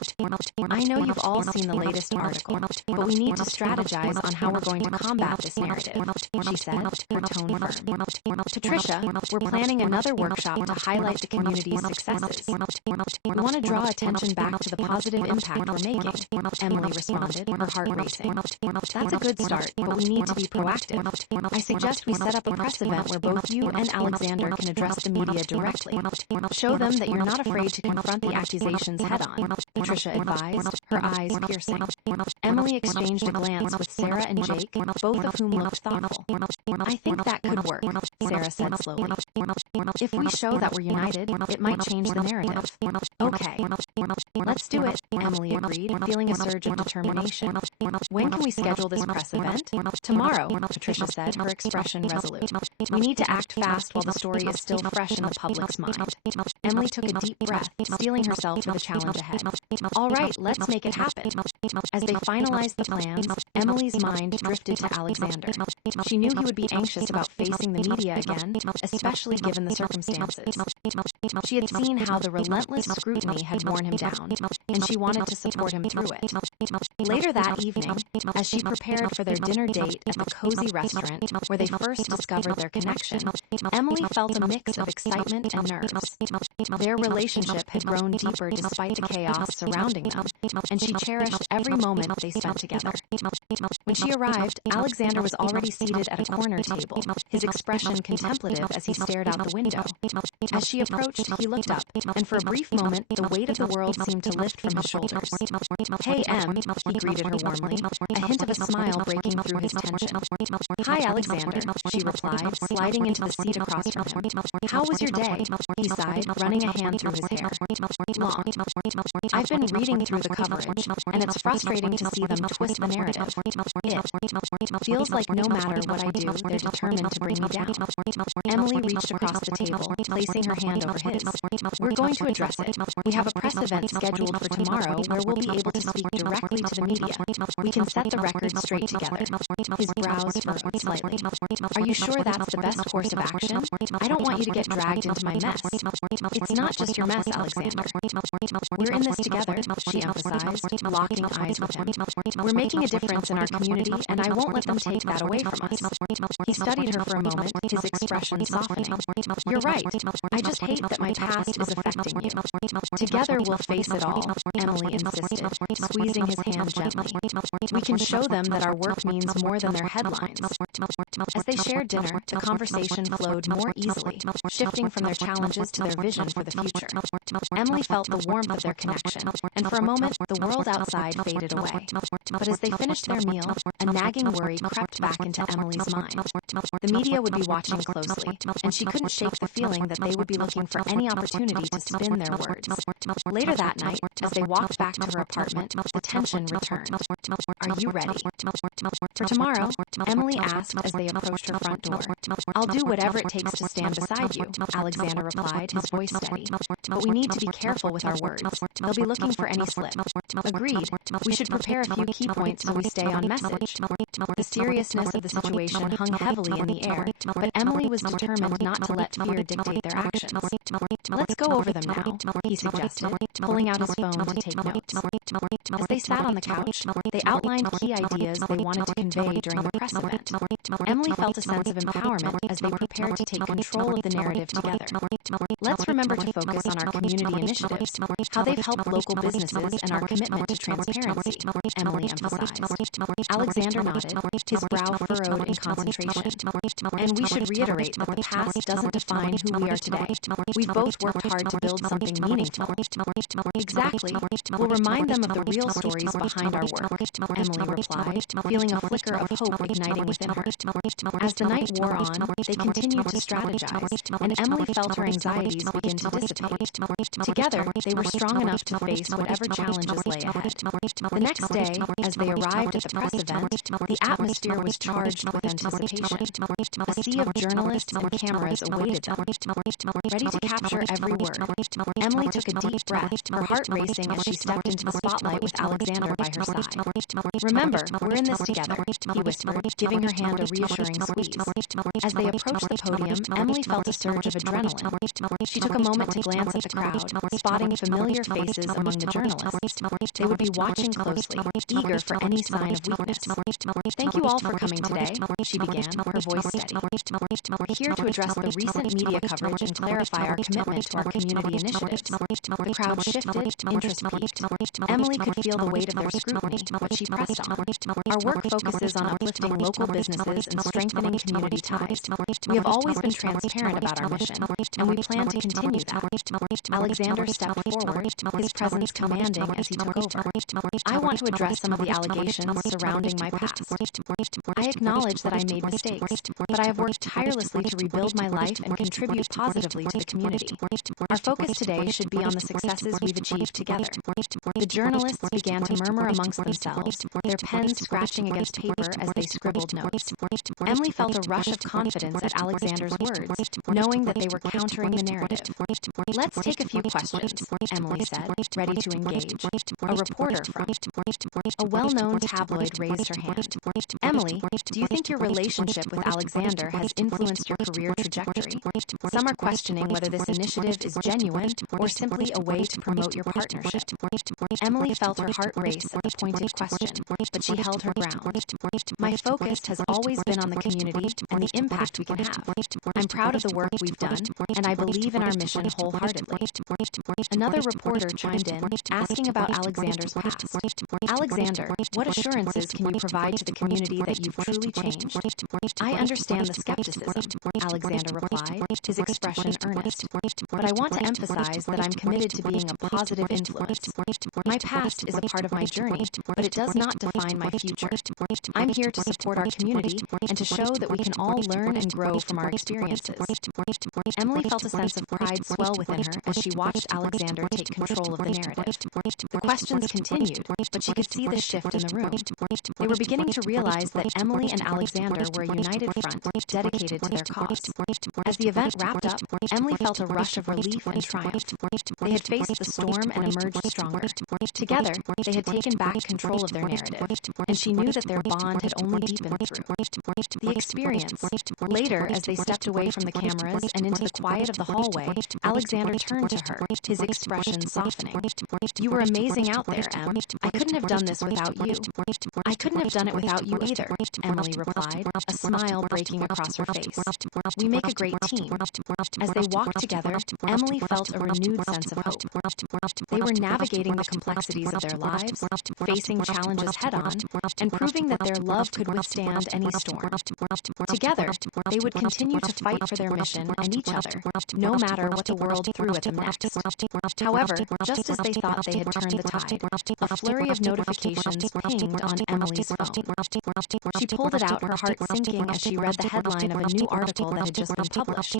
"I know you've all seen the latest article, but we need to strategize on how we're going to combat this narrative," she said, her tone firm. "Patricia, we're planning another workshop to highlight the community's successes. We want to draw attention back to the positive impact we're making," Emily responded, her heart racing. "That's a good start, but we need to be proactive. I suggest we set up a press event where both you and Alexander can address the media directly. Show them that you're not afraid to confront the accusations head-on," Patricia advised, her eyes piercing. Emily exchanged a glance with Sarah and Jake, both of whom looked thoughtful. "I think that could work," Sarah said slowly. "If we show that we're united, it might change the narrative." "Okay. Let's do it," Emily agreed, feeling a surge of determination. "When can we schedule this press event?" "Tomorrow," Patricia said, her expression resolute. "We need to act fast while the story is still fresh in the public's mind." Emily took a deep breath, steeling herself for the challenge ahead. "All right, let's make it happen." As they finalized the plans, Emily's mind drifted to Alexander. She knew he would be anxious about facing the media again, especially given the circumstances. She had seen how the relentless scrutiny had worn him down, and she wanted to support him through it. Later that evening, as she prepared for their dinner date at the cozy restaurant where they first discovered their connection, Emily felt a mix of excitement and nerves. Their relationship had grown deeper despite the chaos surrounding them, and she cherished every moment they spent together. When she arrived, Alexander was already seated at a corner table, his expression contemplative as he stared out the window. As she approached, he looked up, and for a brief moment, the weight of the world seemed to lift from his shoulders. "Hey, Em," he greeted her warmly, a hint of a smile breaking through his tension. "Hi, Alexander," she replied, sliding into the seat across from him. "How was your day?" he sighed, running a hand through his hair. "Long. I've been reading through the coverage, and it's frustrating to see them twist the narrative. It feels like no matter what I do, they're determined to bring me down." Emily reached across the table, placing her hand over his. "We're going to address it. We have a press event scheduled for tomorrow where we'll be able to speak directly to the media. We can set the record straight together." His brows furrowed slightly. "Are you sure that's the best course of action? I don't want you to get dragged into my mess." "It's not just your mess, Alexander. We're in this together," she emphasized, locking eyes with him. "We're making a difference in our community, and I won't let them take that away from us." He studied her for a moment, his expression softening. "You're right. I just hate that my past is affecting you." "Together we'll face it all," Emily insisted, squeezing his hand gently. "We can show them that our work means more than their headlines." As they shared dinner, the conversation flowed more easily, shifting from their challenges to their vision for the future. Emily felt the warmth of their connection, and for a moment, the world outside faded away. But as they finished their meal, a nagging worry crept back into Emily's mind. The media would be watching closely, and she couldn't shake the feeling that they would be looking for any opportunity to spin their words. Later that night, as they walked back to her apartment, the tension returned. "Are you ready?" "For tomorrow?" Emily asked as they approached her front door. "I'll do whatever it takes to stand beside you," Alexander replied, his voice steady. "But we need to be careful with our words. They'll be looking for any slip." "Agreed. We should prepare a few key points so we stay on message." The seriousness of the situation hung heavily in the air, but Emily was determined not to let fear dictate their actions. "Let's go over them now," he suggested, pulling out his phone to take notes. As they sat on the couch, they outlined key ideas they wanted to convey during the press event. Emily felt a sense of empowerment as they prepared to take control of the narrative together. "Let's remember to focus on our community initiatives, how they've helped local businesses, and our commitment to transparency," Emily emphasized. Alexander nodded, his brow furrowed in concentration. "And we should reiterate that the past doesn't define who we are today. We've both worked hard to build something meaningful." "Exactly. We'll remind them of the real stories behind our work," Emily replied, feeling a flicker of hope igniting within her. As the night wore on, they continued to strategize, and Emily felt her anxieties begin to dissipate. Together, they were strong enough to face whatever challenges lay ahead. The next day, as they arrived at the press event, the atmosphere was charged with anticipation. A sea of journalists and cameras awaited them, ready to capture every word. Emily took a deep breath, her heart racing as she stepped into the spotlight with Alexander by her side. "Remember, we're in this together," he whispered, giving her hand a reassuring squeeze. As they approached the podium, Emily felt a surge of adrenaline. She took a moment to glance at the crowd, spotting familiar faces among the journalists. They would be watching closely, eager for any sign of weakness. "Thank you all for coming today," she began, her voice steady. "We're here to address the recent media coverage and clarify our commitment to our community initiatives." The crowd shifted, interest peaked. Emily could feel the weight of their scrutiny, but she pressed on. "Our work focuses on uplifting local businesses and strengthening community ties. We have always been transparent about our mission, and we plan to continue that." Alexander stepped forward, his presence commanding as he took over. "I want to address some of the allegations surrounding my past. I acknowledge that I made mistakes, but I have worked tirelessly to rebuild my life and contribute positively to the community. Our focus today should be on the successes we've achieved together." The journalists began to murmur amongst themselves, their pens scratching against paper as they scribbled notes. Emily felt a rush of confidence at Alexander's words, knowing that they were countering the narrative. "Let's take a few questions," Emily said, ready to engage. A reporter from a well-known tabloid raised her hand. "Emily, do you think your relationship with Alexander has influenced your career trajectory? Some are questioning whether this initiative is genuine or simply a way to promote your partnership." Emily felt her heart race at the pointed question, but she held her ground. "My focus has always been on the community and the impact we can have. I'm proud of the work we've done, and I believe in our mission wholeheartedly." Another reporter chimed in, asking about Alexander's past. "Alexander, what assurances can you provide to the community that you've truly changed?" "I understand the skepticism," Alexander replied, his expression earnest. "But I want to emphasize that I'm committed to being a positive influence. My past is a part of my journey, but it does not define my future. I'm here to support our community and to show that we can all learn and grow from our experiences." Emily felt a sense of pride swell within her as she watched Alexander take control of the narrative. The questions continued, but she could see the shift in the room. They were beginning to realize that Emily and Alexander were a united front, dedicated to their cause. As the event wrapped up, Emily felt a rush of relief and triumph. They had faced the storm and emerged stronger. Together, they had taken back control of their narrative, and she knew that their bond had only deepened through the experience. Later, as they stepped away from the cameras and into the quiet of the hallway, Alexander turned to her, his expression softening. "You were amazing out there, Em. I couldn't have done this without you." "I couldn't have done it without you either," Emily replied, a smile breaking across her face. "We make a great team." As they walked together, Emily felt a renewed sense of hope. They were navigating the complexities of their lives, facing challenges head-on, and proving that their love could withstand any storm. Together, they would continue to fight for their mission and each other, no matter what the world threw at them next. However, just as they thought they had turned the tide, a flurry of notifications pinged on Emily's phone. She pulled it out, her heart sinking as she read the headline of a new article that had just been published.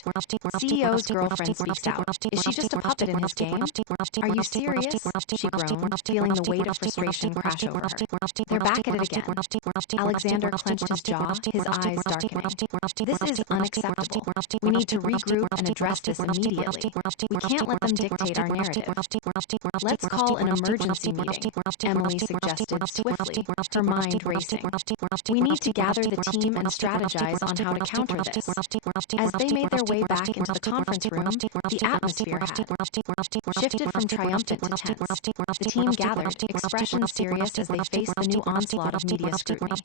"CEO's girlfriend speaks out. Is she just a puppet in his game? Are you serious?" she groaned, feeling the weight of frustration crash over her. "They're back at it again." Alexander clenched his jaw, his eyes darkening. "This is unacceptable. We need to regroup and address this immediately. We can't let them dictate our narrative." "Let's call an emergency meeting," Emily suggested swiftly, her mind racing. "We need to gather the team and strategize on how to counter this." As they made their way back into the conference room, the atmosphere had shifted from triumphant to tense. The team gathered, expressions serious as they faced the new onslaught of media scrutiny.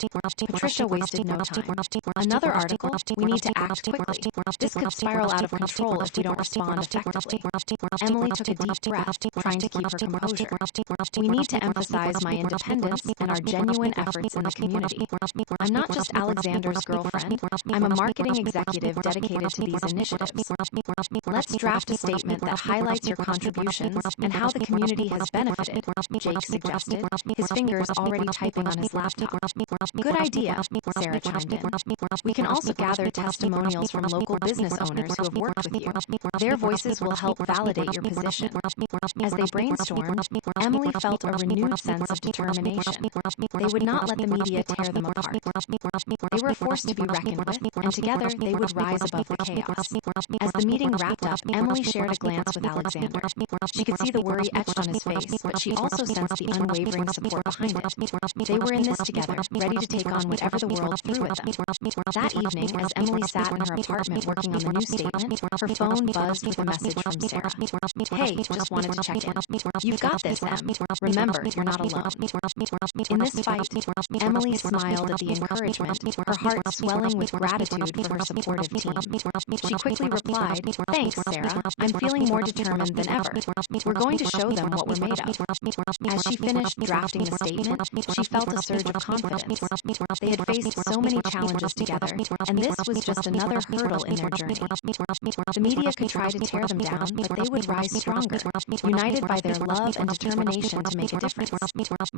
Patricia wasted no time. "Another article? We need to act quickly. This could spiral out of control if we don't respond effectively." Emily took a deep breath, trying to keep her composure. "We need to emphasize my independence and our genuine efforts in the community. I'm not just Alexander's girlfriend. I'm a marketing executive dedicated to these initiatives. Let's draft a statement that highlights your contributions and how the community has benefited," Jake suggested, his fingers already typing on his laptop. "Good idea," Sarah chimed in. "We can also gather testimonials from local business owners who have worked with you. Their voices will help validate your position." As they brainstormed, Emily felt a renewed sense of determination. They would not let the media tear them apart. They were a force to be reckoned with, and together they would rise above the chaos. As the meeting wrapped up, Emily shared a glance with Alexander. She could see the worry etched on his face, but she also sensed the unwavering support behind it. They were in this together, ready to take on whatever the world threw at them. That evening, as Emily sat in her apartment working on the new statement, her phone buzzed with a message from Sarah. "Hey, just wanted to check in. You've got this, Em. Remember, you're not alone." In this fight, Emily smiled at the encouragement, her heart swelling with gratitude for her supportive team. She quickly replied, "Thanks, Sarah. I'm feeling more determined than ever. We're going to show them what we're made of." As she finished drafting the statement, she felt a surge of confidence. They had faced so many challenges together, and this was just another hurdle in their journey. The media could try to tear them down, but they would rise stronger, united by their love and determination to make a difference.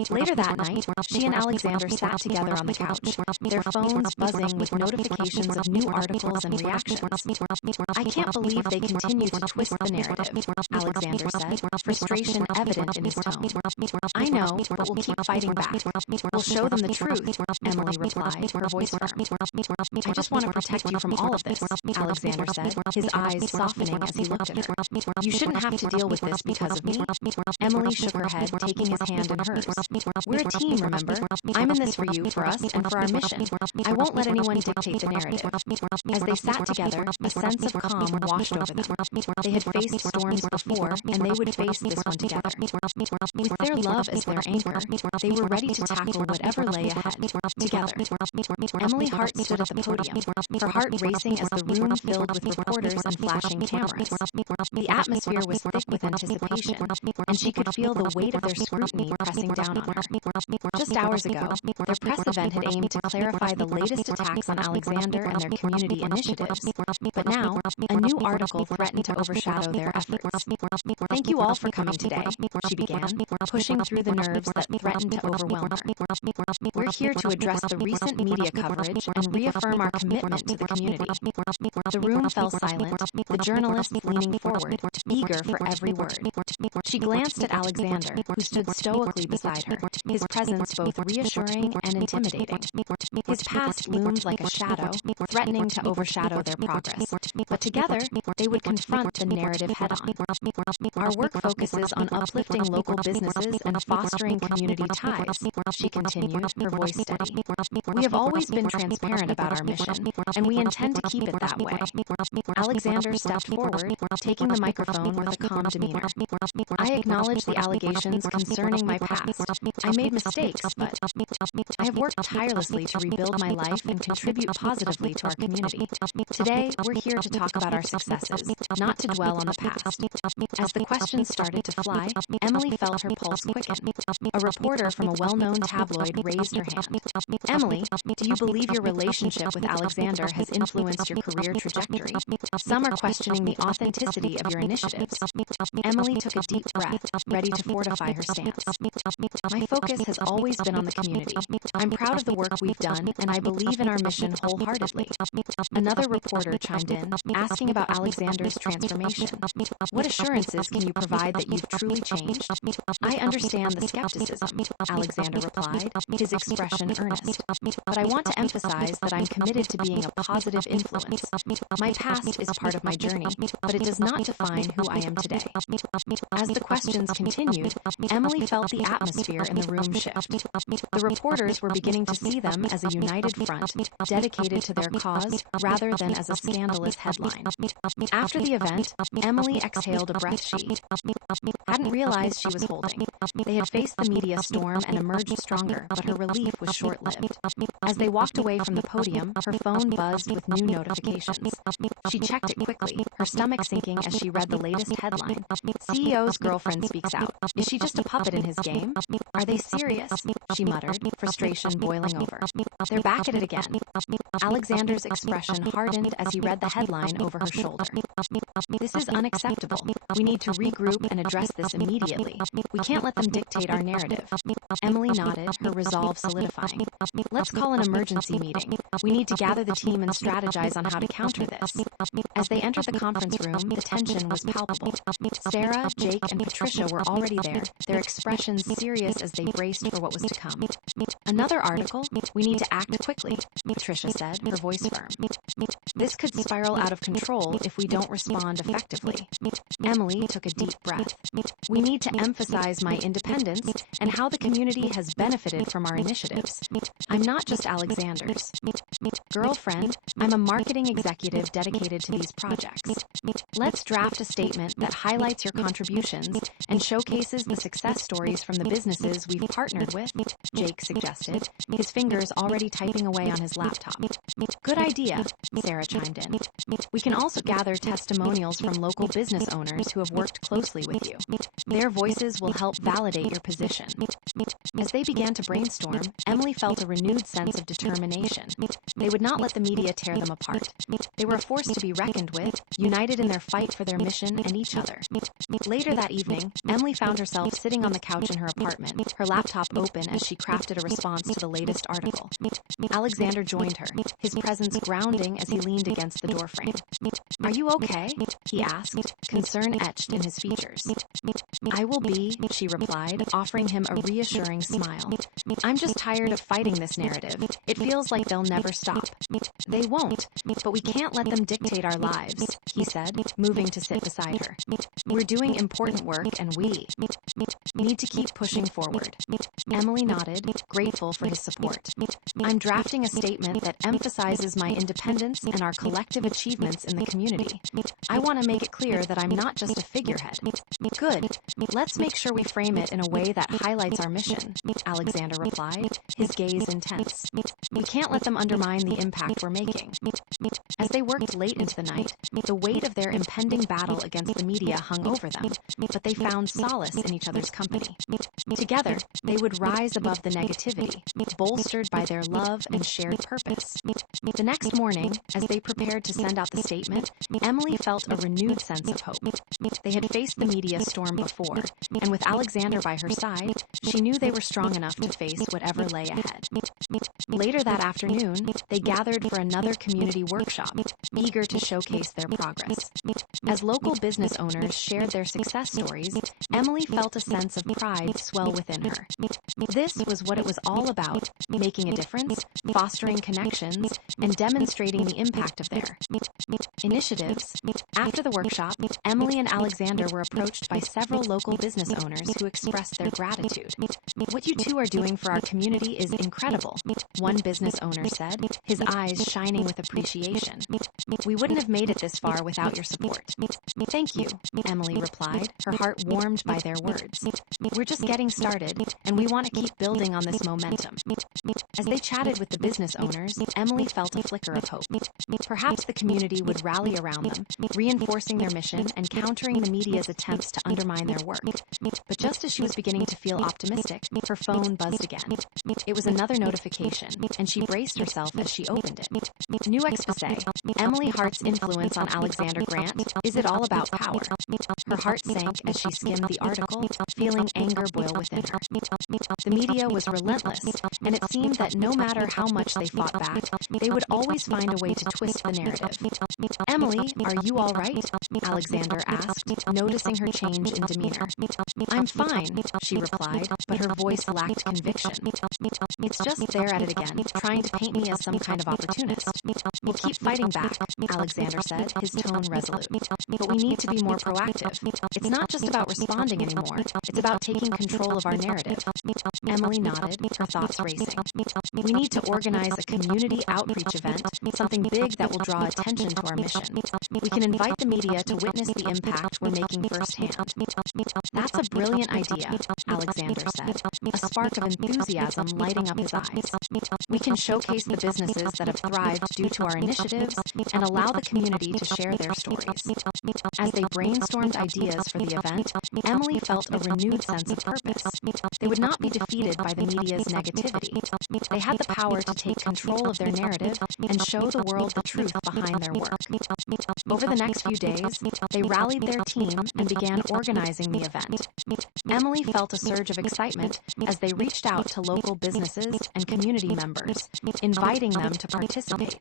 Later that night, she and Alexander sat together on the couch, their phones buzzing with notifications of new articles and reactions. "I can't believe they continue to twist the narrative," Alexander said, frustration evident in his tone. "I know, but we'll keep fighting back. We'll show them the truth," Emily replied, her voice firm. "I just want to protect you from all of this," Alexander said, his eyes softening as he looked at her. "You shouldn't have to deal with this because of me." Emily shook her head, taking his hand in hers. "We're a team, remember? I'm in this for you, for us, and for our mission. I won't let anyone dictate the narrative." As they sat together, a sense of calm washed over them. They had faced storms before, and they would face this one together. With their love as their anchor, they were ready to tackle whatever lay ahead, together. Emily Hart stood at the podium, her heart racing as the room filled with reporters and flashing cameras. The atmosphere was thick with anticipation, and she could feel the weight of their scrutiny pressing down on her. Just hours ago, their press event had aimed to clarify the latest attacks on Alexander and their community initiatives, but now, a new article threatened to overshadow their efforts. "Thank you all for coming today," she began, pushing through the nerves that threatened to overwhelm her. "We're here to address the recent media coverage and reaffirm our commitment to the community." The room fell silent, the journalists leaning forward, eager for every word. She glanced at Alexander, who stood stoically beside her, his presence both reassuring and intimidating. His past loomed like a shadow, threatening to overshadow their progress, but together, they would confront the narrative head-on. Our work focuses on uplifting local businesses and fostering community ties, she continued, her voice steady. We have always been transparent about our mission, and we intend to keep it that way. Alexander stepped forward, taking the microphone with a calm demeanor. I acknowledge the allegations concerning my past. I made mistakes, but I have worked tirelessly to rebuild my life and contribute positively to our community. Today, we're here to talk about our successes, not to dwell on the past. As the questions started to fly, Emily felt her pulse quicken. A reporter from a well-known tabloid raised her hand. Emily, do you believe your relationship with Alexander has influenced your career trajectory? Some are questioning the authenticity of your initiatives. Emily took a deep breath, ready to fortify her stance. My focus has always been on the community. I'm proud of the work we've done, and I believe in our mission wholeheartedly. Another reporter chimed in, asking about Alexander's transformation. What assurances can you provide that you've truly changed? I understand the skepticism, Alexander replied, his expression earnest. But I want to emphasize that I'm committed to being a positive influence. My past is part of my journey, but it does not define who I am today. As the questions continued, Emily felt the atmosphere in the room shift. The reporters were beginning to see them as a united front, dedicated to their cause rather than as a scandalous headline. After the event, Emily exhaled a breath she hadn't realized she was holding. They had faced the media storm and emerged stronger, but her relief was short-lived. As they walked away from the podium, her phone buzzed with new notifications. She checked it quickly, her stomach sinking as she read the latest headline. CEO's girlfriend speaks out. Is she just a puppet in his game? Are they serious? She muttered, frustration boiling over. They're back at it again. Alexander's expression hardened as he read the headline over her shoulder. This is unacceptable. We need to regroup and address this immediately. We can't let them dictate our narrative. Emily nodded, her resolve solidifying. Let's call an emergency meeting. We need to gather the team and strategize on how to counter this. As they entered the conference room, the tension was palpable. Sarah, Jake, and Patricia were already there, their expressions serious as they braced for what was to come. Another article? We need to act quickly, Patricia said, her voice firm. This could spiral out of control if we don't respond effectively. Emily took a deep breath. We need to emphasize my independence and how the community has benefited from our initiatives. I'm not just Alexander's girlfriend, I'm a marketing executive dedicated to these projects. Let's draft a statement that highlights your contributions and showcases the success stories from the businesses we've partnered with, Jake suggested, his fingers already typing away on his laptop. Good idea, Sarah chimed in. We can also gather testimonials from local business owners who have worked closely with you. Their voices will help validate your position. As they began to brainstorm, Emily felt a renewed sense of determination. They would not let the media tear them apart. They were a force to be reckoned with, united in their fight for their mission and each other. Later that evening, Emily found herself sitting on the couch in her apartment, her laptop open as she crafted a response to the latest article. Alexander joined her, his presence grounding as he leaned against the doorframe. Are you okay? He asked, concern etched in his features. I will be, she replied, offering him a reassuring smile. I'm just tired of fighting this narrative. It feels like they'll never stop. They won't, but we can't let them dictate our lives, he said, moving to sit beside her. We're doing important work and we need to keep pushing forward. Emily nodded, grateful for his support. I'm drafting a statement that emphasizes my independence and our collective achievements in the community. I want to make it clear that I'm not just a figurehead. Good. Let's make sure we frame it in a way that highlights our mission, Alexander replied, his gaze intense. We can't let them undermine the impact we're making. As they worked late into the night, the weight of their impending battle against the media hung over them, but they found solace in each other's company. Together, they would rise above the negativity, bolstered by their love and shared purpose. The next morning, as they prepared to send out the statement, Emily felt a renewed sense of hope. They had faced the media storm before, and with Alexander by her side, she knew they were strong enough to face whatever lay ahead. Later that afternoon, they gathered for another community workshop, eager to showcase their progress. As local business owners shared their success stories, Emily felt a sense of pride swell within her. This was what it was all about, making a difference, fostering connections, and demonstrating the impact of their initiatives. After the workshop, Emily and Alexander were approached by several local business owners who expressed their gratitude. "What you two are doing for our community is incredible," one business owner said, his eyes shining with appreciation. "We wouldn't have made it this far without your support." "Thank you," Emily replied, her heart warmed by their words. "We're just getting started, and we want to keep building on this momentum." As they chatted with the business owners, Emily felt a flicker of hope. Perhaps the community would rally around them, reinforcing their mission and countering the media's attempts to undermine their work. But just as she was beginning to feel optimistic, her phone buzzed again. It was another notification, and she braced herself as she opened it. New expose. Emily Hart's influence on Alexander Grant. Is it all about power? Her heart sank as she skimmed the article, feeling anger boil within her. The media was relentless, and it seemed that no matter how much they fought back, they would always find a way to twist the narrative. "Emily, are you all right?" Alexander asked, noticing her change in demeanor. "I'm fine," she replied, but her voice lacked conviction. "It's just they're at it again, trying to paint me as some kind of opportunist." "We'll keep fighting back," Alexander said, his tone resolute. "But we need to be more proactive. It's not just about responding anymore, it's about taking control of our narrative." Emily nodded, her thoughts racing. "We need to organize a community outreach event, something big that will draw attention to our mission. We can invite the media to witness the impact we're making firsthand." "That's a brilliant idea," Alexander said, a spark of enthusiasm lighting up his eyes. "We can showcase the businesses that have thrived due to our initiatives and allow the community to share their stories." As they brainstormed ideas for the event, Emily felt a renewed sense of purpose. They would not be defeated by the media's negativity. They had the power to take control of their narrative and show the world the truth behind their work. Over the next few days, they rallied their team and began organizing the event. Emily felt a surge of excitement as they reached out to local businesses and community members, inviting them to participate.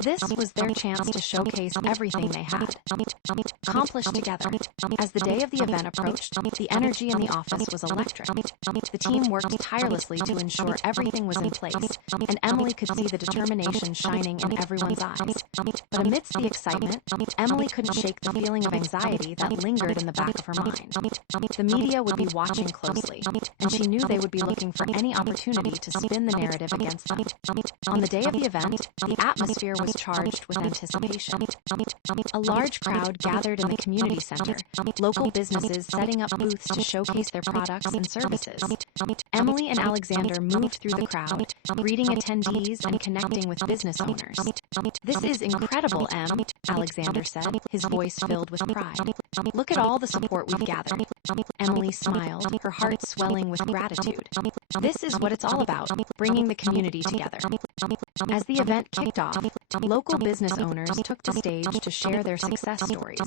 This was their chance to showcase everything they had. Accomplished together. As the day of the event approached, the energy in the office was electric. The team worked tirelessly to ensure everything was in place, and Emily could see the determination shining in everyone's eyes. But amidst the excitement, Emily couldn't shake the feeling of anxiety that lingered in the back of her mind. The media would be watching closely, and she knew they would be looking for any opportunity to spin the narrative against them. On the day of the event, the atmosphere was charged with anticipation. A large crowd gathered in the community center, local businesses setting up booths to showcase their products and services. Emily and Alexander moved through the crowd, greeting attendees and connecting with business owners. "This is incredible, Em," Alexander said, his voice filled with pride. "Look at all the support we've gathered." Emily smiled, her heart swelling with gratitude. "This is what it's all about, bringing the community together." As the event kicked off, local business owners took to stage to share their success stories,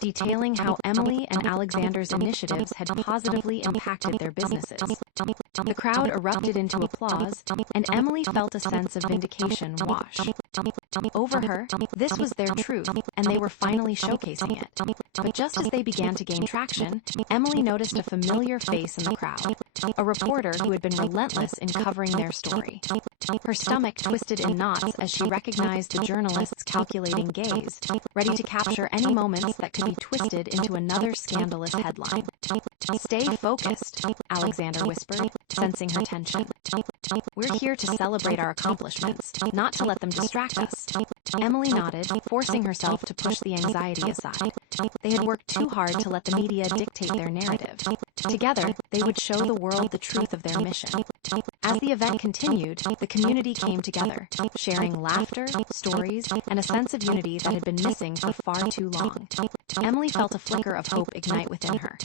detailing how Emily and Alexander's initiatives had positively impacted their businesses. The crowd erupted into applause, and Emily felt a sense of vindication wash over her. This was their truth, and they were finally showcasing it. But just as they began to gain traction, Emily noticed a familiar face in the crowd, a reporter who had been relentless in covering their story. Her stomach twisted in knots as she recognized a journalist's calculating gaze, ready to capture any moments that could be twisted into another scandalous headline. "Stay focused," Alexander whispered, sensing her tension. "We're here to celebrate our accomplishments, not to let them distract us." Emily nodded, forcing herself to push the anxiety aside. They had worked too hard to let the media dictate their narrative. Together, they would show the world the truth of their mission. As the event continued, the community came together, sharing laughter, stories, and a sense of unity that had been missing for far too long. Emily felt a flicker of hope ignite within her.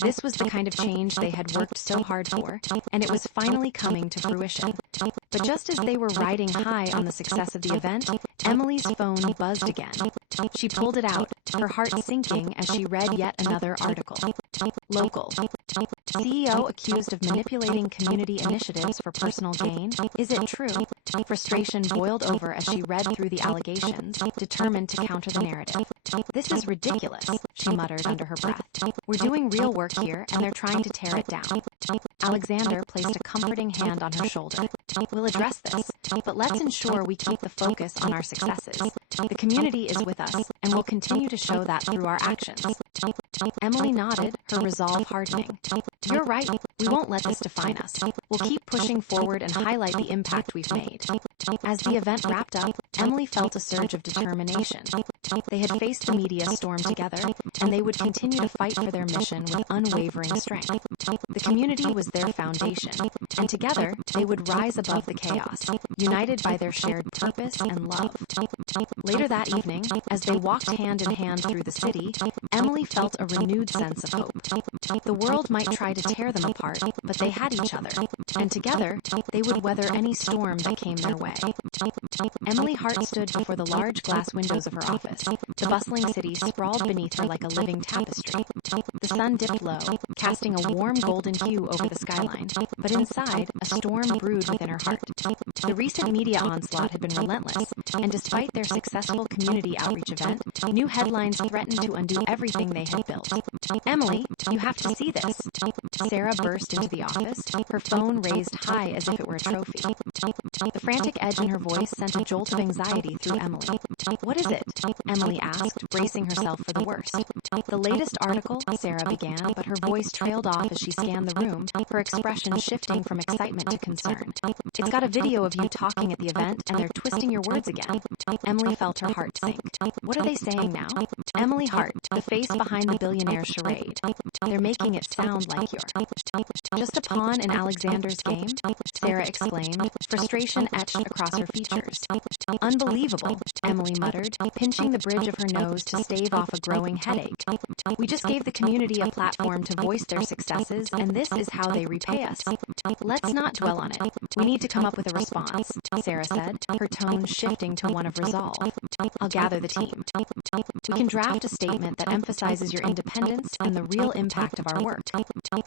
This was the kind of change they had worked so hard for, and it was finally coming to fruition. But just as they were riding high on the success of the event, Emily's phone buzzed again. She pulled it out, her heart sinking as she read yet another article. Local. CEO now accused of manipulating community initiatives for personal gain. Is it true? Frustration boiled over as she read through the allegations, determined to counter the narrative. This is ridiculous, she muttered under her breath. We're doing real work here, and they're trying to tear it down. Alexander placed a comforting hand on her shoulder. We'll address this, but let's ensure we keep the focus on our successes. The community is with us, and we'll continue to show that through our actions. Emily nodded, her resolve hardening. You're right, we won't let this define us. We'll keep pushing forward and highlight the impact we've made. As the event wrapped up, Emily felt a surge of determination. They had faced the media storm together, and they would continue to fight for their mission with unwavering strength. The community was their foundation, and together they would rise above the chaos, united by their shared purpose and love. Later that evening, as they walked hand in hand through the city, Emily felt a renewed sense of hope. The world might try to tear them apart, but they had each other, and together they would weather any storm that came their way. Emily Hart stood before the large glass windows of her office. The bustling city sprawled beneath her like a living tapestry. The sun dipped low, casting a warm golden hue over the skyline, but inside, a storm brewed within her heart. The recent media onslaught had been relentless, and despite their successful community outreach event, new headlines threatened to undo everything they had built. Emily, you have to see this. Sarah burst into the office, her phone raised high as if it were a trophy. The frantic edge in her voice sent a jolt of anxiety through Emily. What is it? Emily asked, bracing herself for the worst. The latest article, Sarah began, but her voice trailed off as she scanned the room, her expression shifting from excitement to concern. It's got a video of you talking at the event, and they're twisting your words again. Emily felt her heart sink. What are they saying now? Emily Hart, the face behind the Billionaire charade. They're making it sound like you're just a pawn in Alexander's game, Sarah exclaimed, frustration etched across her features. Unbelievable, Emily muttered, pinching the bridge of her nose to stave off a growing headache. We just gave the community a platform to voice their successes, and this is how they repay us. Let's not dwell on it. We need to come up with a response, Sarah said, her tone shifting to one of resolve. I'll gather the team. We can draft a statement that emphasizes your independence and the real impact of our work.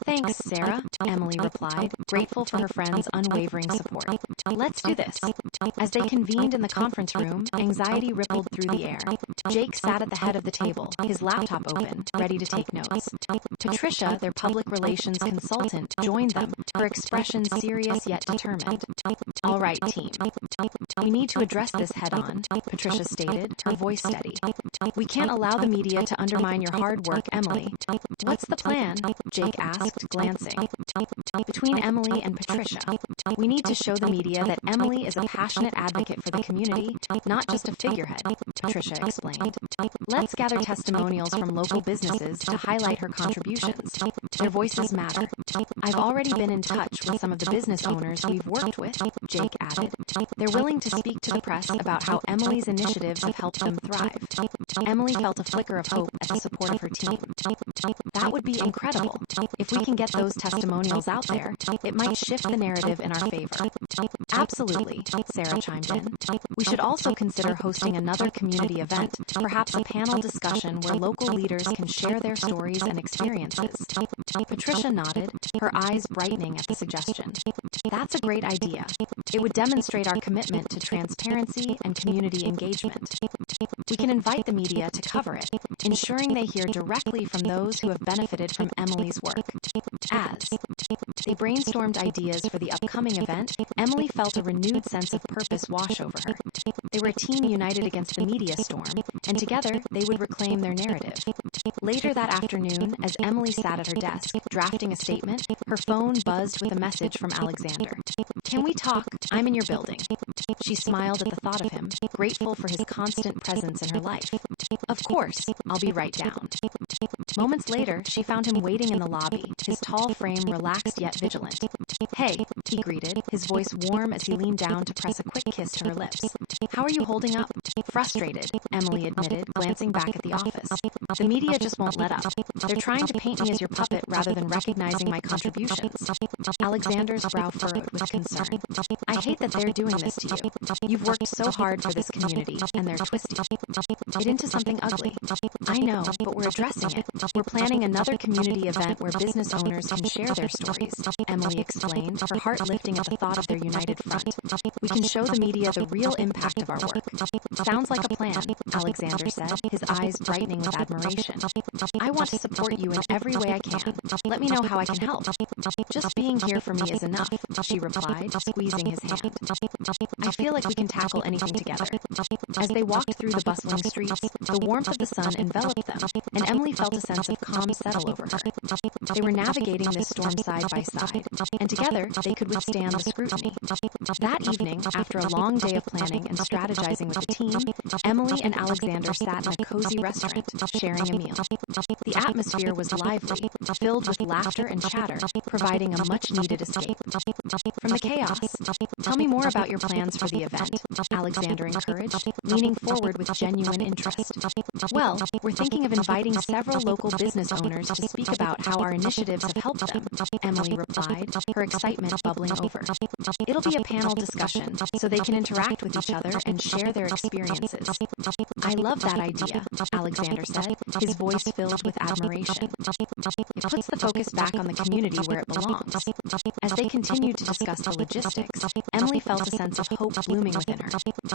Thanks, Sarah, Emily replied, grateful for her friend's unwavering support. Let's do this. As they convened in the conference room, anxiety rippled through the air. Jake sat at the head of the table, his laptop open, ready to take notes. Patricia, their public relations consultant, joined them, her expression serious yet determined. All right, team. We need to address this head-on, Patricia stated, her voice steady. We can't allow the media to undermine your hard work, Emily. What's the plan? Jake asked, glancing. Between Emily and Patricia, we need to show the media that Emily is a passionate advocate for the community, not just a figurehead, Patricia explained. Let's gather testimonials from local businesses to highlight her contributions. Their voices matter. I've already been in touch with some of the business owners we've worked with, Jake added. They're willing to speak to the press about how Emily's initiatives have helped them thrive. Emily felt a flicker of hope at the support of her team. That would be incredible. If we can get those testimonials out there, it might shift the narrative in our favor. Absolutely, Sarah chimed in. We should also consider hosting another community event, perhaps a panel discussion where local leaders can share their stories and experiences. Patricia nodded, her eyes brightening at the suggestion. That's a great idea. It would demonstrate our commitment to transparency and community engagement. We can invite the media to cover it, ensuring they hear directly from those who have benefited from Emily's work. As they brainstormed ideas for the upcoming event, Emily felt a renewed sense of purpose wash over her. They were a team united against the media storm, and together they would reclaim their narrative. Later that afternoon, as Emily sat at her desk, drafting a statement, her phone buzzed with a message from Alexander. Can we talk? I'm in your building. She smiled at the thought of him, grateful for his constant presence in her life. Of course, I'll be right down. Moments later, she found him waiting in the lobby, his tall frame relaxed yet vigilant. Hey, he greeted, his voice warm as he leaned down to press a quick kiss to her lips. How are you holding up? Frustrated, Emily admitted, glancing back at the office. The media just won't let up. They're trying to paint me as your puppet rather than recognizing my contributions. Alexander's brow furrowed with concern. I hate that they're doing this to you. You've worked so hard for this community, and they're twisting it into something ugly. I know, but we're addressing it. We're planning another community event where business owners can share their stories, Emily explained, her heart lifting at the thought of their united front. We can show the media the real impact of our work. Sounds like a plan, Alexander said, his eyes brightening with admiration. I want to support you in every way I can. Let me know how I can help. Just being here for me is enough, she replied, squeezing his hand. I feel like we can tackle anything together. As they walked through the bustling streets, the warmth of the sun enveloped them, and Emily felt a sense of calm settle over her. They were navigating this storm side by side, and together they could withstand the scrutiny. That evening, after a long day of planning and strategizing with the team, Emily and Alexander sat in a cozy restaurant, sharing a meal. The atmosphere was lively, filled with laughter and chatter, providing a much-needed escape. From the chaos, tell me more about your plans for the event, Alexander encouraged, leaning forward with genuine interest. Well, we're thinking of inviting several local business owners to speak about how our initiatives have helped them, Emily replied, her excitement bubbling over. It'll be a panel discussion, so they can interact with each other and share their experiences. I love that idea, Alexander said, his voice filled with admiration. It puts the focus back on the community where it belongs. As they continued to discuss the logistics, Emily felt a sense of hope blooming within her.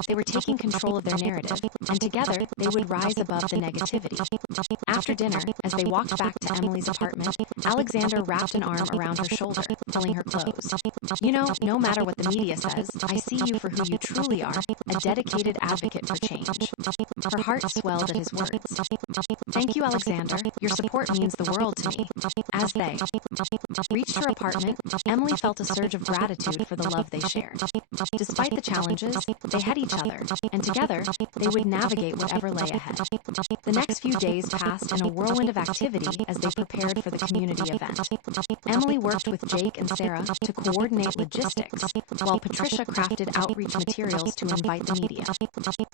They were taking control of their narrative, and together they would rise above the negativity. After dinner, as they walked back to Emily's apartment, Alexander wrapped an arm around her shoulder, pulling her close. You know, no matter what the media says, I see you for who you truly are, a dedicated advocate for change. Her heart swelled at his words. Thank you, Alexander. Your support means the world to me. As they reached her apartment, Emily felt a surge of gratitude for the love they shared. Despite the challenges, they had each other, and together, they would navigate whatever lay ahead. The next few days passed in a whirlwind of activity as they prepared for the community event. Emily worked with Jake and Sarah to coordinate logistics, while Patricia crafted outreach materials to invite the media.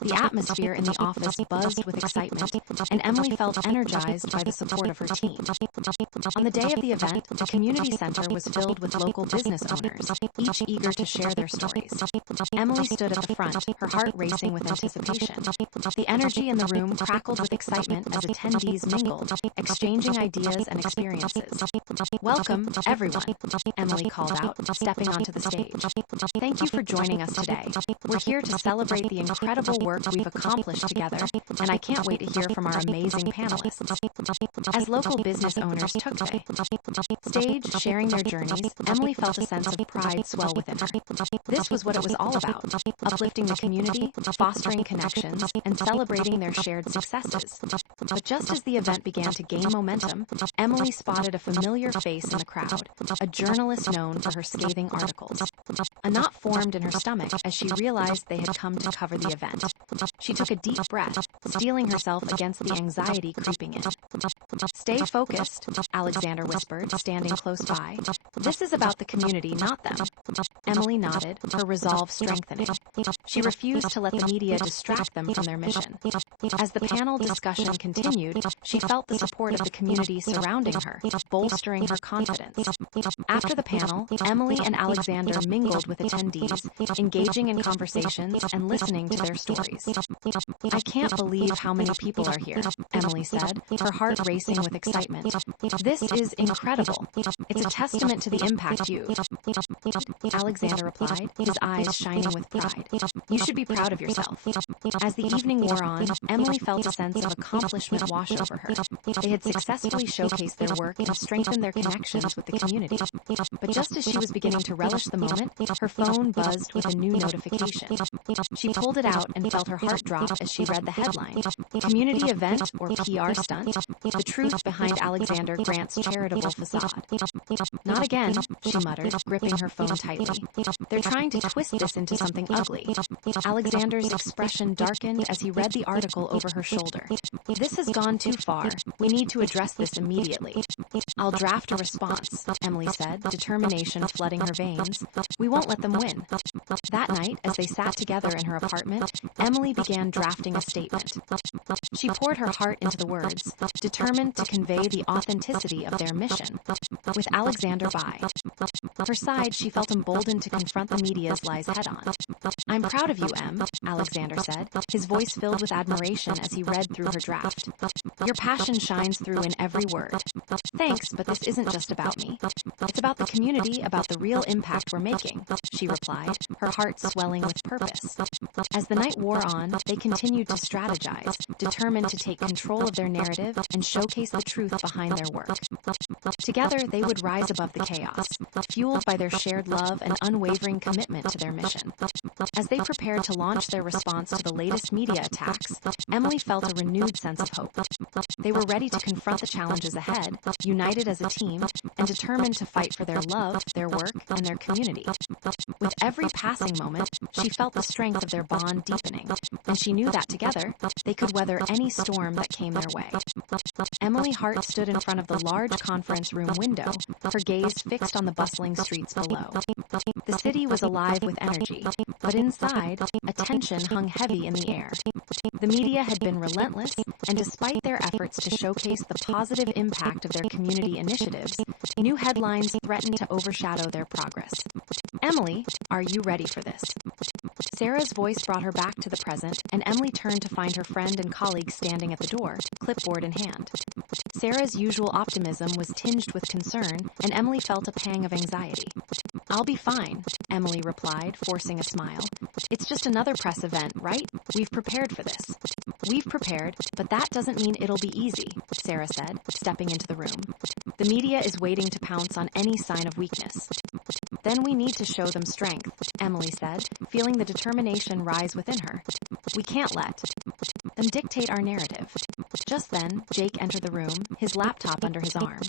The atmosphere in the office buzzed with excitement, and Emily felt energized by the support of her team. On the day of the event, the community center was filled with local business owners, each eager to share their stories. Emily stood at the front, her heart racing with anticipation. The energy in the room crackled with excitement as attendees mingled, exchanging ideas and experiences. Welcome, everyone, Emily called out, stepping onto the stage. Thank you for joining us today. We're here to celebrate the incredible work we've accomplished together, and I can't wait to hear from our amazing panelists. As local business owners took the stage, sharing their journeys, Emily felt a sense of pride swell within her. This was what it was all about, uplifting the community, fostering connections, and celebrating their shared successes. But just as the event began to gain momentum, Emily spotted a familiar face in the crowd, a journalist known for her scathing articles. A knot formed in her stomach as she realized they had come to cover the event. She took a deep breath, steeling herself against the anxiety creeping in. Stay focused, Alexander whispered, standing close by. This is about the community, not them. Emily nodded, her resolve strengthening. She refused to let the media distract them from their mission. As the panel discussion continued, she felt the support of the community surrounding her, bolstering her confidence. After the panel, Emily and Alexander mingled with attendees, engaging in conversations and listening to their stories. I can't believe how many people are here, Emily said, her heart racing with excitement. This is incredible. It's a testament to the impact you've. Alexander replied, his eyes shining with pride. You should be proud of yourself. As the evening wore on, Emily felt a sense of accomplishment wash over her. They had successfully showcased their work and strengthened their connections with the community. But just as she was beginning to relish the moment, her phone buzzed with a new notification. She pulled it out and felt her heart drop as she read the headline. Community event or PR stunt? The truth behind Alexander Grant's charitable facade. Not again, she muttered, gripping her phone tightly. They're trying to twist this into something ugly. Alexander's expression darkened as he read the article over her shoulder. This has gone too far. We need to address this immediately. I'll draft a response, Emily said, determination flooding her veins. We won't let them win. That night, as they sat together in her apartment, Emily began drafting a statement. She poured her heart into the words, determined to convey the authenticity of their mission, with Alexander by her side. She felt emboldened to confront the media's lies head-on. "I'm proud of you, Em," Alexander said, his voice filled with admiration as he read through her draft. "Your passion shines through in every word." "Thanks, but this isn't just about me. It's about the community, about the real impact we're making," she replied, her heart swelling with purpose. As the night wore on, they continued to strategize, determined to take control of their narrative and showcase the truth behind their work. Together, they would rise above the chaos, fueled by their shared love and unwavering commitment to their mission. As they prepared to launch their response to the latest media attacks, Emily felt a renewed sense of hope. They were ready to confront the challenges ahead, united as a team, and determined to fight for their love, their work, and their community. With every passing moment, she felt the strength of their bond deepening, and she knew that together, they could weather any storm that came their way. Emily Hart stood in front of the large conference room window, her gaze fixed on the bustling streets below. The city was alive with energy, but inside, a tension hung heavy in the air. The media had been relentless, and despite their efforts to showcase the positive impact of their community initiatives, new headlines threatened to overshadow their progress. "Emily, are you ready for this?" Sarah's voice brought her back to the present, and Emily turned to find her friend and colleague standing at the door, clipboard in hand. Sarah's usual optimism was tinged with concern, and Emily felt a pang of anxiety. "I'll be fine," Emily replied, forcing a smile. "It's just another press event, right? We've prepared for this." "We've prepared, but that doesn't mean it'll be easy," Sarah said, stepping into the room. "The media is waiting to pounce on any sign of weakness." "Then we need to show them strength," Emily said, feeling the determination rise within her. "We can't let them dictate our narrative." Just then, Jake entered the room, his laptop under his arm.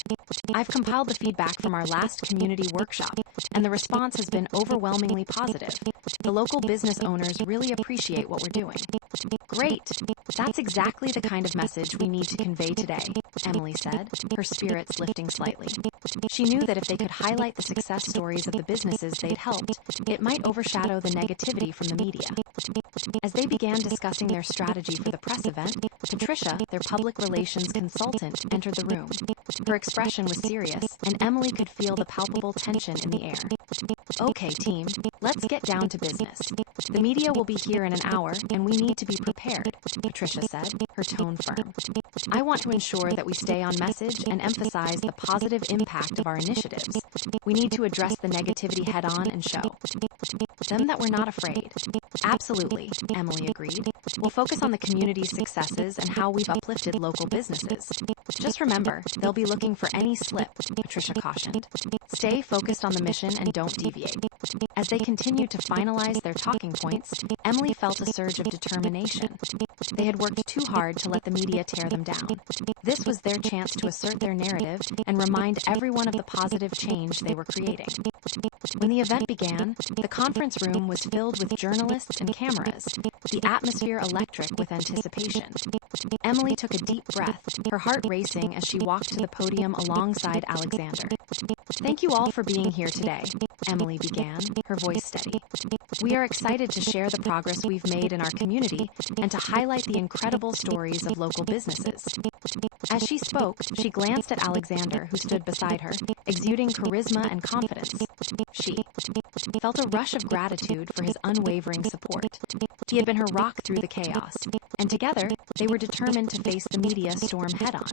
"I've compiled the feedback from our last community workshop, and the response has been overwhelmingly positive. The local business owners really appreciate what we're doing." "Great! That's exactly the kind of message we need to convey today," Emily said, her spirits lifting slightly. She knew that if they could highlight the success stories of the businesses they'd helped, it might overshadow the negativity from the media. As they began discussing their strategy for the press event, Patricia, their public relations consultant, entered the room. Her expression was serious, and Emily could feel the palpable tension in the air. "Okay, team, let's get down to business. The media will be here in an hour, and we need to be prepared," Patricia said, her tone firm. "I want to ensure that we stay on message and emphasize the positive impact of our initiatives. We need to address the negativity head-on and show them that we're not afraid." "Absolutely," Emily agreed. "We'll focus on the community's successes and how we've uplifted local businesses. Just remember, they'll be looking for any slip," Patricia cautioned. "Stay focused on the mission and don't deviate." As they continued to finalize their talking points, Emily felt a surge of determination. They had worked too hard to let the media tear them down. This was their chance to assert their narrative and remind everyone of the positive change they were creating. When the event began, the conference room was filled with journalists and cameras, the atmosphere electric with anticipation. Emily took a deep breath, her heart racing as she walked to the podium alongside Alexander. "Thank you all for being here today," Emily began, her voice steady. "We are excited to share the progress we've made in our community and to highlight the incredible stories of local businesses." As she spoke, she glanced at Alexander, who stood beside her, exuding charisma and confidence. She felt a rush of gratitude for his unwavering support. He had been her rock through the chaos, and together, they were determined to face the media storm head-on.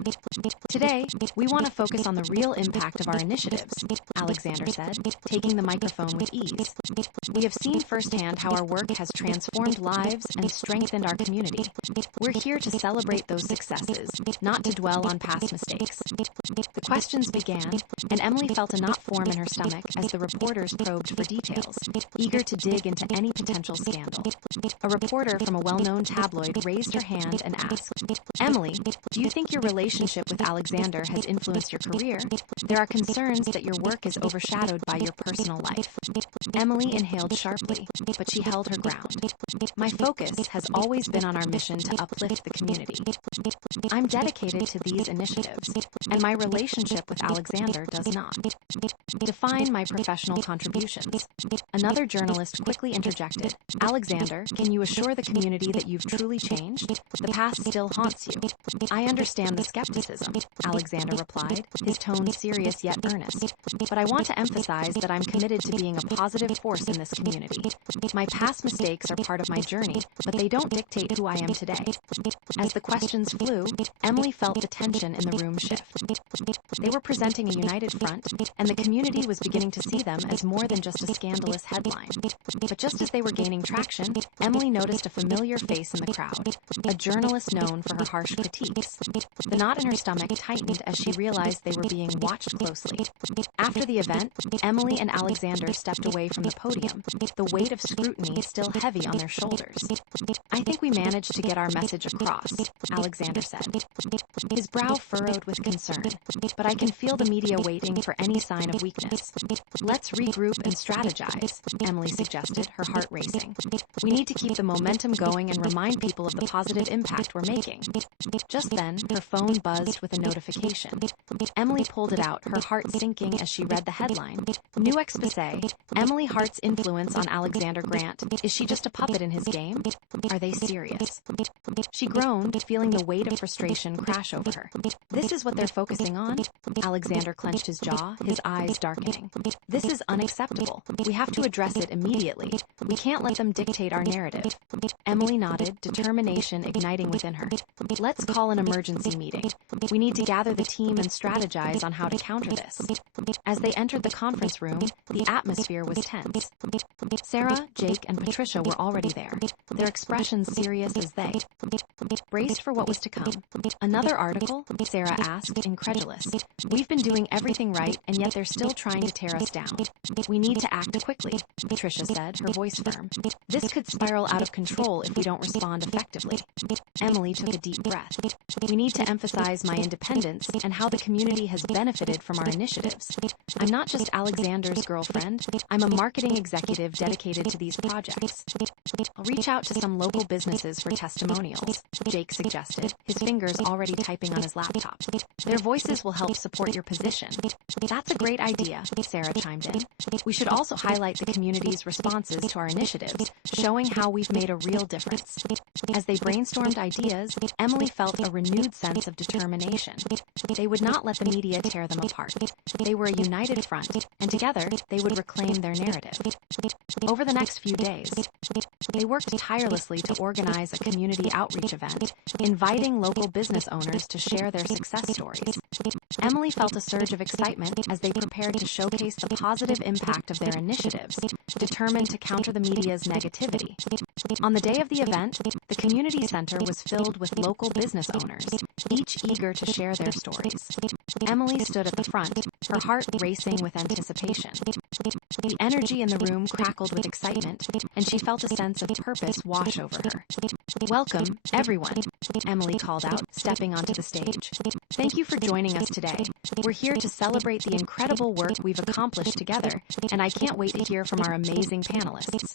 "Today, we want to focus on the real impact of our initiatives," Alexander said, taking the microphone with ease. "We have seen firsthand how our work has transformed lives and strengthened our community. We're here to celebrate those successes, not to dwell on past mistakes." The questions began, and Emily felt a knot form in her stomach as the reporters probed for details, eager to dig into any potential scandal. A reporter from a well-known tabloid raised her hand and asked, "Emily, do you think your relationship with Alexander has influenced your career? There are concerns that your work is overshadowed by your personal life. Emily inhaled sharply, but she held her ground. My focus has always been on our mission to uplift the community. I'm dedicated to these initiatives, and my relationship with Alexander does not. Define my professional contributions. Another journalist quickly interjected. Alexander, can you assure the community that you've truly changed? The past still haunts you. I understand the skepticism, Alexander replied, his tone serious yet earnest. But I want to emphasize that I'm committed to being a positive force in this community. My past mistakes are part of my journey, but they don't dictate who I am today. As the questions flew, Emily felt the tension in the room shift. They were presenting a united front, and the community was beginning to see them as more than just a scandalous headline. But just as they were gaining traction, Emily noticed a familiar face in the crowd, a journalist known for her harsh critiques. The knot in her stomach tightened as she realized they were being watched closely. After the event, Emily and Alexander stepped away from the podium, the weight of scrutiny still heavy on their shoulders. I think we managed to get our message across, Alexander said. His brow furrowed with concern, but I can feel the media waiting for any sign of weakness. Let's regroup and strategize, Emily suggested, her heart racing. We need to keep the momentum going and remind people of the positive impact we're making. Just then, her phone buzzed with a notification. Emily pulled it out, her heart sinking as she read the headline. New expose. Emily Hart's influence on Alexander Grant. Is she just a puppet in his game? Are they serious? She groaned, feeling the weight of frustration crash over her. This is what they're focusing on? Alexander clenched his jaw, his eyes darkening. This is unacceptable. We have to address it immediately. We can't let them dictate our narrative. Emily nodded, determination igniting within her. Let's call an emergency meeting. We need to gather the team and strategize on how to counter this. As they entered the conference room, the atmosphere was tense. Sarah, Jake, and Patricia were already there, their expressions serious as they braced for what was to come. Another article? Sarah asked, incredulous. We've been doing everything right, and yet they're still trying to tear us down. We need to act quickly, Patricia said, her voice firm. This could spiral out of control if we don't respond effectively. Emily took a deep breath. We need to emphasize my independence and how the community has benefited from our initiatives. I'm not just Alexander's girlfriend. I'm a marketing executive dedicated to these projects. I'll reach out to some local businesses for testimonials, Jake suggested, his fingers already typing on his laptop. Their voices will help support your position. That's a great idea, Sarah chimed in. We should also highlight the community's responses to our initiatives, showing how we've made a real difference. As they brainstormed ideas, Emily felt a renewed sense of determination. They would not let the media tear them apart. They were a united front, and together they would reclaim their narrative. Over the next few days, they worked tirelessly to organize a community outreach event, inviting local business owners to share their success stories. Emily felt a surge of excitement as they prepared to showcase the positive impact of their initiatives, determined to counter the media's negativity. On the day of the event, the community center was filled with local business owners, each eager to share their stories. Emily stood at the front, her heart racing with anticipation. The energy in the room crackled with excitement, and she felt a sense of purpose wash over her. Welcome, everyone, Emily called out, stepping onto the stage. Thank you for joining us today. We're here to celebrate the incredible work we've accomplished together, and I can't wait to hear from our amazing panelists.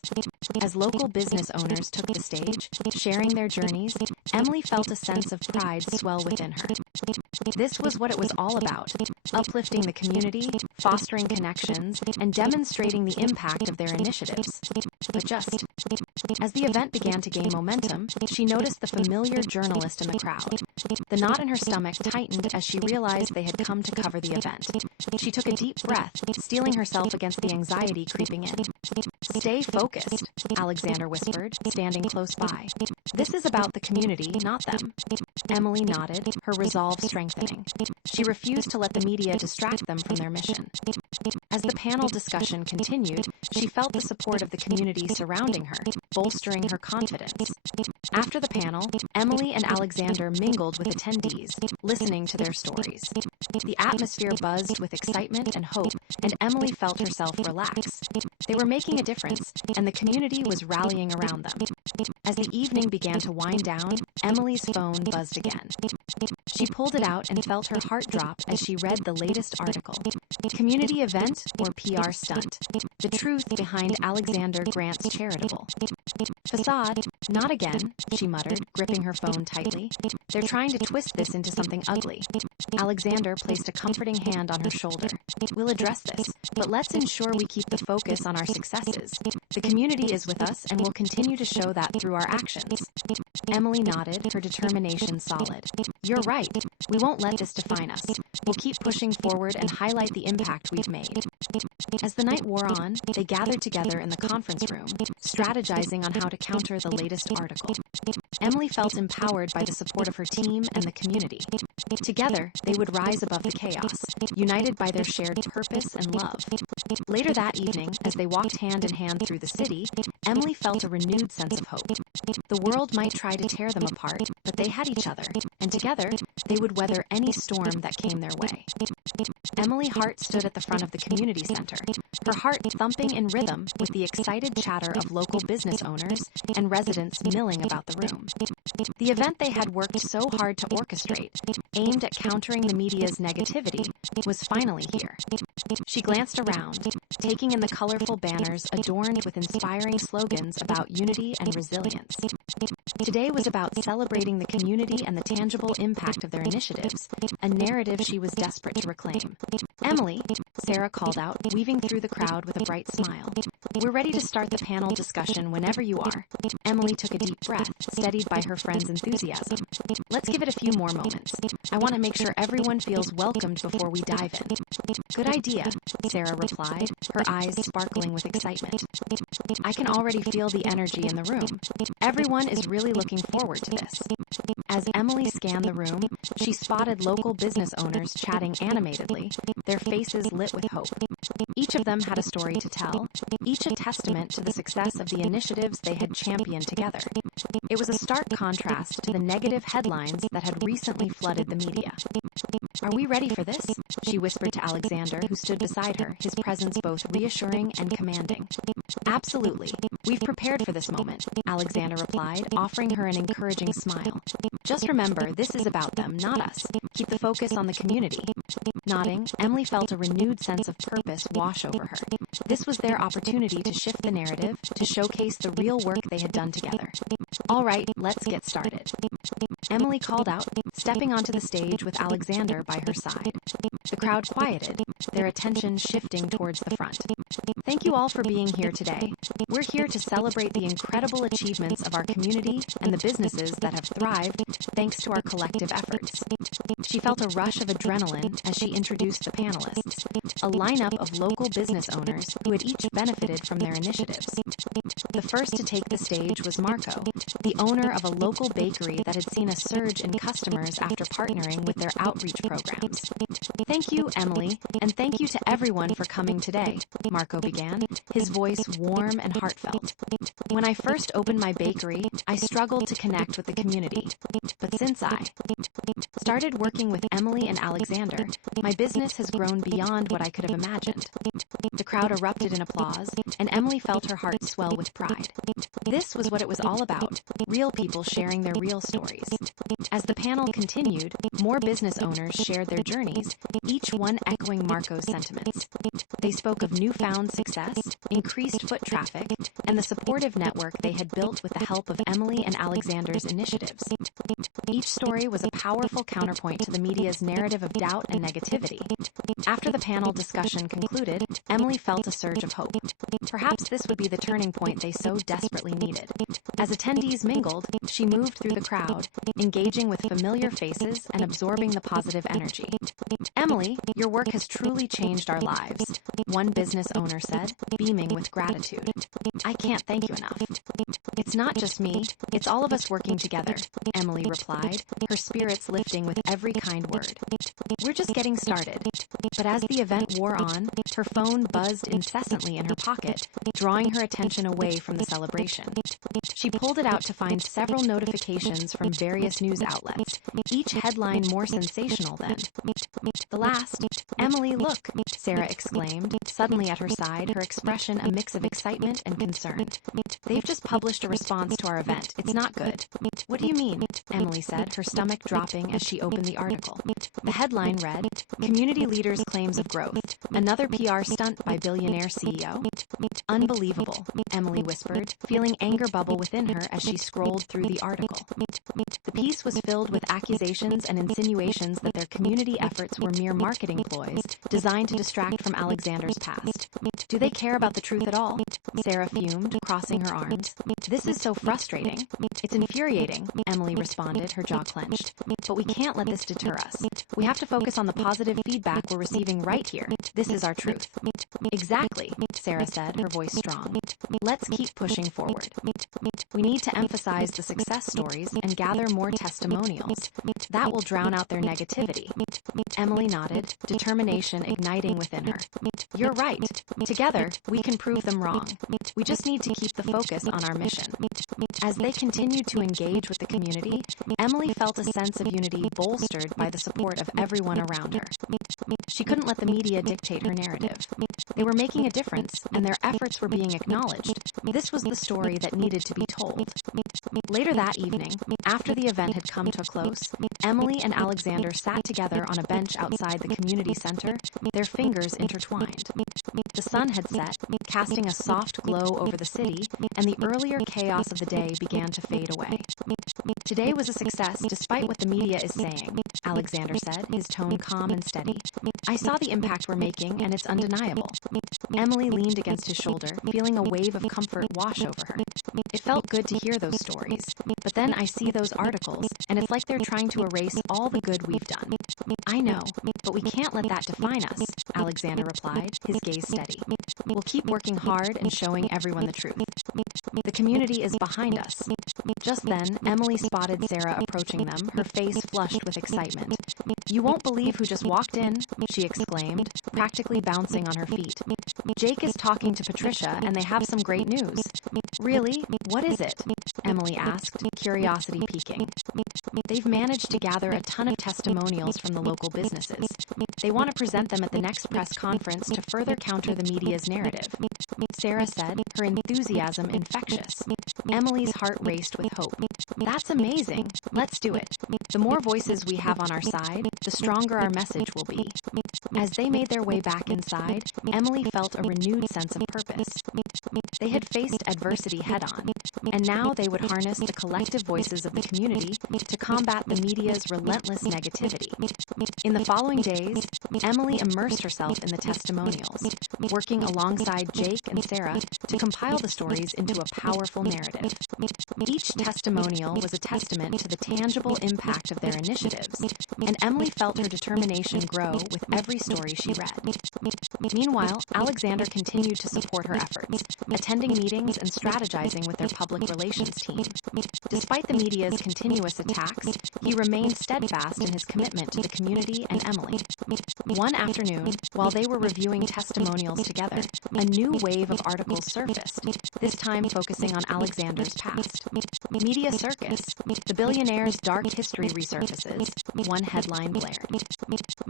As local business owners took the stage, sharing their journeys, Emily felt a sense of pride swell within her. This was what it was all about, uplifting the community, fostering connections, and demonstrating the impact of their initiatives. But just as the event began to gain momentum, she noticed the familiar journalist in the crowd. The knot in her stomach tightened as she realized they had come to cover the event. She took a deep breath, steeling herself against the anxiety creeping in. Stay focused, Alexander whispered, standing close by. This is about the community, not them. Emily nodded, her resolve strengthening. She refused to let the media distract them from their mission. As the panel discussion continued, she felt the support of the community surrounding her, bolstering her confidence. After the panel, Emily and Alexander mingled with attendees, listening to their stories. The atmosphere buzzed with excitement and hope, and Emily felt herself relax. They were making a difference, and the community was rallying around them. As the evening began to wind down, Emily's phone buzzed again. She pulled it out and felt her heart drop as she read the latest article. Community event, or PR stunt. The truth behind Alexander Grant's charitable facade. Not again, she muttered, gripping her phone tightly. They're trying to twist this into something ugly. Alexander placed a comforting hand on her shoulder. We'll address this, but let's ensure we keep the focus on our successes. The community is with us and will continue to show that through our actions. Emily nodded, her determination solid. You're right. We won't let this define us. We'll keep pushing forward and highlight the impact we've made. As the night wore on, they gathered together in the conference room, strategizing on how to counter the latest article. Emily felt empowered by the support of her team and the community. Together, they would rise above the chaos, united by their shared purpose and love. Later that evening, as they walked hand in hand through the city, Emily felt a renewed sense of hope. The world might try to tear them apart, but they had each other, and together, they would weather any storm that came their way. Emily Hart stood at the front of the community center, her heart thumping in rhythm with the excited chatter of local business owners and residents milling about the room. The event they had worked so hard to orchestrate, aimed at countering the media's negativity, was finally here. She glanced around, taking in the colorful banners adorned with inspiring slogans about unity and resilience. Today was about celebrating the community and the tangible impact of their initiatives, a narrative she was desperate to reclaim. Emily, Sarah called out, weaving through the crowd with a bright smile. We're ready to start the panel discussion whenever you are. Emily took a deep breath, steadied by her friend's enthusiasm. Let's give it a few more moments. I want to make sure everyone feels welcomed before we dive in. Good idea, Sarah replied, her eyes sparkling with excitement. I can already feel the energy in the room. Everyone is really looking forward to this. As Emily scanned the room, she spotted local business owners chatting animatedly, their faces lit with hope. Each of them had a story to tell, each a testament to the success of the initiatives they had championed together. It was a stark contrast to the negative headlines that had recently flooded the media. Are we ready for this? She whispered to Alexander, who stood beside her, his presence both reassuring and commanding. Absolutely. We've prepared for this moment, Alexander replied, offering her an encouraging smile. Just remember, this is about them, not us. Keep the focus on the community. Nodding, Emily felt a renewed sense of purpose wash over her. This was their opportunity to shift the narrative, to showcase the real work they had done together. All right, let's get started. Emily called out, stepping onto the stage with Alexander by her side. The crowd quieted, their attention shifting towards the front. Thank you all for being here today. We're here to celebrate the incredible achievements of our community and the businesses that have thrived thanks to our collective efforts. She felt a rush of adrenaline as she introduced the panelists, a lineup of local business owners who had each benefited from their initiatives. The first to take the stage was Marco, the owner of a local bakery that had seen a surge in customers after partnering with their outreach programs. Thank you, Emily, and thank you to everyone for coming today, Marco began, his voice warm and heartfelt. When I first opened my bakery, I struggled to connect with the community. But since I started working with Emily and Alexander, my business has grown beyond what I could have imagined. The crowd erupted in applause, and Emily felt her heart swell with pride. This was what it was all about, real people sharing their real stories. As the panel continued, more business owners shared their journeys, each one echoing Marco's sentiments. They spoke of newfound success, increased foot traffic, and the supportive network they had built with the help of Emily and Alexander's initiatives. Each story was a powerful counterpoint to the media's narrative of doubt and negativity. After the panel discussion concluded, Emily felt a surge of hope. Perhaps this would be the turning point they so desperately needed. As attendees mingled, she moved through the crowd, engaging with familiar faces and absorbing the positive energy. Emily, your work has truly changed our lives, one business owner said, beaming with gratitude. I can't thank you enough. It's not just me, it's all of us working together, Emily replied, her spirits lifting with every kind word. We're just getting started. But as the event wore on, her phone buzzed incessantly in her pocket, drawing her attention away from the celebration. She pulled it out to find several notifications from various news outlets, each headline more sensational than the last. Emily, look, Sarah exclaimed, suddenly at her side, her expression a mix of excitement and concern. They've just published a response to our event. It's not good. What do you mean? Emily said, her stomach dropping as she opened the article. The headline read, Community Community leaders' claims of growth. Another PR stunt by Billionaire CEO. Unbelievable, Emily whispered, feeling anger bubble within her as she scrolled through the article. The piece was filled with accusations and insinuations that their community efforts were mere marketing ploys designed to distract from Alexander's past. Do they care about the truth at all? Sarah fumed, crossing her arms. This is so frustrating. It's infuriating, Emily responded, her jaw clenched. But we can't let this deter us. We have to focus on the positive feedback we're receiving right here. This is our truth. Exactly, Sarah said, her voice strong. Let's keep pushing forward. We need to emphasize the success stories and gather more testimonials. That will drown out their negativity. Emily nodded, determination igniting within her. You're right. Together, we can prove them wrong. We just need to keep the focus on our mission. As they continued to engage with the community, Emily felt a sense of unity bolstered by the support of everyone around her. She couldn't let the media dictate her narrative. They were making a difference, and their efforts were being acknowledged. This was the story that needed to be told. Later that evening, after the event had come to a close, Emily and Alexander sat together on a bench outside the community center, their fingers intertwined. The sun had set, casting a soft glow over the city, and the earlier chaos of the day began to fade away. Today was a success despite what the media is saying, Alexander said, his tone calm and steady. I saw the impact we're making, and it's undeniable. Emily leaned against his shoulder, feeling a wave of comfort wash over her. It felt good to hear those stories, but then I see those articles, and it's like they're trying to erase all the good we've done. I know, but we can't let that define us, Alexander replied, his gaze steady. We'll keep working hard and showing everyone the truth. The community is behind us. Just then, Emily spotted Sarah approaching them, her face flushed with excitement. You won't believe who just walked in, she exclaimed, practically bouncing on her feet. Jake is talking to Patricia, and they have some great news. Really? What is it? Emily asked, curiosity piquing. They've managed to gather a ton of testimonials from the local businesses. They want to present them at the next press conference to further counter the media's narrative. Sarah said, her enthusiasm infectious. Emily's heart raced with hope. That's amazing. Let's do it. The more voices we have on our side, the stronger our message will be. As they made their way back inside, Emily felt a renewed sense of purpose. They had faced adversity head-on, and now they would harness the collective voices of the community to combat the media's relentless negativity. In the following days, Emily immersed herself in the testimonials, working alongside Jake and Sarah to compile the stories into a powerful narrative. Each testimonial was a testament to the tangible impact of their initiatives, and Emily felt her determination grow with every story she read. Meanwhile, Alexander continued to support her efforts, attending meetings and strategizing with their public relations team. Despite the media's continuous attacks, he remained steadfast in his commitment to the community and Emily. One afternoon, while they were reviewing testimonials together, a new wave of articles surfaced, this time focusing on Alexander's past. Media circus. The billionaire's dark history resurfaces. One headline blared.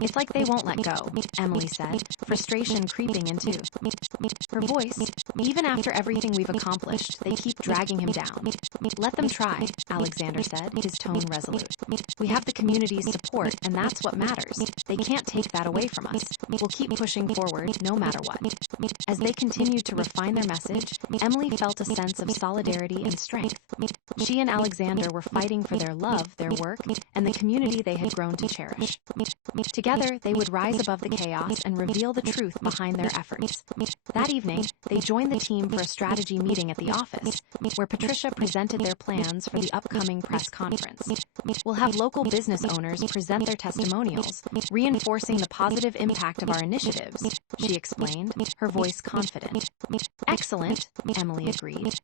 It's like they won't let go, Emily said, frustration creeping into her voice. Even after everything we've accomplished, they keep dragging him down. Let them try, Alexander said, his tone resolute. We have the community's support, and that's what matters. They can't take that away from us. We'll keep pushing forward, no matter what. As they continued to refine their message, Emily felt a sense of solidarity and strength. She and Alexander were fighting for their love, their work, and the community they had grown to cherish. Together, they would rise above the chaos and reveal the truth behind their efforts. That evening, they joined the team for a strategy meeting at the office, where Patricia presented their plans for the upcoming press conference. We'll have local business owners present their testimonials, reinforcing the positive impact of our initiatives, she explained, her voice confident. Excellent, Emily agreed.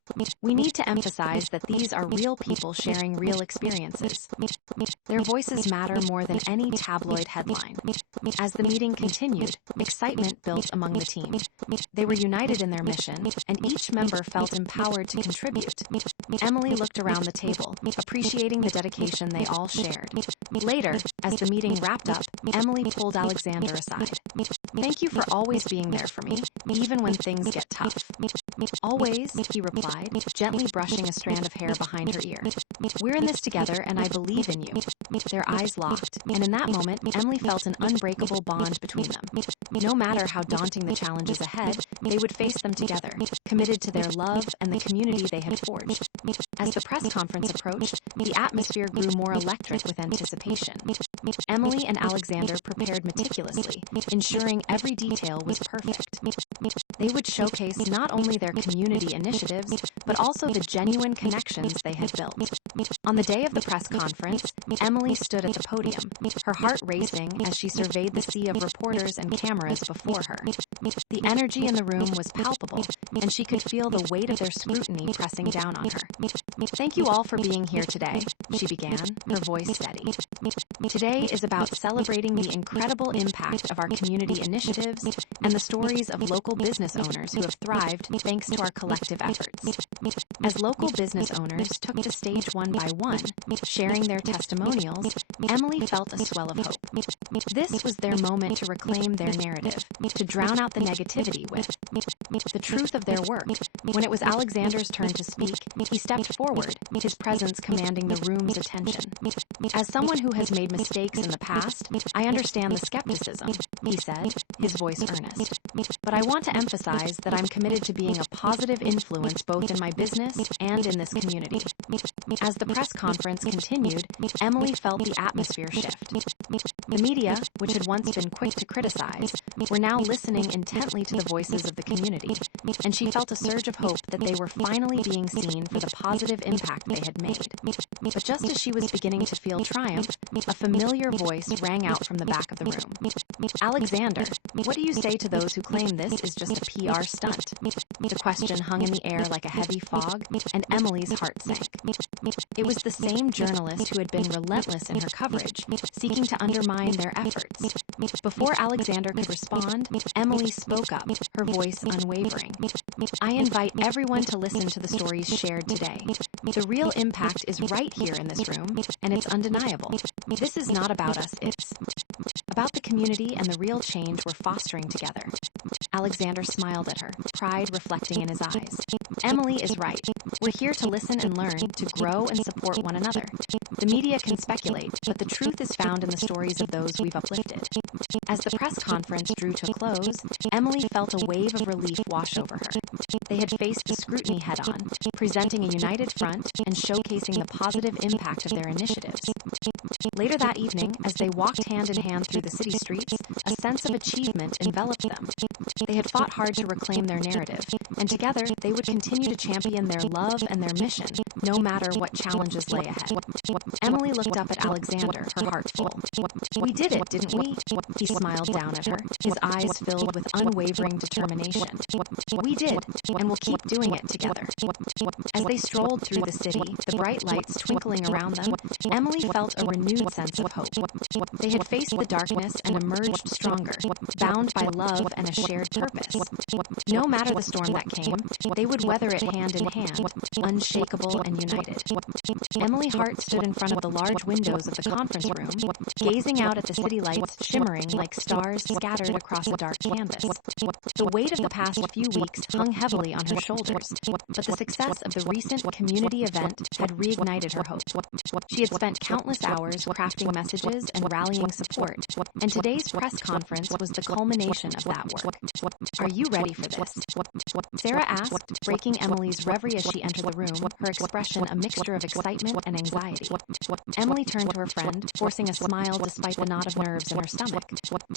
We need to emphasize that these are real people sharing real experiences. Their voices matter more than any tabloid headline. As the meeting continued, excitement built among the team. They were united in their mission, and each member felt empowered to contribute. Emily looked around the table, appreciating the dedication they all shared. Later, as the meeting wrapped up, Emily pulled Alexander aside. Thank you for always being there for me, even when things get tough. Always, he replied, gently brushing a strand of hair behind her ear. We're in this together, and I believe in you. Their eyes locked, and in that moment, Emily felt an unbreakable bond between them. No matter how daunting the challenges ahead, they would face them together, committed to their love and the community they had forged. As the press conference approached, the atmosphere grew more electric with anticipation. Emily and Alexander prepared meticulously, ensuring every detail was perfect. They would showcase not only their community initiatives, but also the genuine connections they had built. On the day of the press conference, Emily stood at the podium, her heart racing as she surveyed the sea of reporters and cameras before her. The energy in the room was palpable, and she could feel the weight of their scrutiny pressing down on her. "Thank you all for being here today," she began, her voice steady. "Today is about celebrating the incredible impact of our community initiatives and the stories of local business owners who have thrived thanks to our collective efforts." As local business owners took to stage one by one, sharing their testimonials, Emily felt a swell of hope. This was their moment to reclaim their narrative, to drown out the negativity with the truth of their work. When it was Alexander's turn to speak, he stepped forward, his presence commanding the room's attention. "As someone who has made mistakes in the past, I understand the skepticism," he said, his voice earnest. "But I want to emphasize that I'm committed to being a positive influence both in my business and in this community." As the press conference continued, Emily felt the atmosphere shift. The media, which had once been quick to criticize, were now listening intently to the voices of the community, and she felt a surge of hope that they were finally being seen for the positive impact they had made. But just as she was beginning to feel triumph, a familiar voice rang out from the back of the room. "Alexander, what do you say to those who claim this is just a PR stunt?" The question hung in the air like a heavy fog, and Emily's heart sank. It was the same journalist who had been relentless in her coverage, seeking to undermine their efforts. Before Alexander could respond, Emily spoke up, her voice unwavering. "I invite everyone to listen to the stories shared today. The real impact is right here in this room, and it's undeniable. This is not about us, it's about the community and the real change we're fostering together." Alexander smiled at her, pride reflecting in his eyes. "Emily is right. We're here to listen and learn, to grow and support one another. The media can speculate, but the truth is found in the stories of those we've uplifted." As the press conference drew to a close, Emily felt a wave of relief wash over her. They had faced the scrutiny head-on, presenting a united front and showcasing the positive impact of their initiatives. Later that evening, as they walked hand in hand through the city streets, a sense of achievement enveloped them. They had fought hard to reclaim their narrative, and together they would continue to champion their love and their mission, no matter what challenges lay ahead. Emily looked up at Alexander, her heart full. "We did it, didn't we?" He smiled down at her, his eyes filled with unwavering determination. "We did, and we'll keep doing it together." As they strolled through the city, the bright lights twinkling around them, Emily felt a renewed sense of hope. They had faced the darkness and emerged stronger, bound by love and a shared purpose. No matter the storm that came, they would weather it hand in hand, unshakable and united. Emily Hart stood in front of the large windows of the conference room, gazing out at the city lights shimmering like stars scattered across a dark canvas. The weight of the past few weeks hung heavily on her shoulders, but the success of the recent community event had reignited her hope. She had spent countless hours crafting messages and rallying support, and today's press conference was the culmination of that work. "Are you ready for this?" Sarah asked, breaking Emily's reverie as she entered the room, her expression a mixture of excitement and anxiety. Emily turned to her friend, forcing a smile despite the knot of nerves in her stomach.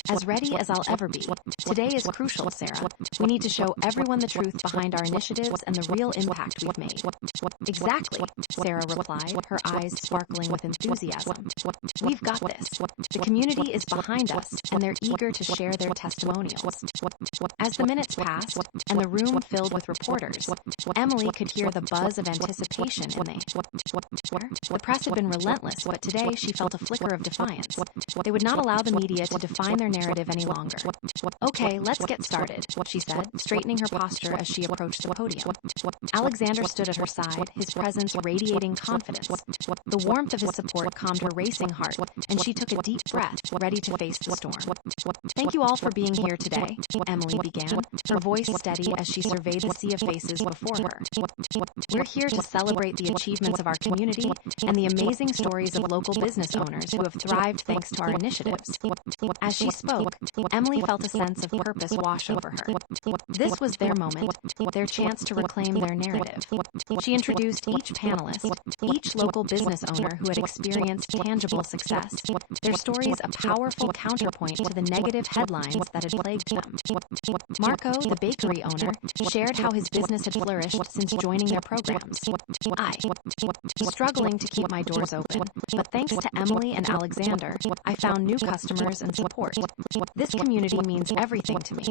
"As ready as I'll ever be. Today is crucial, Sarah. We need to show everyone the truth behind our initiatives and the real impact we've made." "Exactly," Sarah replied, her eyes sparkling with enthusiasm. "We've got this. The community is behind us, and they're eager to share their testimonials." As the minutes passed, and the room filled with reporters, Emily could hear the buzz of anticipation in the air. The press had been relentless, but today she felt a flicker of defiance. They would not allow the media to define their narrative any longer. "Okay, let's get started," she said, straightening her posture as she approached the podium. Alexander stood at her side, his presence radiating confidence. The warmth of his support calmed her racing heart, and she took a deep breath, ready to face the storm. Thank you all for being here today, Emily began, her voice steady as she surveyed the sea of faces before her. We're here to celebrate the achievements of our community and the amazing stories of local business owners who have thrived thanks to our initiatives. As she spoke, Emily felt a sense of purpose wash over her. This was their moment, their chance to reclaim their narrative. She introduced each panelist, each local business owner who had experienced tangible success, their stories a powerful counterpoint to the negative headlines that had plagued them. Marco, the bakery owner, shared how his business had flourished since joining their programs. I was struggling to keep my doors open, but thanks to Emily and Alexander, I found new customers and support. This community means everything to me.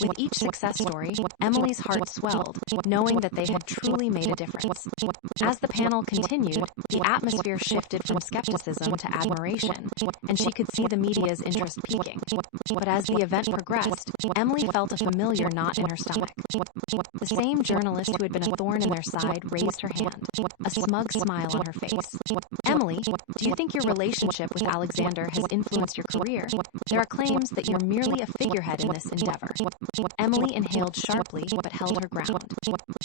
With each success story, Emily's heart swelled, knowing that they had truly made a difference. As the panel continued, the atmosphere shifted from skepticism to admiration, and she could see the media's interest peaking. But as the event progressed, Emily felt a familiar knot in her stomach. The same journalist who had been a thorn in their side raised her hand, a smug smile on her face. Emily, do you think your relationship with Alexander has influenced your career? There are claims that you're merely a figurehead in this endeavor. Emily inhaled sharply but held her ground.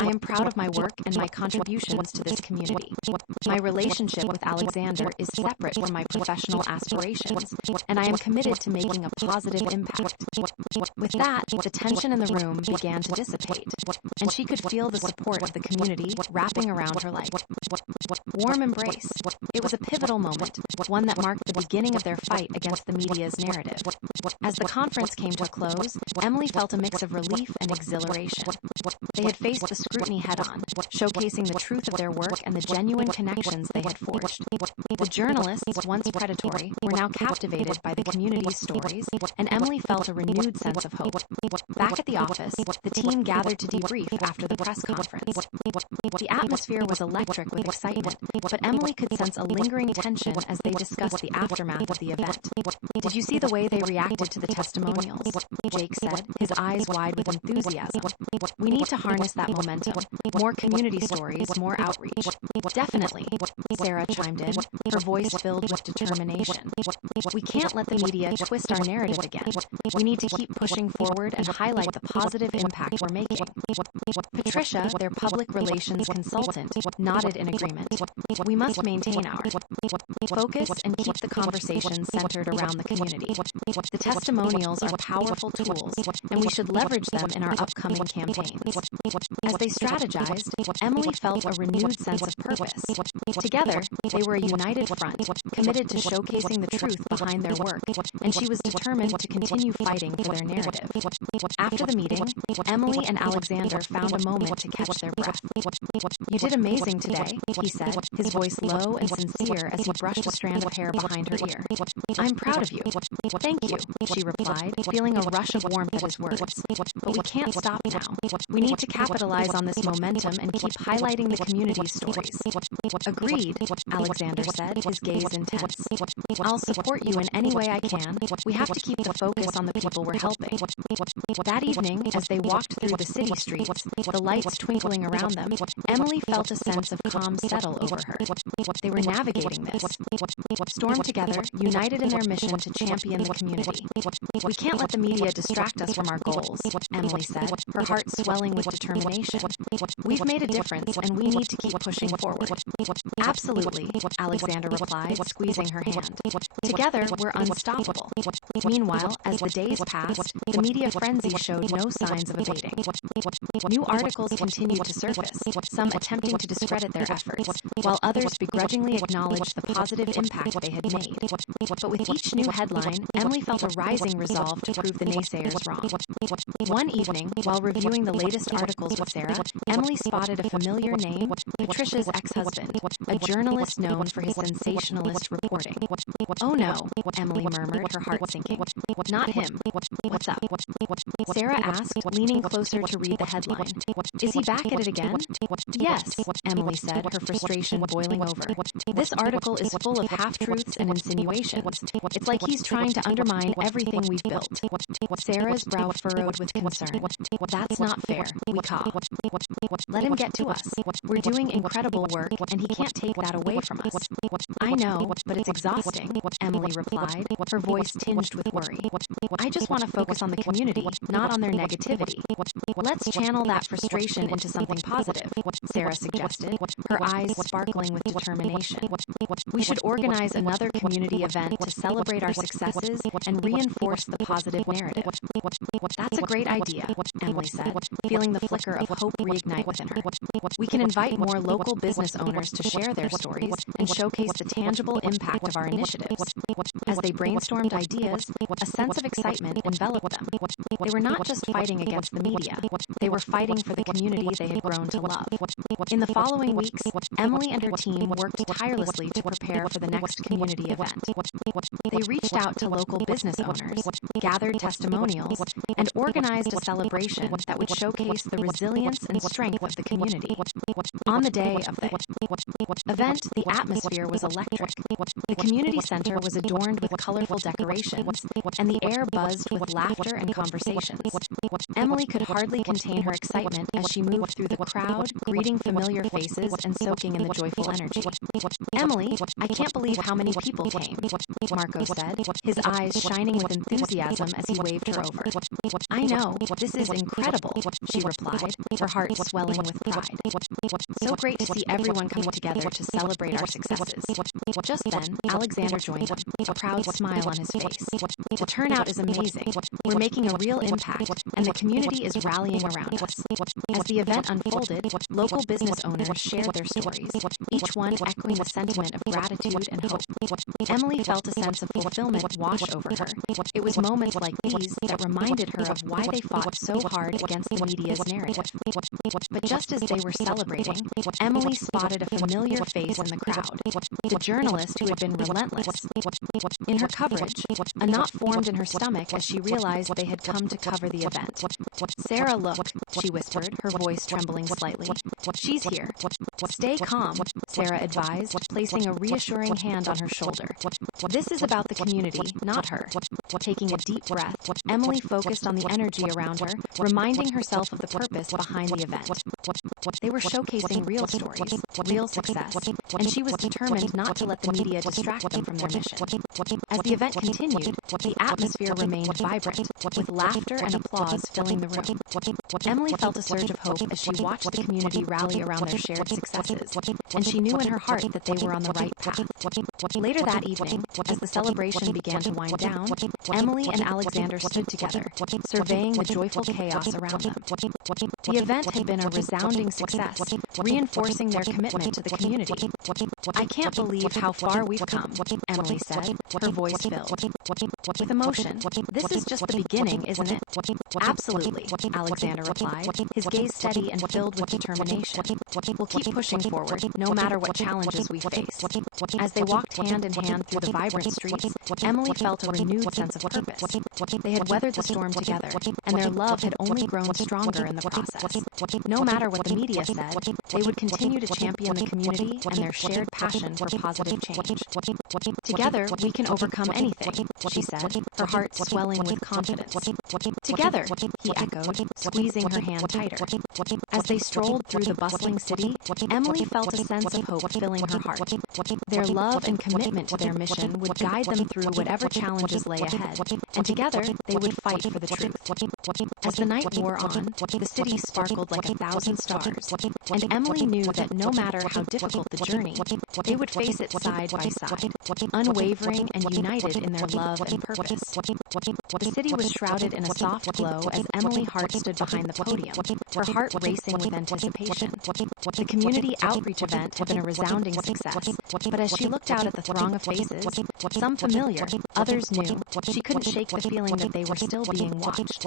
I am proud of my work and my contributions to this community. My relationship with Alexander is separate from my professional aspirations, and I am committed to making a positive impact. With that, the tension in the room began to dissipate, and she could feel the support of the community wrapping around her like warm embrace. It was a pivotal moment, one that marked the beginning of their fight against the media's narrative. As the conference came to a close, Emily felt a mix of relief and exhilaration. They had faced the scrutiny head-on, showcasing the truth of their work and the genuine connections they had forged. The journalists, once predatory, were now captivated by the community's stories, and Emily felt a renewed sense of hope. Back at the office, the team gathered to debrief after the press conference. The atmosphere was electric with excitement, but Emily could sense a lingering tension as they discussed the aftermath of the event. Did you see the way they reacted to the testimonials? Jake said, his eyes wide with enthusiasm. We need to harness that momentum. More community stories, more outreach. Definitely, Sarah chimed in, her voice filled with determination. We can't let the media twist our narrative again. We need to keep pushing forward and highlight the positive impact we're making. Patricia, their public relations consultant, nodded in agreement. We must maintain our focus and keep the conversation centered around the community. The testimonials are powerful tools, and we should leverage them in our upcoming campaigns. As they strategized, Emily felt a renewed sense of purpose. Together, they were a united front, committed to showcasing the truth behind their work, and she was determined to continue fighting for their narrative. After the meeting, Emily and Alexander found a moment to catch their breath. You did amazing today, he said, his voice low and sincere as he brushed a strand of hair behind her ear. I'm proud of you. Thank you, she replied, feeling a rush of warmth at his words. But we can't stop now. We need to capitalize on this momentum and keep highlighting the community's stories. Agreed, Alexander said, his gaze intense. I'll support you in any way I can. We have to keep the focus on the people we're helping. That evening, as they walked through the city streets, the lights twinkling around them, Emily felt a sense of calm settle over her. They were navigating this. Stormed together, united in their mission to champion the community. We can't let the media distract us from our goals, Emily said, her heart swelling with determination. We've made a difference, and we need to keep pushing forward. Absolutely, Alexander replied, squeezing her hand. Together, we're unstoppable. Meanwhile, as the days passed, the media frenzy showed no signs of abating. New articles continued to surface, some attempting to discredit their efforts, while others begrudgingly acknowledged the positive impact they had made. But with each new headline, Emily felt a rising resolve to prove the naysayers wrong. One evening, while reviewing the latest articles with Sarah, Emily spotted a familiar name, Patricia's ex-husband, a journalist known for his sensationalist reporting. Oh no, Emily murmured, her heart sinking. Not him. What's up? Sarah asked, leaning closer to read the headline. Is he back at it again? Yes, Emily said, her frustration boiling over. This article is full of half-truths and insinuations. It's like he's trying to undermine everything we've built. Sarah's brow furrowed with concern. That's not fair, we caw. Let him get to us. We're doing incredible work, and he can't take that away from us. I know, but it's exhausting, Emily replied, her voice tinged with worry. "I just want to focus on the community, not on their negativity." "Let's channel that frustration into something positive," Sarah suggested, her eyes sparkling with determination. "We should organize another community event to celebrate our successes and reinforce the positive narrative." "That's a great idea," Emily said, feeling the flicker of hope reignite within her. "We can invite more local business owners to share their stories and showcase the tangible impact of our initiatives." As they brainstormed ideas, a sense of excitement enveloped them. They were not just fighting against the media, they were fighting for the community they had grown to love. In the following weeks, Emily and her team worked tirelessly to prepare for the next community event. They reached out to local business owners, gathered testimonials, and organized a celebration that would showcase the resilience and strength of the community. On the day of the event, the atmosphere was electric. The community center was adorned with colorful decorations, and the air buzzed with laughter and conversations. Emily could hardly contain her excitement as she moved through the crowd, greeting familiar faces and soaking in the joyful energy. "Emily, I can't believe how many people came," Marco said, his eyes shining with enthusiasm as he waved her over. "I know, this is incredible," she replied, her heart swelling with pride. "So great to see everyone coming together to celebrate our successes." Just then, Alexander joined them, a proud smile on his face. "The turnout is amazing. We're making a real impact, and the community is rallying around us." As the event unfolded, local business owners shared their stories, each one echoing the sentiment of gratitude and hope. Emily felt a sense of fulfillment wash over her. It was moments like these that reminded her of why they fought so hard against the media's narrative. But just as they were celebrating, Emily spotted a familiar face in the crowd, the journalist who had been relentless. In her coverage, a knot formed in her stomach as she realized they had come to cover the event. "Sarah, look," she whispered, her voice trembling slightly. "She's here." "Stay calm," Sarah advised, placing a reassuring hand on her shoulder. "This is about the community, not her." Taking a deep breath, Emily focused on the energy around her, reminding herself of the purpose behind the event. They were showcasing real stories, real success, and she was determined not to let the media distract them from their mission. As the event continued, the atmosphere remained vibrant, with laughter and applause filling the room. Emily felt a surge of hope as she watched the community rally around their shared successes, and she knew in her heart that they were on the right path. Later that evening, as the celebration began to wind down, Emily and Alexander stood together, surveying the joyful chaos around them. The event had been a resounding success, reinforcing their commitment to the community. "I can't believe how far we've come," Emily said, her voice filled with emotion. "This is just the beginning, isn't it?" "Absolutely," Alexander replied, his gaze steady and filled with determination. "We'll keep pushing forward, no matter what challenges we face." As they walked hand in hand through the vibrant streets, Emily felt a renewed sense of purpose. They had weathered the storm together, and their love had only grown stronger in the process. No matter what the media said, they would continue to champion the community and their shared passion for positive change. "Together, we can overcome anything," she said, her heart swelling with confidence. "Together," he echoed, squeezing her hand tighter. As they strolled through the bustling city, Emily felt a sense of hope filling her heart. Their love and commitment to their mission would guide them through whatever challenges lay ahead, and together they would fight for the truth. As the night wore on, the city sparkled like 1,000 stars, and Emily knew that no matter how difficult the journey, they would face it side by side, unwavering and united in their love and purpose. The city was shrouded in a soft glow as Emily Hart stood behind the podium, her heart racing with anticipation. The community outreach event had been a resounding success, but as she looked out at the throng of faces, some familiar, others new, she couldn't shake the feeling that they were still being watched.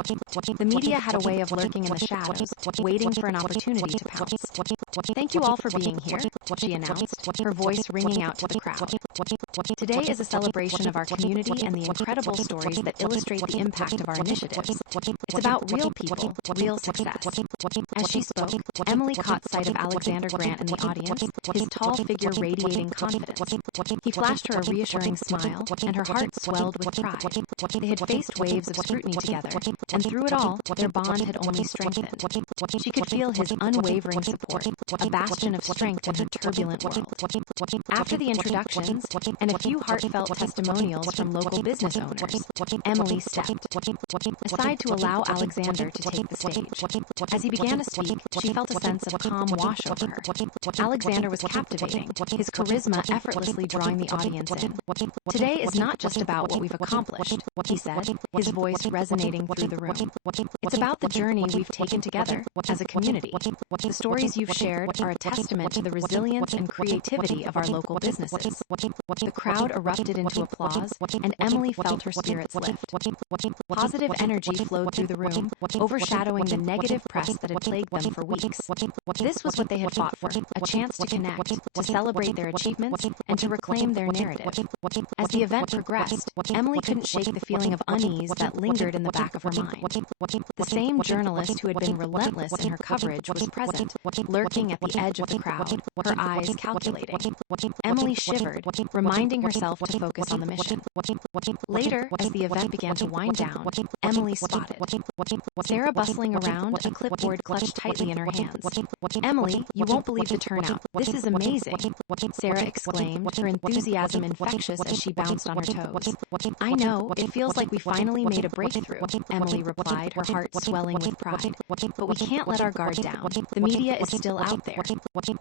The media had a way of lurking in the shadows, waiting for an opportunity to pounce. "Thank you all for being here," she announced, her voice ringing out to the crowd. "Today is a celebration of our community and the incredible stories that illustrate the impact of our initiatives. It's about real people, real success." As she spoke, Emily caught sight of Alexander Grant in the audience, his tall figure radiating confidence. He flashed her a reassuring smile, and her heart swelled with pride. They had faced waves of scrutiny together, and through it all, their bond had only strengthened. She could feel his unwavering support support, a bastion of strength in her turbulent world. After the introductions and a few heartfelt testimonials from local business owners, Emily stepped aside to allow Alexander to take the stage. As he began to speak, she felt a sense of calm wash over her. Alexander was captivating, his charisma effortlessly drawing the audience in. "Today is not just about what we've accomplished," he said, his voice resonating through the room. "It's about the journey we've taken together as a community. The stories you've shared are a testament to the resilience and creativity of our local businesses." The crowd erupted into applause, and Emily felt her spirits lift. Positive energy flowed through the room, overshadowing the negative press that had plagued them for weeks. This was what they had fought for, a chance to connect, to celebrate their achievements, and to reclaim their narrative. As the event progressed, Emily couldn't shake the feeling of unease that lingered in the back of her mind. The same journalist who had been relentless in her coverage was present, lurking at the edge of the crowd, her eyes calculating. Emily shivered, reminding herself to focus on the mission. Later, as the event began to wind down, Emily spotted Sarah bustling around, a clipboard clutched tightly in her hands. "Emily, you won't believe the turnout. This is amazing," Sarah exclaimed, her enthusiasm infectious as she bounced on her toes. "I know, it feels like we finally made a breakthrough," Emily replied, her heart swelling with pride. "But we can't let our guard down. The media is still out there."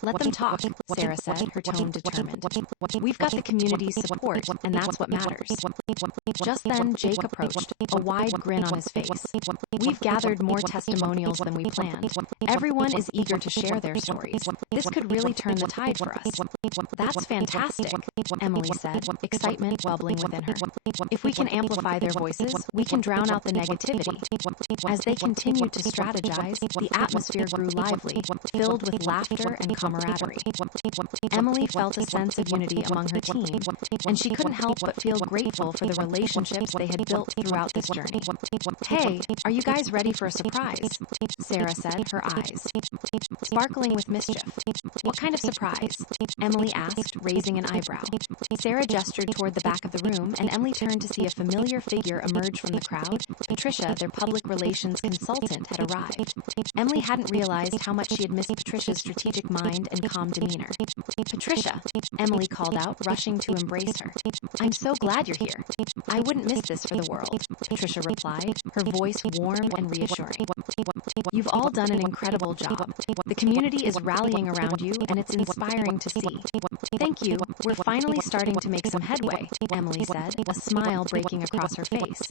"Let them talk," Sarah said, her tone determined. "We've got the community's support, and that's what matters." Just then, Jake approached, a wide grin on his face. "We've gathered more testimonials than we planned. Everyone is eager to share their stories. This could really turn the tide for us." "That's fantastic," Emily said, excitement bubbling within her. "If we can amplify their voices, we can drown out the negativity." As they continued to strategize, the atmosphere grew lively, filled with laughter and camaraderie. Emily felt a sense of unity among her team, and she couldn't help but feel grateful for the relationships they had built throughout this journey. "Hey, are you guys ready for a surprise?" Sarah said, her eyes sparkling with mischief. "What kind of surprise?" Emily asked, raising an eyebrow. Sarah gestured toward the back of the room, and Emily turned to see a familiar figure emerge from the crowd. Patricia, their public relations consultant, had arrived. Emily hadn't realized how much she had missed Patricia's strategic mind and calm demeanor. "Patricia," Emily called out, rushing to embrace her. "I'm so glad you're here. I wouldn't miss this for the world," Patricia replied, her voice warm and reassuring. "You've all done an incredible job. The community is rallying around you, and it's inspiring to see." "Thank you. We're finally starting to make some headway," Emily said, a smile breaking across her face.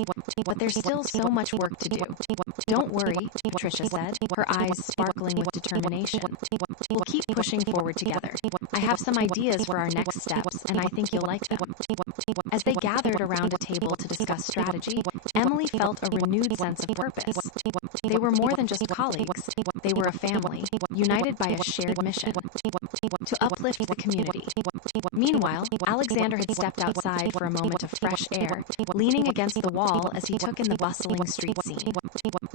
"But there's still so much work to do." "Don't worry," Patricia said, her eyes sparkling with determination. "We'll keep pushing forward together. I have some ideas for our next steps, and I think you'll like them." As they gathered around a table to discuss strategy, Emily felt a renewed sense of purpose. They were more than just colleagues. They were a family, united by a shared mission to uplift the community. Meanwhile, Alexander had stepped outside for a moment of fresh air, leaning against the wall as he took in the bustling street scene.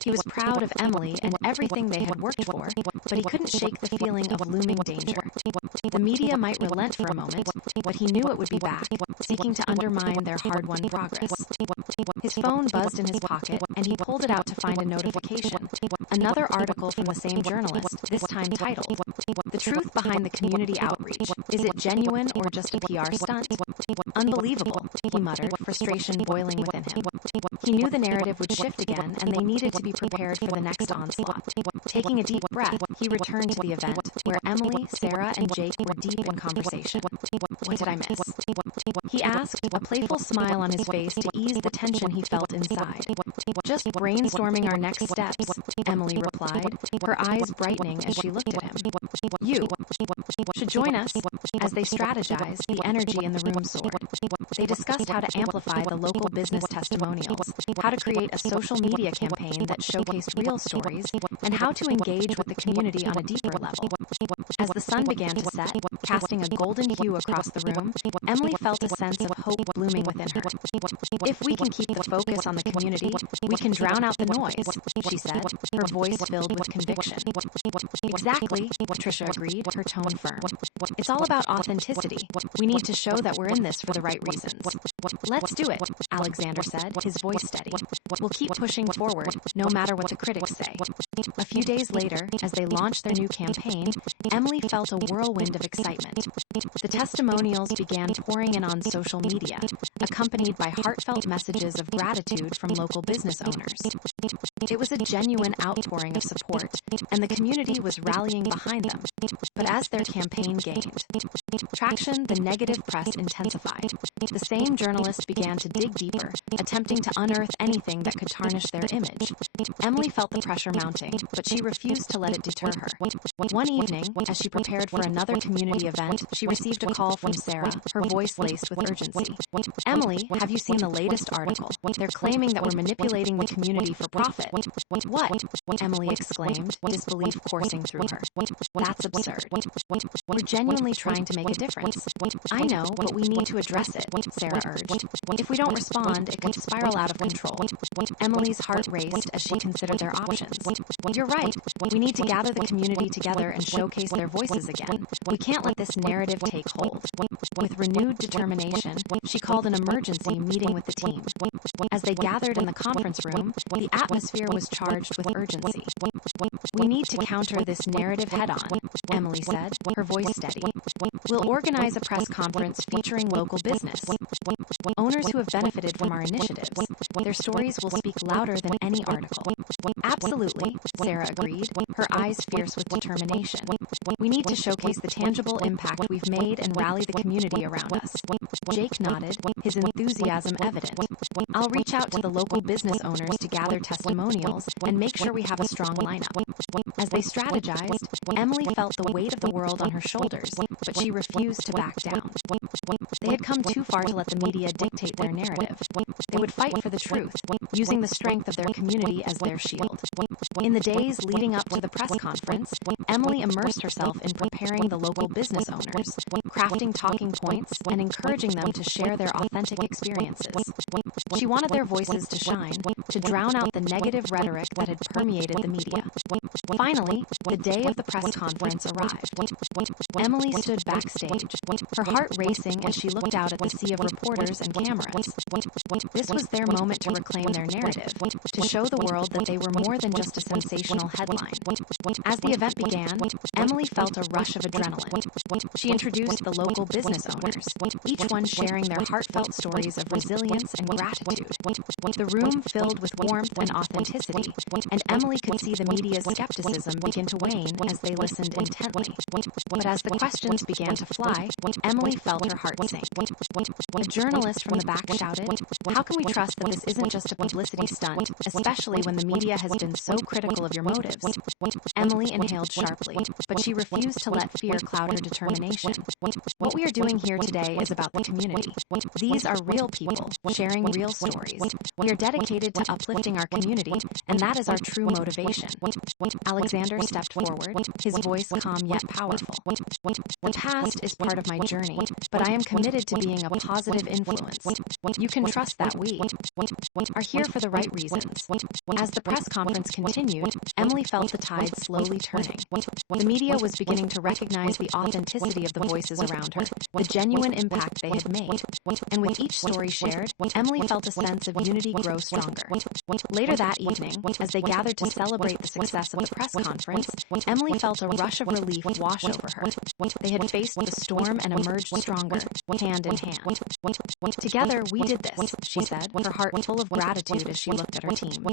He was proud of Emily and everything they had worked for, but he couldn't shake the feeling of looming danger. The media might relent for a moment, but he knew it would be back, seeking to undermine their hard-won progress. His phone buzzed in his pocket, and he pulled it out to find a notification. Another article from the same journalist, this time titled, "The Truth Behind the Community Outreach. Is it genuine or just a PR stunt?" "Unbelievable," he muttered, frustration boiling within him. He knew the narrative would shift again, and they needed to be prepared for the next onslaught. Taking a deep breath, he returned to the event, where Emily, Sarah, and Jake were deep in conversation. "What did I miss?" he asked, a playful smile on his face to ease the tension he felt inside. "Just brainstorming our next steps," Emily replied, her eyes brightening as she looked at him. "You should join us." As they strategized, the energy in the room soared. They discussed how to amplify the local business testimonials, how to create a social media campaign that showcased real stories, and how to engage with the community on a deeper level. As the sun began to set, casting a golden hue across the room, Emily felt a sense of hope blooming within her. "If we can keep the focus on the community, we can drown out the noise," she said, her voice filled with conviction. "Exactly," Patricia agreed, her tone firm. "It's all about authenticity. We need to show that we're in this for the right reasons." "Let's do it," Alexander said, his voice steady. "We'll keep pushing forward, no matter what the critics say." A few days later, as they launched their new campaign, Emily felt a whirlwind of excitement. The testimonials began pouring in on social media, accompanied by heartfelt messages of gratitude from local business owners. It was a genuine outpouring of support, and the community was rallying behind them. But as their campaign gained traction, the negative press intensified. The same journalists began to dig deeper, attempting to unearth anything that could tarnish their image. Emily felt the pressure mounting, but she refused to let it deter her. One evening, as she prepared for another community event, she received a call from Sarah, her voice laced with urgency. "Emily, have you seen the latest article? They're claiming that we're manipulating the community for profit." "What?" Emily exclaimed, disbelief coursing through her. "That's absurd. We're genuinely trying to make a difference." "I know, but we need to address it," Sarah urged. "If we don't respond, it could spiral out of control." Emily's heart raced as she considered their options. "You're right. We need to gather the community together and showcase their voices again. We can't let this narrative take hold." With renewed determination, she called an emergency meeting with the team. As they gathered in the conference room, the atmosphere was charged with urgency. "We need to counter this narrative head-on," Emily said, her voice steady. "We'll organize a press conference featuring local business owners who have benefited from our initiatives. Their stories will speak louder than any article." "Absolutely," Sarah agreed, her eyes fierce with determination. "We need to showcase the tangible impact we've made and rally the community around us." Jake nodded, his enthusiasm evident. "I'll reach out to the local business owners to gather testimonials and make sure we have a strong lineup." As they strategized, Emily felt the weight of the world on her shoulders, but she refused to back down. They had come too far to let the media dictate their narrative. They would fight for the truth, using the strength of their community as their shield. In the days leading up to the press conference, Emily immersed herself in preparing the local business owners, crafting talking points, and encouraging them to share their authentic experiences. She wanted their voices to shine, to drown out the negative rhetoric that had permeated the media. Finally, the day of the press conference arrived. Emily stood backstage, her heart racing as she looked out at the sea of reporters and cameras. This was their moment to reclaim their narrative, to show the world that they were more than just a sensational headline. As the event began, Emily felt a rush of adrenaline. She introduced the local business owners, each one sharing their heartfelt stories of resilience and gratitude. The room filled with warmth and authenticity, and Emily could see the media's skepticism begin to wane as they listened intently. But as the questions began to fly, Emily felt her heart sink. A journalist from the back shouted, "How can we trust that this isn't just a publicity stunt, especially when the media has been so critical of your motives?" Emily inhaled sharply, but she refused to let fear cloud her determination. "What we are doing here today is about the community. These are real people, sharing real stories. We are dedicated to uplifting our community, and that is our true motivation." Alexander stepped forward, his voice calm yet powerful. "The past is part of my journey, but I am committed to being a positive influence. You can trust that we are here for the right reasons." As the press conference continued, Emily felt the tide slowly turning. The media was beginning to recognize the authenticity of the voices around her, the genuine impact they had made. And with each story shared, Emily felt a sense of unity grow stronger. Later that evening, as they gathered to celebrate the success of the press conference, Emily felt a rush of relief wash over her. They had faced the storm and emerged stronger, hand in hand. "Together, we did this," she said, her heart full of gratitude as she looked at her team.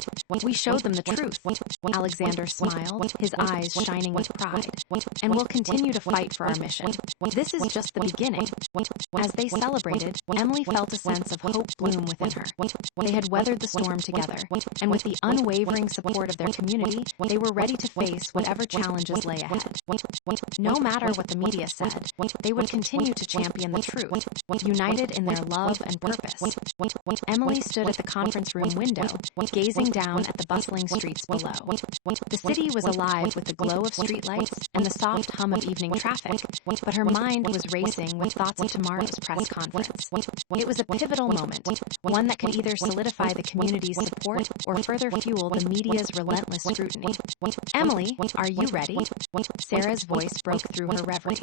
"We showed them the truth." Alexander smiled, his eyes shining with pride. "And we'll continue to fight for our mission. This is just the beginning." As they celebrated, Emily felt a sense of hope bloom within her. They had weathered the storm together, and with the unwavering support of their community, they were ready to face whatever challenges lay ahead. No matter what the media said, they would continue to champion the truth, united in their love and purpose. Emily stood at the conference room window, gazing down at the bustling streets below. The city was alive with the glow of streetlights and the soft hum of evening traffic, but her mind was racing with thoughts of tomorrow's press conference. It was a pivotal moment, one that could either solidify the community's support or further fuel the media's relentless scrutiny. "Emily, are you ready?" Sarah's voice broke through her reverie.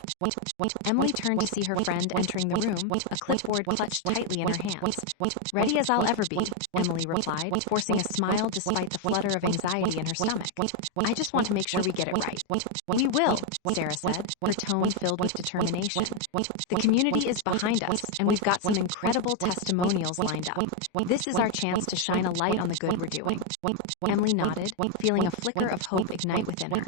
Emily turned to see her friend entering the room, a clipboard clutched tightly in her hands. "Ready as I'll ever be," Emily replied, forcing a smile despite the flutter of anxiety in her stomach. "I just want to make sure we get it right." "We will," Sarah said, her tone filled with determination. "The community is behind us, and we've got some incredible testimonials lined up. This is our chance to shine a light on the good we're doing." Emily nodded, feeling a flicker of hope ignite within her.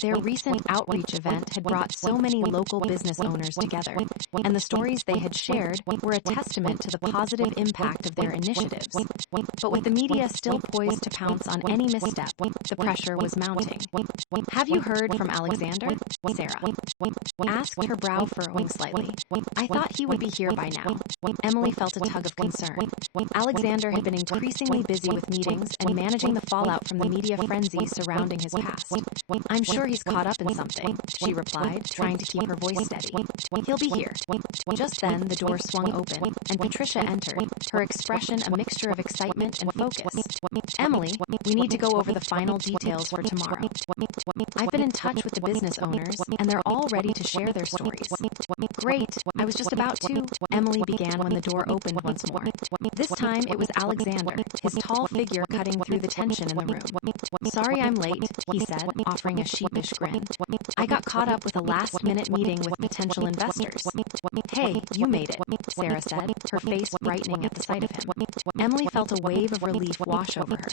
Their recent outreach event had brought so many local business owners together, and the stories they had shared were a testament to the positive impact of their initiatives. But with the media still poised to pounce on any misstep, the pressure was mounting. "Have you heard from Alexander?" Sarah asked, her brow furrowing slightly. "I thought he would be here by now." Emily felt a tug of concern. Alexander had been increasingly busy with meetings and managing the fallout from the media frenzy surrounding his past. "I'm sure he's caught up in something," she replied, trying to keep her voice steady. "He'll be here." Just then, the door swung open, and Patricia entered, her expression a mixture of excitement and focus. "Emily, we need to go over the final details for tomorrow. I've been in touch with the business owners, and they're all ready to share their stories." "Great, I was just about to," Emily began when the door opened once more. This time, it was Alexander, his tall figure cutting through the tension in the room. "Sorry I'm late," he said, offering a sheepish grin. "I got caught up with a last-minute meeting with potential investors." "Hey, you made it," Sarah said, her face brightening at the sight of him. Emily felt a wave of relief wash over her.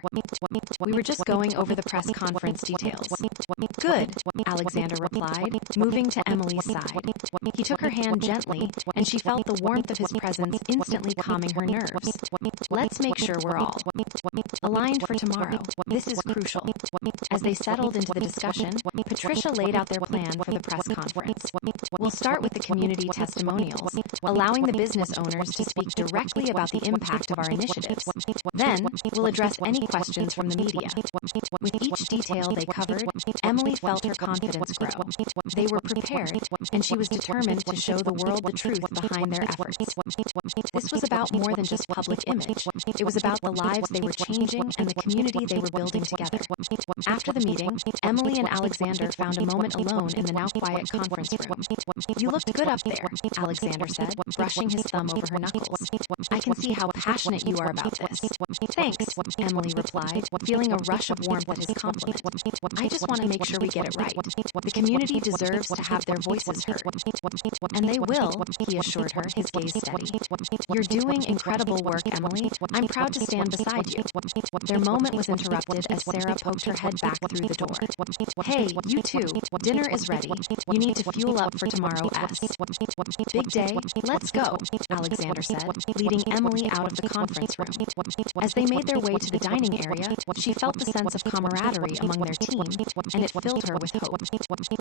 "We were just going over the press conference details." "Good," Alexander replied, moving to Emily's side. He took her hand gently, and she felt the warmth of his presence instantly calming her nerves. "Let's make sure we're all aligned for tomorrow. This is crucial." As they settled into the discussion, Patricia laid out their plan for the press conference. "We'll start with the community testimonials, allowing the business owners to speak directly about the impact of our initiatives. Then, we'll address any questions from the media." With each detail they covered, Emily felt her confidence grow. They were prepared, and she was determined to show the world the truth behind their efforts. This was about more than just public image. It was about the lives they were changing and the community they were building together. After the meeting, Emily and Alexander found a moment alone in the now quiet conference room. "You looked good up there," Alexander said, brushing his thumb over her knuckles. "I can see how passionate you are about this." "Thanks," Emily replied, feeling a rush of warmth at his compliment. "I just want to make sure we get it right. The community deserves to have their voices heard." "And they will," he assured her, his gaze steady. "You're doing incredible work, Emily. I'm proud to stand beside you." Their moment was interrupted as Sarah poked her head back through the door. "Hey, you two, dinner is ready. You need to fuel up for tomorrow S. Big day, let's go," Alexander said, leading Emily out of the conference room. As they made their way to the dining area, she felt the sense of camaraderie among their team, and it filled her with hope.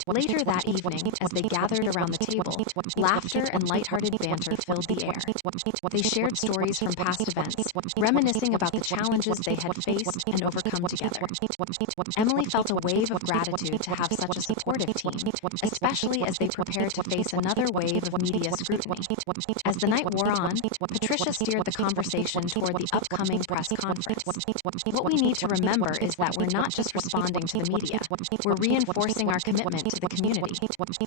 Later that evening, as they gathered around the table, laughter and lighthearted banter filled the air. They shared stories from past events, reminiscing about the challenges they had faced and overcome together. Emily felt a wave of gratitude to have such a supportive team, especially as they prepared to face another wave of media scrutiny. As the night wore on, Patricia steered the conversation toward the upcoming press conference. "What we need to remember is that we're not just responding to the media. We're reinforcing our commitment to the community.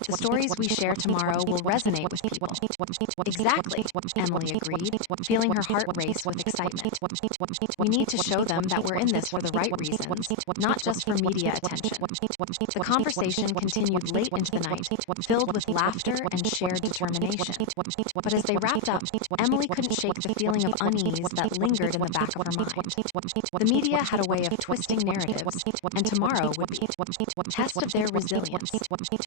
The stories we share tomorrow will resonate with people." "Exactly," Emily agreed, feeling her heart race with excitement. "We need to show them that we're in this for the right reasons, not just for media attention." The conversation continued late into the night, filled with laughter and shared determination. But as they wrapped up, Emily couldn't shake the feeling of unease that lingered in the back of her mind. The media had a way of twisting narratives, and tomorrow would be a test of their resilience.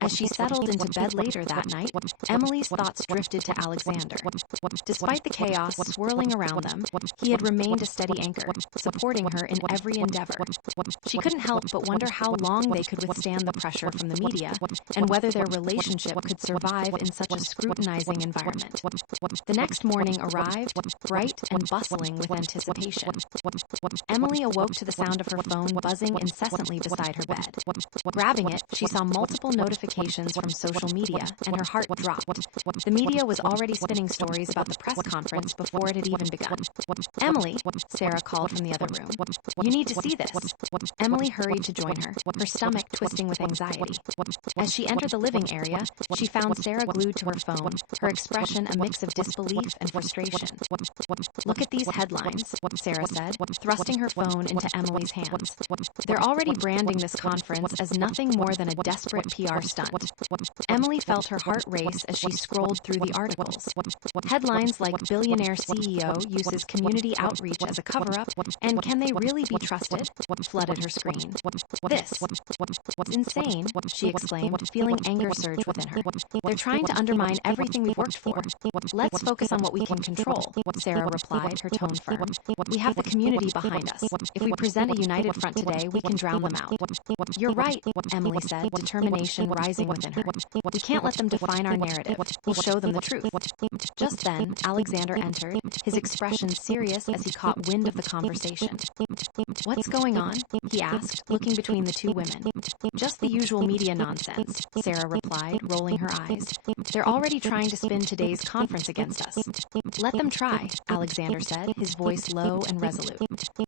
As she settled into bed later that night, Emily's thoughts drifted to Alexander. Despite the chaos swirling around them, he had remained a steady anchor, supporting her in every endeavor. She couldn't help but wonder how long they could withstand the pressure from the media, and whether their relationship could survive in such a scrutinizing environment. The next morning arrived, bright and bustling with anticipation. Emily awoke to the sound of her phone buzzing incessantly beside her bed. Grabbing it, she saw multiple notifications from social media, and her heart dropped. The media was already spinning stories about the press conference before it had even begun. "Emily, Sarah called from the other room. "You need to see this." Emily hurried to join her, her stomach twisting with anxiety. As she entered the living area, she found Sarah glued to her phone, her expression a mix of disbelief and frustration. "Look at these headlines," Sarah said, thrusting her phone into Emily's hands. "They're already branding this conference as nothing more than a desperate PR stunt." Emily felt her heart race as she scrolled through the articles. Headlines like "Billionaire CEO uses community outreach as a cover-up," and "Can they really be trusted?" flooded her screen. "This is insane," she exclaimed, feeling anger surge within her. "They're trying to undermine everything we've worked for." "Let's focus on what we can control," Sarah replied, her tone firm. "We have the community behind us. If we present a united front today, we can drown them out." "You're right," Emily said, determination rising within her. "We can't let them define our narrative. We'll show them the truth." Just then, Alexander entered, his expression serious as he caught wind of the conversation. "What's going on?" he asked, looking between the two women. "Just the usual media nonsense," Sarah replied, rolling her eyes. "They're already trying to spin today's conference against us." "Let them try," Alexander said, his voice low and resolute.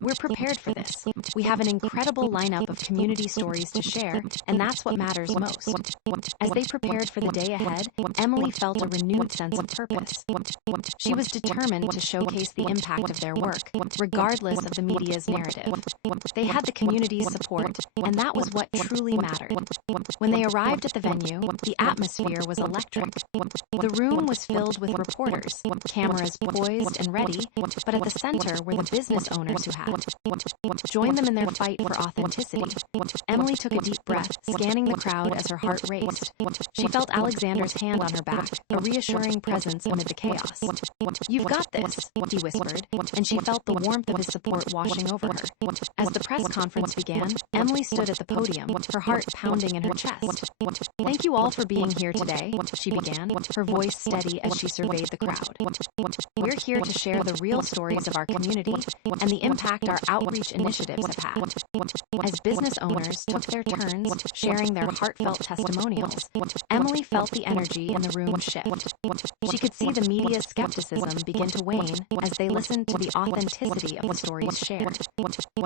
"We're prepared for this. We have an incredible lineup of community stories to share, and that's what matters most." As they prepared for the day ahead, Emily felt a renewed sense of purpose. She was determined to showcase the impact of their work, regardless of the media's narrative. They had the community's support, and that was what truly mattered. When they arrived at the venue, the atmosphere was electric. The room was filled with reporters, cameras poised and ready, but at the center were the business owners who had joined them in their fight for authenticity. Emily took a deep breath, scanning the crowd as her heart raced. She felt Alexander's hand on her back, a reassuring presence amid the chaos. "You've got this," he whispered, and she felt the warmth of his support washing over her. As the press conference began, Emily stood at the podium, her heart pounding in her chest. "Thank you all for being here today," she began, her voice steady as she surveyed the crowd. "We're here to share the real stories of our community and the impact our outreach initiatives have had." As business owners took their turns, sharing their heartfelt testimonials, Emily felt the energy in the room shift. She could see the media's skepticism begin to wane as they listened to the authenticity of the stories shared.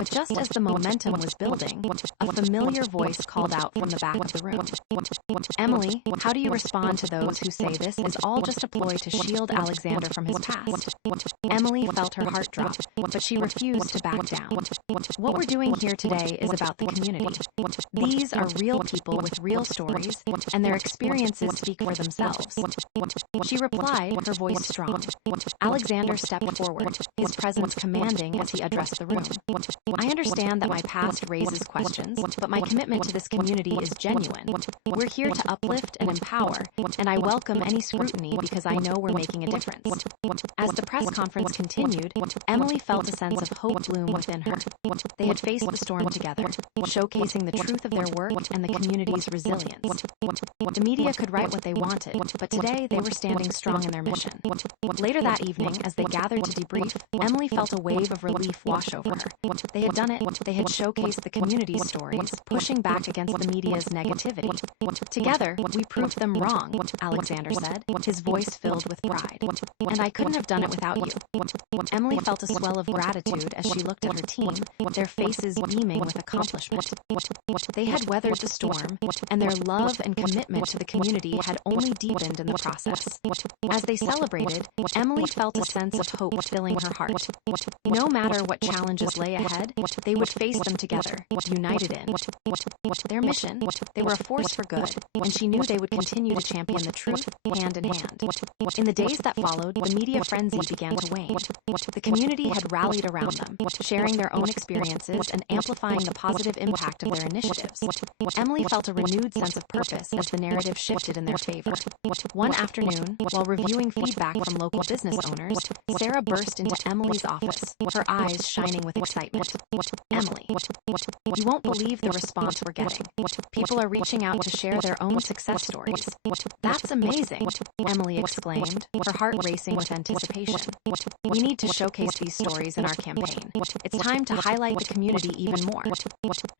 Just as the momentum was building, a familiar voice called out from the back of the room. "Emily, how do you respond to those who say this is all just a ploy to shield Alexander from his past?" Emily felt her heart drop, but she refused to back down. "What we're doing here today is about the community. These are real people with real stories, and their experiences speak for themselves." She replied, her voice strong. Alexander stepped forward, his presence commanding as he addressed the room. "I understand that my past raises questions, but my commitment to this community is genuine. We're here to uplift and empower, and I welcome any scrutiny because I know we're making a difference." As the press conference continued, Emily felt a sense of hope bloom within her. They had faced the storm together, showcasing the truth of their work and the community's resilience. The media could write what they wanted, but today they were standing strong in their mission. Later that evening, as they gathered to debrief, Emily felt a wave of relief wash over her. They had done it. They had showcased the community's stories, pushing back against the media's negativity. "Together, we proved them wrong," Alexander said, his voice filled with pride. "And I couldn't have done it without you." Emily felt a swell of gratitude as she looked at her team, their faces beaming with accomplishment. They had weathered the storm, and their love and commitment to the community had only deepened in the process. As they celebrated, Emily felt a sense of hope filling her heart. No matter what challenges lay ahead, they would face them together, united in their mission. They were a force for good, and she knew they would continue to champion the truth hand in hand. In the days that followed, the media frenzy began to wane. The community had rallied around them, sharing their own experiences and amplifying the positive impact of their initiatives. Emily felt a renewed sense of purpose as the narrative shifted in their favor. One afternoon, while reviewing feedback from local business owners, Sarah burst into Emily's office, her eyes shining with excitement. "Emily, You won't believe the response we're getting. People are reaching out to share their own success stories. That's amazing, Emily exclaimed, her heart racing with anticipation. We need to showcase these stories in our campaign. It's time to highlight the community even more.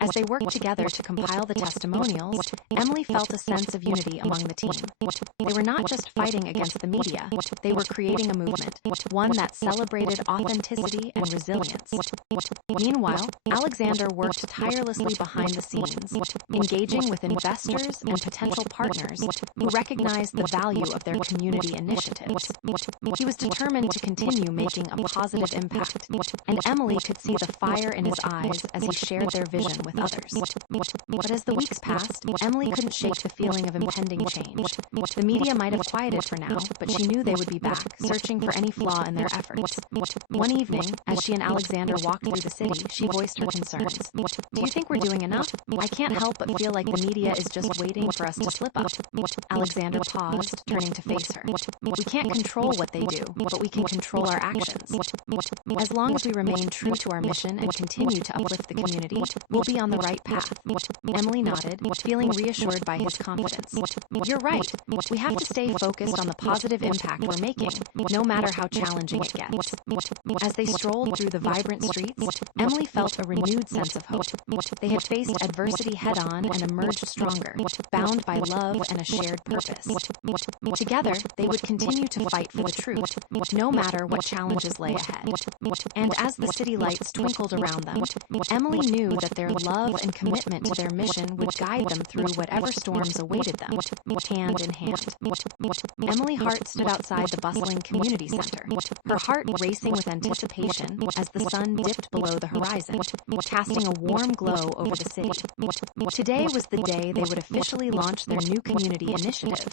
As they worked together to compile the testimonials, Emily felt a sense of unity among the team. They were not just fighting against the media, they were creating a movement, one that celebrated authenticity and resilience. Meanwhile, Alexander worked tirelessly behind the scenes, engaging with investors and potential partners who recognized the value of their community initiatives. He was determined to continue making a positive impact, and Emily could see the fire in his eyes as he shared their vision with others. But as the weeks passed, Emily couldn't shake the feeling of impending change. The media might have quieted for now, but she knew they would be back, searching for any flaw in their efforts. One evening, as she and Alexander walked through the city, she voiced her concerns. Do you think we're doing enough? I can't help but feel like the media is just waiting for us to slip up. Alexander paused, turning to face her. We can't control what they do, but we can control our actions. As long as we remain true to our mission and continue to uplift the community, we'll be on the right path. Emily nodded, feeling reassured by his confidence. You're right. We have to stay focused on the positive impact we're making, no matter how challenging it gets. As they strolled through the vibrant streets, Emily felt a renewed sense of hope. They had faced adversity head-on and emerged stronger, bound by love and a shared purpose. Together, they would continue to fight for the truth, no matter what challenges lay ahead. And as the city lights twinkled around them, Emily knew that their love and commitment to their mission would guide them through whatever storms awaited them, hand in hand. Emily's heart stood outside the bustling community center, her heart racing with anticipation as the sun dipped below the horizon, casting a warm glow over the city. Today was the day they would officially launch their new community initiative,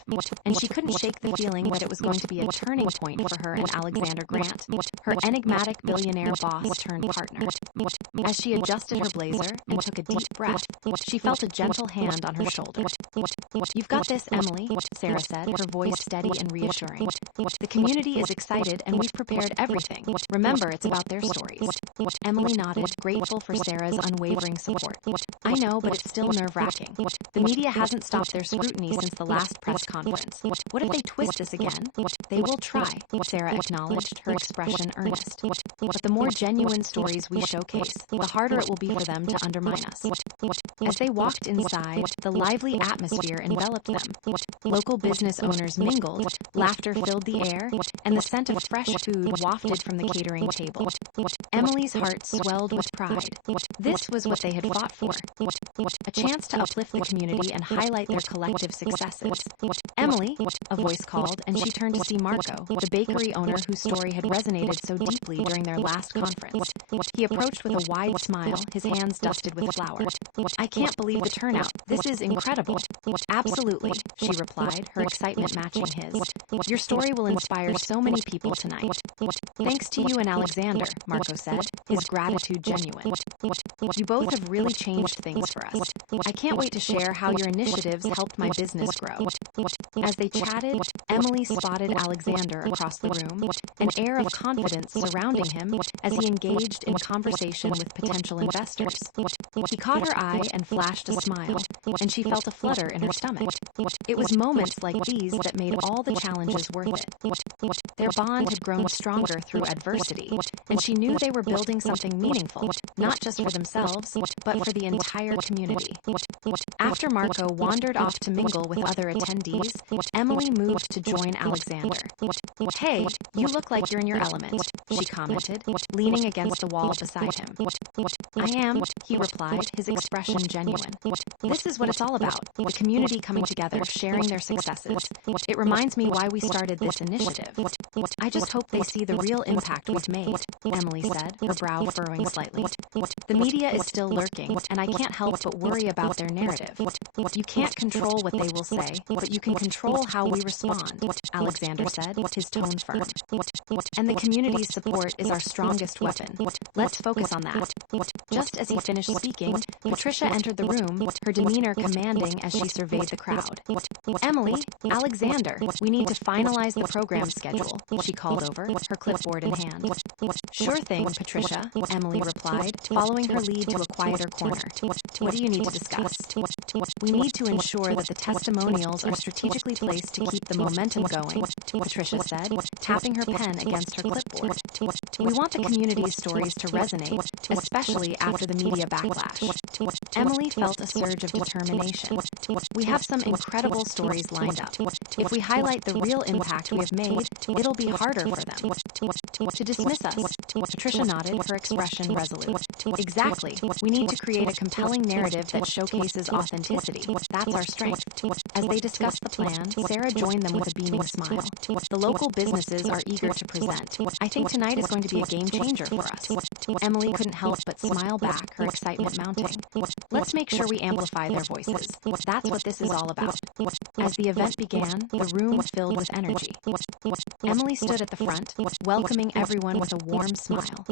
and she couldn't shake the feeling that it was going to be a turning point for her and Alexander Grant, her enigmatic billionaire boss turned partner. As she adjusted her blazer and took a deep breath, she felt a gentle hand on her shoulder. You've got this, Emily, Sarah said, her voice steady and reassuring. The community is excited and we've prepared everything. Remember, it's about their stories. Emily nodded, grateful for Sarah's unwavering support. I know, but it's still nerve-wracking. The media hasn't stopped their scrutiny since the last press conference. What if they twist this again? They will try, Sarah acknowledged, her expression earnest. But the more genuine stories we showcase, the harder it will be for them to undermine us. As they walked inside, the lively atmosphere enveloped them. Local business owners mingled, laughter filled the air, and the scent of fresh food wafted from the catering table. Emily's heart swelled with pride. This was what they had fought for. A chance to uplift the community and highlight their collective successes. Emily, a voice called, and she turned to see Marco, the bakery owner whose story had resonated so deeply during their last conference. He approached with a wide smile, his hands dusted with flour. I can't believe the turnout. This is incredible. Absolutely, she replied, her excitement matching his. Your story will inspire so many people tonight. Thanks to you and Alexander, Marco said, his gratitude genuine. You both have really changed things for us. I can't wait to share how your initiatives helped my business grow. As they chatted, Emily spotted Alexander across the room, an air of confidence surrounding him as he engaged in conversation with potential investors. He caught her eye and flashed a smile, and she felt a flutter in her stomach. It was moments like these that made all the challenges worth it. Their bond had grown stronger through adversity, and she knew they were building something meaningful, not just for themselves, but for the entire community. After Marco wandered off to mingle with other attendees, Emily moved to join Alexander. Hey, you look like you're in your element, she commented, leaning against a wall beside him. I am, he replied, his expression genuine. This is what it's all about, the community coming together, sharing their successes. It reminds me why we started this initiative. I just hope they see the real impact we've made, Emily said, her brow furrowing slightly. The media is still lurking, and I can't help but worry about their narrative. You can't control what they will say, but you can control how we respond, Alexander said, his tone firm. And the community's support is our strongest weapon. Let's focus on that. Just as he finished speaking, Patricia entered the room, her demeanor commanding as she surveyed the crowd. Emily, Alexander, we need to finalize the program schedule, she called over, her clipboard in hand. Sure thing, Patricia, Emily replied, following her lead to a quieter corner. What do you need to discuss? We need to ensure that the testimonials are strategically placed to keep the momentum going, Patricia said, tapping her pen against her clipboard. We want the community's stories to resonate, especially after the media backlash. Emily felt a surge of determination. We have some incredible stories lined up. If we highlight the real impact we have made, it'll be harder for them to dismiss us. Patricia nodded, her expression resolute. Exactly. We need to create a compelling narrative that showcases authenticity. That's our strength. As they discussed the plan, Sarah joined them with a beaming smile. The local businesses are eager to present. I think tonight is going to be a game changer for us. Emily couldn't help but smile back, her excitement mounting. Let's make sure we amplify their voices. That's what this is all about. As the event began, the room filled with energy. Emily stood at the front, welcoming everyone with a warm smile.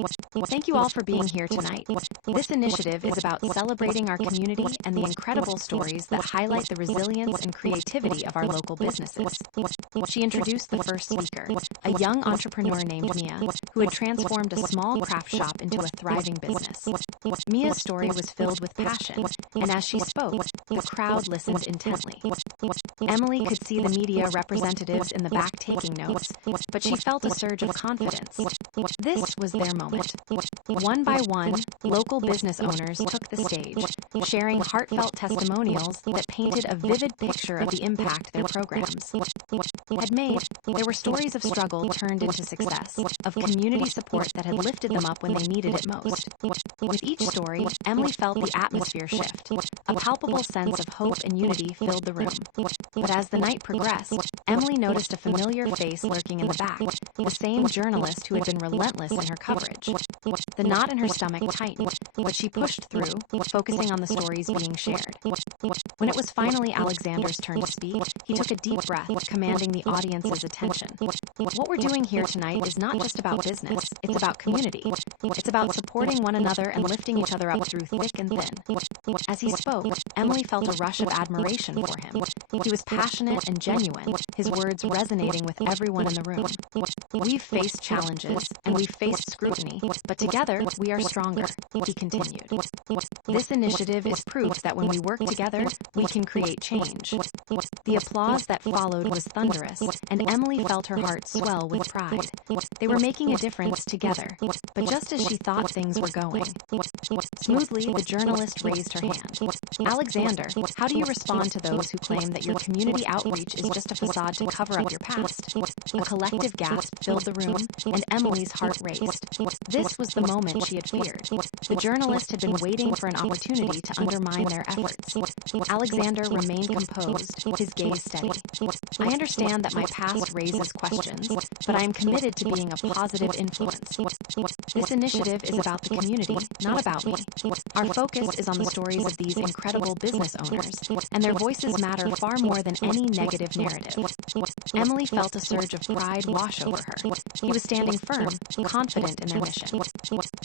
Thank you all for being here tonight. This initiative is about celebrating our community and the incredible stories that highlight the resilience and creativity of our local businesses. She introduced the first speaker, a young entrepreneur named Mia, who had transformed a small craft shop into a thriving business. Mia's story was filled with passion, and as she spoke, the crowd listened intently. Emily could see the media representatives in the back taking notes, but she felt a surge of confidence. This was their moment. One by one, local business owners took the stage, sharing heartfelt testimonials that painted a vivid picture of the impact their programs had made. There were stories of struggle turned into success, of community support that had lifted them up when they needed it most. With each story, Emily felt the atmosphere shift. A palpable sense of hope and unity filled the room. But as the night progressed, Emily noticed a familiar face lurking in the back, the same journalist who had been relentless in her coverage. The knot in her stomach tightened, but she pushed through, focusing on the stories being shared. When it was finally Alexander's turn to speak, he took a deep breath, commanding the audience's attention. What we're doing here tonight is not just about business, it's about community. It's about supporting one another and lifting each other up through thick and thin. As he spoke, Emily felt a rush of admiration for him. He was passionate and genuine, his words resonating with everyone in the room. We've faced challenges, and we've faced scrutiny, but together we are stronger, he continued. This initiative is proof that when we work together, we can create change. The applause that followed was thunderous, and Emily felt her heart swell with pride. They were making a difference together, but just as she thought things were going. Smoothly, the journalist raised her hand. Alexander, how do you respond to those who claim that your community outreach is just a facade to cover up your past? A collective gasp filled the room, and Emily's heart raced. This was the moment she had feared. The journalist had been waiting for an opportunity to undermine their efforts. Alexander remained composed, his gaze steady. I understand that my past raises questions, but I am committed to being a positive influence. This initiative is about the community, not about me. Our focus is on the stories of these incredible business owners, and their voices matter far more than any negative narrative. Emily felt a surge of pride wash over her. He was standing firm, confident in their mission.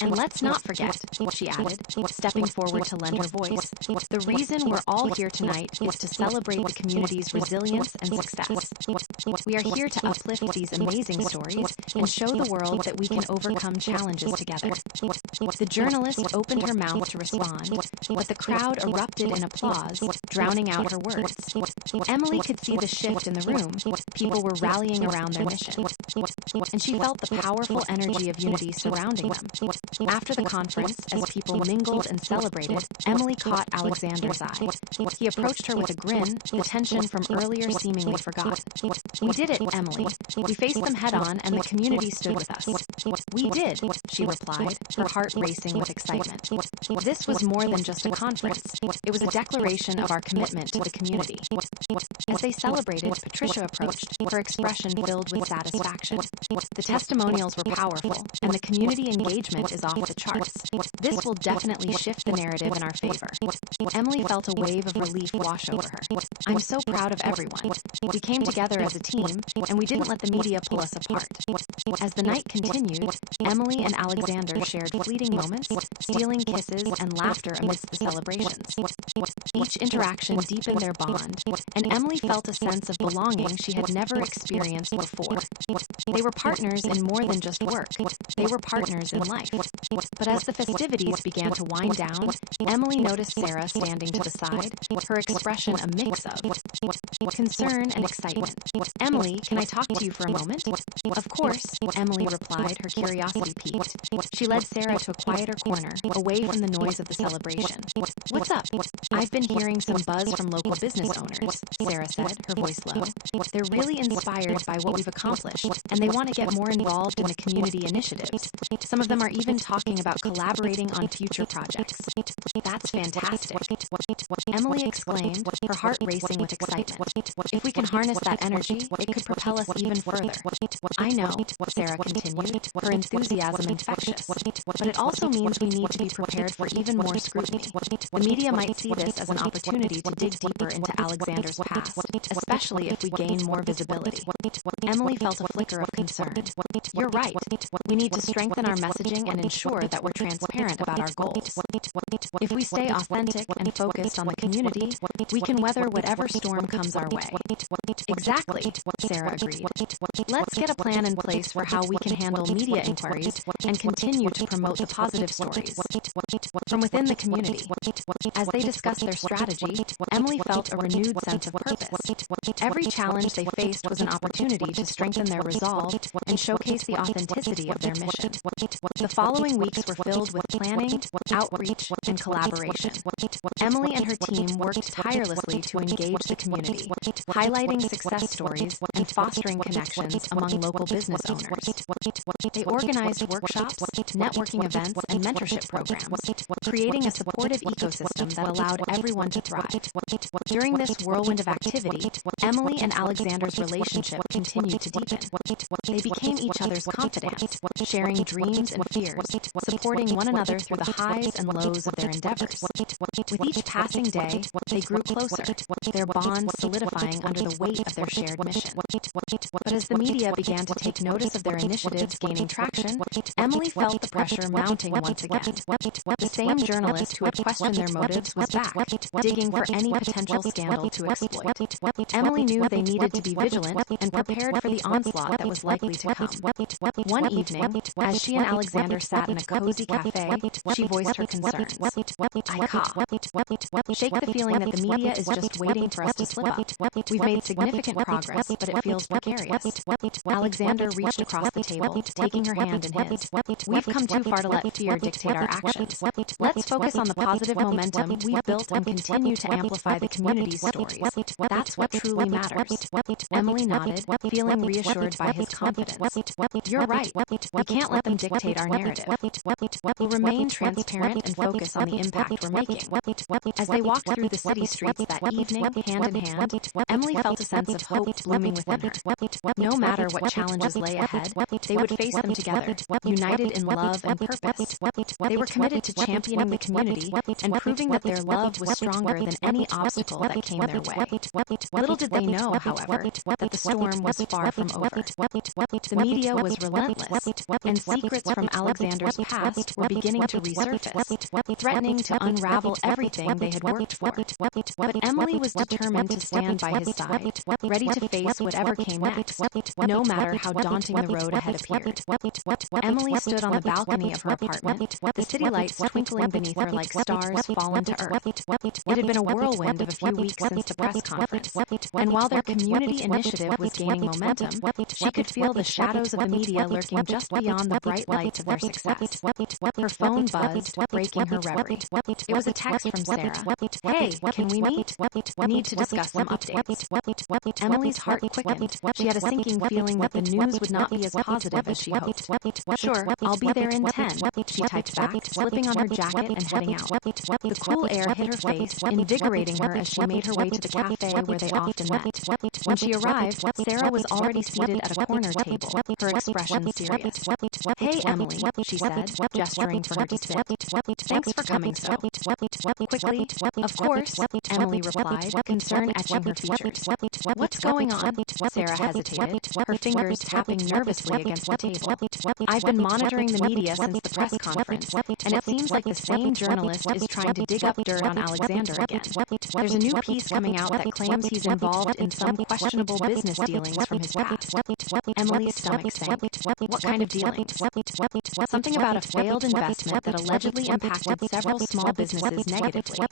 And let's not forget, she added, stepping forward to lend her voice, the reason we're all here tonight is to celebrate the community's resilience and success. We are here to uplift these amazing stories and show the world that we can overcome challenges together. The journalist opened her mouth to respond, but the crowd erupted in applause, drowning out her words. Emily could see the shift in the room. People were rallying around their mission, and she felt the powerful energy of unity surrounding them. After the conference, as people mingled and celebrated, Emily caught Alexander's eye. He approached her with a grin, the tension from earlier seemingly forgot. We did it, Emily. We faced them head-on, and the community stood with us. We did, she replied, her heart racing with excitement. This was more than just a conference. It was a declaration of our commitment to the community. As they celebrated, Patricia approached, her expression filled with satisfaction. The testimonials were powerful, and the community engagement is off the charts. This will definitely shift the narrative in our favor. Emily felt a wave of relief wash over her. I'm so proud of everyone. We came together as a team, and we didn't let the media pull us apart. As the night continued, Emily and Alexander shared fleeting moments, stealing kisses and laughter amidst the celebrations. Each interaction deepened their bond, and Emily felt a sense of belonging she had never experienced before. They were partners in more than just work. They were partners in life. But as the festivities began began to wind down, Emily noticed Sarah standing to the side, her expression a mix of concern and excitement. "Emily, can I talk to you for a moment?" "Of course," Emily replied, her curiosity piqued. She led Sarah to a quieter corner, away from the noise of the celebration. "What's up?" "I've been hearing some buzz from local business owners," Sarah said, her voice low. "They're really inspired by what we've accomplished, and they want to get more involved in the community initiatives. Some of them are even talking about collaborating on future projects." "That's fantastic," Emily exclaimed, her heart racing with excitement. "If we can harness that energy, it could propel us even further." "I know," Sarah continued, her enthusiasm infectious, "but it also means we need to be prepared for even more scrutiny. The media might see this as an opportunity to dig deeper into Alexander's past, especially if we gain more visibility." Emily felt a flicker of concern. "You're right. We need to strengthen our messaging and ensure that we're transparent about our goals. If we stay authentic and focused on the community, we can weather whatever storm comes our way." "Exactly," Sarah agreed. "Let's get a plan in place for how we can handle media inquiries and continue to promote the positive stories from within the community." As they discussed their strategy, Emily felt a renewed sense of purpose. Every challenge they faced was an opportunity to strengthen their resolve and showcase the authenticity of their mission. The following weeks were filled with planning, outreach, and collaboration. Emily and her team worked tirelessly to engage the community, highlighting success stories and fostering connections among local business owners. They organized workshops, networking events, and mentorship programs, creating a supportive ecosystem that allowed everyone to thrive. During this whirlwind of activity, Emily and Alexander's relationship continued to deepen. They became each other's confidants, sharing dreams and fears, supporting one another through the highs and lows of their endeavors. With each passing day, they grew closer, their bond solidifying under the weight of their shared mission. But as the media began to take notice of their initiatives gaining traction, Emily felt the pressure mounting once again. The same journalist who had questioned their motives was back, digging for any potential scandal to exploit. Emily knew they needed to be vigilant and prepared for the onslaught that was likely to come. One evening, as she and Alexander sat in a cozy cafe, she voiced her concerns. "I cough. Shake the feeling that the media is just waiting for us to slip up. We've made significant progress, but it feels precarious." Alexander reached across the table, taking her hand in his. "We've come too far to let fear dictate our actions. Let's focus on the positive momentum we've built and continue to amplify the community's stories. That's what truly matters." Emily nodded, feeling reassured by his confidence. "You're right. We can't let them dictate our narrative. We'll remain transparent and focus on the impact we're making." As they walked through the city streets that evening, hand in hand, Emily felt a sense of hope blooming within her. No matter what challenges lay ahead, they would face them together, united in love and purpose. They were committed to championing the community and proving that their love was stronger than any obstacle that came their way. Little did they know, however, that the storm was far from over. The media was relentless, and secrets from Alexander's past were beginning to resurface, threatening to unravel everything they had worked for. But Emily was determined to stand by his side, ready to face whatever came next, no matter how daunting the road ahead appeared. Emily stood on the balcony of her apartment, the city lights twinkling beneath her like stars fallen to earth. It had been a whirlwind of a few weeks since the press conference, and while their community initiative was gaining momentum, she could feel the shadows of the media lurking just beyond the bright lights of their success. Her phone buzzed, breaking her reverie. It was a text from Sarah. "Hey, can we meet? We need to discuss some updates." Emily's heart quickened. She had a sinking feeling that the news would not be as positive as she hoped. "Sure, I'll be there in 10, she typed back, slipping on her jacket and heading out. The cool air hit her face, invigorating her as she made her way to the cafe where they often met. When she arrived, Sarah was already seated at a corner table, her expression serious. "Hey, Emily," she said, gesturing for her to sit. "Thanks for coming so quickly." "Of course," Emily replied, concern etching her features. "What's going on?" Sarah hesitated, her fingers tapping nervously against the table. "I've been monitoring the media since the press conference, and it seems like the same journalist is trying to dig up dirt on Alexander again. There's a new piece coming out that claims he's involved in some questionable business dealings from his past." Emily's stomach sank. "What kind of dealings?" "Something about a failed investment that allegedly impacted several small businesses negatively.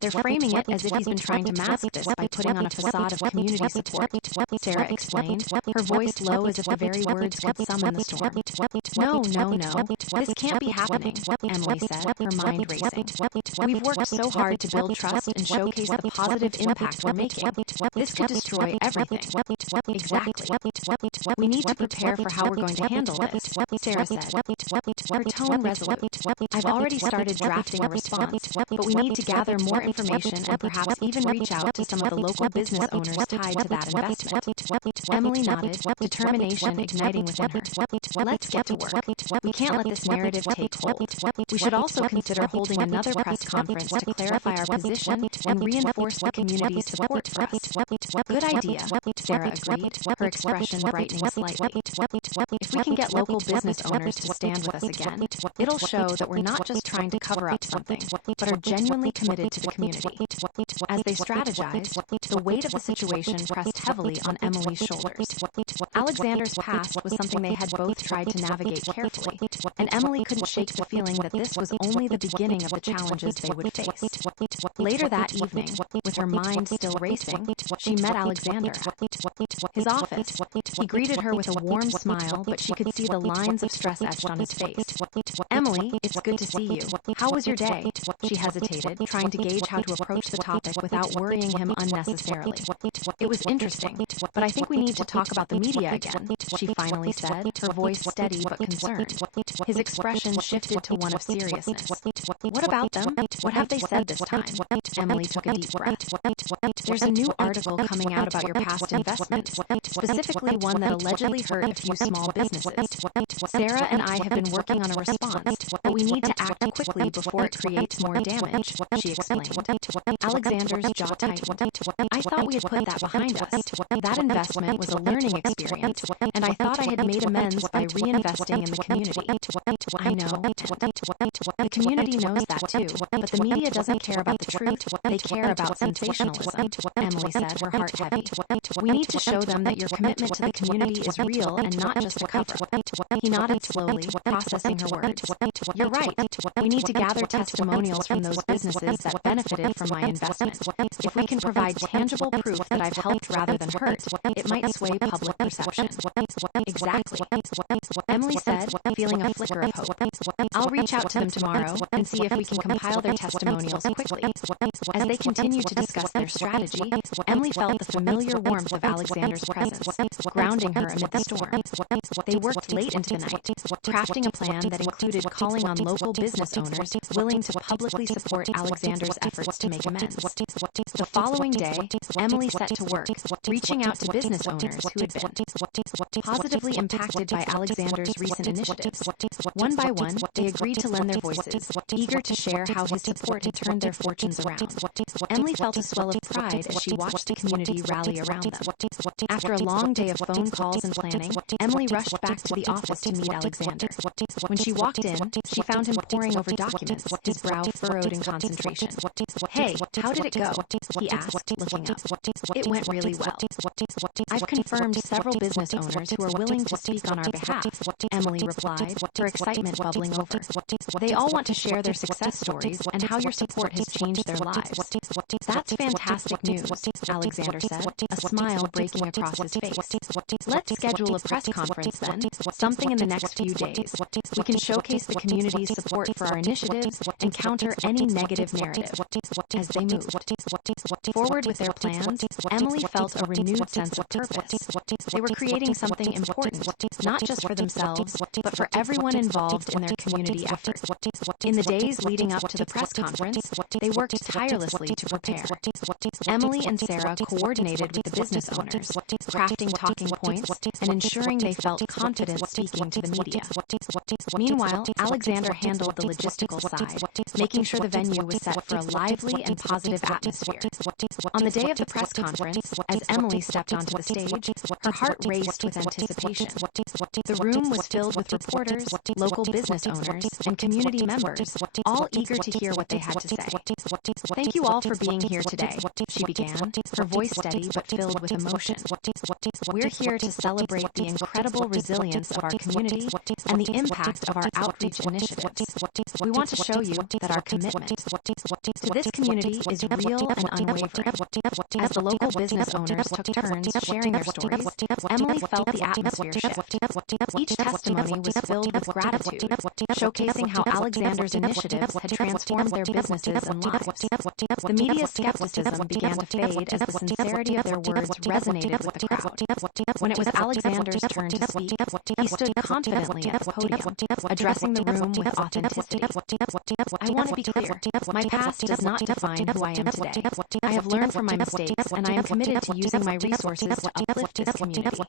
They're framing it as if he's been trying to mask this by putting on a facade of community support, Sarah explained, her voice low as if the very words could summon the storm. No, this can't be happening, Emily said, her mind racing. We've worked so hard to build trust and showcase the positive impact we're making. This could destroy everything. Exactly. We need to prepare for how we're going to handle this, Sarah said, her tone resolute. I've already started drafting a response, but we need to gather more information and perhaps even reach out to some of the local business owners tied to that investment. Emily nodded, determination igniting within her. Let's get to work. We can't let this narrative take hold. We should also consider holding another press conference to clarify our position and reinforce the community's support for us. Good idea, Sarah agreed, her expression brightening slightly. If we can get local business owners to stand with us again, it'll show that we're not just trying to cover up something, but are genuinely committed to the community. As they strategized, the weight of the situation pressed heavily on Emily's shoulders. Alexander's past was something they had both tried to navigate carefully, and Emily couldn't shake the feeling that this was only the beginning of the challenges they would face. Later that evening, with her mind still racing, she met Alexander at his office. He greeted her with a warm smile, but she could see the lines of stress etched on his face. Emily, it's good to see you. How was your day? She hesitated, trying to gauge how to approach the topic without worrying him unnecessarily. It was interesting, but I think we need to talk about the media again, she finally said, her voice steady but concerned. His expression shifted to one of seriousness. What about them? What have they said this time? Emily took a deep breath. There's a new article coming out about your past investments, specifically one that allegedly hurt a few small businesses. Sarah and I have been working on a response, but we need to act quickly before it creates more damage, she explained. Alexander's jaw tightened. I thought we had put that behind us. That investment was a learning experience, and I thought I had made amends by reinvesting in the community. I know. The community knows that too, but the media doesn't care about the truth. They care about sensationalism, Emily said, her heart heavy. We need to show them that your commitment to the community is real and not just a cover-up. He nodded slowly, processing her words. You're right. We need to gather testimonials from those businesses that benefited from my investment. If we can provide tangible proof that I've helped rather than hurt, it might sway public perception. Exactly. Emily said, feeling a flicker of hope. I'll reach out to them tomorrow and see if we can compile their testimonials quickly. As they continued to discuss their strategy, Emily felt the familiar warmth of Alexander's presence, grounding her amid the storm. They worked late into the night, crafting a plan that included calling on local business owners willing to publicly support Alexander's efforts to make amends. The following day, Emily set to work, reaching out to business owners who had been positively impacted by Alexander's recent initiatives. One by one, they agreed to lend their voices, eager to share how his support had turned their fortunes around. Emily felt a swell of pride as she watched the community rally around them. After a long day of phone calls and planning, Emily rushed back to the office to meet Alexander. When she walked in, she found him poring over documents, his brow furrowed in concentration. Hey, how did it go? He asked, looking up. It went really well. I've confirmed several business owners who are willing to speak on our behalf, Emily replied, her excitement bubbling over. They all want to share their success stories and how your support has changed their lives. That's fantastic news, Alexander said, a smile breaking across his face. Let's schedule a press conference then, something in the next few days. We can showcase the community's support for our initiatives and counter any negative narrative. As they moved forward with their plans, Emily felt a renewed sense of purpose. They were creating something important, not just for themselves, but for everyone involved in their community effort. In the days leading up to the press conference, they worked tirelessly to prepare. Emily and Sarah coordinated with the business owners, crafting talking points and ensuring they felt confident speaking to the media. Meanwhile, Alexander handled the logistical side, making sure the venue was set for a lively and positive atmosphere. On the day of the press conference, as Emily stepped onto the stage, her heart raced with anticipation. The room was filled with reporters, local business owners, and community members, all eager to hear what they had to say. Thank you all for being here today, she she began, her voice steady but filled with emotion. We're here to celebrate the incredible resilience of our community and the impact of our outreach initiatives. We want to show you that our commitment to this community is real and unwavering. As the local business owners took turns sharing their stories, Emily felt the atmosphere shift. Each testimony was filled with gratitude, showcasing how Alexander's initiatives had transformed their businesses and lives. The media's skepticism began to fade as the sincerity of their words resonated with the crowd. When it was Alexander's turn to speak, he stood confidently at the podium, addressing the room with authenticity. I want to be clear, my past does not define who I am today. I have learned from my mistakes, and I am committed to using my resources to uplift this community.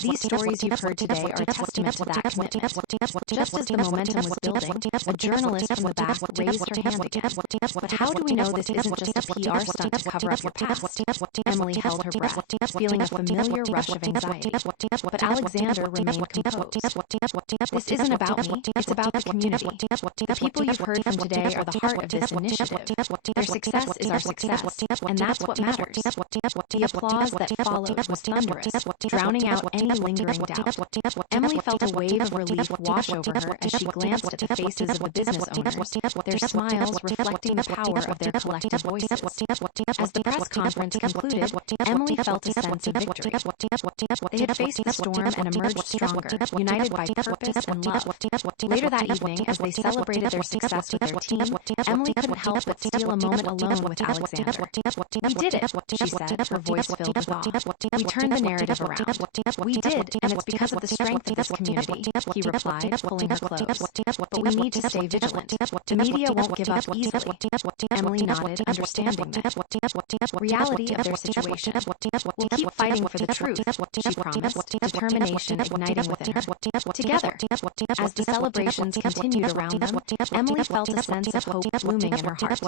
These stories you've heard today are a testament to that commitment. Just as the momentum was building, a journalist from the back raised her hand again. But how do we know this isn't just a PR stunt to cover up your past? Emily held her breath, feeling a familiar rush of anxiety. But Alexander remained composed. This isn't about me, it's about the community. The people you've heard from today are the heart of this initiative. Their success is our success, and that's what matters. The applause that followed was thunderous, drowning out any lingering doubt. Emily felt a wave of relief wash over her as she glanced at the faces of the business owners, their smiles reflecting the power of their collective voices. As the press conference concluded, Emily felt a sense of victory. They had faced the storm and emerged stronger, united by purpose and love. Later that evening, as they celebrated their success with their team, Emily couldn't help but steal a moment alone with Alexander. "We did it," she said, her voice filled with awe. "We turned the narrative around." "We did, and it's because of the strength of this community," he replied, pulling her close. "But we need to stay vigilant. The media won't give up easily." Emily nodded, understanding that. Reality of their situation. "We'll keep fighting for the truth," she promised, determination igniting within her. Together, as the celebrations continued around them, Emily felt a sense of hope blooming in her heart.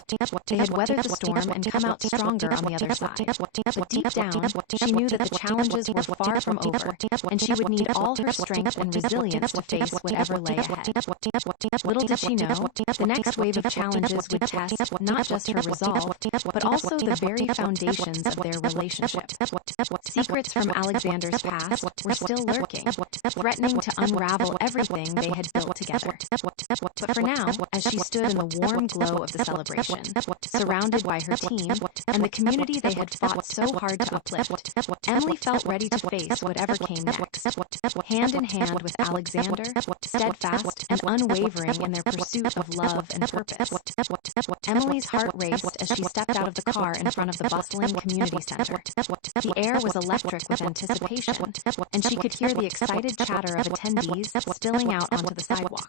They had weathered the storm and come out stronger on the other side. But deep down, she knew that the challenges were far from over, and she would need all her strength and resilience to face whatever lay ahead. Little did she know, the next wave of challenges would test not just her resolve, but also the very foundations of their relationship. Secrets from Alexander's past were still lurking, threatening to unravel everything they had built together. But for now, as she stood in the warm glow of the celebration, surrounded by her team and the community they had fought so hard to uplift, Emily felt ready to face whatever came next. Hand in hand with Alexander, steadfast and unwavering in their pursuit of love and purpose. Emily's heart raced as she stepped out of the car in front of the bustling community center. The air was electric with anticipation, and she could hear the excited chatter of attendees spilling out onto the sidewalk.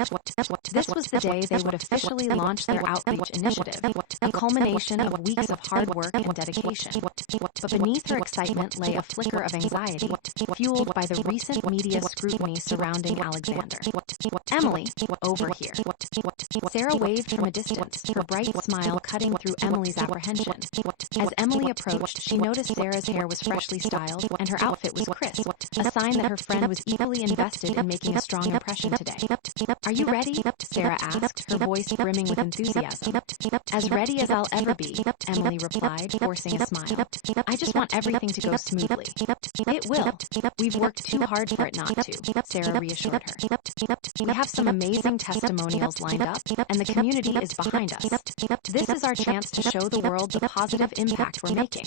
This was the day they would officially launch their outreach initiative, a culmination of weeks of hard work and dedication. But beneath her excitement lay a flicker of anxiety, fueled by the recent media scrutiny surrounding Alexander. "Emily, over here." Sarah waved from a distance, her bright smile cutting through Emily's apprehension. As Emily approached, she noticed Sarah's hair was freshly styled and her outfit was crisp, a sign that her friend was equally invested in making a strong impression today. "Are you ready?" Sarah asked, her voice brimming with enthusiasm. "As ready as I'll ever be," Emily replied, forcing a smile. "I just want everything to go smoothly." "It will. We've worked too hard for it not to," Sarah reassured her. "We have some amazing testimonials lined up, and the community is behind us. This is our chance to show the world the positive impact we're making."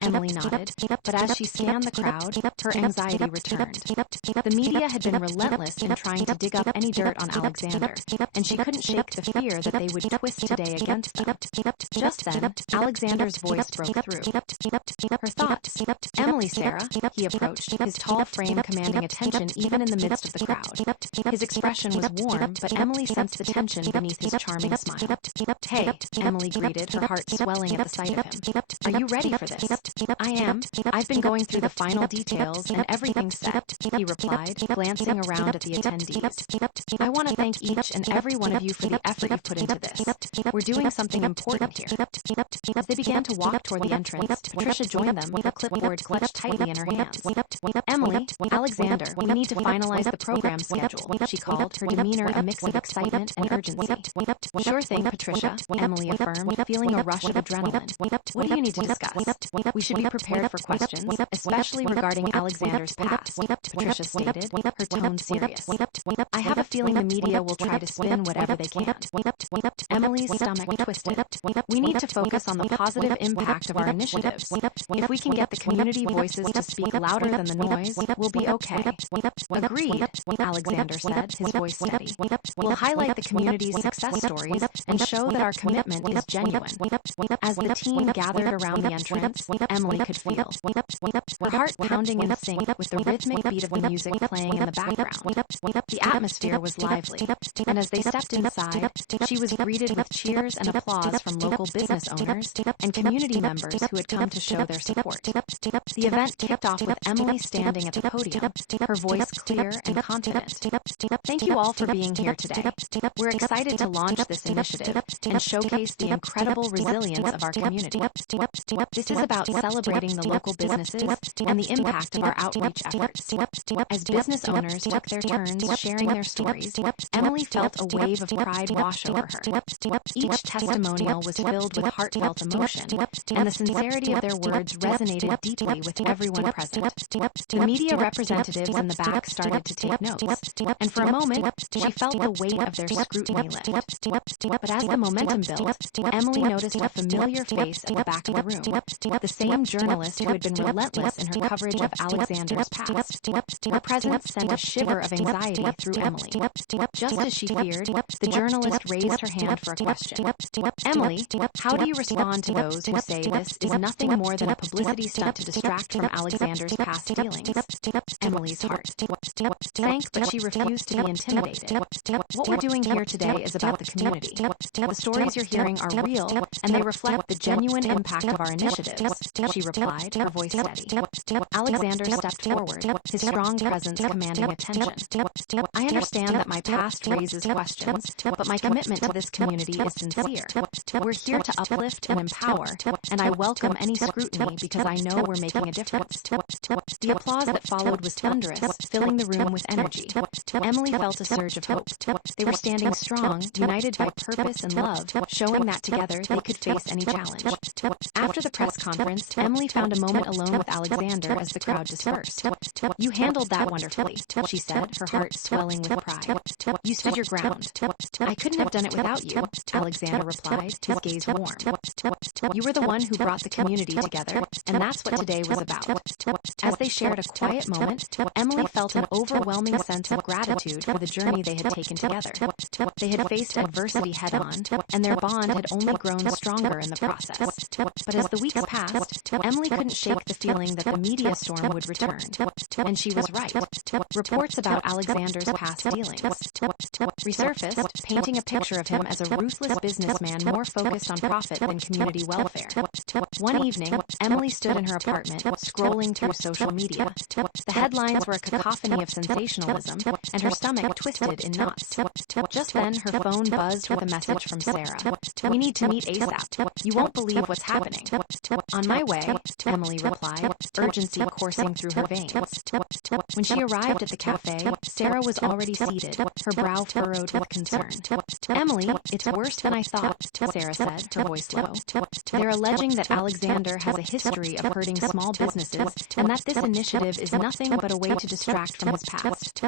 Emily nodded, but as she scanned the crowd, her anxiety returned. The media had been relentless in trying to dig up any dirt on Alexander, and she couldn't shake the fear that they would twist today against them. Just then, Alexander's voice broke through. Her thoughts. "Emily, Sarah," he approached, his tall frame commanding attention even in the midst of the crowd. His expression was warm, but Emily sensed the tension beneath his charming smile. "Hey," Emily greeted, her heart swelling at the sight of him. "Are you ready for this?" "I am. I've been going through the final details, and everything's set," he replied, glancing around at the attendees. "I want to thank each and every one of you for the effort you've put into this. We're doing something important here." As they began to walk toward the entrance, Patricia joined them with a clipboard clutched tightly in her hands. "Emily, Alexander, we need to finalize the program schedule," she called, her demeanor a mix of excitement and urgency. "Sure thing, Patricia," Emily affirmed, feeling a rush of adrenaline. What do you need to discuss? We should be prepared for questions, especially regarding Alexander's past, Patricia stated, her tone serious. I have a feeling the media will try to spin whatever they can. Emily's stomach twisted. We need to focus on the positive impact of our initiatives. If we can get the community voices to speak louder than the noise, we'll be okay. Agreed, Alexander said, his voice steady. We'll highlight the community's success stories and show that our commitment is genuine. As the team gathered around the entrance, Emily could feel her heart pounding in sync with the rhythmic beat of the music playing in the background. The atmosphere was lively, and as they stepped inside, she was greeted with cheers and applause from local business owners and community members who had come to show their support. The event kicked off with Emily standing at the podium, her voice clear and confident. Thank you all for being here today. We're excited to launch this initiative and showcase the incredible resilience of our community. This is about celebrating the local businesses and the impact of our outreach efforts. As business owners took their turns sharing their stories, Emily felt a wave of pride wash over her. Each testimonial was filled with heartfelt emotion, and the sincerity of their words resonated deeply with everyone present. The media representatives in the back started to take notes, and for a moment, she felt the weight of their scrutiny lift. But as the momentum built, Emily noticed a familiar face at the back of the room, the same journalist who had been relentless in her coverage of Alexander's past. Her presence sent a shiver of anxiety through Emily. Just as she feared, the journalist raised her hand for a question. Emily, how do you respond to those who say this is nothing more than a publicity stunt to distract from Alexander's past dealings? Emily's heart sank, but she refused to be intimidated. What we're doing here today is about the community. The stories you're hearing are real, and they reflect the genuine impact of our initiatives, she replied, her voice steady. Alexander stepped forward, his strong presence commanding attention. I understand that my past raises questions, but my commitment to this community is sincere. We're here to uplift and empower, and I welcome any scrutiny because I know we're making a difference. The applause that followed was thunderous, filling the room with energy. Emily felt a surge of hope. They were standing strong, united by purpose and love, showing that together they could face any challenge. After the press conference, Emily found a moment alone with Alexander as the crowd dispersed. You handled that wonderfully, she said, her heart swelling with pride. You stood your ground. I couldn't have done it without you, Alexander replied, his gaze warm. You were the one who brought the community together, and that's what today was about. As they shared a quiet moment, Emily felt an overwhelming sense of gratitude for the journey they had taken together. They had faced adversity head-on, and their bond had only grown stronger in the process. But as the weeks passed, Emily couldn't shake the feeling that the media storm would return. And she was right. Reports about Alexander's past dealings resurfaced, painting a picture of him as a ruthless businessman more focused on profit than community welfare. One evening, Emily stood in her apartment, scrolling through social media. The headlines were a cacophony of sensationalism, and her stomach twisted in knots. Just then, her phone buzzed with a message from Sarah. We need to meet ASAP. You won't believe what's happening. On my way, Emily replied, urgency coursing through her veins. When she arrived at the cafe, Sarah was already seated, her brow furrowed with concern. Emily, it's worse than I thought, Sarah said, her voice low. They're alleging that Alexander has a history of hurting small businesses and that this initiative is nothing but a way to distract from his past.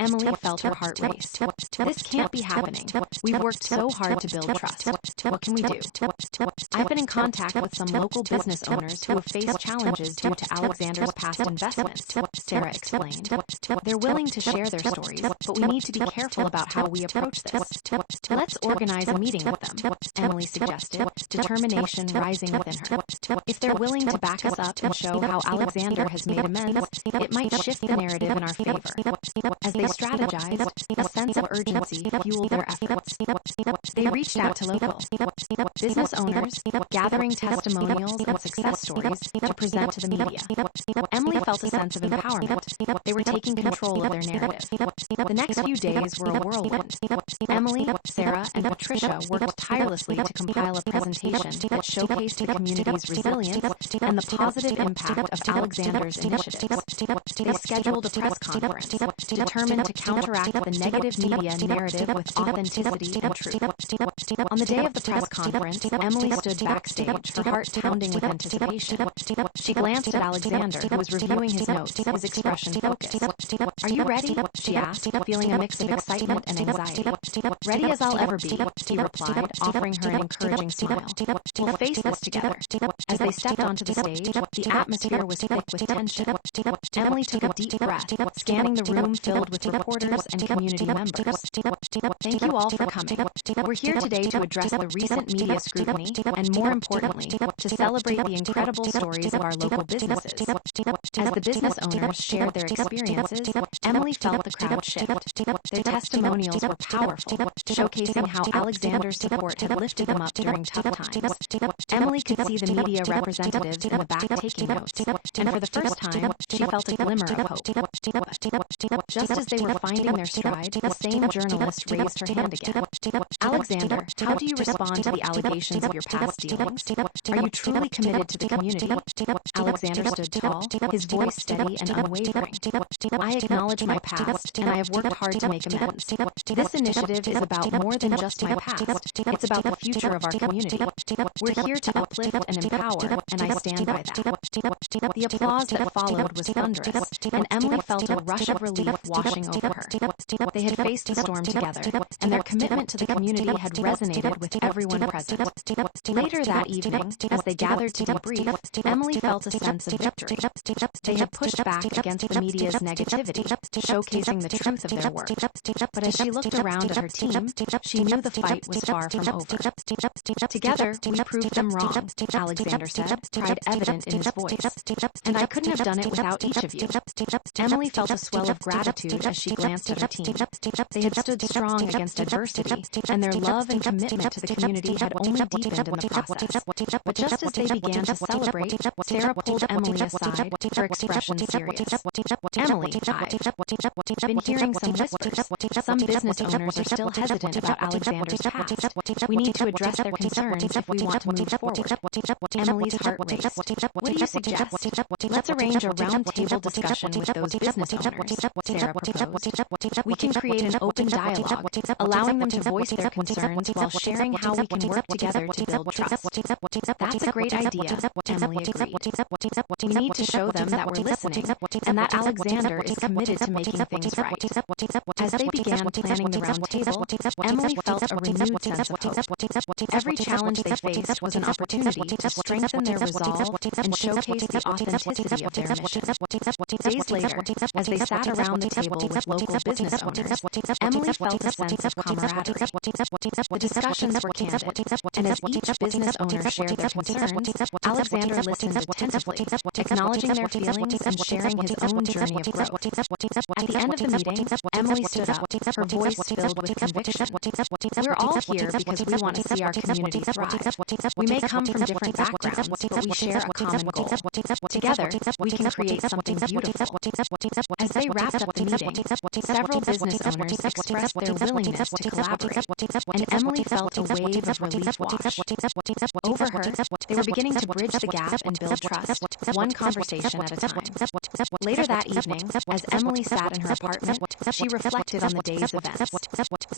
Emily felt her heart race. This can't be happening. We've worked so hard to build trust. What can we do? I've been in contact with some local business owners who have faced challenges due to Alexander's past investments, Sarah explained. They're willing to share their stories, but we need to be careful about how we approach this. Let's organize a meeting with them, Emily suggested, determination rising within her. If they're willing to back us up and show how Alexander has made amends, it might shift the narrative in our favor. As they strategized, a sense of urgency fueled their efforts. They reached out to local business owners, gathering testimonials and success stories to present to the media. Emily felt a sense of empowerment. They were taking control of their narrative. The next few days were a whirlwind. Emily, Sarah, and Patricia worked tirelessly to compile a presentation that showcased the community's resilience and the positive impact of Alexander's initiatives. They scheduled a press conference, determined to counteract the negative media narrative with authenticity and truth. On the day of the press conference, Emily stood backstage stage, her heart pounding with anticipation. She glanced at Alexander, who was reviewing his notes, his expression focused. "Are you ready?" she asked, feeling a mix of excitement and anxiety. "Ready as I'll ever be," he replied, offering her an encouraging smile. "We'll face this together." As they stepped onto the stage, the atmosphere was thick with tension. Emily took a deep breath, scanning the room filled with reporters and community members. "Thank you all for coming. We're here today to address the recent media scrutiny and, more importantly, to celebrate the incredible stories of our local businesses." As the business owners shared their experiences, Emily felt the crowd shift. Their testimonials were powerful, showcasing how Alexander's support had lifted them up during tough times. Emily could see the media representatives in the back taking notes, and for the first time, she felt a glimmer of hope. Just as they were finding their stride, the same journalist raised her hand again. "Alexander, how do you respond to the allegations of your past dealings? Are you truly committed to the community?" Alexander stood tall, his voice steady and unwavering. "I acknowledge my past, and I have worked hard to make amends. This initiative is about more than just my past. It's about the future of our community. We're here to uplift and empower, and I stand by that." The applause that followed was thunderous, and Emily felt a rush of relief washing over her. They had faced a storm together, and their commitment to the community had resonated with everyone present. Later that evening, as they gathered to debrief, Emily felt a sense of victory. They had pushed back against the media's negativity, showcasing the truth of their work. But as she looked around at her team, she knew the fight was far from over. "Together, we proved them wrong," Alexander said, pride evident in his voice. "And I couldn't have done it without each of you." Emily felt a swell of gratitude as she glanced at her team. They had stood strong against adversity, and their love and commitment to the community had only deepened in the process. But just as they began to celebrate, Sarah pulled Emily aside, her expression serious. "Emily, I've been hearing some whispers. Some business owners are still hesitant about Alexander's past. We need to address their concerns if we want to move forward." Emily's heart raced. "What do you suggest? Let's arrange a round-table discussion with those business owners," Sarah proposed. "We can create an open dialogue, allowing them to voice their concerns while sharing how we can work together to build trust." "That's a great idea," Emily agreed. "We need to show them that we're listening and that Alexander is committed to making things right." As they began planning the round table, Emily felt a renewed sense of hope. Every challenge they faced was an opportunity to strengthen their resolve and showcase the authenticity of their mission. Days later, as they sat around the table with local business owners, Emily felt a sense of camaraderie. The discussions were candid, and as each business owner shared their concerns, Alexander listened attentively, acknowledging their feelings and sharing his own journey of growth. At the end of the meeting, Emily stood up, her voice filled with conviction. "We're all here because we want to see our community thrive. We may come from different backgrounds, but we share a common goal. Together, we can create something beautiful." As they wrapped up the meeting, several business owners expressed their willingness to collaborate, and Emily felt a wave of relief wash over her. They were beginning to bridge the gap and build trust, one conversation at a time. Later that evening, as Emily sat in her apartment, she reflected on the day's events.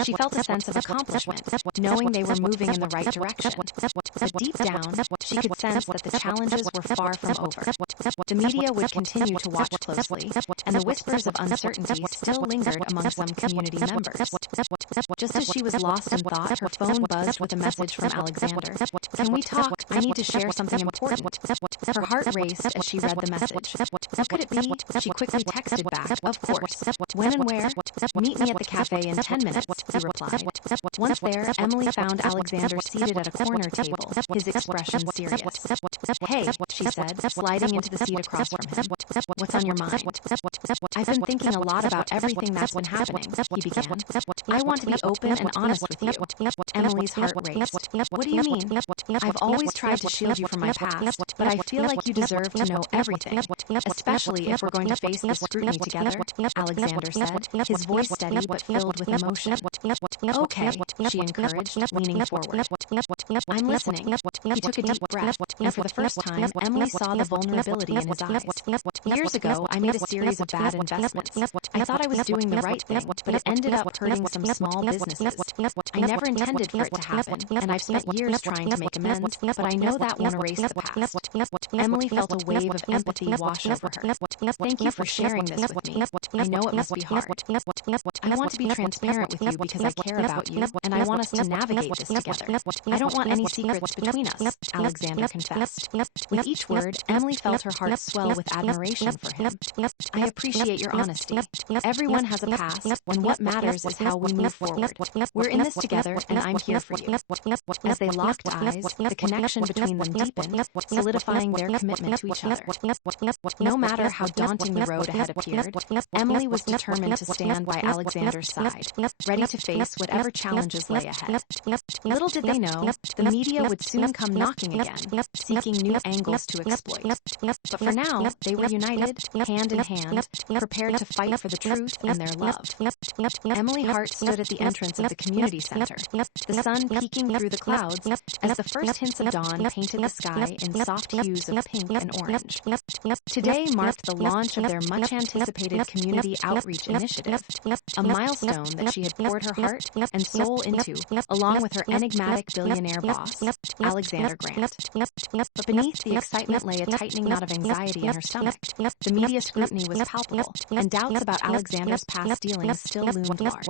She felt a sense of accomplishment, knowing they were moving in the right direction. But deep down, she could sense that the challenges were far from over. The media would continue to watch closely, and the whispers of uncertainty still lingered among some community members. Just as she was lost in thought, her phone buzzed with a message from Alexander. "Can we talk? I need to share something important." Her heart raced as she read the message. What could it be? She quickly texted back, "Of course. When and where? Meet me at the cafe in 10 minutes, he replied. Once there, Emily found Alexander seated at a corner table, his expression serious. "Hey," she said, sliding into the seat across from him. "What's on your mind?" "I've been thinking a lot about everything that's been happening," he began. "I want to be open and honest with you." Emily's heart raced. "What do you mean?" "I've always tried to shield you from my past, but I feel like you deserve to know everything, especially if we're going to face this scrutiny together," Alexander said, his voice steady but filled with emotion. "Okay," she encouraged, leaning forward. "I'm listening." He took a deep breath, and for the first time, Emily saw the vulnerability in his eyes. "Years ago, I made a series of bad investments. I thought I was doing the right thing, but it ended up hurting some small businesses. I never intended for it to happen, and I've spent years trying to make amends. amends, but I know that won't erase the past. Emily felt a wave of empathy wash over her. Thank you for sharing this with me. I know it must be hard. I want to be transparent with you because I care about you, and I want us to navigate this together. I don't want any secrets between us, Alexander confessed. With each word, Emily felt her heart swell with admiration for him. I appreciate your honesty. Everyone has a past, and what matters is how we move forward. We're in this together, and I'm here for you. As they locked eyes, the connection between them deepened, solidifying their commitment to each other. No matter how daunting the road ahead appeared, Emily was determined to stand by Alexander's side, ready to face whatever challenges lay ahead. Little did they know, the media would soon come knocking again, seeking new angles to exploit. But for now, they were united, hand in hand, prepared to fight for the truth and their love. Emily Hart stood at the entrance of the community center, the sun peeking through the clouds as the first hints of dawn painted the sky in soft hues of pink and orange. Today marked the launch of their much-anticipated community outreach initiative, a milestone that she had poured her heart and soul into, along with her enigmatic billionaire boss, Alexander Grant. But beneath the excitement lay a tightening knot of anxiety in her stomach. The media scrutiny was palpable, and doubts about Alexander's past dealings still loomed large.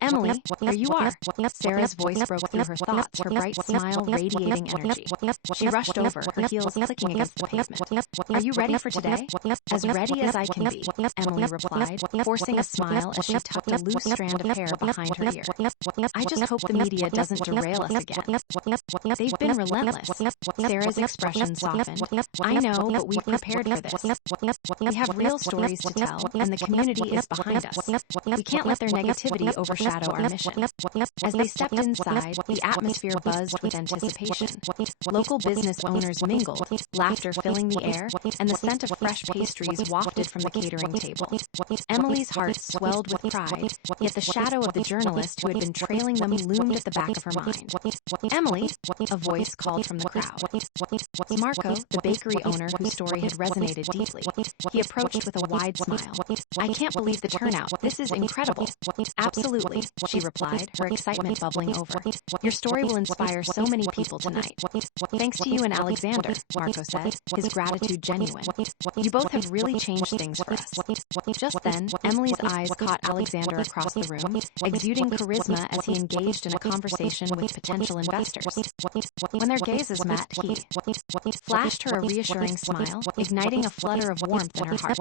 Emily, there you are. Sarah's voice broke through her thoughts, her bright smile radiating energy. She rushed over, her heels clicking against the pavement. Are you ready for today? As ready as I can be, Emily replied, forcing a smile as she tucked a loose strand of hair behind her ear. I just hope the media doesn't derail us again. They've been relentless. Sarah's expression softened. I know, but we've prepared for this. We have real stories to tell, and the community is behind us. We can't let their negativity overshadow our mission. As they stepped inside, the atmosphere buzzed with anticipation. Local business owners mingled, laughter filling the air, and the scent of fresh pastries wafted from the catering table. Emily's heart swelled with pride, yet the shadow of the journalist who had been trailing them loomed at the back of her mind. Emily, a voice called from the crowd. Marco, the bakery owner whose story had resonated deeply. He approached with a wide smile. I can't believe the turnout. This is incredible. Absolutely, she replied, her excitement bubbling over. Your story will inspire so many people tonight. Thanks to you and Alexander, Marco said, his gratitude genuine. You both have really changed things for us. Just then, Emily's eyes caught Alexander across the room, exuding charisma as he engaged in a conversation with potential investors. When their gazes met, he flashed her a reassuring smile, igniting a flutter of warmth in her heart.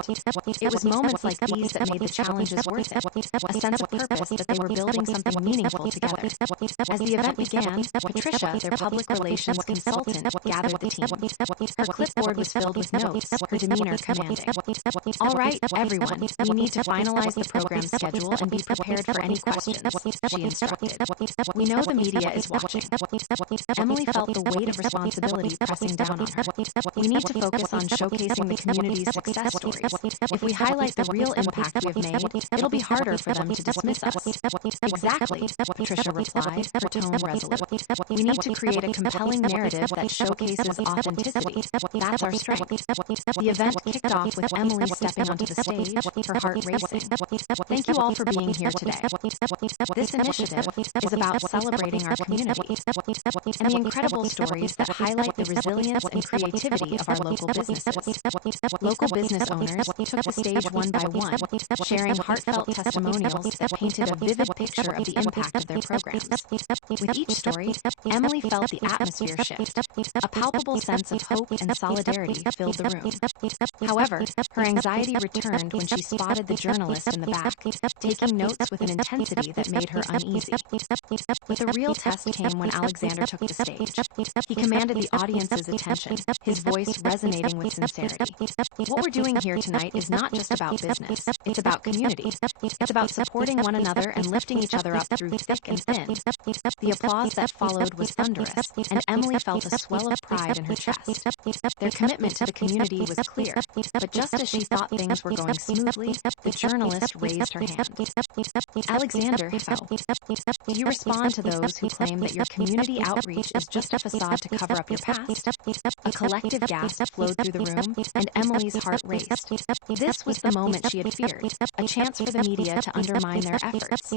It was moments like these that made the challenges worth it, a sense of purpose that they were building something meaningful together. As the event began, Patricia, their public relations consultant, gathered the team. Her clipboard was filled with notes, her demeanor commanding. All right, everyone, we need to finalize the program schedule and be prepared for any questions, she instructed. We know the media is watching. Emily felt the weight of responsibility pressing down on her. We need to focus on showcasing the community's success stories. If we highlight the real impact we have made, it'll be harder for them to dismiss us. Exactly, Patricia replied, her tone resolute. We need to create a compelling narrative that showcases authenticity. That's our strength. The event kicked off with Emily stepping onto the stage, her heart racing. Thank you all for being here today. This initiative is about celebrating our community and the incredible stories that highlight the resilience and creativity of our local businesses. Local business owners took the stage one by one, sharing heartfelt testimonials that painted a vivid picture of the impact of their programs. With each story, Emily felt the atmosphere shift. A palpable sense of hope and solidarity filled the room. However, her anxiety returned when she spotted the journalist in the back, taking notes with an intensity that made her uneasy. But the real test came when Alexander took the stage. He commanded the audience's attention, his voice resonating with sincerity. What we're doing here tonight is not just about business. It's about community. It's about supporting one another and lifting each other up through thick and thin. The applause that followed was thunderous, and Emily felt a swell of pride in her chest. Their commitment to the community was clear, but just as she thought things were going smoothly, the journalist raised her hand. Alexander, do you respond to those who claim that your community outreach is just a facade to cover up your past? A collective gasp flowed through the room, and Emily's heart raced. This was the moment she had feared, a chance for the media to undermine their efforts.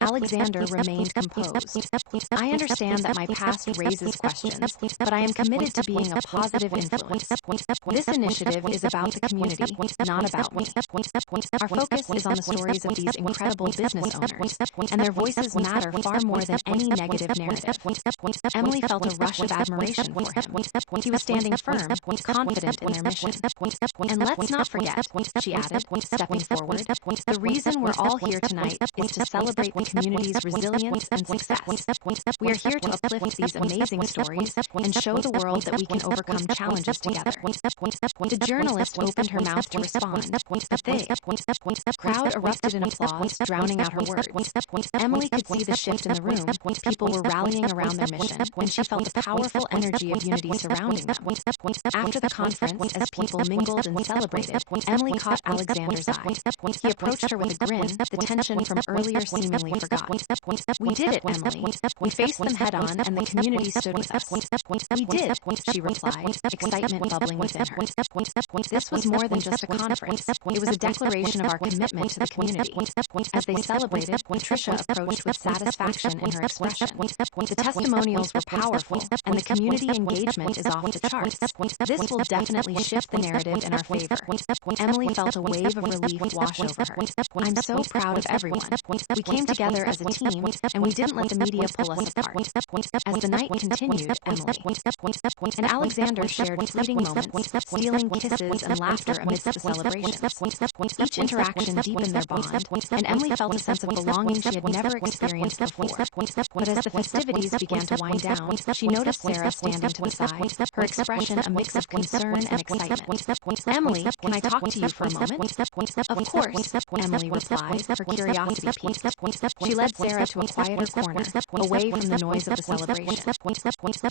Alexander remained composed. I understand that my past raised raises questions, but I am committed to being a positive influence. This initiative is about the community, not about me. Our focus is on the stories of these incredible business owners, and their voices matter far more than any negative narrative. Emily felt a rush of admiration for him. He was standing firm, confident in their mission. And let's not forget, she added, stepping forward, the reason we're all here tonight is to celebrate the community's resilience and success. We are here to uplift these amazing stories and show the world that we can overcome challenges together. The journalist opened her mouth to respond, but the crowd erupted in applause, drowning out her words. Emily could see the shift in the room. People were rallying around their mission, and she felt the powerful energy of unity surrounding them. After the conference, as people mingled and celebrated, Emily caught Alexander's eye. He approached her with a grin, the tension from earlier seemingly forgot. We did it, Emily. We faced them head on, and the community stood with us. We did, she replied, excitement bubbling within her. This was more than just a conference. It was a declaration of our commitment to the community. As they celebrated, Patricia approached with satisfaction in her expression. The testimonials were powerful, and the community engagement is off the charts. This will definitely shift the narrative in our favor. Emily felt a wave of relief wash over her. I'm so proud of everyone. We came together as a team, and we didn't let the media pull us apart. As the night continued, Emily and Alexander shared fleeting moments, stealing kisses and laughter amidst the celebrations. Each interaction deepened their bond, and Emily felt a sense of belonging she had never experienced before. But as the festivities began to wind down, she noticed Sarah standing to the side, her expression a mix of concern and excitement. Emily, can I talk to you for a moment? Of course, Emily replied, her curiosity piqued. She led Sarah to a quieter corner, away from the noise of the celebration.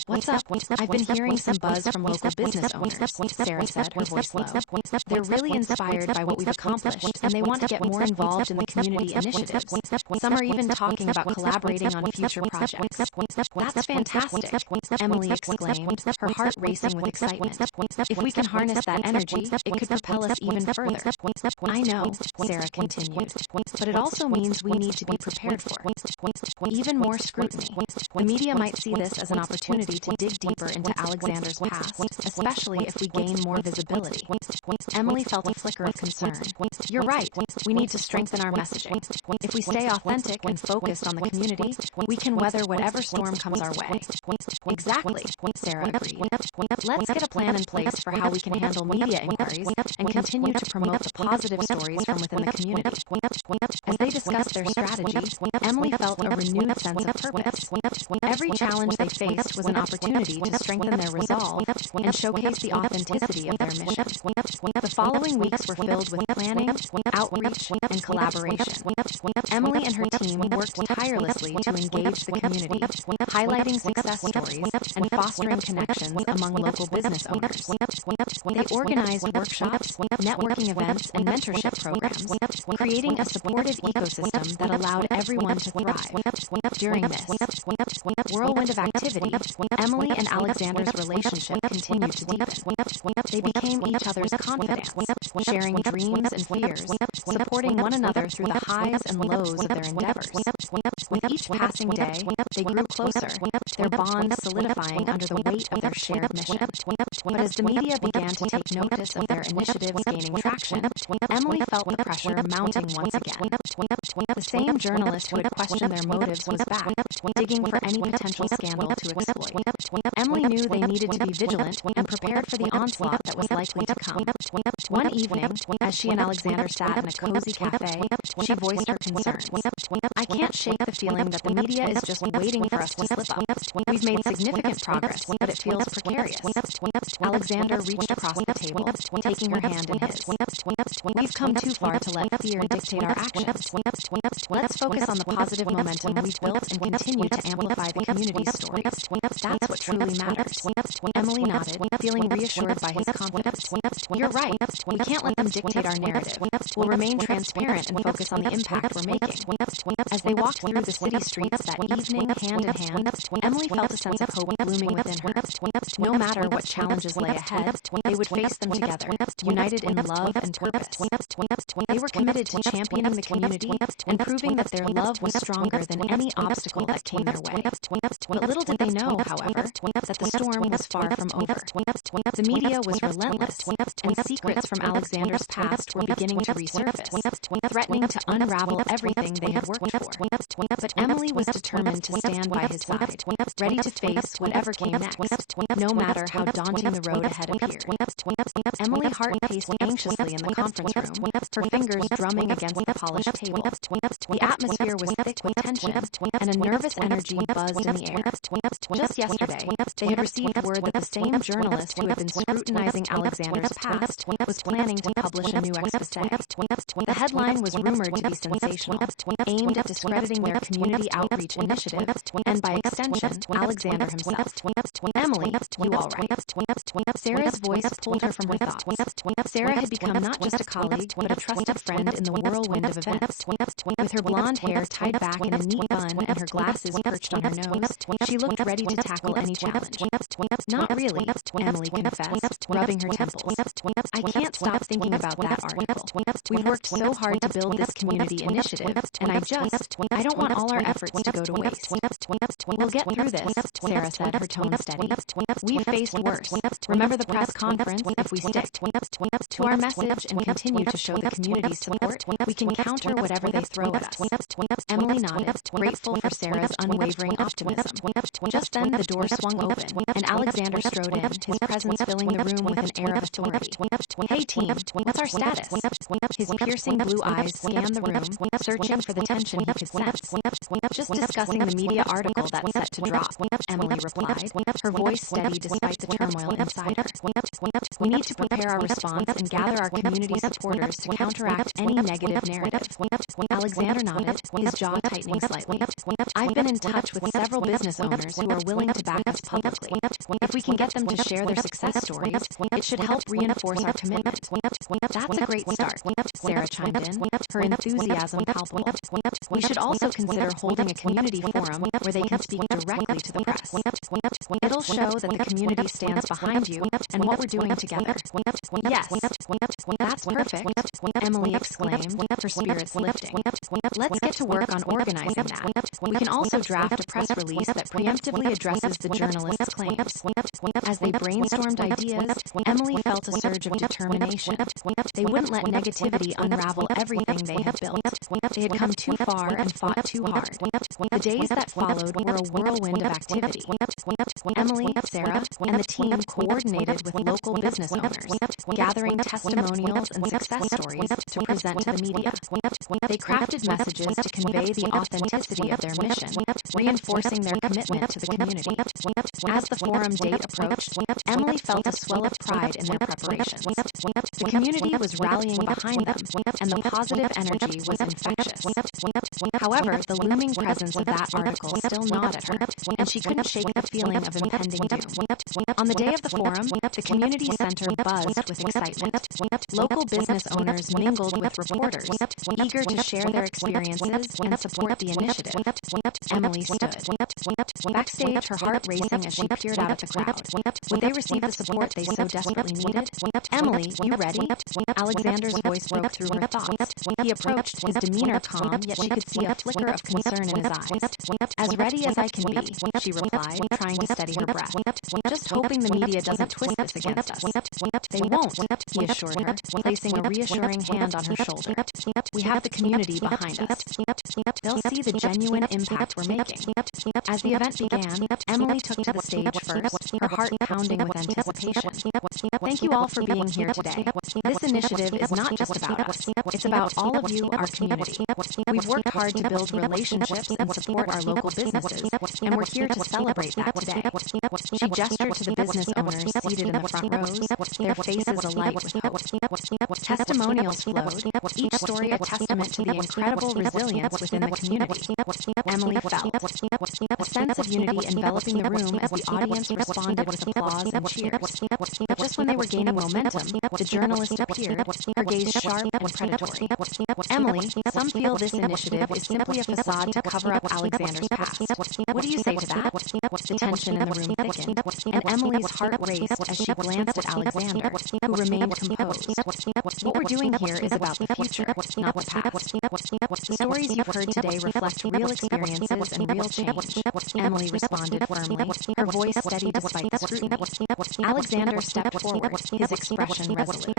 What's up? I've been hearing some buzz from local business owners, Sarah said, her voice low. They're really inspired by what we've accomplished, and they want to get more involved in the community initiatives. Some are even talking about collaborating on future projects. That's fantastic, Emily exclaimed, her heart racing with excitement. If we can harness that energy, it could propel us even further. I know, Sarah continued, but it also means we need to be prepared for even more scrutiny. The media might see this as an opportunity to dig deeper into Alexander's past, especially if we gain more visibility. Emily felt a flicker of concern. You're right, we need to strengthen our messaging. If we stay authentic and focused on the community, we can weather whatever storm comes our way. Exactly, Sarah agreed. Let's get a plan in place for how we can handle media inquiries and continue to promote the positive stories from within the community. As they discussed their strategy, Emily felt a renewed sense of purpose. Every challenge they faced was an opportunity to strengthen their resolve and showcase the authenticity of their mission. The following weeks were filled with planning, outreach, and collaboration. Emily and her team worked tirelessly to engage the community, highlighting success stories and fostering connections among local business owners. They organized workshops, networking events, and mentorship programs, creating a supportive ecosystem that allowed everyone to thrive. During this whirlwind of activity, Emily and Alexander's relationship continued to deepen. They became each other's confidants, sharing dreams and fears, supporting one another through the highs and lows of their endeavors. With each passing day, they grew closer, their bond solidifying under the weight of their shared mission. But as the media began to take notice of their initiatives gaining traction, Emily felt the pressure mounting once again. The same journalist who had questioned their motives was back, digging for any potential scandal to exploit. Emily knew they needed to be vigilant and prepared for the onslaught that was likely to come. One evening, as she and Alexander sat in a cozy cafe, she voiced her concerns. I can't shake the feeling that the media is just waiting for us to slip up. We've made significant progress, but it feels precarious. Alexander reached across the table, taking her hand in his. We've come too far to let fear dictate our actions. Let's focus on the positive momentum we've built and continue to amplify the community's stories. That's what truly matters. Emily nodded, feeling reassured by his confidence. You're right. We can't let them dictate our narrative. We'll remain transparent and focus on the impact we're making. As they walked through the city streets that evening, hand in hand, Emily felt a sense of hope blooming within her. No matter what challenges lay ahead, they would face them together, united in love and purpose. They were committed to championing the community and proving that their love was stronger than any obstacle that came their way. But little did didn't they know, however, that the storm was far from over? The media was relentless, and secrets from Alexander's past were beginning to resurface, threatening to unravel everything they had worked for. But Emily was determined to stand by his side, ready to face whatever came next, no matter how daunting the road ahead appeared. Emily's heart paced anxiously in the conference room, her fingers drumming against the polished table. The atmosphere was thick with tension, and a nervous energy buzzed in the air. Just yesterday, they had received word that the same journalist who had been scrutinizing Alexander's past was planning to publish a new exposé. The headline was rumored to be sensational, aimed at discrediting their community outreach initiative, and by extension, Alexander himself. Emily, you all right? Sarah's voice pulled her from her thoughts. Sarah had become not just a colleague, but a trusted friend in the whirlwind of events. With her blonde hair tied back in a neat bun and her glasses perched on her nose, she looked ready to tackle any challenge. Not really, Emily confessed, rubbing her temples. I can't stop thinking about that article. We've worked so hard to build this community initiative, and I don't want all our efforts to go to waste. We'll get through this, Sarah said, her tone steady. We've faced worse. Remember the press conference? If we stick to our message and continue to show the community's support, we can counter whatever they throw at us. Emily nodded, grateful for Sarah's unwavering optimism. Just then, the door swung open, and Alexander strode in, his presence filling the room with an air of authority. Hey team, what's our status? His piercing blue eyes scanned the room, searching for the tension he could sense. Just discussing the media article that's set to drop, Emily replied, her voice steady despite the turmoil inside her. We need to prepare our response and gather our community supporters to counteract any negative narrative. Alexander nodded, his jaw tightening slightly. I've been in touch with several business owners who are willing to back us publicly. If we can get them to share their success stories, it should help reinforce our commitment. That's a great start, Sarah chimed in, her enthusiasm palpable. We should also consider holding a community forum where they can speak directly to the press. It'll show that the community stands behind you and what we're doing together. Yes, that's perfect, Emily exclaimed, her spirits lifting. Let's get to work on organizing that. We can also draft a press release that preemptively addresses the journalist's claims. As they brainstormed ideas, Emily felt a surge of determination. They wouldn't let negativity unravel everything they had built. They had come too far and fought too hard. The days that followed were a whirlwind of activity. Emily, Sarah, and the team coordinated with local business owners, gathering testimonials and success stories to present to the media. They crafted messages to convey the authenticity of their mission, reinforcing their commitment to the community. As the forum date approached, Emily felt a swell of pride in their preparations. The community was rallying behind them, and the positive energy was infectious. However, the looming presence of that article still gnawed at her, and she couldn't shake the feeling of impending doom. On the day of the forum, the community center buzzed with excitement. Local business owners mingled with reporters, eager to share their experiences and support the initiative. Emily stood. Backstage, her heart racing as she peered out at the crowd. Would they receive the support they so desperately needed? Emily, you ready? Alexander's voice broke through her thoughts. He approached, his demeanor calm, yet she could see a flicker of concern in his eyes. As ready as I can be, she replied, trying to steady her breath. Just hoping the media doesn't twist this against us. They won't, he assured her, placing a reassuring hand on her shoulder. We have the community behind us. They'll see the genuine impact we're making. As the event began, Emily took to the stage first, her heart pounding with anticipation. Thank you all for being here today. This initiative is not just about us. It's about all of you, our community. We've worked hard to build relationships and support our local businesses, and we're here to celebrate that today. She gestured to the business owners seated in the front rows, their faces alight with hope. Testimonials flowed, each story a testament to the incredible resilience within the community. Emily felt a sense of unity enveloping the room as the audience responded with applause and cheers. But just when they were gaining momentum, the journalist appeared, her gaze sharp and predatory. Emily, some feel this initiative is simply a facade to cover up Alexander's past. What do you say to that? The tension in the room thickened, and Emily's heart raced as she glanced at Alexander, who remained composed. What we're doing here is about the future, not the past. The stories you've heard today reflect real experiences and real change. Emily responded firmly, her voice steady despite the scrutiny. Alexander stepped forward, his expression resolute.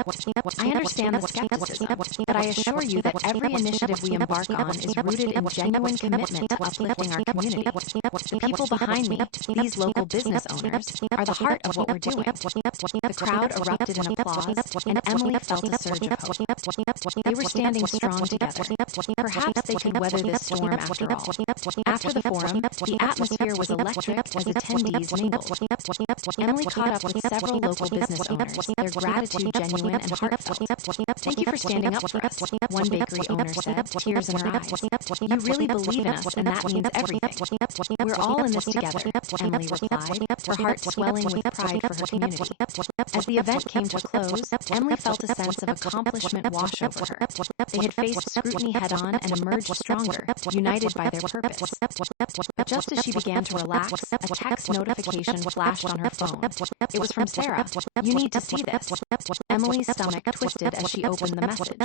I understand the skepticism, but I assure you that every initiative we embark on is rooted in genuine commitment to uplifting our community. The people behind me, these local business owners, are the heart of what we're doing. The crowd erupted in applause, and Emily felt a surge of hope. They were standing strong together. Perhaps they could weather this storm after all. After the forum, the atmosphere was electric as attendees mingled. Emily caught up with several local business owners, their gratitude genuine and heartfelt. Thank you for standing up for us, one bakery owner said, tears in her eyes. You really believe in us, and that means everything. We're all in this together, Emily replied, her heart swelling with pride for her community. As the event came to a close, Emily felt a sense of accomplishment wash over her. They had faced scrutiny head-on and emerged stronger, united by their purpose. But just as she began to relax, a text notification flashed on her phone. It was from Sarah. You need to see this. Emily's stomach twisted as she opened the message.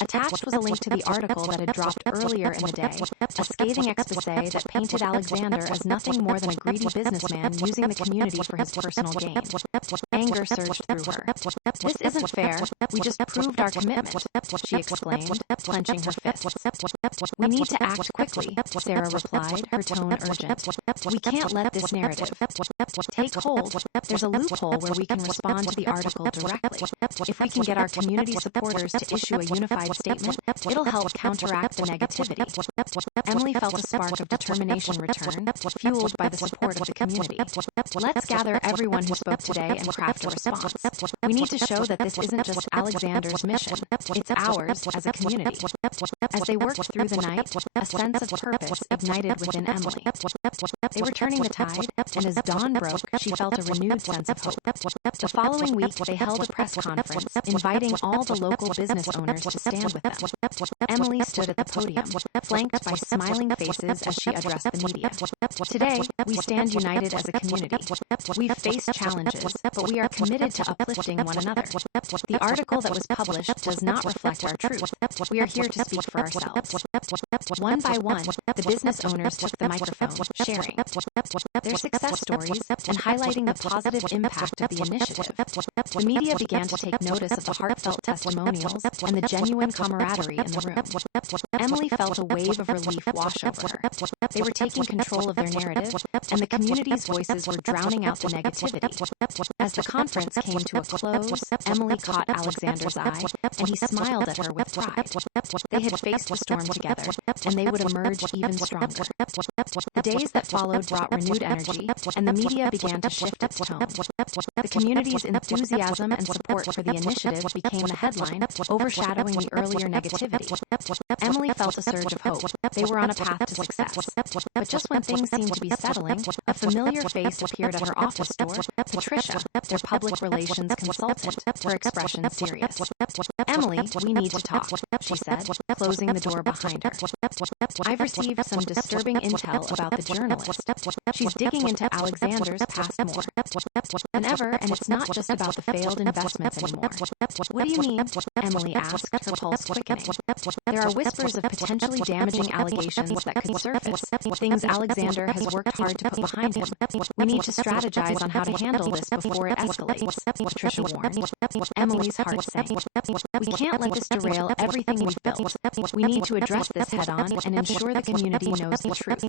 Attached was a link to the article that had dropped earlier in the day, a scathing expose that painted Alexander as nothing more than a greedy businessman using the community for his personal gain. Anger surged through her. This isn't fair. We just proved our commitment, she exclaimed, clenching her fists. We need to act quickly, Sarah replied, her tone urgent. We can't let this narrative take hold. There's a loophole where we can respond to the article directly. If we can get our community supporters to issue a unified statement, it'll help counteract the negativity. Emily felt a spark of determination return, fueled by the support of the community. Let's gather everyone who spoke today and craft a response. We need to show that this isn't just Alexander's mission, it's ours as a community. As they worked through the night, a sense of purpose ignited within Emily. They were turning the tide, and as dawn broke, she felt a renewed sense of hope. The following week, they held a press conference, inviting all the local business owners to stand with them. Emily stood at the podium, flanked by smiling faces as she addressed the media. Today, we stand united as a community. We've faced challenges, but we are committed to uplifting one another. The article that was published does not reflect our truth. We are here to speak for ourselves. One by one, the business owners took the microphone, sharing their success stories and highlighting the positive impact of the initiative. The media began to take notice of the heartfelt testimonials and the genuine camaraderie in the room. Emily felt a wave of relief wash over her. They were taking control of their narrative, and the community's voices were drowning out the negativity. As the conference came to a close, Emily caught Alexander's eye, and he smiled at her with pride. They had faced the storm together, and they would emerge even stronger. The days that followed brought renewed energy, and the media began to shift its tone. The community's enthusiasm and support for the initiative became the headline, overshadowing the earlier negativity. Emily felt a surge of hope. They were on a path to success. But just when things seemed to be settling, a familiar face appeared at her office door, Patricia, their public relations consultant, her expression serious. Emily, we need to talk, she said, closing the door behind her. I've received some disturbing intel about the journalist. She's digging into Alexander's past more than ever, and it's not just about the failed investments anymore. What do you mean? Emily asked, her pulse quickening. There are whispers of potentially damaging allegations that could surface, things Alexander has worked hard to put behind him. We need to strategize on how to handle this before it escalates, Patricia warned. Emily's heart sank. We can't let this derail everything we've built. We need to address this head-on and ensure the community knows the truth.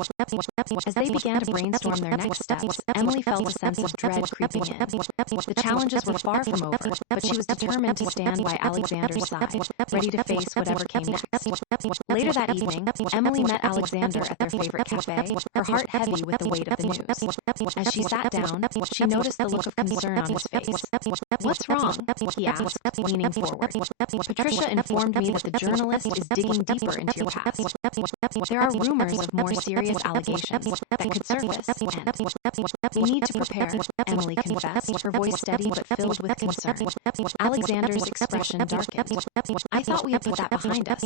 As they began to brainstorm their next steps, Emily felt a sense of dread creeping in. The challenges were far from over, but she was determined to stand by Alexander's side, ready to face whatever came next. Later that evening, Emily met Alexander at their favorite cafe, her heart heavy with the weight of the news. As she sat down, she noticed the look of concern on his face. What's wrong? He asked, leaning forward. Patricia informed me that the journalist is digging deeper into your past. There are rumors of more serious allegations that could surface, and we need to prepare, Emily confessed, her voice steady but filled with concern. Alexander's expression darkened. I thought we had put that behind us.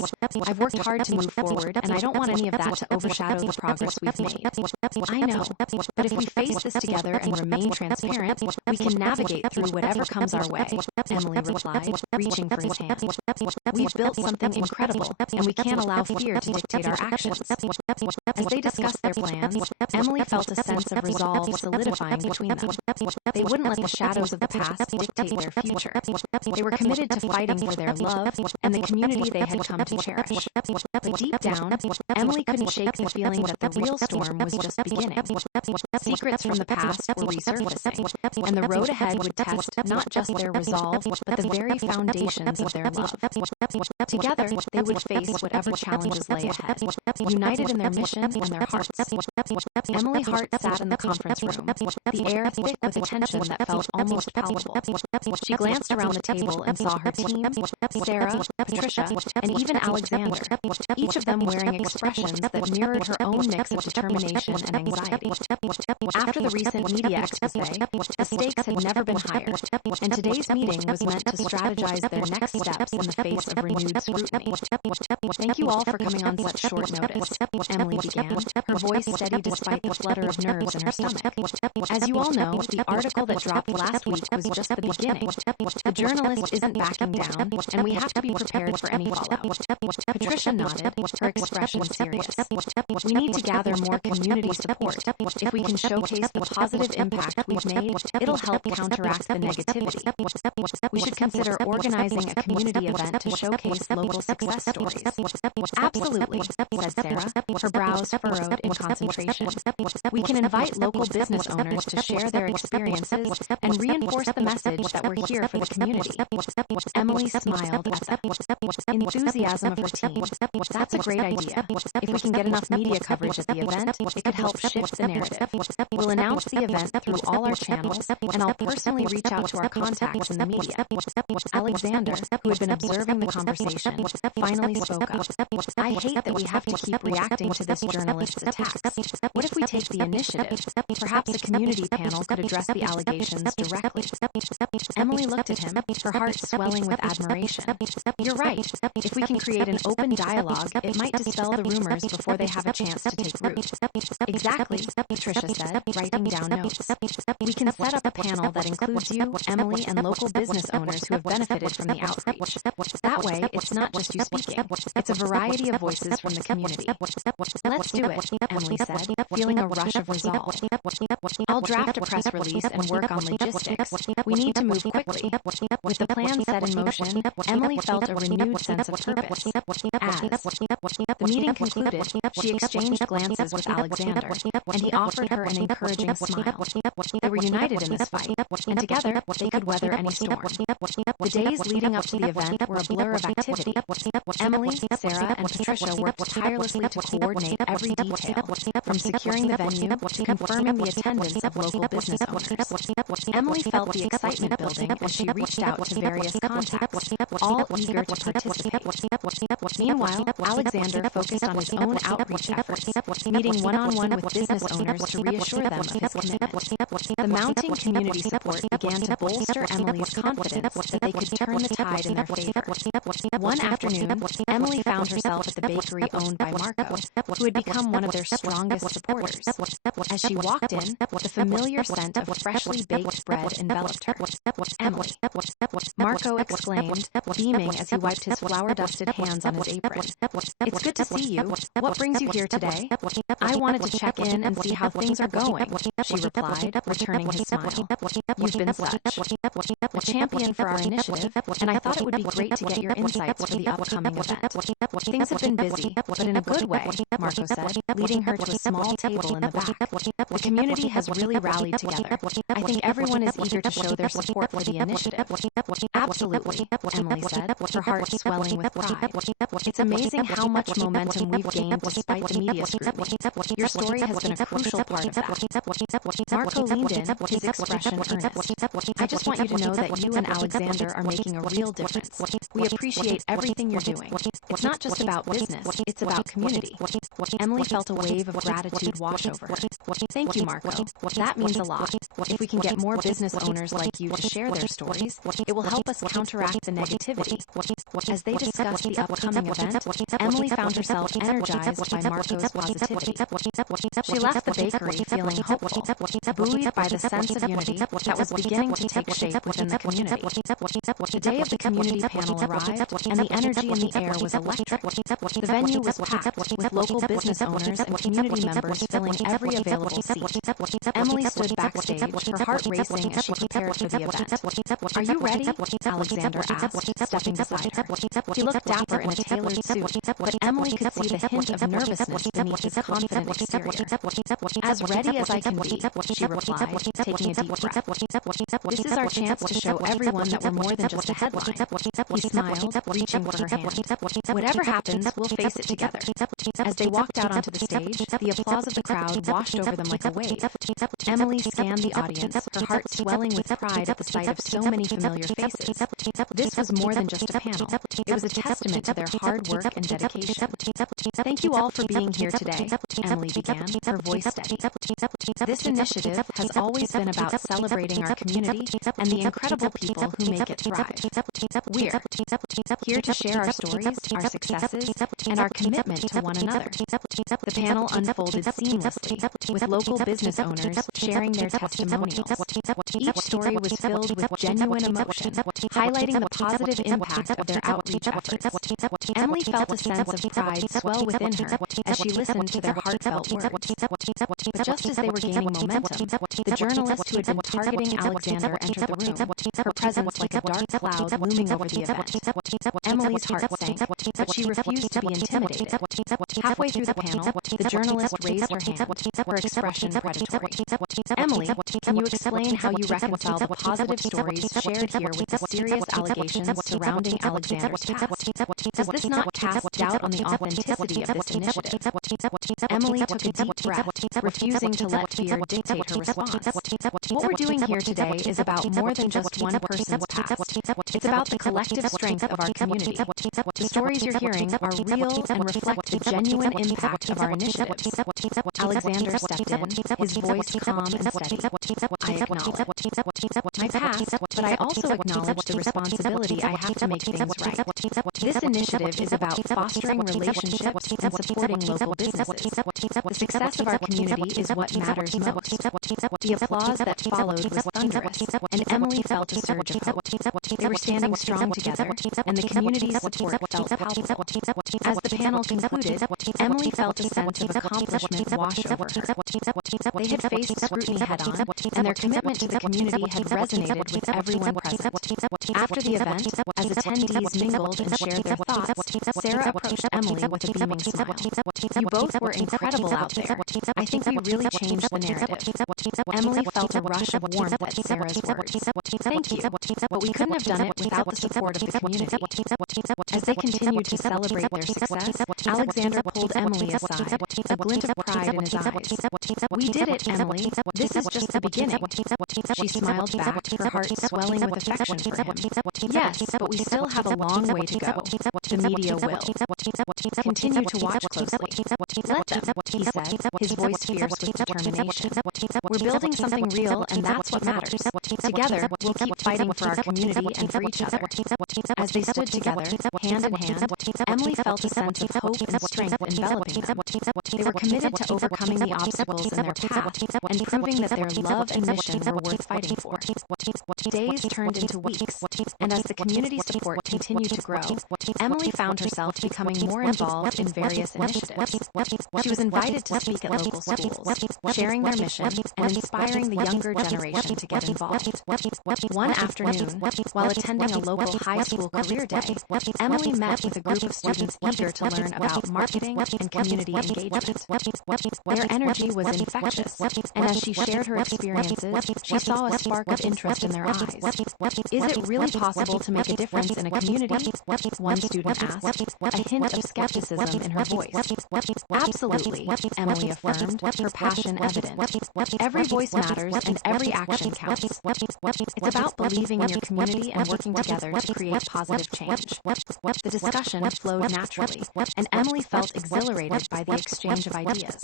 I've worked hard to move forward forward, and I don't want any of that to overshadow the progress we've made. I know, but if we face this together and remain transparent, we can navigate through whatever comes our way, Emily replied, reaching for his hand. We've built something incredible, and we can't allow fear to dictate our actions. As they discussed their plans, Emily felt a sense of resolve solidifying between them. They wouldn't let the shadows of the past dictate their future. They were committed to fighting for their love and the community they had come to cherish. But deep down, Emily couldn't shake the feeling that the real storm was just beginning. Secrets from the past were resurfacing, and the road ahead would test not just their resolve, but the very foundations of their love. Together, they would face whatever challenges lay ahead, united in their mission and their hearts. Emily Hart sat in the conference room, the air thick with a tension that felt almost palpable. She glanced around the table and saw her team, Sarah, Patricia, and even Alexander, each of them wearing expressions that mirrored her own mix of determination and anxiety. After the recent media expose, the stakes had never been higher, and today's meeting was meant to strategize their next steps in the face of renewed scrutiny. Thank you all for coming on such short notice, Emily began, her voice steady despite the flutter of nerves in her stomach. As you all know, the article that dropped last week was just the beginning. The journalist isn't backing down, and we have to be prepared for any fallout. Patricia nodded, her expression serious. We need to gather more community support. If we can showcase the positive impact we've made, it'll help counteract the negativity. We should consider organizing a community event to showcase local success stories. Absolutely, said Sarah, her brows furrowed in concentration. We can invite local business owners to share their experiences and reinforce the message that we're here for the community. Emily smiled at the enthusiasm of her team. That's a great idea. If we can get enough media coverage at the event, it could help shift the narrative. We'll announce the event through all our channels, and I'll personally reach out to our contacts in the media. Alexander, who had been observing the conversation, finally spoke up. I hate that we have to keep reacting to this journalist's attacks. What if we take the initiative? Perhaps a community panel could address the allegations directly. Emily looked at him, her heart swelling with admiration. You're right. If we can create an open dialogue, it might dispel the rumors before they have a chance to take root. Exactly, Patricia said, writing down notes. We can set up a panel that includes you, Emily, and local business owners who have benefited from the outreach. That way, it's not just you speaking. It's a variety of voices from the community. Let's do it, Emily said, feeling a rush of resolve. I'll draft a press release and work on logistics. We need to move quickly. With the plan set in motion, Emily felt a renewed sense of purpose. As the meeting concluded, she exchanged glances with Alexander, and he offered her an encouraging smile. They were united in this fight, and together they could weather any storm. The days leading up to the event were a blur of activity. Emily, Sarah, and Patricia worked tirelessly to coordinate every detail, from securing the venue to confirming the attendance of local business owners. Emily felt the excitement building as she reached out to various contacts, all eager to participate. Meanwhile, Alexander focused on his own outreach efforts, meeting one-on-one with business owners to reassure them of his commitment. The mounting community support began to bolster Emily's confidence that they could turn the tide in their favor. One afternoon, Emily found herself at the bakery owned by Marco, who had become one of their strongest supporters. As she walked in, the familiar scent of freshly baked bread enveloped her. Emily, Marco exclaimed, beaming as he wiped his flour-dusted hands on his apron. It's good to see you. What brings you here today? I wanted to check in and see how things are going, she replied, returning his smile. You've been such a champion for our initiative, and I thought it would be great to get your insights for the upcoming event. Things have been busy, but in a good way, Marco said, leading her to a small table in the back. The community has really rallied together. I think everyone is eager to show their support for the initiative. Absolutely, Emily said, her heart swelling with pride. It's amazing how much momentum we've gained despite the media scrutiny. Your story has been a crucial part of that. Marco leaned in, his expression earnest. I just want you to know that you and Alexander are making a real difference. We appreciate everything you're doing. It's not just about business, it's about community. Emily felt a wave of gratitude wash over her. Thank you, Marco. That means a lot. If we can get more business owners like you to share their stories, it will help us counteract the negativity. As they discussed the upcoming event, Emily found herself energized by Marco's positivity. She left the bakery feeling hopeful, buoyed by the sense of unity that was beginning to take shape within the community. The day of the community panel arrived, and the energy in the air was electric. The venue was packed, with local business owners and community members filling every available seat. Emily stood backstage, her heart racing as she prepared for the event. "Are you ready?" Alexander asked, stepping beside her. He looked dapper in a tailored suit, but Emily could see the hint of nervousness beneath his confident exterior. "As ready as I can be," she replied, taking a deep breath. "This is our chance to show everyone that we're more than just a headline." He smiled, reaching for her hand. "Whatever happens, we'll face it together." As they walked out onto the stage, the applause of the crowd washed over them like a wave. Emily scanned the audience, her heart swelling with pride at the sight of so many familiar faces. This was more than just a panel. It was a testament to their hard work and dedication. "Thank you all for being here today," Emily began, her voice steady. "This initiative has always been about celebrating our community and the incredible people who make it thrive. We're here to share our stories, our successes, and our commitment to one another." The panel unfolded seamlessly, with local business owners sharing their testimonials. Each story was filled with genuine emotion, highlighting the positive impact of their outreach efforts. Emily felt a sense of pride swell within her as she listened to their heartfelt words. But just as they were gaining momentum, the journalist who had been targeting Alexander entered the room, her presence like a dark cloud looming over the event. Emily's heart sank, but she refused to be intimidated. Halfway through the panel, the journalist raised her hand, her expression predatory. "Emily, can you explain how you reconcile the positive stories shared here with the serious allegations surrounding Alexander's past? Does this not cast doubt on the authenticity of this initiative?" Emily took a deep breath, refusing to let fear dictate her response. "What we're doing here today is about more than just one person's past. It's about the collective strength of our community. The stories you're hearing are real and reflect the genuine impact of our initiatives." Alexander stepped in, his voice calm and steady. "I acknowledge my past, but I also acknowledge the responsibility I have to make things right. This initiative is about fostering relationships and supporting local businesses. The success of our community is what matters most." The applause that followed was thunderous, and Emily felt a surge of hope. They were standing strong together, and the community's support felt palpable. As the panel concluded, Emily felt a sense of accomplishment wash over her. They had faced scrutiny head-on, and their commitment to the community had resonated with everyone present. After the event, as attendees mingled and shared their thoughts, Sarah approached Emily with a beaming smile. "You both were incredible out there. I think we really changed the narrative." Emily felt a rush of warmth at Sarah's words. "Thank you, but we couldn't have done it without the support of the community." As they continued to celebrate their success, Alexander pulled Emily aside, a glint of pride in his eyes. "We did it, Emily. This is just the beginning." She smiled back, her heart swelling with affection for him. "Yes, but we still have a long way to go. The media will. Continue to watch closely. Let them," he said, his voice fierce with determination. "We're building something real, and that's what matters. Together, we'll keep fighting for our community and for each other." As they stood together, hand in hand, Emily felt a sense of hope and strength enveloping them. They were committed to overcoming the obstacles in their path and proving that their love and mission were worth fighting for. Days turned into weeks, and as the community support continued to grow, Emily found herself becoming more involved in various initiatives. She was invited to speak at local schools, sharing their mission and inspiring the younger generation to get involved. One afternoon, while attending a local high school career day, Emily met with a group of students eager to learn about marketing and community engagement. Their energy was infectious, and as she shared her experiences, she saw a spark of interest in their eyes. "Is it really possible to make a difference in a community?" one student asked, a hint of skepticism in her voice. "Absolutely," Emily affirmed, her passion evident. "Every voice matters and every action counts. It's about believing in your community and working together to create positive change." The discussion flowed naturally, and Emily felt exhilarated by the exchange of ideas.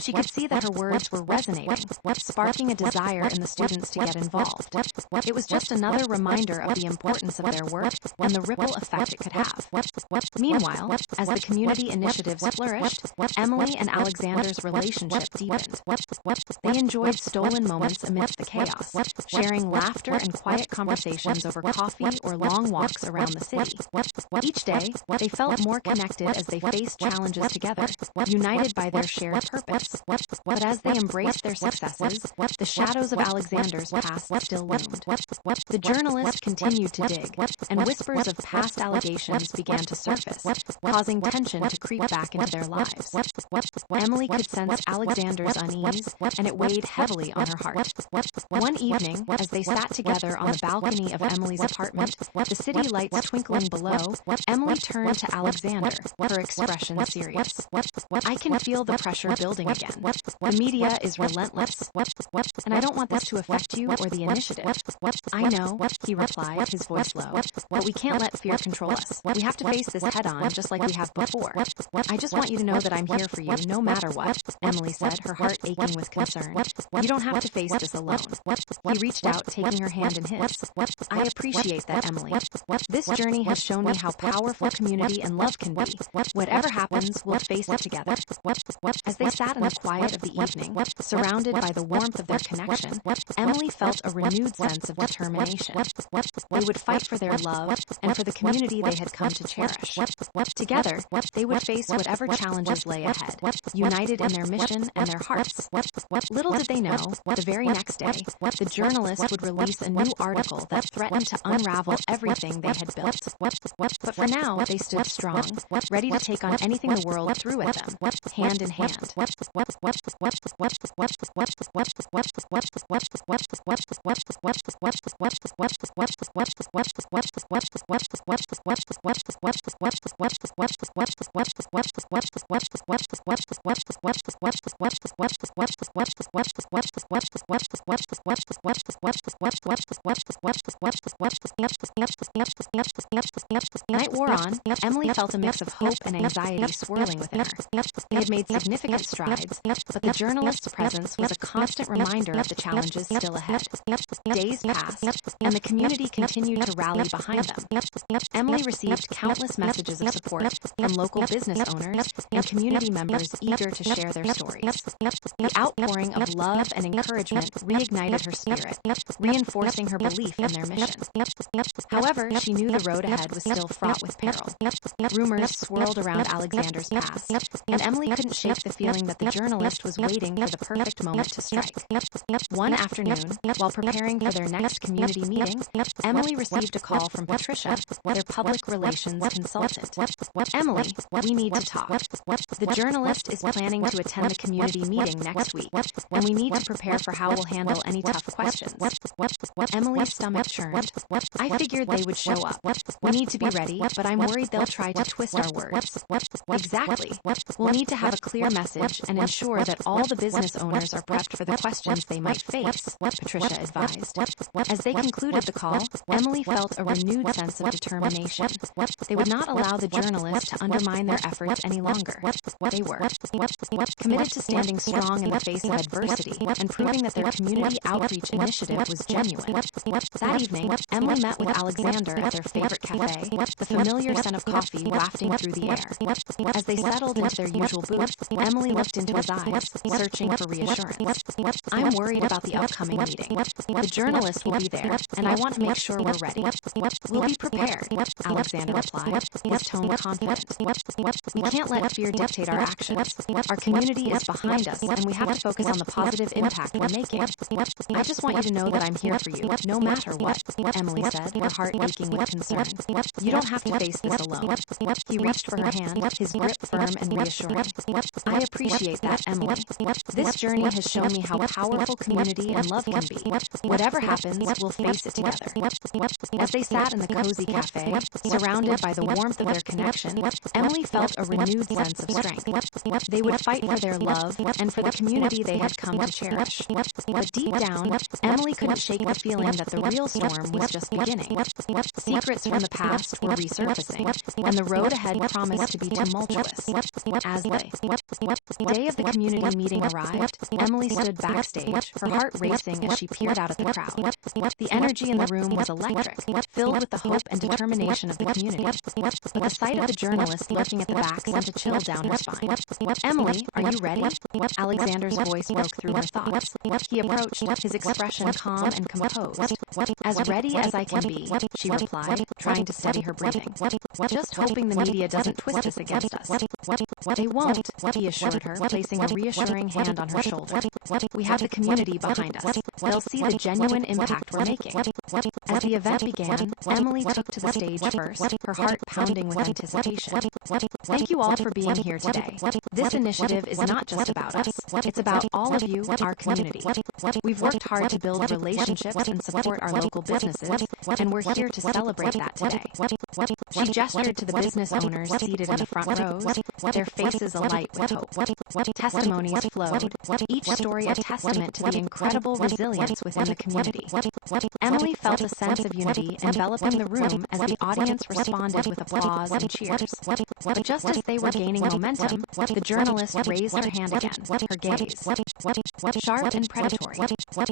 She could see that her words were resonating, sparking a desire in the students to get involved. It was just another reminder of the importance of their work and the ripple effect it could have. Meanwhile, As the community initiatives flourished, Emily and Alexander's relationship deepened. They enjoyed stolen moments amidst the chaos, sharing laughter and quiet conversations over coffee or long walks around the city. Each day, they felt more connected as they faced challenges together, united by their shared purpose. But as they embraced their successes, the shadows of Alexander's past still loomed. The journalist continued to dig, and whispers of past allegations began to surface, causing tension to creep back into their lives. Emily could sense Alexander's unease, and it weighed heavily on her heart. One evening, as they sat together on the balcony of Emily's apartment, the city lights twinkling below, Emily turned to Alexander, her expression serious. "I can feel the pressure building again. The media is relentless, and I don't want this to affect you or the initiative." "I know," he replied, his voice low, "but we can't let fear control us. We have to face this head-on, just like we have before. I just want you to know that I'm here for you, no matter what," Emily said, her heart aching with concern. "You don't have to face this alone." He reached out, taking her hand in his. "I appreciate that, Emily. This journey has shown me how powerful community and love can be. Whatever happens, we'll face it together." As they sat in the quiet of the evening, surrounded by the warmth of their connection, Emily felt a renewed sense of determination. They would fight for their love and for the community they had come to cherish. Together, they would face whatever challenges lay ahead, united in their mission and their hearts. Little did they know, the very next day, the journalist would release a new article that threatened to unravel everything they had built. But for now, they stood strong, ready to take on anything the world threw at them, hand in hand. Night wore on. Emily felt a mix of hope and anxiety swirling within her. They had made significant strides, but the journalist's presence was a constant reminder of the challenges still ahead. Days passed, and the community continued to rally behind them. Emily received countless messages of support from local business owners and community members eager to share their stories. The outpouring of love and encouragement reignited her spirit, reinforcing her belief in their mission. However, she knew the road ahead was still fraught with peril. Rumors swirled around Alexander's past, and Emily couldn't shake the feeling that the journalist was waiting for the perfect moment to strike. One afternoon, while preparing for their next community meeting, Emily received a call from Patricia, their public relations consultant. "Emily, we need to talk. The journalist is planning to attend the community meeting next week, and we need to prepare for how we'll handle any tough questions." Emily's stomach churned. "I figured they would show up. We need to be ready, but I'm worried they'll try to twist our words." "Exactly. We'll need to have a clear message and ensure that all the business owners are prepped for the questions they might face," Patricia advised. As they concluded the call, Emily felt a renewed sense of determination. They would not allow the journalist to undermine their efforts any longer. They were committed to standing strong in the face of adversity and proving that their community outreach initiative was genuine. That evening, Emily met with Alexander at their favorite cafe, the familiar scent of coffee wafting through the air. As they settled into their usual booth, Emily looked into his eyes, searching for reassurance. "I'm worried about the upcoming meeting. The journalist will be there, and I want to make sure we're ready." "We'll be prepared," Alexander replied, his tone confident. "We can't let fear dictate our actions. Our community is behind us, and we have to focus on the positive impact we're making. I just want you to know that I'm here for you, no matter what," Emily said, her heart aching with concern. "You don't have to face this alone." He reached for her hand, his grip firm and reassuring. "I appreciate that, Emily. This journey has shown me how powerful community and love can be. Whatever happens, we'll face it together." As they sat in the cozy cafe, surrounded by the warmth of their connection, Emily felt a renewed sense of strength. They would fight for their love and for the community they had come to cherish. But deep down, Emily couldn't shake the feeling that the real storm was just beginning. Secrets from the past were resurfacing, and the road ahead promised to be tumultuous. As the day of the community meeting arrived, Emily stood backstage, her heart racing as she peered out at the crowd. The energy in the room was electric, filled with the hope and determination of the community. But the sight of the journalist lurking at the back sent a chill down her spine. "Emily, are you ready?" Alexander's voice broke through her thoughts. He approached, his expression calm and composed. "As ready as I can be," she replied, trying to steady her breathing. "Just hoping the media doesn't twist us against us." "They won't," he assured her, placing a reassuring hand on her shoulder. "We have the community behind us. They'll see the genuine impact we're making." As the event began, Emily took to the stage first, her heart pounding with anticipation. "Thank you all for being here today. This initiative is not just about us. It's about all of you, our community. We've worked hard to build relationships and support our local businesses, and we're here to celebrate that today." She gestured to the business owners seated in the front rows, their faces alight with hope. Testimonies flowed, each story a testament to the incredible resilience within the community. Emily felt a sense of unity enveloping the room as the audience responded with applause and cheers. But just as they were gaining momentum, the journalist raised her hand again, her gaze sharp and predatory.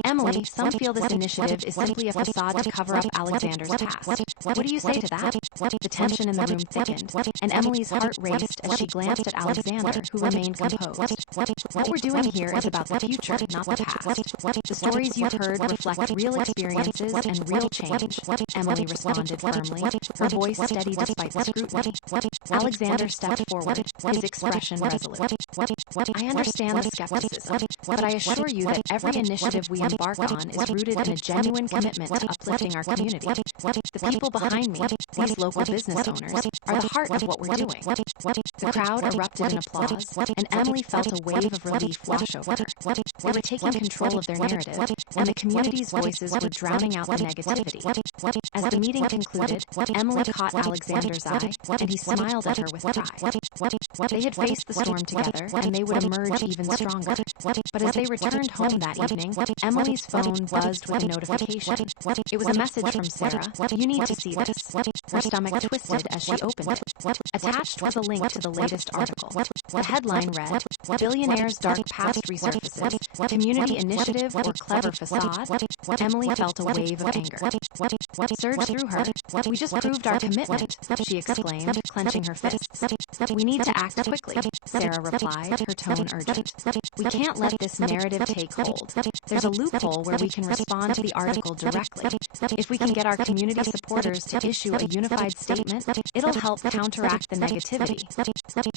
"Emily, some feel this initiative is simply a facade to cover up Alexander's past. What do you say to that?" The tension in the room thickened, and Emily's heart raced as she glanced at Alexander, who remained composed. "What we're doing here is about the future, not the past. The stories you've heard reflect real experiences and real change," Emily responded firmly, her voice steady despite the scrutiny. Alexander stepped forward, his expression resolute. "I understand the skepticism, but I assure you that every initiative we embark on is rooted in a genuine commitment to uplifting our community. The people behind me, these local business owners, are the heart of what we're doing." The crowd erupted in applause, and Emily felt a wave of relief wash over her. They were taking control of their narrative, and the community's voices were drowning out the negativity. As the meeting concluded, Emily caught Alexander's eye, and he smiled at her with pride. They had faced the storm together, and they would emerge even stronger. But as they returned home that evening, Emily's phone buzzed with a notification. It was a message from Sarah. "You need to see this." Her stomach twisted as she opened it. Attached was a link to the latest article. The headline read, "Billionaire's Dark Past Resurfaces, Community Initiative or Clever Facade?" Emily felt a wave of anger surge through her. "We just proved our commitment," she exclaimed, clenching her fists. "We need to act quickly," Sarah replied, her tone urgent. "We can't let this narrative take hold. There's a loophole where we can respond to the article directly. If we can get our community supporters to issue a unified statement, it'll help counteract the negativity."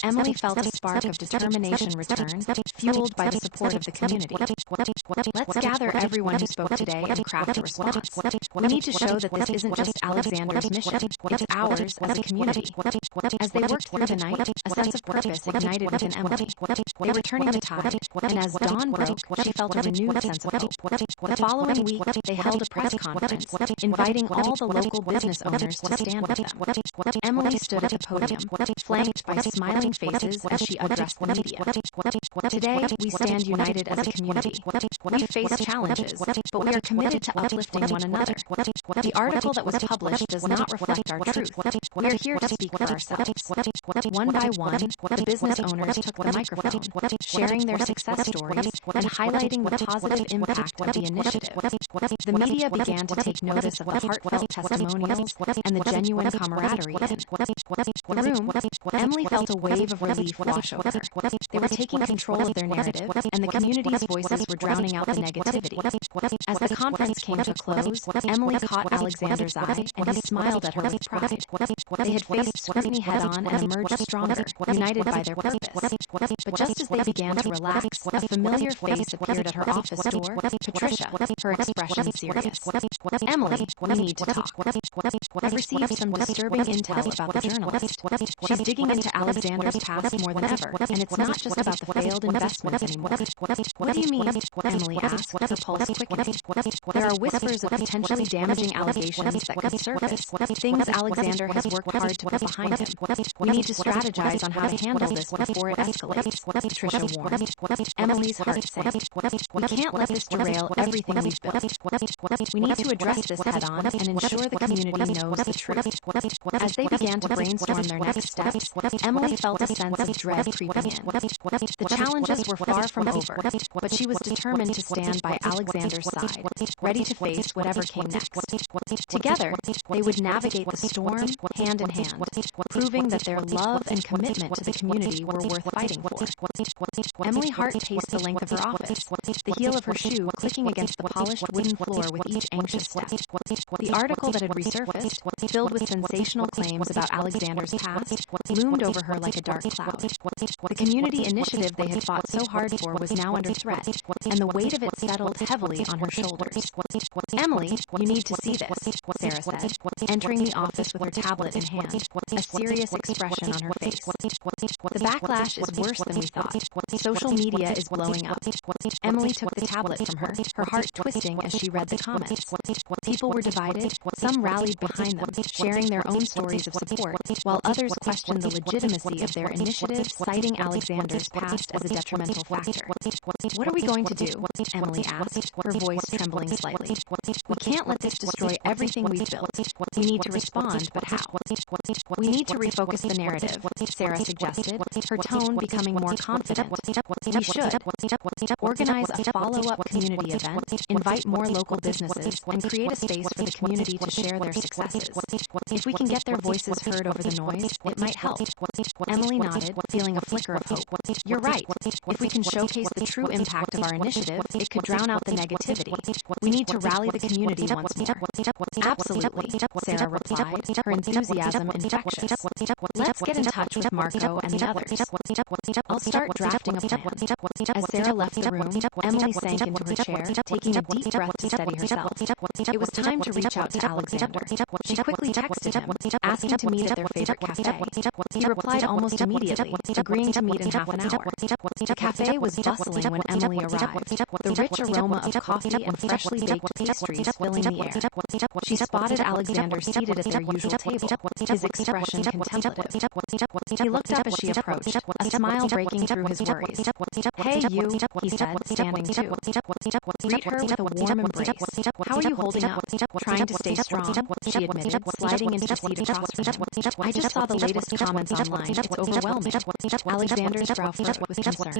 Emily felt a spark of determination return, fueled by the support of the community. "Let's gather everyone who spoke today and craft a response. We need to show that this isn't just Alexander's mission, it's ours as a community." As they worked through the night, a sense of purpose ignited within Emily. They were turning the tide, and as dawn broke, she felt a renewed sense of hope. The following week, they held a press conference, inviting all the local business owners to stand with them. Emily stood at the podium, flanked by smiling faces as she addressed the media. "Today, we stand united as a community. We've faced challenges, but we are committed to uplifting one another. The article that was published does not reflect our truth. We are here to speak for ourselves." One by one, the business owners took the microphone, sharing their success stories and highlighting the positive impact of the initiative. The media began to take notice of the heartfelt testimonials and the genuine camaraderie in the room. Emily felt a wave of relief wash over her. They were taking control of their narrative, and the community's voices were drowning out the negativity. As the conference came to a close, Emily caught Alexander's eye, and he smiled at her with pride. They had faced scrutiny head-on and emerged stronger, united by their purpose. But just as they began to relax, a familiar face appeared at her office door, Patricia, her expression serious. "Emily, we need to talk. I've received some disturbing intel about the journalist. She's digging into Alexander's past more than ever, and it's not just about the failed investments anymore." "What do you mean?" Emily asked, her pulse quickening. "There are whispers of potentially damaging allegations that could surface, things Alexander has worked hard to put behind him. We need to strategize on how to handle this before it escalates," Patricia warned. Emily's heart sank. "We can't let this derail everything we've built. We need to address this head-on and ensure the community knows the truth." As they began to brainstorm their next steps, Emily felt a sense of dread creeping in. The challenges were far from over, but she was determined to stand by Alexander's side, ready to face whatever came next. Together, they would navigate the storm hand in hand, proving that their love and commitment to the community were worth fighting for. Emily Hart paced the length of her office, the heel of her shoe clicking against the polished wooden floor with each anxious step. The article that had resurfaced, filled with sensational claims about Alexander's past, loomed over her like a dark cloud. The community initiative they had fought so hard for was now under threat, and the weight of it settled heavily on her shoulders. "Emily, you need to see this," Sarah said, entering the office with her tablet in hand, a serious expression on her face. "The backlash is worse than we thought. Social media is blowing up." Emily took the tablet from her heart twisting as she read the comments. People were divided, some rallied behind them, sharing their own stories of support, while others questioned the legitimacy of their initiative, citing Alexander's past as a detrimental factor. "What are we going to do?" Emily asked, her voice trembling slightly. "We can't let this destroy everything we've built. We need to respond, but how?" "We need to refocus the narrative," Sarah suggested, her tone becoming more confident. "We should organize a follow-up community event, invite more local businesses, and create a space for the community to share their successes. If we can get their voices heard over the noise, it might help." Emily nodded, feeling a flicker of hope. "You're right. If we can showcase the true impact of our initiative, it could drown out the negativity. We need to rally the community once more." "Absolutely," Sarah replied, her enthusiasm infectious. "Let's get in touch with Marco and the others. I'll start drafting a plan." As Sarah left the room, Emily sank into her chair, taking a deep breath to steady herself. It was time to reach out to Alexander. She quickly texted him, asking to meet at their favorite cafe. He replied almost immediately, agreeing to meet in half an hour. The cafe was bustling when Emily arrived, the rich aroma of coffee and freshly baked pastries filling the air. She spotted Alexander seated at their usual table, his expression contemplative. He looked up as she approached, a smile breaking through his worries. "Hey, you," he said, standing too. Greet her with a warm embrace. "How are you holding up?" "Trying to stay strong," she admitted, sliding into the seat across from him. "I just saw the latest comments online. It's overwhelming." Alexander's brow furrowed with concern.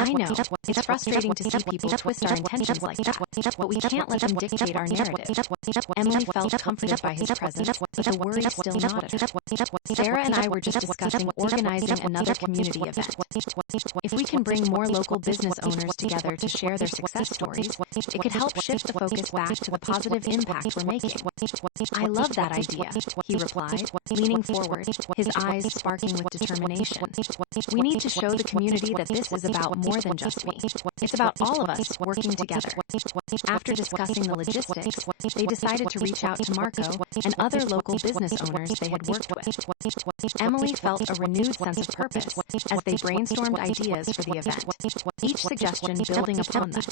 "I know. It's frustrating to see people twist our intentions like that, but we can't let them dictate our narrative." Emily felt comforted by his presence, but the worry still gnawed at her. "Sarah and I were just discussing organizing another community event. If we can bring more local business owners together to share their success stories, it could help shift the focus back to the positive impact we're making." "I love that idea," he replied, leaning forward, his eyes sparking with determination. "We need to show the community that this is about more than just me. It's about all of us working together." After discussing the logistics, they decided to reach out to Marco and other local business owners they had worked with. Emily felt a renewed sense of purpose as they brainstormed ideas for the event, each suggestion building upon them.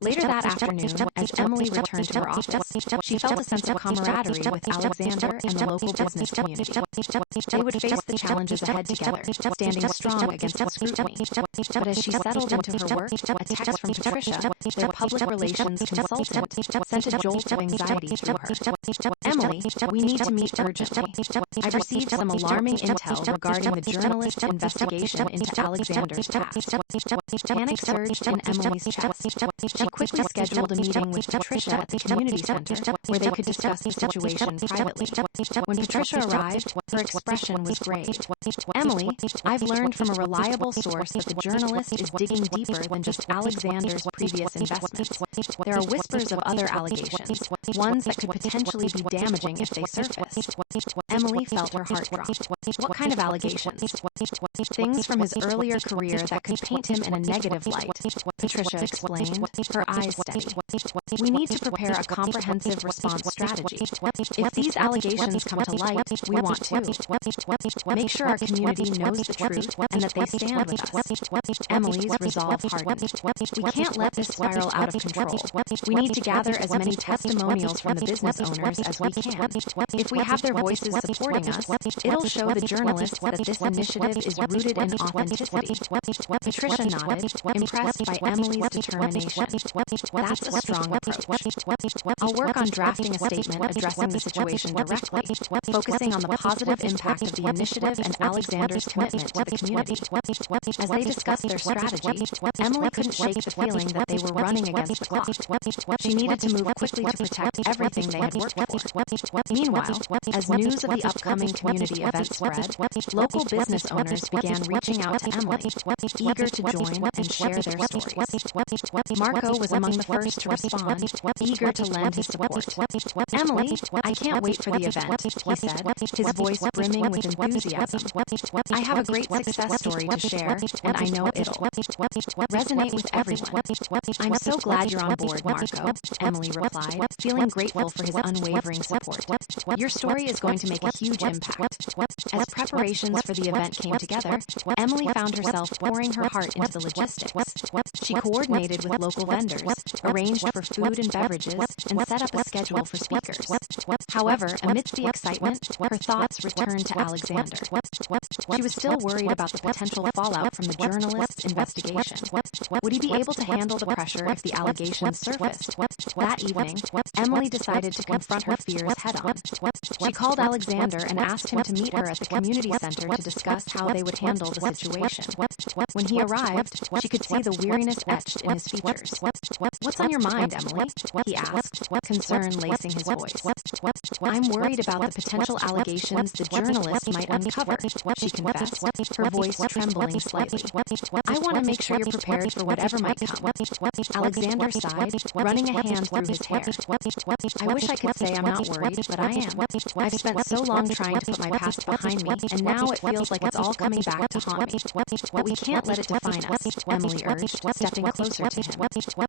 Later that afternoon, as Emily returned to her office, she felt a sense of camaraderie with Alexander and the local business community. They would face the challenges ahead together, standing strong against the scrutiny. But as she settled into her work, a text from Patricia, their public relations consultant, sent a jolt of anxiety through her. "Emily, we need to meet urgently. I've received some alarming intel regarding the journalist's investigation into Alexander's past." Panic surged in Emily's chest. She quickly scheduled a meeting with Patricia at the community center, where they could discuss the situation privately. When Patricia arrived, her expression was grave. "Emily, I've learned from a reliable source that the journalist is digging deeper than just Alexander's previous investments. There are whispers of other allegations, ones that could potentially be damaging if they surface." Emily felt her heart drop. "What kind of allegations?" "Things from his earlier career that could paint him in a negative light," Patricia explained, her eyes steady. "We need to prepare a comprehensive response strategy. If these allegations come to light, we want to make sure our community knows the truth and that they stand with us." Emily's resolve hardened. "We can't let this spiral out of control. We need to gather as many testimonials from the business owners as we can. If we have their voices supporting us, it'll show the journalists that this initiative is rooted in authenticity." Patricia nodded, impressed by Emily's determination. "That's a strong approach. I'll work on drafting a statement addressing the situation directly, focusing on the positive impact of the initiative and Alexander's commitment to the community." As they discussed their strategy, Emily couldn't shake the feeling that they were running against the clock. She needed to move quickly to protect everything they had worked for. Meanwhile, as news news of the upcoming community event spread, local business owners began reaching out to Emily, eager to join and share their stories. Marco was among the first to respond, eager to lend his support. "Emily, I can't wait for the event," he said, his voice brimming with enthusiasm. "I have a great success story to share, and I know it'll resonate with everyone." "I'm so glad you're on board, Marco," Emily replied, feeling grateful for his unwavering support. "Your story is going to make a huge impact." As preparations for the event came together, Emily found herself pouring her heart into the logistics. She coordinated with local vendors, arranged for food and beverages, and set up a schedule for speakers. However, amidst the excitement, her thoughts returned to Alexander. She was still worried about the potential fallout from the journalist's investigation. Would he be able to handle the pressure if the allegations surfaced? That evening, Emily decided to confront her fears head-on. She called Alexander and asked him to meet her at the community center to discuss how they would handle the situation. When he arrived, she could see the weariness etched in his features. "What's on your mind, Emily?" he asked, concern lacing his voice. "I'm worried about the potential allegations the journalist might uncover," she confessed, her voice trembling slightly. "I want to make sure you're prepared for whatever might come." Alexander sighed, running a hand through his hair. "I wish I could say I'm not worried, but I am. I've spent so long trying to put my past behind me, and now it feels like it's all coming back to haunt me. But we can't let it define us," Emily urged, stepping closer to him.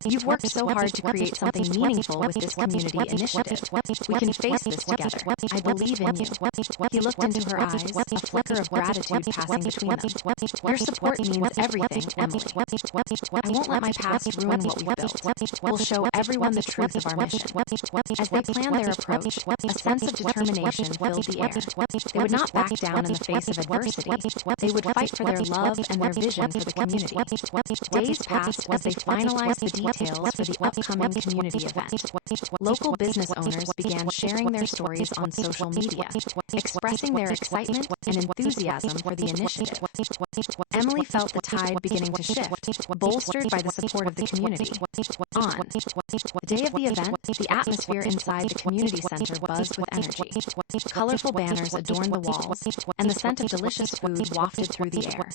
"You've worked so hard to create something meaningful with this community initiative. We can face this together. I believe in you." He looked into her eyes, a flicker of gratitude passing between them. "Your support means everything, Emily. I won't let my past ruin what we've built. We'll show everyone the truth of our mission." As they planned their approach, a sense of determination filled the air. They would not back down in the face of adversity. They would fight for their love and their vision for the community. Days passed as they finalized the details for the upcoming community event. Local business owners began sharing their stories on social media, expressing their excitement and enthusiasm for the initiative. Emily felt the tide beginning to shift, bolstered by the support of the community. On the day of the event, the atmosphere inside the community center buzzed with energy. Colorful banners adorned the walls, and the scent of delicious food wafted through the air.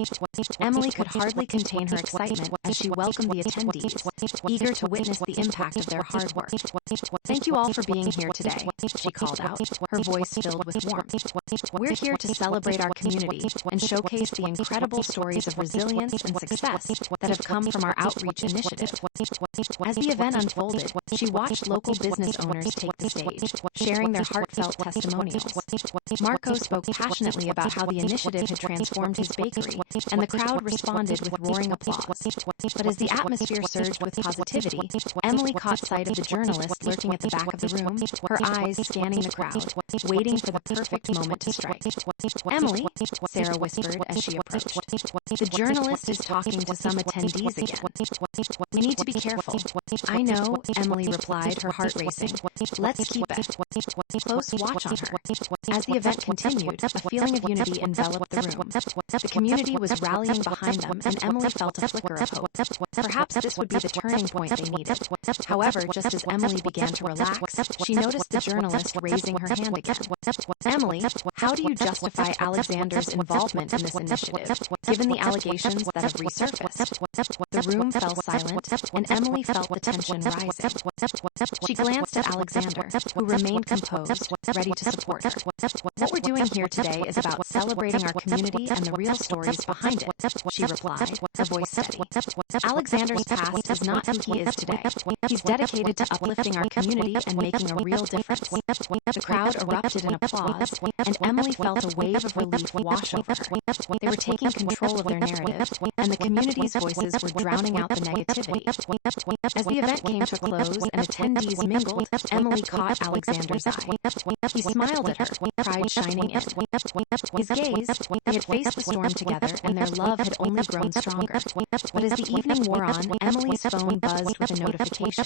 Emily could hardly contain her excitement as she welcomed the attendees, eager to witness the impact of their hard work. "Thank you all for being here today," she called out, her voice filled with warmth. "We're here to celebrate our community and showcase the incredible stories of resilience and success that have come from our outreach initiative." As the event unfolded, she watched local business owners take the stage, sharing their heartfelt testimonials. Marco spoke passionately about how the initiative had transformed his bakery, and the crowd responded with roaring applause. But as the atmosphere surged with positivity, Emily caught sight of the journalist lurking at the back of the room, her eyes scanning the crowd, waiting for the perfect moment to strike. "Emily," Sarah whispered as she approached, "the journalist is talking to some attendees again. We need to be careful." "I know," Emily replied, her heart racing. "Let's keep a close watch on her." As the event continued, a feeling of unity enveloped the room. The community was rallying behind them, and Emily felt a flicker of hope. Perhaps this would be the turning point they needed. However, just as Emily began to relax, she noticed the journalist raising her hand again. "Emily, how do you justify Alexander's involvement in this initiative, given the allegations that have resurfaced?" The room fell silent, and Emily felt the tension rising. She glanced at Alexander, who remained composed, ready to support her. "What we're doing here today is about celebrating our community and the real stories behind it," she replied, her voice steady. "Alexander's past is not who he is today. He's dedicated to uplifting our community and making a real difference." The crowd erupted in applause, and Emily felt a wave of relief wash over her. They were taking control of their narrative, and the community's voices were drowning out the negativity. As the event came to a close and attendees mingled, Emily caught Alexander's eye. He smiled at her, pride shining in. His gaze, they had faced the storm together, and their love had only grown stronger. But as the evening wore on, Emily's phone buzzed with a notification.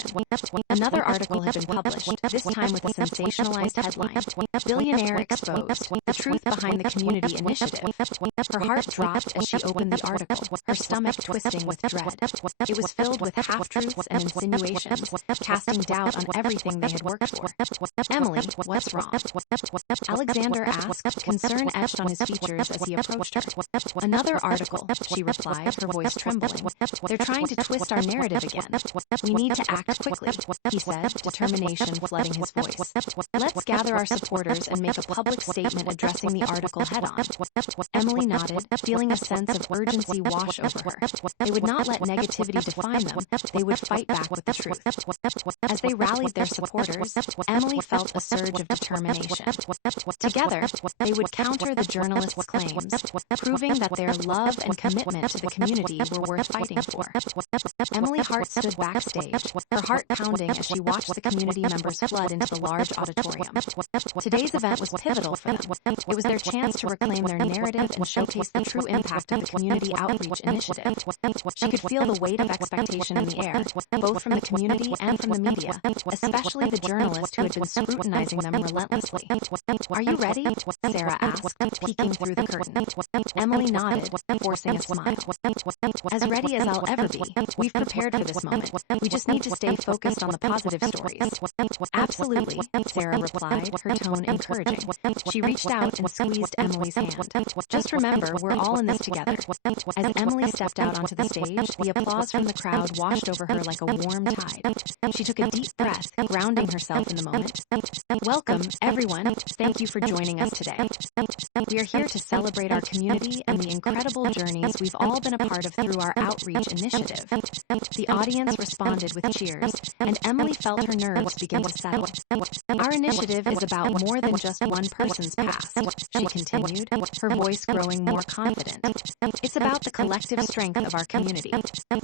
Another article had been published, this time with a sensationalized headline: "Billionaire exposed, the truth behind the community initiative." Her heart dropped as she opened the article, her stomach twisting with dread. It was filled with half-truths and insinuations, casting doubt on everything they had worked for. "Emily, what's wrong?" Alexander asked, concern etched on his features as he approached her. Another article, she replied, her voice trembling. They're trying to twist our narrative again. We need to act quickly, he said, determination flooding his voice. Let's gather our supporters and make a public statement addressing the article head-on. Emily nodded, feeling a sense of urgency wash over her. They would not let negativity define them. They would fight back with the truth. As they rallied their supporters, Emily felt a surge of determination. Together, they would counter the journalist's claims, proving that their love and commitment to the community were worth fighting for. Emily Hart stood backstage, her heart pounding as she watched the community members flood into the large auditorium. Today's event was pivotal for them. It was their chance to reclaim their narrative and showcase the true impact of the community outreach initiative. She could feel the weight of expectation in the air, both from the community and from the media, especially the journalist who had been scrutinizing them relentlessly. Are you ready? Sarah asked, peeking through the curtain. Emily nodded, forcing a smile. As ready as I'll ever be. We've prepared for this moment. We just need to stay focused on the positive stories. Absolutely, Sarah replied, her tone encouraging. She reached out and squeezed Emily's hand. Just remember, we're all in this together. As Emily stepped out onto the stage, the applause from the crowd washed over her like a warm tide. She took a deep breath, grounding herself in the moment. Welcome, everyone. Thank you for joining us today. We are here to celebrate our community and the incredible journeys we've all been a part of through our outreach initiative. The audience responded with cheers, and Emily felt her nerves begin to settle. Our initiative is about more than just one person's past, she continued, her voice growing more confident. It's about the collective strength of our community.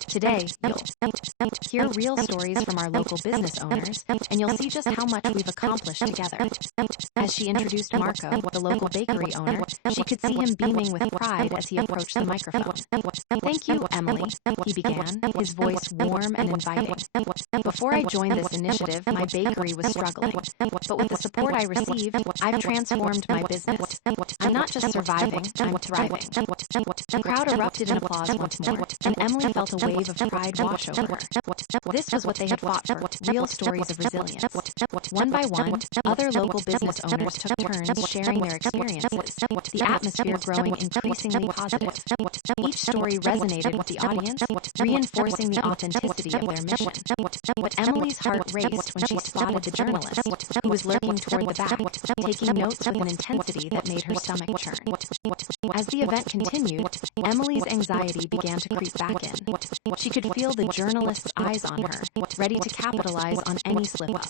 Today, you'll hear real stories from our local business owners, and you'll see just how much we've accomplished together. As she introduced Marco, the local bakery owner, she could see him beaming with pride as he approached the microphone. Thank you, Emily, he began, his voice warm and inviting. Before I joined this initiative, my bakery was struggling. But with the support I received, I've transformed my business. I'm not just surviving, I'm thriving. The crowd erupted in applause once more, and Emily felt a wave of pride wash over her. This was what they had fought for, real stories of resilience. One by one, other local business owners took turns sharing their experiences, the atmosphere growing increasingly positive. Each story resonated with the audience, reinforcing the authenticity of their mission. Emily's heart raced when she spotted the journalist, who was lurking toward the back, taking notes with an intensity that made her stomach churn. As the event continued, Emily's anxiety began to creep back in. She could feel the journalist's eyes on her, ready to capitalize on any slip-up.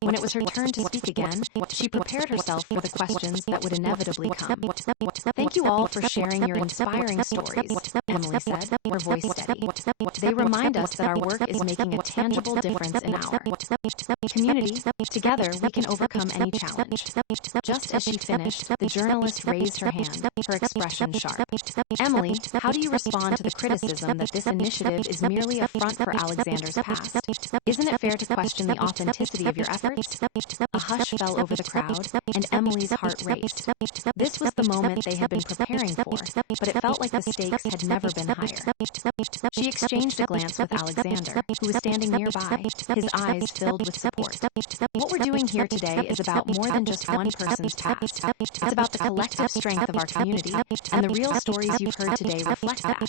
When it was her turn to speak again, she prepared herself for the questions that would inevitably come. Thank you all for sharing your inspiring stories, Emily said, her voice steady. They remind us that our work is making a tangible difference in our community. Together, we can overcome any challenge. Just as she finished, the journalist raised her hand, her expression sharp. Emily, how do you respond to the criticism that this initiative is merely a front for Alexander's past? Isn't it fair to question the authenticity of your efforts? A hush fell over the crowd, and Emily's heart raced. This was the moment they had been preparing for, but it felt like the stakes had never been higher. She exchanged a glance with Alexander, who was standing nearby, his eyes filled with support. What we're doing here today is about more than just one person's past. It's about the collective strength of our community, and the real stories you've heard today reflect that.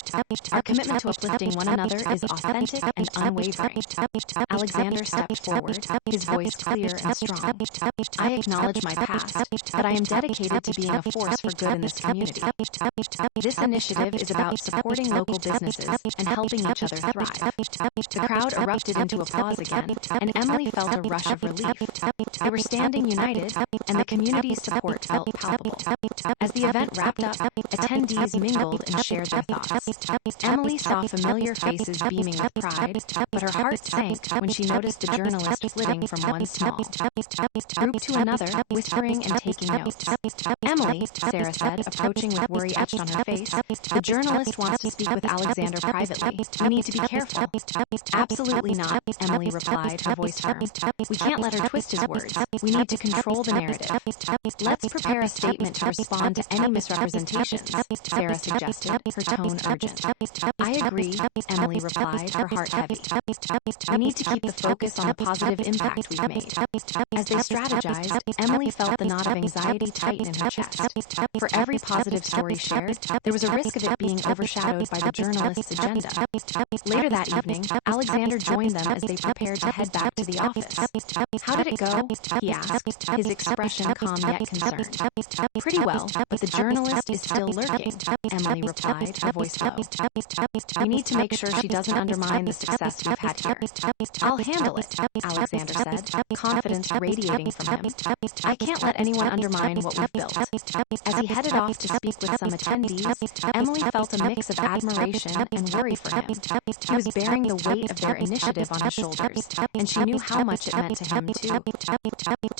Our commitment to uplifting one another is authentic and unwavering. Alexander stepped forward, his voice clear and strong. I acknowledge my past, but I am dedicated to being a force for good in this community. This initiative is about supporting local businesses and helping each other thrive. The crowd erupted into applause again, and Emily felt a rush of relief. They were standing united, and the community's support felt palpable. As the event wrapped up, attendees mingled and shared their thoughts. Emily saw familiar faces beaming with pride, but her heart sank when she noticed a journalist flitting from one small group to another, whispering and taking notes. Emily, Sarah said, approaching with worry etched on her face, the journalist wants to speak with Alexander privately. We need to be careful. Absolutely not, Emily replied, her voice firm. We can't let her twist his words. We need to control the narrative. Let's prepare a statement to respond to any misrepresentations, Sarah suggested, her tone urgent. I agree, Emily replied, her heart heavy. We need to keep the focus on the positive impact we've made. As they strategized, Emily Emily felt the knot of anxiety tighten in her chest. For every positive story shared, there was a risk of it being overshadowed by the journalist's agenda. Later that evening, Alexander joined them as they prepared to head back to the office. "How did it go?" he asked, his expression calm yet concerned. "Pretty well, but the journalist is still lurking," Emily replied, her voice low. "We need to make sure she doesn't undermine the success we've had here." "I'll handle it," Alexander said, confidence radiating from him. "I can't let anyone undermine what we've built." As he headed off to speak with some attendees, Emily felt a mix of admiration and worry for him. He was bearing the weight of their initiative on his shoulders, and she knew how much it meant to him to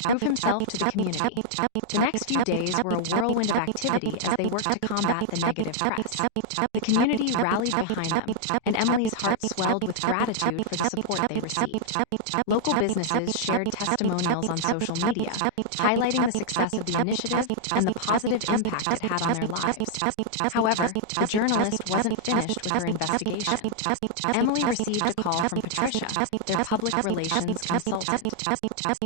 prove himself to the community. The next few days were a whirlwind of activity as they worked to combat the negative press. The community rallied behind them, and Emily's heart swelled with gratitude for the support they received. Local businesses shared testimonials on social media, highlighting the success of the initiative and the positive impact it had on their lives. However, the journalist wasn't finished with her investigation. Emily received a call from Patricia, their public relations consultant.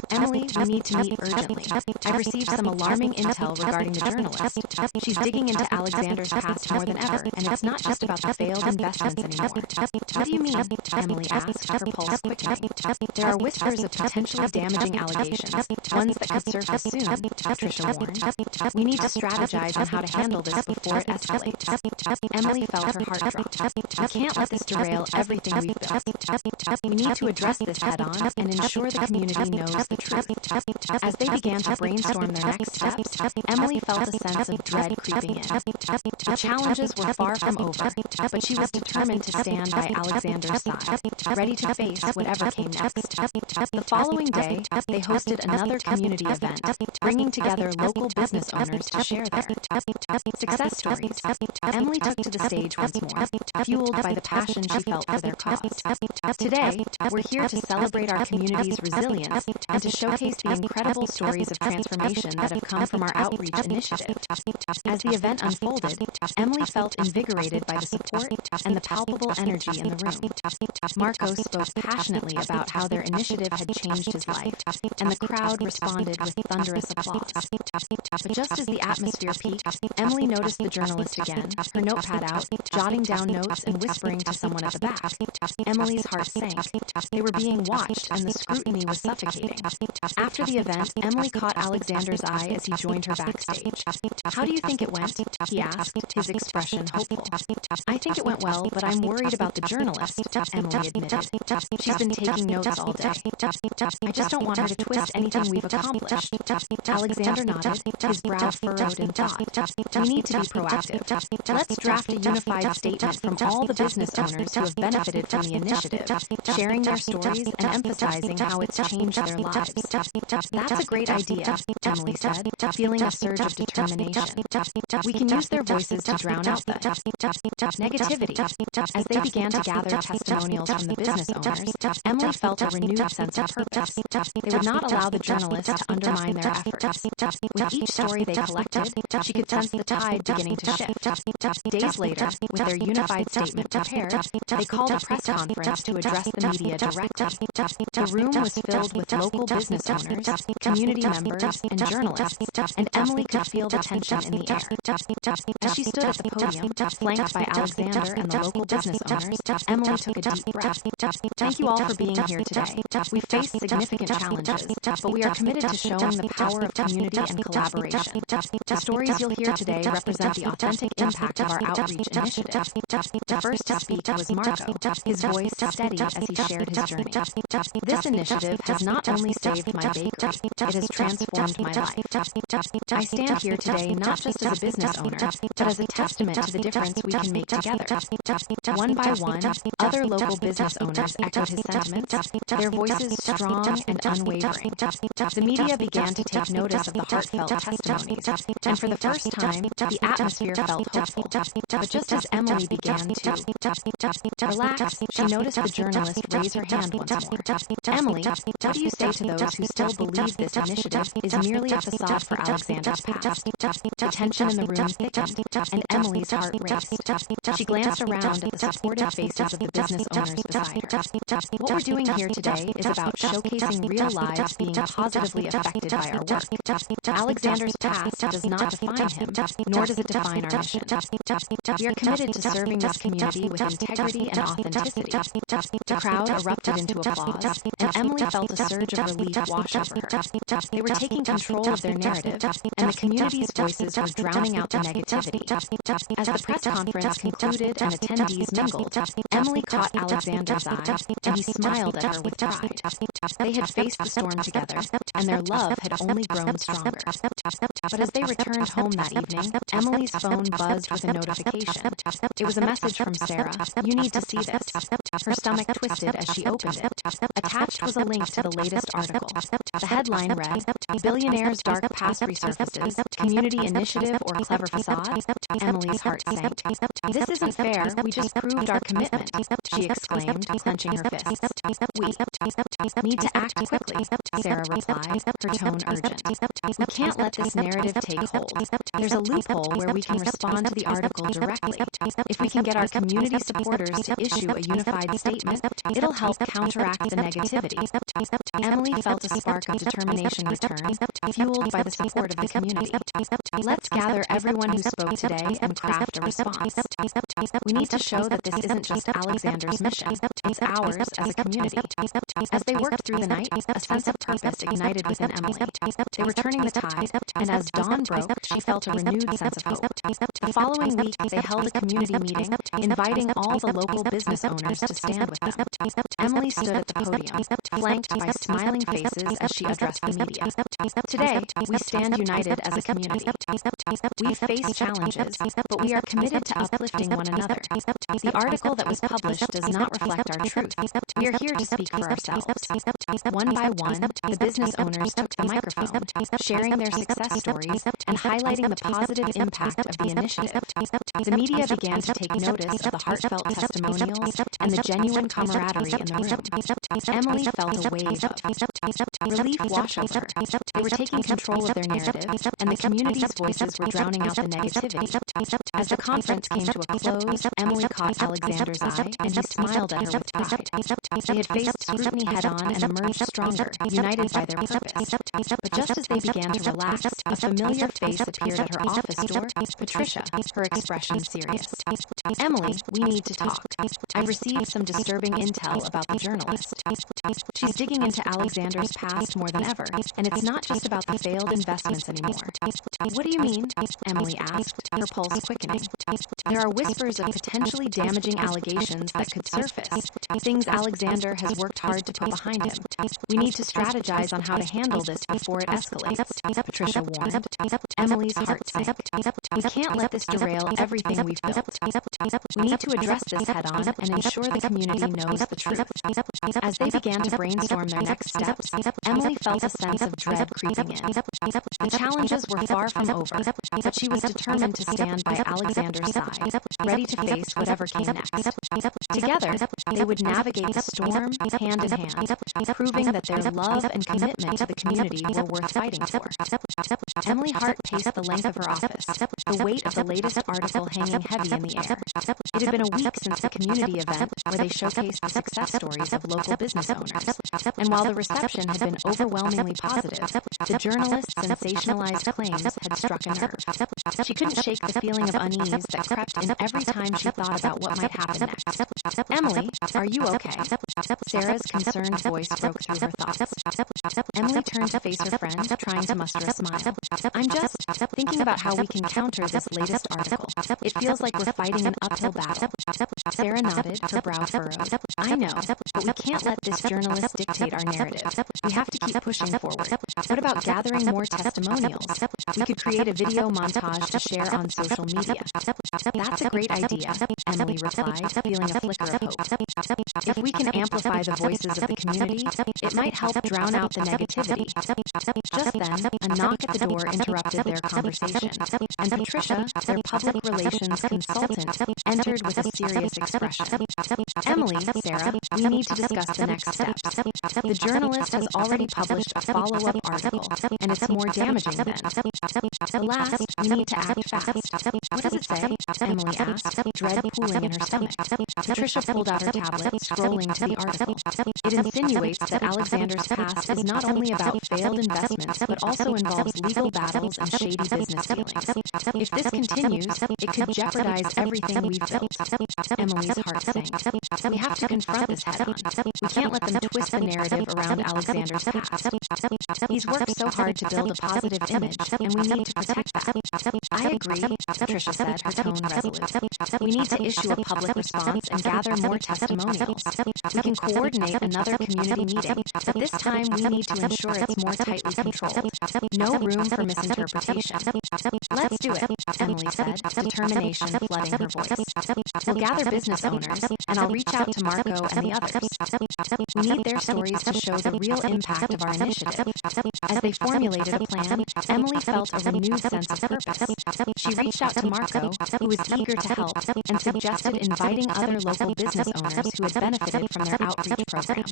"Emily, we need to meet urgently. I've received some alarming intel regarding the journalist. She's digging into Alexander's past more than ever, and it's not just about the failed investments anymore." "What do you mean?" Emily asked, her pulse quickening. "There are whispers of potentially damaging allegations, ones that could surface soon," Patricia warned. "We need to strategize on how to handle this before it escalates." Emily felt her heart drop. "We can't let this derail everything we've built. We need to address this head-on and ensure the community knows the truth." As they began to brainstorm their next steps, Emily felt a sense of dread creeping in. The challenges were far from over, but she was determined to stand by Alexander's side, ready to face whatever came next. The following day, they hosted another community event, bringing together local business owners to share their success stories. Emily took to the stage once more, fueled by the passion she felt for their cause. "Today, we're here to celebrate our community's resilience and to showcase the incredible stories of transformation that have come from our outreach initiative." As the event unfolded, Emily felt invigorated by the support and the palpable energy in the room. Marco spoke passionately about how their initiative had changed his life, and the crowd responded with thunderous applause. But just as the atmosphere peaked, Emily noticed the journalist again, her notepad out, jotting down notes and whispering to someone at the back. Emily's heart sank. They were being watched, and the scrutiny was suffocating. After the event, Emily caught Alexander's eye as he joined her backstage. "How do you think it went?" he asked, his expression hopeful. "I think it went well, but I'm worried about the journalist," Emily admitted. "She's been taking notes all day. I just don't want her to twist anything we've accomplished." Alexander nodded, his brow furrowed in thought. "We need to be proactive. Let's draft a unified statement from all the business owners who have benefited from the initiative, sharing their stories and emphasizing how it's changed their lives." "That's a great idea," Emily said, feeling a surge of determination. "We can use their voices to drown out the negativity." As they began to gather testimonials from the business owners, Emily felt a renewed sense of purpose. They would not allow the journalist to undermine their efforts. With each story they collected, she could sense the tide beginning to shift. Days later, with their unified statement prepared, they called a press conference to address the media directly. The room was filled with local business owners, community members, and journalists, and Emily could feel the tension in the air. As she stood at the podium, flanked by Alexander and the local business owners, Emily took a deep breath. "Thank you all for being here today. We've faced significant challenges, but we are committed to showing the power of community and collaboration. The stories you'll hear today represent the authentic impact of our outreach initiative." The first to speak was Marco, his voice steady as he shared his journey. "This initiative has not only saved my bakery, it has transformed my life. I stand here today not just as a business owner, but as a testament to the difference we can make together." One by one, other local business owners echoed his sentiments, their voices strong and unwavering. The media began to take notice of the heartfelt testimonies, and for the first time, the atmosphere felt hopeful. But just as Emily began to relax, she noticed the journalist raise her hand once more. "Emily, what do you say to those who still believe this initiative is merely a facade for Alexander's past?" The tension in the room thickened, and Emily's heart raced. She glanced around at the supportive faces of the business owners beside her. "What we're doing here today is about showcasing real lives being positively affected affected by our work. Alexander's past does not define him, nor does it define our mission. We are committed to serving this community with integrity and authenticity. The crowd erupted into applause, and Emily felt a surge of relief wash over her. They were taking control of their narrative, and the community's voices were drowning out the negativity. As the press conference concluded and attendees mingled, Emily caught Alexander's eye, and he smiled at her with pride. They had faced the storm together, and their love had only grown stronger. But as they returned home that evening, Emily's phone buzzed with a notification. It was a message from Sarah. "You need to see this." Her stomach twisted as she opened it. Attached was a link to the latest article. The headline read, "Billionaire's dark past resurfaces, community initiative or clever facade?" Emily's heart sank. "This isn't fair. We just proved our commitment," she exclaimed, clenching her fists. "We need to act quickly," Sarah replied, her tone urgent. "We can't let this narrative take hold. There's a loophole where we can respond to the article directly. If we can get our community supporters to issue a unified statement, it'll help counteract the negativity." Emily felt a spark of determination return, fueled by the support of the community. "Let's gather everyone who spoke today and craft a response. We need to show that this isn't just Alexander's mission, it's ours as a community." As they worked through the night, a sense of purpose ignited within Emily. They were turning the tide, and as dawn broke, she felt a renewed sense of hope. The following week, they held a community meeting, inviting all the local business owners to stand with them. Emily stood at the podium, flanked by smiling faces as she addressed the media. "Today, we stand united as a community. We've faced challenges, but we are committed to uplifting one another. The article that was published does not reflect our truth. We are here to speak for ourselves." One by one, the business owners took the microphone, sharing their success stories and highlighting the positive impact of the initiative. The media began to take notice of the heartfelt testimonials and the genuine camaraderie in the room. Emily felt a wave of relief wash over her. They were taking control of their narrative, and the community's voices were drowning out the negativity. As the conference came to a close, Emily caught Alexander's eye, and he smiled at her with pride. They had faced scrutiny head-on and emerged stronger, united by their purpose. But just as they began to relax, a familiar face appeared at her office door, Patricia, her expression serious. "Emily, we need to talk. I've received some disturbing intel about the journalist. She's digging into Alexander's past more than ever, and it's not just about the failed investments anymore." "What do you mean?" Emily asked, her pulse quickening. "There are whispers of potentially damaging allegations that could surface, things Alexander has worked hard to put behind him. We need to strategize on how to handle this before it escalates," Patricia warned. Emily's heart sank. "We can't let this derail everything we've built. We need to address this head-on and ensure the community knows the truth." As they began to brainstorm their next steps, Emily felt a sense of dread creeping in. The challenges were far from over, but she was determined to stand by Alexander's side, ready to face whatever came next. Together, they would navigate the storm hand in hand, proving that their love and commitment to the community were worth fighting for. Emily's heart paced the length of her office, the weight of the latest article hanging heavy in the air. It had been a week since the community event where they showcased the success stories of local business owners. And while the reception had been overwhelmingly positive, the journalist's sensationalized claims had struck a nerve. She couldn't shake the feeling of unease that crept in every time she thought about what might happen next. "Emily, are you okay?" Sarah's concerned voice broke through her thoughts. Emily turned to face her friend, trying to muster a smile. "I'm just thinking about how we can counter this latest article. It feels like we're fighting an uphill battle." Sarah nodded, her brow furrowed. "I know, but we can't let this journalist dictate our narrative. We have to keep pushing forward. What about gathering more testimonials? We could create a video montage to share on social media." "That's a great idea," Emily replied, feeling a flicker of hope. "If we can amplify the voices of the community, it might help drown out the negativity." Just then, a knock at the door interrupted their conversation, and Patricia, their public relations consultant, entered with a serious expression. "Emily, Sarah, we need to discuss the next steps. The journalist has already published a follow-up article, and it's more damaging than. Last, we need to act fast." "What does it say?" Emily asked, dread pooling in her stomach. Patricia pulled out her tablet, scrolling to the article. "It insinuates that Alexander's past is not only about failed investments but also involves legal battles and shady business dealings. If this continues, it could jeopardize everything we've built. Emily's heart sank. We have to confront this head-on. We can't let them twist the narrative around Alexander's past. He's worked so hard to build a positive image, and we need to protect that. I agree, Patricia said, her tone resolute. We need to issue a public response and gather more testimonials. We can coordinate another community meeting, but this time we need to ensure it's more tightly controlled. No room for misinterpretation. Let's do it, Emily said, determination flooding her voice. We'll gather business owners, and I'll reach out to Marco and the others. We need their stories to show the real impact of our initiative. As they formulated a plan, Emily felt a renewed sense of purpose. She reached out to Marco, who was eager to help, and suggested inviting other local business owners who had benefited from their outreach program.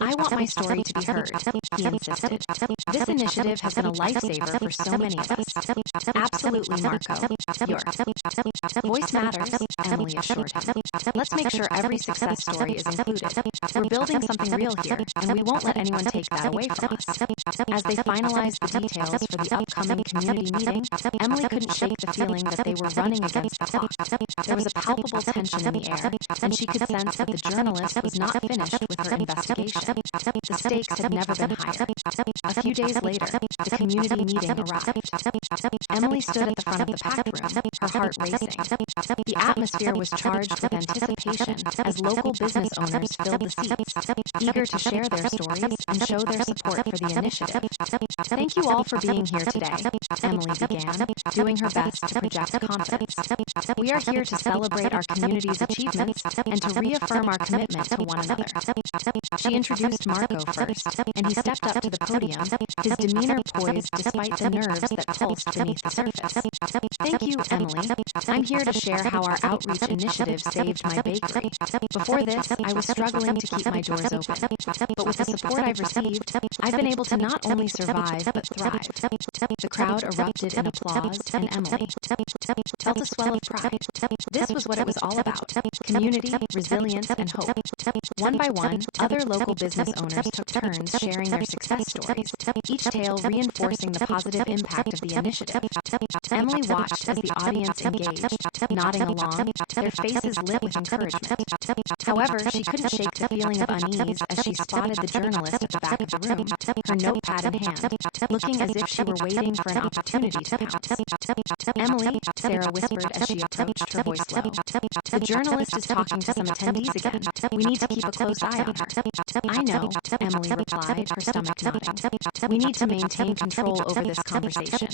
I want my story to be heard, he insisted. This initiative has been a lifesaver for so many of us. Absolutely, Marco. Your voice matters, Emily assured him. Let's make sure every success story is included. We're building something real here, and we won't let anyone take that away from us. As they finalized the details for the upcoming community meeting, Emily couldn't shake the feeling that they were running against the clock. There was a palpable tension in the air, and she could sense that the journalist was not finished with her investigation. The stakes had never been higher. A few days later, the community meeting arrived. Emily stood at the front of the packed room, her heart racing. The atmosphere was charged with anticipation as local business owners filled the seats, eager to share their stories and show their support for the initiative. Thank you all for being here today, Emily began, doing her best to project confidence. We are here to celebrate our community's achievements and to reaffirm our commitment to one another. She introduced Marco first, and he stepped up to the podium, his demeanor poised despite the nerves that pulsed beneath the surface. Thank you, Emily. I'm here to share how our outreach initiative saved my bakery. Before this, I was struggling to keep my doors open. But with the support I've received, I've been able to not only survive, but thrive. The crowd erupted in applause, and Emily felt a swell of pride. This was what it was all about: community, resilience, and hope. One by one, other local business owners took turns sharing their success stories, each tale reinforcing the positive impact of the initiative. Emily watched as the audience engaged, nodding along, their faces lit with encouragement. However, she couldn't shake the feeling of unease as she spotted the journalist at the back of the room, her notepad in hand, looking as if she were waiting for an opportunity to pounce. Emily, Sarah whispered as she approached, her voice low. The journalist is talking to some attendees again. We need to keep a close eye on her. I know, Emily replied, her stomach nodding. We need to maintain control over this conversation.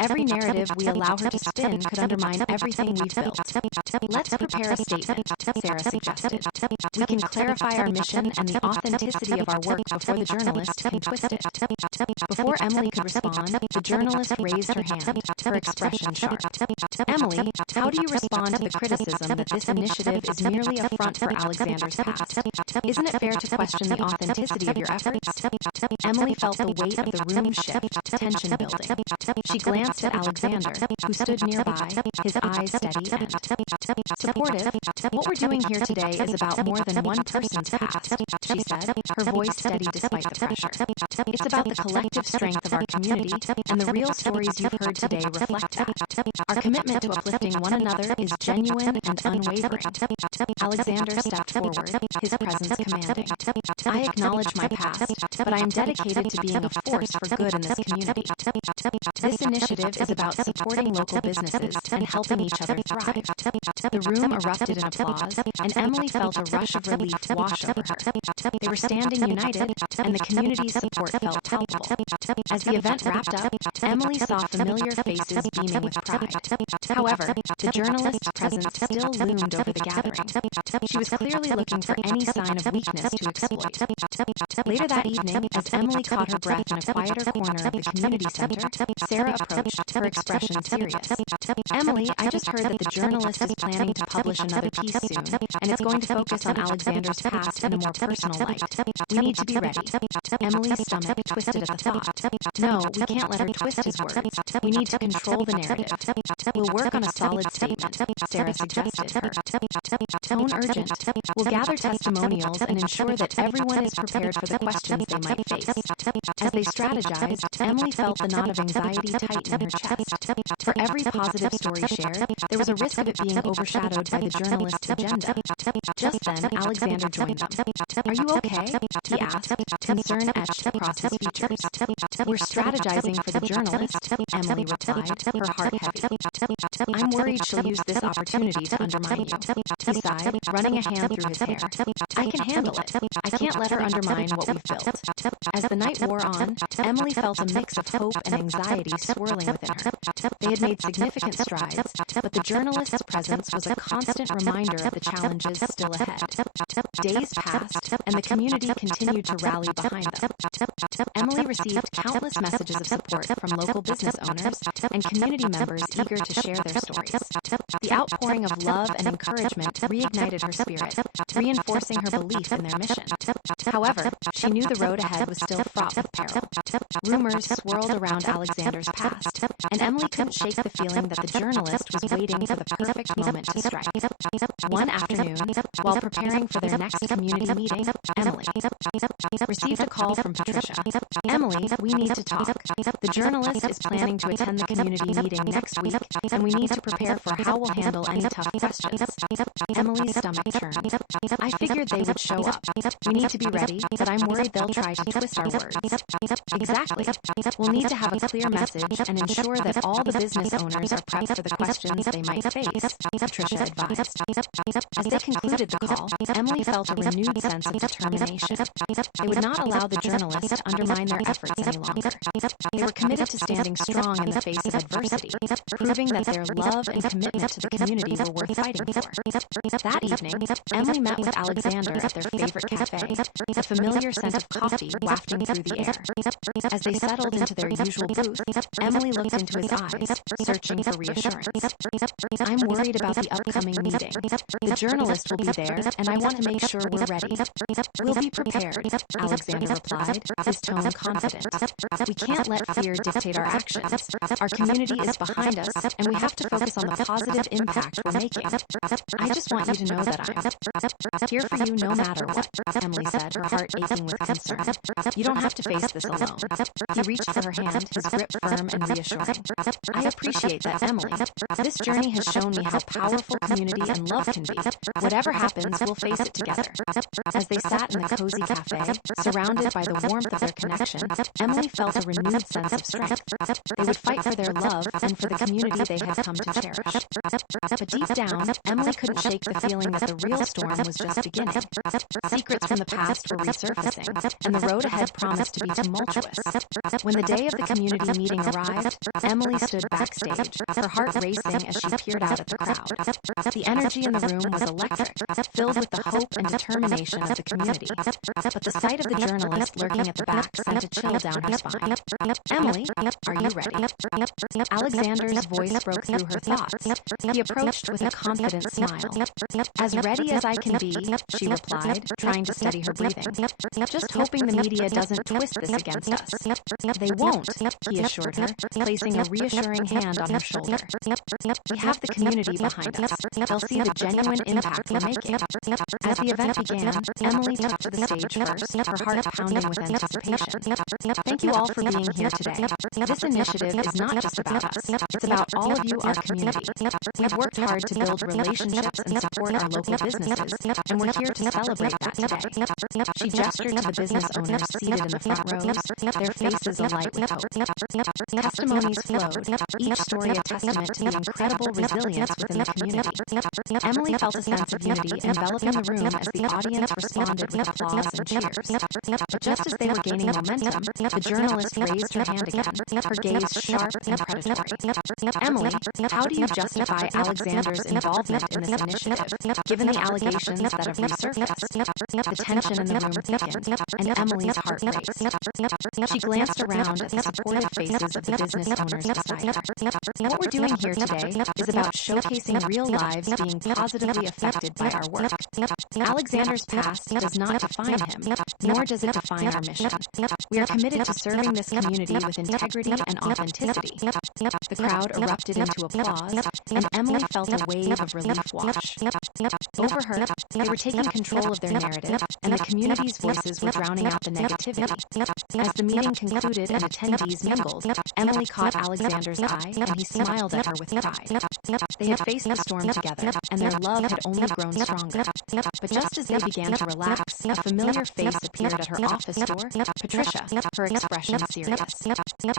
Every narrative we allow her to spin could undermine everything we've built. Let's prepare a statement, Sarah suggested. We can clarify our mission and the authenticity of our work before the journalist can twist it. Before Emily could respond, the journalist raised her hand, her expression sharp. Emily, how do you respond to the criticism that this initiative is merely a front for Alexander's past? Isn't it fair to question the authenticity of your efforts? Emily felt the weight of the room shift, tension building. She glanced at Alexander, who stood nearby, his eyes steady and supportive. What we're doing here today is about more than one person's past, she said, her voice steady despite the pressure. It's about the collective strength of our community, and the real stories you've heard today reflect that. Our commitment to uplifting one another is genuine and unwavering. Alexander stepped forward, his presence commanding. I acknowledge my past, but I am dedicated to being a force for good in this community. This initiative is about supporting local businesses and helping each other thrive. The room erupted in applause, and Emily felt a rush of relief wash over her. They were standing united, and the community's support felt palpable. As the event wrapped up, Emily saw familiar faces beaming with pride. However, the journalist's presence still loomed over the gathering. She was clearly looking for any sign of weakness to exploit. Later that evening, as Emily caught her breath in a quieter corner of the community center, Sarah approached, her expression serious. Emily, I just heard that the journalist is planning to publish another piece soon, and it's going to focus on Alexander's past in a more personal light. We need to be ready. Emily's stomach twisted at the thought. No, we can't let her twist his words. We need to control the narrative. We'll work on a solid statement, Sarah suggested, her tone urgent. We'll gather testimonials and ensure that everyone is prepared for the questions they might face. As they strategized, Emily felt the knot of anxiety tighten in her chest. For every positive story shared, there was a risk of it being overshadowed by the journalist's agenda. Just then, Alexander joined them. "Are you okay?" he asked, concern etched across his features. "We're strategizing for the journalist," Emily replied, her heart heavy. "I'm worried she'll use this opportunity to undermine you," he sighed, running a hand through his hair. "I can handle it. I can't let her undermine what we've built." As the night wore on, Emily felt a mix of hope and anxiety swirling within her. They had made significant strides, but the journalist's presence was a constant reminder of the challenges still ahead. Days passed, and the community continued to rally behind them. Emily received countless messages of support from local business owners and community members eager to share their stories. The outpouring of love and encouragement reignited her spirit, reinforcing her belief in their mission. However, she knew the road ahead was still fraught with peril. Rumors swirled around Alexander's past, and Emily couldn't shake the feeling that the journalist was waiting for the perfect moment to strike. One afternoon, while preparing for their next community meeting, Emily received a call from Patricia. "Emily, we need to talk. The journalist is planning to attend the community meeting next week, and we need to prepare for how we'll handle any tough questions." Emily's stomach turned. "I figured they would show up. We need to be ready, but I'm worried they'll try to twist our words." "Exactly. We'll need to have a clear message and ensure that all the business owners are prepped for the questions they might face," Patricia advised. As they concluded the call, Emily felt a renewed sense of determination. They would not allow the journalist to undermine their efforts any longer. They were committed to standing strong in the face of adversity, proving that their love and commitment to the community were worth fighting for. That evening, Emily met with Alexander at their favorite cafe, the familiar scent of coffee wafting through the air. As they settled into their usual booth, Emily looked into his eyes, searching for reassurance. "I'm worried about the upcoming meeting. The journalist will be there, and I want to make sure we're ready." "We'll be prepared," Alexander replied, his tone confident. "We can't let fear dictate our actions. Our community is behind us, and we have to focus on the positive impact we're making. I just want you to know that I'm here for you no matter what," Emily said, her heart aching with concern. "You don't have to face this alone." He reached for her hand, his grip firm and reassuring. "I appreciate that, Emily. This journey has shown me how powerful community and love can be. Whatever happens, we'll face it together." As they sat in the cozy cafe, surrounded by the warmth of their connection, Emily felt a renewed sense of strength. They would fight for their love and for the community they had come to cherish. But deep down, Emily couldn't shake the feeling that the real storm was just beginning. Secrets from the past were resurfacing, and the road ahead promised to be tumultuous. When the day of the community meeting arrived, Emily stood backstage, her heart racing as she peered out at the crowd. The energy in the room was electric, filled with the hope and determination of the community. But the sight of the journalist lurking at the back sent a chill down her spine. "Emily, are you ready?" Alexander's voice broke through her thoughts. He approached with a confident smile. "As ready as I can be," she replied, trying to steady her breathing. "Just hoping the media doesn't twist this against us." "They won't," he assured her, placing a reassuring hand on her shoulder. "We have the community behind us. They'll see the genuine impact we're making." As the event began, Emily took to the stage first, her heart pounding with anticipation. "Thank you all for being here today. This initiative is not just about us. It's about all of you, our community. We've worked hard to build relationships and support our local businesses, and we're here to celebrate that today." She gestured to the business owners seated in the front rows, their faces alight with hope. Testimonies flowed, each story a testament to the incredible resilience within the community. Emily felt a sense of unity enveloping the room as the audience responded with applause and cheers. But just as they were gaining momentum, the journalist raised her hand again, her gaze sharp and predatory. "Emily, how do you justify Alexander's involvement in this initiative, given the allegations that have resurfaced?" The tension in the room thickened, and Emily's heart raced. She glanced around at the supportive faces of the business owners beside her. "What we're doing here today is about showcasing real lives being positively affected by our work. Alexander's past does not define him, nor does it define our mission. We are committed to serving this community with integrity and authenticity." The crowd erupted into applause, and Emily felt a wave of relief wash over her. They were taking control of their narrative, and the community's voices were drowning out the negativity. As the meeting concluded and attendees mingled, Emily caught Alexander's eye, and he smiled at her with pride. They had faced the storm together, and their love had only grown stronger. But just as they began to relax, a familiar face appeared at her office door. Patricia, her expression serious.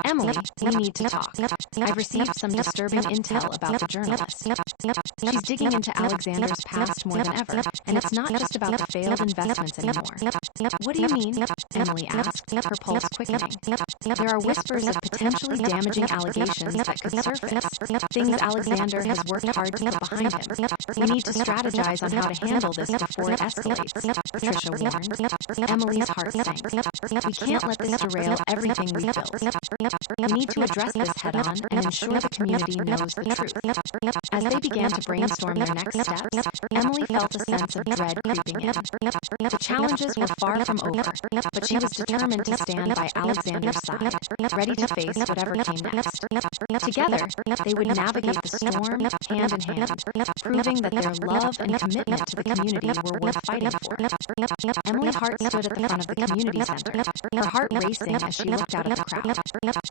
Emily, we need to talk. I've received some disturbing intel about the journalist. She's digging into Alexander's past more than ever, and it's not just about the failed investments anymore. What do you mean? Emily asked, her pulse quickening. There are whispers of potentially damaging allegations that could surface, things Alexander has worked hard to put behind him. We need to strategize on how to handle this before it escalates, Patricia warned. Emily's heart sank. We can't let this derail everything we've built. We need to address this head-on and ensure the community knows the truth. As they began to brainstorm their next steps, Emily felt a sense of dread creeping in. The challenges were far from over, but she was determined to stand by Alexander's side, ready to face whatever came next. Together, they would navigate the storm hand in hand, proving that their love and commitment to the community were worth fighting for. Emily's heart stood at the front of the community center, her heart racing as she looked out at the crowd.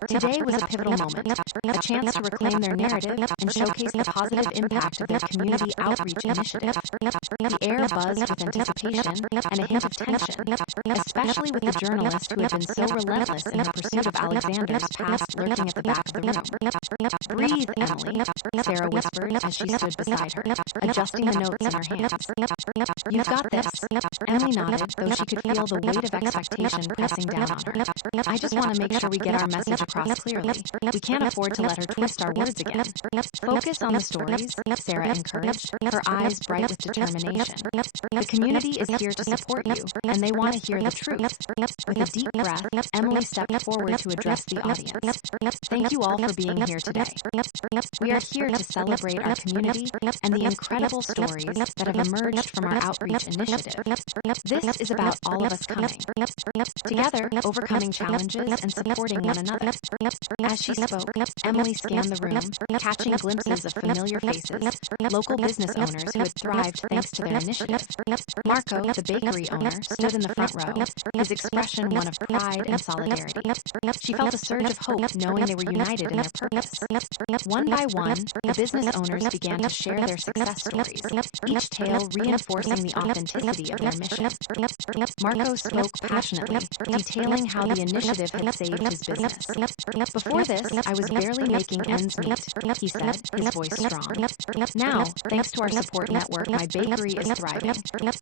Today was a pivotal moment, a chance to reclaim their narrative and showcase the positive impact of their community outreach initiative. The air buzzed with anticipation and a hint of tension, especially with the journalist who had been so relentless in her pursuit of Alexander's past lurking at the back of the room. Breathe, Emily, Sarah whispered as she stood beside her, adjusting the notes in her hands. You've got this. Emily nodded, though she could feel the weight of expectation pressing down on her. I just want to make sure we get our message across clearly. We can't afford to let her twist our words again. Focus on the stories, Sarah encouraged, her eyes bright with determination. The community is here to support you, and they want to hear the truth. With a deep breath, Emily stepped forward to address the audience. Thank you all for being here today. We are here to celebrate our community and the incredible stories that have emerged from our outreach initiative. This is about all of us coming together, overcoming challenges and supporting one another. As she spoke, Emily scanned the room, catching glimpses of familiar faces, local business owners who had thrived thanks to their initiative. Marco, the bakery owner, stood in the front row, his expression one of pride and solidarity. She felt a surge of hope knowing they were united in their purpose. One by one, the business owners began to share their success stories, each tale reinforcing the authenticity of their mission. Marco spoke passionately, detailing how the initiative had saved his business. Before this, I was barely making ends meet, he said, his voice strong. Now, thanks to our support network, my bakery is thriving.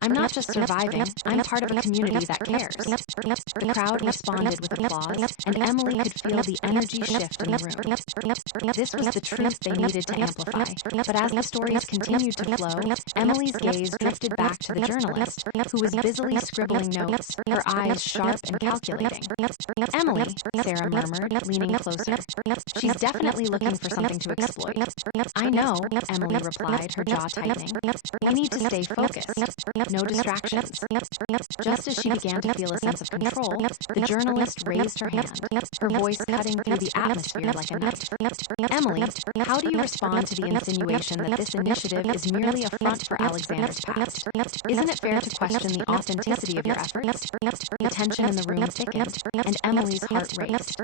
I'm not just surviving, I'm part of a community that cares. The crowd responded with applause, and Emily could feel the energy shift in the room. This was the truth they needed to amplify, but as the stories continued to flow, Emily's gaze drifted back to the journalist, who was busily scribbling notes, her eyes sharp and calculating. Emily, Sarah murmured, leaning closer. She's definitely looking for something to exploit. I know, Emily replied, her jaw tightening. We need to stay focused. No distractions. Just as she began to feel a sense of control, the journalist raised her hand, her voice cutting through the atmosphere like a knife. Emily, how do you respond to the insinuation that this initiative is merely a front for Alexander's past? Isn't it fair to question the authenticity of your efforts? The tension in the room thickened, and Emily's heart raced.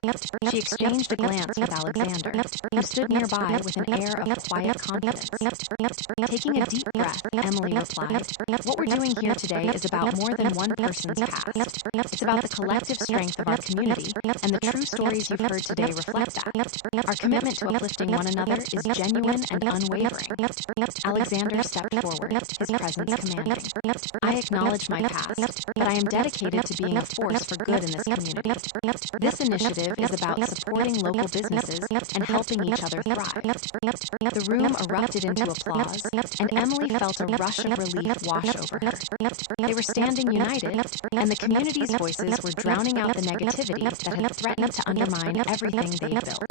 She exchanged a glance with Alexander, who stood nearby with an air of quiet confidence. Taking a deep breath, Emily replied, what we're doing here today is about more than one person's past. It's about the collective strength of our community, and the true stories you've heard today reflect that. Our commitment to uplifting one another is genuine and unwavering. Alexander stepped forward, his presence commanding. I acknowledge my past, but I am dedicated to being a force for good in this community. This initiative is about supporting local businesses and helping each other thrive. The room erupted into applause, and Emily felt a rush of relief wash over her. They were standing united, and the community's voices were drowning out the negativity that had threatened to undermine everything they built.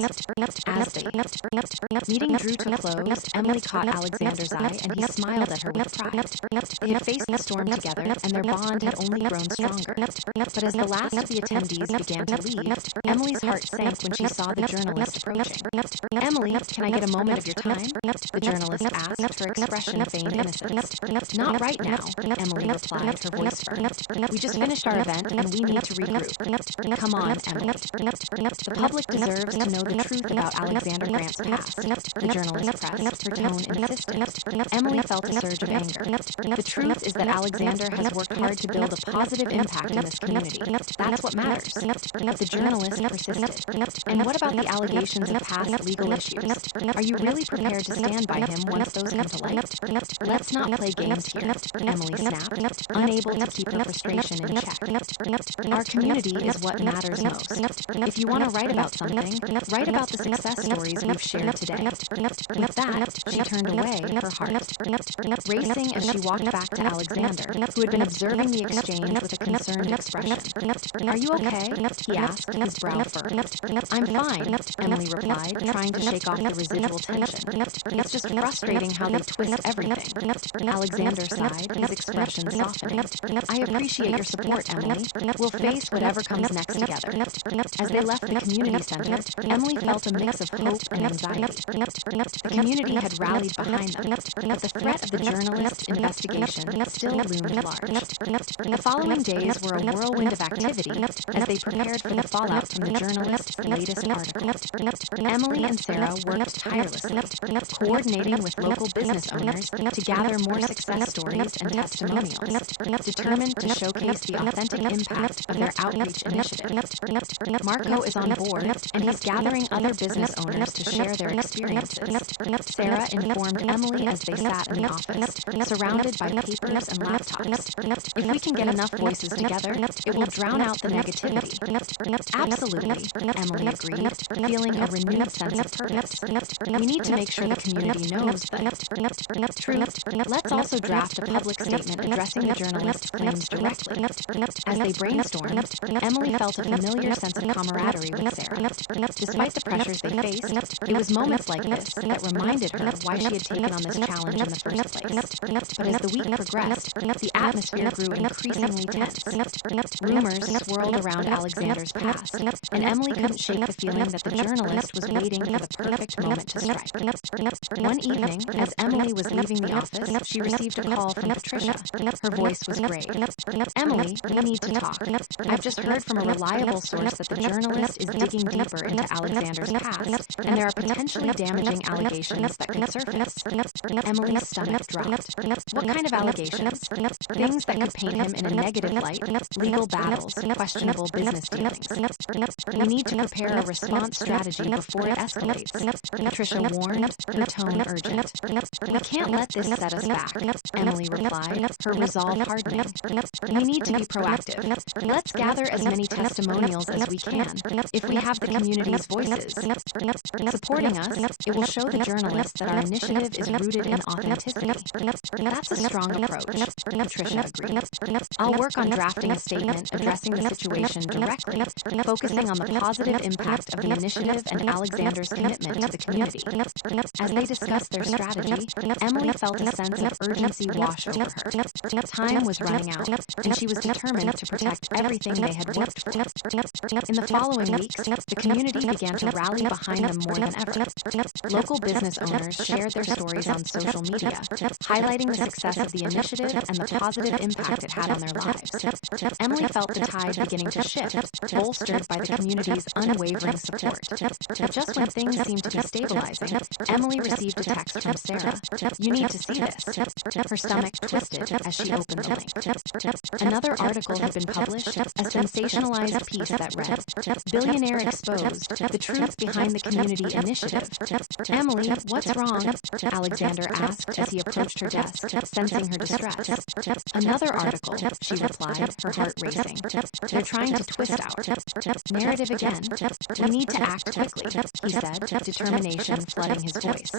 As the meeting drew to a close, Emily caught Alexander's eye, and he smiled at her with pride. They had faced the storm together, and their bond had only grown stronger. But as the last of the attendees began to leave, Emily's heart sank when she saw the journalist approaching. Emily, can I get a moment of your time? The journalist asked, her expression feigned innocence. Not right now, Emily replied, her voice firm. We just finished our event, and we need need to regroup. Come on, Emily. The public deserves to know the truth about Alexander Grant's past. The journalist pressed, her tone insistent. Emily felt a surge of anger. The truth is that Alexander has worked hard to build a positive impact in this community. That's what matters. The journalist persisted. And what about the allegations of past legal issues? Are you really prepared to stand by him once those come to light? Let's not play games here, Emily snapped, unable to keep her frustration in check. Our community is what matters most. If you want to write about something, write about the success stories we've shared today. With that, she turned away, her heart racing as she walked back to Alexander, who had been observing the exchange with a concerned expression. Are you okay? He asked, his brow furrowed. I'm fine, Emily replied, trying to shake off the residual tension. It's just frustrating how they twist everything. Alexander sighed, his expression softening. I appreciate your support, Emily. We'll face whatever comes next together. As they left the community center, Emily felt a mix of hope and anxiety. The community had rallied behind them, but the threat of the journalist's investigation still loomed large. The following days were a whirlwind of activity as they prepared for the fallout from the journalist's latest article. Emily and Sarah worked tirelessly, coordinating with local business owners to gather more success stories and testimonials, determined to showcase the authentic impact of their outreach initiative. Marco is on board, and he's gathering other business owners to share their experiences. Sarah informed Emily as they sat in the office, surrounded by papers and laptops. If we can get enough voices together, it will drown out the negativity. Absolutely, Emily agreed, feeling a renewed sense of purpose. We need to make sure the community knows that. True, let's also draft a public statement addressing the journalist's claims directly. As they brainstormed, Emily felt a familiar sense of camaraderie with Sarah. Despite the pressures they faced, it was moments like this that reminded her why she had taken on this challenge in the first place. But as the week progressed, the atmosphere grew increasingly tense. Rumors swirled around Alexander's past, and Emily couldn't shake the feeling that the journalist was waiting for the perfect moment to strike. One evening, as Emily was leaving the office, she received a call from Patricia. Her voice was grave. Emily, we need to talk. I've just heard from a reliable source that the journalist is digging deeper into Alexander's past, and there are potentially damaging allegations that could surface. Emily's stomach dropped. What kind of allegations? Things that could paint him in a negative light, legal battles, questionable business dealings. We need to prepare a response strategy before it escalates. Patricia warned, her tone urgent. We can't let this set us back, Emily replied, her resolve hardening. We need to be proactive. Let's gather as many testimonials as we can. If we have the community's voices supporting us, it will show the journalists that our initiative is rooted in authenticity. That's a strong approach, Patricia agreed. I'll work on drafting a statement addressing the situation directly, focusing on the positive impact of the initiative and Alexander's commitment to the community. As they discussed their strategy, Emily felt a sense of urgency wash over her. Time was running out, and she was determined to protect everything they had worked for. In the following weeks, the community began to rally behind them more than ever. Local business owners shared their stories on social media, highlighting the success of the initiative and the positive impact it had on their lives. Emily felt the tide beginning to shift, bolstered by the community's unwavering support. Just when things seemed to be stabilizing, Emily received a text from Sarah. You need to see this. Her stomach twisted as she opened the link. Another article had been published, a sensationalized piece that read, Billionaire exposed, the truth behind the community initiative. Emily, what's wrong? Alexander asked as he approached her desk, sensing her distress. Another article, she replied, her heart racing. They're trying to twist our narrative again. We need to act quickly, he said, determination flooding his voice.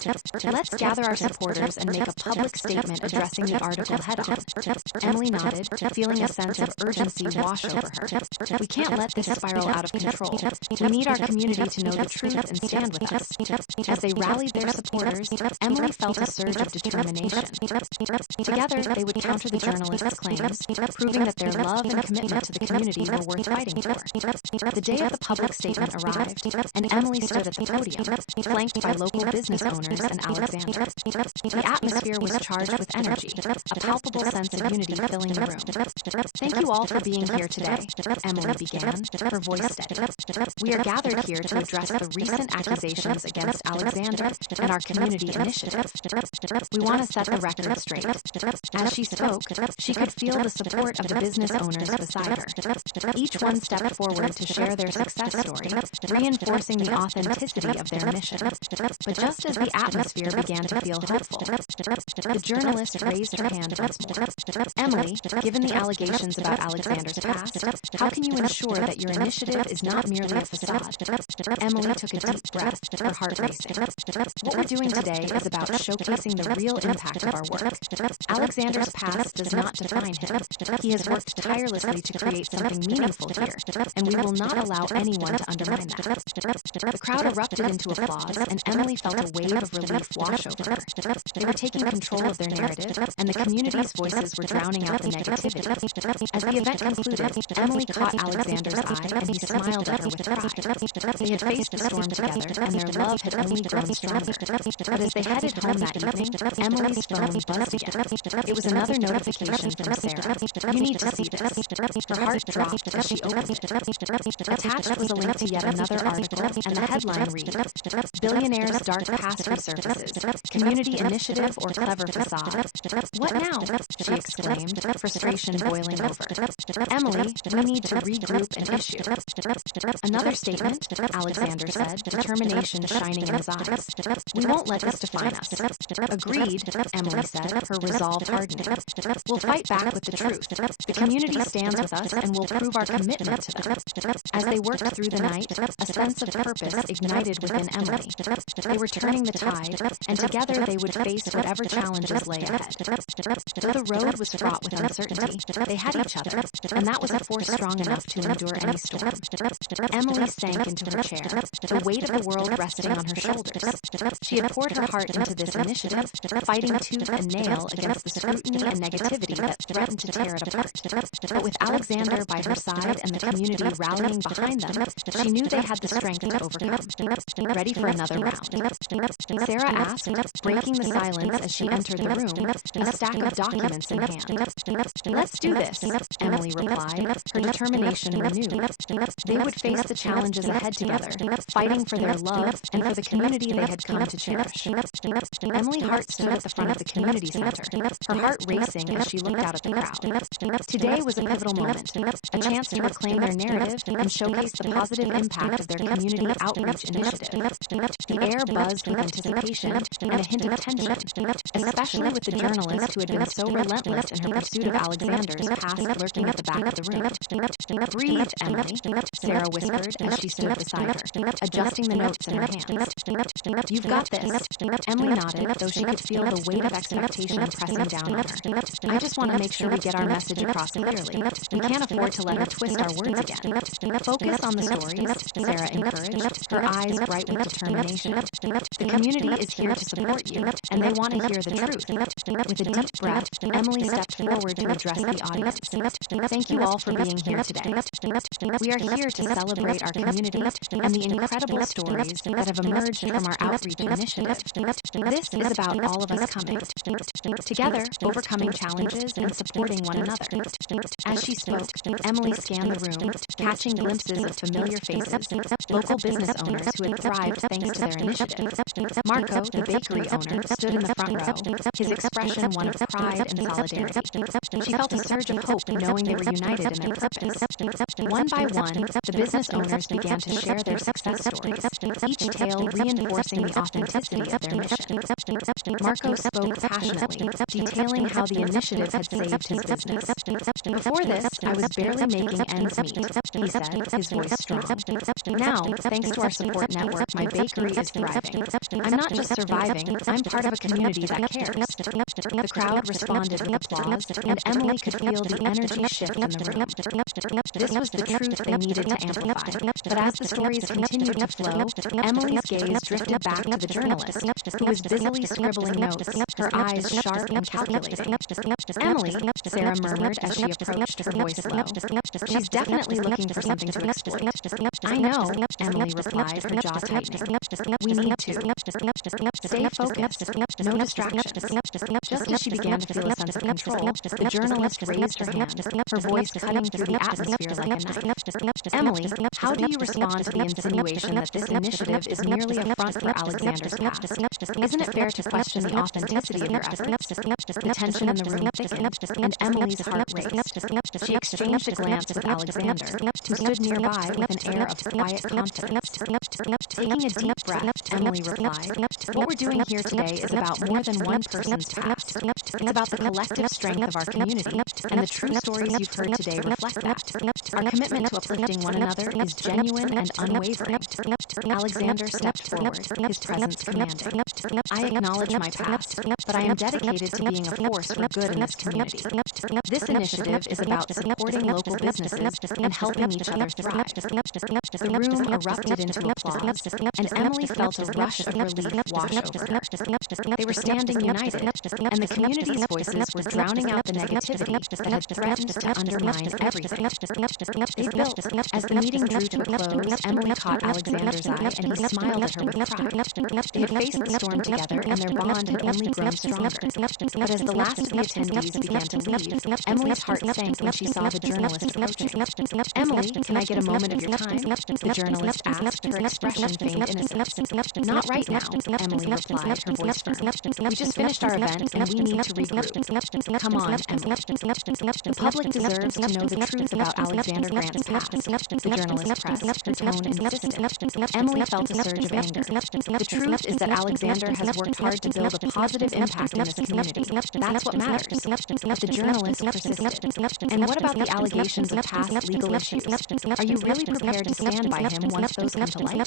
Let's gather our supporters and make a public statement addressing the article head-on. Emily nodded, feeling a sense of urgency wash over her. We can't let this spiral out of control. We need our community to know the truth and stand with us. As they rallied their supporters, Emily felt a surge of determination. Together, they would counter the journalist's claims, proving that their love and commitment to the community were worth fighting for. The day of the public statement arrived, and Emily stood at the podium, flanked by local business owners and Alexander. The atmosphere was charged with energy, a palpable sense of unity filling the room. Thank you all for being here today, Emily began, her voice steady. We are gathered here to address the recent accusations against Alexander and our community initiative. We want to set the record straight. As she spoke, she could feel the support of the business owners beside her. Each one stepped forward to share their success story, reinforcing the authenticity of their mission. But just as the atmosphere began to feel hopeful, the journalist raised her hand once more. Emily, given the allegations about Alexander's past, how can you ensure that your initiative is not merely a facade? Emily took a deep breath, her heart racing. What we're doing today is about showcasing the real impact of our work. Alexander's past does not define him. He has worked tirelessly to create something meaningful here, and we will not allow anyone to undermine that. The crowd erupted into applause, and Emily felt a wave of relief wash over her. They were taking control of their narrative, and the community's voices were drowning out the negativity. As the event concluded, Emily caught Alexander's eye, and he smiled at her with pride. They had faced the storm together, and their love had only grown stronger. But as they headed home that evening, Emily's phone buzzed again. It was another notification from Sarah. You need to see this. Her heart dropped as she opened it. Attached was a link to yet another article, and the headline read, Billionaire's dark past resurfaces, community initiative or clever facade. What now? She exclaimed, frustration boiling over. Emily, we need to regroup and issue. Another statement, Alexander said, determination shining in his eyes. We won't let this define us. Agreed, Emily said, her resolve hardening. We'll fight back with the truth. The community stands with us and we'll prove our commitment to them. As they worked through the night, a sense of purpose ignited within Emily. They were turning the tide, and together they would face whatever challenges lay ahead. Though the road was fraught with uncertainty, they had each other, and that was a force strong enough to endure any storm. Emily sank into her chair, the weight of the world resting on her shoulders. She had poured her heart into this initiative, fighting tooth and nail against the scrutiny and negativity that threatened to tear it apart. But with Alexander by her side and the community rallying behind them, she knew they had the strength to overcome. Ready for another round? Sarah asked, breaking the silence as she entered the room, a stack of documents in hand. Let's do this, Emily replied, her determination renewed. They would face the challenges ahead together, fighting for their love and for the community they had come to cherish. Emily Hart stood at the front of the community center, her heart racing as she looked out at the crowd. Today was a pivotal moment, a chance to reclaim their narrative and showcase the positive impact of their community outreach initiative. The air buzzed with anticipation and a hint of tension, especially with the journalist who had been so relentless in her pursuit of Alexander's past lurking at the back of the room. Breathe, Emily, Sarah whispered as she stood beside her, adjusting the notes in her hands. You've got this. Emily nodded, though she could feel the weight of expectation pressing down on her. I just want to make sure we get our message across clearly. We can't afford to let her twist our words again. Focus on the stories, Sarah encouraged, her eyes bright with determination. The community is here to support you, and they want to hear the truth. With a deep breath, Emily stepped forward to address the audience. Thank you all for being here today. We are here to celebrate our community and the incredible stories that have emerged from our outreach initiative. This is about all of us coming together, overcoming challenges and supporting one another. As she spoke, Emily scanned the room, catching glimpses of familiar faces, local business owners who had thrived thanks to their initiative. Marco, the bakery owner, stood in the front row, his expression one of pride and solidarity. She felt a surge of hope knowing they were united in their purpose. One by one, the business owners began to share their success stories, each tale reinforcing the authenticity of their mission. Marco spoke passionately, detailing how the initiative had saved his business. Before this, I was barely making ends meet, he said, his voice strong. Now, thanks to our support network, my bakery is thriving. I'm not just surviving, I'm part of a community that cares. The crowd responded with applause, and Emily could feel the energy shift in the room. This was the truth they needed to amplify. But as the stories continued to flow, Emily's gaze drifted back to the journalist, who was busily scribbling notes, her eyes sharp and calculating. Emily, Sarah murmured as she approached, her voice low. She's definitely looking for something to exploit. I know, Emily replied, her jaw tightening. We need to. Stay focused, no distractions. Just as she began to feel a sense of control, the journalist raised her hand, her voice cutting through the atmosphere like a knife. Emily, how do you respond to the insinuation that this initiative is merely a front for Alexander's past? Isn't it fair to question the authenticity of your efforts? The tension in the room thickened, and Emily's heart raced. She exchanged a glance with Alexander, who stood nearby with an air of quiet confidence. Taking a deep breath, Emily replied, "What we're doing here today is about more than one person's past. It's about the collective strength of our community, and the true stories you've heard today reflect that. Our commitment to uplifting one another is genuine and unwavering." Alexander stepped forward, his presence commanding. "I acknowledge my past, but I am dedicated to being a force for good in this community. This initiative is about supporting local businesses and helping each other thrive." The room erupted into applause, and Emily felt a rush of relief wash over her. They were standing united, and the community's voices were drowning out the negativity that had threatened to undermine everything. They built. As the meeting drew to a close, Emily caught Alexander's eye, and he smiled at her with pride. They had faced the storm together, and their bond had only grown stronger. But as the last of the attendees began to leave, Emily's heart sank when she saw the journalist approaching. "Emily, can I get a moment of your time?" the journalist asked, her expression feigned innocence. "Not right now," Emily replied, her voice firm. "We just finished our event, and we need to regroup. Come on, Emily. The public deserves to know the truth about Alexander Grant's past," the journalist pressed, her tone insistent. Emily felt a surge of anger. "The truth is that Alexander has worked hard to build a positive impact in this community. That's what matters." But the journalist persisted. "And what about the allegations of past legal issues? Are you really prepared to stand by him once those come to light?"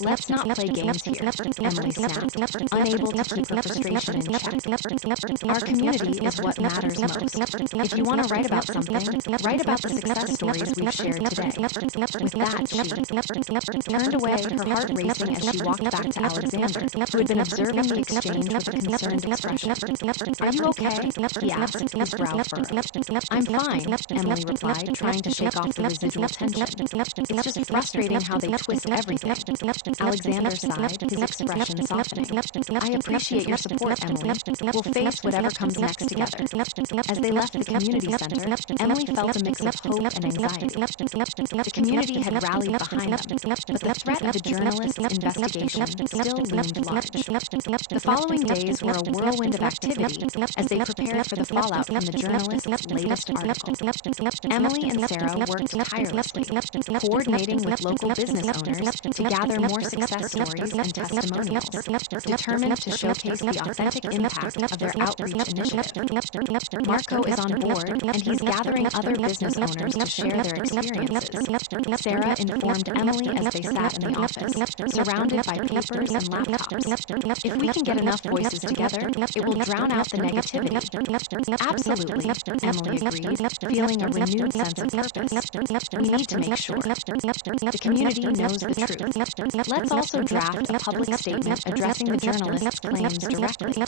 "Let's not play games here," Emily snapped, unable to keep her frustration in check. "Our community is what matters most. If you want to write about something, write about the success stories we've shared today." With that, she turned away, her heart racing as she walked back to Alexander, who had been observing the exchange with a concerned expression. "Are you okay?" he asked, his brow furrowed. "I'm fine," Emily replied, trying to shake off the residual tension. "It's just frustrating how they twist everything." Alexander sighed, his expression softening. "I appreciate your support, Emily. We'll face whatever comes next together." As they left the community center, Emily felt a mix of hope and anxiety. The community had rallied behind them, but the threat of the journalist's investigation still loomed large. The following days were a whirlwind of activity as they prepared for the fallout from the journalist's latest article. Emily and Sarah worked tirelessly, coordinating with local business owners to gather more success stories and testimonials, determined to showcase the authentic impact of their outreach initiative. Marco is on board, and he's gathering other business owners to share their experiences. Sarah informed Emily as they sat in the office, surrounded by papers and laptops. "If we can get enough voices together, it will drown out the negativity." "Absolutely," Emily agreed, feeling a renewed sense of purpose. "We need to make sure the community knows the truth. Let's also draft a public statement addressing the journalist's claims directly."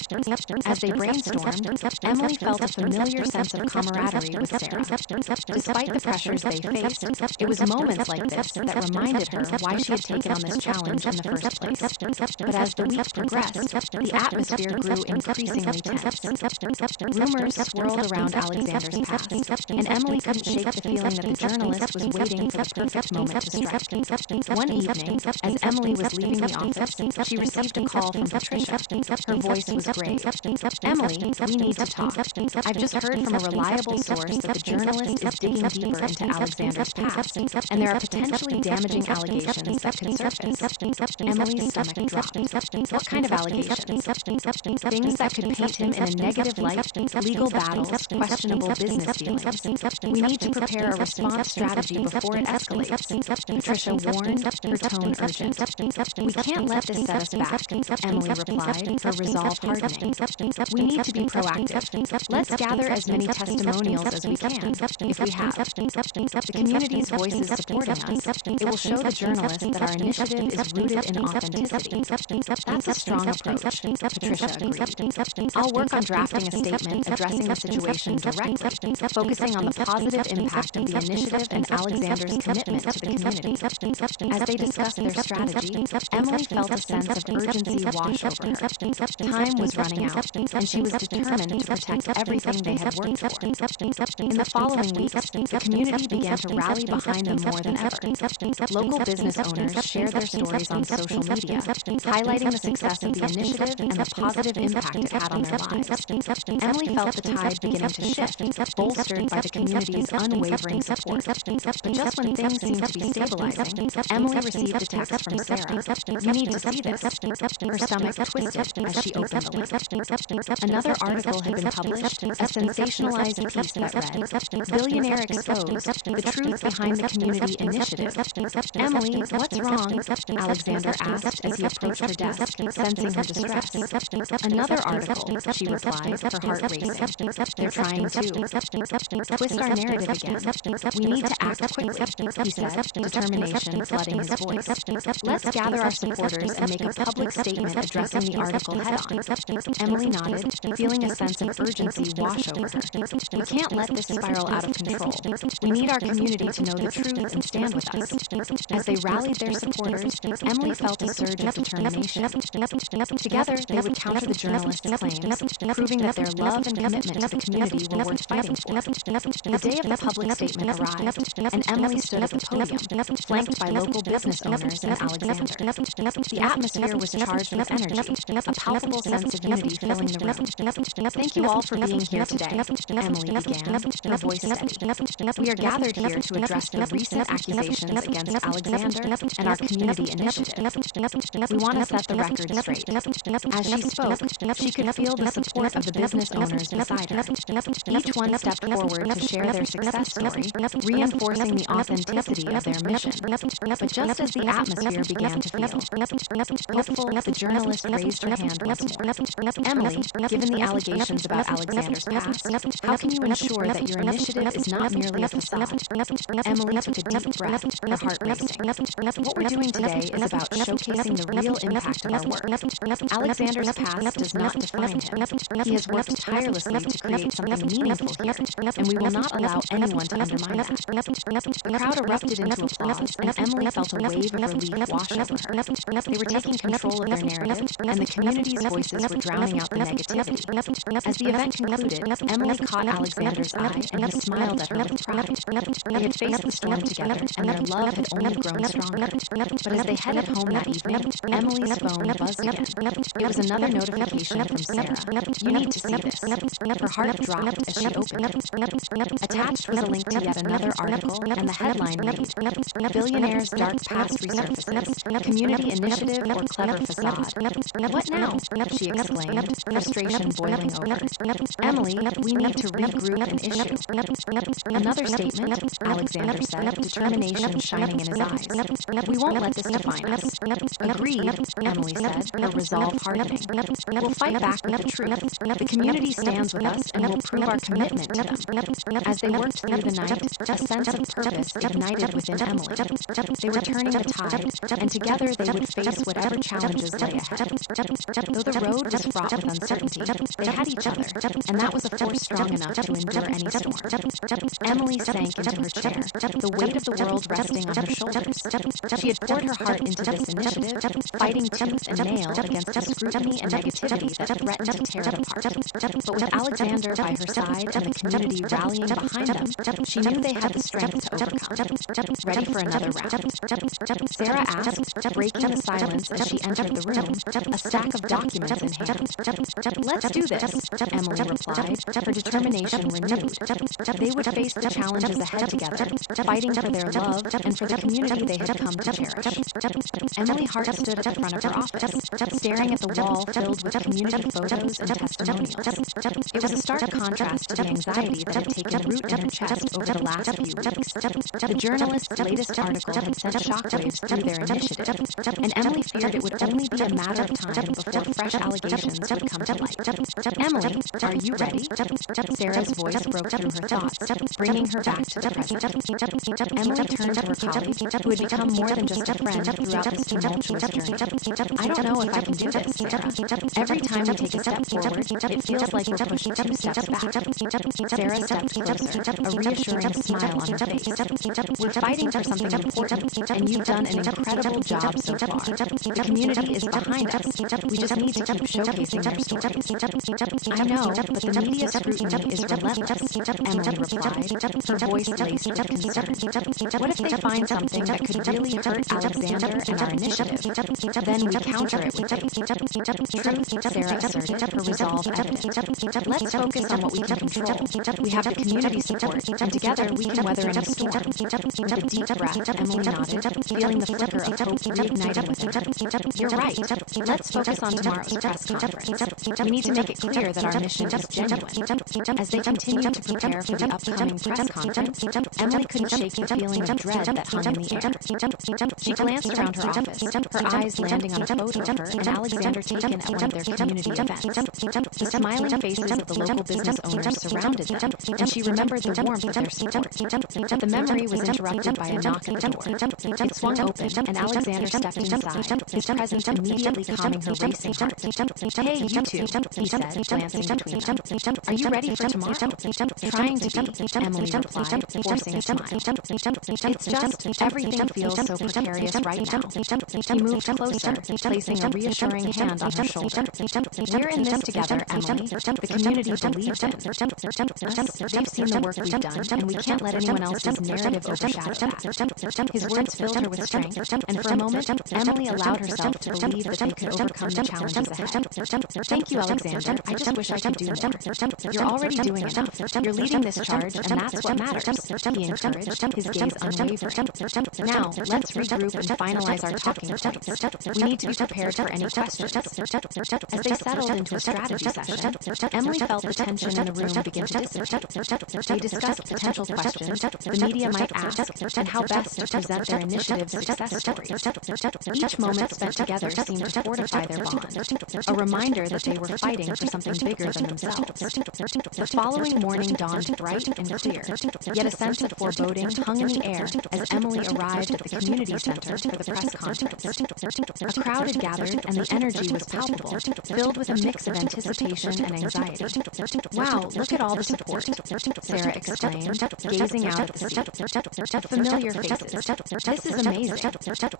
As they brainstormed, Emily felt a familiar sense of camaraderie with Sarah. Despite the pressures they faced, it was moments like this that reminded her why she had taken on this challenge in the first place. But as the weeks progressed, the atmosphere grew increasingly tense. Rumors swirled around Alexander's past, and Emily couldn't shake the feeling that the journalist was waiting for the perfect moment to strike. One evening, as Emily was leaving the office, she received a call from Patricia. Her voice was grave. "Emily, we need to talk. I've just heard from a reliable source that the journalist is digging deeper into Alexander's past, and there are potentially damaging allegations that could surface." Emily's stomach dropped. "What kind of allegations?" "Things that could paint him in a negative light, legal battles, questionable business dealings. We need to prepare a response strategy before it escalates," Patricia warned, her tone urgent. "We can't let this set us back," Emily replied, her resolve hardening. "We need to be proactive. Let's gather as many testimonials as we can, if we have. The community's voice is supporting us. It will show the journalist that our initiative is rooted in authenticity." "That's a strong approach," Patricia agreed. "I'll work on drafting a statement addressing the situation directly, focusing on the positive impact of the initiative and Alexander's commitment to the community." As they discussed their strategy, Emily felt a sense of urgency wash over her. Time was running out, and she was determined to protect everything they had worked for. In the following following weeks, the community began to rally behind them more than ever. Local business owners shared their stories on social media, highlighting the success of the initiative and the positive impact it had on their lives. Emily felt the tide beginning to shift, bolstered by the community's unwavering support. But just when things seemed to be stabilizing, Emily received a text from Sarah. "You need to see this." Her stomach twisted as she opened the link. Another article had been published, a sensationalized piece that read, "Billionaire exposed, the truth behind the community initiative." "Emily, what's wrong?" Alexander asked as he approached her desk, sensing her distress. "Another article," she replied, her heart racing. "They're trying to twist our narrative again. We need to act quickly," he said, determination flooding his voice. "Let's gather our supporters and make a public statement addressing the article head-on." Emily nodded, feeling a sense of urgency wash over her. "We can't let this spiral out of control. We need our community to know the truth and stand with us." As they rallied their supporters, Emily felt a surge of determination. Together, they would counter the journalists' claims, proving that their love and commitment to the community were worth fighting for. The day of the public statement arrived, and Emily stood at the podium, flanked by local business owners and Alexander. The atmosphere was charged with energy, a palpable sense of unity filling the room. "Thank you all for being here today," Emily began, her voice steady. "We are gathered here to address the recent accusations against Alexander and our community initiative. We want to set the record straight." As she spoke, she could feel the support of the business owners beside her. Each one stepped forward to share their success story, reinforcing the authenticity of their mission. But just as the atmosphere began to feel hopeful, the journalist raised her hand once more. "Emily, given the allegations about Alexander's past, how can you ensure that your initiative is not merely a facade?" Emily took a deep breath, her heart racing. "What we're doing today is about showcasing the real impact of our work. Alexander's past does not define him. He has worked tirelessly to create something meaningful here, and we will not allow anyone to undermine that." The crowd erupted into applause, and Emily felt a wave of relief wash over her. They were taking control of their narrative, and the community's voices were drowning out the negativity. As the event concluded, Emily caught Alexander's eye, and he smiled at her with pride. They had faced the storm together, and their love had only grown stronger. But as they headed home that evening, Emily's phone buzzed again. It was another notification from Sarah. "You need to see this." Her heart dropped as she opened it. Attached was a link to yet another article, and the headline read, "Billionaire's dark past resurfaces. Community initiative or clever facade." "What now?" she exclaimed, frustration boiling over. "Emily, we need to regroup and issue." "Another statement," Alexander said, determination shining in his eyes. "We won't let this define us." "Agreed," Emily said, her resolve hardening. "We'll fight back with the truth. The community stands with us, and we'll prove our commitment to them." As they worked through the night, a sense of purpose ignited within Emily. They were turning the tide, and together they would face whatever challenges lay ahead. Though the road was fraught with uncertainty, they had each other, and that was a force strong enough to endure any storm. Emily sank into her chair, the weight of the world resting on her shoulders. She had poured her heart into this initiative, fighting tooth and nail against the scrutiny and negativity that threatened to tear it apart. But with Alexander by her side and the community rallying behind them, she knew they had the strength to overcome. "Ready for another round?" Sarah asked, breaking the silence as she entered the room, a stack of documents in hand. "Let's do this," Emily replied, her determination renewed. They would face the challenges ahead together, fighting for their love and for the community they had come to cherish. Emily Hart stood at the front of her office, staring at the wall filled with community photos and testimonials. It was a stark contrast to the anxiety that had taken root in her chest over the last few weeks. The journalist's latest article had sent shockwaves through their initiative, and Emily feared it would only be a matter of time before fresh allegations would come to light. "Emily, are you ready?" Sarah's voice broke through her thoughts, bringing her back to the present. Emily turned to her colleague, who had become more than just a friend throughout this tumultuous journey. "I don't know if I can do this, Sarah. Every time we take a step forward, it feels like we're pushed 2 steps back." Sarah stepped closer, a reassuring smile on her face. "We're fighting for something important, and you've done an incredible job so far. The community is behind us. We just need to keep showcasing their stories." I know, but the media scrutiny is relentless, Emily replied, her voice laced with concern. What if they find something that could really hurt Alexander and our initiative? Then we counter it with faith. Truth, Sarah asserted, her resolve evident. Let's focus on what we can control. We have the community support, and together we can weather any storm. With a deep breath, Emily nodded, feeling the flicker of hope reignited within her. You're right. Let's focus on tomorrow's press conference. We need to make it clear that our mission is genuine. As they continued to prepare for the upcoming press conference, Emily couldn't shake the feeling of dread that hung in the air. She glanced around her office, her eyes landing on a photo of her and Alexander taken at one of their community events. The smiling faces of the local business owners surrounded them, and she remembered the warmth of their support. The memory was interrupted by a knock at the door. It swung open, and Alexander stepped inside, his presence immediately calming her racing heart. Hey, you two, he said, glancing between them. Are you ready for tomorrow? Trying to be, Emily replied, forcing a smile. It's just, everything feels so precarious right now. He moved closer, placing a reassuring hand on her shoulder. We're in this together, Emily. The community believes in us. They've seen the work we've done, and we can't let anyone else's narrative overshadow that. His words filled her with strength, and for a moment, Emily allowed herself to believe that they could overcome the challenges ahead. Thank you, Alexander. I just wish I could do more. You're already doing enough. You're leading this charge, and that's what matters, he encouraged, his gaze unwavering. Now, let's regroup and finalize our talking points. We need to be prepared for any questions. As they settled into a strategy session, Emily felt the tension in the room begin to dissipate. They discussed potential questions the media might ask and how best to present their initiative's success stories. Each moment spent together seemed to fortify their bond, a reminder that they were fighting for something bigger than themselves. The following morning dawned bright and clear, yet a sense of foreboding hung in the air as Emily arrived at the community center for the press conference. A crowd had gathered, and the energy was palpable, filled with a mix of anticipation and anxiety. Wow, look at all the support, Sarah exclaimed, gazing out at the sea. Familiar faces. This is amazing.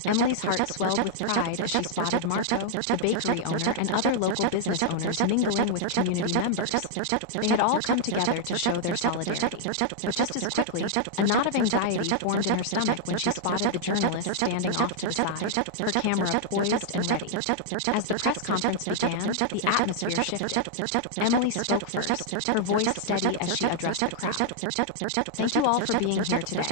Emily's heart swelled with pride as she spotted Marco, the bakery owner, and other local business owners mingling with community members. They had all come together to show their solidarity. But just as quickly, a knot of anxiety formed in her stomach when she spotted the journalist standing off to the side, her camera poised and ready. As the press conference began, the atmosphere shifted. Emily spoke first, her voice steady as she addressed the crowd. Thank you all for being here today.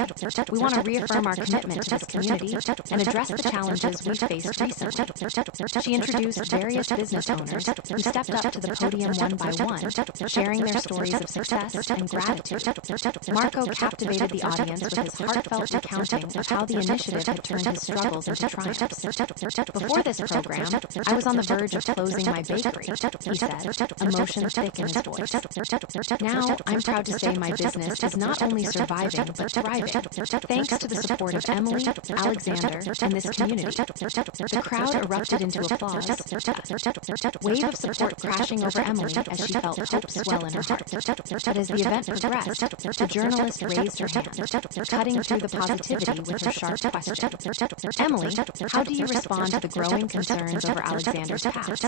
We want to reaffirm our commitment to this community and address the challenges we've faced recently. She introduced various business owners who stepped up to the podium one by one, sharing their stories of success and gratitude. Marco captivated the audience with his heartfelt recounting of how the initiative had turned his struggles into triumphs. Before this program, I was on the verge of closing my bakery, he said, emotion thick in his voice. Now, I'm proud to say my business is not only surviving, but thriving, thanks to the support of Emily, Alexander, and this community. The crowd erupted into applause, a wave of support crashing over Emily as she felt hope swell in her heart. But as the event progressed, the journalist raised her hand, cutting through the positivity with her sharp question. Emily, how do you respond to the growing concerns over Alexander's past?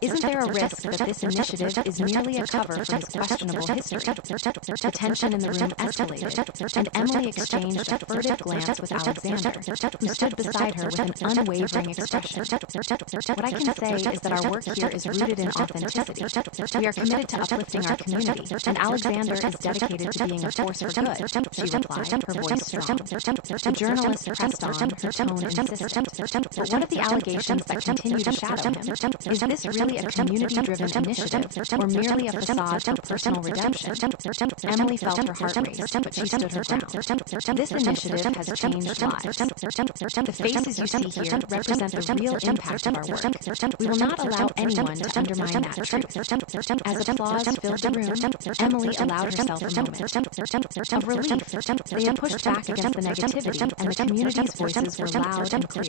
Isn't there a risk that this initiative is merely a cover for his questionable history? The tension in the room escalated, and Emily exchanged a furtive glance with Alexander, who stood beside her with an unwavering expression. What I can say is that our work here is rooted in authenticity. We are committed to uplifting our community, and Alexander is dedicated to being a force for good, she replied, her voice strong. The journalist pressed on, her tone insistent. But what of the allegations that continue to shadow him? Is this really a community-driven initiative, or merely a facade for personal redemption? Emily felt her heart race, but she stood her ground. This initiative has changed lives. The faces you see here represent the real impact of our work. We will not allow anyone to undermine that truth. As applause filled the room, Emily allowed herself a moment of relief. They had pushed back against the negativity, and the community's voices were loud and clear.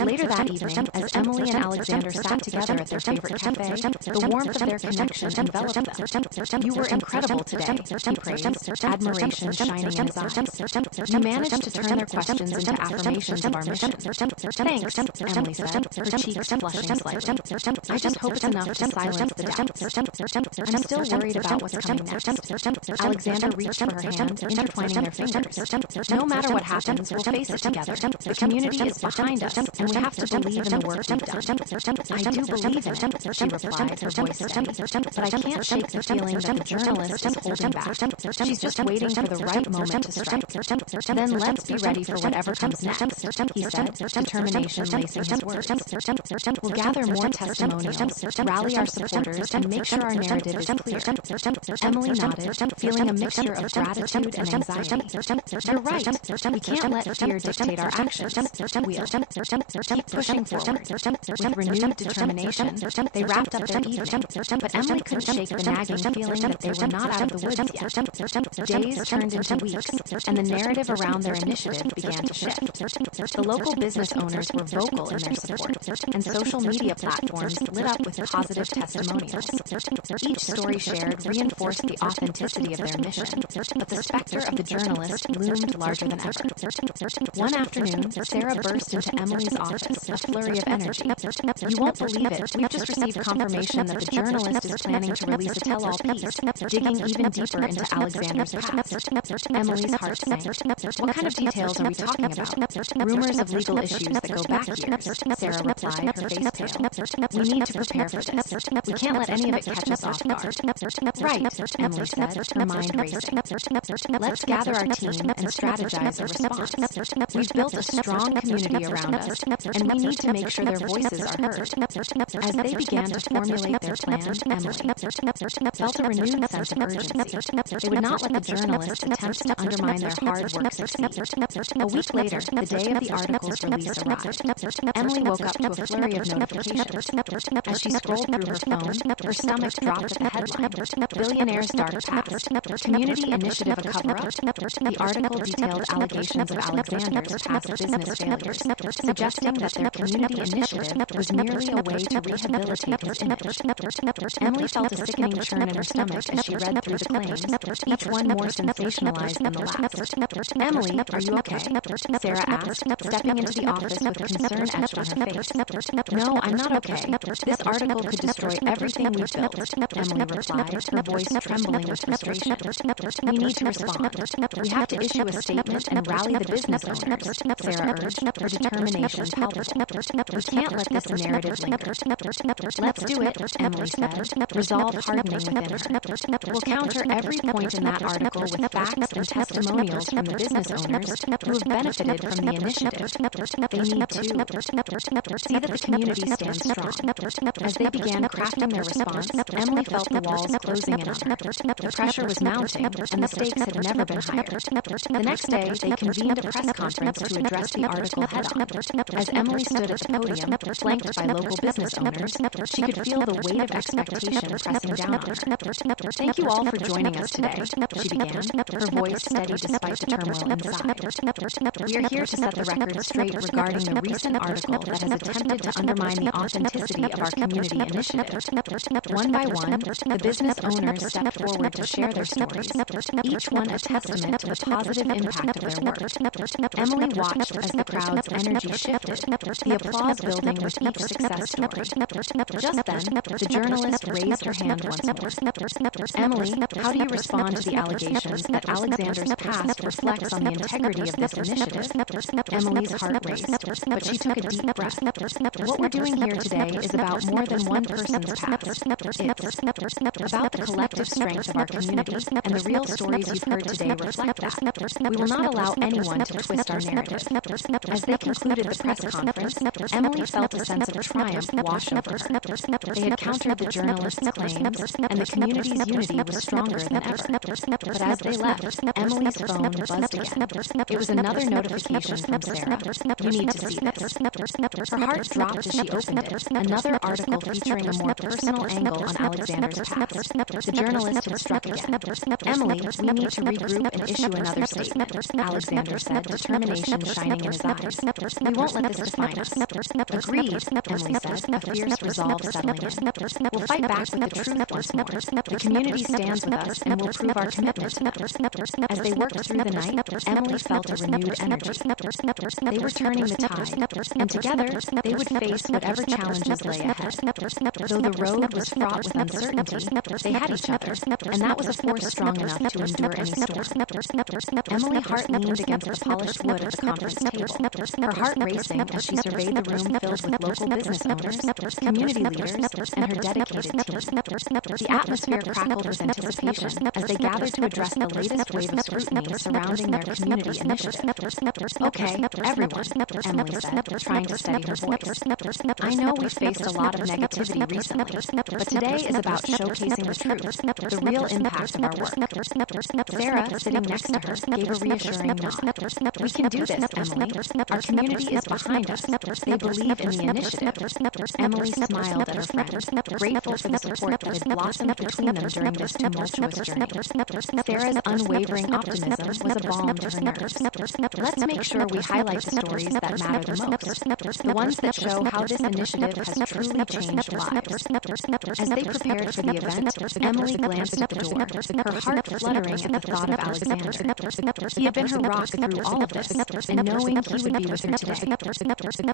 Later that evening, as Emily and Alexander sat together at their favorite cafe, the warmth of their connection enveloped them. You were incredible today, he praised, admiration shining in his eyes. You managed to turn their questions into affirmations of our mission. Thanks, Emily said, her cheeks flushing slightly. I just hope it's enough to silence the doubts. I'm still worried about what's coming next. Alexander reached for her hand, intertwining their fingers. No matter what happens, we'll face it together. The community is behind us, and we have to believe in the work we've done. I do believe in it, she replied, her voice steady. But I can't shake the feeling that the journalist is holding back. She's just waiting for the right moment to strike. Then let's be ready for whatever comes next, he said, determination lacing his words. We'll gather more testimonials, rally our supporters, and make sure our narrative is clear. Emily nodded, feeling a mixture of gratitude and anxiety. You're right. We can't let fear dictate our actions. We'll keep pushing forward. With renewed determination, they wrapped up their evening, but Emily couldn't shake the nagging feeling that they were not out of the woods yet. Days turned into weeks, and the narrative around their initiative began to shift. The local business owners were vocal in their support, and social media platforms lit up with positive testimonials. Each story shared reinforced the authenticity of their mission, but the specter of the journalist loomed larger than ever. One afternoon, Sarah burst into Emily's office, a flurry of energy. You won't believe it. We've just received confirmation that the journalist is planning to release a tell-all piece, digging even deeper into Alexander's past. Emily's heart sank. What kind of details are we talking about? Rumors of legal issues that go back years, Sarah replied, her face pale. We need to prepare for this. We can't let any of it catch us off guard. Right, Emily said, her mind racing. Let's gather our team and strategize a response. We've built a strong community around us, and we need to make sure their voices are heard. As they began to formulate their plan, Emily felt a renewed sense of urgency. They would not let the journalist attempt to undermine their hard work succeed. A week later, the day of the article's release arrived. Emily woke up to a flurry of notifications. As she scrolled through her phone, her stomach dropped at the headline. Billionaire's dark past. Community initiative a cover-up. The article detailed allegations of Alexander's past business failures, suggesting that their community initiative was merely a way to rehabilitate his image. Emily felt a sickening churn in her stomach as she read through the claims, each one more sensationalized than the last. Emily, are you okay? Sarah asked, stepping into the office with concern etched on her face. No, I'm not okay. This article could destroy everything we've built, Emily replied, her voice trembling with frustration. We need to respond. We have to issue a statement and rally the business owners, Sarah urged, her determination palpable. We can't let this narrative linger. Let's do it, Emily said, resolve hardening within her. We'll counter every point in that article with facts and testimonials from the business owners who have benefited from the initiative. They need to see that the community stands strong. As they began crafting their response, Emily felt the walls closing in on her. The pressure was mounting, and the stakes had never been higher. The next day, they convened a press conference to address the article head-on. As Emily stood at the podium, flanked by local business owners, she could feel the weight of expectation pressing down on her. Thank you all for joining us today, she began, her voice steady despite the turmoil inside. We are here to set the record straight regarding the recent article that has attempted to undermine the authenticity of our community initiative. One by one, the business owners stepped forward to share their stories, each one a testament to the positive impact of their work. Emily watched as the crowd's energy shifted, the applause building with each success story. Just then, the journalist raised her hand once more. Emily, how do you respond to the allegations that Alexander's past reflects on the integrity of this initiative? Emily's heart raced, but she took a deep breath. What we're doing here today is about more than one person's past. It's about the collective strength of our community, and the real stories you've heard today reflect that. We will not allow anyone to twist our narrative. As they concluded the press conference, Emily felt a sense of triumph wash over her. They had countered the journalist's claims, and the community's unity was stronger than ever. But as they left, Emily's phone buzzed again. It was another notification from Sarah. You need to see this. Her heart dropped as she opened it. Another article featuring a more personal angle on Alexander's past. The journalist had struck again. Emily, we need to regroup and issue another statement, Alexander said, determination shining in his eyes. We won't let this define us. Agreed, Emily said, a fierce resolve settling in. We'll fight back with the truth once more. The community stands with us, and we'll prove our commitment to them. As they worked through the night, Emily felt a renewed energy. They were turning the tide, and together they would face whatever challenges lay ahead. Though the road was fraught with uncertainty, they had each other, and that was a force strong enough to endure any storm. Emily's heart leaned against the polished wood of the conference table, her heart racing as she surveyed the room filled with local business owners, community leaders, and her dedicated team. The atmosphere crackled with anticipation as they gathered to address the latest wave of scrutiny surrounding their community initiative. Okay, everyone, Emily said, trying to steady her voice. I know we've faced a lot of negativity recently, but today is about showcasing the truth, the real impact of our work. Sarah, sitting next to her, gave a reassuring nod. We can do this, Emily. Our community is behind us. They believe in the initiative. Emily smiled at her friend, grateful for the support that had blossomed between them during this tumultuous journey. Sarah's unwavering optimism was a balm to her nerves. Let's make sure we highlight the stories that matter the most, the ones that show how this initiative has truly changed lives. As they prepared for the event, Emily glanced at the door, her heart fluttering at the thought of Alexander. He had been her rock through all of this, and knowing he would be with her today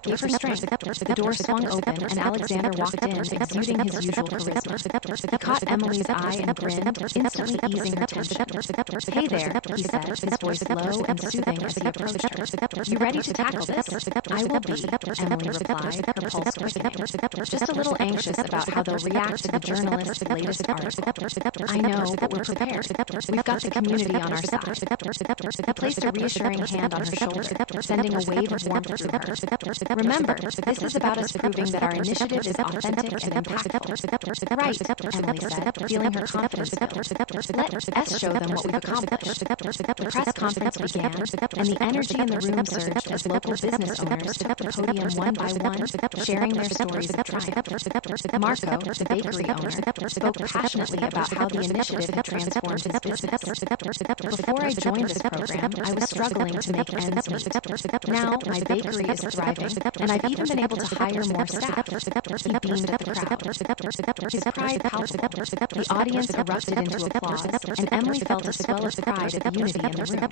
gave her strength. The door swung open, and Alexander walked in, exuding his usual charisma. He caught Emily's eye and grinned, instantly easing her tension. Hey there, he said, his voice low and soothing as he approached her. You ready to tackle this? I will be, Emily replied, her pulse quickening. Just a little anxious about how they'll react to the journalist's latest article. I know, but we're prepared. We've got the community on our side. He placed a reassuring hand on her shoulder, sending a wave of warmth through her. Remember, this is about us proving that our initiative is authentic and impactful. Right, Emily said, feeling her confidence build. Let us show them what we've accomplished. The press conference began, and the energy in the room surged as local business owners took the podium one by one, sharing their stories of triumph. Marco, the bakery owner, spoke passionately about how the initiative had transformed his business. Before I joined this program, I was struggling to make ends meet. Now, my bakery is thriving, and I've even been able to hire more staff. He beamed at the crowd, his pride palpable. The audience erupted into applause, and Emily felt a swell of pride at the unity in the room.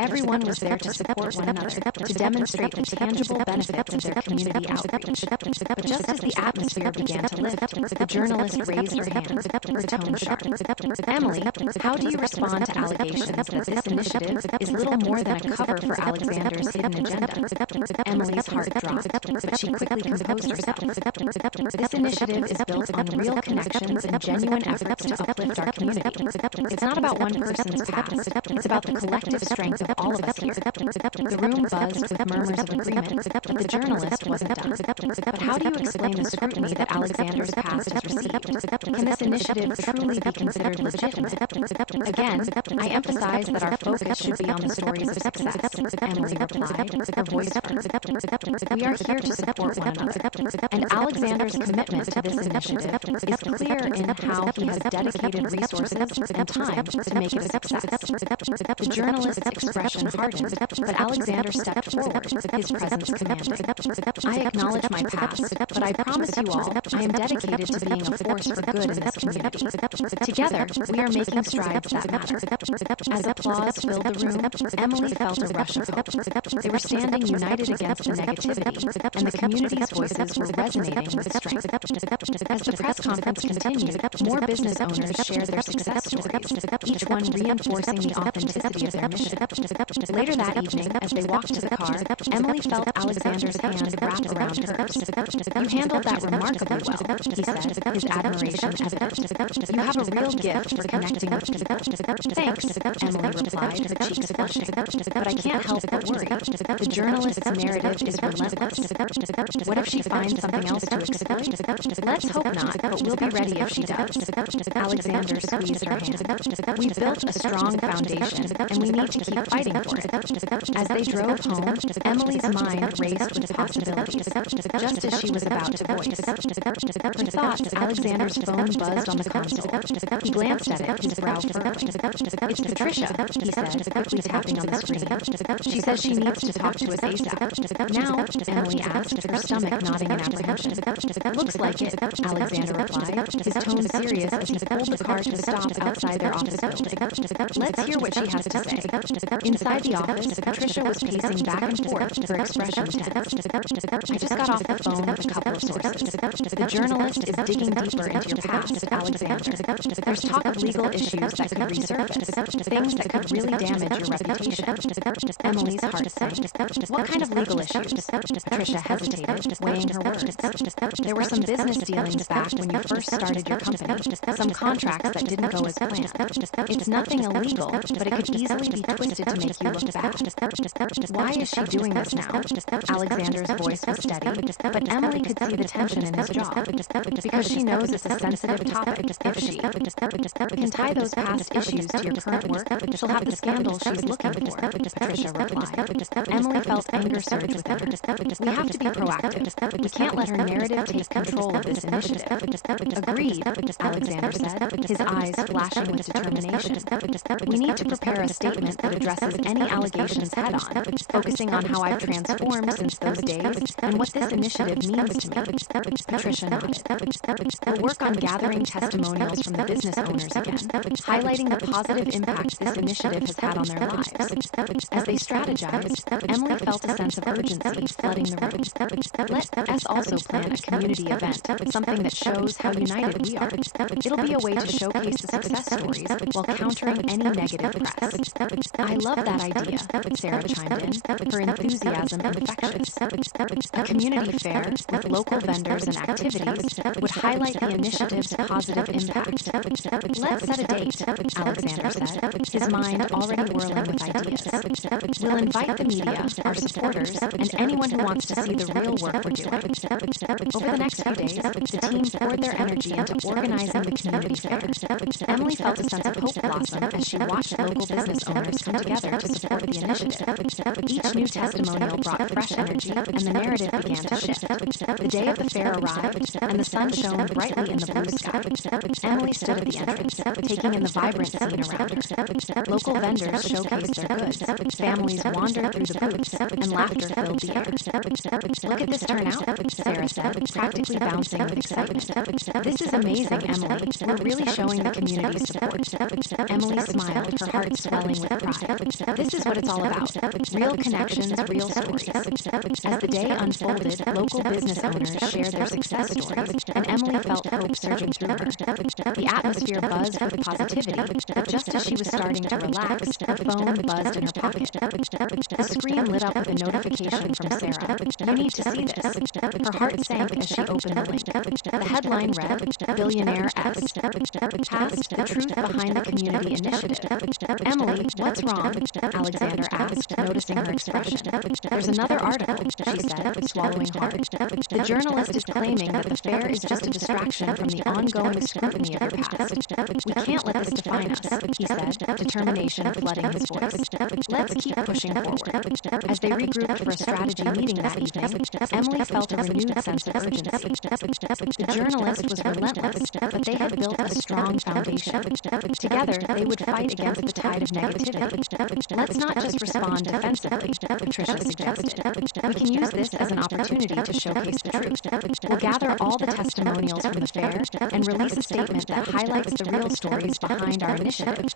Everyone was there to support one another, to demonstrate the tangible benefits of their community outreach. But just as the atmosphere began to lift, the journalist raised her hand, her tone sharp. Emily, how do you respond to allegations that this initiative is little more than a cover for Alexander's hidden agenda? Emily's heart dropped, but she quickly composed herself. This initiative is built on real connections and genuine efforts to uplift our community. It's not about one person's past. It's about the collective strength of all of us here. The room buzzed with murmurs of agreement, but the journalist wasn't done. But how do you explain the scrutiny that Alexander's past has received? Can this initiative truly be considered legitimate? Again, I emphasize that our focus should be on the stories of success, Emily replied, her voice firm. We are here to support one another, and Alexander's commitment to this initiative is clear in how he has dedicated resources and time to make it a success. The journalist's expression hardened, but Alexander stepped forward, his presence commanding. I acknowledge my past, but I promise you all, I am dedicated to being a force for good in this community. Together, we are making strides that matter. As applause filled the room, Emily felt a rush of hope. They were standing united against the negativity, and the community's voices were resonating with strength. As the press conference continued, more business owners shared their success stories, each one reinforcing the authenticity of their mission. Later that evening, as they walked to the car, Emily felt Alexander's hand wrap around hers. You handled that remarkably well, he said, his admiration evident. You have a real gift for connecting with people. Thanks, Emily replied, her cheeks flushing. But I can't help but worry. The journalist's narrative is relentless. What if she finds something else to exploit? Let's hope not, but we'll be ready if she does. Alexander squeezed her hand. We've built a strong foundation, and we need to keep fighting for it. As they drove home, Emily's mind raced with possibilities, just as she was about to voice. Her thoughts, Alexander's phone buzzed on the console. He glanced at it, his brow furrowed. It's Patricia, he said, quickly tapping on the screen. She says she needs to talk to us ASAP. Now, Emily asked, her stomach nodding in apprehension. Looks like it, Alexander replied, his tone serious as he pulled the car to a stop outside their office building. Let's hear what she has to say. Inside the office, Patricia was pacing back and forth, her expression tense. I just got off the phone with a couple of sources. The journalist is digging deeper into your past, Alexander. There's talk of legal issues that could resurface, things that could really damage your reputation. Emily's heart sank. What kind of legal issues? Patricia hesitated, weighing her words. There were some business dealings back when you first started your company, some contracts that didn't go as planned. It's nothing illegal, but it could easily be twisted to make you look bad. Why is she doing this now? Alexander's voice was steady, but Emily could see the tension in his jaw. Because she knows it's a sensitive topic. If she can tie those past issues to your current work, she'll have the scandal she's looking for, Patricia replied. Emily felt anger surge within her. We have to be proactive. We can't let her narrative take control of this initiative. Agreed, Alexander said, his eyes flashing with determination. We need to prepare a statement that addresses any allegations head-on, focusing on how I've transformed since those days and what this initiative means to me. Patricia nodded. We'll work on gathering testimonials from the business owners again, highlighting the positive impact this initiative has had on their lives. As they strategized, Emily felt a sense of urgency flooding the room. Let us also plan a community event, something that shows how united we are. It'll be a way to showcase the success stories while countering any negative press. I love that idea, Sarah chimed in, her enthusiasm infectious. A community fair with local vendors and activities would highlight the initiative's positive impact. Let's set a date, Alexander said, his mind already whirling with ideas. We'll invite the media, our supporters, and anyone who wants to see the real work we're doing. Over the next few days, the team poured their energy into organizing the community fair. Emily felt a sense of hope blossom as she watched local business owners come together to support the initiative. Each new testimonial brought fresh energy, and the narrative began to shift. The day of the fair arrived, and the sun shone brightly in the blue sky. Emily stood at the entrance, taking in the vibrant scene around her. Local vendors showcased their goods. Families wandered through the booths, and laughter filled the air. Look at this turnout, Sarah said, practically bouncing with excitement. This is amazing, Emily. We're really showing the community's support. Emily smiled, her heart swelling with pride. This is what it's all about. Real connections, real stories. As the day unfolded, local business owners shared their success stories, and Emily felt hope surging through her. The atmosphere buzzed with positivity, but just as she was starting to relax, her phone buzzed in her pocket. The screen lit up with a notification from Sarah. You need to see this. Her heart sank as she opened the link. The headline read, Billionaire X. Past the truth behind the community initiative. Emily, what's wrong? Alexander asked, noticing her expression. There's another article, she said, swallowing hard. The journalist is claiming that the fair is just a distraction from the ongoing scrutiny of your past. We can't let this define us, he said, determination flooding his voice. Let's keep pushing forward. As they regrouped for a strategy meeting that evening, Emily felt a renewed sense of urgency. The journalist was relentless, but they had built a strong foundation. Together, they would fight against the tide of negativity. Let's not just respond defensively, Patricia suggested. We can use this as an opportunity to showcase the truth. We'll gather all the testimonials from the fair and release a statement that highlights the real stories behind our initiative.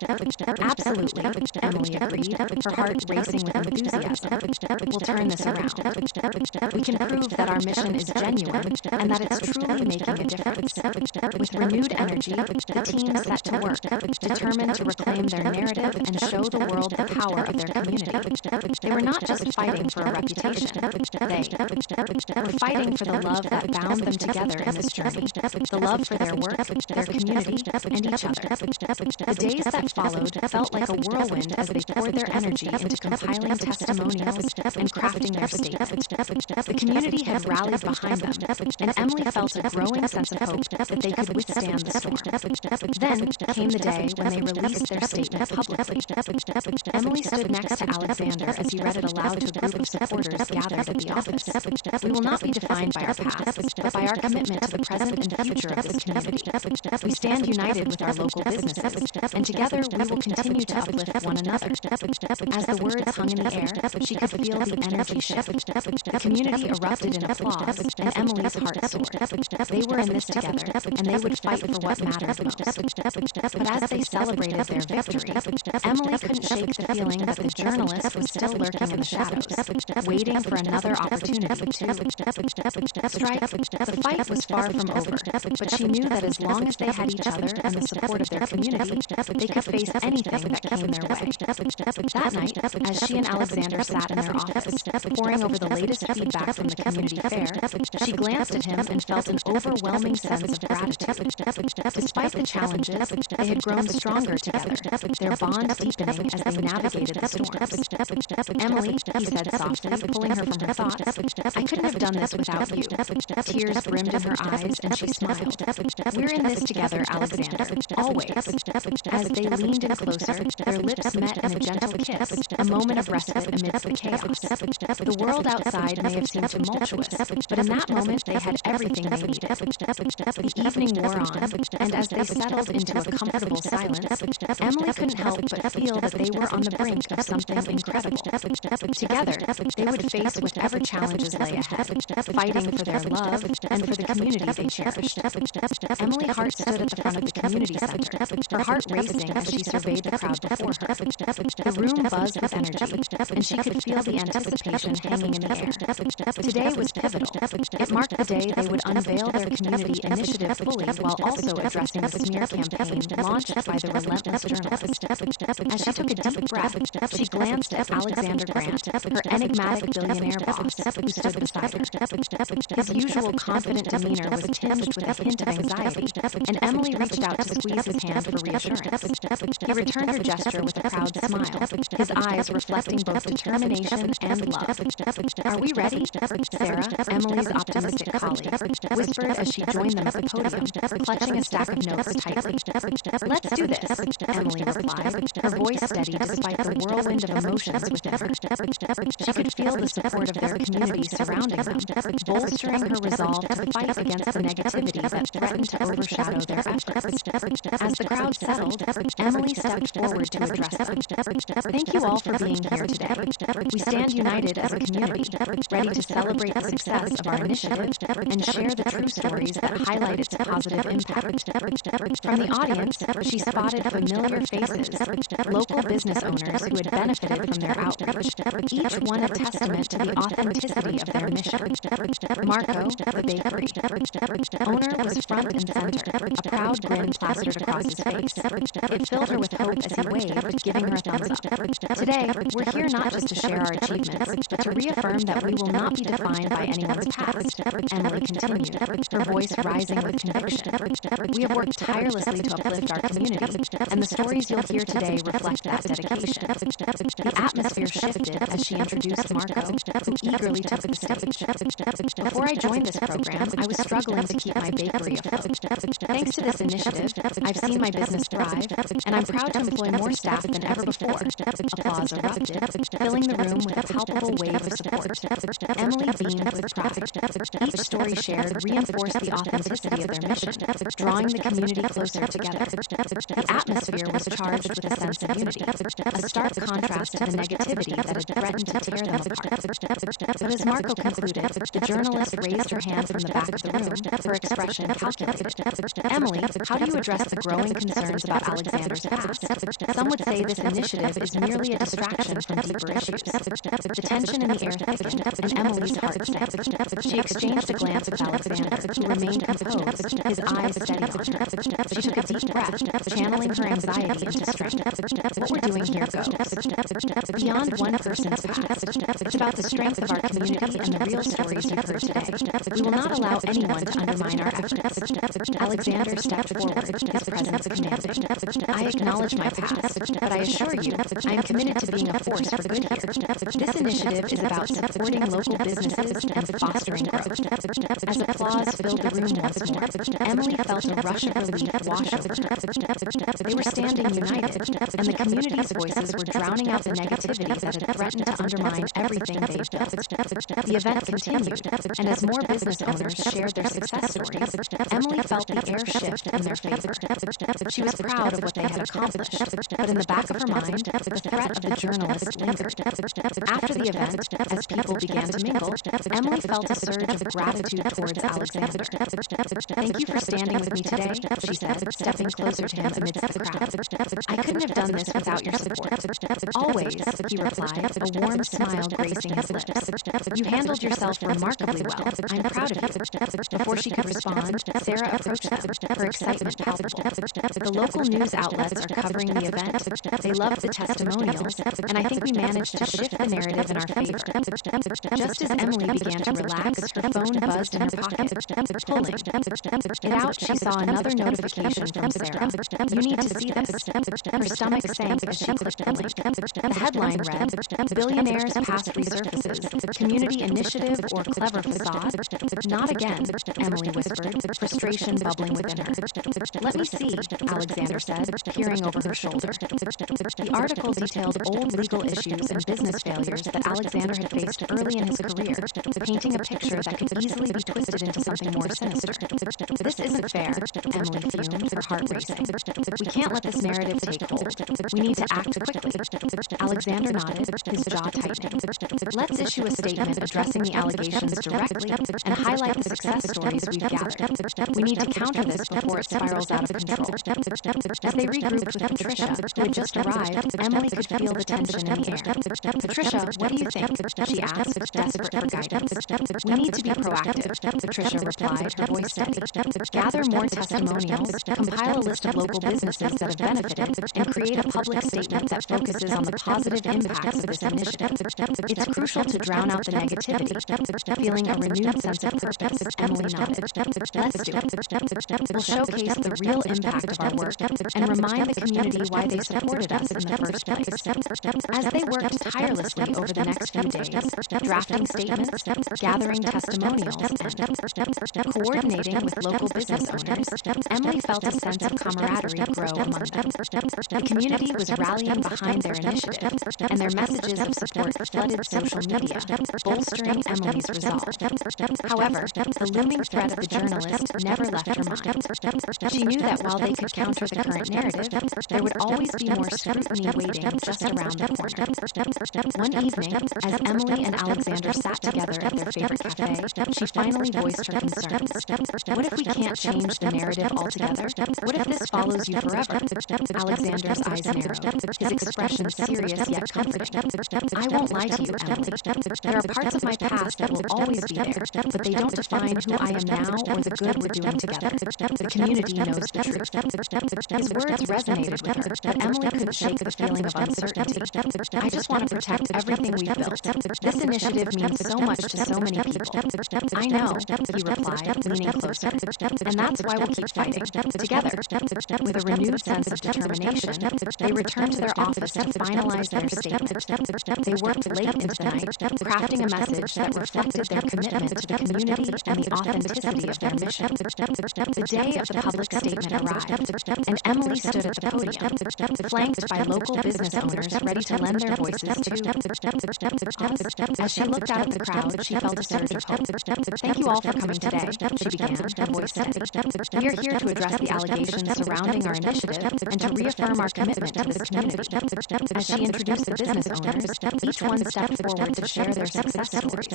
Absolutely, Emily agreed, her heart racing with enthusiasm. We'll turn this around. We can prove that our mission is genuine and that it's truly making a difference. With renewed energy, the team set to work, determined to reclaim their narrative and show the world the power of their community. They were not just fighting for a reputation. They were fighting for the love that bound them together in this journey, the love for their work, their community, and each other. The days that followed felt like a whirlwind as they poured their energy into compiling testimonials and crafting their statement. The community had rallied behind them, and Emily felt a growing sense of hope that they could withstand the storm. Then came the day when they released their statement publicly. Emily stood next to Alexander as he read it aloud to a group of supporters gathered at the office. We will not be defined by our past, but by our commitment to the present and future of this community. We stand united with our local businesses, and together we will continue to uplift one another. As the words hung in the air, she could feel the energy shift. The community erupted in applause, and Emily's heart soared. They were in this together, and they would fight for what mattered most. But as they celebrated their victory, Emily couldn't shake the feeling that the journalist was still lurking in the shadows, waiting for another opportunity to strike. The fight was far from over, but she knew that as long as they had each other and the support of their community, they could face anything that came their way. That night, as she and Alexander sat in their office, poring over the latest feedback from the community fair, she glanced at him and felt an overwhelming sense of gratitude. Despite the challenges, they had grown stronger together, their bond deepening as they navigated the storms. "Emily," he said softly, pulling her from her thoughts, "I couldn't have done this without you." Tears brimmed in her eyes, and she smiled. "We're in this together, Alexander, always." As they leaned in closer, their lips met in a gentle kiss, a moment of respite amidst the chaos. The world outside may have seemed tumultuous, but in that moment they had everything they needed. The evening wore on, and as they settled into a comfortable silence, Emily couldn't help but feel that they were on the brink of something incredible. Together, they would face whatever challenges lay ahead, fighting for their love and for the community they cherished. Emily Hart stood at the front of the community center, her heart racing as she surveyed the crowd before her. The room buzzed with energy, and she could feel the anticipation hanging in the air. Today was pivotal. It marked the day they would unveil their community initiative fully while also addressing the smear campaign launched by the relentless journalist. As she took a deep breath, she glanced at Alexander Grant, her enigmatic billionaire boss, who stood beside her. His usual confident demeanor was tinged with a hint of anxiety, and Emily reached out to squeeze his hand for reassurance. He returned her gesture with a proud smile, his eyes reflecting both determination and love. "Are we ready?" Sarah, Emily's optimistic colleague, whispered as she joined them at the podium, clutching a stack of notes tightly. "Let's do this," Emily replied, her voice steady despite the whirlwind of emotions within her. She could feel the support of their community surrounding them, bolstering her resolve to fight against the negativity that threatened to overshadow their efforts. As the crowd settled, Emily stepped forward to address them. "Thank you all for being here today. We stand united as a community, ready to celebrate the success of our initiative and share the true stories that highlight its positive impact." From the audience, she spotted familiar faces, local business owners who had benefited from their outreach, each one a testament to the authenticity of their mission. Marco, the bakery owner, was front and center, a proud grin plastered across his face. It filled her with hope as he waved, giving her a thumbs up. "Today, we're here not just to share our achievements, but to reaffirm that we will not be defined by anyone's past," Emily continued, her voice rising with conviction. "We have worked tirelessly to uplift our community, and the stories you'll hear today reflect that dedication." The atmosphere shifted as she introduced Marco, who eagerly took the stage. "Before I joined this program, I was struggling to keep my bakery afloat. Thanks to this initiative, I've seen my business thrive, and I'm proud to employ more staff than ever before." Applause erupted, filling the room with a palpable wave of support. Emily beamed with pride. Each story shared reinforced the authenticity of their mission, drawing the community closer together. The atmosphere was charged with a sense of unity, a stark contrast to the negativity that had threatened to tear them apart. But as Marco concluded, the journalist raised her hand from the back of the room, her expression calculated. "Emily, how do you address the growing concerns about Alexander's past? Some would say this initiative is merely a distraction from deeper issues." The tension in the air thickened, and Emily's heart sank. She exchanged a glance with Alexander, who remained composed, his eyes steady on her. She took a deep breath, channeling her anxiety into strength. "What we're doing here goes beyond one person's past. It's about the strength of our community and the real stories you've heard today. We will not allow anyone to undermine our efforts." Alexander stepped forward, his presence commanding. "I acknowledge my past, but I assure you, I am committed to being a force for good here. This initiative is about supporting local businesses and fostering growth." As applause filled the room once more, Emily felt a rush of relief wash over her. They were standing united, and the community's voices were drowning out the negativity that had threatened to undermine everything they've built. The event continued, and as more business owners shared their success stories, Emily felt the air shift in their favor. She was proud of what they had accomplished, but in the back of her mind, the threat of the journalist lingered. After the event, as people began to mingle, Emily felt a surge of gratitude towards Alexander. "Thank you for standing with me today," she said, stepping closer to him amidst the crowd. "I couldn't have done this without your support." "Always," he replied, a warm smile gracing his lips. "You handled yourself remarkably well. I'm proud of you." Before she could respond, Sarah approached them, her excitement palpable. "The local news outlets are covering the event. They loved the testimonials, and I think we managed to shift the narrative in our favor." Just as Emily began to relax, her phone buzzed in her pocket. Pulling it out, she saw another notification from Sarah. "You need to see this." Her stomach sank as she clicked the link. The headline read, "Billionaire's past resurfaces. Community initiative or clever facade?" "Not again," Emily whispered, frustration bubbling within her. "Let me see," Alexander said, peering over her shoulder. The article detailed old legal issues and business failures that Alexander had faced early in his career, painting a picture that could easily be twisted into something more sinister. "This isn't fair," Emily fumed, her heart racing. "We can't let this narrative take hold. We need to act quickly." Alexander nodded, his jaw tightening. "Let's issue a statement addressing the allegations directly and highlight the success stories we've gathered. We need to counter this before it spirals out of control." As they regrouped with Patricia, who had just arrived, Emily could feel the tension in the air. "Patricia, what do you think?" she asked, desperate for guidance. "We need to be proactive," Patricia replied, her voice steady. "Gather more testimonials, compile a list of local businesses that have benefited, and create a public statement that focuses on the positive impacts of this initiative. It's crucial to drown out the negativity." Feeling a renewed sense of purpose, Emily nodded. "Let's do it. We'll showcase the real impact of our work and remind the community why they supported us in the first place." As they worked tirelessly over the next few days, drafting statements, gathering testimonials, and coordinating with local business owners, Emily felt a sense of camaraderie grow among them. The community was rallying behind their initiative, and their messages of support flooded social media, bolstering Emily's resolve. However, the looming threat of the journalist never left her mind. She knew that while they could counter the current narrative, there would always be more scrutiny waiting just around the corner. One evening, as Emily and Alexander sat together at their favorite cafe, she finally voiced her concerns. "What if we can't change the narrative altogether? What if this follows you forever?" Alexander's eyes narrowed, his expression serious yet comforting. "I won't lie to you, Emily. There are parts of my past that will always be there, but they don't define who I am now or the good we're doing together. The community knows the truth." His words resonated with her, but Emily couldn't shake the feeling of uncertainty. "I just want to protect everything we've built. This initiative means so much to so many people." "I know," he replied, leaning closer. "And that's why we'll keep fighting, together." With a renewed sense of determination, they returned to their office to finalize their statement. They worked late into the night, crafting a message that reflected their commitment to the community and the authenticity of their mission. The day of the public statement arrived, and Emily stood at the podium, flanked by local business owners ready to lend their voices to us. As she looked out at the crowd, she felt a surge of hope. "Thank you all for coming today," she began, her voice steady. "We are here to address the allegations surrounding our initiative and to reaffirm our commitment to this community." As she introduced the business owners, each one stepped forward to share their success stories.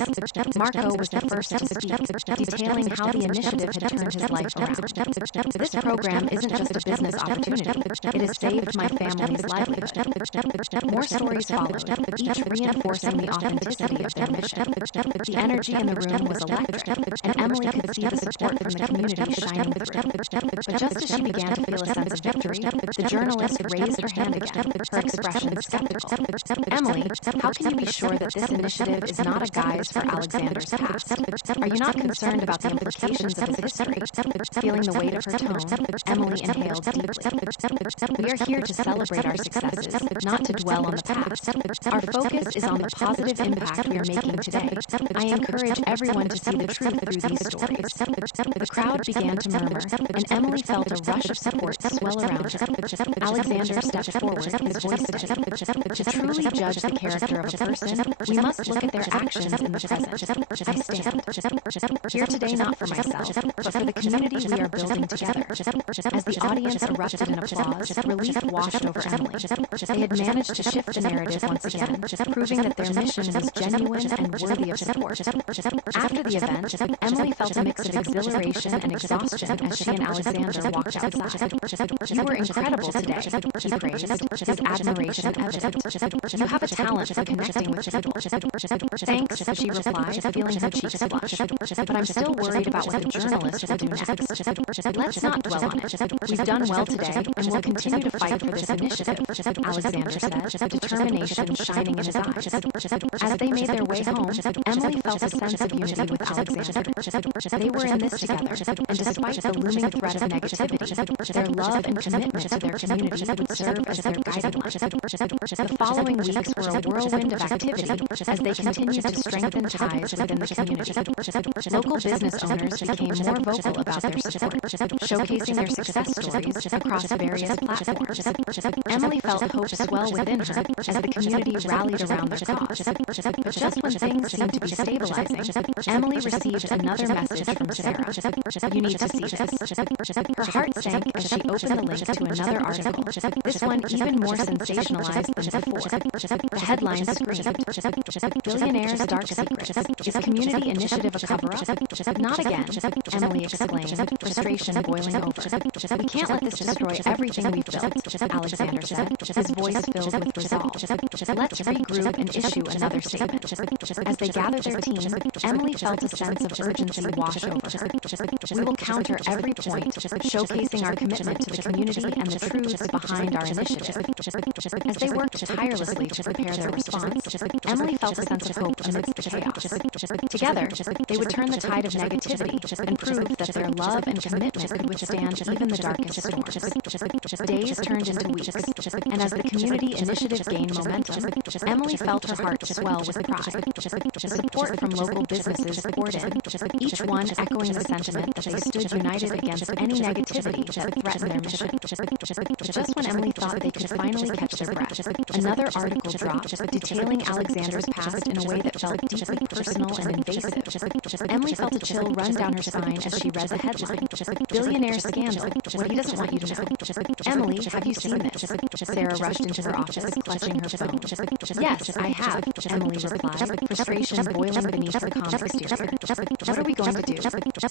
Marco was the first to speak, detailing how the initiative had turned his life around. "This program isn't just a business opportunity. It has saved my family's livelihood." More stories followed, each reinforcing the authenticity of their mission. The energy in the room was electric, and Emily could see the support from the community shining through. But just as she began to feel a sense of victory, the journalist raised her hand again, her expression skeptical. "Emily, how can you be sure that this initiative is not a guise for Alexander's past? Are you not concerned about the implications of his history?" Feeling the weight of her tone, Emily inhaled deeply. "We are here to celebrate our successes, not to dwell on the past. Our focus is on the positive impact we are making today. I encourage everyone to see the truth through these stories." The crowd began to murmur, and Emily felt a rush of support swell around her. Alexander stepped forward, his voice steady. "To truly judge the character of a person, we must look at their actions in the present. I stand here today not for myself, but for the community we are building together." As the audience erupted in applause, relief washed over Emily. They had managed to shift the narrative once again, proving that their mission was genuine and worthy of support. After the event, Emily felt a mix of exhilaration and exhaustion as she and Alexander walked outside. "You were incredible," today, he praised, his admiration evident. You have a talent for connecting with people. Thanks, she replied, feeling her cheeks flush. But I'm still worried about what the journalist will do next. Let's not dwell on it. We've done well today, and we'll continue to fight for this initiative, Alexander said, determination shining in his eyes. As they made their way home, Emily felt a sense of unity with Alexander. They were in this together, and despite the looming threat of negativity, their love and commitment to their community would serve as their guiding light. The following weeks were a whirlwind of activity as they continued to strengthen ties within the community. Local business owners became more vocal about their support, showcasing their success stories across various platforms. Emily felt hope swell within her as the community rallied around their cause. But just when things seemed to be stabilizing, Emily received another message from Sarah. You need to see this. Her heart sank as she opened the link to another article, this one even more sensationalized than before. The headline screamed, Billionaire's Dark Secrets. Is community initiative a cover-up? Not again, Emily exclaimed, frustration boiling over. We can't let this destroy everything we've built, Alexander said, his voice filled with resolve. Let's regroup and issue another statement. As they gathered their team, Emily felt a sense of urgency wash over her. We will counter every point, showcasing our commitment to the community and the truths behind our initiative. As they worked tirelessly to prepare their response, Emily felt a sense of hope amidst the chaos. Together, they would turn the tide of negativity and prove that their love and commitment could withstand even the darkest storms. Days turned into weeks, and as the community initiative gained momentum, Emily felt her heart swell with pride. Support from local businesses poured in, each one echoing the sentiment that they stood united against any negativity that threatened their mission. Just when Emily thought they could finally catch their breath, another article dropped detailing Alexander's past in a way that felt deeply personal and invasive. Emily felt a chill run down her spine as she read the headline, Billionaire Scandal, what he doesn't want you to know. Emily, have you seen this? Sarah rushed into her office, clutching her phone. Yes, I have, Emily replied, frustration boiling beneath her calm exterior. What are we going to do?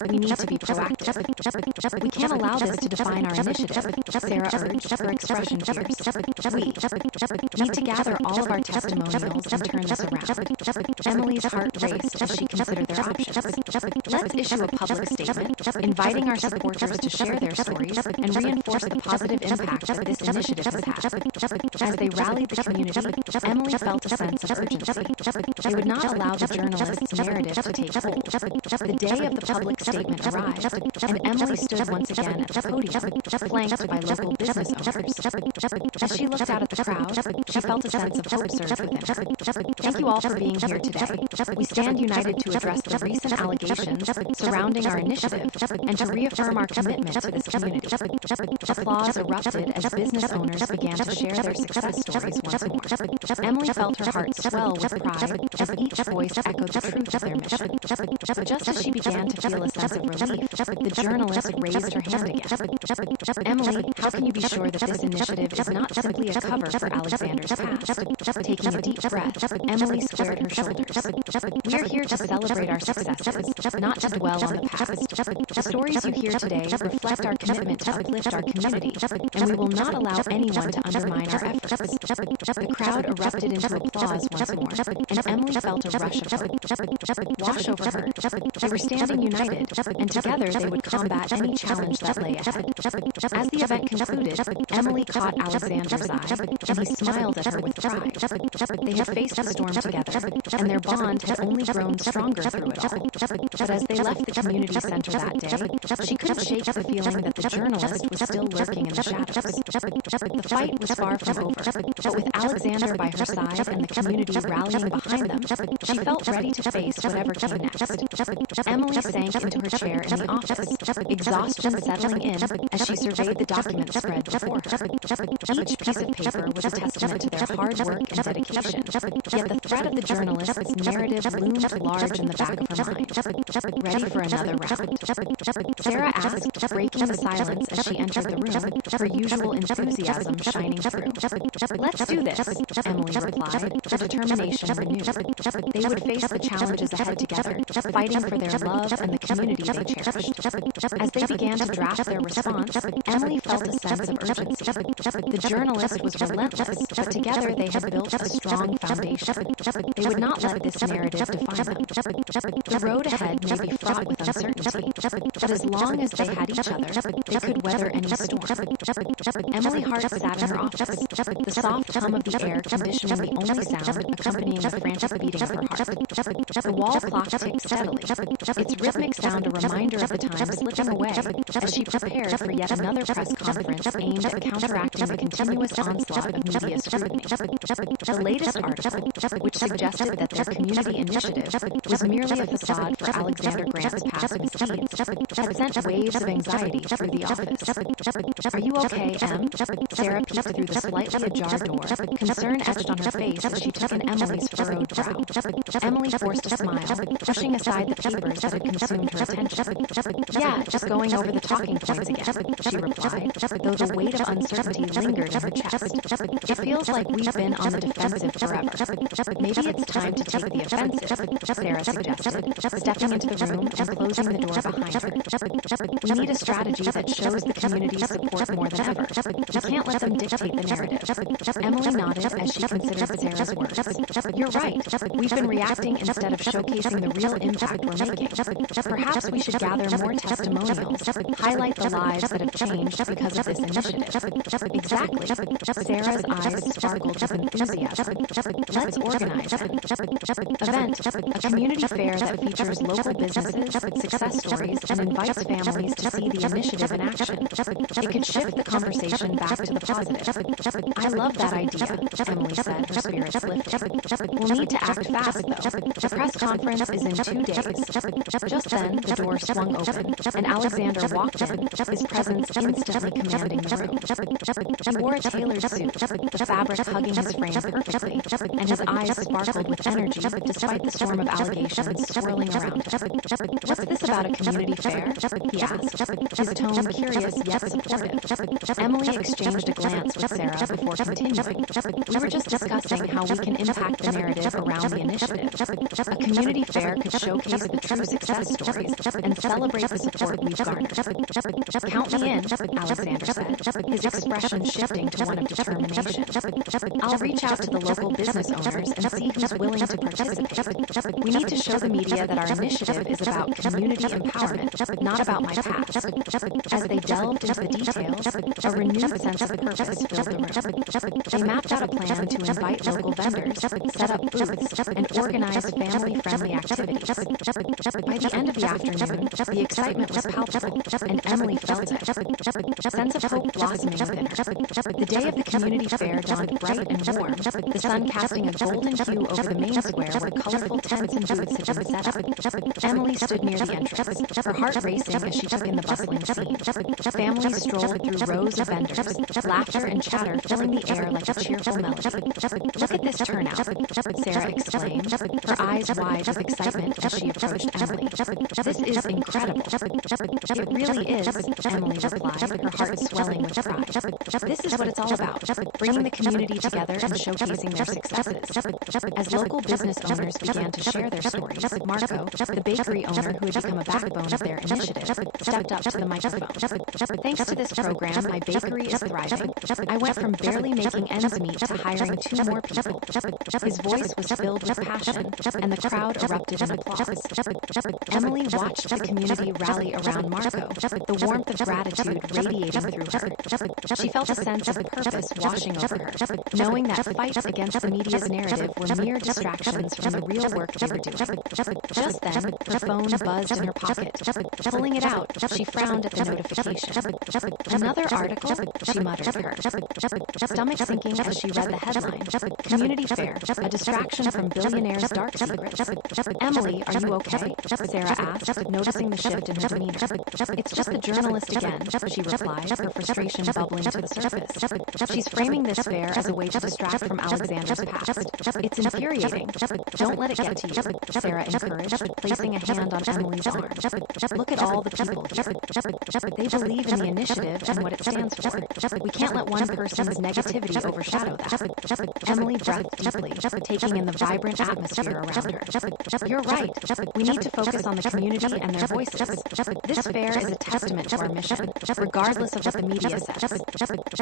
We need to be proactive. We can't allow this to define our initiative, Sarah urged, her expression fierce. We need to gather all of our testimonials and turn this around. Emily's heart raced as she considered their options. Let's issue a public statement, inviting our supporters to share their stories and reinforce the positive impact that this initiative has had. As they rallied the community, Emily felt a sense of urgency. They would not allow the journalist's narrative to take hold. The day of the public statement arrived, and Emily stood once again at the podium, flanked by local business owners. As she looked out at the crowd, she felt a sense of hope surge within her. Thank you all for being here today. We stand united to address the recent allegations surrounding our initiative and to reaffirm our commitment to this community. Applause erupted as business owners began to share their success stories once more. Emily felt her heart swell with pride as each voice echoed the truth of their mission. But just as she began to feel a sense of relief, the journalist raised her hand again. Emily, how can you be sure that this initiative is not simply a cover for Alexander's past? Taking a deep breath, Emily squared her shoulders. We're here to celebrate our successes, not to dwell on the past. The stories you hear today reflect our commitment to uplift our community, and we will not allow anyone to undermine our efforts. The crowd erupted into applause once more, and Emily felt a rush of hope wash over her. They were standing united, and together they would combat any challenge that lay ahead. As the event concluded, Emily caught Alexander's eye, and he smiled at her with pride. They had faced a storm together, and their bond had only grown stronger through it all. But as they left the community center that day, she couldn't shake the feeling that the journalist was still lurking in the shadows. The fight was far from over, but with Alexander by her side and the community rallying behind them, she felt ready to face whatever came next. Emily sank into her chair in the office, exhaustion settling in as she surveyed the documents spread before her. Each piece of paper was a testament to their hard work and dedication, yet the threat of the journalist's narrative loomed large in the back of her mind. ready for another round? Sarah asked, breaking the silence as she entered the room, her usual enthusiasm shining through. Let's do this, Emily replied, her determination renewed. They would face the challenges ahead together, fighting for their love and the community they cherished. As they began to draft their response, Emily felt a sense of urgency. The journalist was relentless, but together they had built a strong foundation. They would not let this narrative define them. The road ahead may be fraught with uncertainty, but as long as they had each other, they could weather any storm. Emily Hart sat in her office, the soft hum of the air conditioning the only sound accompanying the frantic beating of her heart. The wall clock ticked steadily, its rhythmic sound a reminder of the time slipping away as she prepared for yet another press conference aimed at counteracting the continuous onslaught of media scrutiny. The latest article, which suggested that their community initiative was merely a facade for Alexander Grant's past misdeeds, had sent waves of anxiety through the office. Are you okay, Em? Sarah peeked through the slightly ajar door, concern etched on her face as she took in Emily's furrowed brow. Emily forced a smile, pushing aside the papers that had consumed her attention. Yeah, just going over the talking points again, she replied, though the weight of uncertainty lingered in her chest. It feels like we've been on the defensive forever. Maybe it's time to take the offensive, Sarah suggested, stepping into the room and closing the door behind her. We need a strategy that shows the community's support more than ever. We can't let them dictate the narrative. Emily nodded as she considered Sarah's words. You're right. We've been reacting instead of showcasing the real impact we're making. Perhaps we should gather more testimonials, highlight the lives that have changed because of this initiative. Exactly. Sarah's eyes sparkled with enthusiasm. Let's organize an event, a community fair that features local businesses, success stories, and invites families to see the initiative in action. It could shift the conversation back to the positive. I love that idea, Emily said, her spirits lifted. We'll need to act fast, though. The press conference is in 2 days. Just then, the door swung open, and Alexander walked in, his presence instantly commanding the room. He wore a tailored suit, the fabric hugging his frame perfectly, and his eyes sparkled with energy despite the storm of allegations swirling around him. What's this about a community fair? He asked, his tone curious yet supportive. Emily exchanged a glance with Sarah before continuing. We were just discussing how we can impact the narrative around the initiative. A community fair could showcase the true success stories and celebrate the support we've garnered. Count me in, Alexander said, his expression shifting to one of determination. I'll reach out to the local business owners and see who's willing to participate. We need to show the media that our initiative is about community empowerment, not about my past. As they delved into the details, a renewed sense of purpose filled the room. They mapped out a plan to invite local vendors, set up booths, and organize family-friendly activities. By the end of the afternoon, the excitement was palpable, and Emily felt it. A sense of hope blossoming within her. The day of the community fair dawned bright and warm, the sun casting a golden hue over the main square where colorful tents and booths had been set up. Emily stood near the entrance, her heart racing as she took in the bustling scene. Families strolled through rows of vendors, laughter and chatter filling the air like a cheerful melody. Look at this turnout, Sarah exclaimed, her eyes wide with excitement as she approached Emily. This is incredible. It really is, Emily replied, her heart swelling with pride. This is what it's all about, bringing the community together and showcasing their successes. As local business owners began to share their stories, Marco, the bakery owner who had become a backbone of their initiative, stepped up to the microphone. Thanks to this program, my bakery is thriving. I went from barely making ends meet to hiring 2 more people. His voice was filled with passion, and the crowd erupted in applause. Emily watched the community rally around Marco, the warmth of gratitude radiating through her. She felt a sense of purpose washing over her, knowing that fights against the media's narrative were mere distractions from the real work they were doing. Just then, her phone buzzed in her pocket. Pulling it out, she frowned at the notification. Another article? She muttered, her stomach sinking as she read the headline. Community fair, a distraction from Billionaire's dark secrets. Emily, are you okay? Sarah asked, noticing the shift in her demeanor. It's just the journalist again, she replied, her frustration bubbling to the surface. She's framing this fair as a way to distract from Alexander's past. It's infuriating. Don't let it get to you, Sarah encouraged, placing a hand hand on Emily's arm. Look at all the people here. They believe in the initiative and what it stands for. We can't let one person's negativity overshadow that. Emily breathed deeply, taking in the vibrant atmosphere around her. You're right. We need to focus on the community and their voices. This fair is a testament to our mission, regardless of what the media says.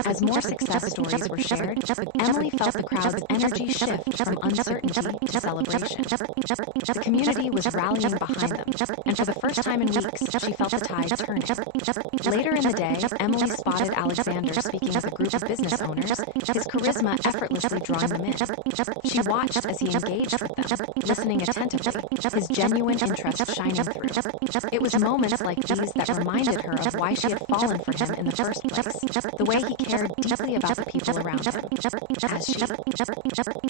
As more success stories were shared, Emily felt the crowd's energy shift from uncertainty to celebration. The community was rallying behind them, and for the first time in weeks, she felt the tide turning. Later in the day, Emily spotted Alexander speaking with a group of business owners, his charisma effortlessly drawing them in. She watched as he engaged with them, listening attentively, his genuine interest shining through. It was moments like these that reminded her of why she had fallen for him in the first place, the way he cared deeply about the people around him. As she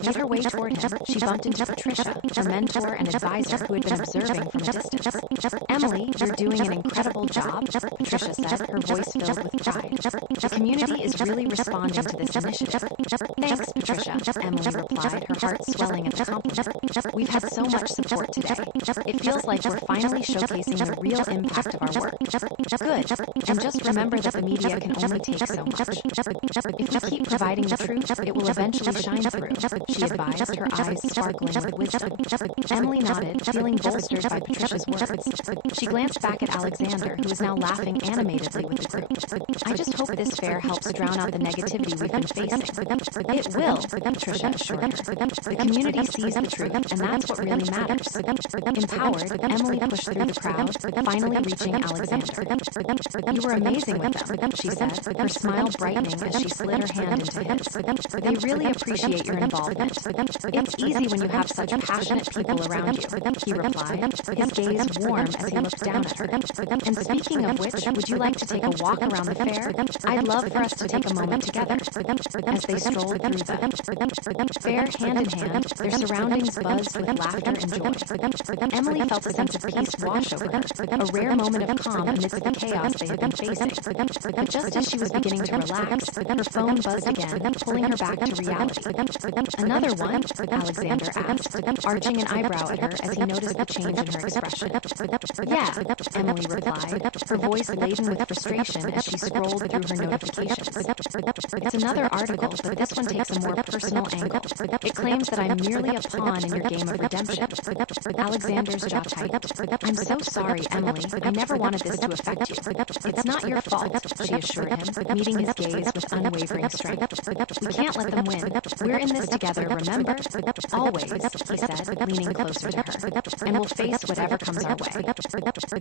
made her way toward him, she bumped into Patricia, her mentor and advisor who had been observing from a distance. Emily, you're doing an incredible job, Patricia said, her voice filled with pride. The community is really responding to this initiative. Thanks, Patricia, Emily replied, her heart swelling at the compliment. We've had so much support today. It feels like we're finally showcasing the real impact of our work. Good. And just remember that the media can only take so much. If we keep providing the truth, it will eventually shine through, she advised, her eyes sparkling with wisdom. Emily nodded, feeling bolstered by Patricia's words. She glanced back at Alexander, who was now laughing animatedly with the group. I just hope this fair helps drown out the negativity we've been facing. It will, Patricia assured her. The community sees the truth, and that's what really matters. Empowered, Emily pushed through the crowd, finally reaching Alexander. You were amazing with them, she said, her smile brightening as she slid her hand into his. They really appreciate your involvement. It's easy when you have such passionate people around you, he replied, his gaze warm as he looked down at her. And speaking of which, would you like to take a walk around the fair? I'd love for us to take a moment together. As they strolled through the fair hand in hand, their surroundings buzzed with laughter and joy. Emily felt a sense of peace wash over her, a rare moment of calm amidst the chaos they had been facing. But just as she was beginning to relax, her phone buzzed again, pulling her back to reality. Another one? Alexander asked, arching an eyebrow at her as he noticed the change in her expression. Yeah, Emily replied, her voice laden with frustration as she scrolled through her notifications. It's another article, but this one takes a more personal angle. It claims that I'm merely a pawn in your game of redemption. Alexander's jaw tightened. I'm so sorry, Emily. I never wanted this to affect you. It's not your fault, she assured him, meeting his gaze with unwavering strength. We can't let them win. We're in this together, remember? Always, he said, leaning closer to her. And we'll face whatever comes our way.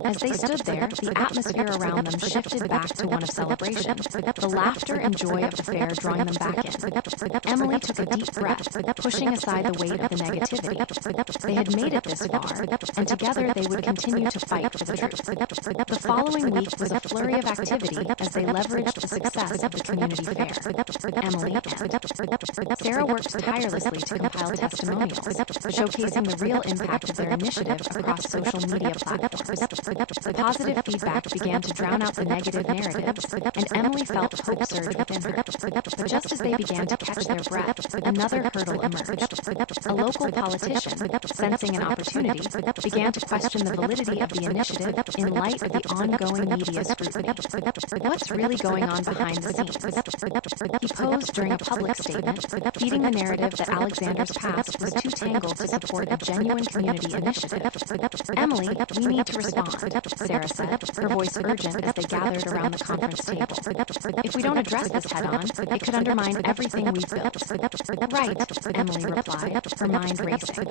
As they stood there, the atmosphere around them shifted back to one of celebration, the laughter and joy of the fair drawing them back in. Emily took a deep breath, pushing aside the weight of the negativity. They had made it this far, and together they would continue to fight for the truth. The following week was a flurry of activity as they leveraged the success of the community fair. Emily and Sarah worked tirelessly to compile testimonials, showcasing the real impact of their initiative across social media platforms. The positive feedback began to drown out the negative narratives, and Emily felt hope surge within her. But just as they began to catch their breath, another hurdle emerged. A local politician, sensing an opportunity, began to question the validity of the initiative in light of the ongoing media scrutiny. What's really going on behind the scenes? He posed during a public statement, feeding the narrative that Alexander's past was too tangled to support a genuine community initiative. Emily, we need to respond, Sarah said, her voice urgent as they gathered around the conference table. If we don't address this head-on, it could undermine everything we've built. Right, Emily replied, her mind racing.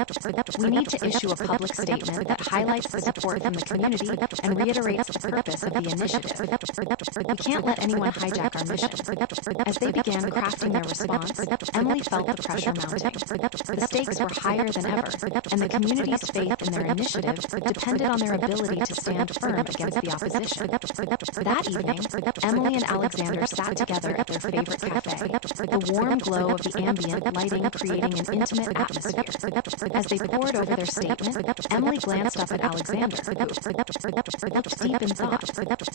We need to issue a public statement that highlights the support from the community and reiterates the purpose of the initiative. We can't let anyone hijack our mission. As they began crafting their response, Emily felt the pressure mounting. The stakes were higher than ever, and the community's faith in their initiative depended on their ability to stand firm against the opposition. That evening, Emily and Alexander sat together at their favorite cafe, the warm glow of the ambient lighting creating an intimate atmosphere. As they pored over their statement, Emily glanced up at Alexander, who looked deep in thought.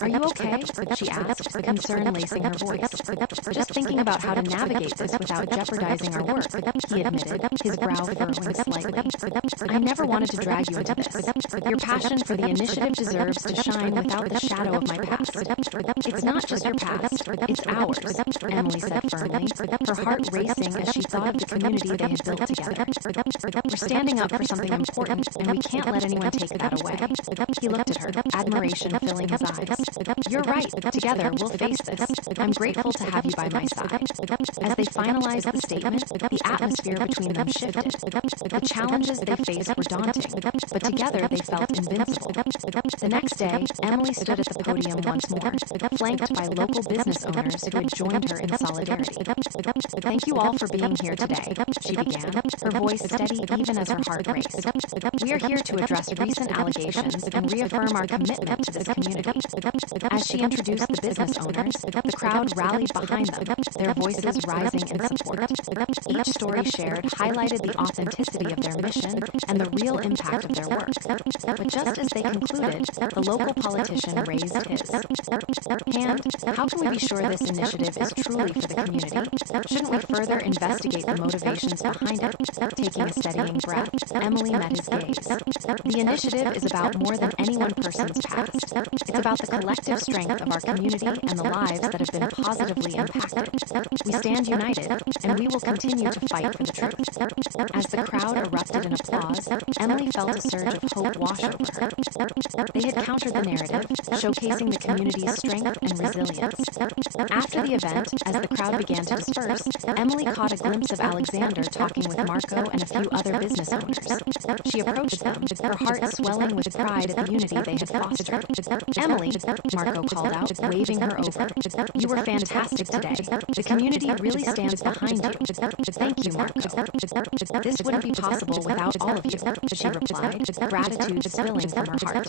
"Are you okay?" she asked, concern lacing her voice. "Just thinking about how to navigate this without jeopardizing our work," he admitted, his brow furrowing slightly. "I never wanted to drag you into this. Your passion for the initiative deserves to shine without the shadow of my past. It's not just your past, it's ours," Emily said firmly, her heart racing as she thought of the community they had built together. "We're standing up for something important, and we can't let anyone take that away." He looked at her, admiration filling his eyes. "You're right. Together, we'll face this. I'm grateful to have you by my side." As they finalized the statement, the atmosphere between them shifted. The challenges they faced were daunting, but together they felt invincible. The next day, Emily stood at the podium once more, flanked by local business owners who had joined her in solidarity. "Thank you all for being here today," she began, her voice steady even as her heart raced. "We are here to address recent allegations and reaffirm our commitment to this community." As she introduced the business owners, the crowd rallied behind them, their voices rising in support. Each story shared highlighted the authenticity of their mission and the real impact of their work. But just as they concluded, the local politician raised his hand. "How can we be sure this initiative is truly for the community? Shouldn't we further investigate the motivations behind it?" Taking a steadying breath, Emily met his gaze. "The initiative is about more than any one person's past. It's about the collective strength of our community and the lives that have been positively impacted. We stand united, and we will continue to fight for the truth." As the crowd erupted in applause, Emily felt a surge of hope wash over her. They had countered the narrative, showcasing the community's strength and resilience. After the event, as the crowd began to disperse, Emily caught a glimpse of Alexander talking with Marco and a few other business owners. She approached them, her heart swelling with pride at the unity they had fostered. "Emily," Marco called out, waving her over, "you were fantastic today. The community really stands behind you." "Thank you, Marco. This wouldn't be possible without all of you," she replied, gratitude spilling from her heart.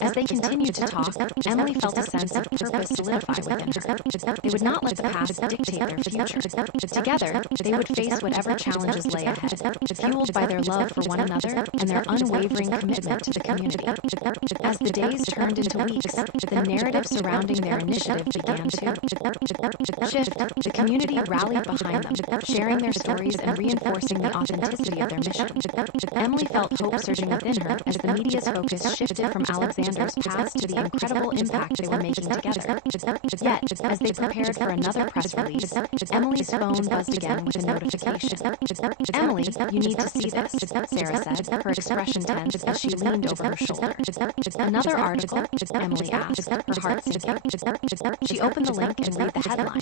As they continued to talk, Emily felt a sense of purpose solidify within her. They would not let the past dictate their future. Together, they would face whatever challenges lay ahead, fueled by their love for one another and their unwavering commitment to the community. As the days turned into weeks, the narrative surrounding their initiative began to shift. The community rallied behind them, sharing their stories and reinforcing the authenticity of their mission. Emily felt hope surging within her as the media's focus shifted from Alexander's past to the incredible impact they were making together. Yet, as they prepared for another press release, Emily's phone buzzed again with a notification. "Emily, you need to see this," Sarah said, her expression tense as she leaned over her shoulder. "Another article?" Emily asked, her heart sinking. She opened the link and read the headline.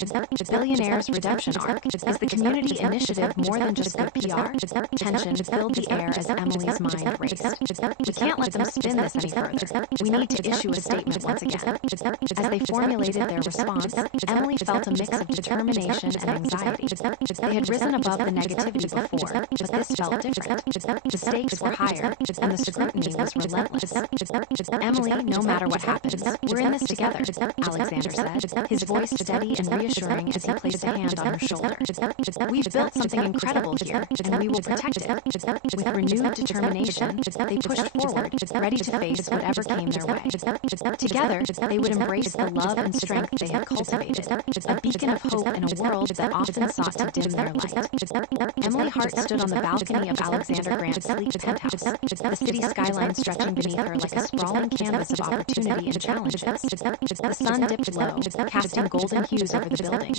"Billionaire's redemption arc. Is the community initiative more than just good PR?" Tension filled the air as Emily's mind raced. "We can't let them spin this any further. We need to issue a statement once again." As they formulated their response, Emily felt a mix of determination and anxiety. They had risen above the negativity before, but this felt different. The stakes were higher, and the scrutiny was relentless. "Emily, no matter what happens, we're in this together," Alexander said, his voice steady and reassuring as he placed a hand on her shoulder. "We've built something incredible here, and we will protect it." With renewed determination, they pushed forward, ready to face whatever came their way. Together, they would embrace the love and strength they had cultivated, a beacon of hope in a world that often sought to dim their light. Emily Hart stood on the balcony of Alexander Grant's sleek penthouse, the city skyline stretching beneath her like a sprawling canvas of opportunity and challenges. The sun dipped low, casting golden hues over the building.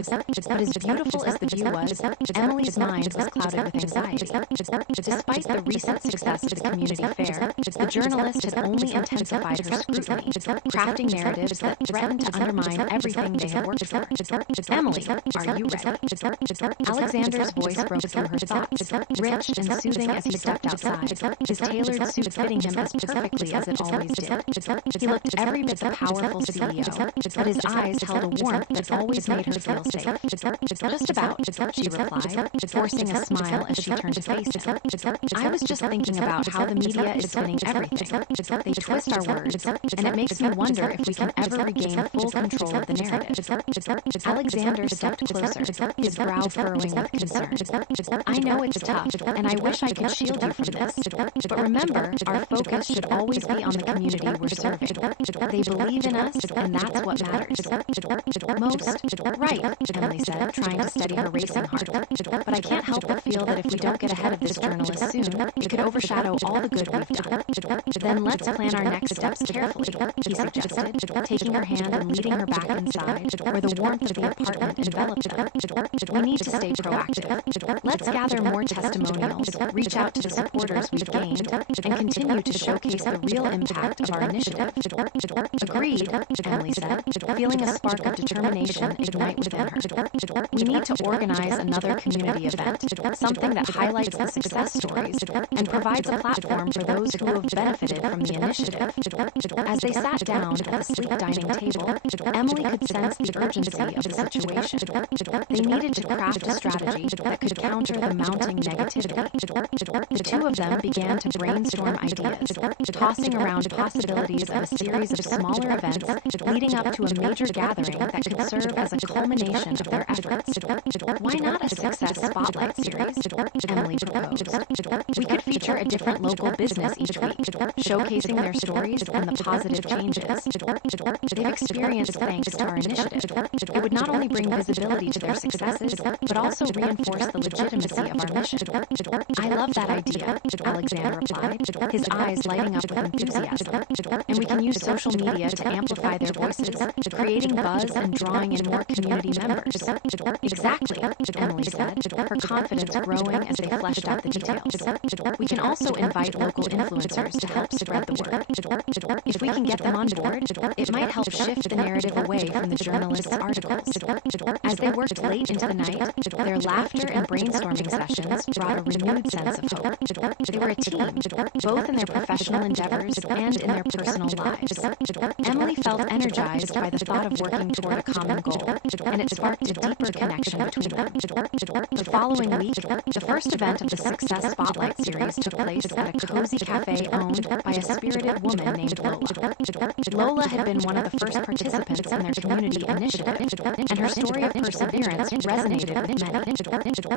But as beautiful as the view was, Emily's mind was clouded with anxiety. Despite the recent success of the community fair, the journalist had only intensified her scrutiny, crafting narratives that threatened to undermine everything they had worked for. "Emily, are you ready?" Alexander's voice broke through her thoughts, rich and soothing as he stepped outside, his tailored suit fitting him as perfectly as it always did. He looked every bit the powerful CEO, but his eyes held a warmth that always made her feel safe. "Just about," she replied, forcing a smile as she turned to face him. "I was just thinking about how the media is spinning everything. They twist our words, and it makes me wonder if we can ever regain full control of the narrative. Alexander stepped closer, his brow furrowing with concern. I know it's tough, and I wish I could shield you from this. But remember, our focus should always be on the community we're serving. They believe in us, and that's what matters. Most. Right, Emily said, trying to steady her racing heart. But I can't help but feel that if we don't get ahead of this journalist soon, it could overshadow all the good we've done. Then let's plan our next steps carefully, he suggested, taking her hand and leading her back inside, where the warmth of the apartment enveloped them. We need to stay proactive. Let's gather more testimonials, reach out to the supporters we've gained, and continue to showcase the real impact of our initiative. Agreed, Emily said, feeling a spark of determination ignite within her. We need to organize another community event, something that highlights the success stories and provides a platform for those who have benefited from the initiative. As they sat down at the sleek dining table, Emily could sense the urgency of the situation. They needed to craft a strategy that could counter the mounting negativity. The two of them began to brainstorm ideas, tossing around possibilities of a series of smaller events leading up to a major gathering that could serve as a culmination of their efforts. Why not a success spotlight series? Emily proposed. We could feature a different local business each week, showcasing their stories and the positive changes they've experienced thanks to our initiative. It would not only bring visibility to their successes, but also reinforce the legitimacy of our mission. I love that idea, Alexander replied, his eyes lighting up with enthusiasm. And we can use social media to amplify their voices, creating buzz and drawing in more community members. Exactly, Emily said, her confidence growing as they fleshed out the details. We can also invite local influencers to help spread the word. If we can get them on board, it might help shift the narrative away from the journalists' articles. As they worked late into the night, their laughter and brainstorming sessions brought a renewed sense of hope. They were a team, both in their professional endeavors and in their personal lives. Emily felt energized by the thought of working toward a common goal, and it sparked a deeper connection between them. The following week, the first event of the Success Spotlight series took place at a cozy cafe owned by a spirited woman named Lola. Lola had been one of the first participants in their community initiative, and her story of perseverance resonated with many.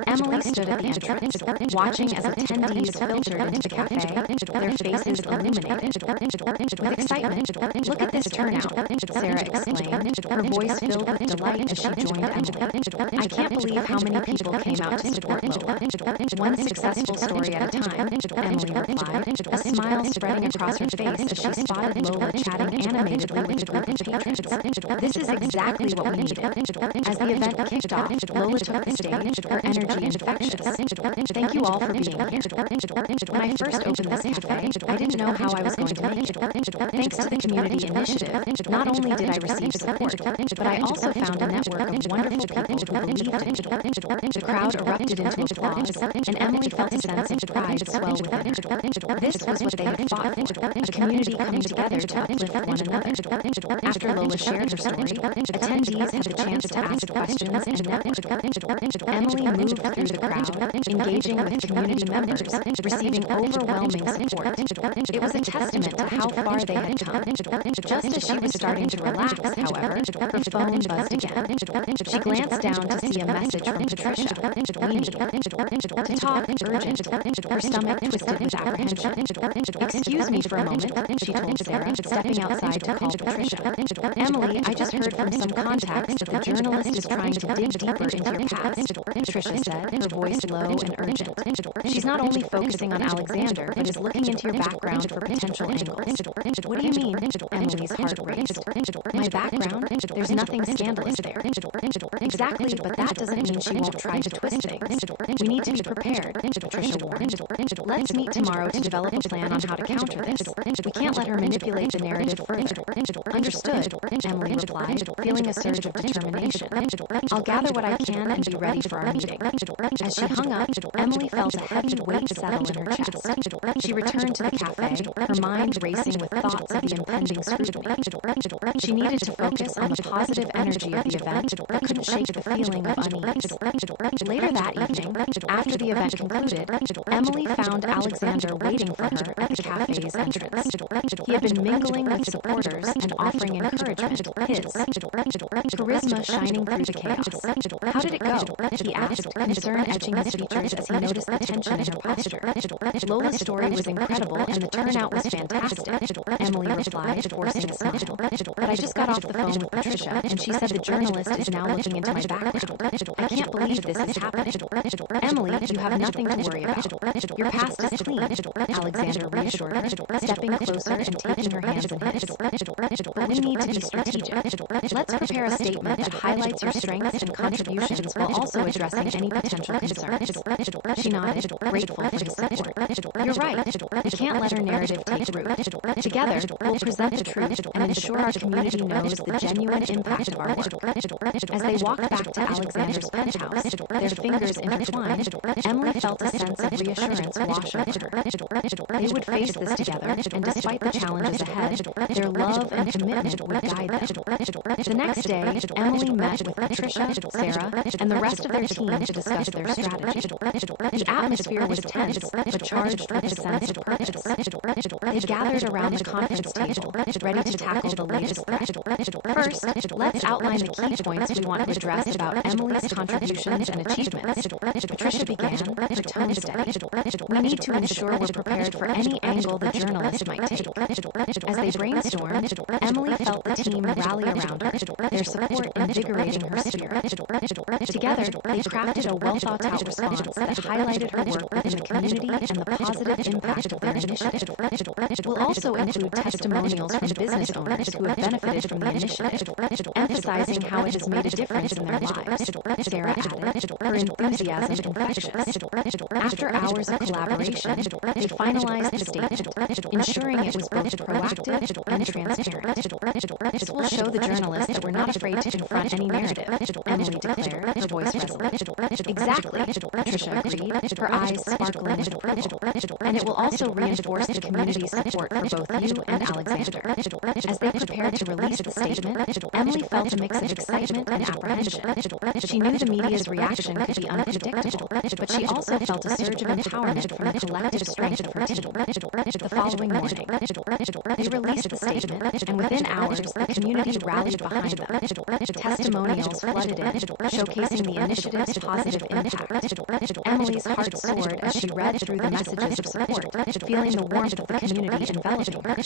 Emily stood at the entrance, watching as attendees filtered into the cafe, their faces illuminated. With excitement, "Look at this turnout," Sarah exclaimed, her voice filled with delight as she joined Emily. "I can't believe how many people came out to support Lola. One successful story at a time," Emily replied, a smile spreading across her face as she spotted Lola chatting animatedly with a group of patrons. "This is exactly what we needed." As the event kicked off, Lola took the stage, her energy infectious. "Thank you all for being here. When I first opened this cafe, I didn't know how I was going to make it. Thanks to the community initiative, not only did I receive support, but I also found a network of wonderful people who believed in me." The crowd erupted into applause, and Emily felt a sense of pride swell within her. This was what they had fought for, a community coming together to uplift one another. After Lola shared her story, attendees had the chance to ask questions and network. Emily moved through the crowd, engaging with community members, receiving overwhelming support. It was a testament to how far they had come. Just as she was starting to relax, however, her phone buzzed again. She glanced down to see a message from Patricia. "We need to talk urgent." Her stomach twisted with apprehension. "Excuse me for a moment," she told Sarah, stepping outside to call Patricia. "Emily, I just heard from some contacts that the journalist is trying to dig deeper into your past," Patricia said, her voice low and urgent. "She's not only focusing on Alexander, but is looking into your background for potential angles." "What do you mean?" Emily's heart raced. "My background? There's nothing scandalous there." "Exactly, but that doesn't mean she won't try to twist things. We need to be prepared," Patricia warned. "Let's meet tomorrow to develop a plan on how to counter this. We can't let her manipulate the narrative further." "Understood," Emily replied, feeling a surge of determination. "I'll gather what I can and be ready for our meeting." As she hung up, Emily felt a heavy weight settle in her chest. She returned to the cafe, her mind racing with thoughts of the impending scrutiny. She needed to focus on the positive energy of the event that couldn't shake the feeling of unease. Later that evening, after the event concluded, Emily found Alexander waiting for her at the cafe's entrance. He had been mingling with supporters and offering encouragement, Charisma shining through the chaos. How did it go? He asked, concern etching his features as he noticed the tension in her posture. Lola's story was incredible and the turnout was fantastic, Emily replied, forcing a smile. But I just got off the phone with Patricia, and she said the journalist is now looking into my background. I can't believe this is happening. Emily, you have nothing to worry about. Your past is clean, Alexander reassured her, stepping closer and taking her hands in his. But we need to be strategic. Let's prepare a statement that highlights your strengths and contributions while also addressing any potential concerns. She nodded, grateful for his support. You're right. We can't let our narrative take root. Together, we'll present the truth and ensure our community knows the genuine impact of our work. As they walked back to Alexander's penthouse, their fingers intertwined, Emily felt a sense of reassurance wash over her. They would face this together, and despite the challenges ahead, their love and commitment would guide them. The next day, Emily met with Patricia, Sarah, and the rest of their team to discuss their strategy. The atmosphere was tense, but charged with a sense of purpose. They gathered around the conference table, ready to tackle the latest threat. First, let's outline the key points we want to address about Emily's contributions and achievements. Patricia began, her tone steady. We need to ensure we're prepared for any angle the journalist might take. As they brainstormed, Emily felt the team rally around her, their support invigorating her spirit. Together, they crafted a well-thought-out response that highlighted her work within the community and the positive impact of their initiative. We'll also include testimonials from business owners who have benefited from the initiative, emphasizing how it has made a difference in their lives. Sarah added, her enthusiasm infectious. After hours of collaboration, they finalized the statement, ensuring it was both proactive and transparent. This will show the journalists that we're not afraid to confront any narrative, Emily declared, her voice resolute. Exactly, Patricia agreed, her eyes sparkling with approval. And it will also reinforce the community's support for both you and Alexander. As they prepared to release the statement, Emily felt a mix of excitement and apprehension. She knew the media's reaction could be unpredictable, but she also felt a surge of empowerment from the collective strength of her team. The following morning, they released the statement, and within hours, the community rallied behind them. Testimonials flooded in, showcasing the initiative's positive impact. Emily's heart soared as she read through the messages of support, feeling the warmth of the community enveloping her.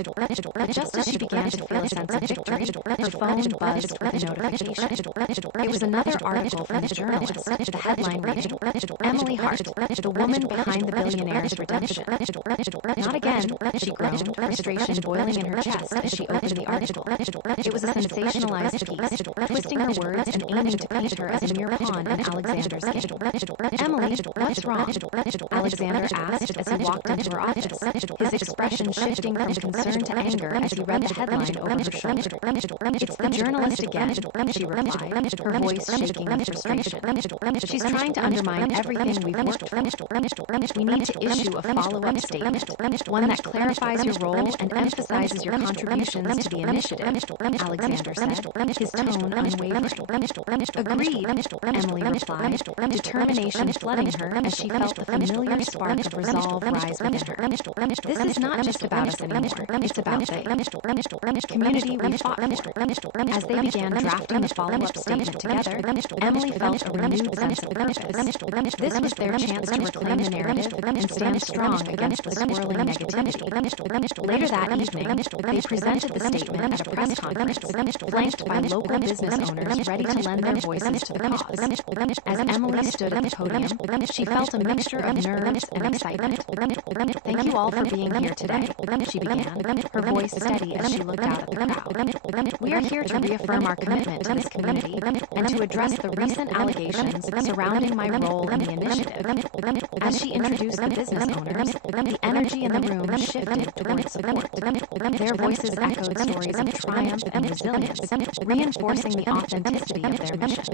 But just as she began to feel a sense of victory, her phone buzzed with a notification. It was another article from the journalist, the headline reading, Emily Hart, the woman behind the billionaire's redemption. Not again, she groaned, frustration boiling in her chest as she opened the article. It was a sensationalized piece, twisting her words and aiming to paint her as a mere pawn in Alexander's game. Emily, what's wrong? Alexander asked as he walked into her office, his expression shifting from concern to anger as he read the headline over her shoulder. It's the journalist again, she replied, her voice shaking with frustration. She's trying to undermine everything we've worked for. We need to issue a follow-up statement, one that clarifies your role and emphasizes your contributions to the initiative, Alexander said, his tone unwavering. Agreed, Emily replied, determination flooding her as she felt the familiar spark of resolve rise within her. This is not just about us anymore, it's about the community we fought for. As they began drafting the follow-up statement together, Emily felt a renewed sense of purpose. This was their chance to reclaim the narrative and stand strong against the swirling negativity. Later that evening, they presented the statement at a press conference, flanked by local business owners ready to lend their voices to the cause. As Emily stood at the podium, she felt a mixture of nerves and excitement. Thank you all for being here today, she began, her voice steady as she looked out at the crowd. We are here to reaffirm our commitment to this community and to address the recent allegations surrounding my role in the initiative. As she introduced the business owners, the energy in the room shifted towards support. Their voices echoed stories of triumph and resilience, reinforcing the authenticity of their mission.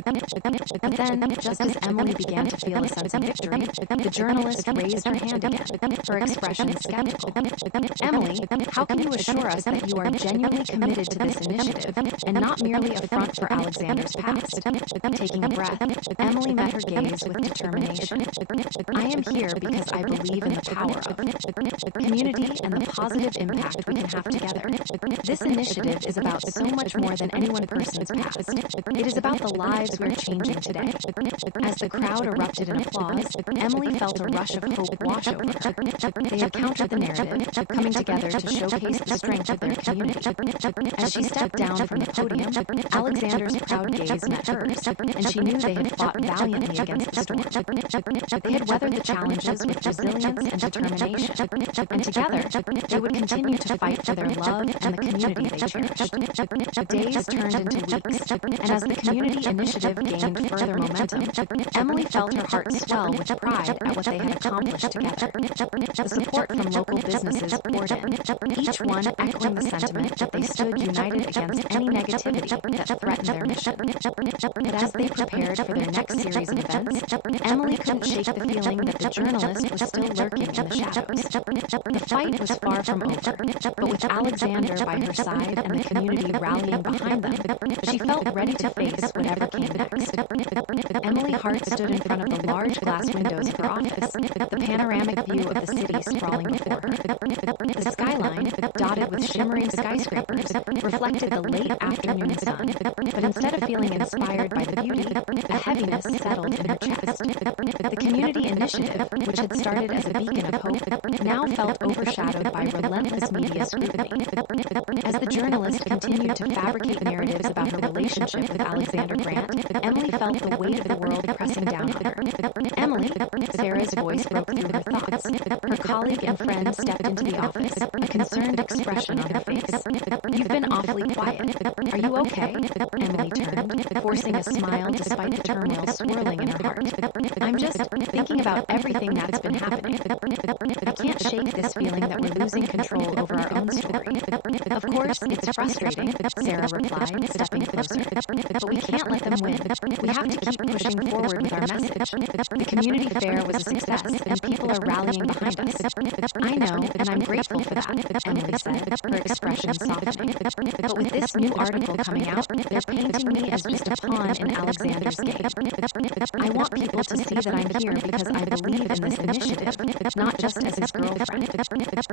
But then, just as Emily began to feel a sense of victory, the journalist raised her hand again, her expression skeptical. Emily, how can you assure us that you are genuinely committed to this initiative and not merely a front for Alexander's past? Taking a breath, Emily met her gaze with determination. I am here because I believe in the power of community and the positive impact we can have together. This initiative is about so much more than any one person's past. It is about the lives we're changing today. As the crowd erupted in applause, Emily felt a rush of hope wash over her. They had countered the narrative, coming together to showcase the strength of their community. As she stepped down from the podium, Alexander's proud gaze met hers, and she knew they had fought valiantly against the storm. They had weathered the challenges with resilience and determination, and together, they would continue to fight for their love and the community they cherished. Days turned into weeks, and as the community initiative gained further momentum, Emily felt her heart swell with pride at what they had accomplished together. The support from local businesses poured in, each one echoing the sentiment that they stood united against any negativity that threatened their mission. But as they prepared for their next series of events, Emily couldn't shake the feeling that the journalist was still lurking in the shadows. The fight was far from over, but with Alexander by her side and the community rallying behind them, she felt ready to face whatever came next. Emily Hart stood in front of the large glass windows of her office, the panoramic view of the city sprawling before her. The skyline, dotted with shimmering skyscrapers, reflected the late afternoon sun, but instead of feeling inspired by the beauty, a heaviness settled in her chest. The community initiative, which had started as a beacon of hope, now felt overshadowed by relentless media scrutiny. As the journalist continued to fabricate narratives about her relationship with Alexander Grant, Emily felt the weight of the world pressing down on her. Emily, Sarah's voice broke through her thoughts. Her colleague and friend stepped into the office, a concerned expression on her face. "You've been awfully quiet. Are you okay?" Emily turned, forcing a smile despite the turmoil swirling in her heart. "I'm just thinking about everything that's been happening. I can't shake this feeling that we're losing control over our own story. Of course, it's frustrating," Sarah replied, stepping closer. "But we can't let them win. We have to keep pushing forward with our message. The community fair was a success, and people are rallying behind us." "I know, and I'm grateful for that," Emily said, her expression softening. "But with this new article coming out, they're painting me as just a pawn in Alexander's game. I want people to see that I'm here because I believe in this initiative, not just as his girlfriend.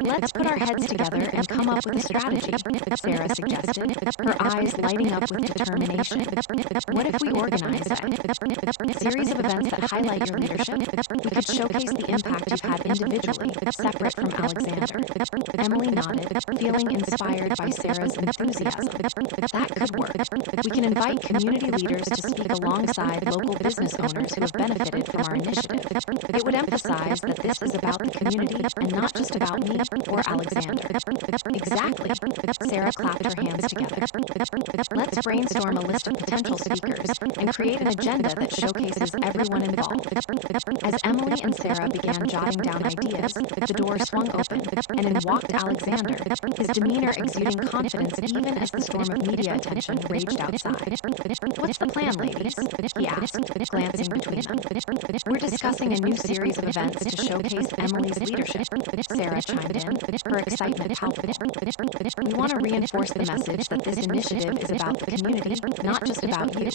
Let's put our heads together and come up with a strategy," Sarah suggested, her eyes lighting up with determination. "What if we organize a series of events that highlight your leadership? We could showcase the impact you've had individually, separate from Alexander." Emily nodded, feeling inspired by Sarah's enthusiasm. "That could work. We can invite community leaders to speak alongside local business owners who have benefited from our initiative. It would emphasize that this is about the community and not just about me or Alexander." "Exactly." Sarah clapped her hands together. "Let's brainstorm a list of potential speakers and create an agenda that showcases everyone involved." As Emily and Sarah began jotting down ideas, the door swung open, and in walked Alexander, his demeanor exuding confidence even as the storm of media attention raged outside. "What's the plan, ladies?" he asked, glancing between them. "We're discussing a new series of events to showcase Emily's leadership," Sarah chimed in, her excitement palpable. "We want to reinforce the message that this initiative is about the community, not just about you."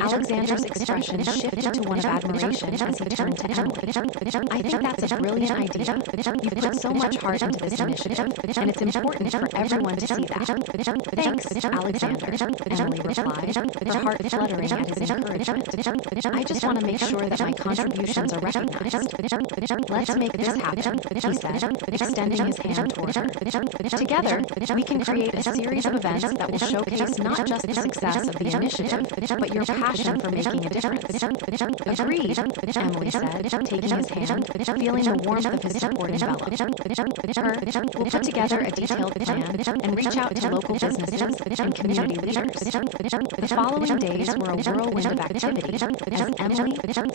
Alexander's expression shifted to one of admiration as he turned to Emily. "I think that's a brilliant idea. You've put so much heart into this initiative, and it's important for everyone to see that." "Thanks, Alexander," Emily replied, her heart fluttering at his encouragement. "I just want to make sure that my contributions are recognized." "Let's make this happen," he said, extending his hand toward her. "Together, we can create a series of events that will showcase not just the success of the initiative, but your passion for making a difference." "Agreed," Emily said, taking his hand, feeling the warmth of his support envelop. "We'll put together a detailed plan and reach out to local businesses and community leaders." The following days were a whirlwind of activity as Emily,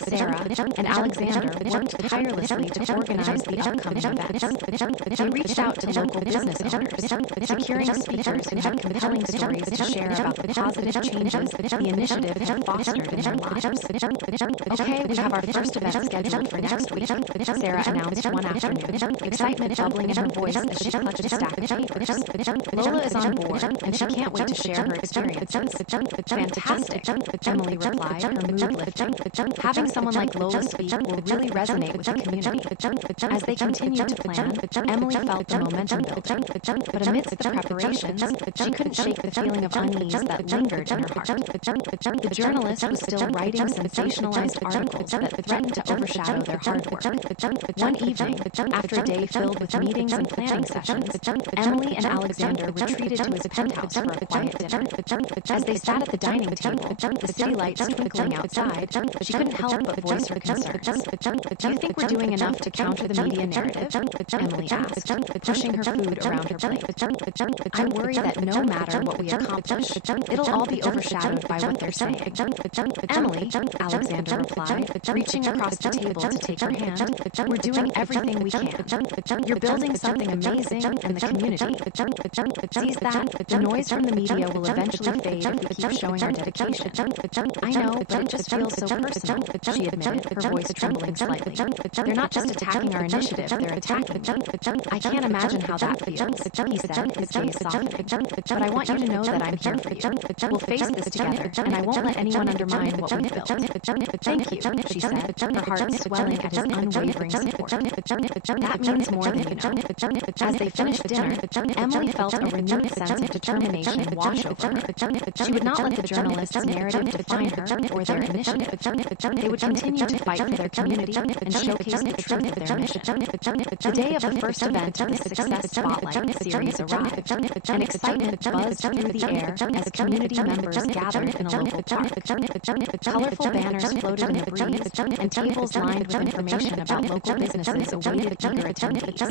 Sarah, and Alexander worked tirelessly to organize the upcoming events. They reached out to local business owners, securing speakers who had compelling stories to share about the positive changes the initiative had fostered in their lives. "Okay, we have our first event scheduled for next week," Sarah announced one afternoon, excitement bubbling in her voice as she clutched a stack of papers. "Lola is on board, and she can't wait to share her experiences." "Fantastic," Emily replied, her mood lifting. "Having someone like Lola speak will really resonate with the community." As they continued to plan, Emily felt the momentum building. But amidst the preparations, she she couldn't shake the feeling of unease that lingered in her heart. The journalist was still writing sensationalized articles that threatened to overshadow their hard work. One evening, after a day filled with meetings and planning sessions, Emily and Alexander retreated to his penthouse for a quiet dinner. As they sat at the dining table, the city lights twinkling outside, she couldn't help but voice her concerns. "Do you think we're doing enough to counter the media narrative?" Emily asked, pushing her food around her plate. "I worry that no matter what we accomplish, it'll all be overshadowed by what they're saying." "Emily," Alexander replied, reaching across the table to take her hand, "we're doing everything we can. You're building something amazing, and the community sees that. The noise from the media will eventually fade if we keep showing our dedication." "I know, but it just feels so personal," she admitted, her voice trembling slightly. "They're not just attacking our initiative, they're attacking me." "I can't imagine how that feels," he said, his gaze softening. "But I want you to know that I'm here for you. We'll face this together, and I won't let anyone undermine what we've built." "Thank you," she said, her heart swelling at his unwavering support. "That means more than you know." As they finished dinner, Emily felt a renewed sense of determination wash over her. She would not let the journalist's narrative define her or their initiative. They would continue to fight for their community and showcase the truth of their mission. The day of the first event of the Success Spotlight series arrived, and excitement buzzed through the air as community members gathered in a local park. Colorful banners floated in the breeze, and tables lined with information about local businesses awaited eager attendees.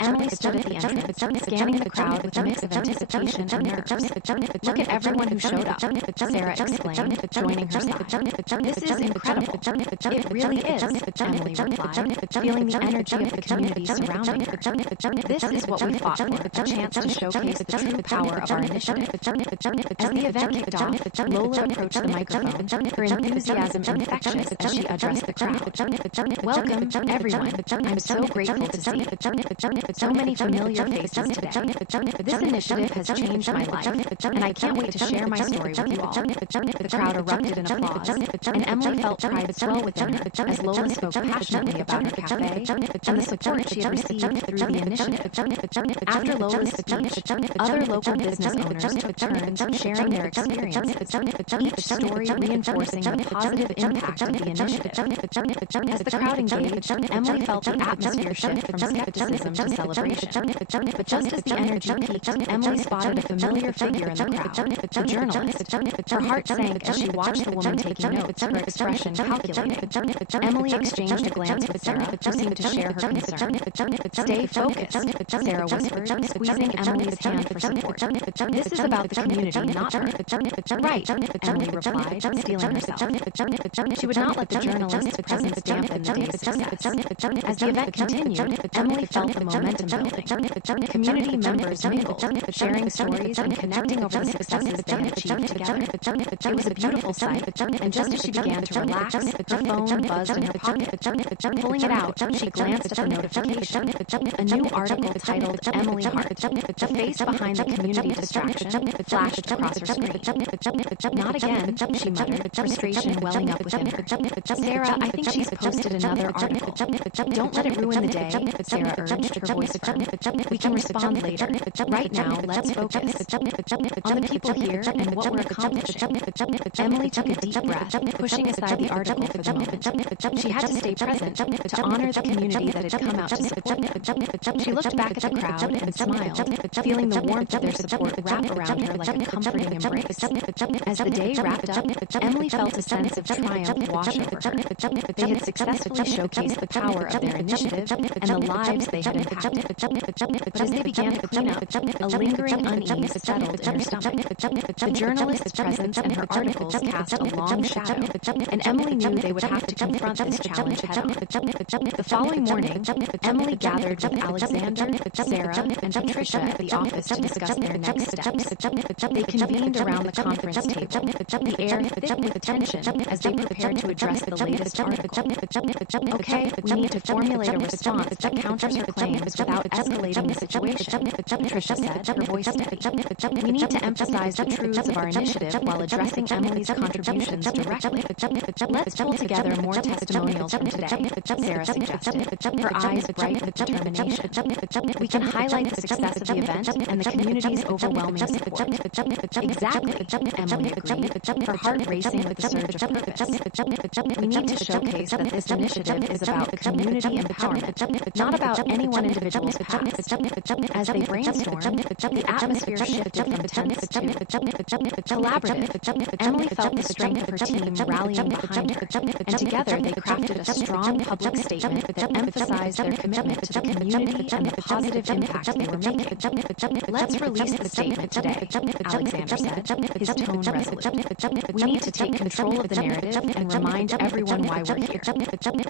Emily stood at the entrance, scanning the crowd with a mix of anticipation and nerves. "Look at everyone who showed up," Sarah exclaimed, joining her side. "This is incredible." "It really is," Emily replied, feeling the energy of the community surrounding her. "This is what we fought for, a chance to showcase the true power of our initiative." As the event kicked off, Lola approached the microphone, her enthusiasm infectious as she addressed the crowd. "Welcome, everyone. I'm so grateful to see so many familiar faces today. This initiative has changed my life, and I can't wait to share my story with you all." The crowd erupted in applause, and Emily felt pride swell within her as Lola spoke passionately about her cafe and the support she had received through the initiative. After Lola's speech, other local business owners took turns sharing their experiences, each story reinforcing the positive impact of the initiative. As the crowd engaged, Emily felt the atmosphere shift from skepticism to celebration. But just as the energy peaked, Emily spotted a familiar figure in the crowd, the journalist. Her heart sank as she watched the woman taking notes, her expression calculating. Emily exchanged a glance with Sarah, who seemed to share her concern. "Stay focused," Sarah whispered, squeezing Emily's hand for support. "This is about the community, not her." "Right," Emily replied, steeling herself. She would not let the journalist's presence dampen the day's success. As the event continued, Emily felt the momentum building. Community members mingled, sharing stories and connecting over the successes they had achieved together. It was a beautiful sight, and just as she began to relax, her phone buzzed in her pocket. Pulling it out, she glanced at the notification. A new article titled "Emily Hart, the face behind the community distraction," flashed across her screen. "Not again," she muttered, frustration welling up within her. "Sarah, I think she's posted another article." "Don't let it ruin the day," Sarah urged, her voice firm. "We can respond later. Right now, let's focus on the people here and what we're accomplishing." Emily took a deep breath, pushing aside the article for the moment. She had to stay present, to honor the community that had come out to support them. She looked back at the crowd and smiled, feeling the warmth of their support wrap around her like a comforting embrace. As the day wrapped up, Emily felt a sense of triumph wash over her. They had successfully showcased the power of their initiative and the lives they had impacted. But as they began to clean up, a lingering unease settled in her stomach. The journalist's presence and her articles cast a long shadow, and Emily knew they would have to confront this challenge head-on. The following morning, Emily gathered with Alexander, Sarah, and Patricia at the office to discuss their next steps. They convened around the conference table, the air thick with tension as they prepared to address the latest article. "Okay, we need to formulate a response that counters her claims without escalating the situation," Patricia said, her voice steady. "We need to emphasize the truths of our initiative while addressing Emily's contributions directly. Let's pull together more testimonials from today," Sarah suggested, her eyes bright with determination. "We can highlight the success of the event and the community's overwhelming support. Exactly, Emily agreed, her heart racing with the surge of purpose. We need to showcase that this initiative is about community empowerment, not about any one individual's past. As they brainstormed, the atmosphere shifted from tense to collaborative. Emily felt the strength of her team rallying behind her, and together they crafted a strong public statement that emphasized their commitment to the community and the positive impact they were making. Let's release the statement today, Alexander said, his tone resolute. We need to take control of the narrative and remind everyone why we're here.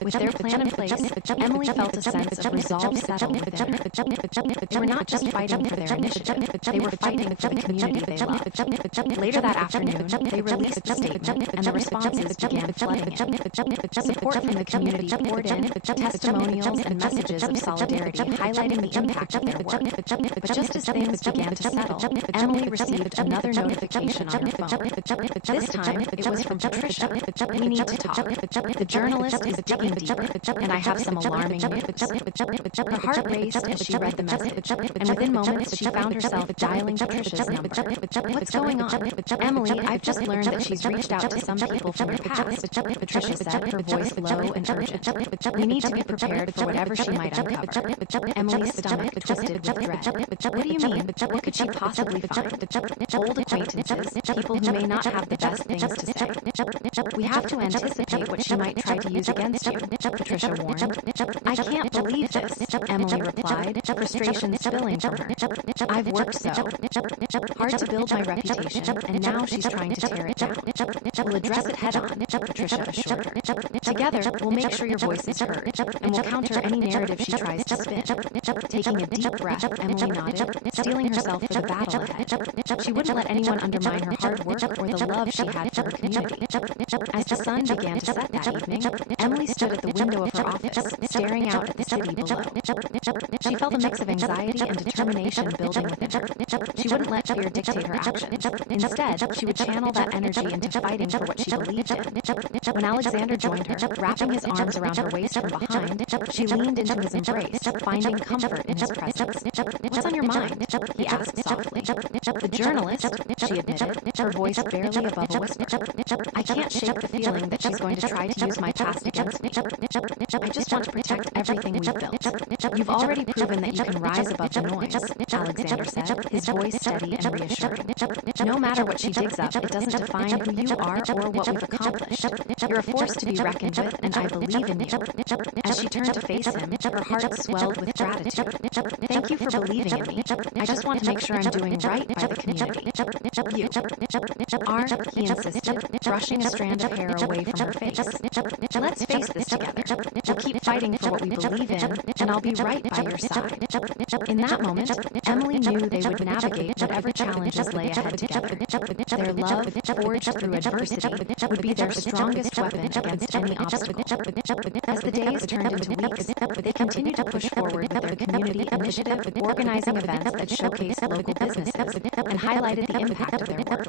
With their plan in place, Emily felt a sense of resolve settle within her. They were not just fighting for their initiative, they were fighting for the community they loved. Later that afternoon, they released the statement, and the responses began flooding in. Support from the community poured in, testimonials and messages of solidarity highlighting the impact of their work. But just as things began to settle, Emily received another notification on her phone. This time, it was from Patricia. We need to talk. The journalist is digging deeper, and I have some alarming news. Her heart raced as she read the message, and within moments she found herself dialing Patricia's number. What's going on? Emily, I've just learned that she's reached out to some people from her past, Patricia said, her voice low and urgent. We need to be prepared for whatever she might uncover. Emily's stomach twisted with dread. What do you mean? What could she possibly find? Old acquaintances, people who may not have the best things to say. We have to anticipate what she might try to use against you, Patricia warned. I can't believe this, Emily replied, frustration spilling from her. I've worked so hard to build my reputation, and now she's trying to tear it down. We'll address it head on, Patricia assured her. Together, we'll make sure your voice is heard, and we'll counter any narrative she tries to spin. Taking a deep breath, Emily nodded, steeling herself for the battle ahead. She wouldn't let anyone undermine her hard work or the love she had for her community. As the sun began to set that evening, Emily stood at the window of her office, staring out at the city below. She felt a mix of anxiety and determination building within her. She wouldn't let fear dictate her actions. Instead, she would channel that energy into fighting for what she believed in. When Alexander joined her, wrapping his arms around her waist from behind, she leaned into his embrace, finding comfort in his presence. What's on your mind? He asked softly. The journalist, she admitted, her voice barely above a whisper. I can't shake the feeling that she's going to try to use my past against me. I just want to protect everything we've built. You've already proven that you can rise above the noise, Alexander said, his voice steady and reassuring. No matter what she digs up, it doesn't define who you are or what we've accomplished. You're a force to be reckoned with, and I believe in you. As she turned to face him, her heart swelled with gratitude. Thank you for believing in me. I just want to make sure I'm doing right by the community. You are, he insisted, brushing a strand of hair away from her face. Let's face this together. We'll keep fighting for what we believe in, and I'll be right by your side. In that moment, Emily knew they would navigate whatever challenges lay ahead together. Their love, forged through adversity, would be their strongest weapon against any obstacle. As the days turned into weeks, they continued to push forward with their community initiative, organizing events that showcased local businesses and highlighted the impact of their work.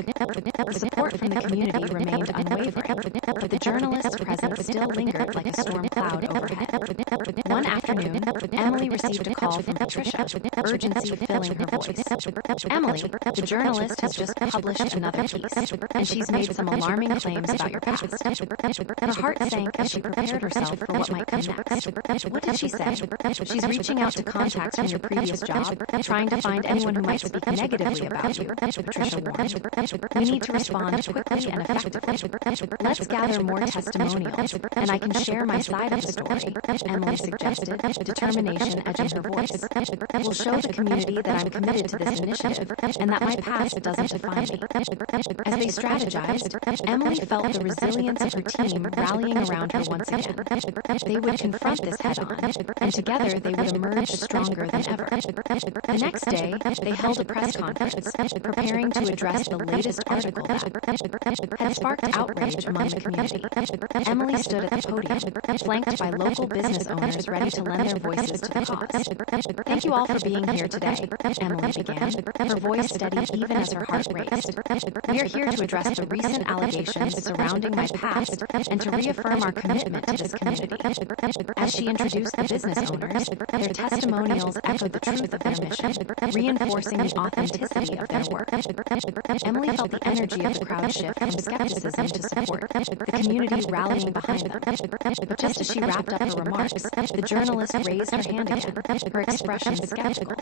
The support from the community remained unwavering, but the journalist's presence still lingered like a storm cloud overhead. One afternoon, Emily received a call from Patricia, urgency filling her voice. Emily, the journalist has just published another piece, and she's made some alarming claims about your past. Her heart sank as she prepared herself for what might come next. What did she say? She's reaching out to contacts from your previous job, trying to find anyone who might speak negatively about you, Patricia warned. We need to respond quickly and effectively. Let's gather more testimonials, and I can share my side of the story, Emily suggested, determination edging her voice. We'll show the community that I'm committed to this initiative, and that my past doesn't define me. As they strategized, Emily felt the resilience of her team rallying around her once again. They would confront this head-on, and together they would emerge stronger than ever. The next day, they held a press conference, preparing to address the latest article that had sparked outrage among the community. Emily stood at the podium, flanked by local business owners ready to lend their voices to the cause. "Thank you all for being here today," Emily began, her voice steady even as her heart raced. "We are here to address the recent allegations surrounding my past and to reaffirm our commitment to this community." As she introduced the business owners, their testimonials echoed the truth of their mission, reinforcing the authenticity of their work. Emily felt the energy of the crowd shift from skepticism to support, the community rallying behind them. But just as she wrapped up her remarks, the journalist raised her hand again, her expression skeptical.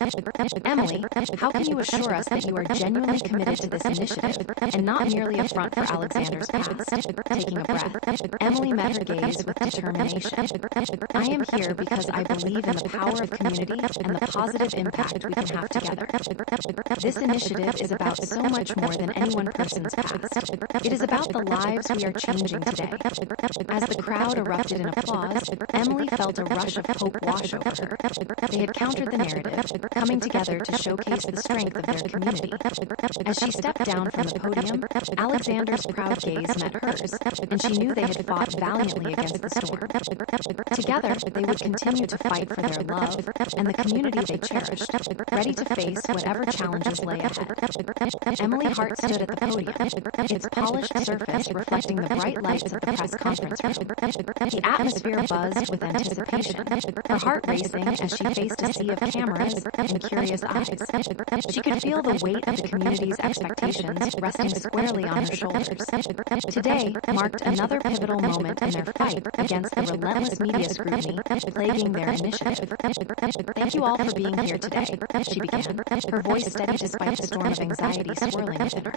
"Emily, how can you assure us that you are genuinely committed to this initiative and not merely a front for Alexander's past?" Taking a breath, Emily met her gaze with determination. "I am here because I believe in the power of community and the positive impact we can have together. This initiative is about so much more than any one person's past. It is about the lives we are changing today." As the crowd erupted in applause, Emily felt a rush of hope wash over her. They had countered the narrative, coming together to showcase the strength of their community. As she stepped down from the podium, Alexander's proud gaze met hers, and she knew they had fought valiantly against the storm. Together, they would continue to fight for their love and the community they cherished, ready to face whatever challenges lay ahead. Emily Hart stood at the podium, its polished surface reflecting the bright lights of the press conference room. The atmosphere buzzed with anticipation, her heart racing as she faced a sea of cameras and curious eyes. She could feel the weight of the community's expectations resting squarely on her shoulders. Today marked another pivotal moment in their fight against the relentless media scrutiny plaguing their initiative. "Thank you all for being here today," she began, her voice steady despite the storm of anxiety swirling within her.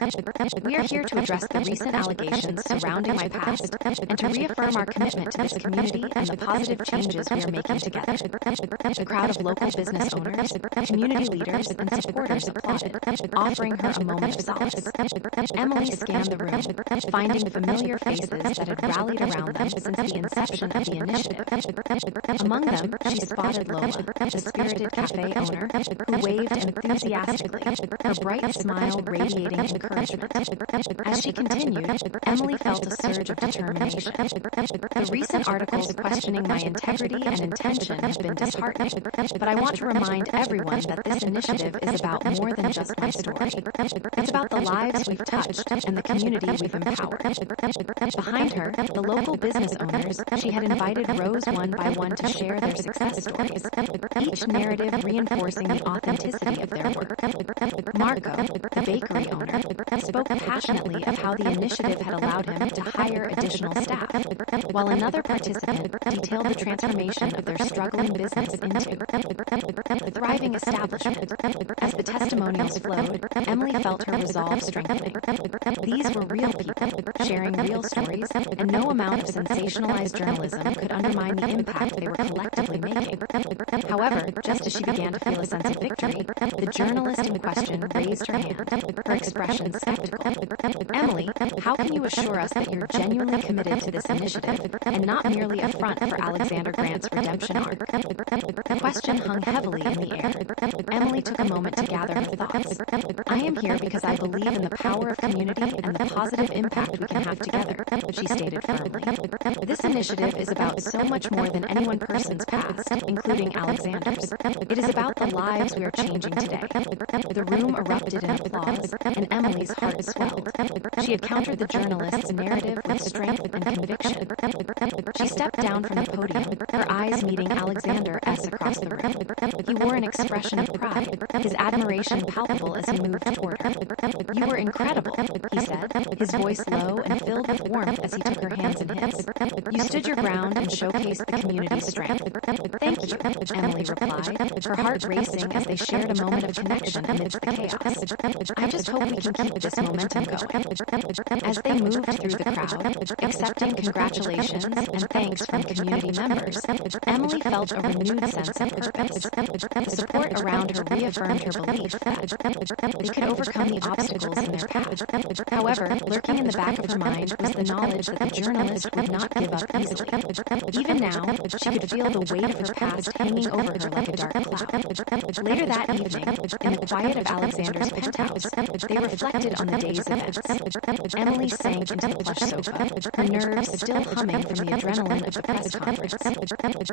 "We are here to address the recent allegations surrounding my past and to reaffirm our commitment to this community and the positive changes we are making together." A crowd of local business owners, community leaders, and supporters applauded, offering her a moment of solace. Emily scanned the room, finding familiar faces that had rallied around them since the inception of the initiative. Among them, she spotted Lola, the spirited cafe owner, who waved enthusiastically, her bright smile radiating encouragement. As she continued, Emily felt a surge of determination. "The recent articles questioning my integrity and intention have been disheartening, but I want to remind everyone that this initiative is about more than just my story. It's about the lives we've touched and the community we've empowered." Behind her, the local business owners she had invited rose one by one to share their success stories, each narrative reinforcing the authenticity of their work. Marco, the bakery owner, spoke passionately of how the initiative had allowed him to hire additional staff, while another participant detailed the transformation of their struggling business into a thriving establishment. As the testimonials flowed, Emily felt her resolve strengthening. These were real people, sharing real stories, and no amount of sensationalized journalism could undermine the impact they were collectively making. However, just as she began to feel a sense of victory, the journalist in question raised her hand, her expression skeptical. "Emily, how can you assure us that you're genuinely committed to this initiative and not merely a front for Alexander Grant's redemption arc?" The question hung heavily in the air. Emily took a moment to gather her thoughts. "I am here because I believe in the power of community and the positive impact we can have together," she stated firmly. "This initiative is about so much more than any one person's past, including Alexander's. It is about the lives we are changing today." The room erupted in applause, and Emily's heart swelled. She had countered the journalist's narrative with strength and conviction. She stepped down from the podium, her eyes meeting Alexander S. across the room. He wore an expression of pride, his admiration palpable as he moved toward her. "You were incredible," he said, his voice low and filled with warmth as he took her hands in his. "You stood your ground and showcased the community's strength." "Thank you," Emily replied, her heart racing as they shared a moment of connection amidst the chaos. "I just hope we can keep this momentum going." As they moved through the crowd, accepting congratulations and thanks from community members, Emily felt a renewed sense of purpose. The support around her reaffirmed her belief that they could overcome the obstacles in their path. However, lurking in the back of her mind was the knowledge that the journalist would not give up easily. Even now, she could feel the weight of her past hanging over her like a dark cloud. Later that evening, in the quiet of Alexander's penthouse, they reflected on the day's events. Emily sank into the plush sofa, her nerves still humming from the adrenaline of the press conference.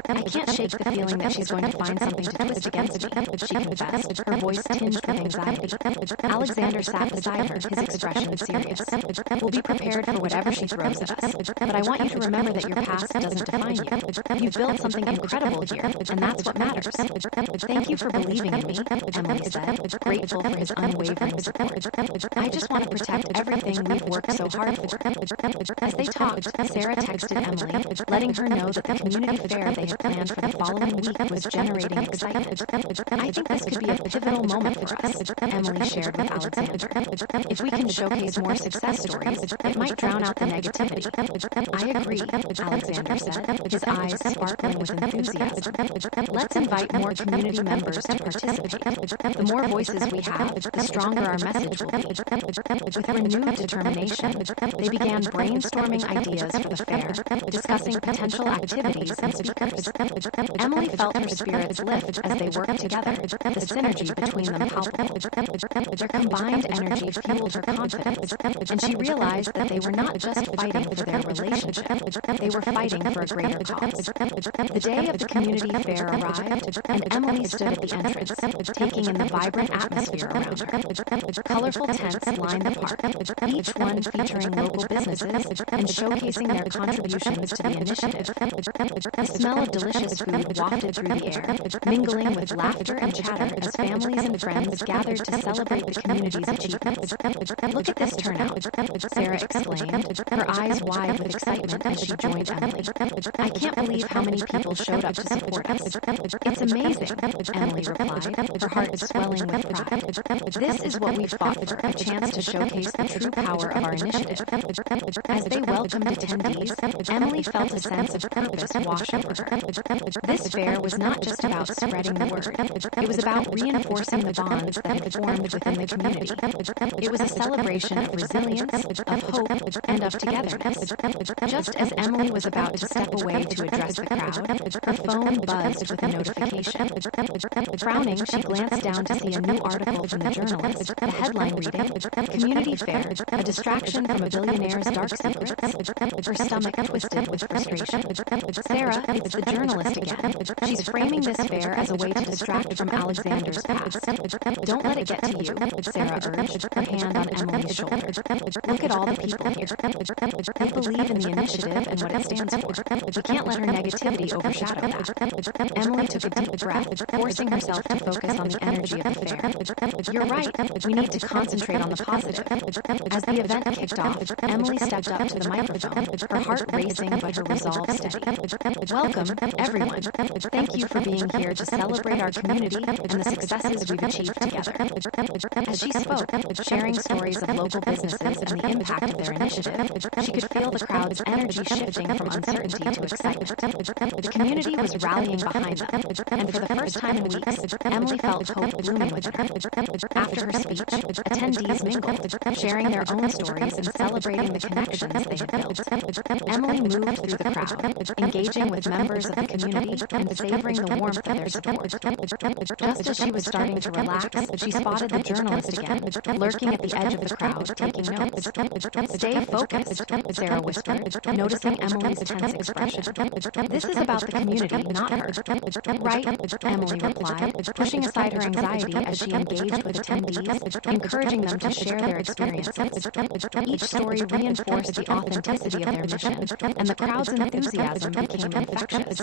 "I can't shake the feeling that she's going to find something to twist against me, she confessed, her voice tinged with anxiety. Alexander sat beside her, his expression serious. We'll be prepared for whatever she throws at us, but I want you to remember that your past doesn't define you. You've built something incredible here, and that's what matters. Thank you for believing in me, Emily said, grateful for his unwavering support. I just want to protect everything we've worked so hard for. As they talked, Sarah texted Emily, letting her know that the community fair they had planned for the following week was generating excitement. I think this could be a pivotal moment for us, Emily shared with Alexander. If we can showcase more success stories, it might drown out the negativity. I agree, Alexander said, his eyes sparkling with enthusiasm. Let's invite more community members to participate. The more voices we have, the stronger our message will be. With renewed determination, they began brainstorming ideas for the fair, discussing potential activities and speakers. Emily felt her spirits lift as they worked together, the synergy between them palpable. Their combined energy fueled her confidence, and she realized that they were not just fighting for their relationship, they were fighting for a greater cause. The day of the community fair arrived, and Emily stood at the entrance, taking in the vibrant atmosphere around her. Colorful tents lined the park, each one featuring local businesses and showcasing their contributions to the initiative. The smell of delicious food wafted through the air, mingling with laughter and chatter as families and friends gathered to celebrate the community's achievements. Look at this turnout, Sarah exclaimed, her eyes wide with excitement as she joined Emily. I can't believe how many people showed up to support us. It's amazing, Emily replied, her heart swelling with pride. This is what we've fought for, a chance to showcase the true power of our initiative. As they welcomed attendees, Emily felt a sense of purpose wash over her. This fair was not just about spreading the word. It was about reinforcing the bonds that had formed within the community. It was a celebration of resilience, of hope, and of togetherness. Just as Emily was about to step away to address the crowd, her phone buzzed with a notification. Frowning, she glanced down to see a new article from the journalist, the headline reading, Community Fair, a distraction from a billionaire's dark secrets. Her stomach twisted with frustration. Sarah, it's the journalist again. She's framing this fair as a way to distract from Alexander's past. Don't let it get to you, Sarah urged, her hand on Emily's shoulder. Look at all the people here. They believe in the initiative and what it stands for. We can't let her negativity overshadow that. Emily took a deep breath, forcing herself to focus on the energy of the fair. You're right, we need to concentrate on the positive. As the event kicked off, Emily stepped up to the microphone, her heart racing but her resolve steady. Welcome, everyone. Thank you for being here to celebrate our community and the successes we've achieved together. As she spoke, sharing stories of local businesses and the impact of their initiative, she could feel the crowd's energy shifting from uncertainty to excitement. The community was rallying behind them, and for the first time in weeks, Emily felt hope blooming within her. After her speech, attendees mingled, sharing their own stories and celebrating the connections they had built. Emily moved through the crowd, engaging with members of the community and savoring the warmth of their support. Just as she was starting to relax, she spotted the journalist again, lurking at the edge of the crowd, taking notes. Stay focused, Sarah whispered, noticing Emily's tense expression. This is about the community, not her. Right, Emily replied, pushing aside her anxiety as she engaged with attendees, encouraging them to share their experiences. Each story reinforced the authenticity of their mission, and the crowd's enthusiasm became infectious.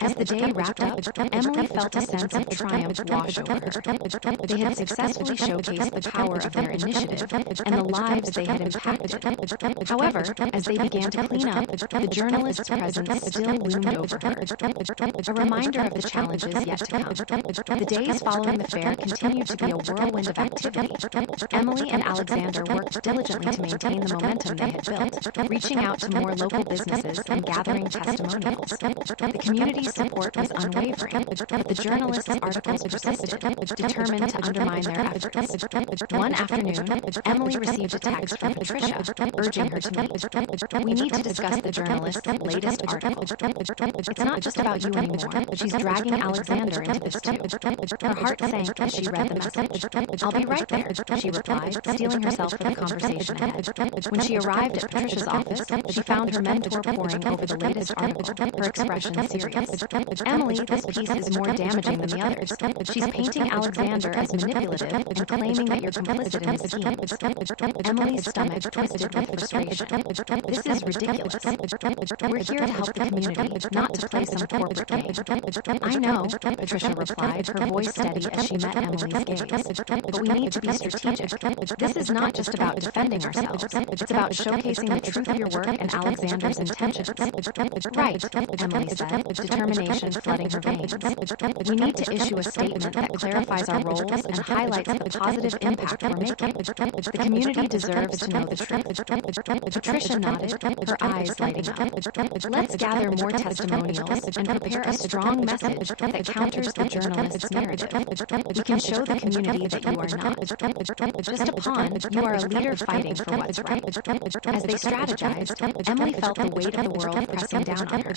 As the day wrapped up, Emily felt a sense of triumph wash over her. They had successfully showcased the power of their initiative and the lives they had impacted. However, as they began to clean up, the journalist's presence still loomed over her, a reminder of the challenges yet to come. The days following the fair continued to be a whirlwind of activity. Emily and Alexander worked diligently to maintain the momentum they had built, reaching out to more local businesses and gathering testimonials. The community's support was unwavering, but the journalist's articles persisted, determined to undermine their efforts. One afternoon, Emily received a text from Patricia, urging her to meet. We need to discuss the journalist's latest article. It's not just about you anymore. She's dragging Alexander into this too. Her heart sank as she read the message. I'll be right there, she replied, steeling herself for the conversation ahead. When she arrived at Patricia's office, she found her mentor poring over the latest article, her expression serious. experience. Emily, this piece is more damaging than the others. She's painting Alexander as manipulative and claiming that you're complicit in his schemes. Emily's stomach twisted with frustration. This is ridiculous. We're here to help the community, not to play some corporate game. I know, Patricia replied, her voice steady as she met Emily's gaze. But we need to be strategic. This is not just about defending ourselves. It's about showcasing the truth of your work and Alexander's intentions. Right, Emily said, determination flooding her veins. We need to issue a statement that clarifies our roles and highlights the positive impact we're making. The community deserves to know the truth. Patricia nodded, her eyes lighting up. Let's gather more testimonials and prepare a strong message that counters the journalist's narrative. We can show the community that you are not just a pawn, you are a leader fighting for what's right. As they strategized, Emily felt the weight of the world pressing down on her.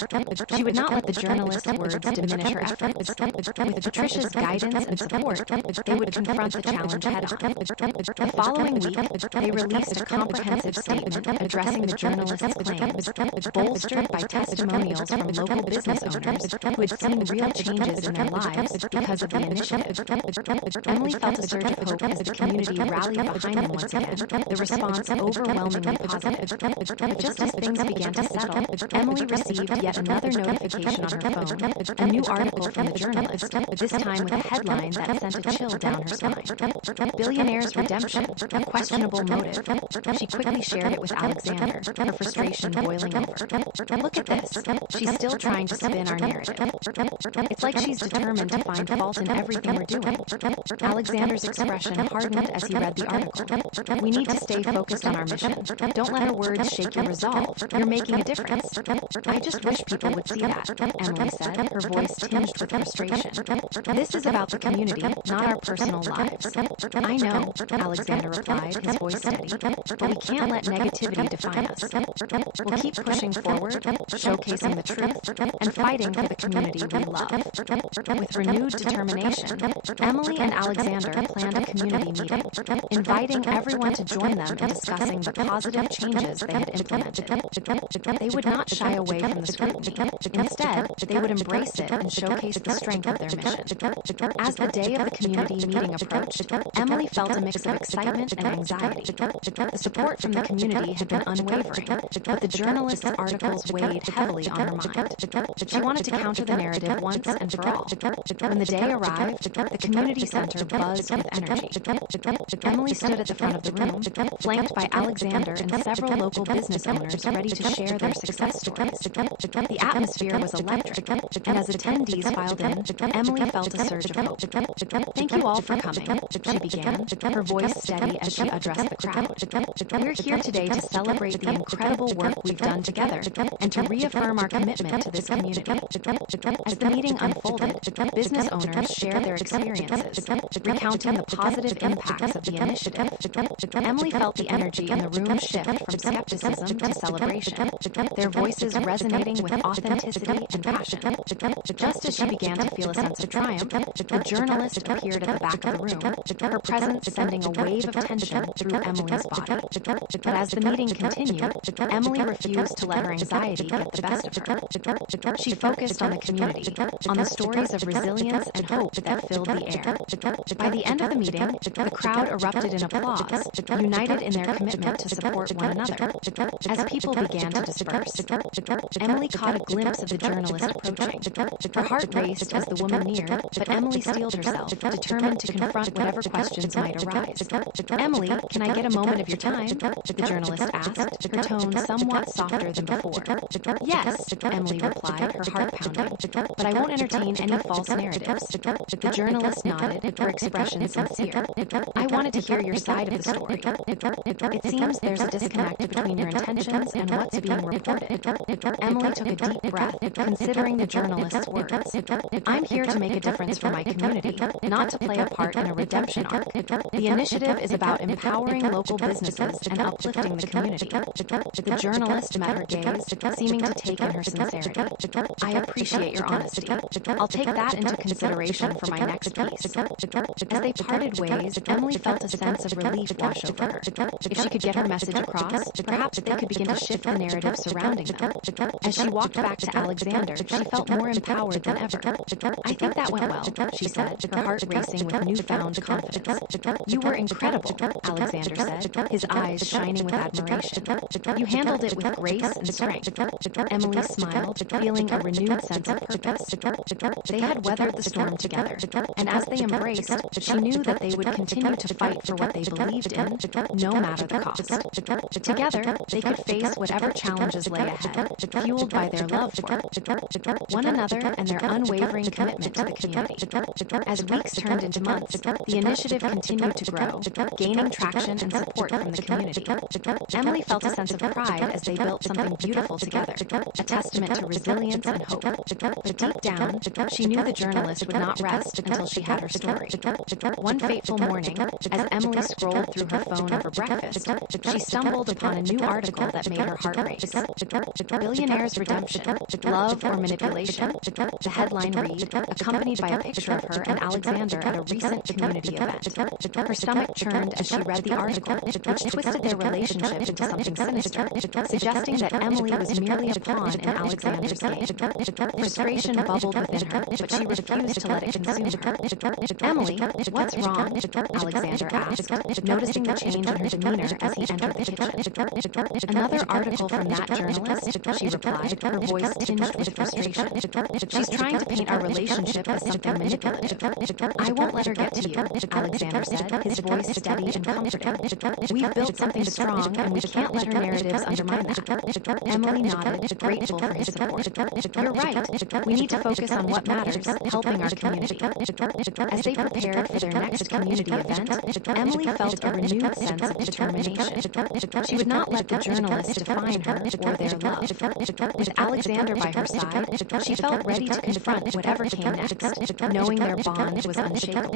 She would not let the journalist's words diminish her efforts. With Patricia's guidance and support, they would confront the challenge head-on. The following week, they released a comprehensive statement addressing the journalist's claims, bolstered by testimonials from local business owners who had seen real changes in their lives because of the initiative. Emily felt a surge of hope as the community rallied behind them once again, the response overwhelmingly positive. But just as things began to settle, Emily received yet another notification on her phone, a new article from the journalist, this time with a headline that sent a chill down her spine. Billionaire's redemption, questionable motive. She quickly shared it with Alexander, her frustration boiling over. Look at this. She's still trying to spin our narrative. It's like she's determined to find fault in everything we're doing. Alexander's expression hardened as he read the article. We need to stay focused on our mission. Don't let her words shake your resolve. You're making a difference. I just wish people would see that, Emily said, her voice tinged with frustration. This is about the community, not our personal lives. I know, Alexander replied, his voice steady, but we can't let negativity define us. We'll keep pushing forward, showcasing the truth, and fighting for the community we love. With renewed determination, Emily and Alexander planned a community meeting, inviting everyone to join them in discussing the positive changes they had implemented. They would not shy away from the scrutiny. Instead, they would embrace it and showcase the strength of their mission. As the day of the community meeting approached, Emily felt a mix of excitement and anxiety. The support from the community had been unwavering, but the journalist's articles weighed heavily on her mind. She wanted to counter the narrative once and for all. When the day arrived, the community center buzzed with energy. Emily stood at the front of the room, flanked by Alexander and several local business owners ready to share their success stories. The atmosphere was electric, and as attendees filed in, Emily felt a surge of hope. Thank you all for coming, she began, her voice steady as she addressed the crowd. We're here today to celebrate the incredible work we've done together and to reaffirm our commitment to this community. As the meeting unfolded, business owners shared their experiences, recounting the positive impacts of the initiative. Emily felt the energy in the room shift from skepticism to celebration, their voices resonating with authenticity and passion. Just as she began to feel a sense of triumph, the journalist appeared at the back of the room, her presence sending a wave of tension through Emily's body. But as the meeting continued, Emily refused to let her anxiety get the best of her. She focused on the community, on the stories of resilience and hope that filled the air. By the end of the meeting, the crowd erupted in applause, united in their commitment to support one another. As people began to disperse, Emily caught a glimpse of the journalist approaching. Her heart raced as the woman neared, but Emily steeled herself, determined to confront whatever questions might arise. Emily, can I get a moment of your time? The journalist asked, her tone somewhat softer than before. Yes, Emily replied, her heart pounding, but I won't entertain any false narratives. The journalist nodded, her expression sincere. I wanted to hear your side of the story. It seems there's a disconnect between your intentions and what's being reported. Emily took a deep breath, considering the journalist's words. I'm here to make a difference for my community, not to play a part in a redemption arc. The initiative is about empowering local businesses and uplifting the community. The journalist met her gaze, seeming to take in her sincerity. I appreciate your honesty. I'll take that into consideration for my next piece. As they parted ways, Emily felt a sense of relief wash over her. If she could get her message across, perhaps they could begin to shift the narrative surrounding them. As she walked back to Alexander, Alexander, she felt more empowered than ever. "I think that went well," she said, her heart racing with newfound confidence. "You were incredible," Alexander said, his eyes shining with admiration. "You handled it with grace and strength." Emily smiled, feeling a renewed sense of purpose. They had weathered the storm together, and as they embraced, she knew that they would continue to fight for what they believed in, no matter the cost. Together, they could face whatever challenges lay ahead, fueled by their love for one another and their unwavering commitment to the community. As weeks turned into months, the initiative continued to grow, gaining traction and support from the community. Emily felt a sense of pride as they built something beautiful together, a testament to resilience and hope. But deep down, she knew the journalist would not rest until she had her story. One fateful morning, as Emily scrolled through her phone over breakfast, she stumbled upon a new article that made her heart race. "Billionaire's Redemption, Love or Manipulation?" The headline read, accompanied by a picture of her and Alexander at a recent community event. Her stomach churned as she read the article, which twisted their relationship into something sinister, suggesting that Emily was merely a pawn in Alexander's game. Frustration bubbled within her, but she refused to let it consume her. "Emily, what's wrong?" Alexander asked, noticing the change in her demeanor as he entered the kitchen. "Another article from that journalist," she replied, her voice tinged with frustration. "She's trying to paint our relationship as something manipulative." "I won't let her get to you," Alexander said, his voice steady and comforting. "We've built something strong, and we can't let her narratives undermine that." Emily nodded, grateful for his support. "You're right. We need to focus on what matters, helping our community." As they prepared for their next community event, Emily felt a renewed sense of determination. She would not let the journalist define her or their love. With Alexander by her side, she felt ready to confront whatever came next, knowing their bond was unshakable.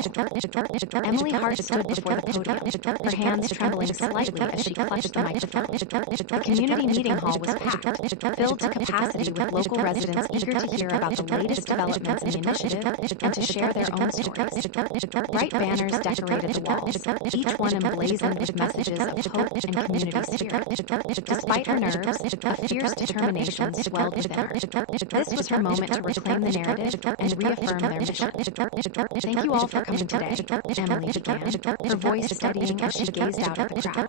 Emily Hart stood before the podium, her hands trembling slightly as she clutched the microphone. The community meeting hall was packed, filled to capacity with local residents eager to hear about the latest developments in the initiative and to share their own stories. Bright banners decorated the walls, each one emblazoned with messages of hope and community spirit. Despite her nerves, a fierce determination swelled within her. This was her moment to reclaim the narrative and reaffirm their mission. "Thank you all for coming today," Emily began, her voice steadying as she gazed out at the crowd.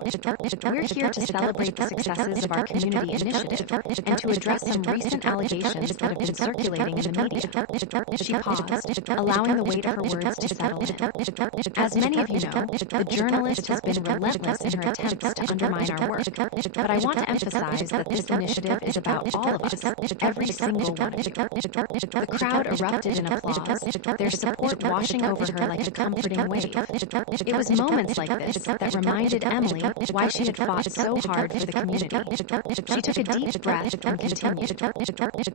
"We're here to celebrate the successes of our community initiative and to address some recent allegations that have been circulating in the media." She paused, allowing the weight of her words to settle in. "As many of you know, the journalist has been relentless in her attempts to undermine our work, but I want to emphasize that this initiative is about all of us, every single one of you." The crowd erupted in applause, their support washing over her like a comforting wave. It was moments like this that reminded Emily why she had fought so hard for the community. She took a deep breath and continued.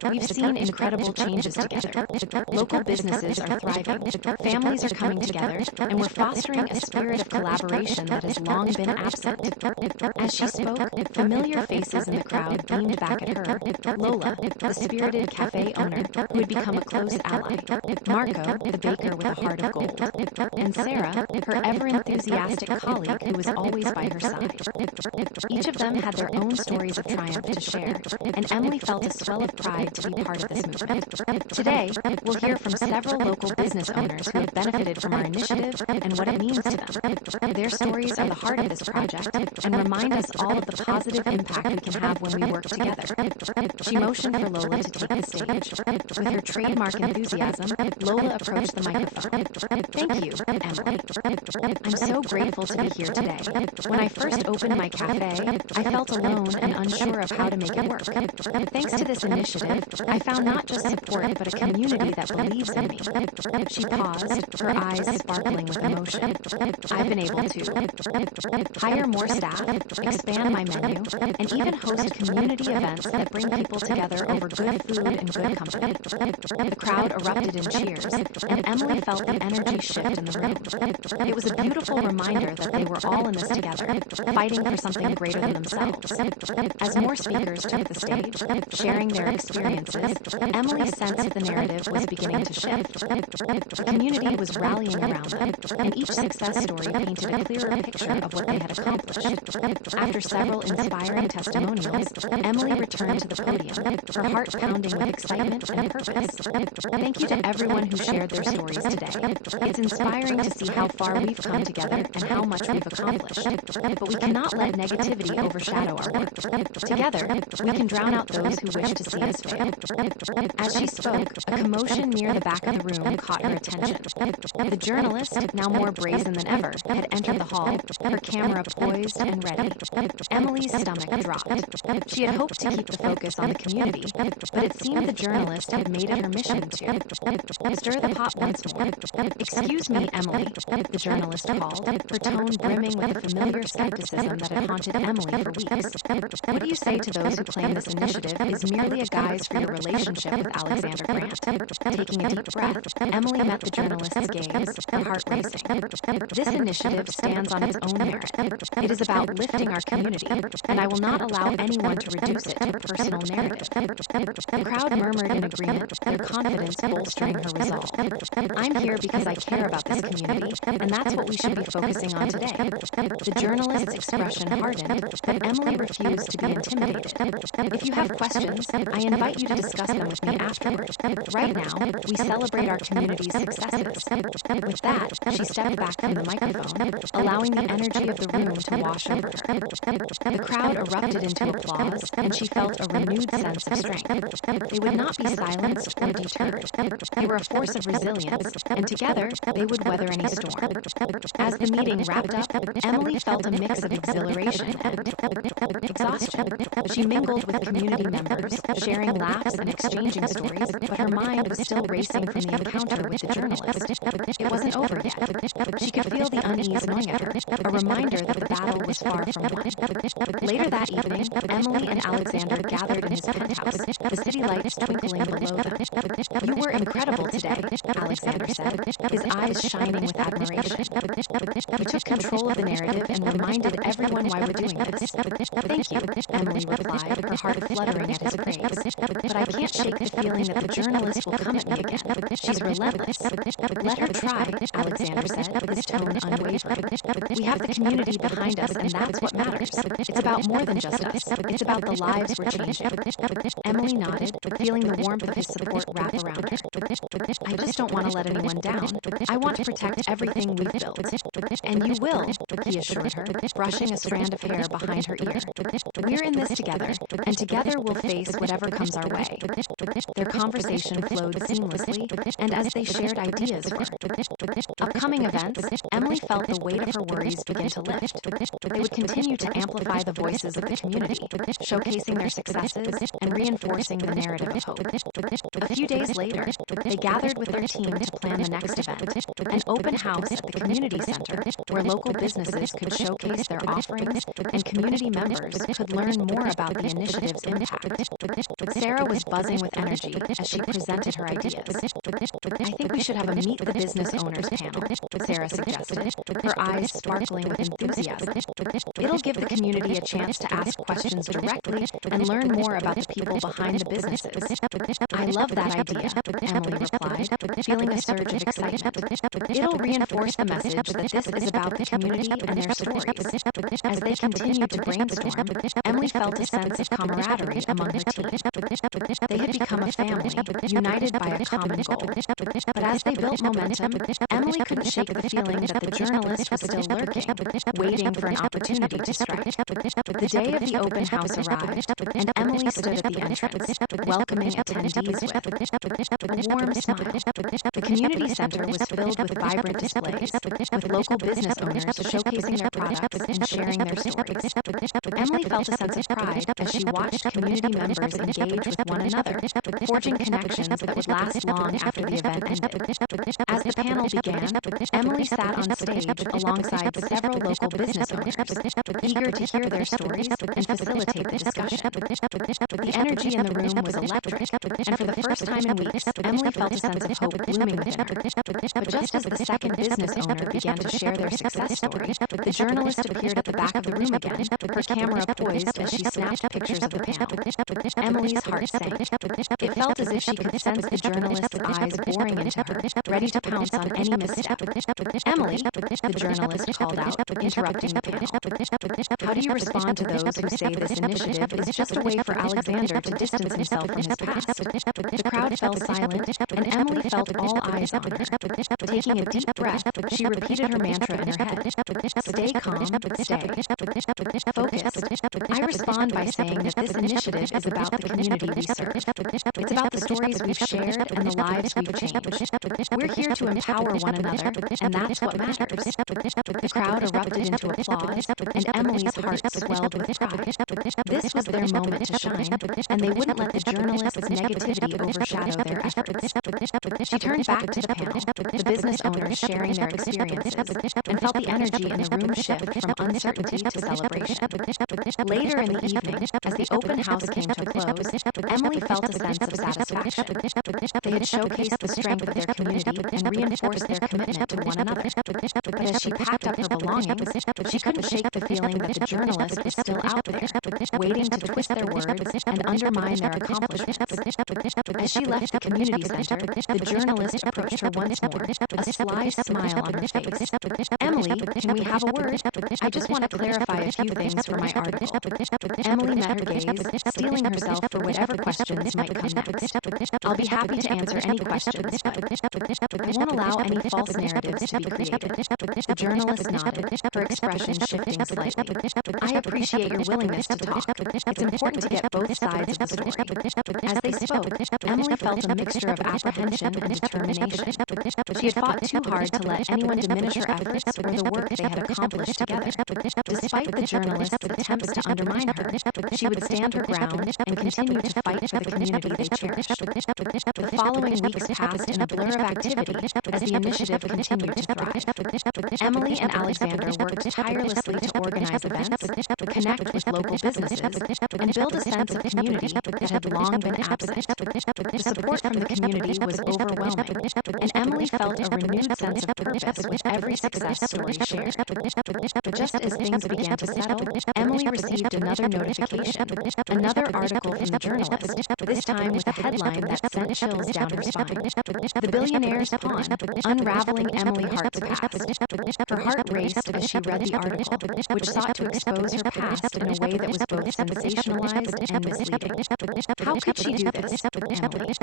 "We've seen incredible changes together. Local businesses are thriving, families are coming together, and we're fostering a spirit of collaboration that has long been absent." As she spoke, familiar faces in the crowd beamed back at her. Lola, the spirited cafe owner who had become a close ally, Marco, the baker with a heart of gold, and Sarah, her ever-enthusiastic colleague who was always by her side. Each of them had their own stories of triumph to share, and Emily felt a swell of pride to be part of this movement. Today, we'll hear from several local business owners who have benefited from our initiative and what it means to them. Their stories are the heart of this project and remind us all of the positive impact we can have when we work together. She motioned for Lola to take the stage. With her trademark enthusiasm, Lola approached the microphone. "Thank you, Emily. I'm so grateful to be here today. When I first opened my cafe, I felt alone and unsure of how to make it work. Thanks to this initiative, I found not just support but a community that believes in me." She paused, her eyes sparkling with emotion. "I've been able to hire more staff, expand my menu, and even host community events that bring people together over good food and good company." The crowd erupted in cheers, and Emily felt the energy shift in the room. It was a beautiful reminder that they were all in this together, fighting for something greater than themselves. As more speakers took the stage, sharing their experiences, Emily sensed the narrative was beginning to shift. The community was rallying around them, and each success story painted a clearer picture of what they had accomplished. After several inspiring testimonials, Emily returned to the podium, her heart pounding with excitement and purpose. Thank you to everyone who shared their stories today. It's inspiring to see how far we've come together and how much we've accomplished. But we cannot let negativity overshadow our work. Together, we can drown out those who wish to see us fail. As she spoke, a commotion near the back of the room caught her attention. The journalist, now more brazen than ever, had entered the hall, her camera poised and ready. Emily's stomach dropped. She had hoped to keep the focus on the community, but it seemed the journalist had made it her mission to stir the pot once more. "Excuse me, Emily," the journalist called, her tone brimming with the familiar skepticism that had haunted Emily for weeks. "What do you say to those who claim this initiative is merely a guise for your relationship with Alexander Grant?" Taking a deep breath, Emily met the journalist's gaze, her heart racing. "This initiative stands on its own merit. It is about lifting our community, and I will not allow anyone to reduce it to a personal narrative." The crowd murmured in agreement, their confidence bolstering her resolve. "I'm here because I care about this community, and that's what we should be focusing on today." The journalist's expression hardened, but Emily refused to be intimidated. "If you have questions, I invite you to discuss them with me afterward. Right now, we celebrate our community's successes." With that, she stepped back from the microphone, allowing the energy of the room to wash over her. The crowd erupted into applause, and she felt a renewed sense of strength. They would not be silenced or deterred. They were a force of resilience, and together they would weather any storm. As the meeting wrapped up, Emily felt a mix of exhilaration and exhaustion. She mingled with community members, sharing laughs and exchanging stories, but her mind was still racing from the encounter with the journalist. It wasn't over yet. She could feel the unease gnawing at her, a reminder that the battle was far from won. Later that evening, Emily and Alexander gathered in his penthouse, the city lights twinkling below them. "You were incredible today," Alexander said, his eyes shining with admiration. "You took control of the narrative and reminded everyone why we're doing this." "Thank you," Emily replied, her heart fluttering at his praise. "But I can't shake the feeling that the journalist will come at me again. She's relentless." "Let her try," Alexander said, his tone unwavering. "We have the community behind us, and that's what matters. It's about more than just us. It's about the lives we're changing." Emily nodded, feeling the warmth of his support wrap around her. "I just don't want to let anyone down. I want to protect everything we've built." "And you will," he assured her, brushing a strand of hair behind her ear. "We're in this together, and together we'll face whatever comes our way." Their conversation flowed seamlessly, and as they shared ideas for upcoming events, Emily felt the weight of her worries begin to lift. They would continue to amplify the voices of the community, showcasing their successes and reinforcing the narrative of hope. A few days later, they gathered with their team to plan the next event, an open house at the community center where local businesses could showcase their offerings and community members could learn more about the initiative's impact. Sarah was buzzing with energy as she presented her ideas. "I think we should have a Meet the Business Owners panel," Sarah suggested, her eyes sparkling with enthusiasm. "It'll give the community a chance to ask questions directly and learn more about the people behind the businesses." "I love that idea," Emily replied, feeling a surge of excitement. "It'll reinforce the message that this is about the community and their stories." As they continued to brainstorm, Emily felt a sense of camaraderie among her team. They had become a family, united by a common goal. But as they built momentum, Emily couldn't shake the feeling that the journalist was still lurking, waiting for an opportunity to strike. The day of the open house arrived, and Emily stood at the entrance, welcoming attendees with a warm smile. The community center was filled with vibrant displays, with local business owners showcasing their products and sharing their stories. Emily felt a sense of pride as she watched community members engage with one another, forging connections that would last long after the event ended. As the panel began, Emily sat on stage alongside several local business owners, eager to hear their stories and facilitate the discussion. The energy in the room was electric, and for the first time in weeks, Emily felt a sense of hope blooming within her. But just as the second business owner began to share their success story, the journalist appeared at the back of the room again, her camera poised as she snapped pictures of the panel. Emily's heart sank. It felt as if she could sense the journalist's eyes boring into her, ready to pounce on any misstep. "Emily," the journalist called out, interrupting the panel. "How do you respond to those who say this initiative is just a way for Alexander to distance distance himself from his past. The crowd fell silent, and Emily felt all eyes on her. Taking a deep breath, she repeated her mantra in her head. Stay calm, stay focused. I respond by saying that this initiative is about the community we serve. It's about the stories we've shared and the lives we've changed. We're here to empower one another, and that's what matters. The crowd erupted into applause, and Emily's heart swelled with pride. This was their moment to shine, and they wouldn't let the journalist's negativity overshadow their efforts. She turned back to the panel, the business owners sharing their experiences, and felt the energy in the room shift from uncertainty to celebration. Later in the evening, as the open house came to a close, Emily felt a sense of satisfaction. They had showcased the strength of their community and reinforced their commitment to one another. But as she packed up her belongings, she couldn't shake the feeling that the journalist was still out there, waiting to twist their words and undermine their accomplishments. As she left the community center, the journalist approached her once more, a sly smile on her face. Emily, can we have a word? I just want to clarify a few things for my article. Emily met her gaze, steeling herself for whatever questions might come next. I'll be happy to answer any questions, but I won't allow any false narratives to be created. The journalist nodded, her expression shifting slightly. I appreciate your willingness to talk. It's important to get both sides of the story. As they spoke, Emily felt a mixture of apprehension and determination. She had fought too hard to let anyone diminish her efforts or the work they had accomplished together. Despite the journalist's attempts to undermine her, she would stand her ground and continue to fight for the community they cherished. The following weeks passed in a blur of activity as the initiative continued to thrive. Emily and Alexander worked tirelessly to organize events, connect with local businesses, and build a sense of community that had long been absent. The support from the community was overwhelming, and Emily felt a renewed sense of purpose with every success story shared. Just as things began to settle, Emily received another notification, another article from the journalist, this time with a headline that sent chills down her spine. The Billionaire's Pawn, unraveling Emily Hart's past. Her heart raced as she read the article, which sought to expose her past in a way that was both sensationalized and misleading. How could she do this, Emily?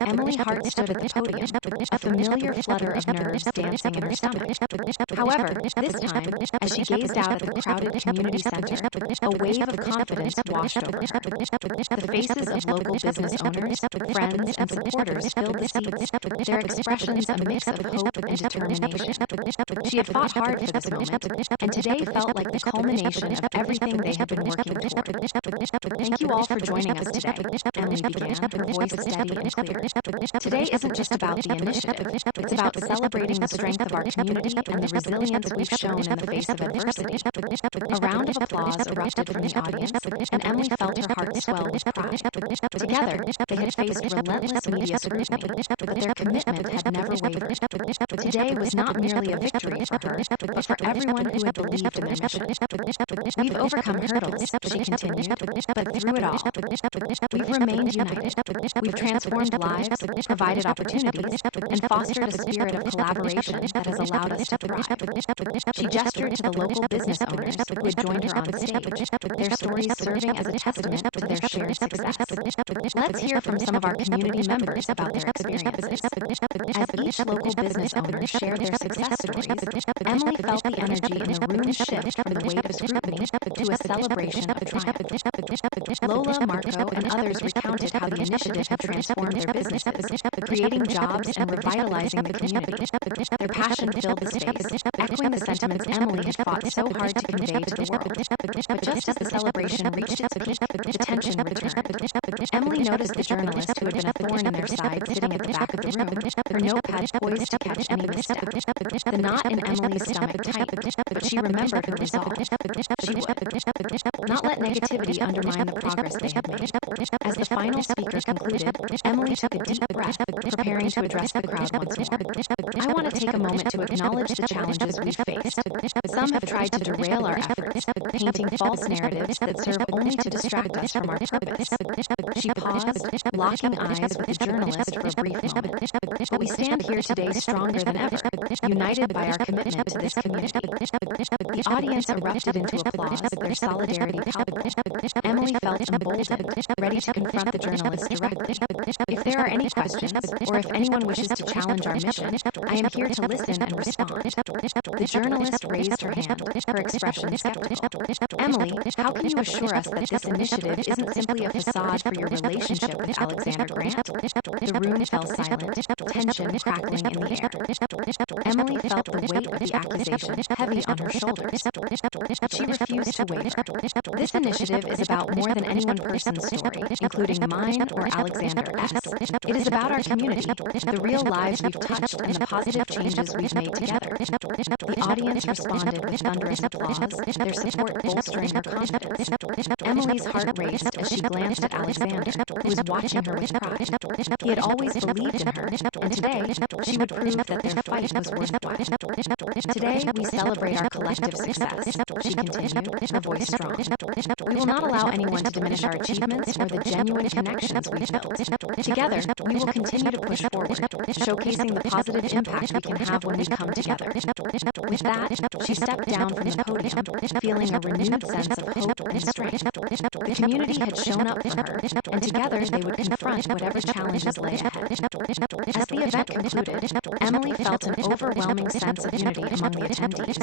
Emily Hart stood at the podium, a familiar flutter of nerves dancing in her stomach. However, this time, as she gazed out at the crowded community center, a wave of confidence washed over her. The faces of local business owners, friends, and supporters filled the seats, their expressions a mix of hope and determination. She had fought hard for this moment, and today felt like the culmination of everything they had been working toward. Thank you all for joining us today, Emily began, her voice steady and clear. Today isn't just about the initiative, it's about celebrating the strength of our community and the resilience we've shown in the face of adversity. A round of applause erupted from the audience, and Emily felt her heart swell with pride. Together, they had faced relentless media scrutiny, but their commitment had never wavered. Today was not merely a victory for her, but for everyone who had believed in their mission. We've overcome hurdles, she continued, but through it all, we've remained united. We've transformed lives, provided opportunities, and fostered a spirit of collaboration that has allowed us to thrive. She gestured to the local business owners who had joined her on stage, their stories serving as a testament to their shared success. Let's hear from some of our community members about their experiences. As each local business owner shared their success stories, Emily felt the energy in the room shift from the weight of scrutiny to a celebration of triumph. Lola, Marco, and others recounted how the initiative had transformed their businesses, creating jobs and revitalizing the community. Their passion filled the space, echoing the sentiments Emily had fought so hard to convey to the world. But just as the celebration reached its peak, the tension returned. Emily noticed the journalist who had been a thorn in their side sitting at the back of the room, her notepad poised to catch any misstep. The knot in Emily's stomach tightened, but she remembered remembered her resolve. She would not let negativity undermine the progress they had made. As the final speaker concluded, Emily took a deep breath, preparing to address the crowd once more. I want to take a moment to acknowledge the challenges we've faced. Some have tried to derail our efforts, painting false narratives that serve only to distract us from our purpose. She paused, locking eyes with the journalist for a brief moment. But we stand here today stronger than ever, united by our commitment to this community. The audience erupted into applause, their solidarity palpable. Emily felt emboldened, ready to confront the journalist directly. If there are any questions, or if anyone wishes to challenge our mission, I am here to listen and respond. The journalist raised her hand, her expression skeptical. Emily, how can you assure us that this initiative isn't simply a facade for your relationship with Alexander Grant? The room fell silent, tension crackling in the air. Emily felt the weight of the accusation heavy on her shoulders. She refused to waver. This initiative is about more than any one person's story, including mine or Alexander S. It is about our community, the real lives we've touched and the positive changes we've made together. The audience responded with thunderous applause, their support bolstering her confidence. Emily's heart raced as she glanced at Alexander, who was watching her with pride. He had always believed in her, and today she would prove that their fight was worthwhile. Today we celebrate our collective success, she continued, her voice strong. We will not allow anyone to diminish our achievements or the genuine connections we've built. Together, we will continue to push forward, showcasing the positive impact we can have when we come together. With that, she stepped down from the podium, feeling a renewed sense of hope and strength. The community had shown up for her, and together they would confront whatever challenges lay ahead. As the event concluded, Emily felt an overwhelming sense of unity among the attendees.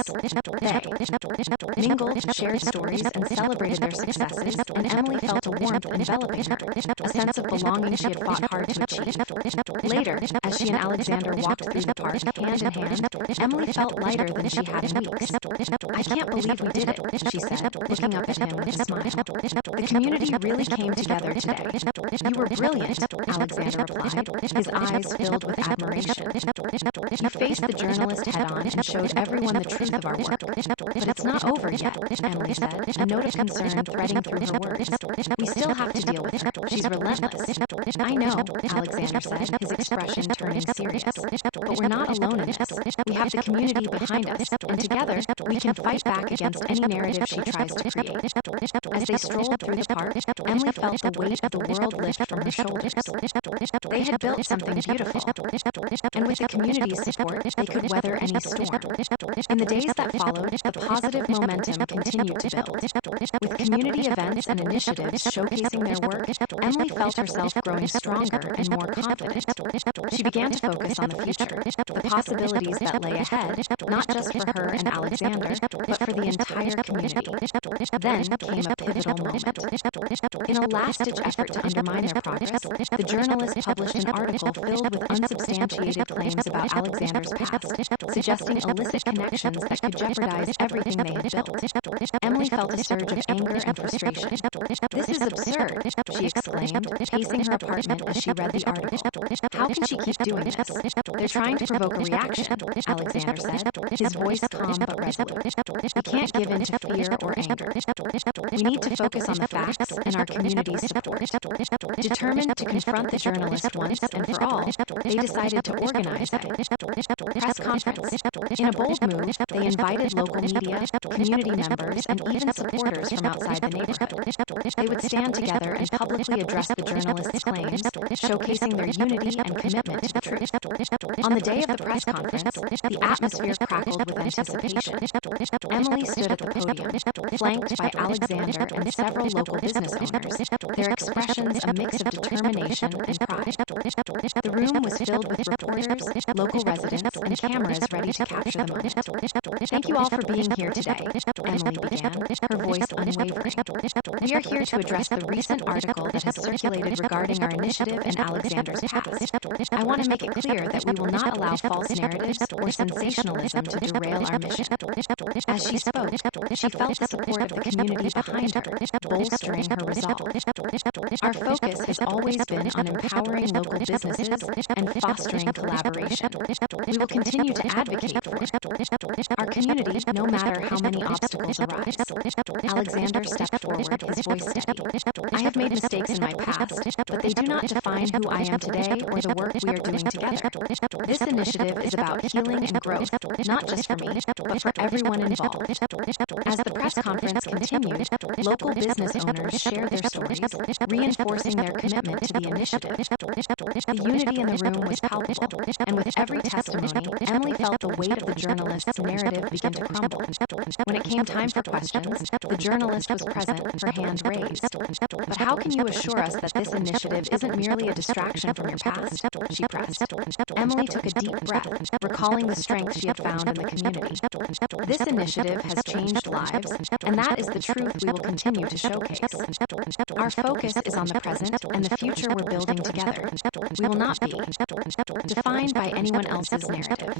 They mingled, shared stories, and celebrated their successes, and Emily felt a warmth enveloping her, a sense of belonging she had fought hard to achieve. Later, as she and Alexander walked through the park hand in hand, Emily felt lighter than she had in weeks. I can't believe we did it, she said, looking up at him with a smile. The community really came together today. You were brilliant, Alexander replied, his eyes filled with admiration. You faced the journalist head-on and showed everyone the truth of our work. But it's not over yet, Emily said, a note of concern threading through her words. We still have to deal with her. She's relentless. I know, Alexander said, his expression turning serious. But we're not alone in this. We have the community behind us, and together we can fight back against any narrative she tries to create. As they strolled through the park, Emily felt the weight of the world lift from her shoulders. They had built something beautiful, and with the community's support, they could weather any storm. In the days that followed, the positive momentum continued to build. With community events and initiatives showcasing their work, Emily felt herself growing stronger and more confident. She began to focus on the future, the possibilities that lay ahead, not just for her and Alexander, but for the entire community. Then came a pivotal moment. In a last-ditch effort to undermine their progress, the journalist published an article filled with unsubstantiated claims about Alexander's past, suggesting illicit connections that could jeopardize everything they had built. Emily felt a surge of anger and frustration. This is absurd, she exclaimed, pacing her apartment as she read the article. How can she keep doing this? They're trying to provoke a reaction, Alexander said, his voice calm but resolute. We can't give in to fear or anger. We need to focus on the facts and our community's support. Determined to confront the journalist once and for all, they decided to organize a press conference. In a bold move, they invited local media, community members, and even supporters from outside the neighborhood. They would stand together and publicly address the journalist's claims, showcasing their unity and commitment to the truth. On the day of the press conference, the atmosphere crackled with anticipation. Emily stood at the podium, flanked by Alexander and several local business owners, their expressions a mix of determination and pride. The room was filled with reporters, local residents, and cameras ready to capture the moment. Thank you all for being here today, Emily began, her voice unwavering. We are here to address the recent article that has circulated regarding our initiative and Alexander's past. I want to make it clear that we will not allow false narratives or sensationalism to derail our mission. As she spoke, she felt the support of the community behind her, bolstering her resolve. Our focus has always been on empowering local businesses and fostering collaboration. We will continue to advocate for it. Our community, no matter how many obstacles arise. Alexander stepped forward, his voice steady. I have made mistakes in my past, but they do not define who I am today or the work we are doing together. This initiative is about healing and growth, not just for me, but for everyone involved. As the press conference continued, local business owners shared their stories, reinforcing their commitment to the initiative. The unity in the room was palpable, and with every testimony, Emily felt the weight of the journalist's narrative begin to crumble. When it came time for questions, the journalist was present, her hand raised. But how can you assure us that this initiative isn't merely a distraction from your past? She pressed. Emily took a deep breath, recalling the strength she had found in the community. This initiative has changed lives, and that is the truth we will continue to showcase. Our focus is on the present and the future we're building together. We will not be defined by anyone else's narrative.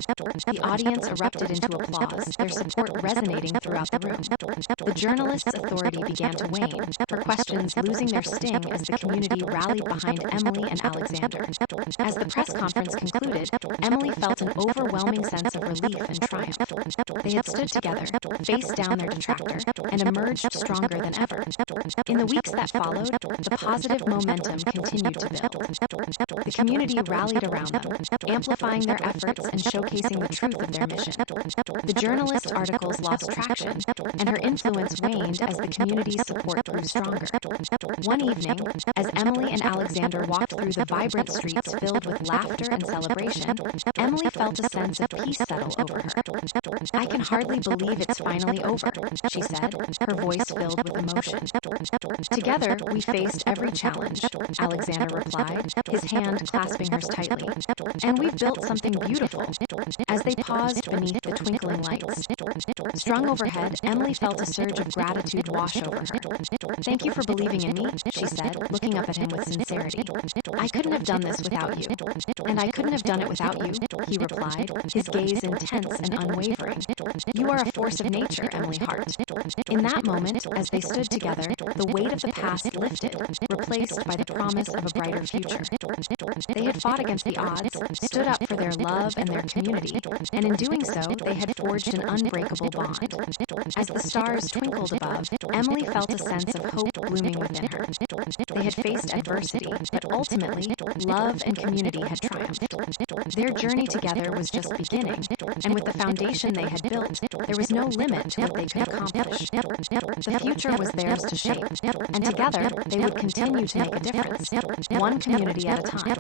The audience erupted into applause, their support resonating throughout the room. The journalist's authority began to wane, her questions losing their sting as the community rallied behind Emily and Alexander. As the press conference concluded, Emily felt an overwhelming sense of relief and triumph. They had stood together, faced down their detractor, and emerged stronger than ever. In the weeks that followed, the positive momentum continued to build. The community rallied around them, amplifying their efforts and showcasing the truth of their mission. The journalist's articles lost traction, and her influence waned as the community's support grew stronger. One evening, as Emily and Alexander walked through the vibrant streets filled with laughter and celebration, Emily felt a sense of peace settle over her. I can hardly believe it's finally over, she said, her voice filled with emotion. Together, we faced every challenge, Alexander replied, his hand clasping hers tightly. And we've built something beautiful. As they paused beneath the twinkling lights. Strung overhead, Emily felt a surge of gratitude wash over her. Thank you for believing in me, she said, looking up at him with sincerity. I couldn't have done this without you. And I couldn't have done it without you, he replied, his gaze intense and unwavering. You are a force of nature, Emily Hart. In that moment, as they stood together, the weight of the past lifted, replaced by the promise of a brighter future. They had fought against the odds, stood up for their love and their community, and in doing so, they had forged an unbreakable bond. As the stars twinkled above, Emily felt a sense of hope blooming within her. They had faced adversity, but ultimately, love and community had triumphed. Their journey together was just beginning, and with the foundation they had built, there was no limit to what they could accomplish. The future was theirs to shape, and together, they would continue to make a difference, one community at a time.